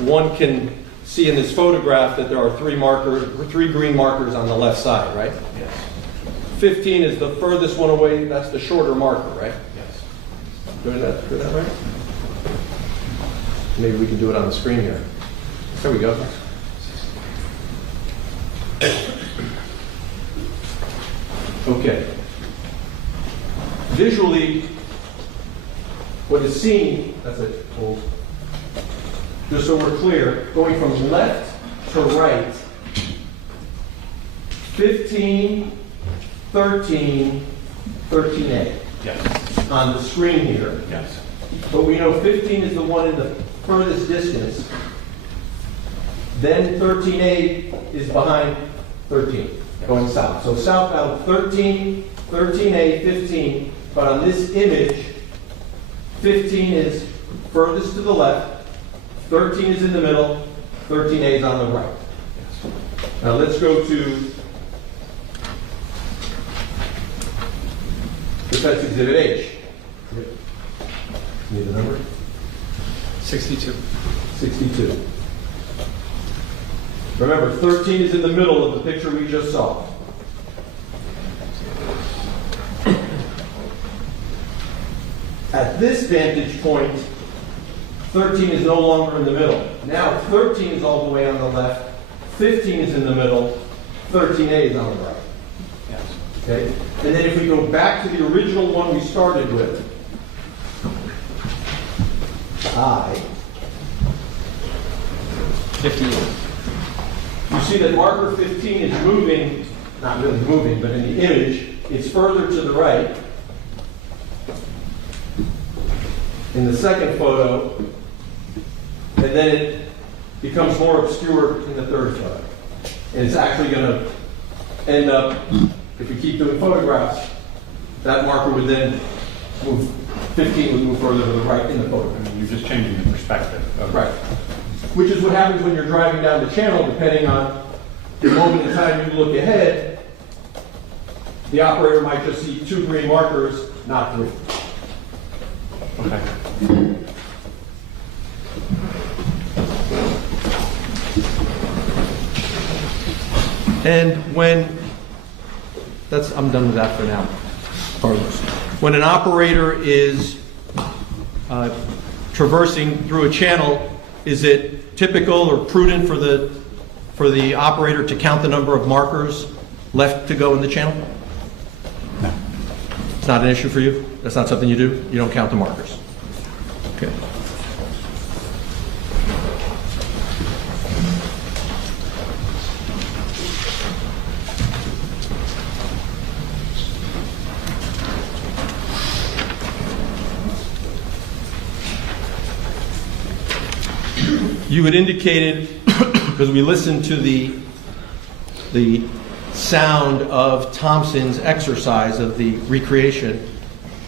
one can see in this photograph that there are three green markers on the left side, right? Yes. 15 is the furthest one away, that's the shorter marker, right? Yes. Doing that right? Maybe we can do it on the screen here. There we go. Okay. Visually, what is seen, that's it, just so we're clear, going from left to right, 15, 13, 13A. Yes. On the screen here. Yes. But we know 15 is the one in the furthest distance. Then 13A is behind 13, going south. So southbound 13, 13A, 15. But on this image, 15 is furthest to the left, 13 is in the middle, 13A is on the right. Now let's go to Defense Exhibit H. Need the number? 62. 62. Remember, 13 is in the middle of the picture we just saw. At this vantage point, 13 is no longer in the middle. Now 13 is all the way on the left, 15 is in the middle, 13A is on the right. Yes. Okay? And then if we go back to the original one we started with, I. 58. You see that marker 15 is moving, not really moving, but in the image, it's further to the right. In the second photo, and then it becomes more obscure in the third photo. And it's actually going to end up, if we keep doing photographs, that marker would then move, 15 would move further to the right in the photograph. You're just changing the perspective. Right. Which is what happens when you're driving down the channel, depending on the moment in time you look ahead, the operator might just see 2 green markers, not 3. Okay. And when, I'm done with that for now. When an operator is traversing through a channel, is it typical or prudent for the operator to count the number of markers left to go in the channel? No. It's not an issue for you? That's not something you do? You don't count the markers? Okay. You had indicated, because we listened to the sound of Thompson's exercise of the recreation,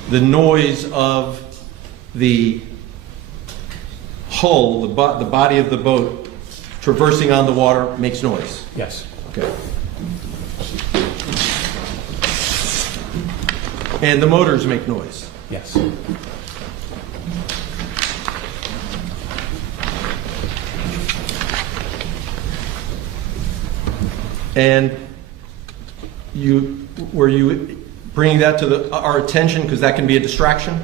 the noise of the hull, the body of the boat traversing on the water makes noise. Yes. Okay. And the motors make noise. Yes. And were you bringing that to our attention because that can be a distraction?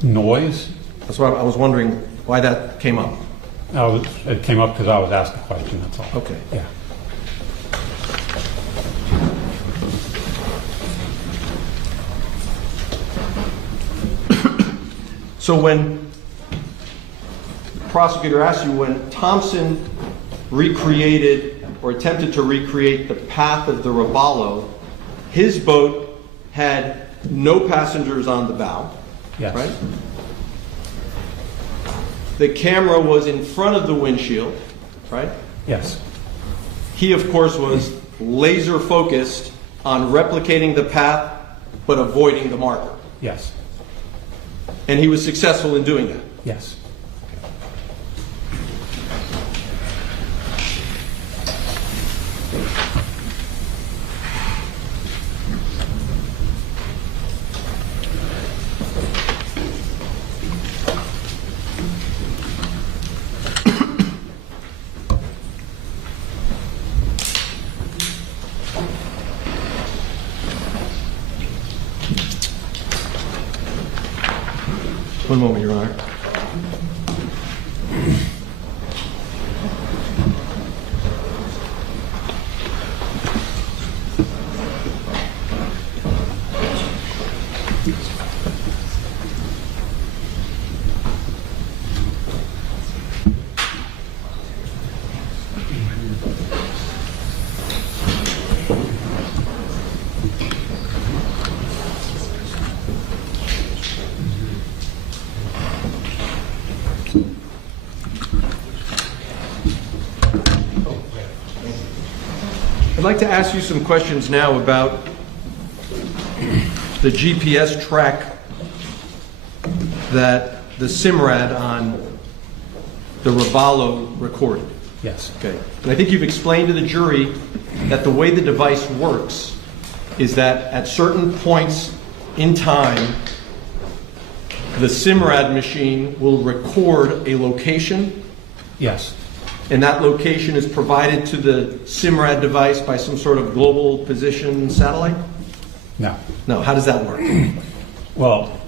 Noise? That's why I was wondering why that came up. It came up because I was asked a question, that's all. Okay. Yeah. So when the prosecutor asked you, when Thompson recreated or attempted to recreate the path of the Robalo, his boat had no passengers on the bow, Yes. right? The camera was in front of the windshield, right? Yes. He, of course, was laser focused on replicating the path but avoiding the marker. Yes. And he was successful in doing that. Yes. One moment, Your Honor. I'd like to ask you some questions now about the GPS track that the SIMRAD on the Ravallo recorded. Yes. Okay. And I think you've explained to the jury that the way the device works is that at certain points in time, the SIMRAD machine will record a location. Yes. And that location is provided to the SIMRAD device by some sort of global position satellite? No. No, how does that work? Well,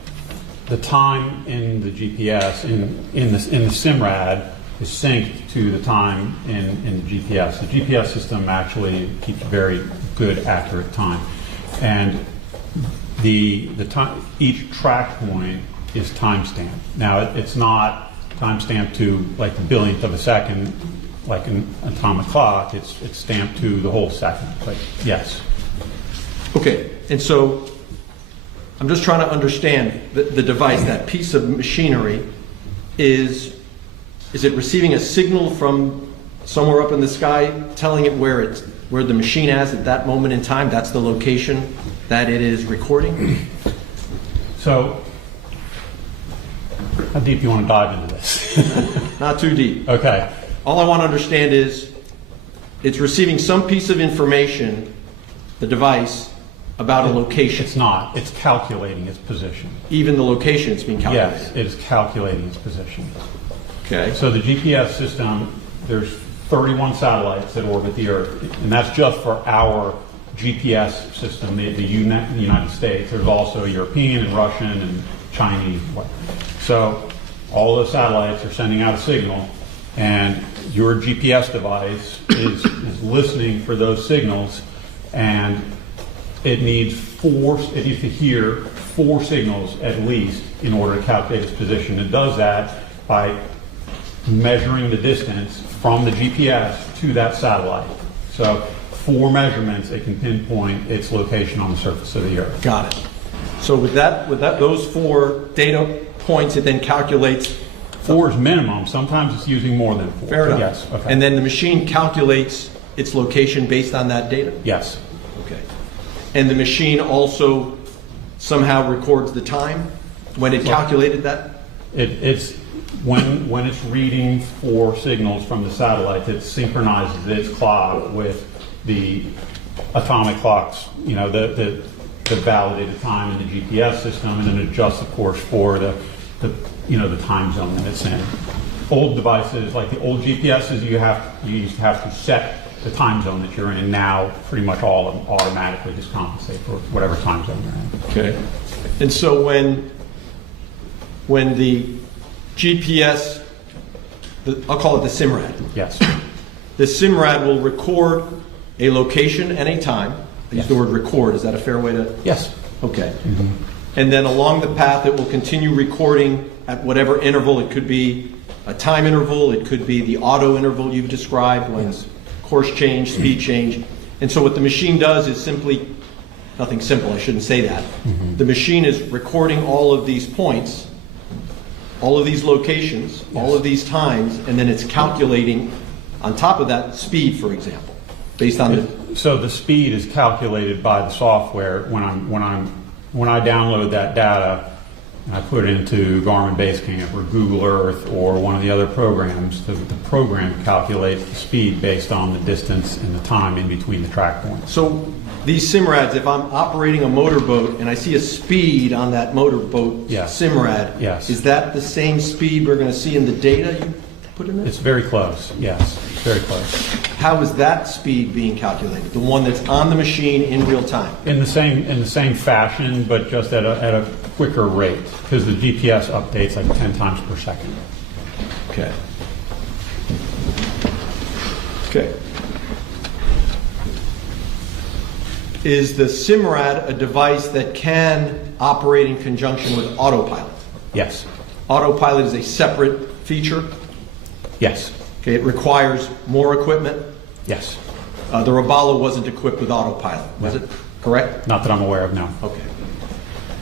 the time in the GPS, in the SIMRAD, is synced to the time in the GPS. The GPS system actually keeps very good, accurate time. And the time, each track point is timestamped. Now, it's not timestamped to like the billionth of a second, like an atomic clock. It's stamped to the whole second. But yes. Okay, and so I'm just trying to understand the device, that piece of machinery. Is it receiving a signal from somewhere up in the sky telling it where the machine is at that moment in time? That's the location that it is recording? So, how deep do you want to dive into this? Not too deep. Okay. All I want to understand is it's receiving some piece of information, the device, about a location. It's not. It's calculating its position. Even the location it's being calculated? Yes, it is calculating its position. Okay. So the GPS system, there's 31 satellites that orbit the Earth, and that's just for our GPS system, the United States. There's also European and Russian and Chinese. So all those satellites are sending out a signal, and your GPS device is listening for those signals, and it needs to hear 4 signals at least in order to calculate its position. It does that by measuring the distance from the GPS to that satellite. So 4 measurements, it can pinpoint its location on the surface of the Earth. Got it. So with those 4 data points, it then calculates. 4 is minimum. Sometimes it's using more than 4. Fair enough. Yes. Okay. And then the machine calculates its location based on that data? Yes. Okay. And the machine also somehow records the time when it calculated that? It's when it's reading 4 signals from the satellite, it synchronizes its clock with the atomic clocks, the validated time in the GPS system, and then adjusts, of course, for the time zone that it's in. Old devices, like the old GPSs, you used to have to set the time zone that you're in, and now pretty much all of them automatically just compensate for whatever time zone you're in. Okay. And so when the GPS, I'll call it the SIMRAD. Yes. The SIMRAD will record a location and a time. I use the word record. Is that a fair way to? Yes. Okay. Mm-hmm. And then along the path, it will continue recording at whatever interval. It could be a time interval. It could be the auto interval you've described when course change, speed change. And so what the machine does is simply nothing simple, I shouldn't say that. The machine is recording all of these points, all of these locations, all of these times, and then it's calculating on top of that speed, for example, based on the... So the speed is calculated by the software when I download that data and I put it into Garmin Basecamp or Google Earth or one of the other programs. The program calculates the speed based on the distance and the time in between the track points. So these SIMRADs, if I'm operating a motorboat and I see a speed on that motorboat SIMRAD, is that the same speed we're going to see in the data you put in there? It's very close, yes, very close. How is that speed being calculated? The one that's on the machine in real time? In the same fashion, but just at a quicker rate, because the GPS updates like 10 times per second. Okay. Okay. Is the SIMRAD a device that can operate in conjunction with autopilot? Yes. Autopilot is a separate feature? Yes. Okay, it requires more equipment? Yes. The Robalo wasn't equipped with autopilot, was it? Correct? Not that I'm aware of, no. Okay.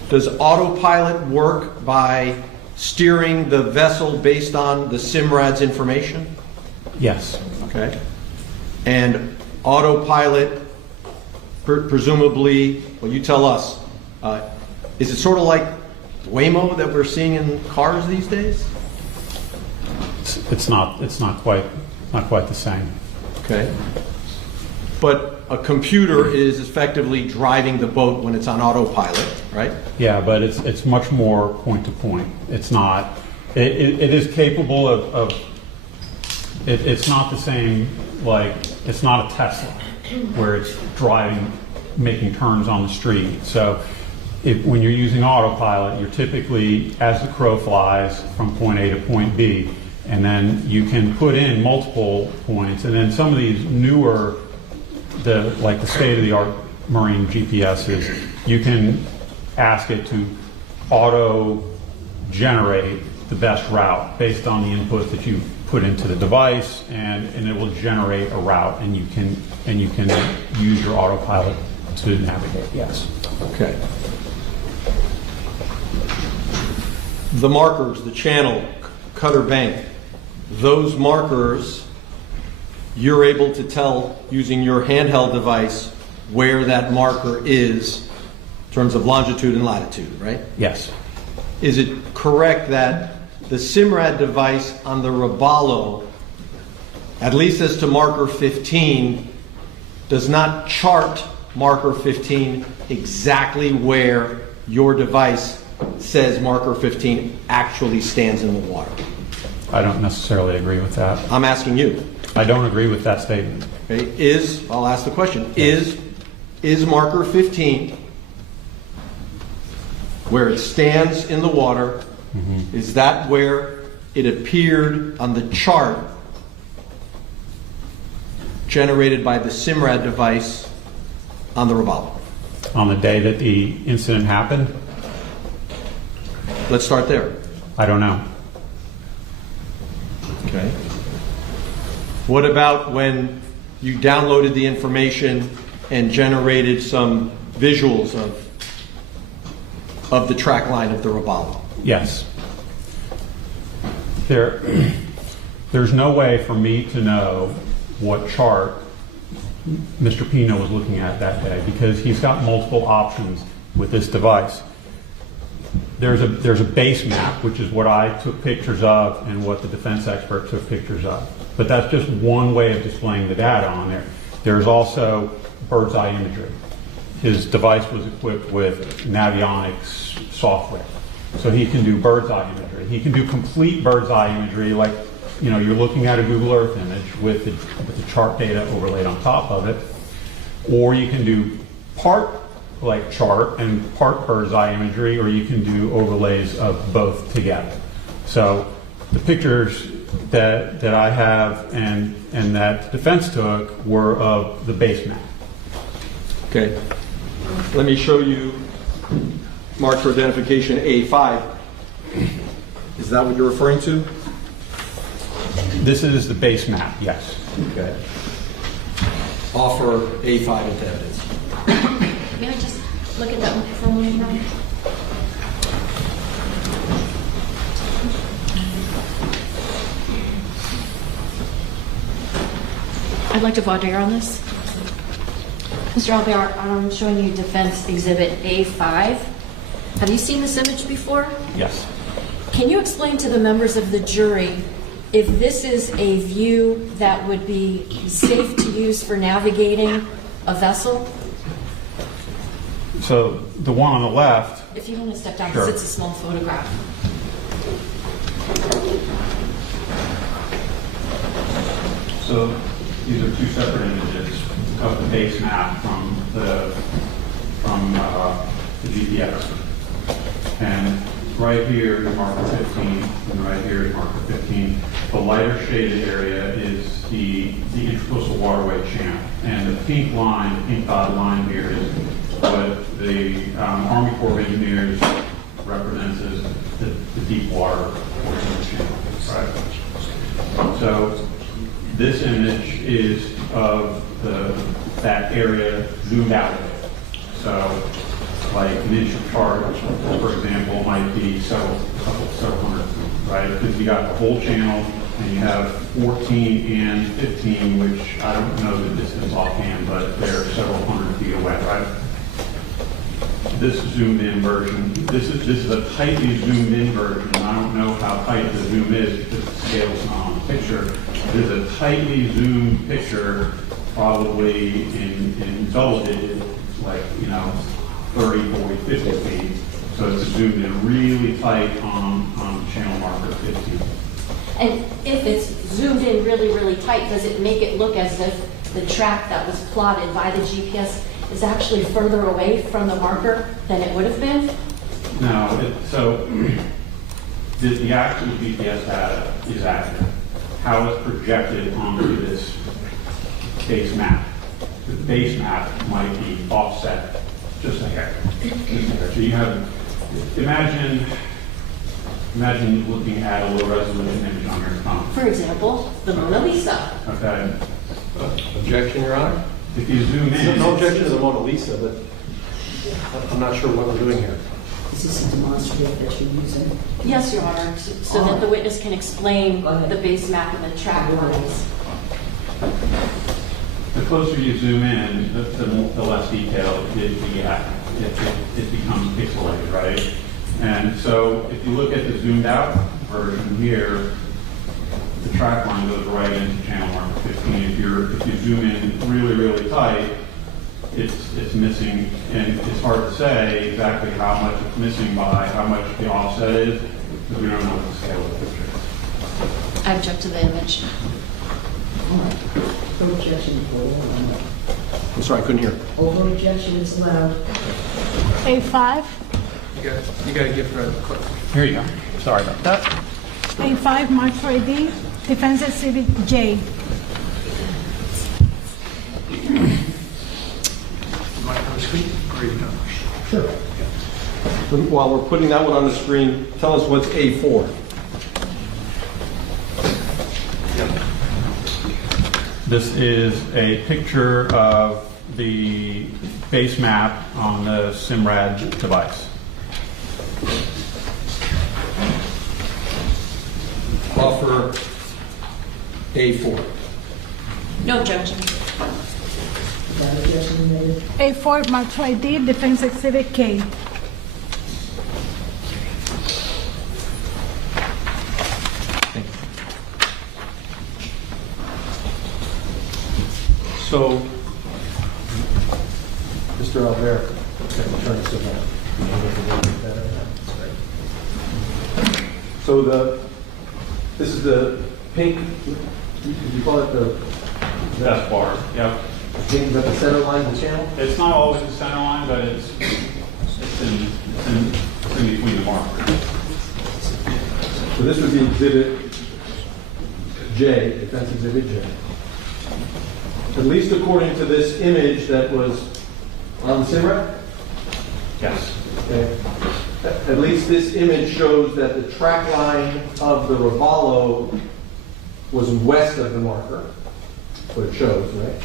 Does autopilot work by steering the vessel based on the SIMRAD's information? Yes. Okay. And autopilot, presumably, well, you tell us, is it sort of like Waymo that we're seeing in cars these days? It's not quite the same. Okay. But a computer is effectively driving the boat when it's on autopilot, right? Yeah, but it's much more point to point. It's not. It is capable of. It's not the same. Like it's not a Tesla, where it's driving, making turns on the street. So, when you're using autopilot, you're typically, as the crow flies, from point A to point B, and then you can put in multiple points, and then some of these newer, like the state-of-the-art marine GPSs, you can ask it to auto-generate the best route based on the input that you put into the device, and it will generate a route, and you can use your autopilot to navigate. Yes. Okay. The markers, the channel, cutter bank, those markers, you're able to tell using your handheld device where that marker is in terms of longitude and latitude, right? Yes. Is it correct that the SIMRAD device on the Robalo, at least as to marker 15, does not chart marker 15 exactly where your device says marker 15 actually stands in the water? I don't necessarily agree with that. I'm asking you. I don't agree with that statement. Okay. I'll ask the question, is marker 15 where it stands in the water, is that where it appeared on the chart generated by the SIMRAD device on the Robalo? On the day that the incident happened? Let's start there. I don't know. Okay. What about when you downloaded the information and generated some visuals of the track line of the Robalo? Yes. There's no way for me to know what chart Mr. Pino was looking at that day because he's got multiple options with this device. There's a base map, which is what I took pictures of and what the defense expert took pictures of. But that's just one way of displaying the data on there. There's also bird's eye imagery. His device was equipped with Navionics software. So he can do bird's eye imagery. He can do complete bird's eye imagery, like you're looking at a Google Earth image with the chart data overlaid on top of it. Or you can do part like chart and part bird's eye imagery, or you can do overlays of both together. So the pictures that I have and that defense took were of the base map. Okay. Let me show you mark for identification A5. Is that what you're referring to? This is the base map, yes. Okay. Offer A5 into evidence. May I just look at that for one minute? I'd like to voir dire on this. Mr. Albert, I'm showing you Defense Exhibit A5. Have you seen this image before? Yes. Can you explain to the members of the jury if this is a view that would be safe to use for navigating a vessel? So the one on the left. If you want to step down, Sure. because it's a small photograph. So these are two separate images of the base map from the GPS. And right here is marker 15, and right here is marker 15. The lighter shaded area is the intercoastal waterway channel. And the pink line, the pink dotted line here is what the Army Corps of Engineers represents as the deep water portion of the channel. Right? So this image is of that area zoomed out. So like an inch apart, for example, might be several hundred feet, right? Because you got the whole channel, and you have 14 and 15, which I don't know the distance offhand, but they're several hundred feet away, right? This zoomed in version, this is a tightly zoomed in version. I don't know how tight the zoom is because the scale's not on the picture. This is a tightly zoomed picture, probably in double digit, like, 30, 40, 50 feet. So it's zoomed in really tight on channel marker 15. And if it's zoomed in really, really tight, does it make it look as if the track that was plotted by the GPS is actually further away from the marker than it would have been? No, so the actual GPS data is accurate. How it's projected onto this base map. The base map might be offset just a hair. So you have, imagine looking at a low resolution image on your phone. For example, the Mona Lisa. Okay. Objection, Your Honor? If you zoom in. No objection to the Mona Lisa, but I'm not sure what we're doing here. Is this a demonstrative that you're using? Yes, Your Honor, so that the witness can explain the base map and the track lines. The closer you zoom in, the less detailed it gets. It becomes pixelated, right? And so if you look at the zoomed out version here, the track line goes right into channel marker 15. If you zoom in really, really tight, it's missing, and it's hard to say exactly how much it's missing by how much the offset is, because we don't know what the scale of the picture is. I object to the image. No objection for I'm sorry, I couldn't hear. over objection is allowed. A5, You got to give her a quick. Here you go. Sorry about that. A5, marked for ID, Defense Exhibit J. Sure. While we're putting that one on the screen, tell us what's A4. This is a picture of the base map on the SIMRAD device. Offer A4. No objection. That objection made. A4, marked for ID, Defense Exhibit K. So, Mr. Albert, turn this around. So this is the pink, you call it the That's bar. Yep. pink, but the center line of the channel? It's not always the center line, but it's in between the markers. So this would be Exhibit J, Defense Exhibit J. At least according to this image that was on SIMRAD? Yes. Okay. At least this image shows that the track line of the Ravallo was west of the marker. That's what it shows, right?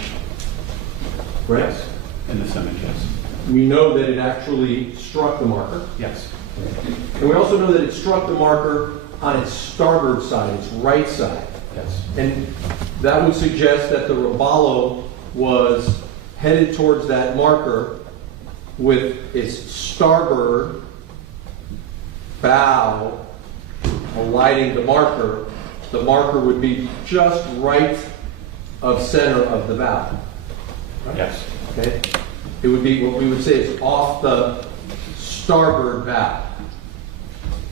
Right? Yes. In this image, yes. we know that it actually struck the marker. Yes. And we also know that it struck the marker on its starboard side, its right side. Yes. And that would suggest that the robalo was headed towards that marker with its starboard bow alighting the marker. The marker would be just right of center of the bow. Yes. Okay? It would be what we would say is off the starboard bow.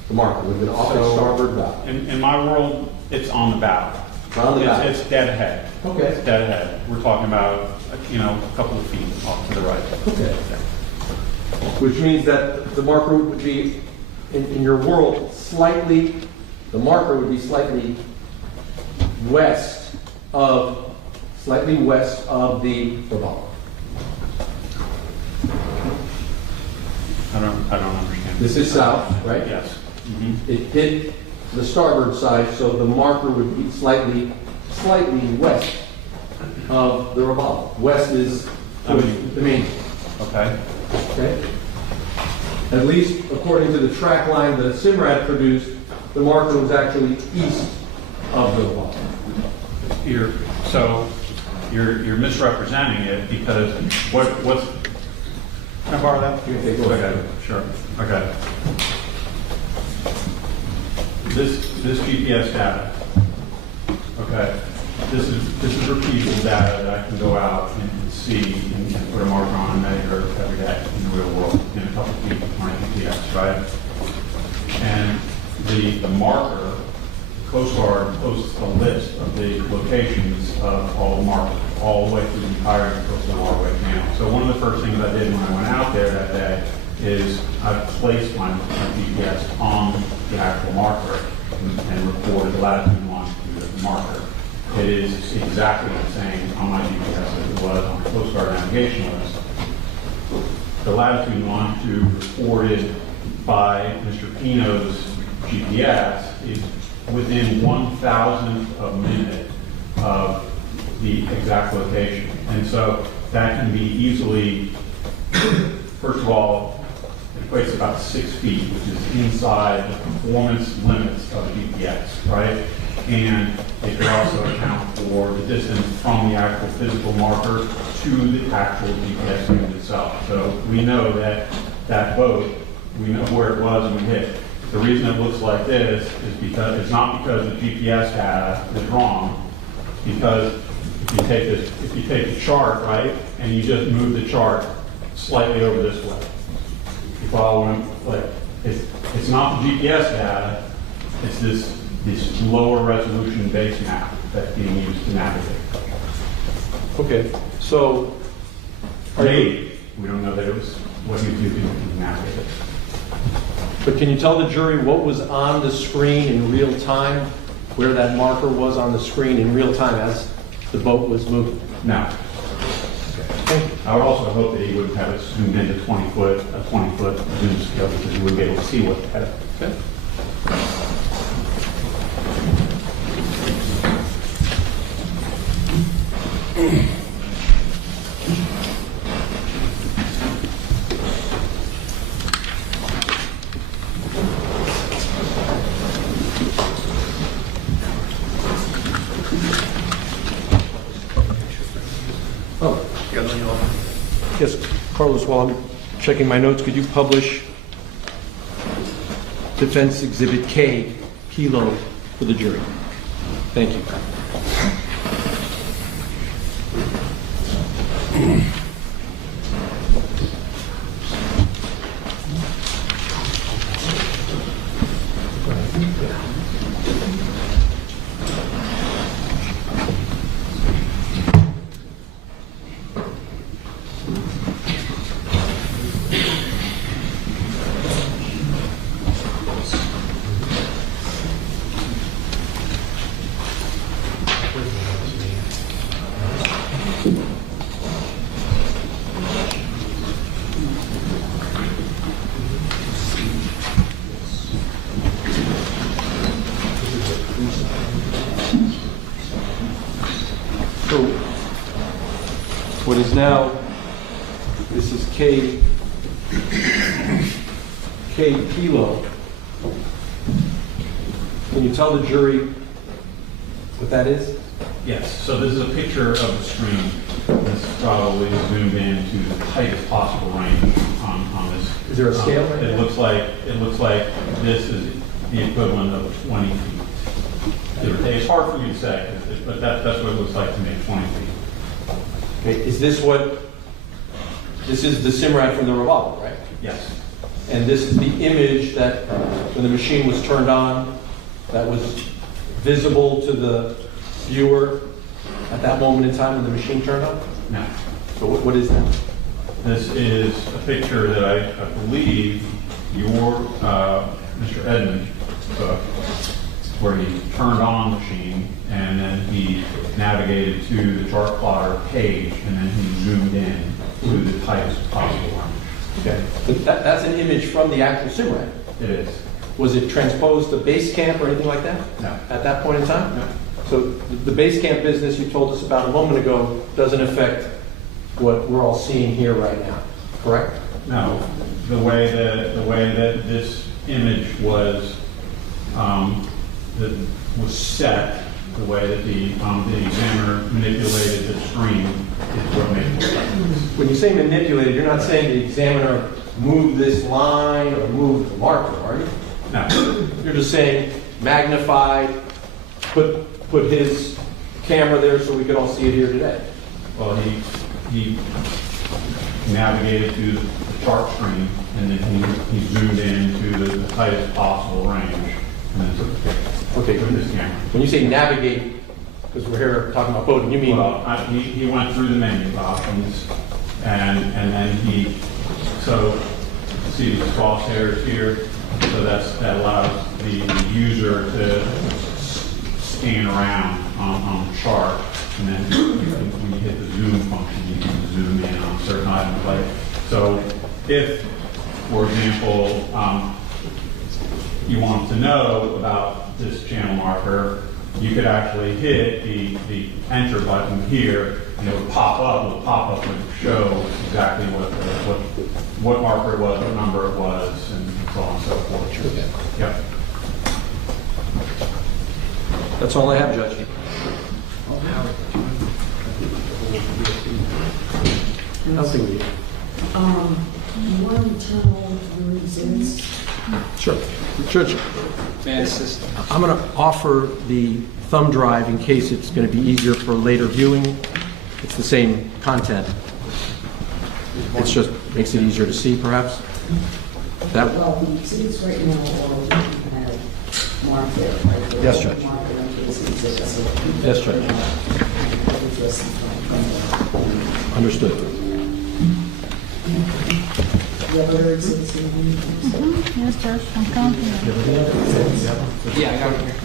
The marker would have been off the starboard bow. In my world, it's on the bow. On the bow. It's dead ahead. Okay. It's dead ahead. We're talking about, a couple of feet off to the right. Okay. Which means that the marker would be, in your world, the marker would be slightly west of the robalo. I don't understand. This is south, right? Yes. It hit the starboard side, so the marker would be slightly west of the robalo. West is the main. Okay. Okay. At least according to the track line that Simrad produced, the marker was actually east of the robalo. You're misrepresenting it because what's can I borrow that? You can take it away. Okay, sure. Okay. This GPS data. Okay. This is repeatable data that I can go out and see and put a marker on and measure every day in the real world in a couple of feet of my GPS, right? And the marker, Coast Guard posts a list of the locations of all the markers, all the way through the entire coastal waterway channel. So one of the first things I did when I went out there that day is I placed my GPS on the actual marker and recorded the latitude and longitude of the marker. It is exactly the same on my GPS as it was on the Coast Guard navigation list. The latitude and longitude reported by Mr. Pino's GPS is within 1,000th of a minute of the exact location. And so that can be easily, first of all, it equates to about 6 feet, which is inside the performance limits of GPS, right? And it can also account for the distance from the actual physical marker to the actual GPS unit itself. So we know that boat, we know where it was when we hit it. The reason it looks like this is because it's not because the GPS data is wrong, because if you take the chart, right, and you just move the chart slightly over this way, you follow what I'm, like, it's not the GPS data, it's this lower resolution base map that's being used to navigate. Okay, so we don't know that it was what he was using to navigate it. But can you tell the jury what was on the screen in real time, where that marker was on the screen in real time as the boat was moving? No. Okay. I would also hope that he wouldn't have it zoomed into a 20 foot zoom scale because he wouldn't be able to see what had it. Okay. Yes, Carlos, while I'm checking my notes, could you publish Defense Exhibit K, Kilo, for the jury? Thank you. So, what is now, this is K Kilo. Can you tell the jury what that is? Yes, so this is a picture of the screen. This is probably zoomed in to the tightest possible range on this. Is there a scale right It there? looks like this is the equivalent of 20 feet. It's hard for me to say, but that's what it looks like to me, 20 feet. Okay, is this is the SIMRAD from the revolver, right? Yes. And this is the image that, when the machine was turned on, that was visible to the viewer at that moment in time when the machine turned on? No. So what is that? This is a picture that I believe your Mr. Edmund took, where he turned on the machine and then he navigated to the chart plotter page and then he zoomed in to the tightest possible range. Okay, but that's an image from the actual SIMRAD. It is. Was it transposed to base camp or anything like that? No. At that point in time? No. So the base camp business you told us about a moment ago doesn't affect what we're all seeing here right now, correct? No. The way that this image was set, the way that the examiner manipulated the screen is what makes it. When you say manipulated, you're not saying the examiner moved this line or moved the marker, are you? No. You're just saying magnified, put his camera there so we could all see it here today. Well, he navigated to the chart screen and then he zoomed in to the tightest possible range and then took a picture. Okay. With his camera. When you say navigate, because we're here talking about boating, you mean? Well, he went through the menu options and then so see these crosshairs here, so that allows the user to scan around on the chart, and then when you hit the zoom function, you can zoom in on certain items. Like, so if, for example, you want to know about this channel marker, you could actually hit the enter button here, and it would pop up. The pop-up would show exactly what marker it was, what number it was, and so on and so forth. Sure. Yep. That's all I have, Judge. Nothing. You want to tell your exhibits? Sure. Judge, May I assist? I'm going to offer the thumb drive in case it's going to be easier for later viewing. It's the same content. It just makes it easier to see, perhaps. That. Well, the exhibits right now are have marked there, right? Yes, Judge. Yes, Judge. Understood. The other exhibits in here? Yes, Judge, I'm counting. Yeah, I got it here.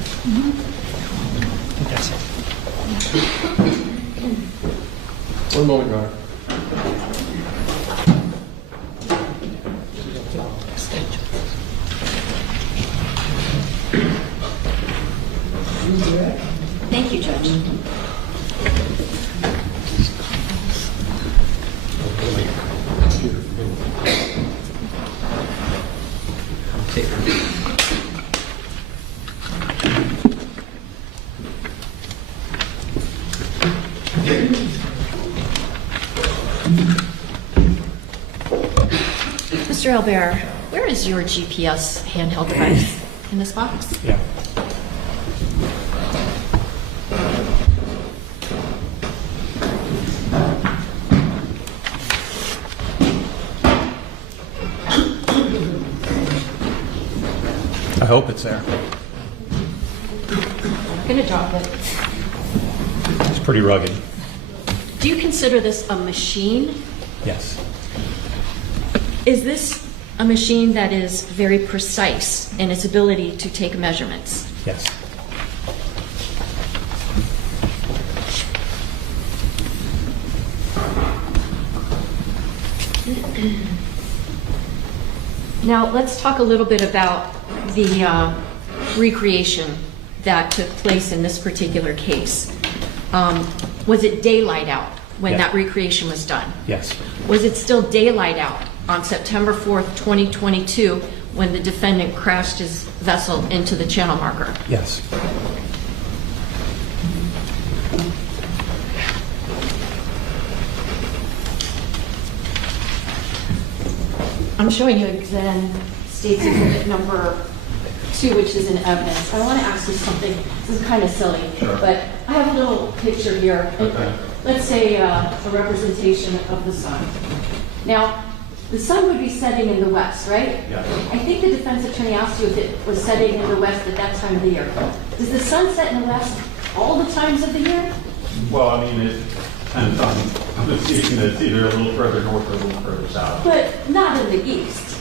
That's it. One moment, Your Honor. Thank you, Judge. Mr. Albert, where is your GPS handheld device? In this box? Yeah. I hope it's there. I'm going to drop it. It's pretty rugged. Do you consider this a machine? Yes. Is this a machine that is very precise in its ability to take measurements? Yes. Now, let's talk a little bit about the recreation that took place in this particular case. Was it daylight out when Yeah. that recreation was done? Yes. Was it still daylight out on September 4th, 2022, when the defendant crashed his vessel into the channel marker? Yes. I'm showing you then State's Exhibit number 2, which is in evidence. I want to ask you something. This is kind of silly, but I have a little picture here. Let's say a representation of the sun. Now, the sun would be setting in the west, right? Yeah. I think the defense attorney asked you if it was setting in the west at that time of the year. Does the sun set in the west all the times of the year? Well, I mean, it depends on the season. It's either a little further north or a little further south. But not in the east.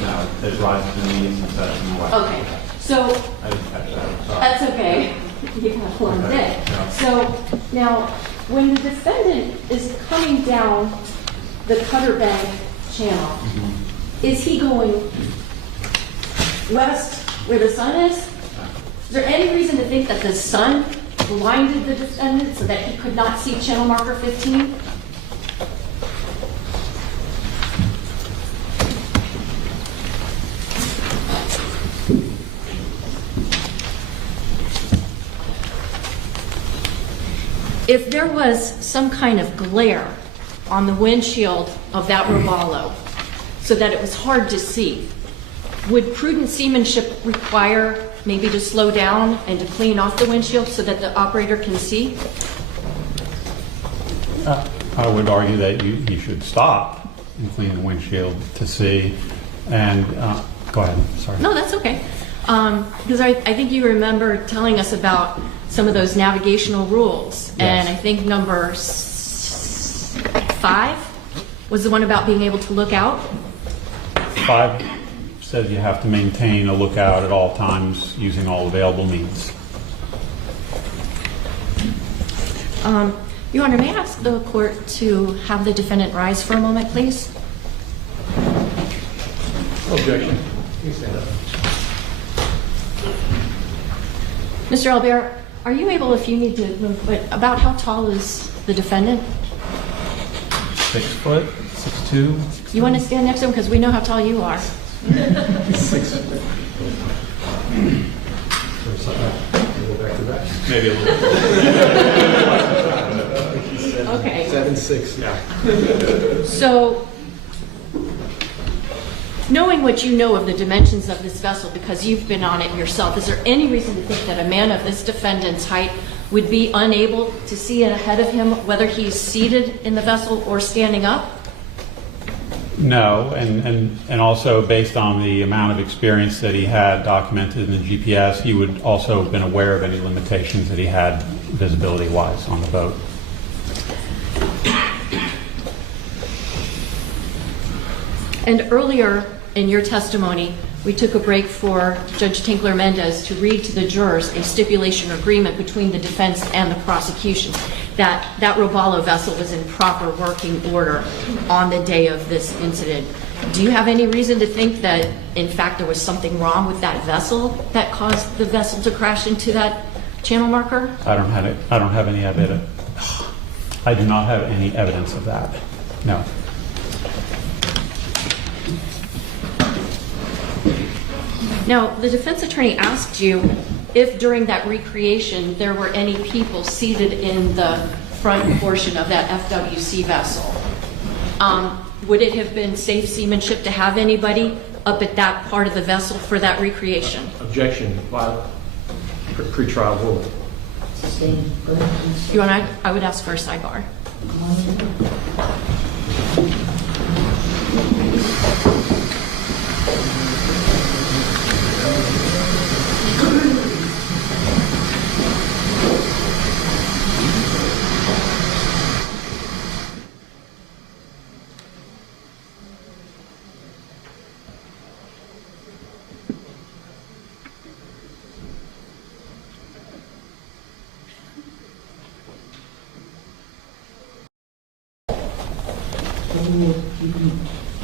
No, it rises in the east and sets in the west. Okay, so I didn't catch that. Sorry. that's okay. You have one Okay, day. yeah. So now, when the defendant is coming down the Cutter Bank channel, is he going west where the sun is? Is there any reason to think that the sun blinded the defendant so that he could not see channel marker 15? If there was some kind of glare on the windshield of that Robalo so that it was hard to see, would prudent seamanship require maybe to slow down and to clean off the windshield so that the operator can see? I would argue that you should stop and clean the windshield to see. And go ahead. Sorry. No, that's okay. Because I think you remember telling us about some of those navigational rules. Yes. And I think number 5 was the one about being able to look out. 5 says you have to maintain a lookout at all times using all available means. Your Honor, may I ask the court to have the defendant rise for a moment, please? Objection. Please stand up. Mr. Albert, are you able, if you need to move, but about how tall is the defendant? 6 foot, 6'2". You want to stand next to him because we know how tall you are. 6 foot. Maybe a little bit. Okay. 7'6". Yeah. So, knowing what you know of the dimensions of this vessel, because you've been on it yourself, is there any reason to think that a man of this defendant's height would be unable to see ahead of him, whether he's seated in the vessel or standing up? No, and also based on the amount of experience that he had documented in the GPS, he would also have been aware of any limitations that he had visibility-wise on the boat. And earlier in your testimony, we took a break for Judge Tinkler-Mendez to read to the jurors a stipulation agreement between the defense and the prosecution that Robalo vessel was in proper working order on the day of this incident. Do you have any reason to think that, in fact, there was something wrong with that vessel that caused the vessel to crash into that channel marker? I don't have any evidence. I do not have any evidence of that. No. Now, the defense attorney asked you if during that recreation there were any people seated in the front portion of that FWC vessel. Would it have been safe seamanship to have anybody up at that part of the vessel for that recreation? Objection. Pre-trial rule. Sustained. Go ahead, please. You want? I would ask for a sidebar.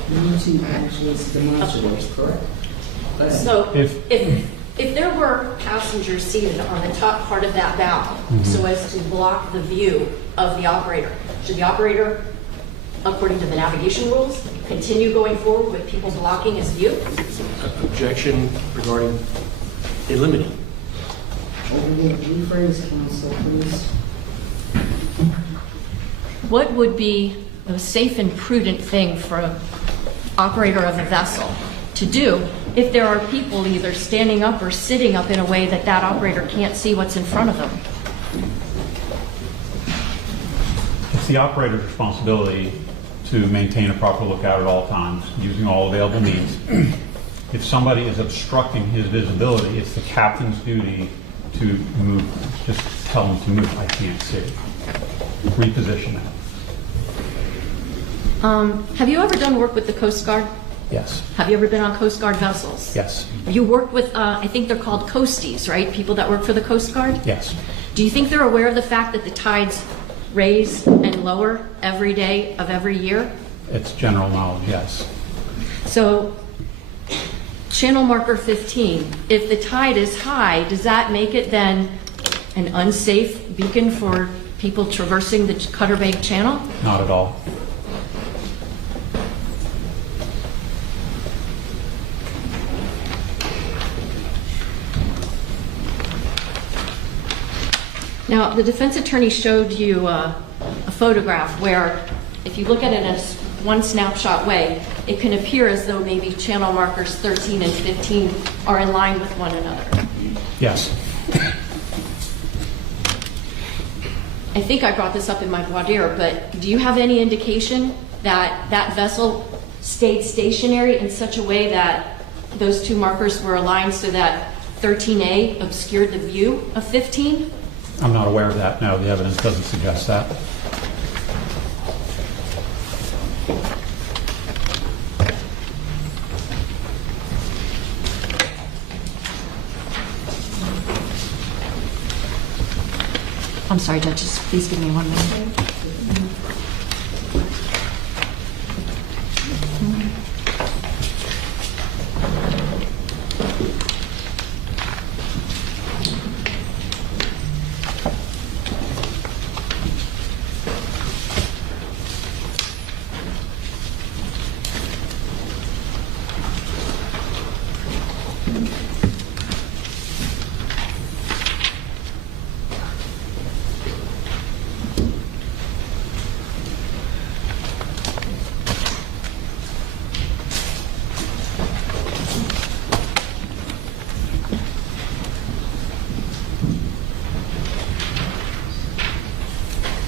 You need to actually demonstrate, correct? Go ahead. So if there were passengers seated on the top part of that bow so as to block the view of the operator, Should the operator, according to the navigation rules, continue going forward with people blocking his view? Objection regarding eliminating. Rephrase, counsel, please. What would be a safe and prudent thing for an operator of a vessel to do if there are people either standing up or sitting up in a way that that operator can't see what's in front of them? It's the operator's responsibility to maintain a proper lookout at all times, using all available means. If somebody is obstructing his visibility, it's the captain's duty to move, just tell him to move, I can't see. Reposition that. Have you ever done work with the Coast Guard? Yes. Have you ever been on Coast Guard vessels? Yes. You work with, I think they're called coasties, right? People that work for the Coast Guard? Yes. Do you think they're aware of the fact that the tides raise and lower every day of every year? It's general knowledge, yes. So, channel marker 15, if the tide is high, does that make it then an unsafe beacon for people traversing the Cutter Bank Channel? Not at all. Now, the defense attorney showed you a photograph where, if you look at it in one snapshot way, it can appear as though maybe channel markers 13 and 15 are in line with one another. Yes. I think I brought this up in my voir dire, but do you have any indication that that vessel stayed stationary in such a way that those two markers were aligned so that 13A obscured the view of 15? I'm not aware of that. No, the evidence doesn't suggest that. I'm sorry, judges, please give me 1 minute.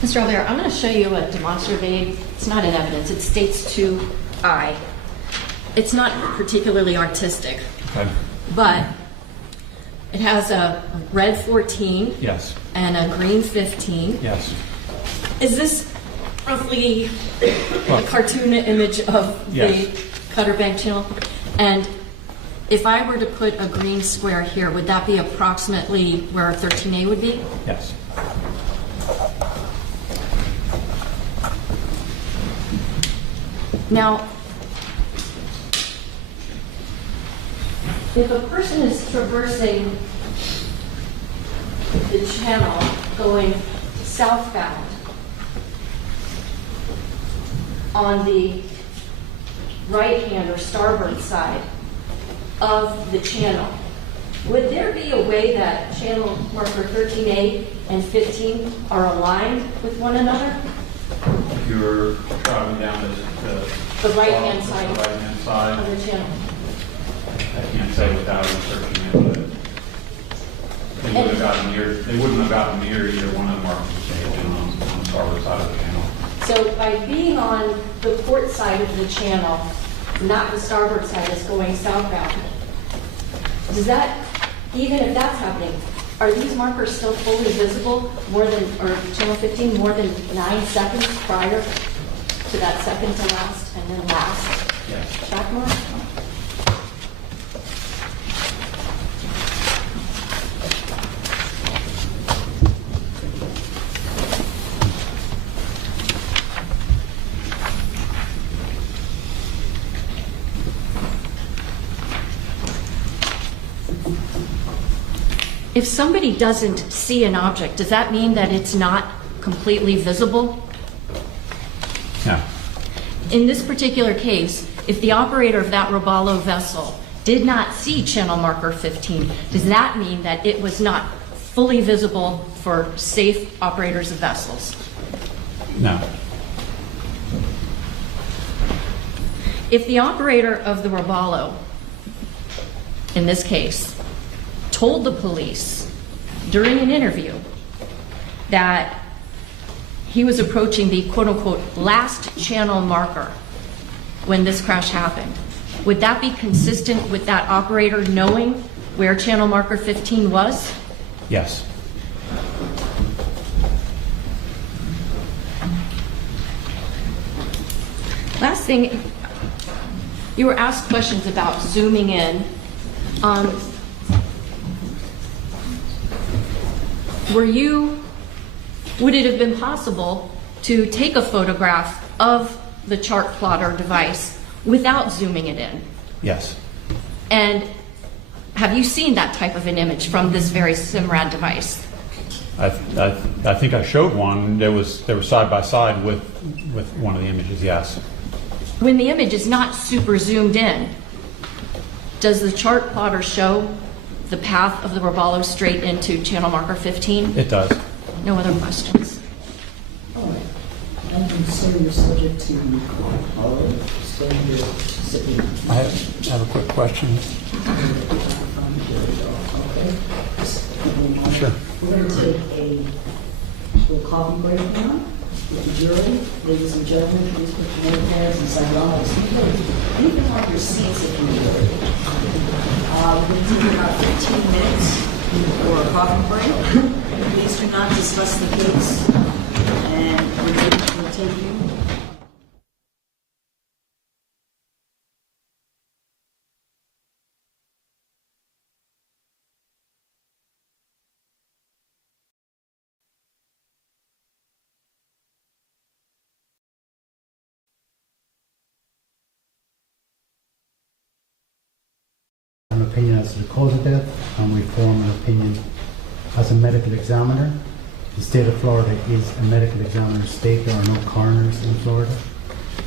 Mr. Alvear, I'm going to show you a demonstrative aid. It's not in evidence. It states 2I. It's not particularly artistic, Okay. but it has a red 14 Yes. and a green 15. Yes. Is this roughly a cartoon image of Yes. the Cutter Bank Channel? And if I were to put a green square here, would that be approximately where 13A would be? Yes. Now, if a person is traversing the channel going southbound on the right-hand or starboard side of the channel, would there be a way that channel marker 13A and 15 are aligned with one another? You're traveling down The right-hand side the right-hand side. of the channel. I can't say without researching it, but they would have gotten near. They wouldn't have gotten near either one of the markers on the starboard side of the channel. So by being on the port side of the channel, not the starboard side that's going southbound, does that, even if that's happening, are these markers still fully visible more than, or channel 15, more than 9 seconds prior to that second to last and then last track mark? If somebody doesn't see an object, does that mean that it's not completely visible? in this particular case, if the operator of that Robalo vessel did not see channel marker 15, does that mean that it was not fully visible for safe operators of vessels? No. If the operator of the Robalo, in this case, told the police during an interview that he was approaching the quote-unquote last channel marker when this crash happened, would that be consistent with that operator knowing where channel marker 15 was? Yes. Last thing, you were asked questions about zooming in. Would it have been possible to take a photograph of the chart plotter device without zooming it in? Yes. And have you seen that type of an image from this very SIMRAD device? I think I showed one. They were side by side with one of the images, yes. When the image is not super zoomed in, does the chart plotter show the path of the Robalo straight into channel marker 15? It does. No other questions? All right. I'm considering you're subject to parole, standard sitting. I have a quick question. Okay. Sure. We're going to take a little coffee break now with the jury. Ladies and gentlemen, please put your notepads and sign on. Leave them on your seats if you would. We're going to take about 15 minutes for a coffee break. Please do not discuss the case, and we'll take you. An opinion as to the cause of death, and we form an opinion as a medical examiner. The state of Florida is a medical examiner state. There are no coroners in Florida.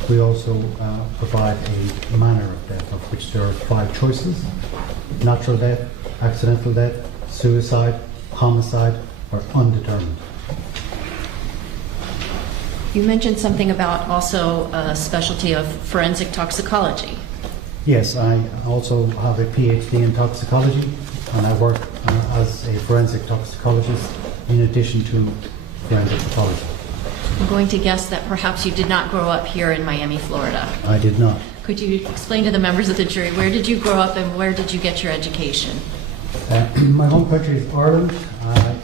We also provide a manner of death, of which there are 5 choices: natural death, accidental death, suicide, homicide, or undetermined. You mentioned something about also a specialty of forensic toxicology. Yes, I also have a PhD in toxicology, and I work as a forensic toxicologist in addition to forensic pathology. I'm going to guess that perhaps you did not grow up here in Miami, Florida. I did not. Could you explain to the members of the jury, where did you grow up and where did you get your education? My home country is Ireland. I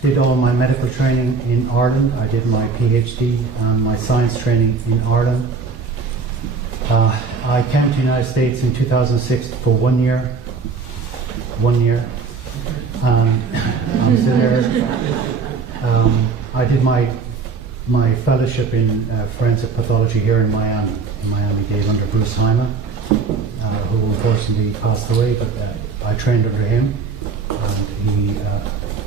did all my medical training in Ireland. I did my PhD and my science training in Ireland. I came to the United States in 2006 for 1 year. 1 year. I'm still there. I did my fellowship in forensic pathology here in Miami-Dade under Bruce Hyman, who unfortunately passed away, but I trained under him, and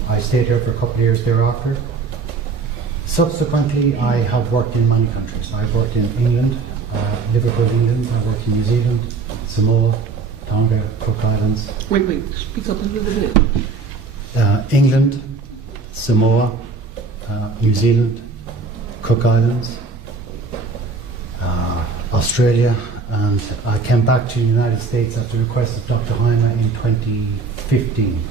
I stayed here for a couple of years thereafter. Subsequently, I have worked in many countries. I've worked in England, Liverpool, England. I've worked in New Zealand, Samoa, Tonga, Cook Islands. Wait, speak up a little bit. England, Samoa, New Zealand, Cook Islands, Australia, and I came back to the United States at the request of Dr. Hyma in 2015.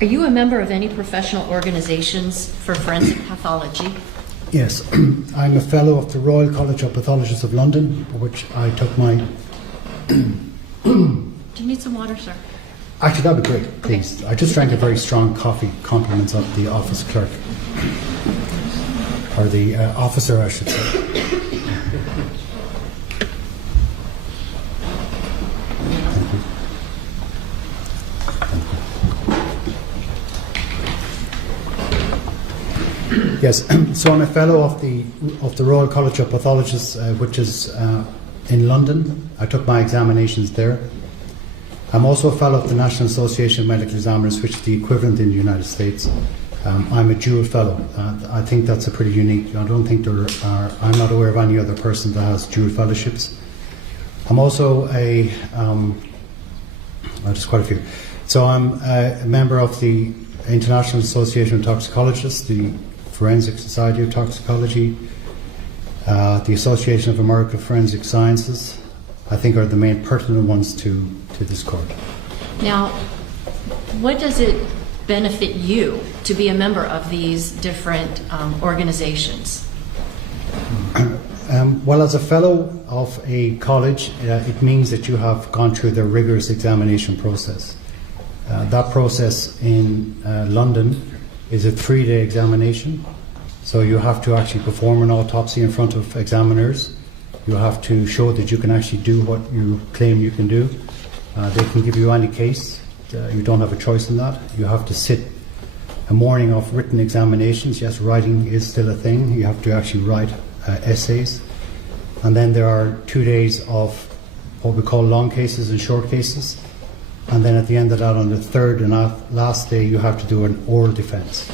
Are you a member of any professional organizations for forensic pathology? Yes, I'm a fellow of the Royal College of Pathologists of London, which I took my... Do you need some water, sir? Actually, that would be great, please. I just drank a very strong coffee, compliments of the office clerk. Or the officer, I should say. Yes, so I'm a fellow of the Royal College of Pathologists, which is in London. I took my examinations there. I'm also a fellow of the National Association of Medical Examiners, which is the equivalent in the United States. I'm a dual fellow. I think that's a pretty unique. I don't think I'm not aware of any other person that has dual fellowships. I'm also there's quite a few. So I'm a member of the International Association of Toxicologists, the Forensic Society of Toxicology, the Association of American Forensic Sciences, I think are the main pertinent ones to this court. Now, what does it benefit you to be a member of these different organizations? Well, as a fellow of a college, it means that you have gone through the rigorous examination process. That process in London is a 3-day examination. So you have to actually perform an autopsy in front of examiners. You have to show that you can actually do what you claim you can do. They can give you any case. You don't have a choice in that. You have to sit a morning of written examinations. Yes, writing is still a thing. You have to actually write essays. And then there are 2 days of what we call long cases and short cases. And then at the end of that, on the third and last day, you have to do an oral defense.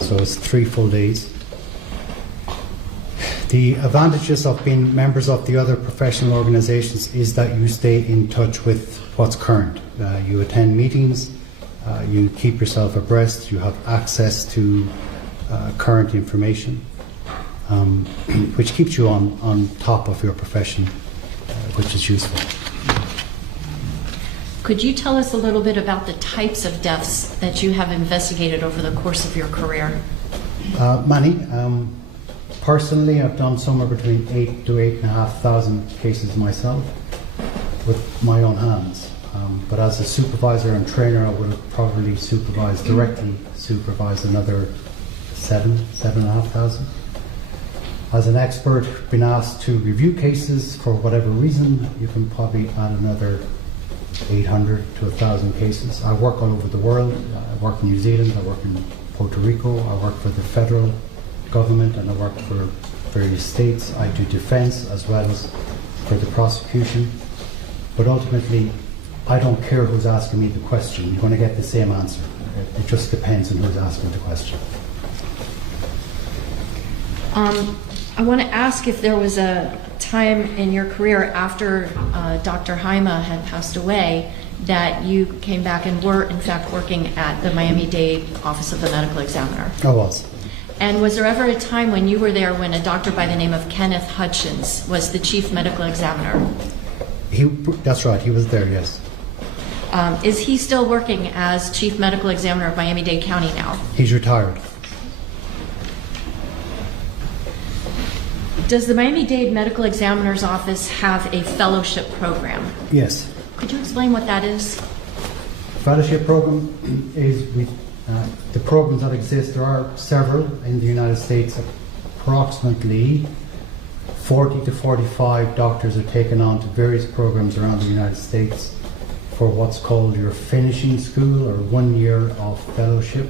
So it's 3 full days. The advantages of being members of the other professional organizations is that you stay in touch with what's current. You attend meetings, you keep yourself abreast, you have access to current information, which keeps you on top of your profession, which is useful. Could you tell us a little bit about the types of deaths that you have investigated over the course of your career? Many. Personally, I've done somewhere between 8,000 to 8,500 cases myself with my own hands. But as a supervisor and trainer, I would have probably directly supervised another 7,500. As an expert, been asked to review cases for whatever reason, you can probably add another 800 to 1,000 cases. I work all over the world. I work in New Zealand, I work in Puerto Rico, I work for the federal government, and I work for various states. I do defense as well as for the prosecution. But ultimately, I don't care who's asking me the question. You're going to get the same answer. It just depends on who's asking the question. I want to ask if there was a time in your career after Dr. Haima had passed away that you came back and were, in fact, working at the Miami-Dade Office of the Medical Examiner. I was. And was there ever a time when you were there when a doctor by the name of Kenneth Hutchins was the chief medical examiner? That's right, he was there, yes. Is he still working as chief medical examiner of Miami-Dade County now? He's retired. Does the Miami-Dade Medical Examiner's Office have a fellowship program? Yes. Could you explain what that is? Fellowship program is the programs that exist. There are several in the United States. Approximately 40 to 45 doctors are taken on to various programs around the United States for what's called your finishing school or 1 year of fellowship.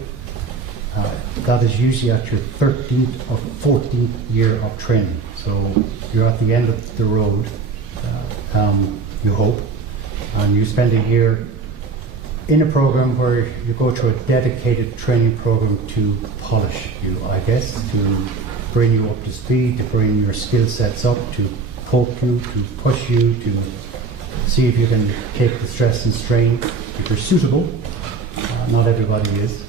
That is usually at your 13th or 14th year of training. So you're at the end of the road, you hope, and you spend a year in a program where you go through a dedicated training program to polish you, I guess, to bring you up to speed, to bring your skill sets up, to poke you, to push you, to see if you can take the stress and strain, if you're suitable. Not everybody is.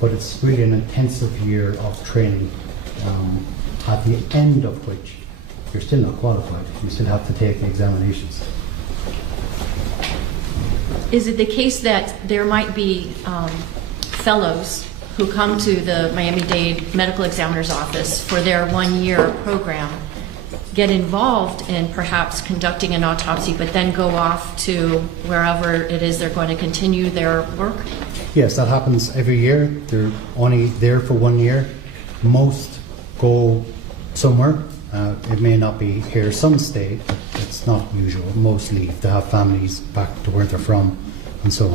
But it's really an intensive year of training, at the end of which you're still not qualified. You still have to take the examinations. Is it the case that there might be fellows who come to the Miami-Dade Medical Examiner's Office for their 1 year program, get involved in perhaps conducting an autopsy, but then go off to wherever it is they're going to continue their work? Yes, that happens every year. They're only there for 1 year. Most go somewhere. It may not be here. Some stay, but it's not usual. Most leave. They have families back to where they're from and so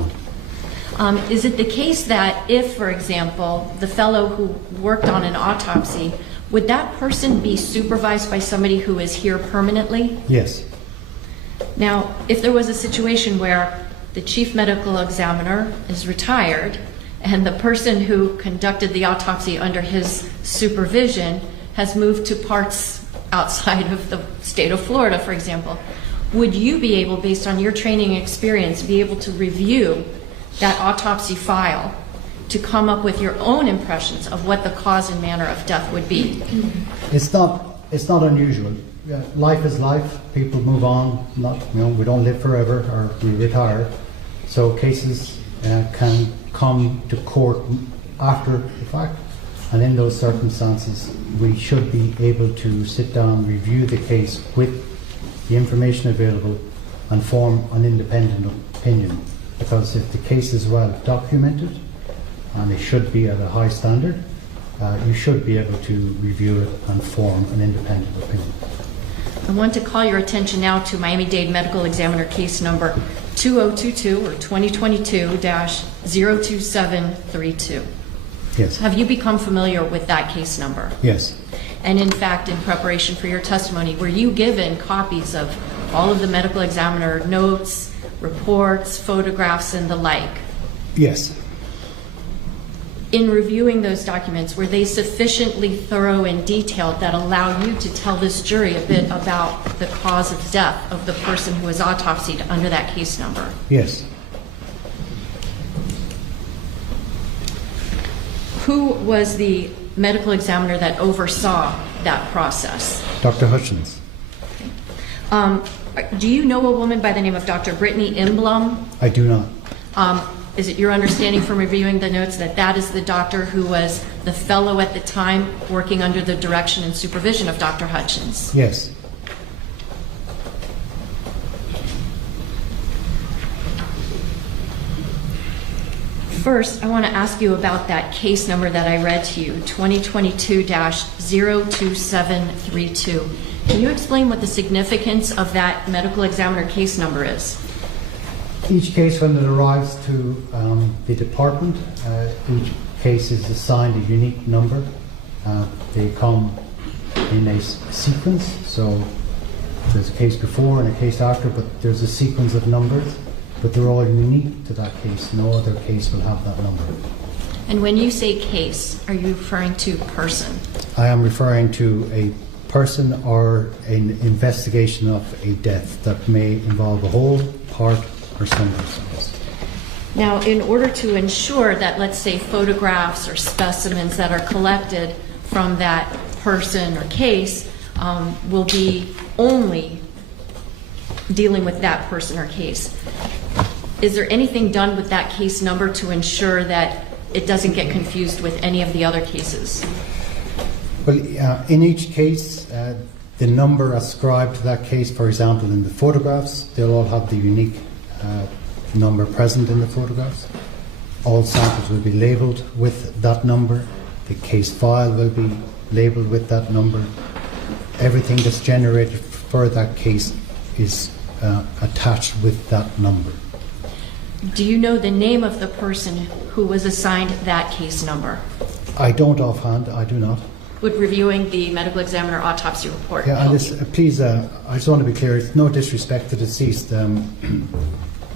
on. Is it the case that if, for example, the fellow who worked on an autopsy, would that person be supervised by somebody who is here permanently? Yes. Now, if there was a situation where the chief medical examiner is retired and the person who conducted the autopsy under his supervision has moved to parts outside of the state of Florida, for example, would you be able, based on your training and experience, be able to review that autopsy file to come up with your own impressions of what the cause and manner of death would be? It's not unusual. Life is life. People move on. We don't live forever, or we retire. So cases can come to court after the fact, and in those circumstances, we should be able to sit down, review the case with the information available, and form an independent opinion. Because if the case is well documented, and it should be at a high standard, you should be able to review it and form an independent opinion. I want to call your attention now to Miami-Dade Medical Examiner case number 2022 or 2022-02732. Yes. Have you become familiar with that case number? Yes. And in fact, in preparation for your testimony, were you given copies of all of the medical examiner notes, reports, photographs, and the like? Yes. In reviewing those documents, were they sufficiently thorough and detailed that allow you to tell this jury a bit about the cause of death of the person who was autopsied under that case number? Yes. Who was the medical examiner that oversaw that process? Dr. Hutchins. Do you know a woman by the name of Dr. Brittany Imblum? I do not. Is it your understanding from reviewing the notes that that is the doctor who was the fellow at the time working under the direction and supervision of Dr. Hutchins? Yes. First, I want to ask you about that case number that I read to you, 2022-02732. Can you explain what the significance of that medical examiner case number is? Each case, when it arrives to the department, each case is assigned a unique number. They come in a sequence, so there's a case before and a case after, but there's a sequence of numbers, but they're all unique to that case. No other case will have that number. And when you say case, are you referring to person? I am referring to a person or an investigation of a death that may involve a whole, part, or some results. Now, in order to ensure that, let's say, photographs or specimens that are collected from that person or case will be only dealing with that person or case, is there anything done with that case number to ensure that it doesn't get confused with any of the other cases? Well, in each case, the number ascribed to that case, for example, in the photographs, they'll all have the unique number present in the photographs. All samples will be labelled with that number. The case file will be labelled with that number. Everything that's generated for that case is attached with that number. Do you know the name of the person who was assigned that case number? I don't offhand, I do not. Would reviewing the medical examiner autopsy report Yeah, help and you? please, I just want to be clear, it's no disrespect to the deceased.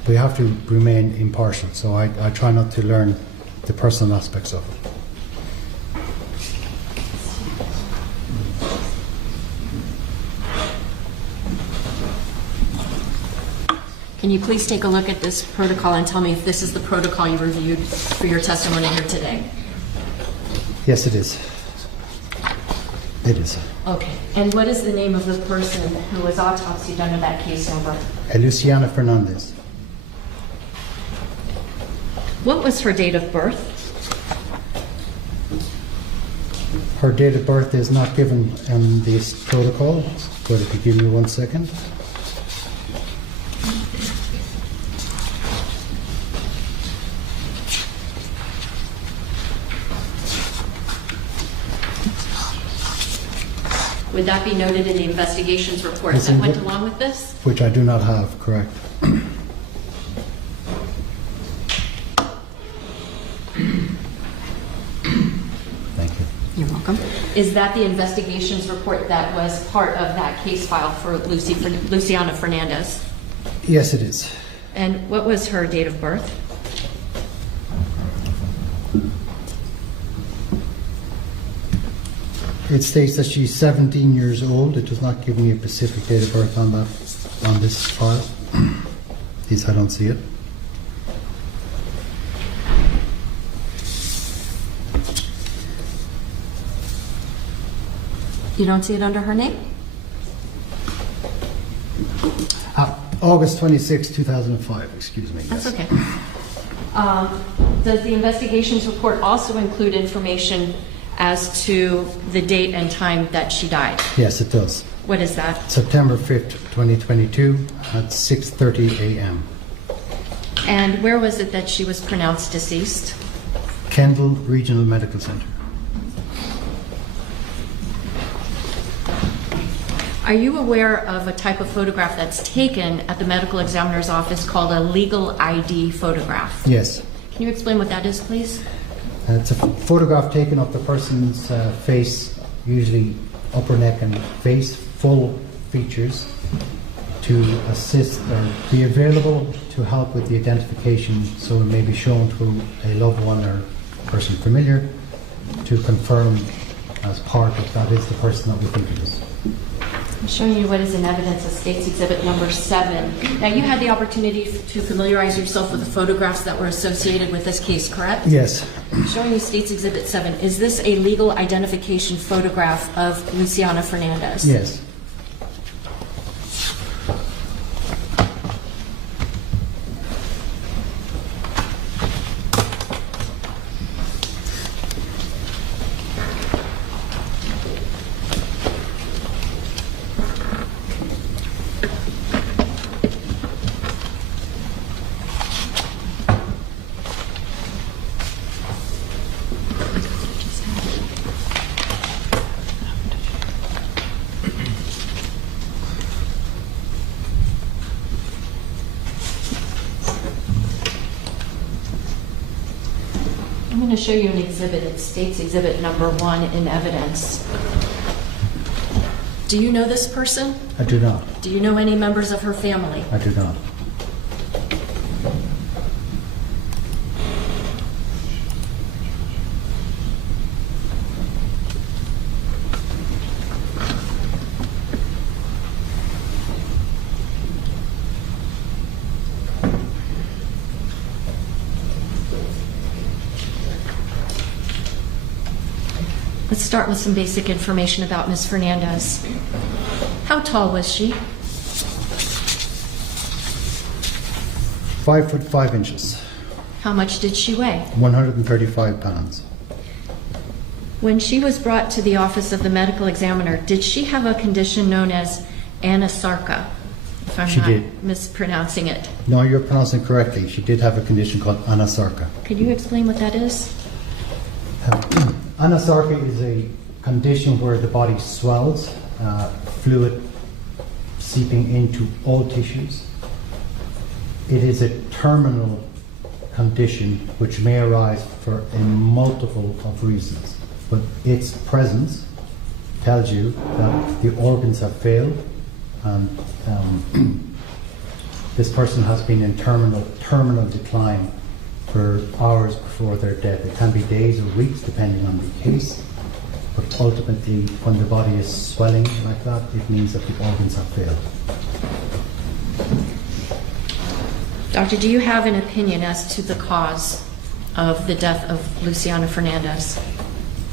We have to remain impartial, so I try not to learn the personal aspects of it. Can you please take a look at this protocol and tell me if this is the protocol you reviewed for your testimony here today? Yes, it is. It is. Okay. And what is the name of the person who was autopsied under that case number? Luciana Fernandez. What was her date of birth? Her date of birth is not given in this protocol, but if you give me 1 second. Would that be noted in the investigations report It's that in went the- along with this? Which I do not have, correct. Thank you. You're welcome. Is that the investigations report that was part of that case file for Luciana Fernandez? Yes, it is. And what was her date of birth? It states that she's 17 years old. It does not give me a specific date of birth on that, on this file. At least I don't see it. You don't see it under her name? August 26, 2005, excuse me. That's yes. okay. Does the investigations report also include information as to the date and time that she died? Yes, it does. What is that? September 5th, 2022 at 6:30 a.m. And where was it that she was pronounced deceased? Kendall Regional Medical Center. Are you aware of a type of photograph that's taken at the medical examiner's office called a legal ID photograph? Yes. Can you explain what that is, please? It's a photograph taken of the person's face, usually upper neck and face, full features, to assist or be available to help with the identification, so it may be shown to a loved one or person familiar to confirm as part of that is the person that we think it is. I'm showing you what is in evidence of State's Exhibit number 7. Now, you had the opportunity to familiarize yourself with the photographs that were associated with this case, correct? Yes. I'm showing you State's Exhibit 7. Is this a legal identification photograph of Luciana Fernandez? Yes. I'm going to show you an exhibit. It's State's Exhibit number 1 in evidence. Do you know this person? I do not. Do you know any members of her family? I do not. Let's start with some basic information about Ms. Fernandez. How tall was she? 5 foot 5 inches, How much did she weigh? 135 pounds. When she was brought to the office of the medical examiner, did she have a condition known as anasarca? If I'm She not did. mispronouncing it. No, you're pronouncing it correctly. She did have a condition called anasarca. Could you explain what that is? Anasarca is a condition where the body swells, fluid seeping into all tissues. It is a terminal condition which may arise for a multiple of reasons, but its presence tells you that the organs have failed and this person has been in terminal decline for hours before their death. It can be days or weeks depending on the case, but ultimately when the body is swelling like that, it means that the organs have failed. Doctor, do you have an opinion as to the cause of the death of Luciana Fernandez?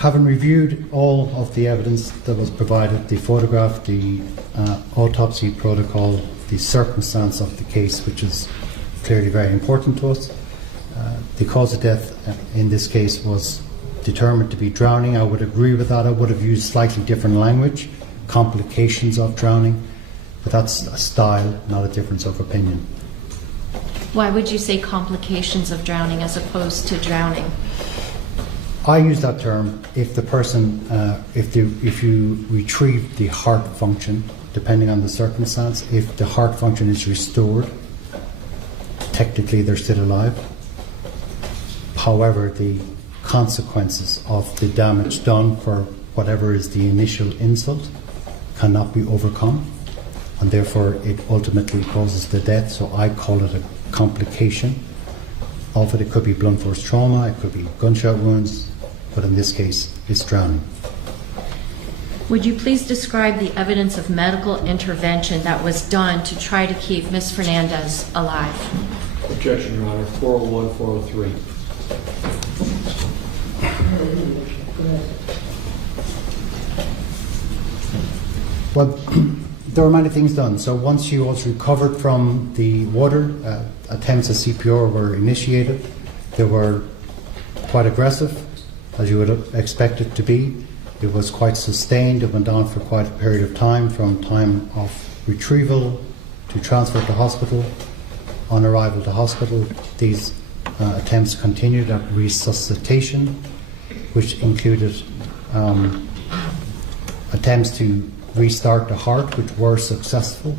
Having reviewed all of the evidence that was provided, the photograph, the autopsy protocol, the circumstance of the case, which is clearly very important to us, the cause of death in this case was determined to be drowning. I would agree with that. I would have used slightly different language, complications of drowning, but that's a style, not a difference of opinion. Why would you say complications of drowning as opposed to drowning? I use that term if the person, if you retrieve the heart function, depending on the circumstance, if the heart function is restored, technically they're still alive. However, the consequences of the damage done for whatever is the initial insult cannot be overcome, and therefore it ultimately causes the death. So I call it a complication of it. It could be blunt force trauma, it could be gunshot wounds, but in this case it's drowning. Would you please describe the evidence of medical intervention that was done to try to keep Ms. Fernandez alive? Objection, Your Honor. 401, 403. Well, there were many things done. So once she was recovered from the water, attempts at CPR were initiated. They were quite aggressive, as you would expect it to be. It was quite sustained. It went on for quite a period of time, from time of retrieval to transfer to hospital. On arrival to hospital, these attempts continued at resuscitation, which included attempts to restart the heart, which were successful.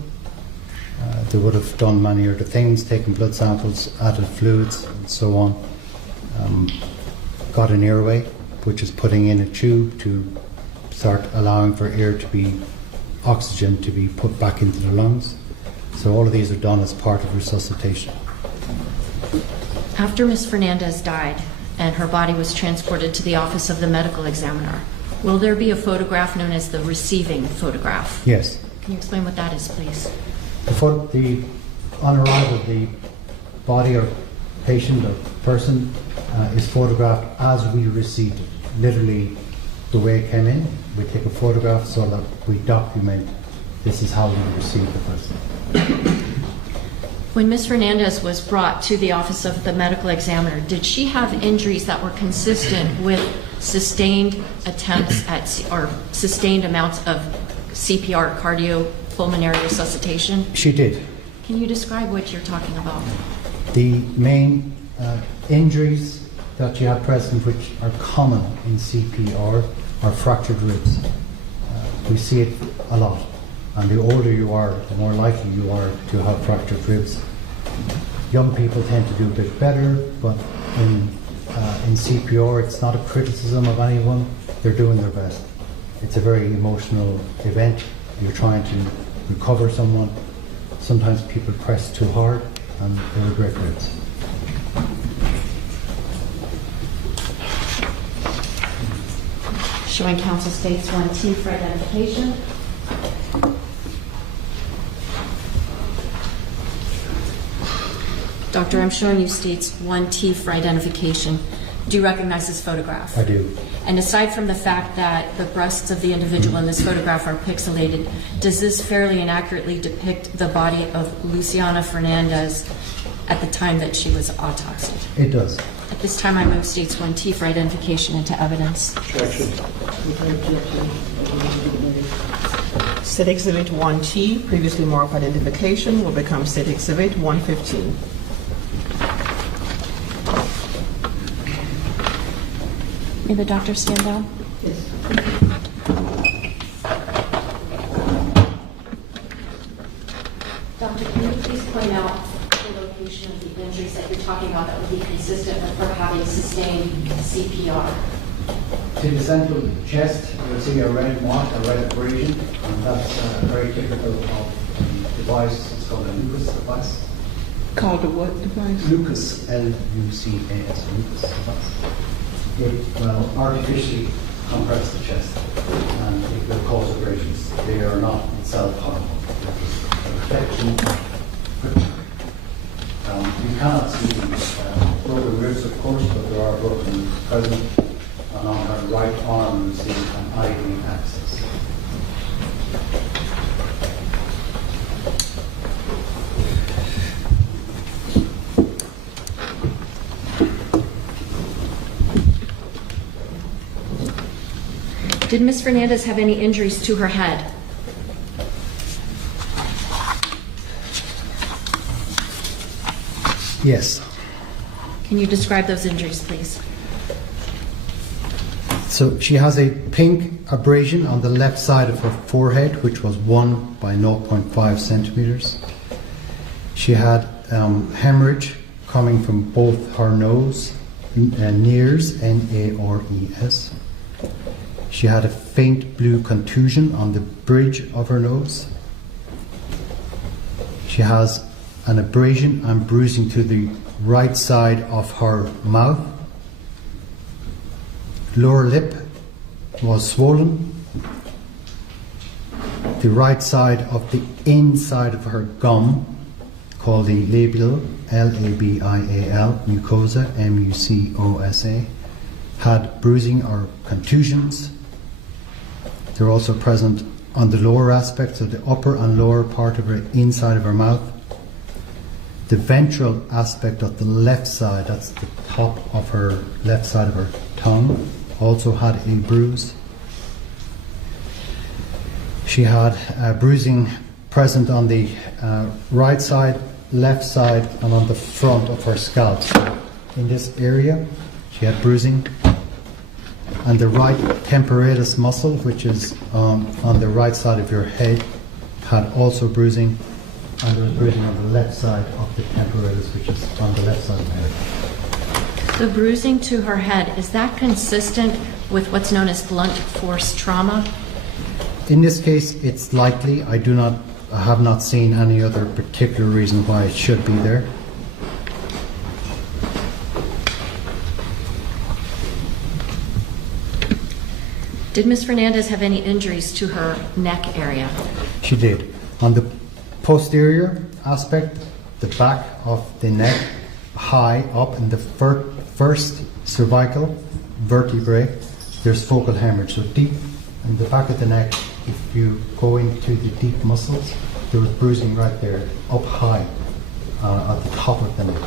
They would have done many other things, taken blood samples, added fluids, and so on. Got an airway, which is putting in a tube to start allowing for oxygen to be put back into the lungs. So all of these are done as part of resuscitation. After Ms. Fernandez died and her body was transported to the office of the medical examiner, will there be a photograph known as the receiving photograph? Yes. Can you explain what that is, please? On arrival, the body or patient or person is photographed as we received it. Literally, the way it came in, we take a photograph so that we document this is how we received the person. When Ms. Fernandez was brought to the office of the medical examiner, did she have injuries that were consistent with sustained attempts at or sustained amounts of CPR, cardiopulmonary resuscitation? She did. Can you describe what you're talking about? The main injuries that you have present, which are common in CPR, are fractured ribs. We see it a lot. And the older you are, the more likely you are to have fractured ribs. Young people tend to do a bit better, but in CPR, it's not a criticism of anyone. They're doing their best. It's a very emotional event. You're trying to recover someone. Sometimes people press too hard, and they regret ribs. Showing counsel states 1T for identification. Doctor, I'm showing you states 1T for identification. Do you recognize this photograph? I do. And aside from the fact that the breasts of the individual in this photograph are pixelated, does this fairly and accurately depict the body of Luciana Fernandez at the time that she was autopsied? It does. At this time, I move states 1T for identification into evidence. Objection. State Exhibit 1T, previously marked for identification, will become State Exhibit 115. May the doctor stand down? Yes. Doctor, can you please point out the location of the injuries that you're talking about that would be consistent with her having sustained CPR? To the central chest, you'll see a red mark, a red abrasion, and that's very typical of the device. It's called a Lucas device. Called a what device? Lucas, L-U-C-A-S, Lucas device. It will artificially compress the chest, and it will cause abrasions. They are not itself harmful. Protection. You cannot see broken ribs, of course, but there are broken present. And on her right arm, you see an IV access. Did Ms. Fernandez have any injuries to her head? Yes. Can you describe those injuries, please? So she has a pink abrasion on the left side of her forehead, which was 1 by 0.5 centimeters. She had hemorrhage coming from both her nose, NARES, N-A-R-E-S. She had a faint blue contusion on the bridge of her nose. She has an abrasion and bruising to the right side of her mouth. Lower lip was swollen. the right side of the inside of her gum, called the labial, L-A-B-I-A-L, mucosa, M-U-C-O-S-A, had bruising or contusions. They're also present on the lower aspects of the upper and lower part of her inside of her mouth. The ventral aspect of the left side, that's the top of her left side of her tongue, also had a bruise. She had bruising present on the right side, left side, and on the front of her scalp. So in this area, she had bruising. And the right temporalis muscle, which is on the right side of your head, had also bruising. And there was bruising on the left side of the temporalis, which is on the left side of the head. The bruising to her head, is that consistent with what's known as blunt force trauma? In this case, it's likely. I have not seen any other particular reason why it should be there. Did Ms. Fernandez have any injuries to her neck area? She did. On the posterior aspect, the back of the neck, high up in the first cervical vertebrae, there's focal hemorrhage. So deep in the back of the neck, if you go into the deep muscles, there was bruising right there, up high at the top of the neck.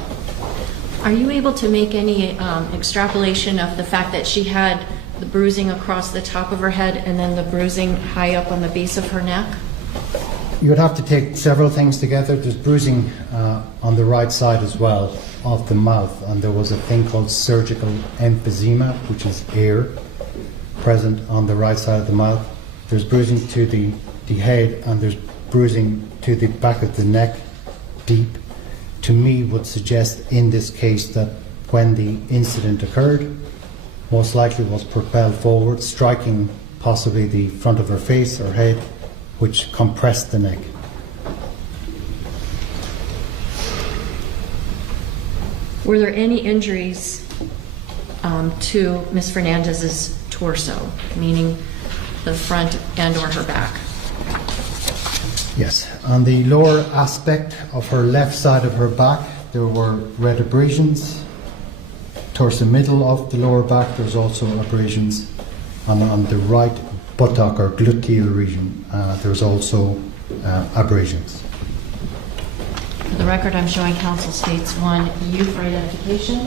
Are you able to make any extrapolation of the fact that she had the bruising across the top of her head and then the bruising high up on the base of her neck? You would have to take several things together. There's bruising on the right side as well of the mouth, and there was a thing called surgical emphysema, which is air present on the right side of the mouth. There's bruising to the head, and there's bruising to the back of the neck, deep. To me, would suggest in this case that when the incident occurred, most likely was propelled forward, striking possibly the front of her face or head, which compressed the neck. Were there any injuries to Ms. Fernandez's torso, meaning the front and or her back? Yes. On the lower aspect of her left side of her back, there were red abrasions. Towards the middle of the lower back, there's also abrasions. And on the right buttock or gluteal region, there's also abrasions. For the record, I'm showing counsel states 1U for identification.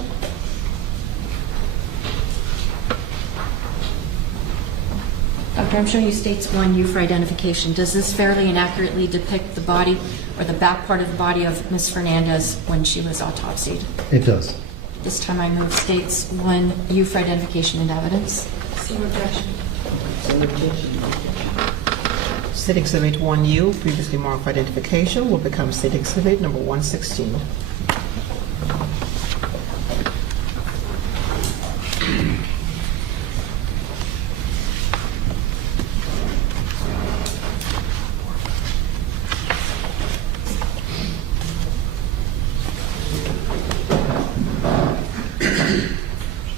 Doctor, I'm showing you states 1U for identification. Does this fairly and accurately depict the body or the back part of the body of Ms. Fernandez when she was autopsied? It does. This time I move states 1U for identification and evidence. Same objection. State Exhibit 1U, previously marked for identification, will become State Exhibit number 116.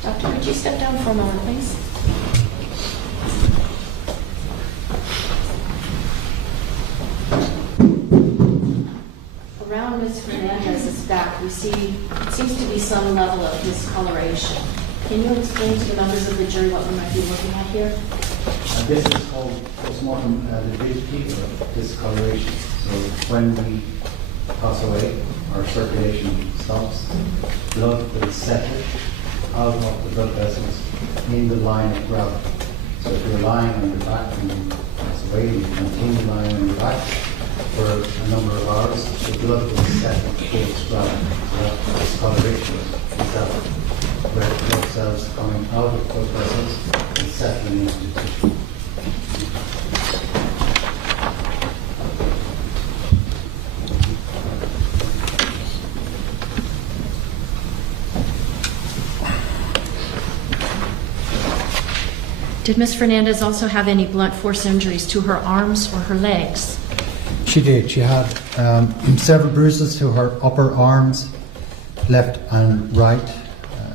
Doctor, could you step down for a moment, please? Around Ms. Fernandez's back, we see it seems to be some level of discoloration. Can you explain to the members of the jury what we might be looking at here? This is called postmortem lividity or discoloration. So when we pass away, our circulation stops. Blood will settle out of the blood vessels in the line of gravity. So if you're lying on your back and you pass away, you continue lying on your back for a number of hours, the blood will settle towards gravity. So that discoloration is that red blood cells coming out of blood vessels and settling into tissue. Did Ms. Fernandez also have any blunt force injuries to her arms or her legs? She did. She had several bruises to her upper arms, left and right.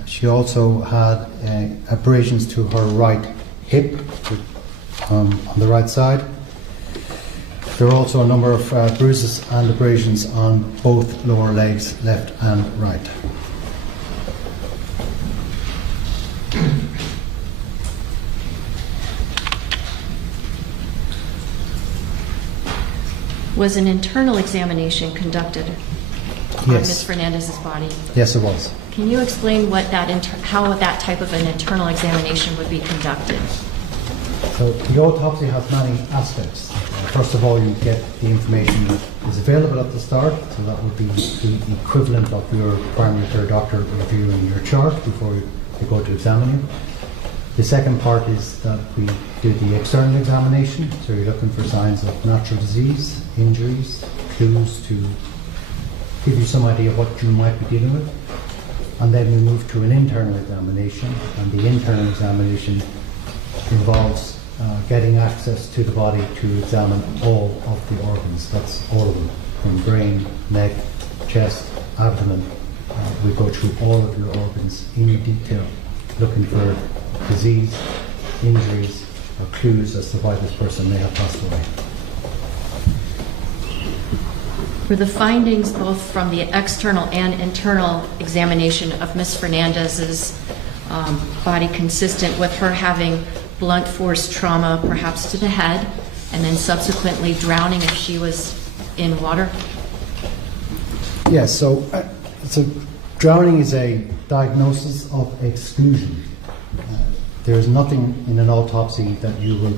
She also had abrasions to her right hip on the right side. There are also a number of bruises and abrasions on both lower legs, left and right. Was an internal examination conducted on Yes. Ms. Fernandez's body? Yes, it was. Can you explain what that how that type of an internal examination would be conducted? So the autopsy has many aspects. First of all, you get the information that is available at the start, so that would be the equivalent of your primary care doctor reviewing your chart before they go to examine you. The second part is that we do the external examination, so you're looking for signs of natural disease, injuries, clues to give you some idea of what you might be dealing with. And then we move to an internal examination, and the internal examination involves getting access to the body to examine all of the organs. That's all of them, from brain, neck, chest, abdomen. We go through all of your organs in detail, looking for disease, injuries, or clues as to why this person may have passed away. Were the findings both from the external and internal examination of Ms. Fernandez's body consistent with her having blunt force trauma, perhaps to the head, and then subsequently drowning if she was in water? Yes, so drowning is a diagnosis of exclusion. There is nothing in an autopsy that you will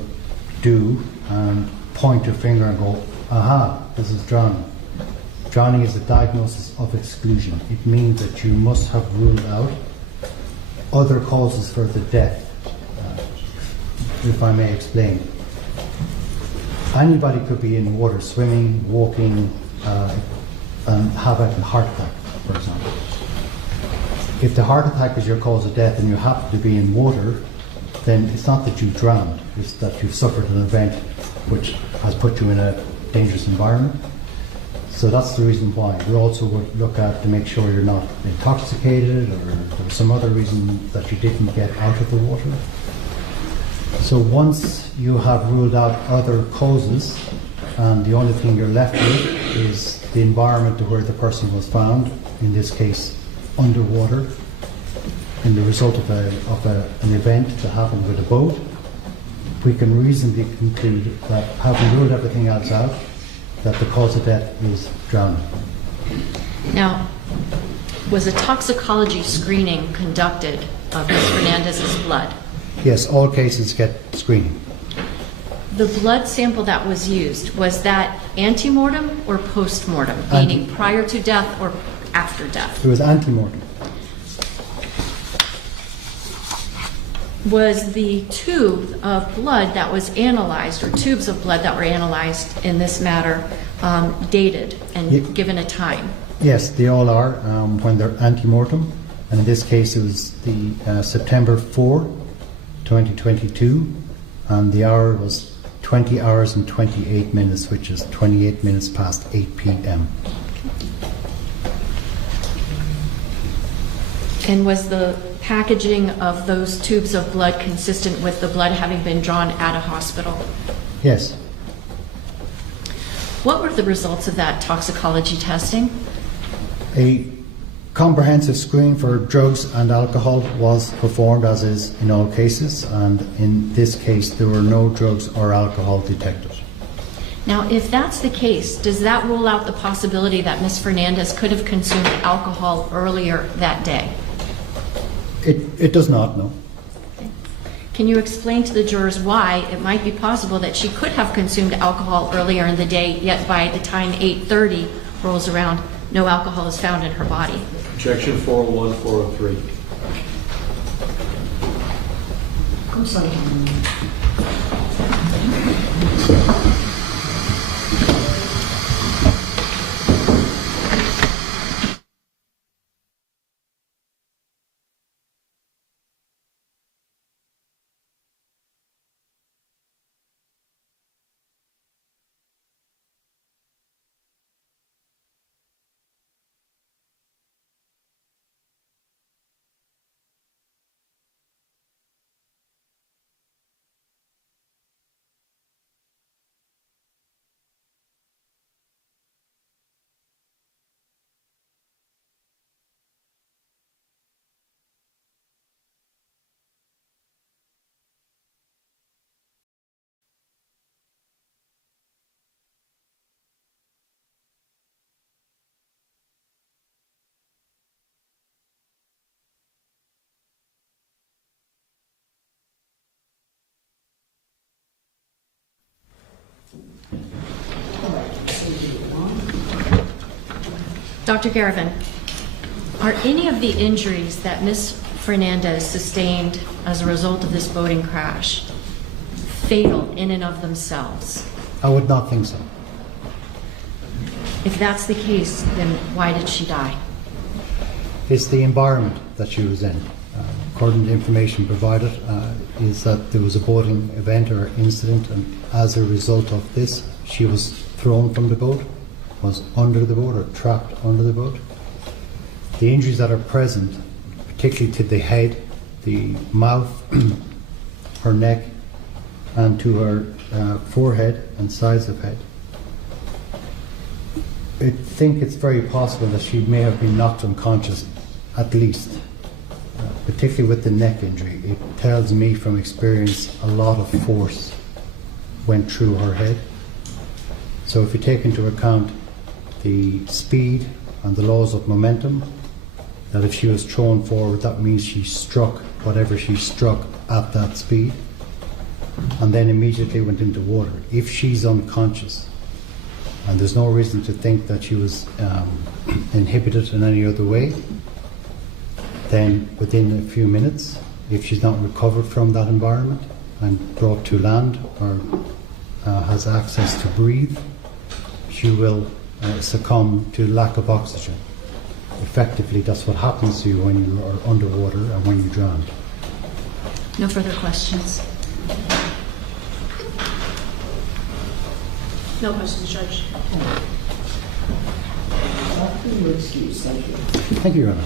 do and point your finger and go, aha, this is drowning. Drowning is a diagnosis of exclusion. It means that you must have ruled out other causes for the death. If I may explain. Anybody could be in water, swimming, walking, and have a heart attack, for example. If the heart attack is your cause of death and you happen to be in water, then it's not that you drowned, it's that you've suffered an event which has put you in a dangerous environment. So that's the reason why. We also would look at to make sure you're not intoxicated or there's some other reason that you didn't get out of the water. So once you have ruled out other causes, and the only thing you're left with is the environment where the person was found, in this case underwater, in the result of an event that happened with a boat, we can reasonably conclude that, having ruled everything else out, that the cause of death is drowning. Now, was a toxicology screening conducted of Ms. Fernandez's blood? Yes, all cases get screening. The blood sample that was used, was that ante-mortem or post-mortem, meaning prior to death or after death? It was ante-mortem. Was the tube of blood that was analyzed, or tubes of blood that were analyzed in this matter, dated and given a time? Yes, they all are when they're ante-mortem. And in this case, it was the September 4, 2022, and the hour was 20 hours and 28 minutes, which is 28 minutes past 8 p.m. And was the packaging of those tubes of blood consistent with the blood having been drawn at a hospital? Yes. What were the results of that toxicology testing? A comprehensive screen for drugs and alcohol was performed, as is in all cases, and in this case there were no drugs or alcohol detected. Now, if that's the case, does that rule out the possibility that Ms. Fernandez could have consumed alcohol earlier that day? It does not, no. Can you explain to the jurors why it might be possible that she could have consumed alcohol earlier in the day, yet by the time 8:30 rolls around, no alcohol is found in her body? Objection 401, 403. Go sorry. Dr. Garvin, are any of the injuries that Ms. Fernandez sustained as a result of this boating crash fatal in and of themselves? I would not think so. If that's the case, then why did she die? It's the environment that she was in. According to information provided, is that there was a boating event or incident, and as a result of this, she was thrown from the boat, was under the boat or trapped under the boat. The injuries that are present, particularly to the head, the mouth, her neck, and to her forehead and sides of head, I think it's very possible that she may have been knocked unconscious, at least. Particularly with the neck injury, it tells me from experience a lot of force went through her head. So if you take into account the speed and the laws of momentum, that if she was thrown forward, that means she struck whatever she struck at that speed and then immediately went into water. If she's unconscious, and there's no reason to think that she was inhibited in any other way, then within a few minutes, if she's not recovered from that environment and brought to land or has access to breathe, she will succumb to lack of oxygen. Effectively, that's what happens to you when you are underwater and when you drown. No further questions. No questions, Judge. Your excuse, thank you. Thank you, Your Honor.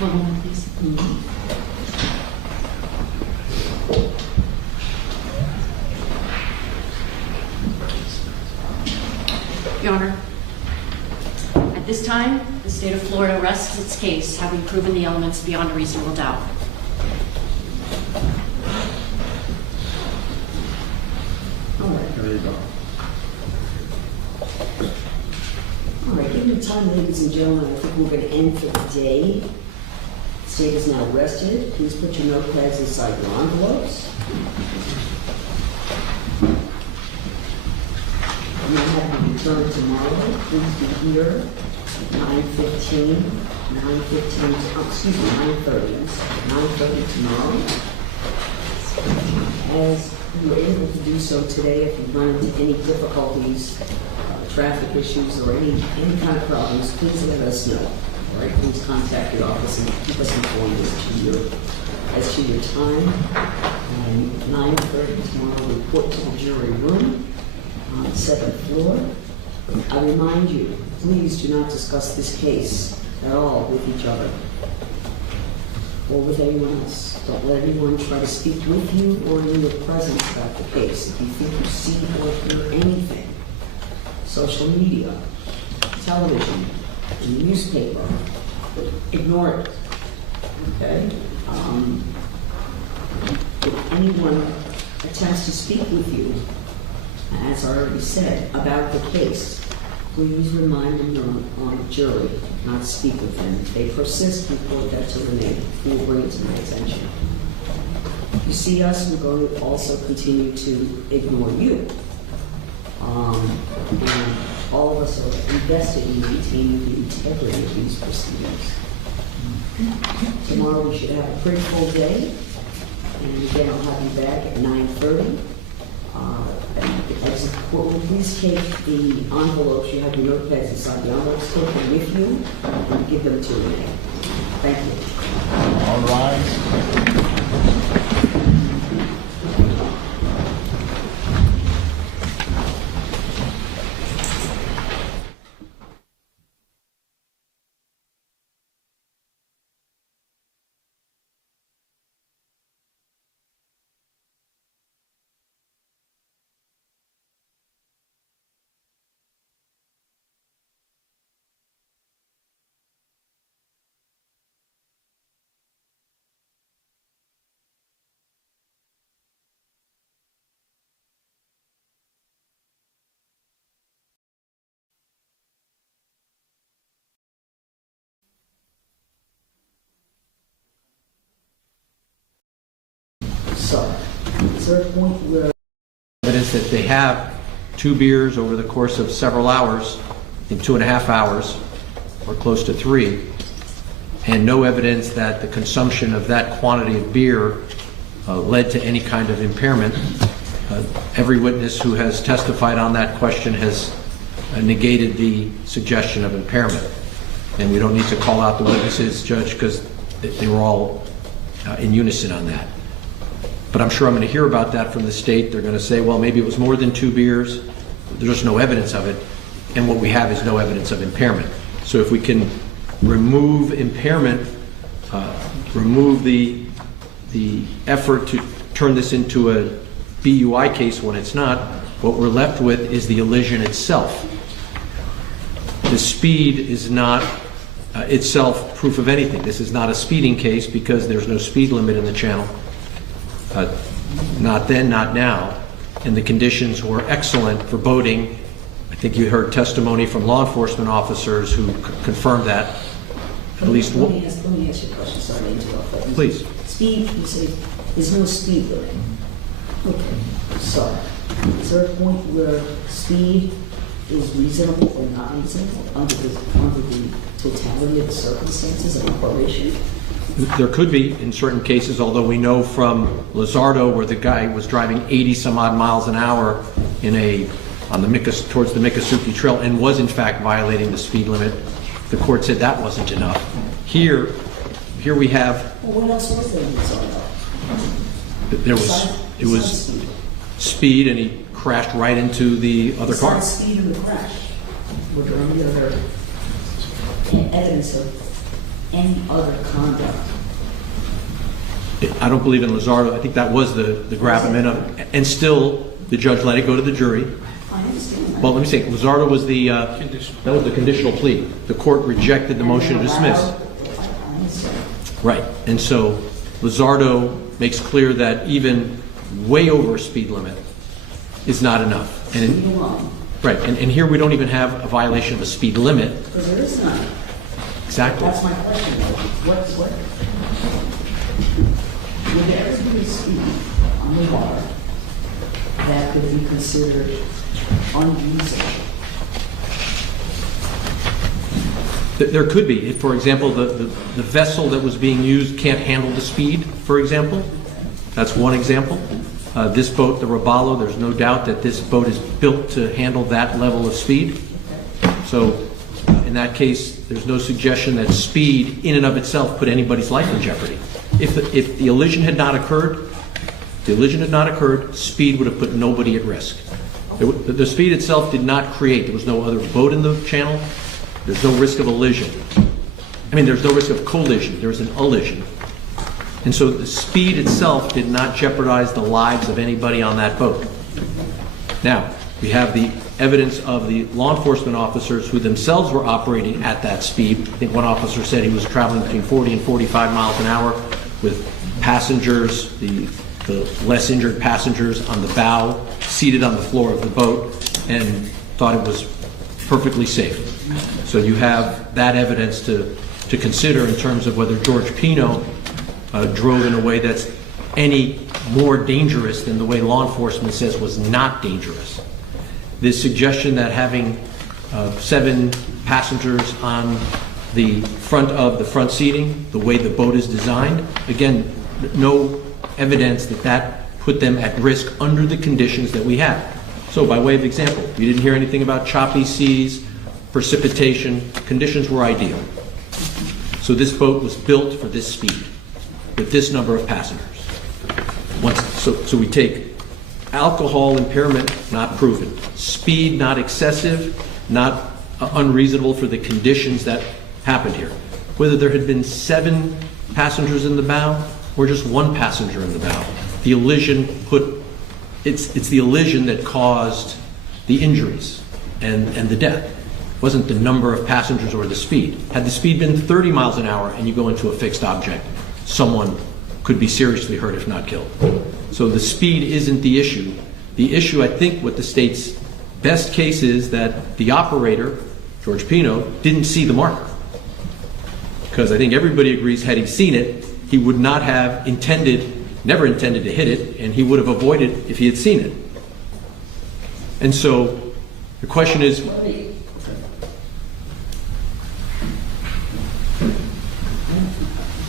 One moment, please. Your Honor, at this time, the state of Florida rests its case, having proven the elements beyond a reasonable doubt. All right, there you go. All right, given the time, ladies and gentlemen, I think we're going to end for the day. The state is now rested. Please put your notepads inside your envelopes. And you'll have to return tomorrow. Please be here at 9:15, 9:30 tomorrow. As you were able to do so today, if you run into any difficulties, traffic issues, or any kind of problems, please let us know. All right, please contact the office and keep us informed as to your time. And 9:30 tomorrow, report to the jury room on the 7th floor. I remind you, please do not discuss this case at all with each other or with anyone else. Don't let anyone try to speak with you or in your presence about the case. If you think you see or hear anything, social media, television, and newspaper, ignore it. Okay? If anyone attempts to speak with you, as I already said, about the case, please remind them you're on a jury, not speak with them. If they persist, report that to Renee, who will bring it to my attention. If you see us, we're going to also continue to ignore you. And all of us are invested in maintaining the integrity of these proceedings. Tomorrow we should have a pretty full day. And again, I'll have you back at 9:30. As the courtroom, please take the envelopes. You have your notepads inside the envelopes. Take them with you and give them to Renee. Thank you. All rise. sorry. Is there a point where Evidence that they have 2 beers over the course of several hours, in 2.5 hours, or close to 3, and no evidence that the consumption of that quantity of beer led to any kind of impairment. Every witness who has testified on that question has negated the suggestion of impairment. And we don't need to call out the witnesses, Judge, because they were all in unison on that. But I'm sure I'm going to hear about that from the state. They're going to say, well, maybe it was more than 2 beers. There's just no evidence of it. And what we have is no evidence of impairment. So if we can remove impairment, remove the effort to turn this into a BUI case when it's not, what we're left with is the elision itself. The speed is not itself proof of anything. This is not a speeding case because there's no speed limit in the channel. Not then, not now. And the conditions were excellent for boating. I think you heard testimony from law enforcement officers who confirmed that. At least let me ask you a question. Sorry to interrupt. But please. Speed, you say there's no speed limit. Okay, sorry. Is there a point where speed is reasonable or not reasonable under the totality of the circumstances of operation? There could be in certain cases, although we know from Lizardo where the guy was driving 80 some odd miles an hour towards the Miccosukee Trail and was in fact violating the speed limit. The court said that wasn't enough. Here we have. Well, what else was there in Lizardo? It was speed, and he crashed right into the other car. Besides speed in the crash, were there any other evidence of any other conduct? I don't believe in Lizardo. I think that was the gravamen of it. And still, the judge let it go to the jury. I understand that. Well, let me say, Lizardo was the conditional plea. The court rejected the motion to dismiss. I understand. Right. And so Lizardo makes clear that even way over speed limit is not enough. Right. And here we don't even have a violation of a speed limit. Because there is none. Exactly. That's my question. What? Would there ever be a speed on the water that could be considered unreasonable? There could be. If, for example, the vessel that was being used can't handle the speed, for example. That's one example. This boat, the Robalo, there's no doubt that this boat is built to handle that level of speed. So in that case, there's no suggestion that speed in and of itself put anybody's life in jeopardy. If the elision had not occurred, speed would have put nobody at risk. The speed itself did not create. There was no other boat in the channel. There's no risk of elision. There's no risk of collision. There was an elision. And so the speed itself did not jeopardize the lives of anybody on that boat. Now, we have the evidence of the law enforcement officers who themselves were operating at that speed. I think one officer said he was traveling between 40 and 45 miles an hour with passengers, the less injured passengers on the bow, seated on the floor of the boat, and thought it was perfectly safe. So you have that evidence to consider in terms of whether George Pino drove in a way that's any more dangerous than the way law enforcement says was not dangerous. This suggestion that having 7 passengers on the front seating, the way the boat is designed, again, no evidence that put them at risk under the conditions that we have. So by way of example, you didn't hear anything about choppy seas, precipitation. Conditions were ideal. So this boat was built for this speed, with this number of passengers. So we take alcohol impairment, not proven. Speed, not excessive, not unreasonable for the conditions that happened here. Whether there had been 7 passengers in the bow or just 1 passenger in the bow, the elision it's the elision that caused the injuries and the death. It wasn't the number of passengers or the speed. Had the speed been 30 miles an hour and you go into a fixed object, someone could be seriously hurt if not killed. So the speed isn't the issue. The issue, I think, what the state's best case is that the operator, George Pino, didn't see the marker. Because I think everybody agrees had he seen it, he would not have intended never intended to hit it, and he would have avoided it if he had seen it. And so the question is,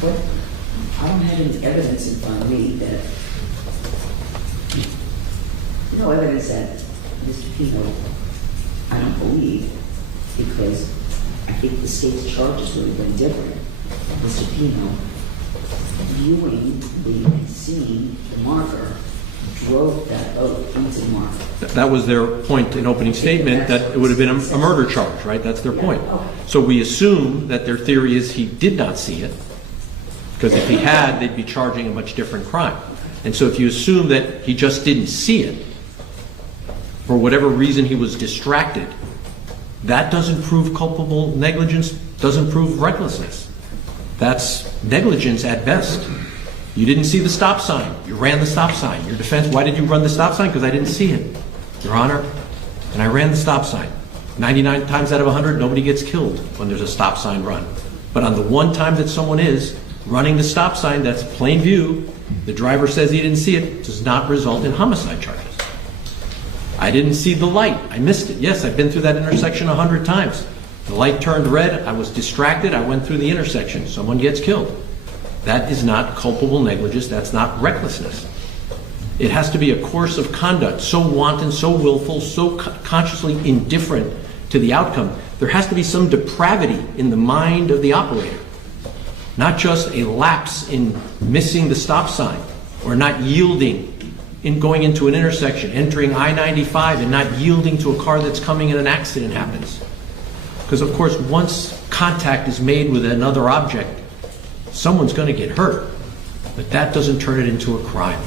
But I don't have any evidence in front of me that, no evidence that Mr. Pino, I don't believe, because I think the state's charges would have been different. Mr. Pino, viewing the scene, the marker, drove that boat into the marker. that was their point in opening statement, that it would have been a murder charge, right? That's their point. So we assume that their theory is he did not see it, because if he had, they'd be charging a much different crime. And so if you assume that he just didn't see it, for whatever reason he was distracted, that doesn't prove culpable negligence, doesn't prove recklessness. That's negligence at best. You didn't see the stop sign. You ran the stop sign. Your defense, why did you run the stop sign? Because I didn't see it, Your Honor. And I ran the stop sign. 99 times out of 100, nobody gets killed when there's a stop sign run. But on the one time that someone is running the stop sign, that's plain view, the driver says he didn't see it, does not result in homicide charges. I didn't see the light. I missed it. Yes, I've been through that intersection 100 times. The light turned red. I was distracted. I went through the intersection. Someone gets killed. That is not culpable negligence. That's not recklessness. It has to be a course of conduct so wanton, so willful, so consciously indifferent to the outcome. There has to be some depravity in the mind of the operator, not just a lapse in missing the stop sign or not yielding in going into an intersection, entering I-95 and not yielding to a car that's coming and an accident happens. Because, of course, once contact is made with another object, someone's going to get hurt. But that doesn't turn it into a crime.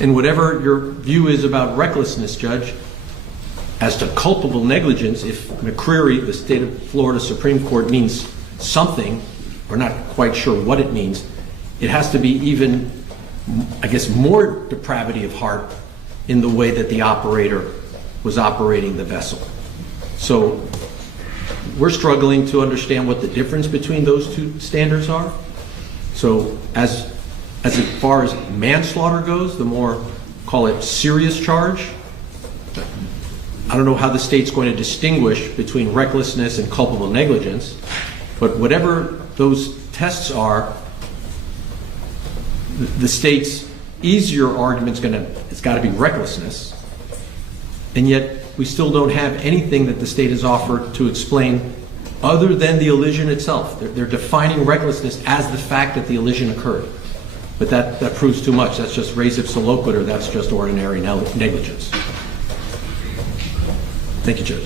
And whatever your view is about recklessness, Judge, as to culpable negligence, if McCreary, the state of Florida Supreme Court, means something, we're not quite sure what it means, it has to be even, I guess, more depravity of heart in the way that the operator was operating the vessel. So we're struggling to understand what the difference between those two standards are. So as far as manslaughter goes, the more, call it, serious charge, I don't know how the state's going to distinguish between recklessness and culpable negligence, but whatever those tests are, the state's easier argument's it's got to be recklessness, and yet we still don't have anything that the state has offered to explain other than the elision itself. They're defining recklessness as the fact that the elision occurred, but that proves too much. That's just res ipsa loquitur. That's just ordinary negligence. Thank you, Judge.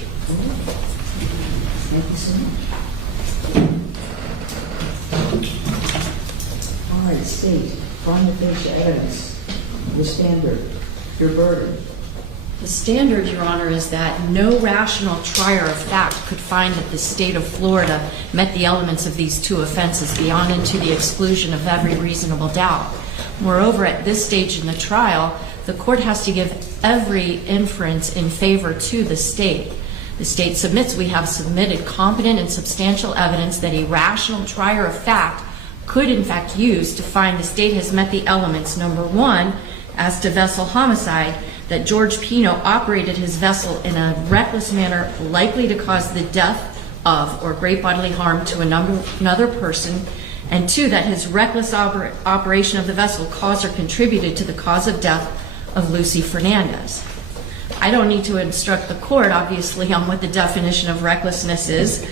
Thank you so much. All right, state, prima facie evidence, the standard, your burden. The standard, Your Honor, is that no rational trier of fact could find that the state of Florida met the elements of these two offenses beyond and to the exclusion of every reasonable doubt. Moreover, at this stage in the trial, the court has to give every inference in favor to the state. The state submits, we have submitted competent and substantial evidence that a rational trier of fact could in fact use to find the state has met the elements. Number one, as to vessel homicide, that George Pino operated his vessel in a reckless manner likely to cause the death of or great bodily harm to another person, and two, that his reckless operation of the vessel caused or contributed to the cause of death of Lucy Fernandez. I don't need to instruct the court, obviously, on what the definition of recklessness is.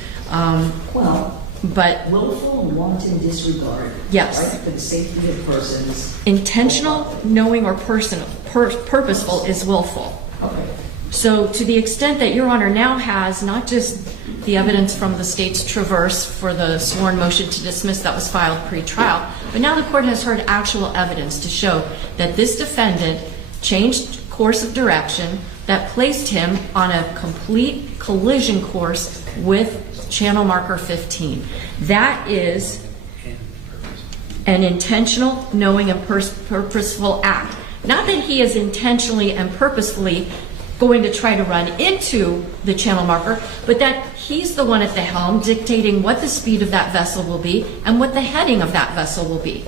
But willful and wanton disregard. Yes. Right, for the safety of persons. Intentional, knowing, or purposeful is willful. Okay. So to the extent that Your Honor now has not just the evidence from the state's traverse for the sworn motion to dismiss that was filed pre-trial, but now the court has heard actual evidence to show that this defendant changed course of direction that placed him on a complete collision course with channel marker 15. That is an intentional, knowing, and purposeful act. Not that he is intentionally and purposefully going to try to run into the channel marker, but that he's the one at the helm dictating what the speed of that vessel will be and what the heading of that vessel will be.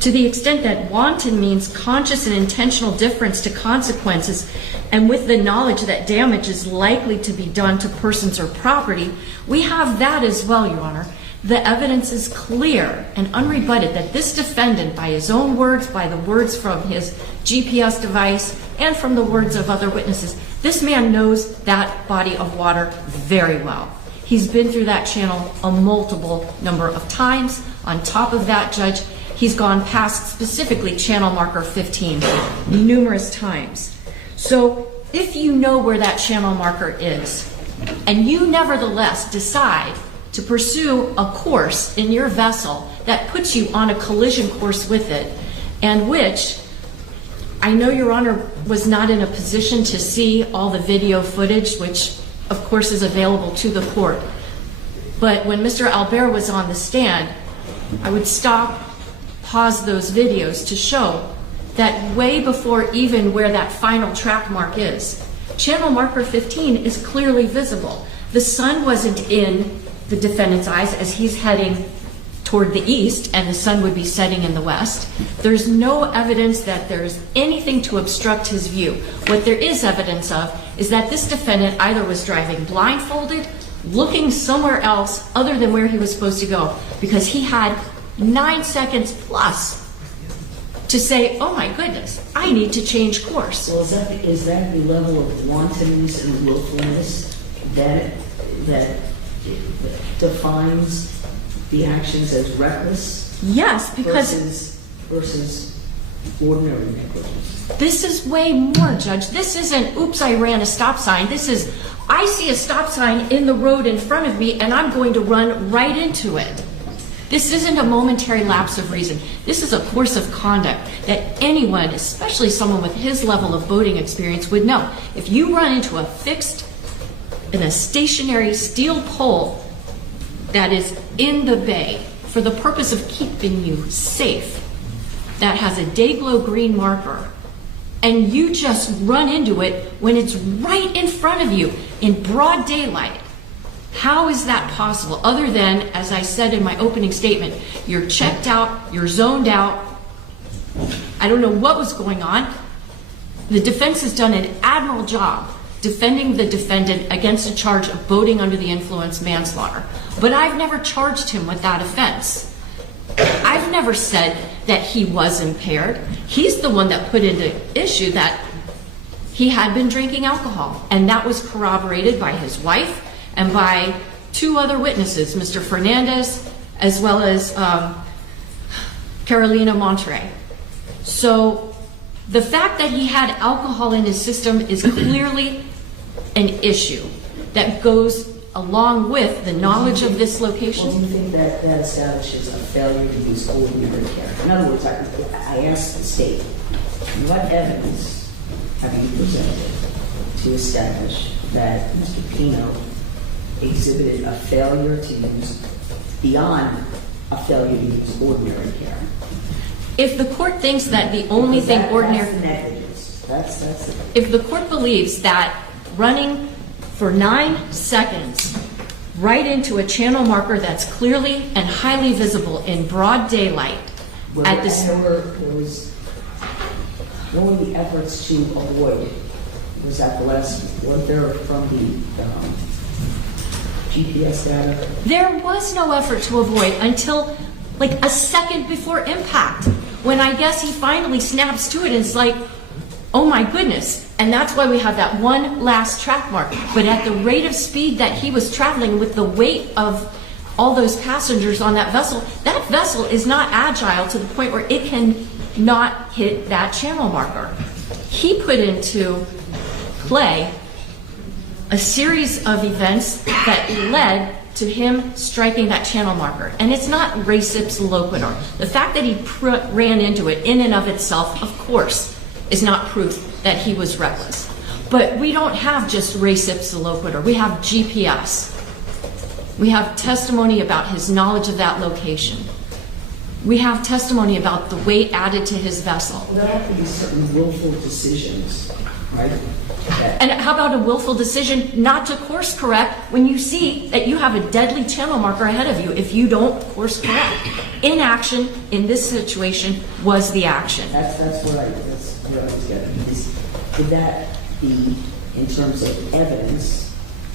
To the extent that wanton means conscious and intentional difference to consequences, and with the knowledge that damage is likely to be done to persons or property, we have that as well, Your Honor. The evidence is clear and unrebutted that this defendant, by his own words, by the words from his GPS device, and from the words of other witnesses, this man knows that body of water very well. He's been through that channel a multiple number of times. On top of that, Judge, he's gone past specifically channel marker 15 numerous times. So if you know where that channel marker is, and you nevertheless decide to pursue a course in your vessel that puts you on a collision course with it, and which I know Your Honor was not in a position to see all the video footage, which of course is available to the court. But when Mr. Albert was on the stand, I would stop, pause those videos to show that way before even where that final track mark is, channel marker 15 is clearly visible. The sun wasn't in the defendant's eyes as he's heading toward the east, and the sun would be setting in the west. There's no evidence that there's anything to obstruct his view. What there is evidence of is that this defendant either was driving blindfolded, looking somewhere else other than where he was supposed to go, because he had 9 seconds plus to say, oh my goodness, I need to change course. Well, is that the level of wantonness and willfulness that defines the actions as reckless? Yes, because versus ordinary negligence. This is way more, Judge. This isn't, oops, I ran a stop sign. This is, I see a stop sign in the road in front of me and I'm going to run right into it. This isn't a momentary lapse of reason. This is a course of conduct that anyone, especially someone with his level of boating experience, would know. If you run into a fixed, in a stationary steel pole that is in the bay for the purpose of keeping you safe, that has a day glow green marker, and you just run into it when it's right in front of you in broad daylight, how is that possible? Other than, as I said in my opening statement, you're checked out, you're zoned out. I don't know what was going on. The defense has done an admirable job defending the defendant against a charge of boating under the influence manslaughter. But I've never charged him with that offense. I've never said that he was impaired. He's the one that put into issue that he had been drinking alcohol, and that was corroborated by his wife and by 2 other witnesses, Mr. Fernandez as well as Carolina Monterey. So the fact that he had alcohol in his system is clearly an issue that goes along with the knowledge of this location. Well, do you think that establishes a failure to use ordinary care? In other words, I asked the state, what evidence have you presented to establish that Mr. Pino exhibited a failure to use, beyond a failure to use ordinary care? If the court thinks that the only thing ordinary... That's negligence. That's if the court believes that running for 9 seconds right into a channel marker that's clearly and highly visible in broad daylight at this... What were the efforts to avoid? Was that the last, was there from the GPS data? There was no effort to avoid until like a second before impact, when I guess he finally snaps to it and it's like, oh my goodness. And that's why we have that one last track mark. But at the rate of speed that he was traveling with the weight of all those passengers on that vessel is not agile to the point where it can not hit that channel marker. He put into play a series of events that led to him striking that channel marker. And it's not res ipsa loquitur. The fact that he ran into it in and of itself, of course, is not proof that he was reckless. But we don't have just res ipsa loquitur. We have GPS. We have testimony about his knowledge of that location. We have testimony about the weight added to his vessel. There have to be certain willful decisions right? And how about a willful decision not to course correct when you see that you have a deadly channel marker ahead of you if you don't course correct? Inaction in this situation was the action. That's where I was getting. Would that be, in terms of evidence,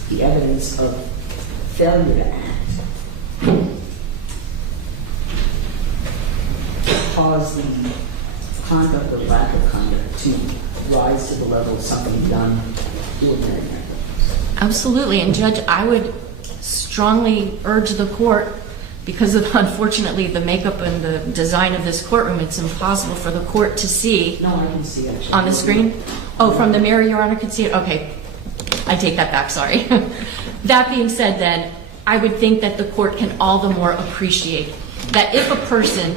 the evidence of failure to act, cause the conduct or lack of conduct to rise to the level of something done ordinary? Absolutely. And Judge, I would strongly urge the court, because of unfortunately the makeup and the design of this courtroom, it's impossible for the court to see. No, I can see it. On the screen? Oh, from the mirror, Your Honor could see it? Okay. I take that back, sorry. That being said then, I would think that the court can all the more appreciate that if a person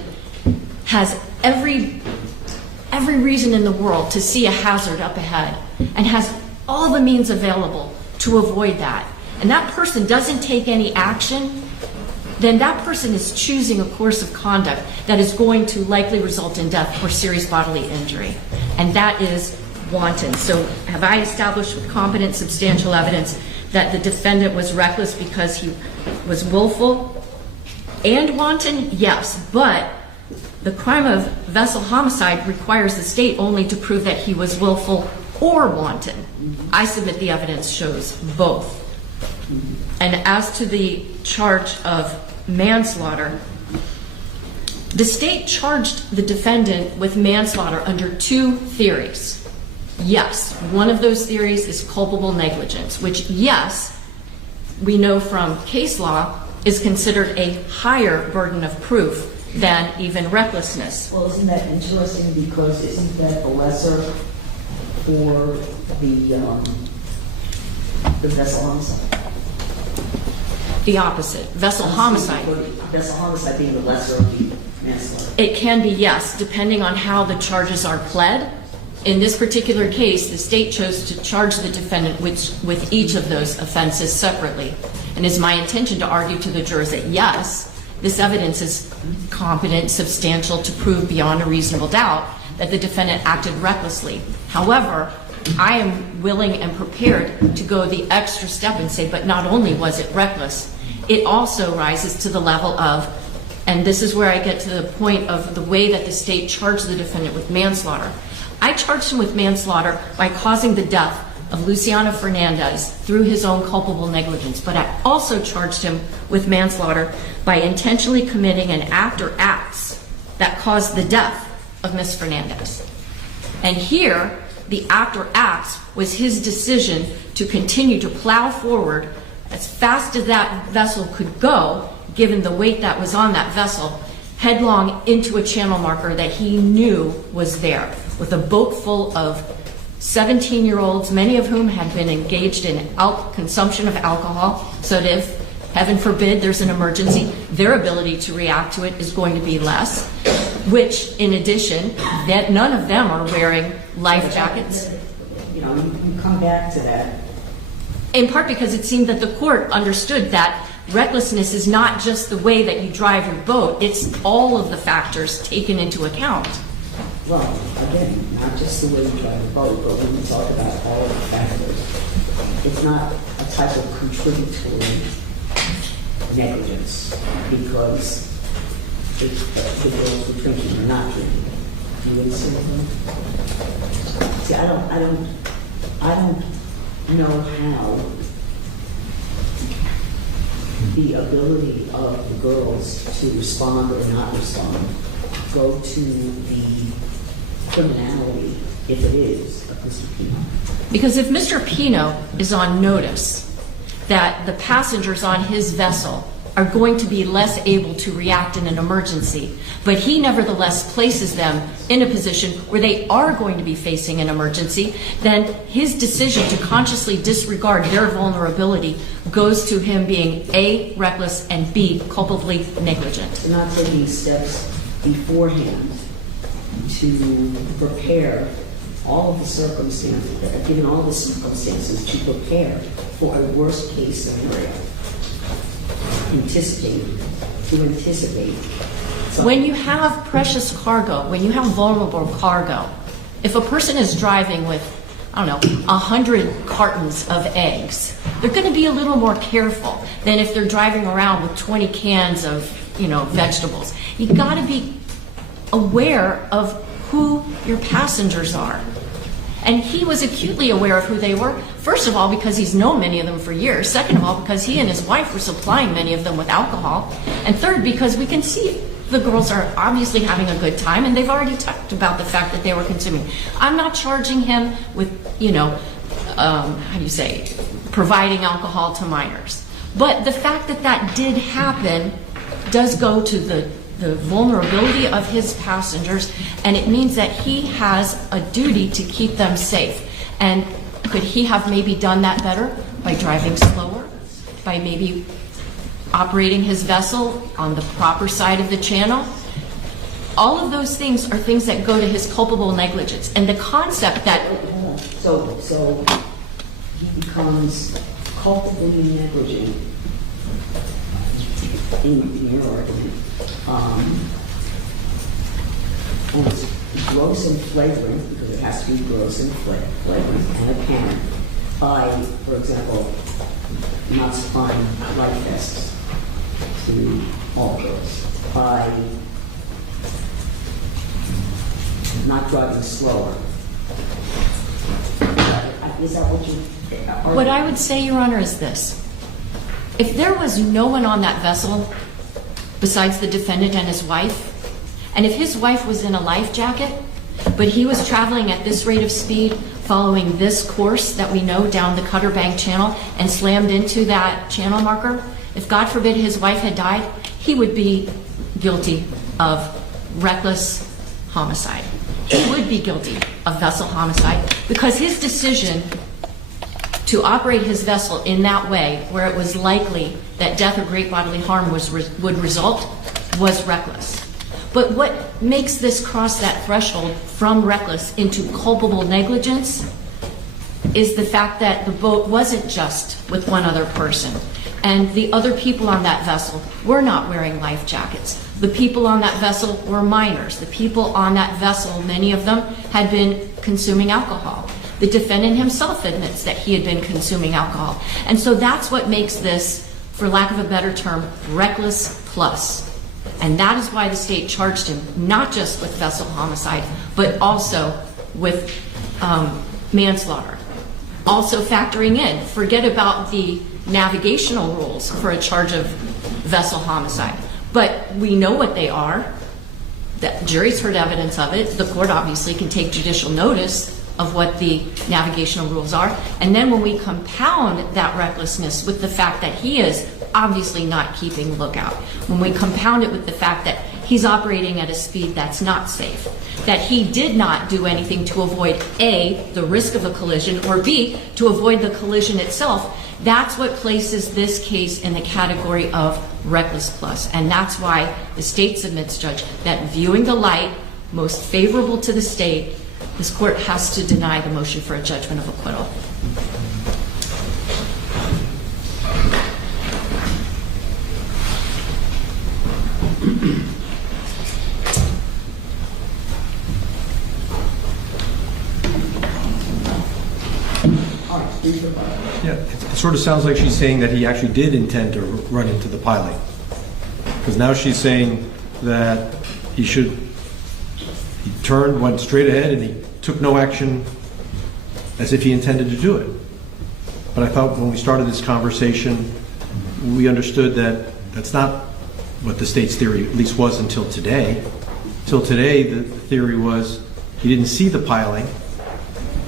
has every reason in the world to see a hazard up ahead and has all the means available to avoid that, and that person doesn't take any action, then that person is choosing a course of conduct that is going to likely result in death or serious bodily injury. And that is wanton. So have I established with competent substantial evidence that the defendant was reckless because he was willful and wanton? Yes, but the crime of vessel homicide requires the state only to prove that he was willful or wanton. I submit the evidence shows both. And as to the charge of manslaughter, the state charged the defendant with manslaughter under two theories. Yes, one of those theories is culpable negligence, which, yes, we know from case law is considered a higher burden of proof than even recklessness. Well, isn't that interesting, because isn't that a lesser for the vessel homicide? The opposite. Vessel homicide. Vessel homicide being the lesser of the manslaughter. It can be, yes, depending on how the charges are pled. In this particular case, the state chose to charge the defendant with each of those offenses separately. And it's my intention to argue to the jurors that, yes, this evidence is competent, substantial to prove beyond a reasonable doubt that the defendant acted recklessly. However, I am willing and prepared to go the extra step and say, but not only was it reckless, it also rises to the level of, and this is where I get to the point of the way that the state charged the defendant with manslaughter. I charged him with manslaughter by causing the death of Luciano Fernandez through his own culpable negligence, but I also charged him with manslaughter by intentionally committing an act or acts that caused the death of Ms. Fernandez. And here, the act or acts was his decision to continue to plow forward as fast as that vessel could go, given the weight that was on that vessel, headlong into a channel marker that he knew was there, with a boat full of 17-year-olds, many of whom had been engaged in consumption of alcohol, so that if, heaven forbid, there's an emergency, their ability to react to it is going to be less, which, in addition, that none of them are wearing life jackets. You know, you come back to that. In part because it seemed that the court understood that recklessness is not just the way that you drive your boat, it's all of the factors taken into account. Well, again, not just the way you drive a boat, but when we talk about all of the factors, it's not a type of contributory negligence, because the girls were drinking or not drinking. You would say that? See, I don't know how the ability of the girls to respond or not respond go to the criminality, if it is, of Mr. Pino. Because if Mr. Pino is on notice that the passengers on his vessel are going to be less able to react in an emergency, but he nevertheless places them in a position where they are going to be facing an emergency, then his decision to consciously disregard their vulnerability goes to him being A, reckless, and B, culpably negligent. Not taking steps beforehand to prepare all of the circumstances, given all the circumstances, to prepare for a worst case scenario. Anticipate. When you have precious cargo, when you have vulnerable cargo, if a person is driving with I don't know, 100 cartons of eggs, they're going to be a little more careful than if they're driving around with 20 cans of, vegetables. You got to be aware of who your passengers are. And he was acutely aware of who they were, first of all, because he's known many of them for years. Second of all, because he and his wife were supplying many of them with alcohol. And third, because we can see the girls are obviously having a good time, and they've already talked about the fact that they were consuming. I'm not charging him with, providing alcohol to minors. But the fact that that did happen does go to the vulnerability of his passengers, and it means that he has a duty to keep them safe. And could he have maybe done that better by driving slower, by maybe operating his vessel on the proper side of the channel? All of those things are things that go to his culpable negligence. And the concept that... So he becomes culpably negligent in your argument. And it's gross and flagrant, because it has to be gross and flagrant and apparent by, for example, not supplying life vests to all girls, by not driving slower. Is that what you... What I would say, Your Honor, is this. If there was no one on that vessel besides the defendant and his wife, and if his wife was in a life jacket, but he was traveling at this rate of speed, following this course that we know down the Cutter Bank Channel, and slammed into that channel marker, if God forbid his wife had died, he would be guilty of reckless homicide. He would be guilty of vessel homicide, because his decision to operate his vessel in that way, where it was likely that death or great bodily harm would result, was reckless. But what makes this cross that threshold from reckless into culpable negligence is the fact that the boat wasn't just with one other person. And the other people on that vessel were not wearing life jackets. The people on that vessel were minors. The people on that vessel, many of them, had been consuming alcohol. The defendant himself admits that he had been consuming alcohol. And so that's what makes this, for lack of a better term, reckless plus. And that is why the state charged him not just with vessel homicide, but also with manslaughter. Also factoring in, forget about the navigational rules for a charge of vessel homicide. But we know what they are. The jury's heard evidence of it. The court obviously can take judicial notice of what the navigational rules are. And then when we compound that recklessness with the fact that he is obviously not keeping lookout, when we compound it with the fact that he's operating at a speed that's not safe, that he did not do anything to avoid A, the risk of a collision, or B, to avoid the collision itself, that's what places this case in the category of reckless plus. And that's why the state submits, Judge, that viewing the light most favorable to the state, this court has to deny the motion for a judgment of acquittal. Yeah, it sort of sounds like she's saying that he actually did intend to run into the piling. Because now she's saying that he turned, went straight ahead, and he took no action as if he intended to do it. But I thought when we started this conversation, we understood that that's not what the state's theory at least was until today. Till today, the theory was he didn't see the piling.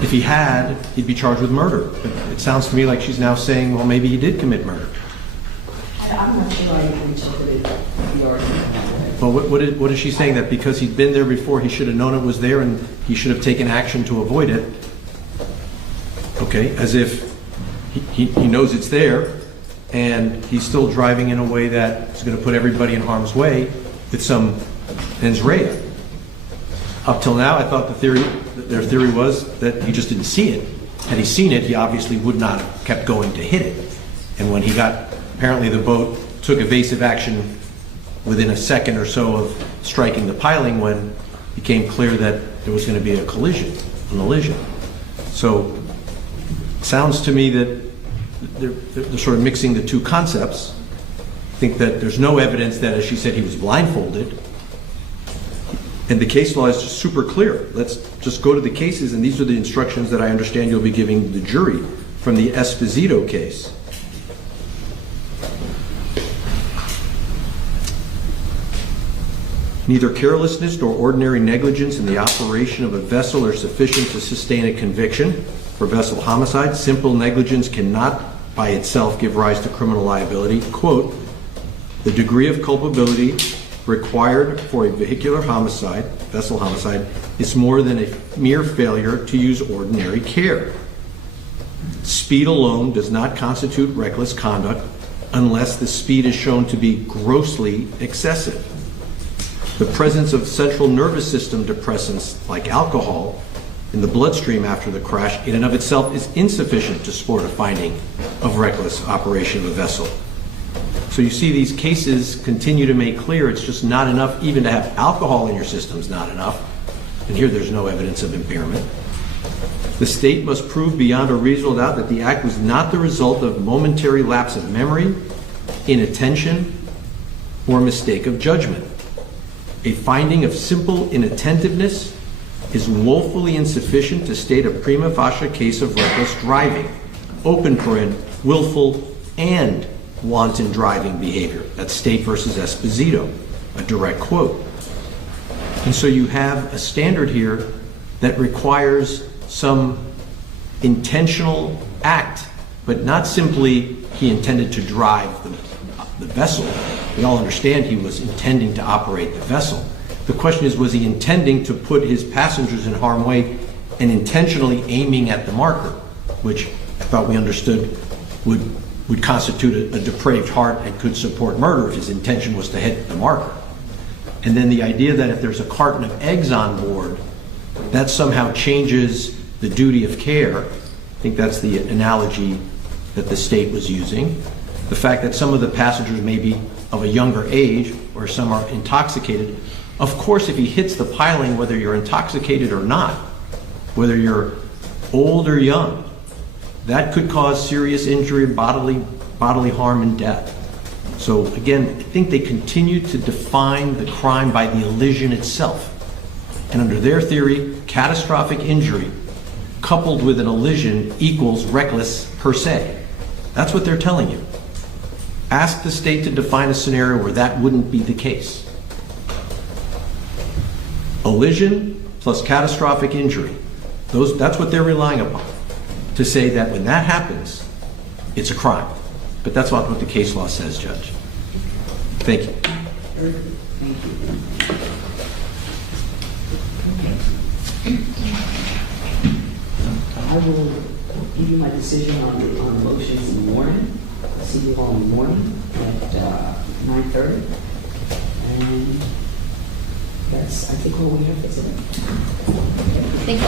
If he had, he'd be charged with murder. But it sounds to me like she's now saying, well, maybe he did commit murder. I'm not sure I interpreted the argument. Well, what is she saying? That because he'd been there before, he should have known it was there and he should have taken action to avoid it? Okay, as if he knows it's there and he's still driving in a way that is going to put everybody in harm's way with some mens rea. Up till now, I thought their theory was that he just didn't see it. Had he seen it, he obviously would not have kept going to hit it. And when he got, apparently the boat took evasive action within a second or so of striking the piling when it became clear that there was going to be a collision. So sounds to me that they're sort of mixing the two concepts. I think that there's no evidence that, as she said, he was blindfolded. And the case law is just super clear. Let's just go to the cases, and these are the instructions that I understand you'll be giving the jury from the Esposito case. Neither carelessness nor ordinary negligence in the operation of a vessel are sufficient to sustain a conviction for vessel homicide. Simple negligence cannot by itself give rise to criminal liability. Quote, the degree of culpability required for a vehicular homicide, vessel homicide, is more than a mere failure to use ordinary care. Speed alone does not constitute reckless conduct unless the speed is shown to be grossly excessive. The presence of central nervous system depressants like alcohol in the bloodstream after the crash in and of itself is insufficient to support a finding of reckless operation of a vessel. So you see these cases continue to make clear it's just not enough even to have alcohol in your system is not enough. And here there's no evidence of impairment. The state must prove beyond a reasonable doubt that the act was not the result of momentary lapse of memory, inattention, or mistake of judgment. A finding of simple inattentiveness is woefully insufficient to state a prima facie case of reckless driving, open paren, willful and wanton driving behavior. That's State versus Esposito, a direct quote. And so you have a standard here that requires some intentional act, but not simply he intended to drive the vessel. We all understand he was intending to operate the vessel. The question is, was he intending to put his passengers in harm's way and intentionally aiming at the marker, which I thought we understood would constitute a depraved heart and could support murder if his intention was to hit the marker. And then the idea that if there's a carton of eggs on board, that somehow changes the duty of care. I think that's the analogy that the state was using. The fact that some of the passengers may be of a younger age or some are intoxicated. Of course, if he hits the piling, whether you're intoxicated or not, whether you're old or young, that could cause serious injury, bodily harm, and death. So again, I think they continue to define the crime by the elision itself. And under their theory, catastrophic injury coupled with an elision equals reckless per se. That's what they're telling you. Ask the state to define a scenario where that wouldn't be the case. Elision plus catastrophic injury. That's what they're relying upon to say that when that happens, it's a crime. But that's not what the case law says, Judge. Thank you. Thank you. I will give you my decision on the motions in the morning. I'll see you all in the morning at 9:30. And that's, I think, what we have for today. Thank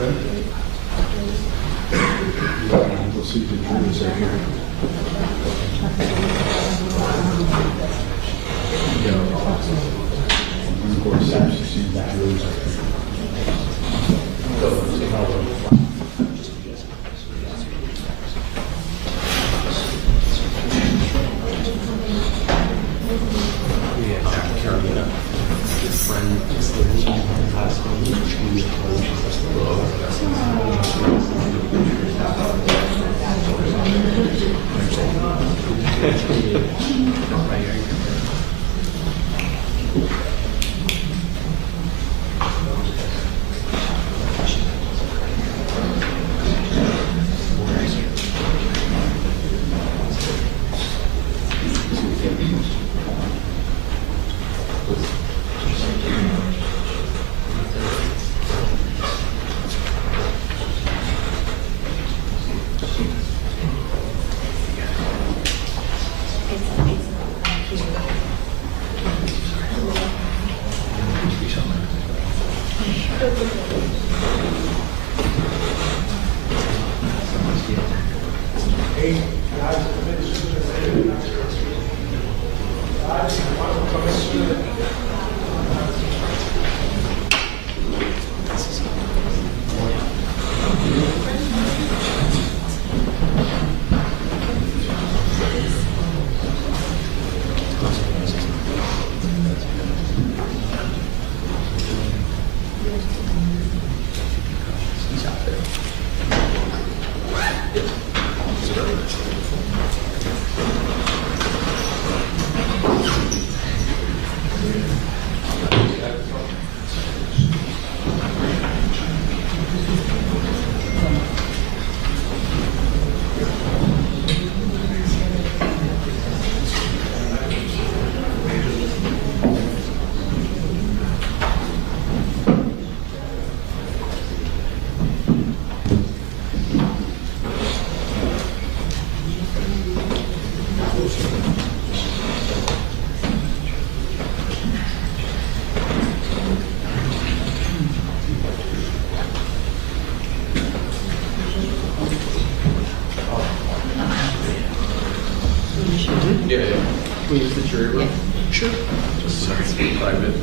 We'll see the jurors are here. And of course, see the jurors are here. Can we use the jury room? Sure. Just a second, private.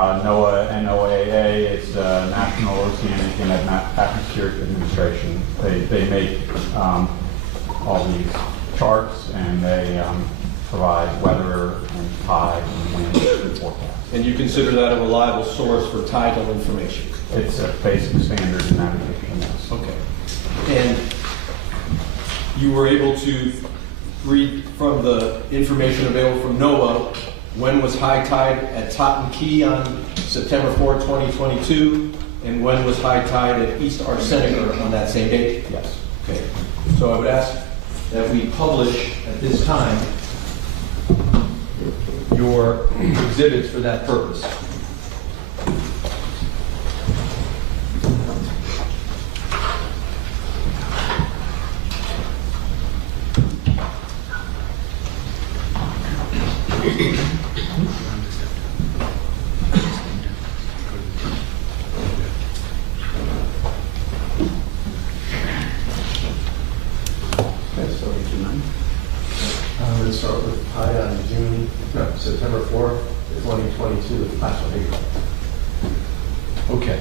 NOAA, it's National Oceanic and Atmospheric Administration. They make all these charts, and they provide weather and tide and wind forecasts. And you consider that a reliable source for tidal information? It's a basic standard in navigation, yes. Okay. And you were able to read from the information available from NOAA when was high tide at Totten Key on September 4, 2022, and when was high tide at East Arsenicer on that same date? Yes. Okay. So I would ask that we publish at this time your exhibits for that purpose. Let's start with tide on September 4th, 2022, the last one. Okay.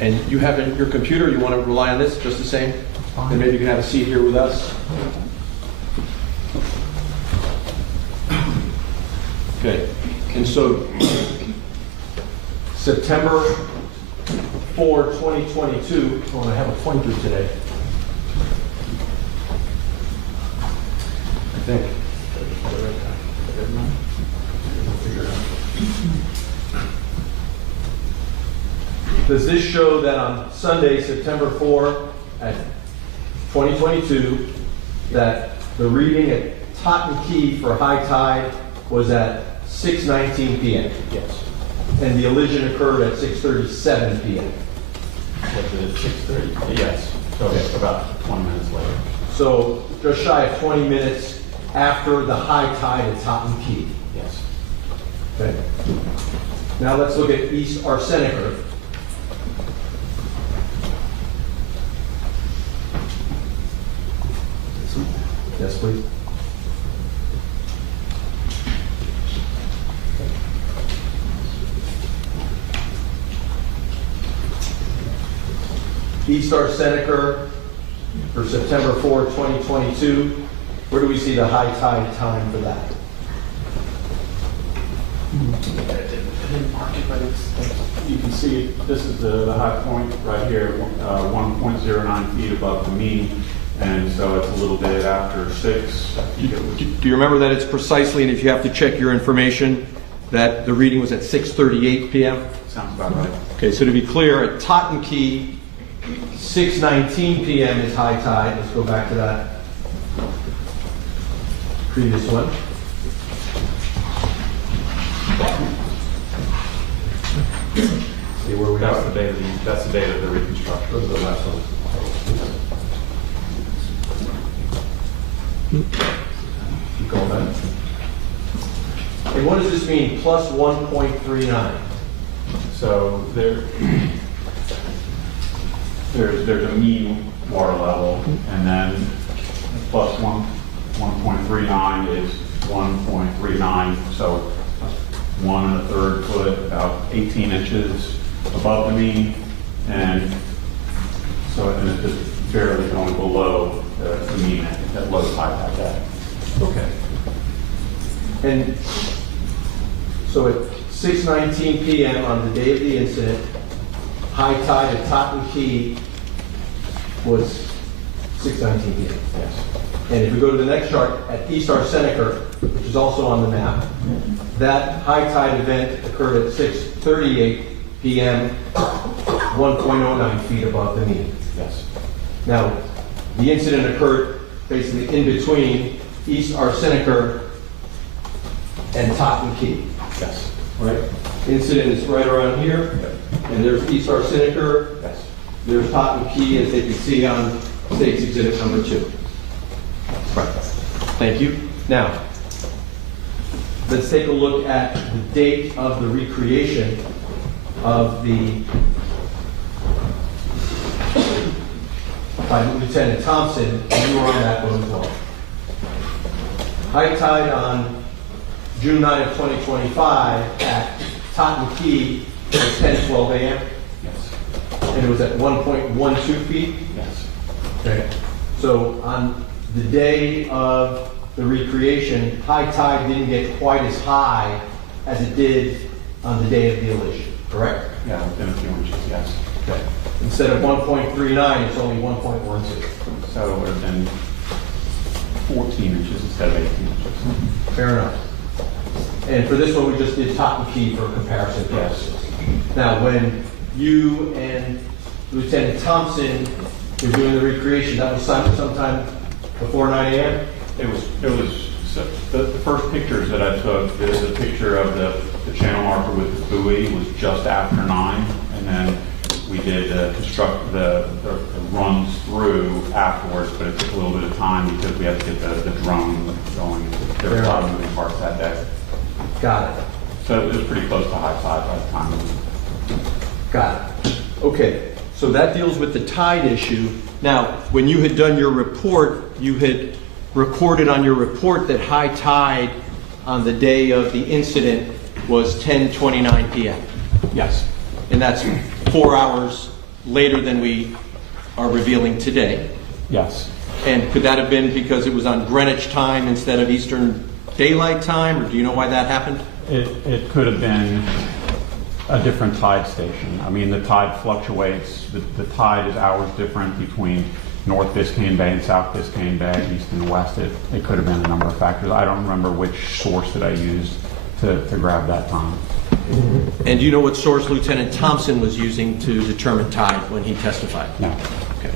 And you have it in your computer, you want to rely on this just the same? Then maybe you can have a seat here with us. Okay. And so September 4, 2022, oh, I have a pointer today. I think. Does this show that on Sunday, September 4, at 2022, that the reading at Totten Key for high tide was at 6:19 p.m.? Yes. And the elision occurred at 6:37 p.m. Was it 6:30? Yes. Okay, about 20 minutes later. So just shy of 20 minutes after the high tide at Totten Key. Yes. Okay. Now let's look at East Arsenicer. Yes, please. East Arsenicer for September 4, 2022. Where do we see the high tide time for that? I didn't mark it, but you can see this is the high point right here, 1.09 feet above the mean. And so it's a little bit after 6. Do you remember that it's precisely, and if you have to check your information, that the reading was at 6:38 p.m.? Sounds about right. Okay, so to be clear, at Totten Key, 6:19 p.m. is high tide. Let's go back to that previous one. See where we that's are. That's the date of the reconstruction. Those are the last ones. Keep going back. And what does this mean, plus 1.39? So there's a mean water level, and then plus 1.39 is 1.39, so 1 1/3 foot, about 18 inches above the mean, and so it's just barely going below the mean at low tide like that. Okay. And so at 6:19 p.m. on the day of the incident, high tide at Totten Key was 6:19 p.m. Yes. And if we go to the next chart, at East Arsenicer, which is also on the map, that high tide event occurred at 6:38 p.m., 1.09 feet above the mean. Yes. Now, the incident occurred basically in between East Arsenicer and Totten Key. Yes. Right? Incident is right around here, and there's East Arsenicer. Yes. There's Totten Key, as they can see on State's Exhibit number 2. Right. Thank you. Now, let's take a look at the date of the recreation of the by Lieutenant Thompson, and you were on that one as well. High tide on June 9 of 2025 at top and key was 10:12 a.m.? Yes. And it was at 1.12 feet? Yes. Okay. So on the day of the recreation, high tide didn't get quite as high as it did on the day of the elision, correct? Yeah, within a few inches, yes. Okay. Instead of 1.39, it's only 1.12. So it would have been 14 inches instead of 18 inches. Fair enough. And for this one, we just did top and key for comparison purposes. Now, when you and Lieutenant Thompson were doing the recreation, that was sometime before 9 a.m.? It was so the first pictures that I took, there's a picture of the channel marker with the buoy was just after 9, and then we did construct the runs through afterwards, but it took a little bit of time because we had to get the drone going. There were a lot of moving parts that day. Got it. So it was pretty close to high tide by the time. Got it. Okay, so that deals with the tide issue. Now, when you had done your report, you had recorded on your report that high tide on the day of the incident was 10:29 p.m. Yes. And that's 4 hours later than we are revealing today. Yes. And could that have been because it was on Greenwich time instead of Eastern Daylight Time, or do you know why that happened? It could have been a different tide station. I mean, the tide fluctuates. The tide is hours different between North Biscayne Bay and South Biscayne Bay, east and west. It could have been a number of factors. I don't remember which source that I used to grab that time. And do you know what source Lieutenant Thompson was using to determine tide when he testified? No. Okay.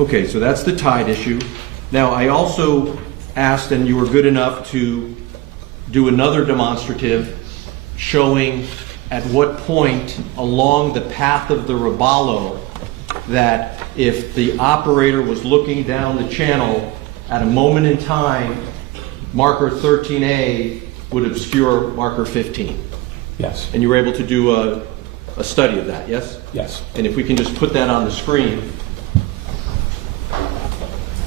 Okay, so that's the tide issue. Now, I also asked, and you were good enough to do another demonstrative showing at what point along the path of the Robalo that if the operator was looking down the channel at a moment in time, marker 13A would obscure marker 15. Yes. And you were able to do a study of that, yes? Yes. And if we can just put that on the screen.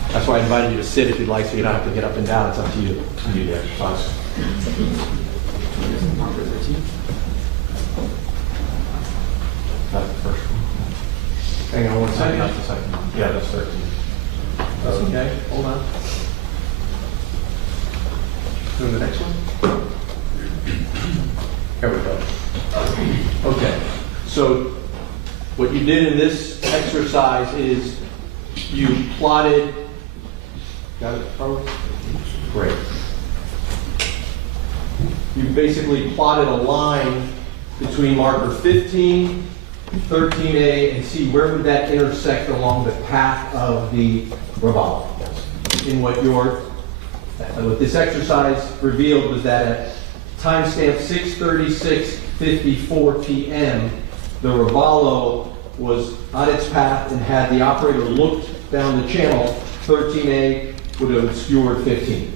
That's why I invited you to sit if you'd like, so you don't have to get up and down. It's up to you. I need the exercise. That's the first one. Hang on one second. That's the second one. Yeah, that's 13. Okay, hold on. Doing the next one? Here we go. Okay, so what you did in this exercise is you plotted, got it, Carlos? Great. You basically plotted a line between marker 15, 13A, and C. Where would that intersect along the path of the Robalo? In what this exercise revealed was that at timestamp 6:36:54 p.m., the Robalo was on its path, and had the operator looked down the channel, 13A would have obscured 15.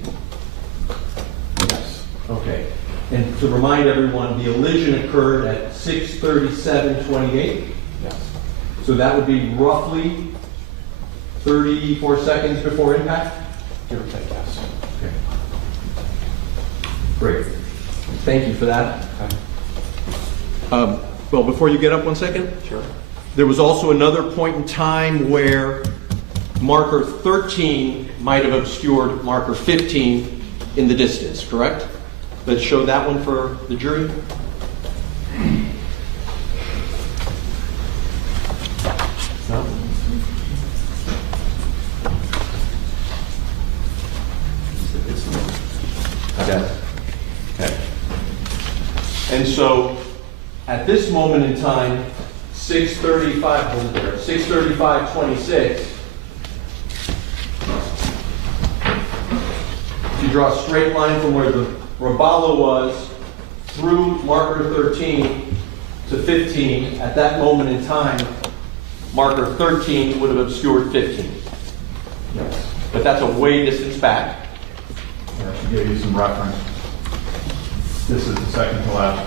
Yes. Okay. And to remind everyone, the elision occurred at 6:37:28. Yes. So that would be roughly 34 seconds before impact? Give or take, yes. Okay. Great. Thank you for that. Well, before you get up 1 second. Sure. There was also another point in time where marker 13 might have obscured marker 15 in the distance, correct? Let's show that one for the jury. No? Okay. Okay. And so, at this moment in time, 6:35:26. If you draw a straight line from where the Robalo was through marker 13 to 15, at that moment in time, marker 13 would have obscured 15. Yes. But that's a way distance back. I should give you some reference. This is the second to last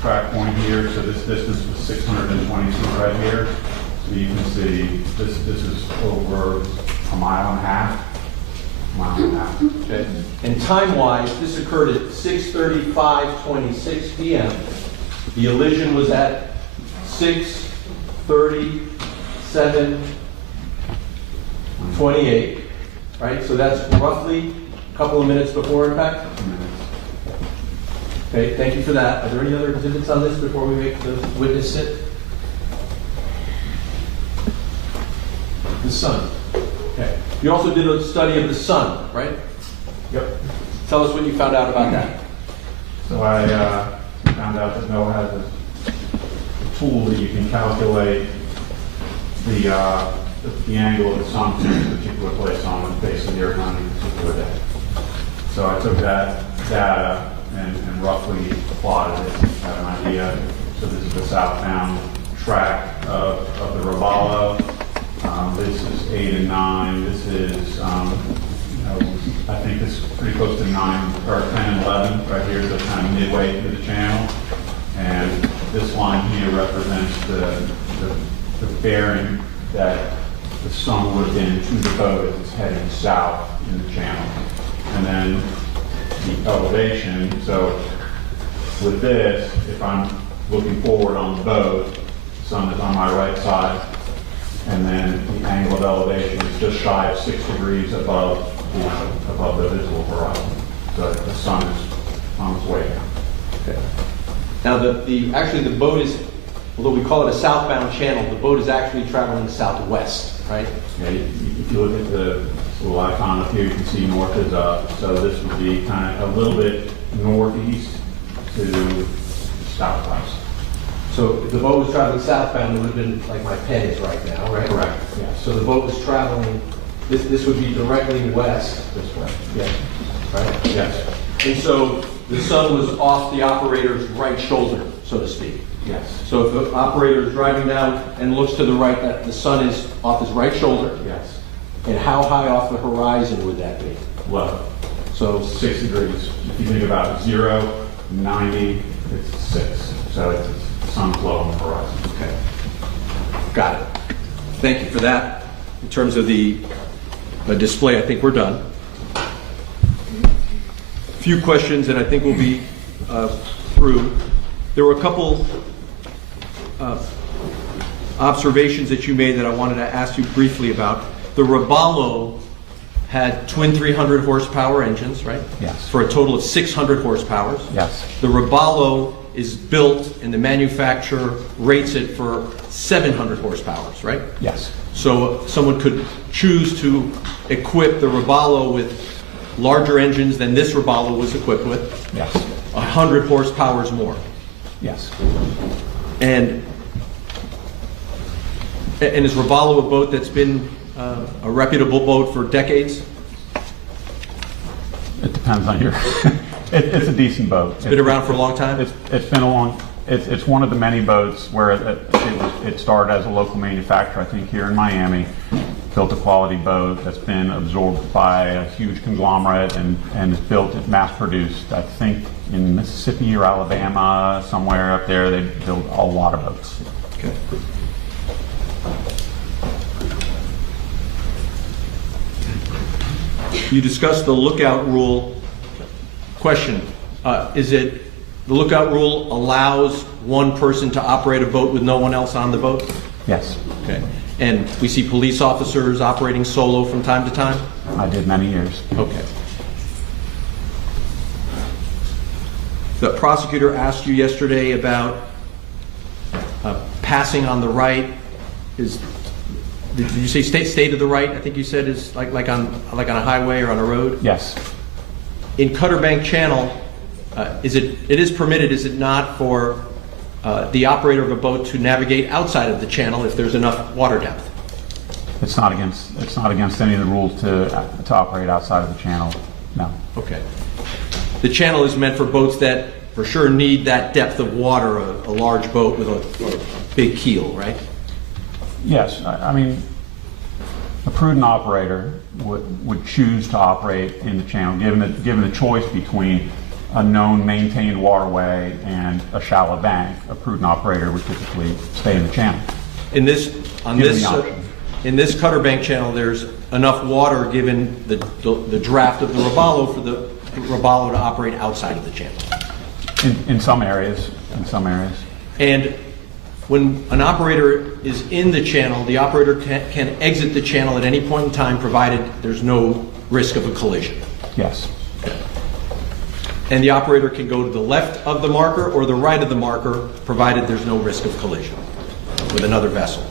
track point here, so this distance was 622 right here. So you can see this is over a mile and a half. mile and a half. Okay. And time-wise, this occurred at 6:35:26 p.m. The elision was at 6:37:28, right? So that's roughly a couple of minutes before impact? Okay, thank you for that. Are there any other exhibits on this before we make the witness sit? The sun. Okay. You also did a study of the sun, right? Yep. Tell us what you found out about that. So I found out that NOAA has a tool that you can calculate the angle of the sun to a particular place on the face of the earth on a particular day. So I took that data and roughly plotted it to have an idea. So this is the southbound track of the Robalo. This is 8 and 9. This is, I think this is pretty close to 9 or 10 and 11 right here, so kind of midway through the channel. And this line here represents the bearing that the sun would have been to the boat as it's heading south in the channel. And then the elevation, so with this, if I'm looking forward on the boat, the sun is on my right side, and then the angle of elevation is just shy of 6 degrees above the visible horizon. So the sun is on its way down. Okay. Now, actually the boat is, although we call it a southbound channel, the boat is actually traveling southwest, right? Yeah, if you look at the little icon up here, you can see north is up. So this would be kind of a little bit northeast to southwest. So if the boat was traveling southbound, it would have been like my pen is right now, right? Correct, yes. So the boat was traveling, this would be directly west. This way. Yeah. Right? Yes. And so the sun was off the operator's right shoulder, so to speak. Yes. So if the operator is driving down and looks to the right, that the sun is off his right shoulder. Yes. And how high off the horizon would that be? Low. So 6 degrees. If you think about 0, 90, it's 6. So it's sun's low on the horizon. Okay. Got it. Thank you for that. In terms of the display, I think we're done. A few questions, and I think we'll be through. There were a couple observations that you made that I wanted to ask you briefly about. The Robalo had twin 300 horsepower engines, right? Yes. For a total of 600 horsepower. Yes. The Robalo is built and the manufacturer rates it for 700 horsepower, right? Yes. So someone could choose to equip the Robalo with larger engines than this Robalo was equipped with. Yes. 100 horsepower more. Yes. And is Robalo a boat that's been a reputable boat for decades? It depends on your. It's a decent boat. It's been around for a long time. It's been a long. It's one of the many boats where it started as a local manufacturer. I think here in Miami, built a quality boat that's been absorbed by a huge conglomerate and is built, mass produced. I think in Mississippi or Alabama, somewhere up there, they build a lot of boats. Okay. You discussed the lookout rule. Question, is it, the lookout rule allows one person to operate a boat with no one else on the boat? Yes. Okay. And we see police officers operating solo from time to time? I did many years. Okay. The prosecutor asked you yesterday about passing on the right. Did you say stay to the right? I think you said is like on a highway or on a road. Yes. In Cutter Bank Channel, it is permitted, is it not, for the operator of a boat to navigate outside of the channel if there's enough water depth? It's not against any of the rules to operate outside of the channel. No. Okay. The channel is meant for boats that for sure need that depth of water, a large boat with a big keel, right? Yes. I mean, a prudent operator would choose to operate in the channel, given the choice between a known maintained waterway and a shallow bank. A prudent operator would typically stay in the channel. in this Cutter Bank channel, there's enough water given the draft of the Robalo for the Robalo to operate outside of the channel. In some areas, And when an operator is in the channel, the operator can exit the channel at any point in time, provided there's no risk of a collision. Yes. And the operator can go to the left of the marker or the right of the marker, provided there's no risk of collision with another vessel.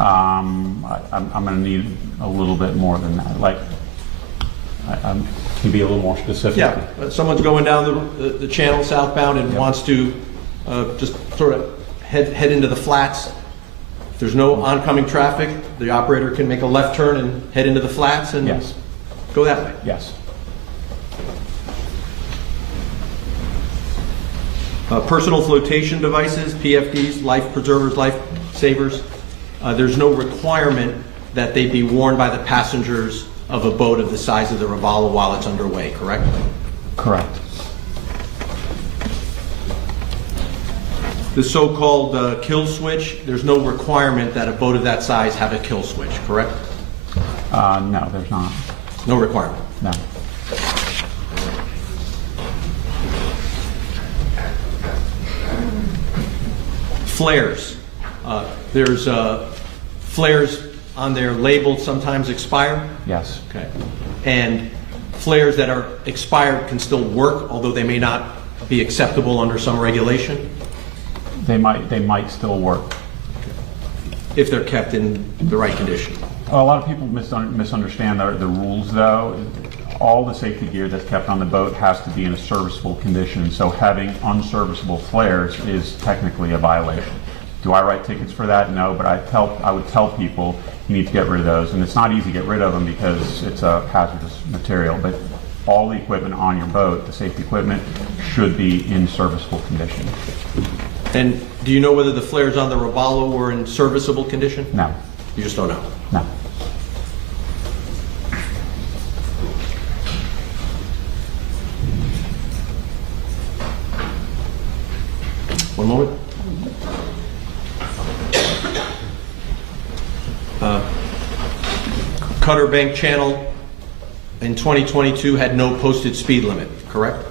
I'm going to need a little bit more than that. Like, can you be a little more specific? Yeah, someone's going down the channel southbound and wants to just sort of head into the flats. If there's no oncoming traffic, the operator can make a left turn and head into the flats and go that way. Yes. Personal flotation devices, PFDs, life preservers, life savers. There's no requirement that they be worn by the passengers of a boat of the size of the Robalo while it's underway, correct? Correct. The so-called kill switch, there's no requirement that a boat of that size have a kill switch, correct? No, there's not. No requirement? No. Flares. There's flares on there labeled sometimes expire? Yes. Okay. And flares that are expired can still work, although they may not be acceptable under some regulation? They might still work. If they're kept in the right condition. A lot of people misunderstand the rules, though. All the safety gear that's kept on the boat has to be in a serviceable condition, so having unserviceable flares is technically a violation. Do I write tickets for that? No, but I would tell people you need to get rid of those, and it's not easy to get rid of them because it's a hazardous material, but all the equipment on your boat, the safety equipment, should be in serviceable condition. And do you know whether the flares on the Robalo were in serviceable condition? No. You just don't know? No. One moment. Cutter Bank Channel in 2022 had no posted speed limit, correct?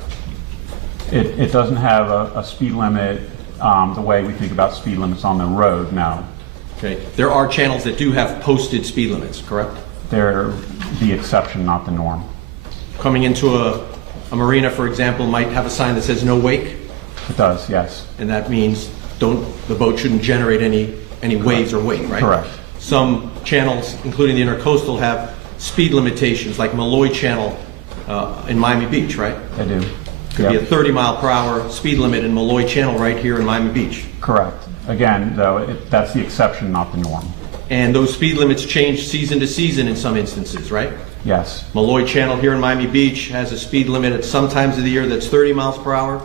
It doesn't have a speed limit the way we think about speed limits on the road, no. Okay. There are channels that do have posted speed limits, correct? They're the exception, not the norm. Coming into a marina, for example, might have a sign that says no wake? It does, yes. And that means the boat shouldn't generate any waves or wake, right? Correct. Some channels, including the intercoastal, have speed limitations, like Malloy Channel in Miami Beach, right? They do. Could be a 30-mile-per-hour speed limit in Malloy Channel right here in Miami Beach. Correct. Again, though, that's the exception, not the norm. And those speed limits change season to season in some instances, right? Yes. Malloy Channel here in Miami Beach has a speed limit at some times of the year that's 30 miles per hour,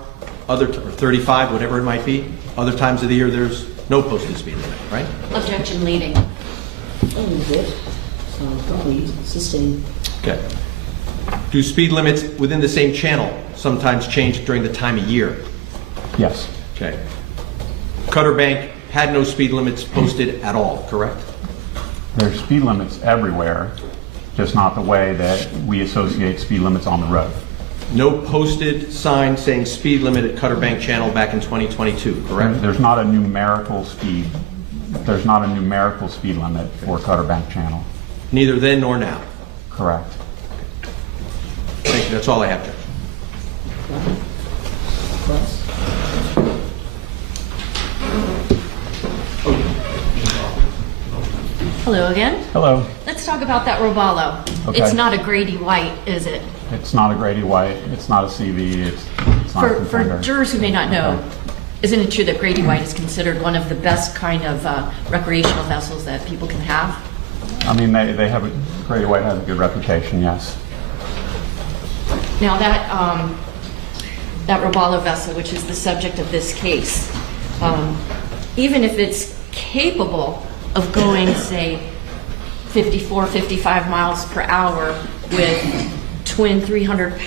or 35, whatever it might be. Other times of the year there's no posted speed limit, right? Objection leading. A little bit. So, complete, sustain. Okay. Do speed limits within the same channel sometimes change during the time of year? Yes. Okay. Cutter Bank had no speed limits posted at all, correct? There's speed limits everywhere, just not the way that we associate speed limits on the road. No posted sign saying speed limit at Cutter Bank Channel back in 2022, correct? There's not a numerical speed. There's not a numerical speed limit for Cutter Bank Channel. Neither then nor now. Correct. Thank you. That's all I have, Judge. Hello again. Hello. Let's talk about that Robalo. Okay. It's not a Grady White, is it? It's not a Grady White. It's not a CV. It's not a For contender. jurors who may not know, isn't it true that Grady White is considered one of the best kind of recreational vessels that people can have? I mean, they have Grady White has a good reputation, yes. Now that Robalo vessel, which is the subject of this case, even if it's capable of going, say, 54, 55 miles per hour with twin 300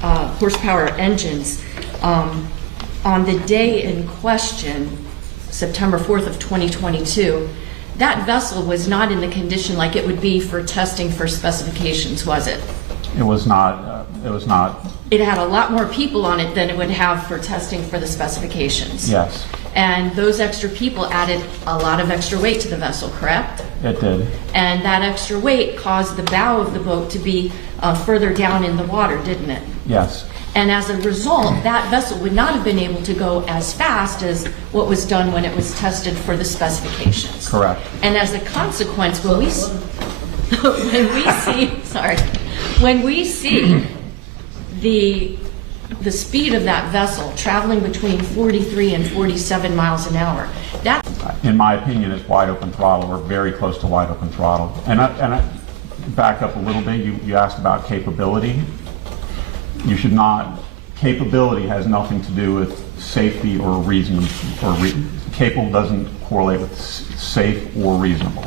horsepower engines, on the day in question, September 4th of 2022, that vessel was not in the condition like it would be for testing for specifications, was it? It was not, It had a lot more people on it than it would have for testing for the specifications. yes, And those extra people added a lot of extra weight to the vessel, correct? it did. And that extra weight caused the bow of the boat to be further down in the water, didn't it? Yes, And as a result, that vessel would not have been able to go as fast as what was done when it was tested for the specifications. correct. And as a consequence, when we see the speed of that vessel traveling between 43 and 47 miles an hour, that, In my opinion, is wide open throttle, or very close to wide open throttle. And I back up a little bit. You asked about capability. You should not. Capability has nothing to do with safety or reason. Capable doesn't correlate with safe or reasonable.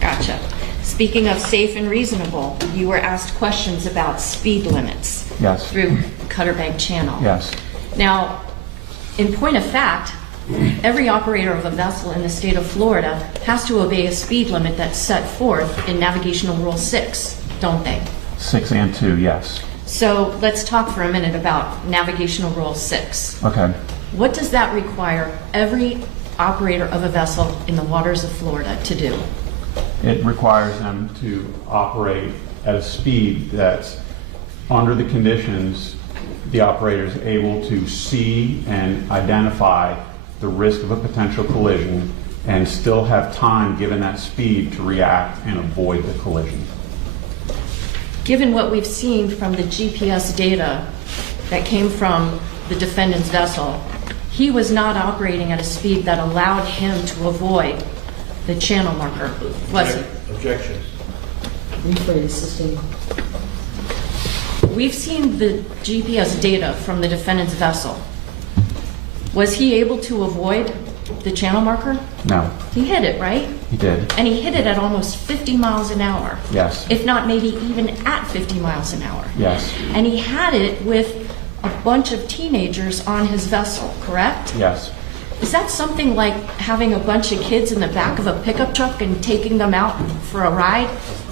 gotcha. Speaking of safe and reasonable, you were asked questions about speed limits. Yes. Through Cutter Bank Channel. Yes. Now, in point of fact, every operator of a vessel in the state of Florida has to obey a speed limit that's set forth in Navigational Rule 6, don't they? 6 and 2, yes. So let's talk for a minute about Navigational Rule 6. Okay. What does that require every operator of a vessel in the waters of Florida to do? It requires them to operate at a speed that's under the conditions the operator is able to see and identify the risk of a potential collision and still have time, given that speed, to react and avoid the collision. Given what we've seen from the GPS data that came from the defendant's vessel, he was not operating at a speed that allowed him to avoid the channel marker, was he? Objection. Rephrase, sustain. We've seen the GPS data from the defendant's vessel. Was he able to avoid the channel marker? No, He hit it, right? he did. And he hit it at almost 50 miles an hour. Yes. If not maybe even at 50 miles an hour. Yes. And he had it with a bunch of teenagers on his vessel, correct? Yes. Is that something like having a bunch of kids in the back of a pickup truck and taking them out for a ride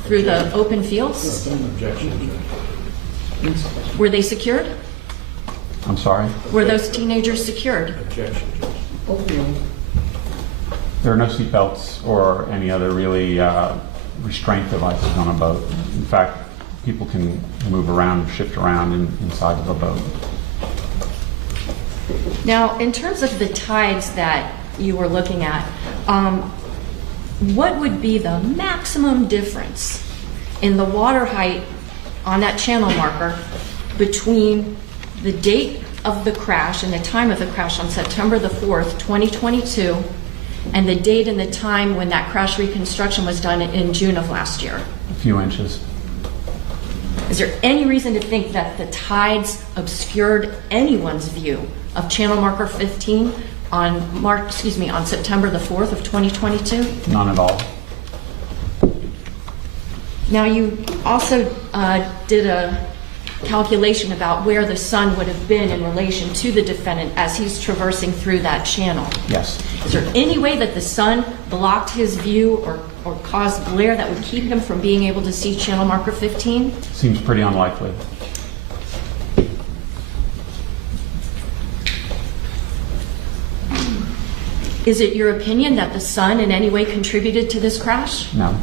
through the open fields? Objection. Were they secured? I'm sorry? Were those teenagers secured? Objection. There are no seatbelts or any other really restraint devices on a boat. In fact, people can move around, shift around inside of a boat. Now, in terms of the tides that you were looking at, what would be the maximum difference in the water height on that channel marker between the date of the crash and the time of the crash on September the 4th, 2022, and the date and the time when that crash reconstruction was done in June of last year? A few inches. Is there any reason to think that the tides obscured anyone's view of channel marker 15 on September the 4th of 2022? None at all. Now, you also did a calculation about where the sun would have been in relation to the defendant as he's traversing through that channel. Yes. Is there any way that the sun blocked his view or caused glare that would keep him from being able to see channel marker 15? Seems pretty unlikely. Is it your opinion that the sun in any way contributed to this crash? No.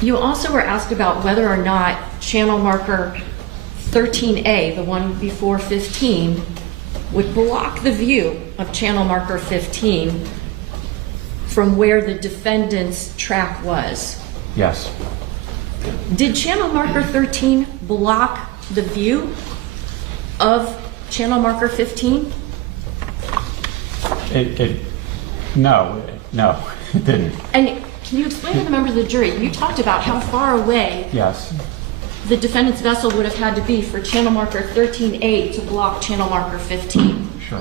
You also were asked about whether or not channel marker 13A, the one before 15, would block the view of channel marker 15 from where the defendant's track was. Yes. Did channel marker 13 block the view of channel marker 15? No, it didn't. And can you explain to the members of the jury, you talked about how far away Yes. the defendant's vessel would have had to be for channel marker 13A to block channel marker 15. Sure.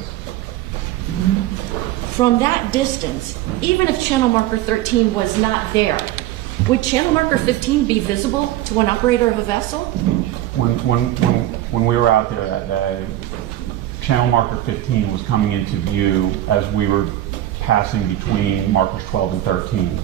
From that distance, even if channel marker 13 was not there, would channel marker 15 be visible to an operator of a vessel? When we were out there that day, channel marker 15 was coming into view as we were passing between markers 12 and 13.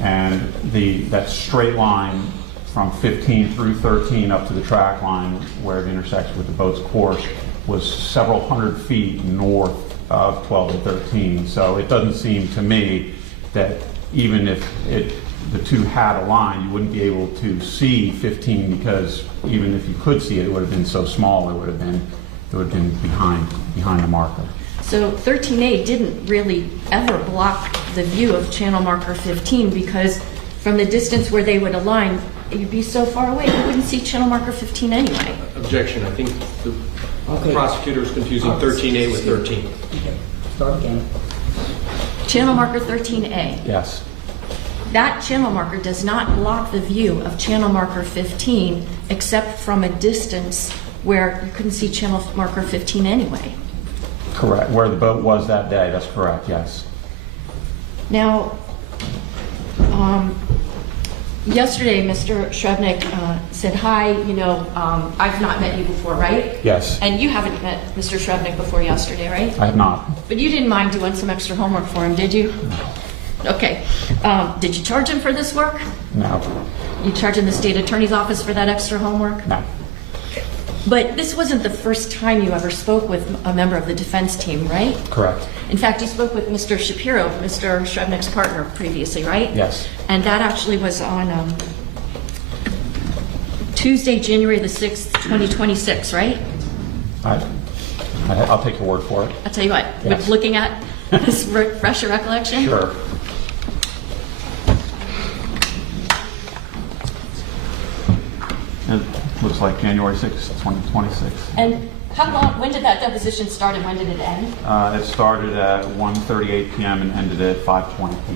And that straight line from 15 through 13 up to the track line where it intersects with the boat's course was several hundred feet north of 12 and 13. So it doesn't seem to me that even if the two had a line, you wouldn't be able to see 15, because even if you could see it, it would have been so small, it would have been behind the marker. So 13A didn't really ever block the view of channel marker 15, because from the distance where they would align, you'd be so far away, you wouldn't see channel marker 15 anyway. Objection. I think the prosecutor is confusing 13A with 13. Start again. Channel marker 13A. Yes. That channel marker does not block the view of channel marker 15, except from a distance where you couldn't see channel marker 15 anyway. Correct. Where the boat was that day, that's correct, yes. Now, yesterday, Mr. Shrevenick said, hi, I've not met you before, right? Yes. And you haven't met Mr. Shrevenick before yesterday, right? I have not. But you didn't mind doing some extra homework for him, did you? No. Okay. Did you charge him for this work? No. You charging the state attorney's office for that extra homework? No. But this wasn't the first time you ever spoke with a member of the defense team, right? Correct. In fact, you spoke with Mr. Shapiro, Mr. Shrevenick's partner, previously, right? Yes. And that actually was on Tuesday, January the 6th, 2026, right? I'll take your word for it. I'll tell you what, Yes. with looking at this refresh your recollection? Sure. It looks like January 6th, 2026. And when did that deposition start and when did it end? It started at 1:38 p.m. and ended at 5:20 p.m.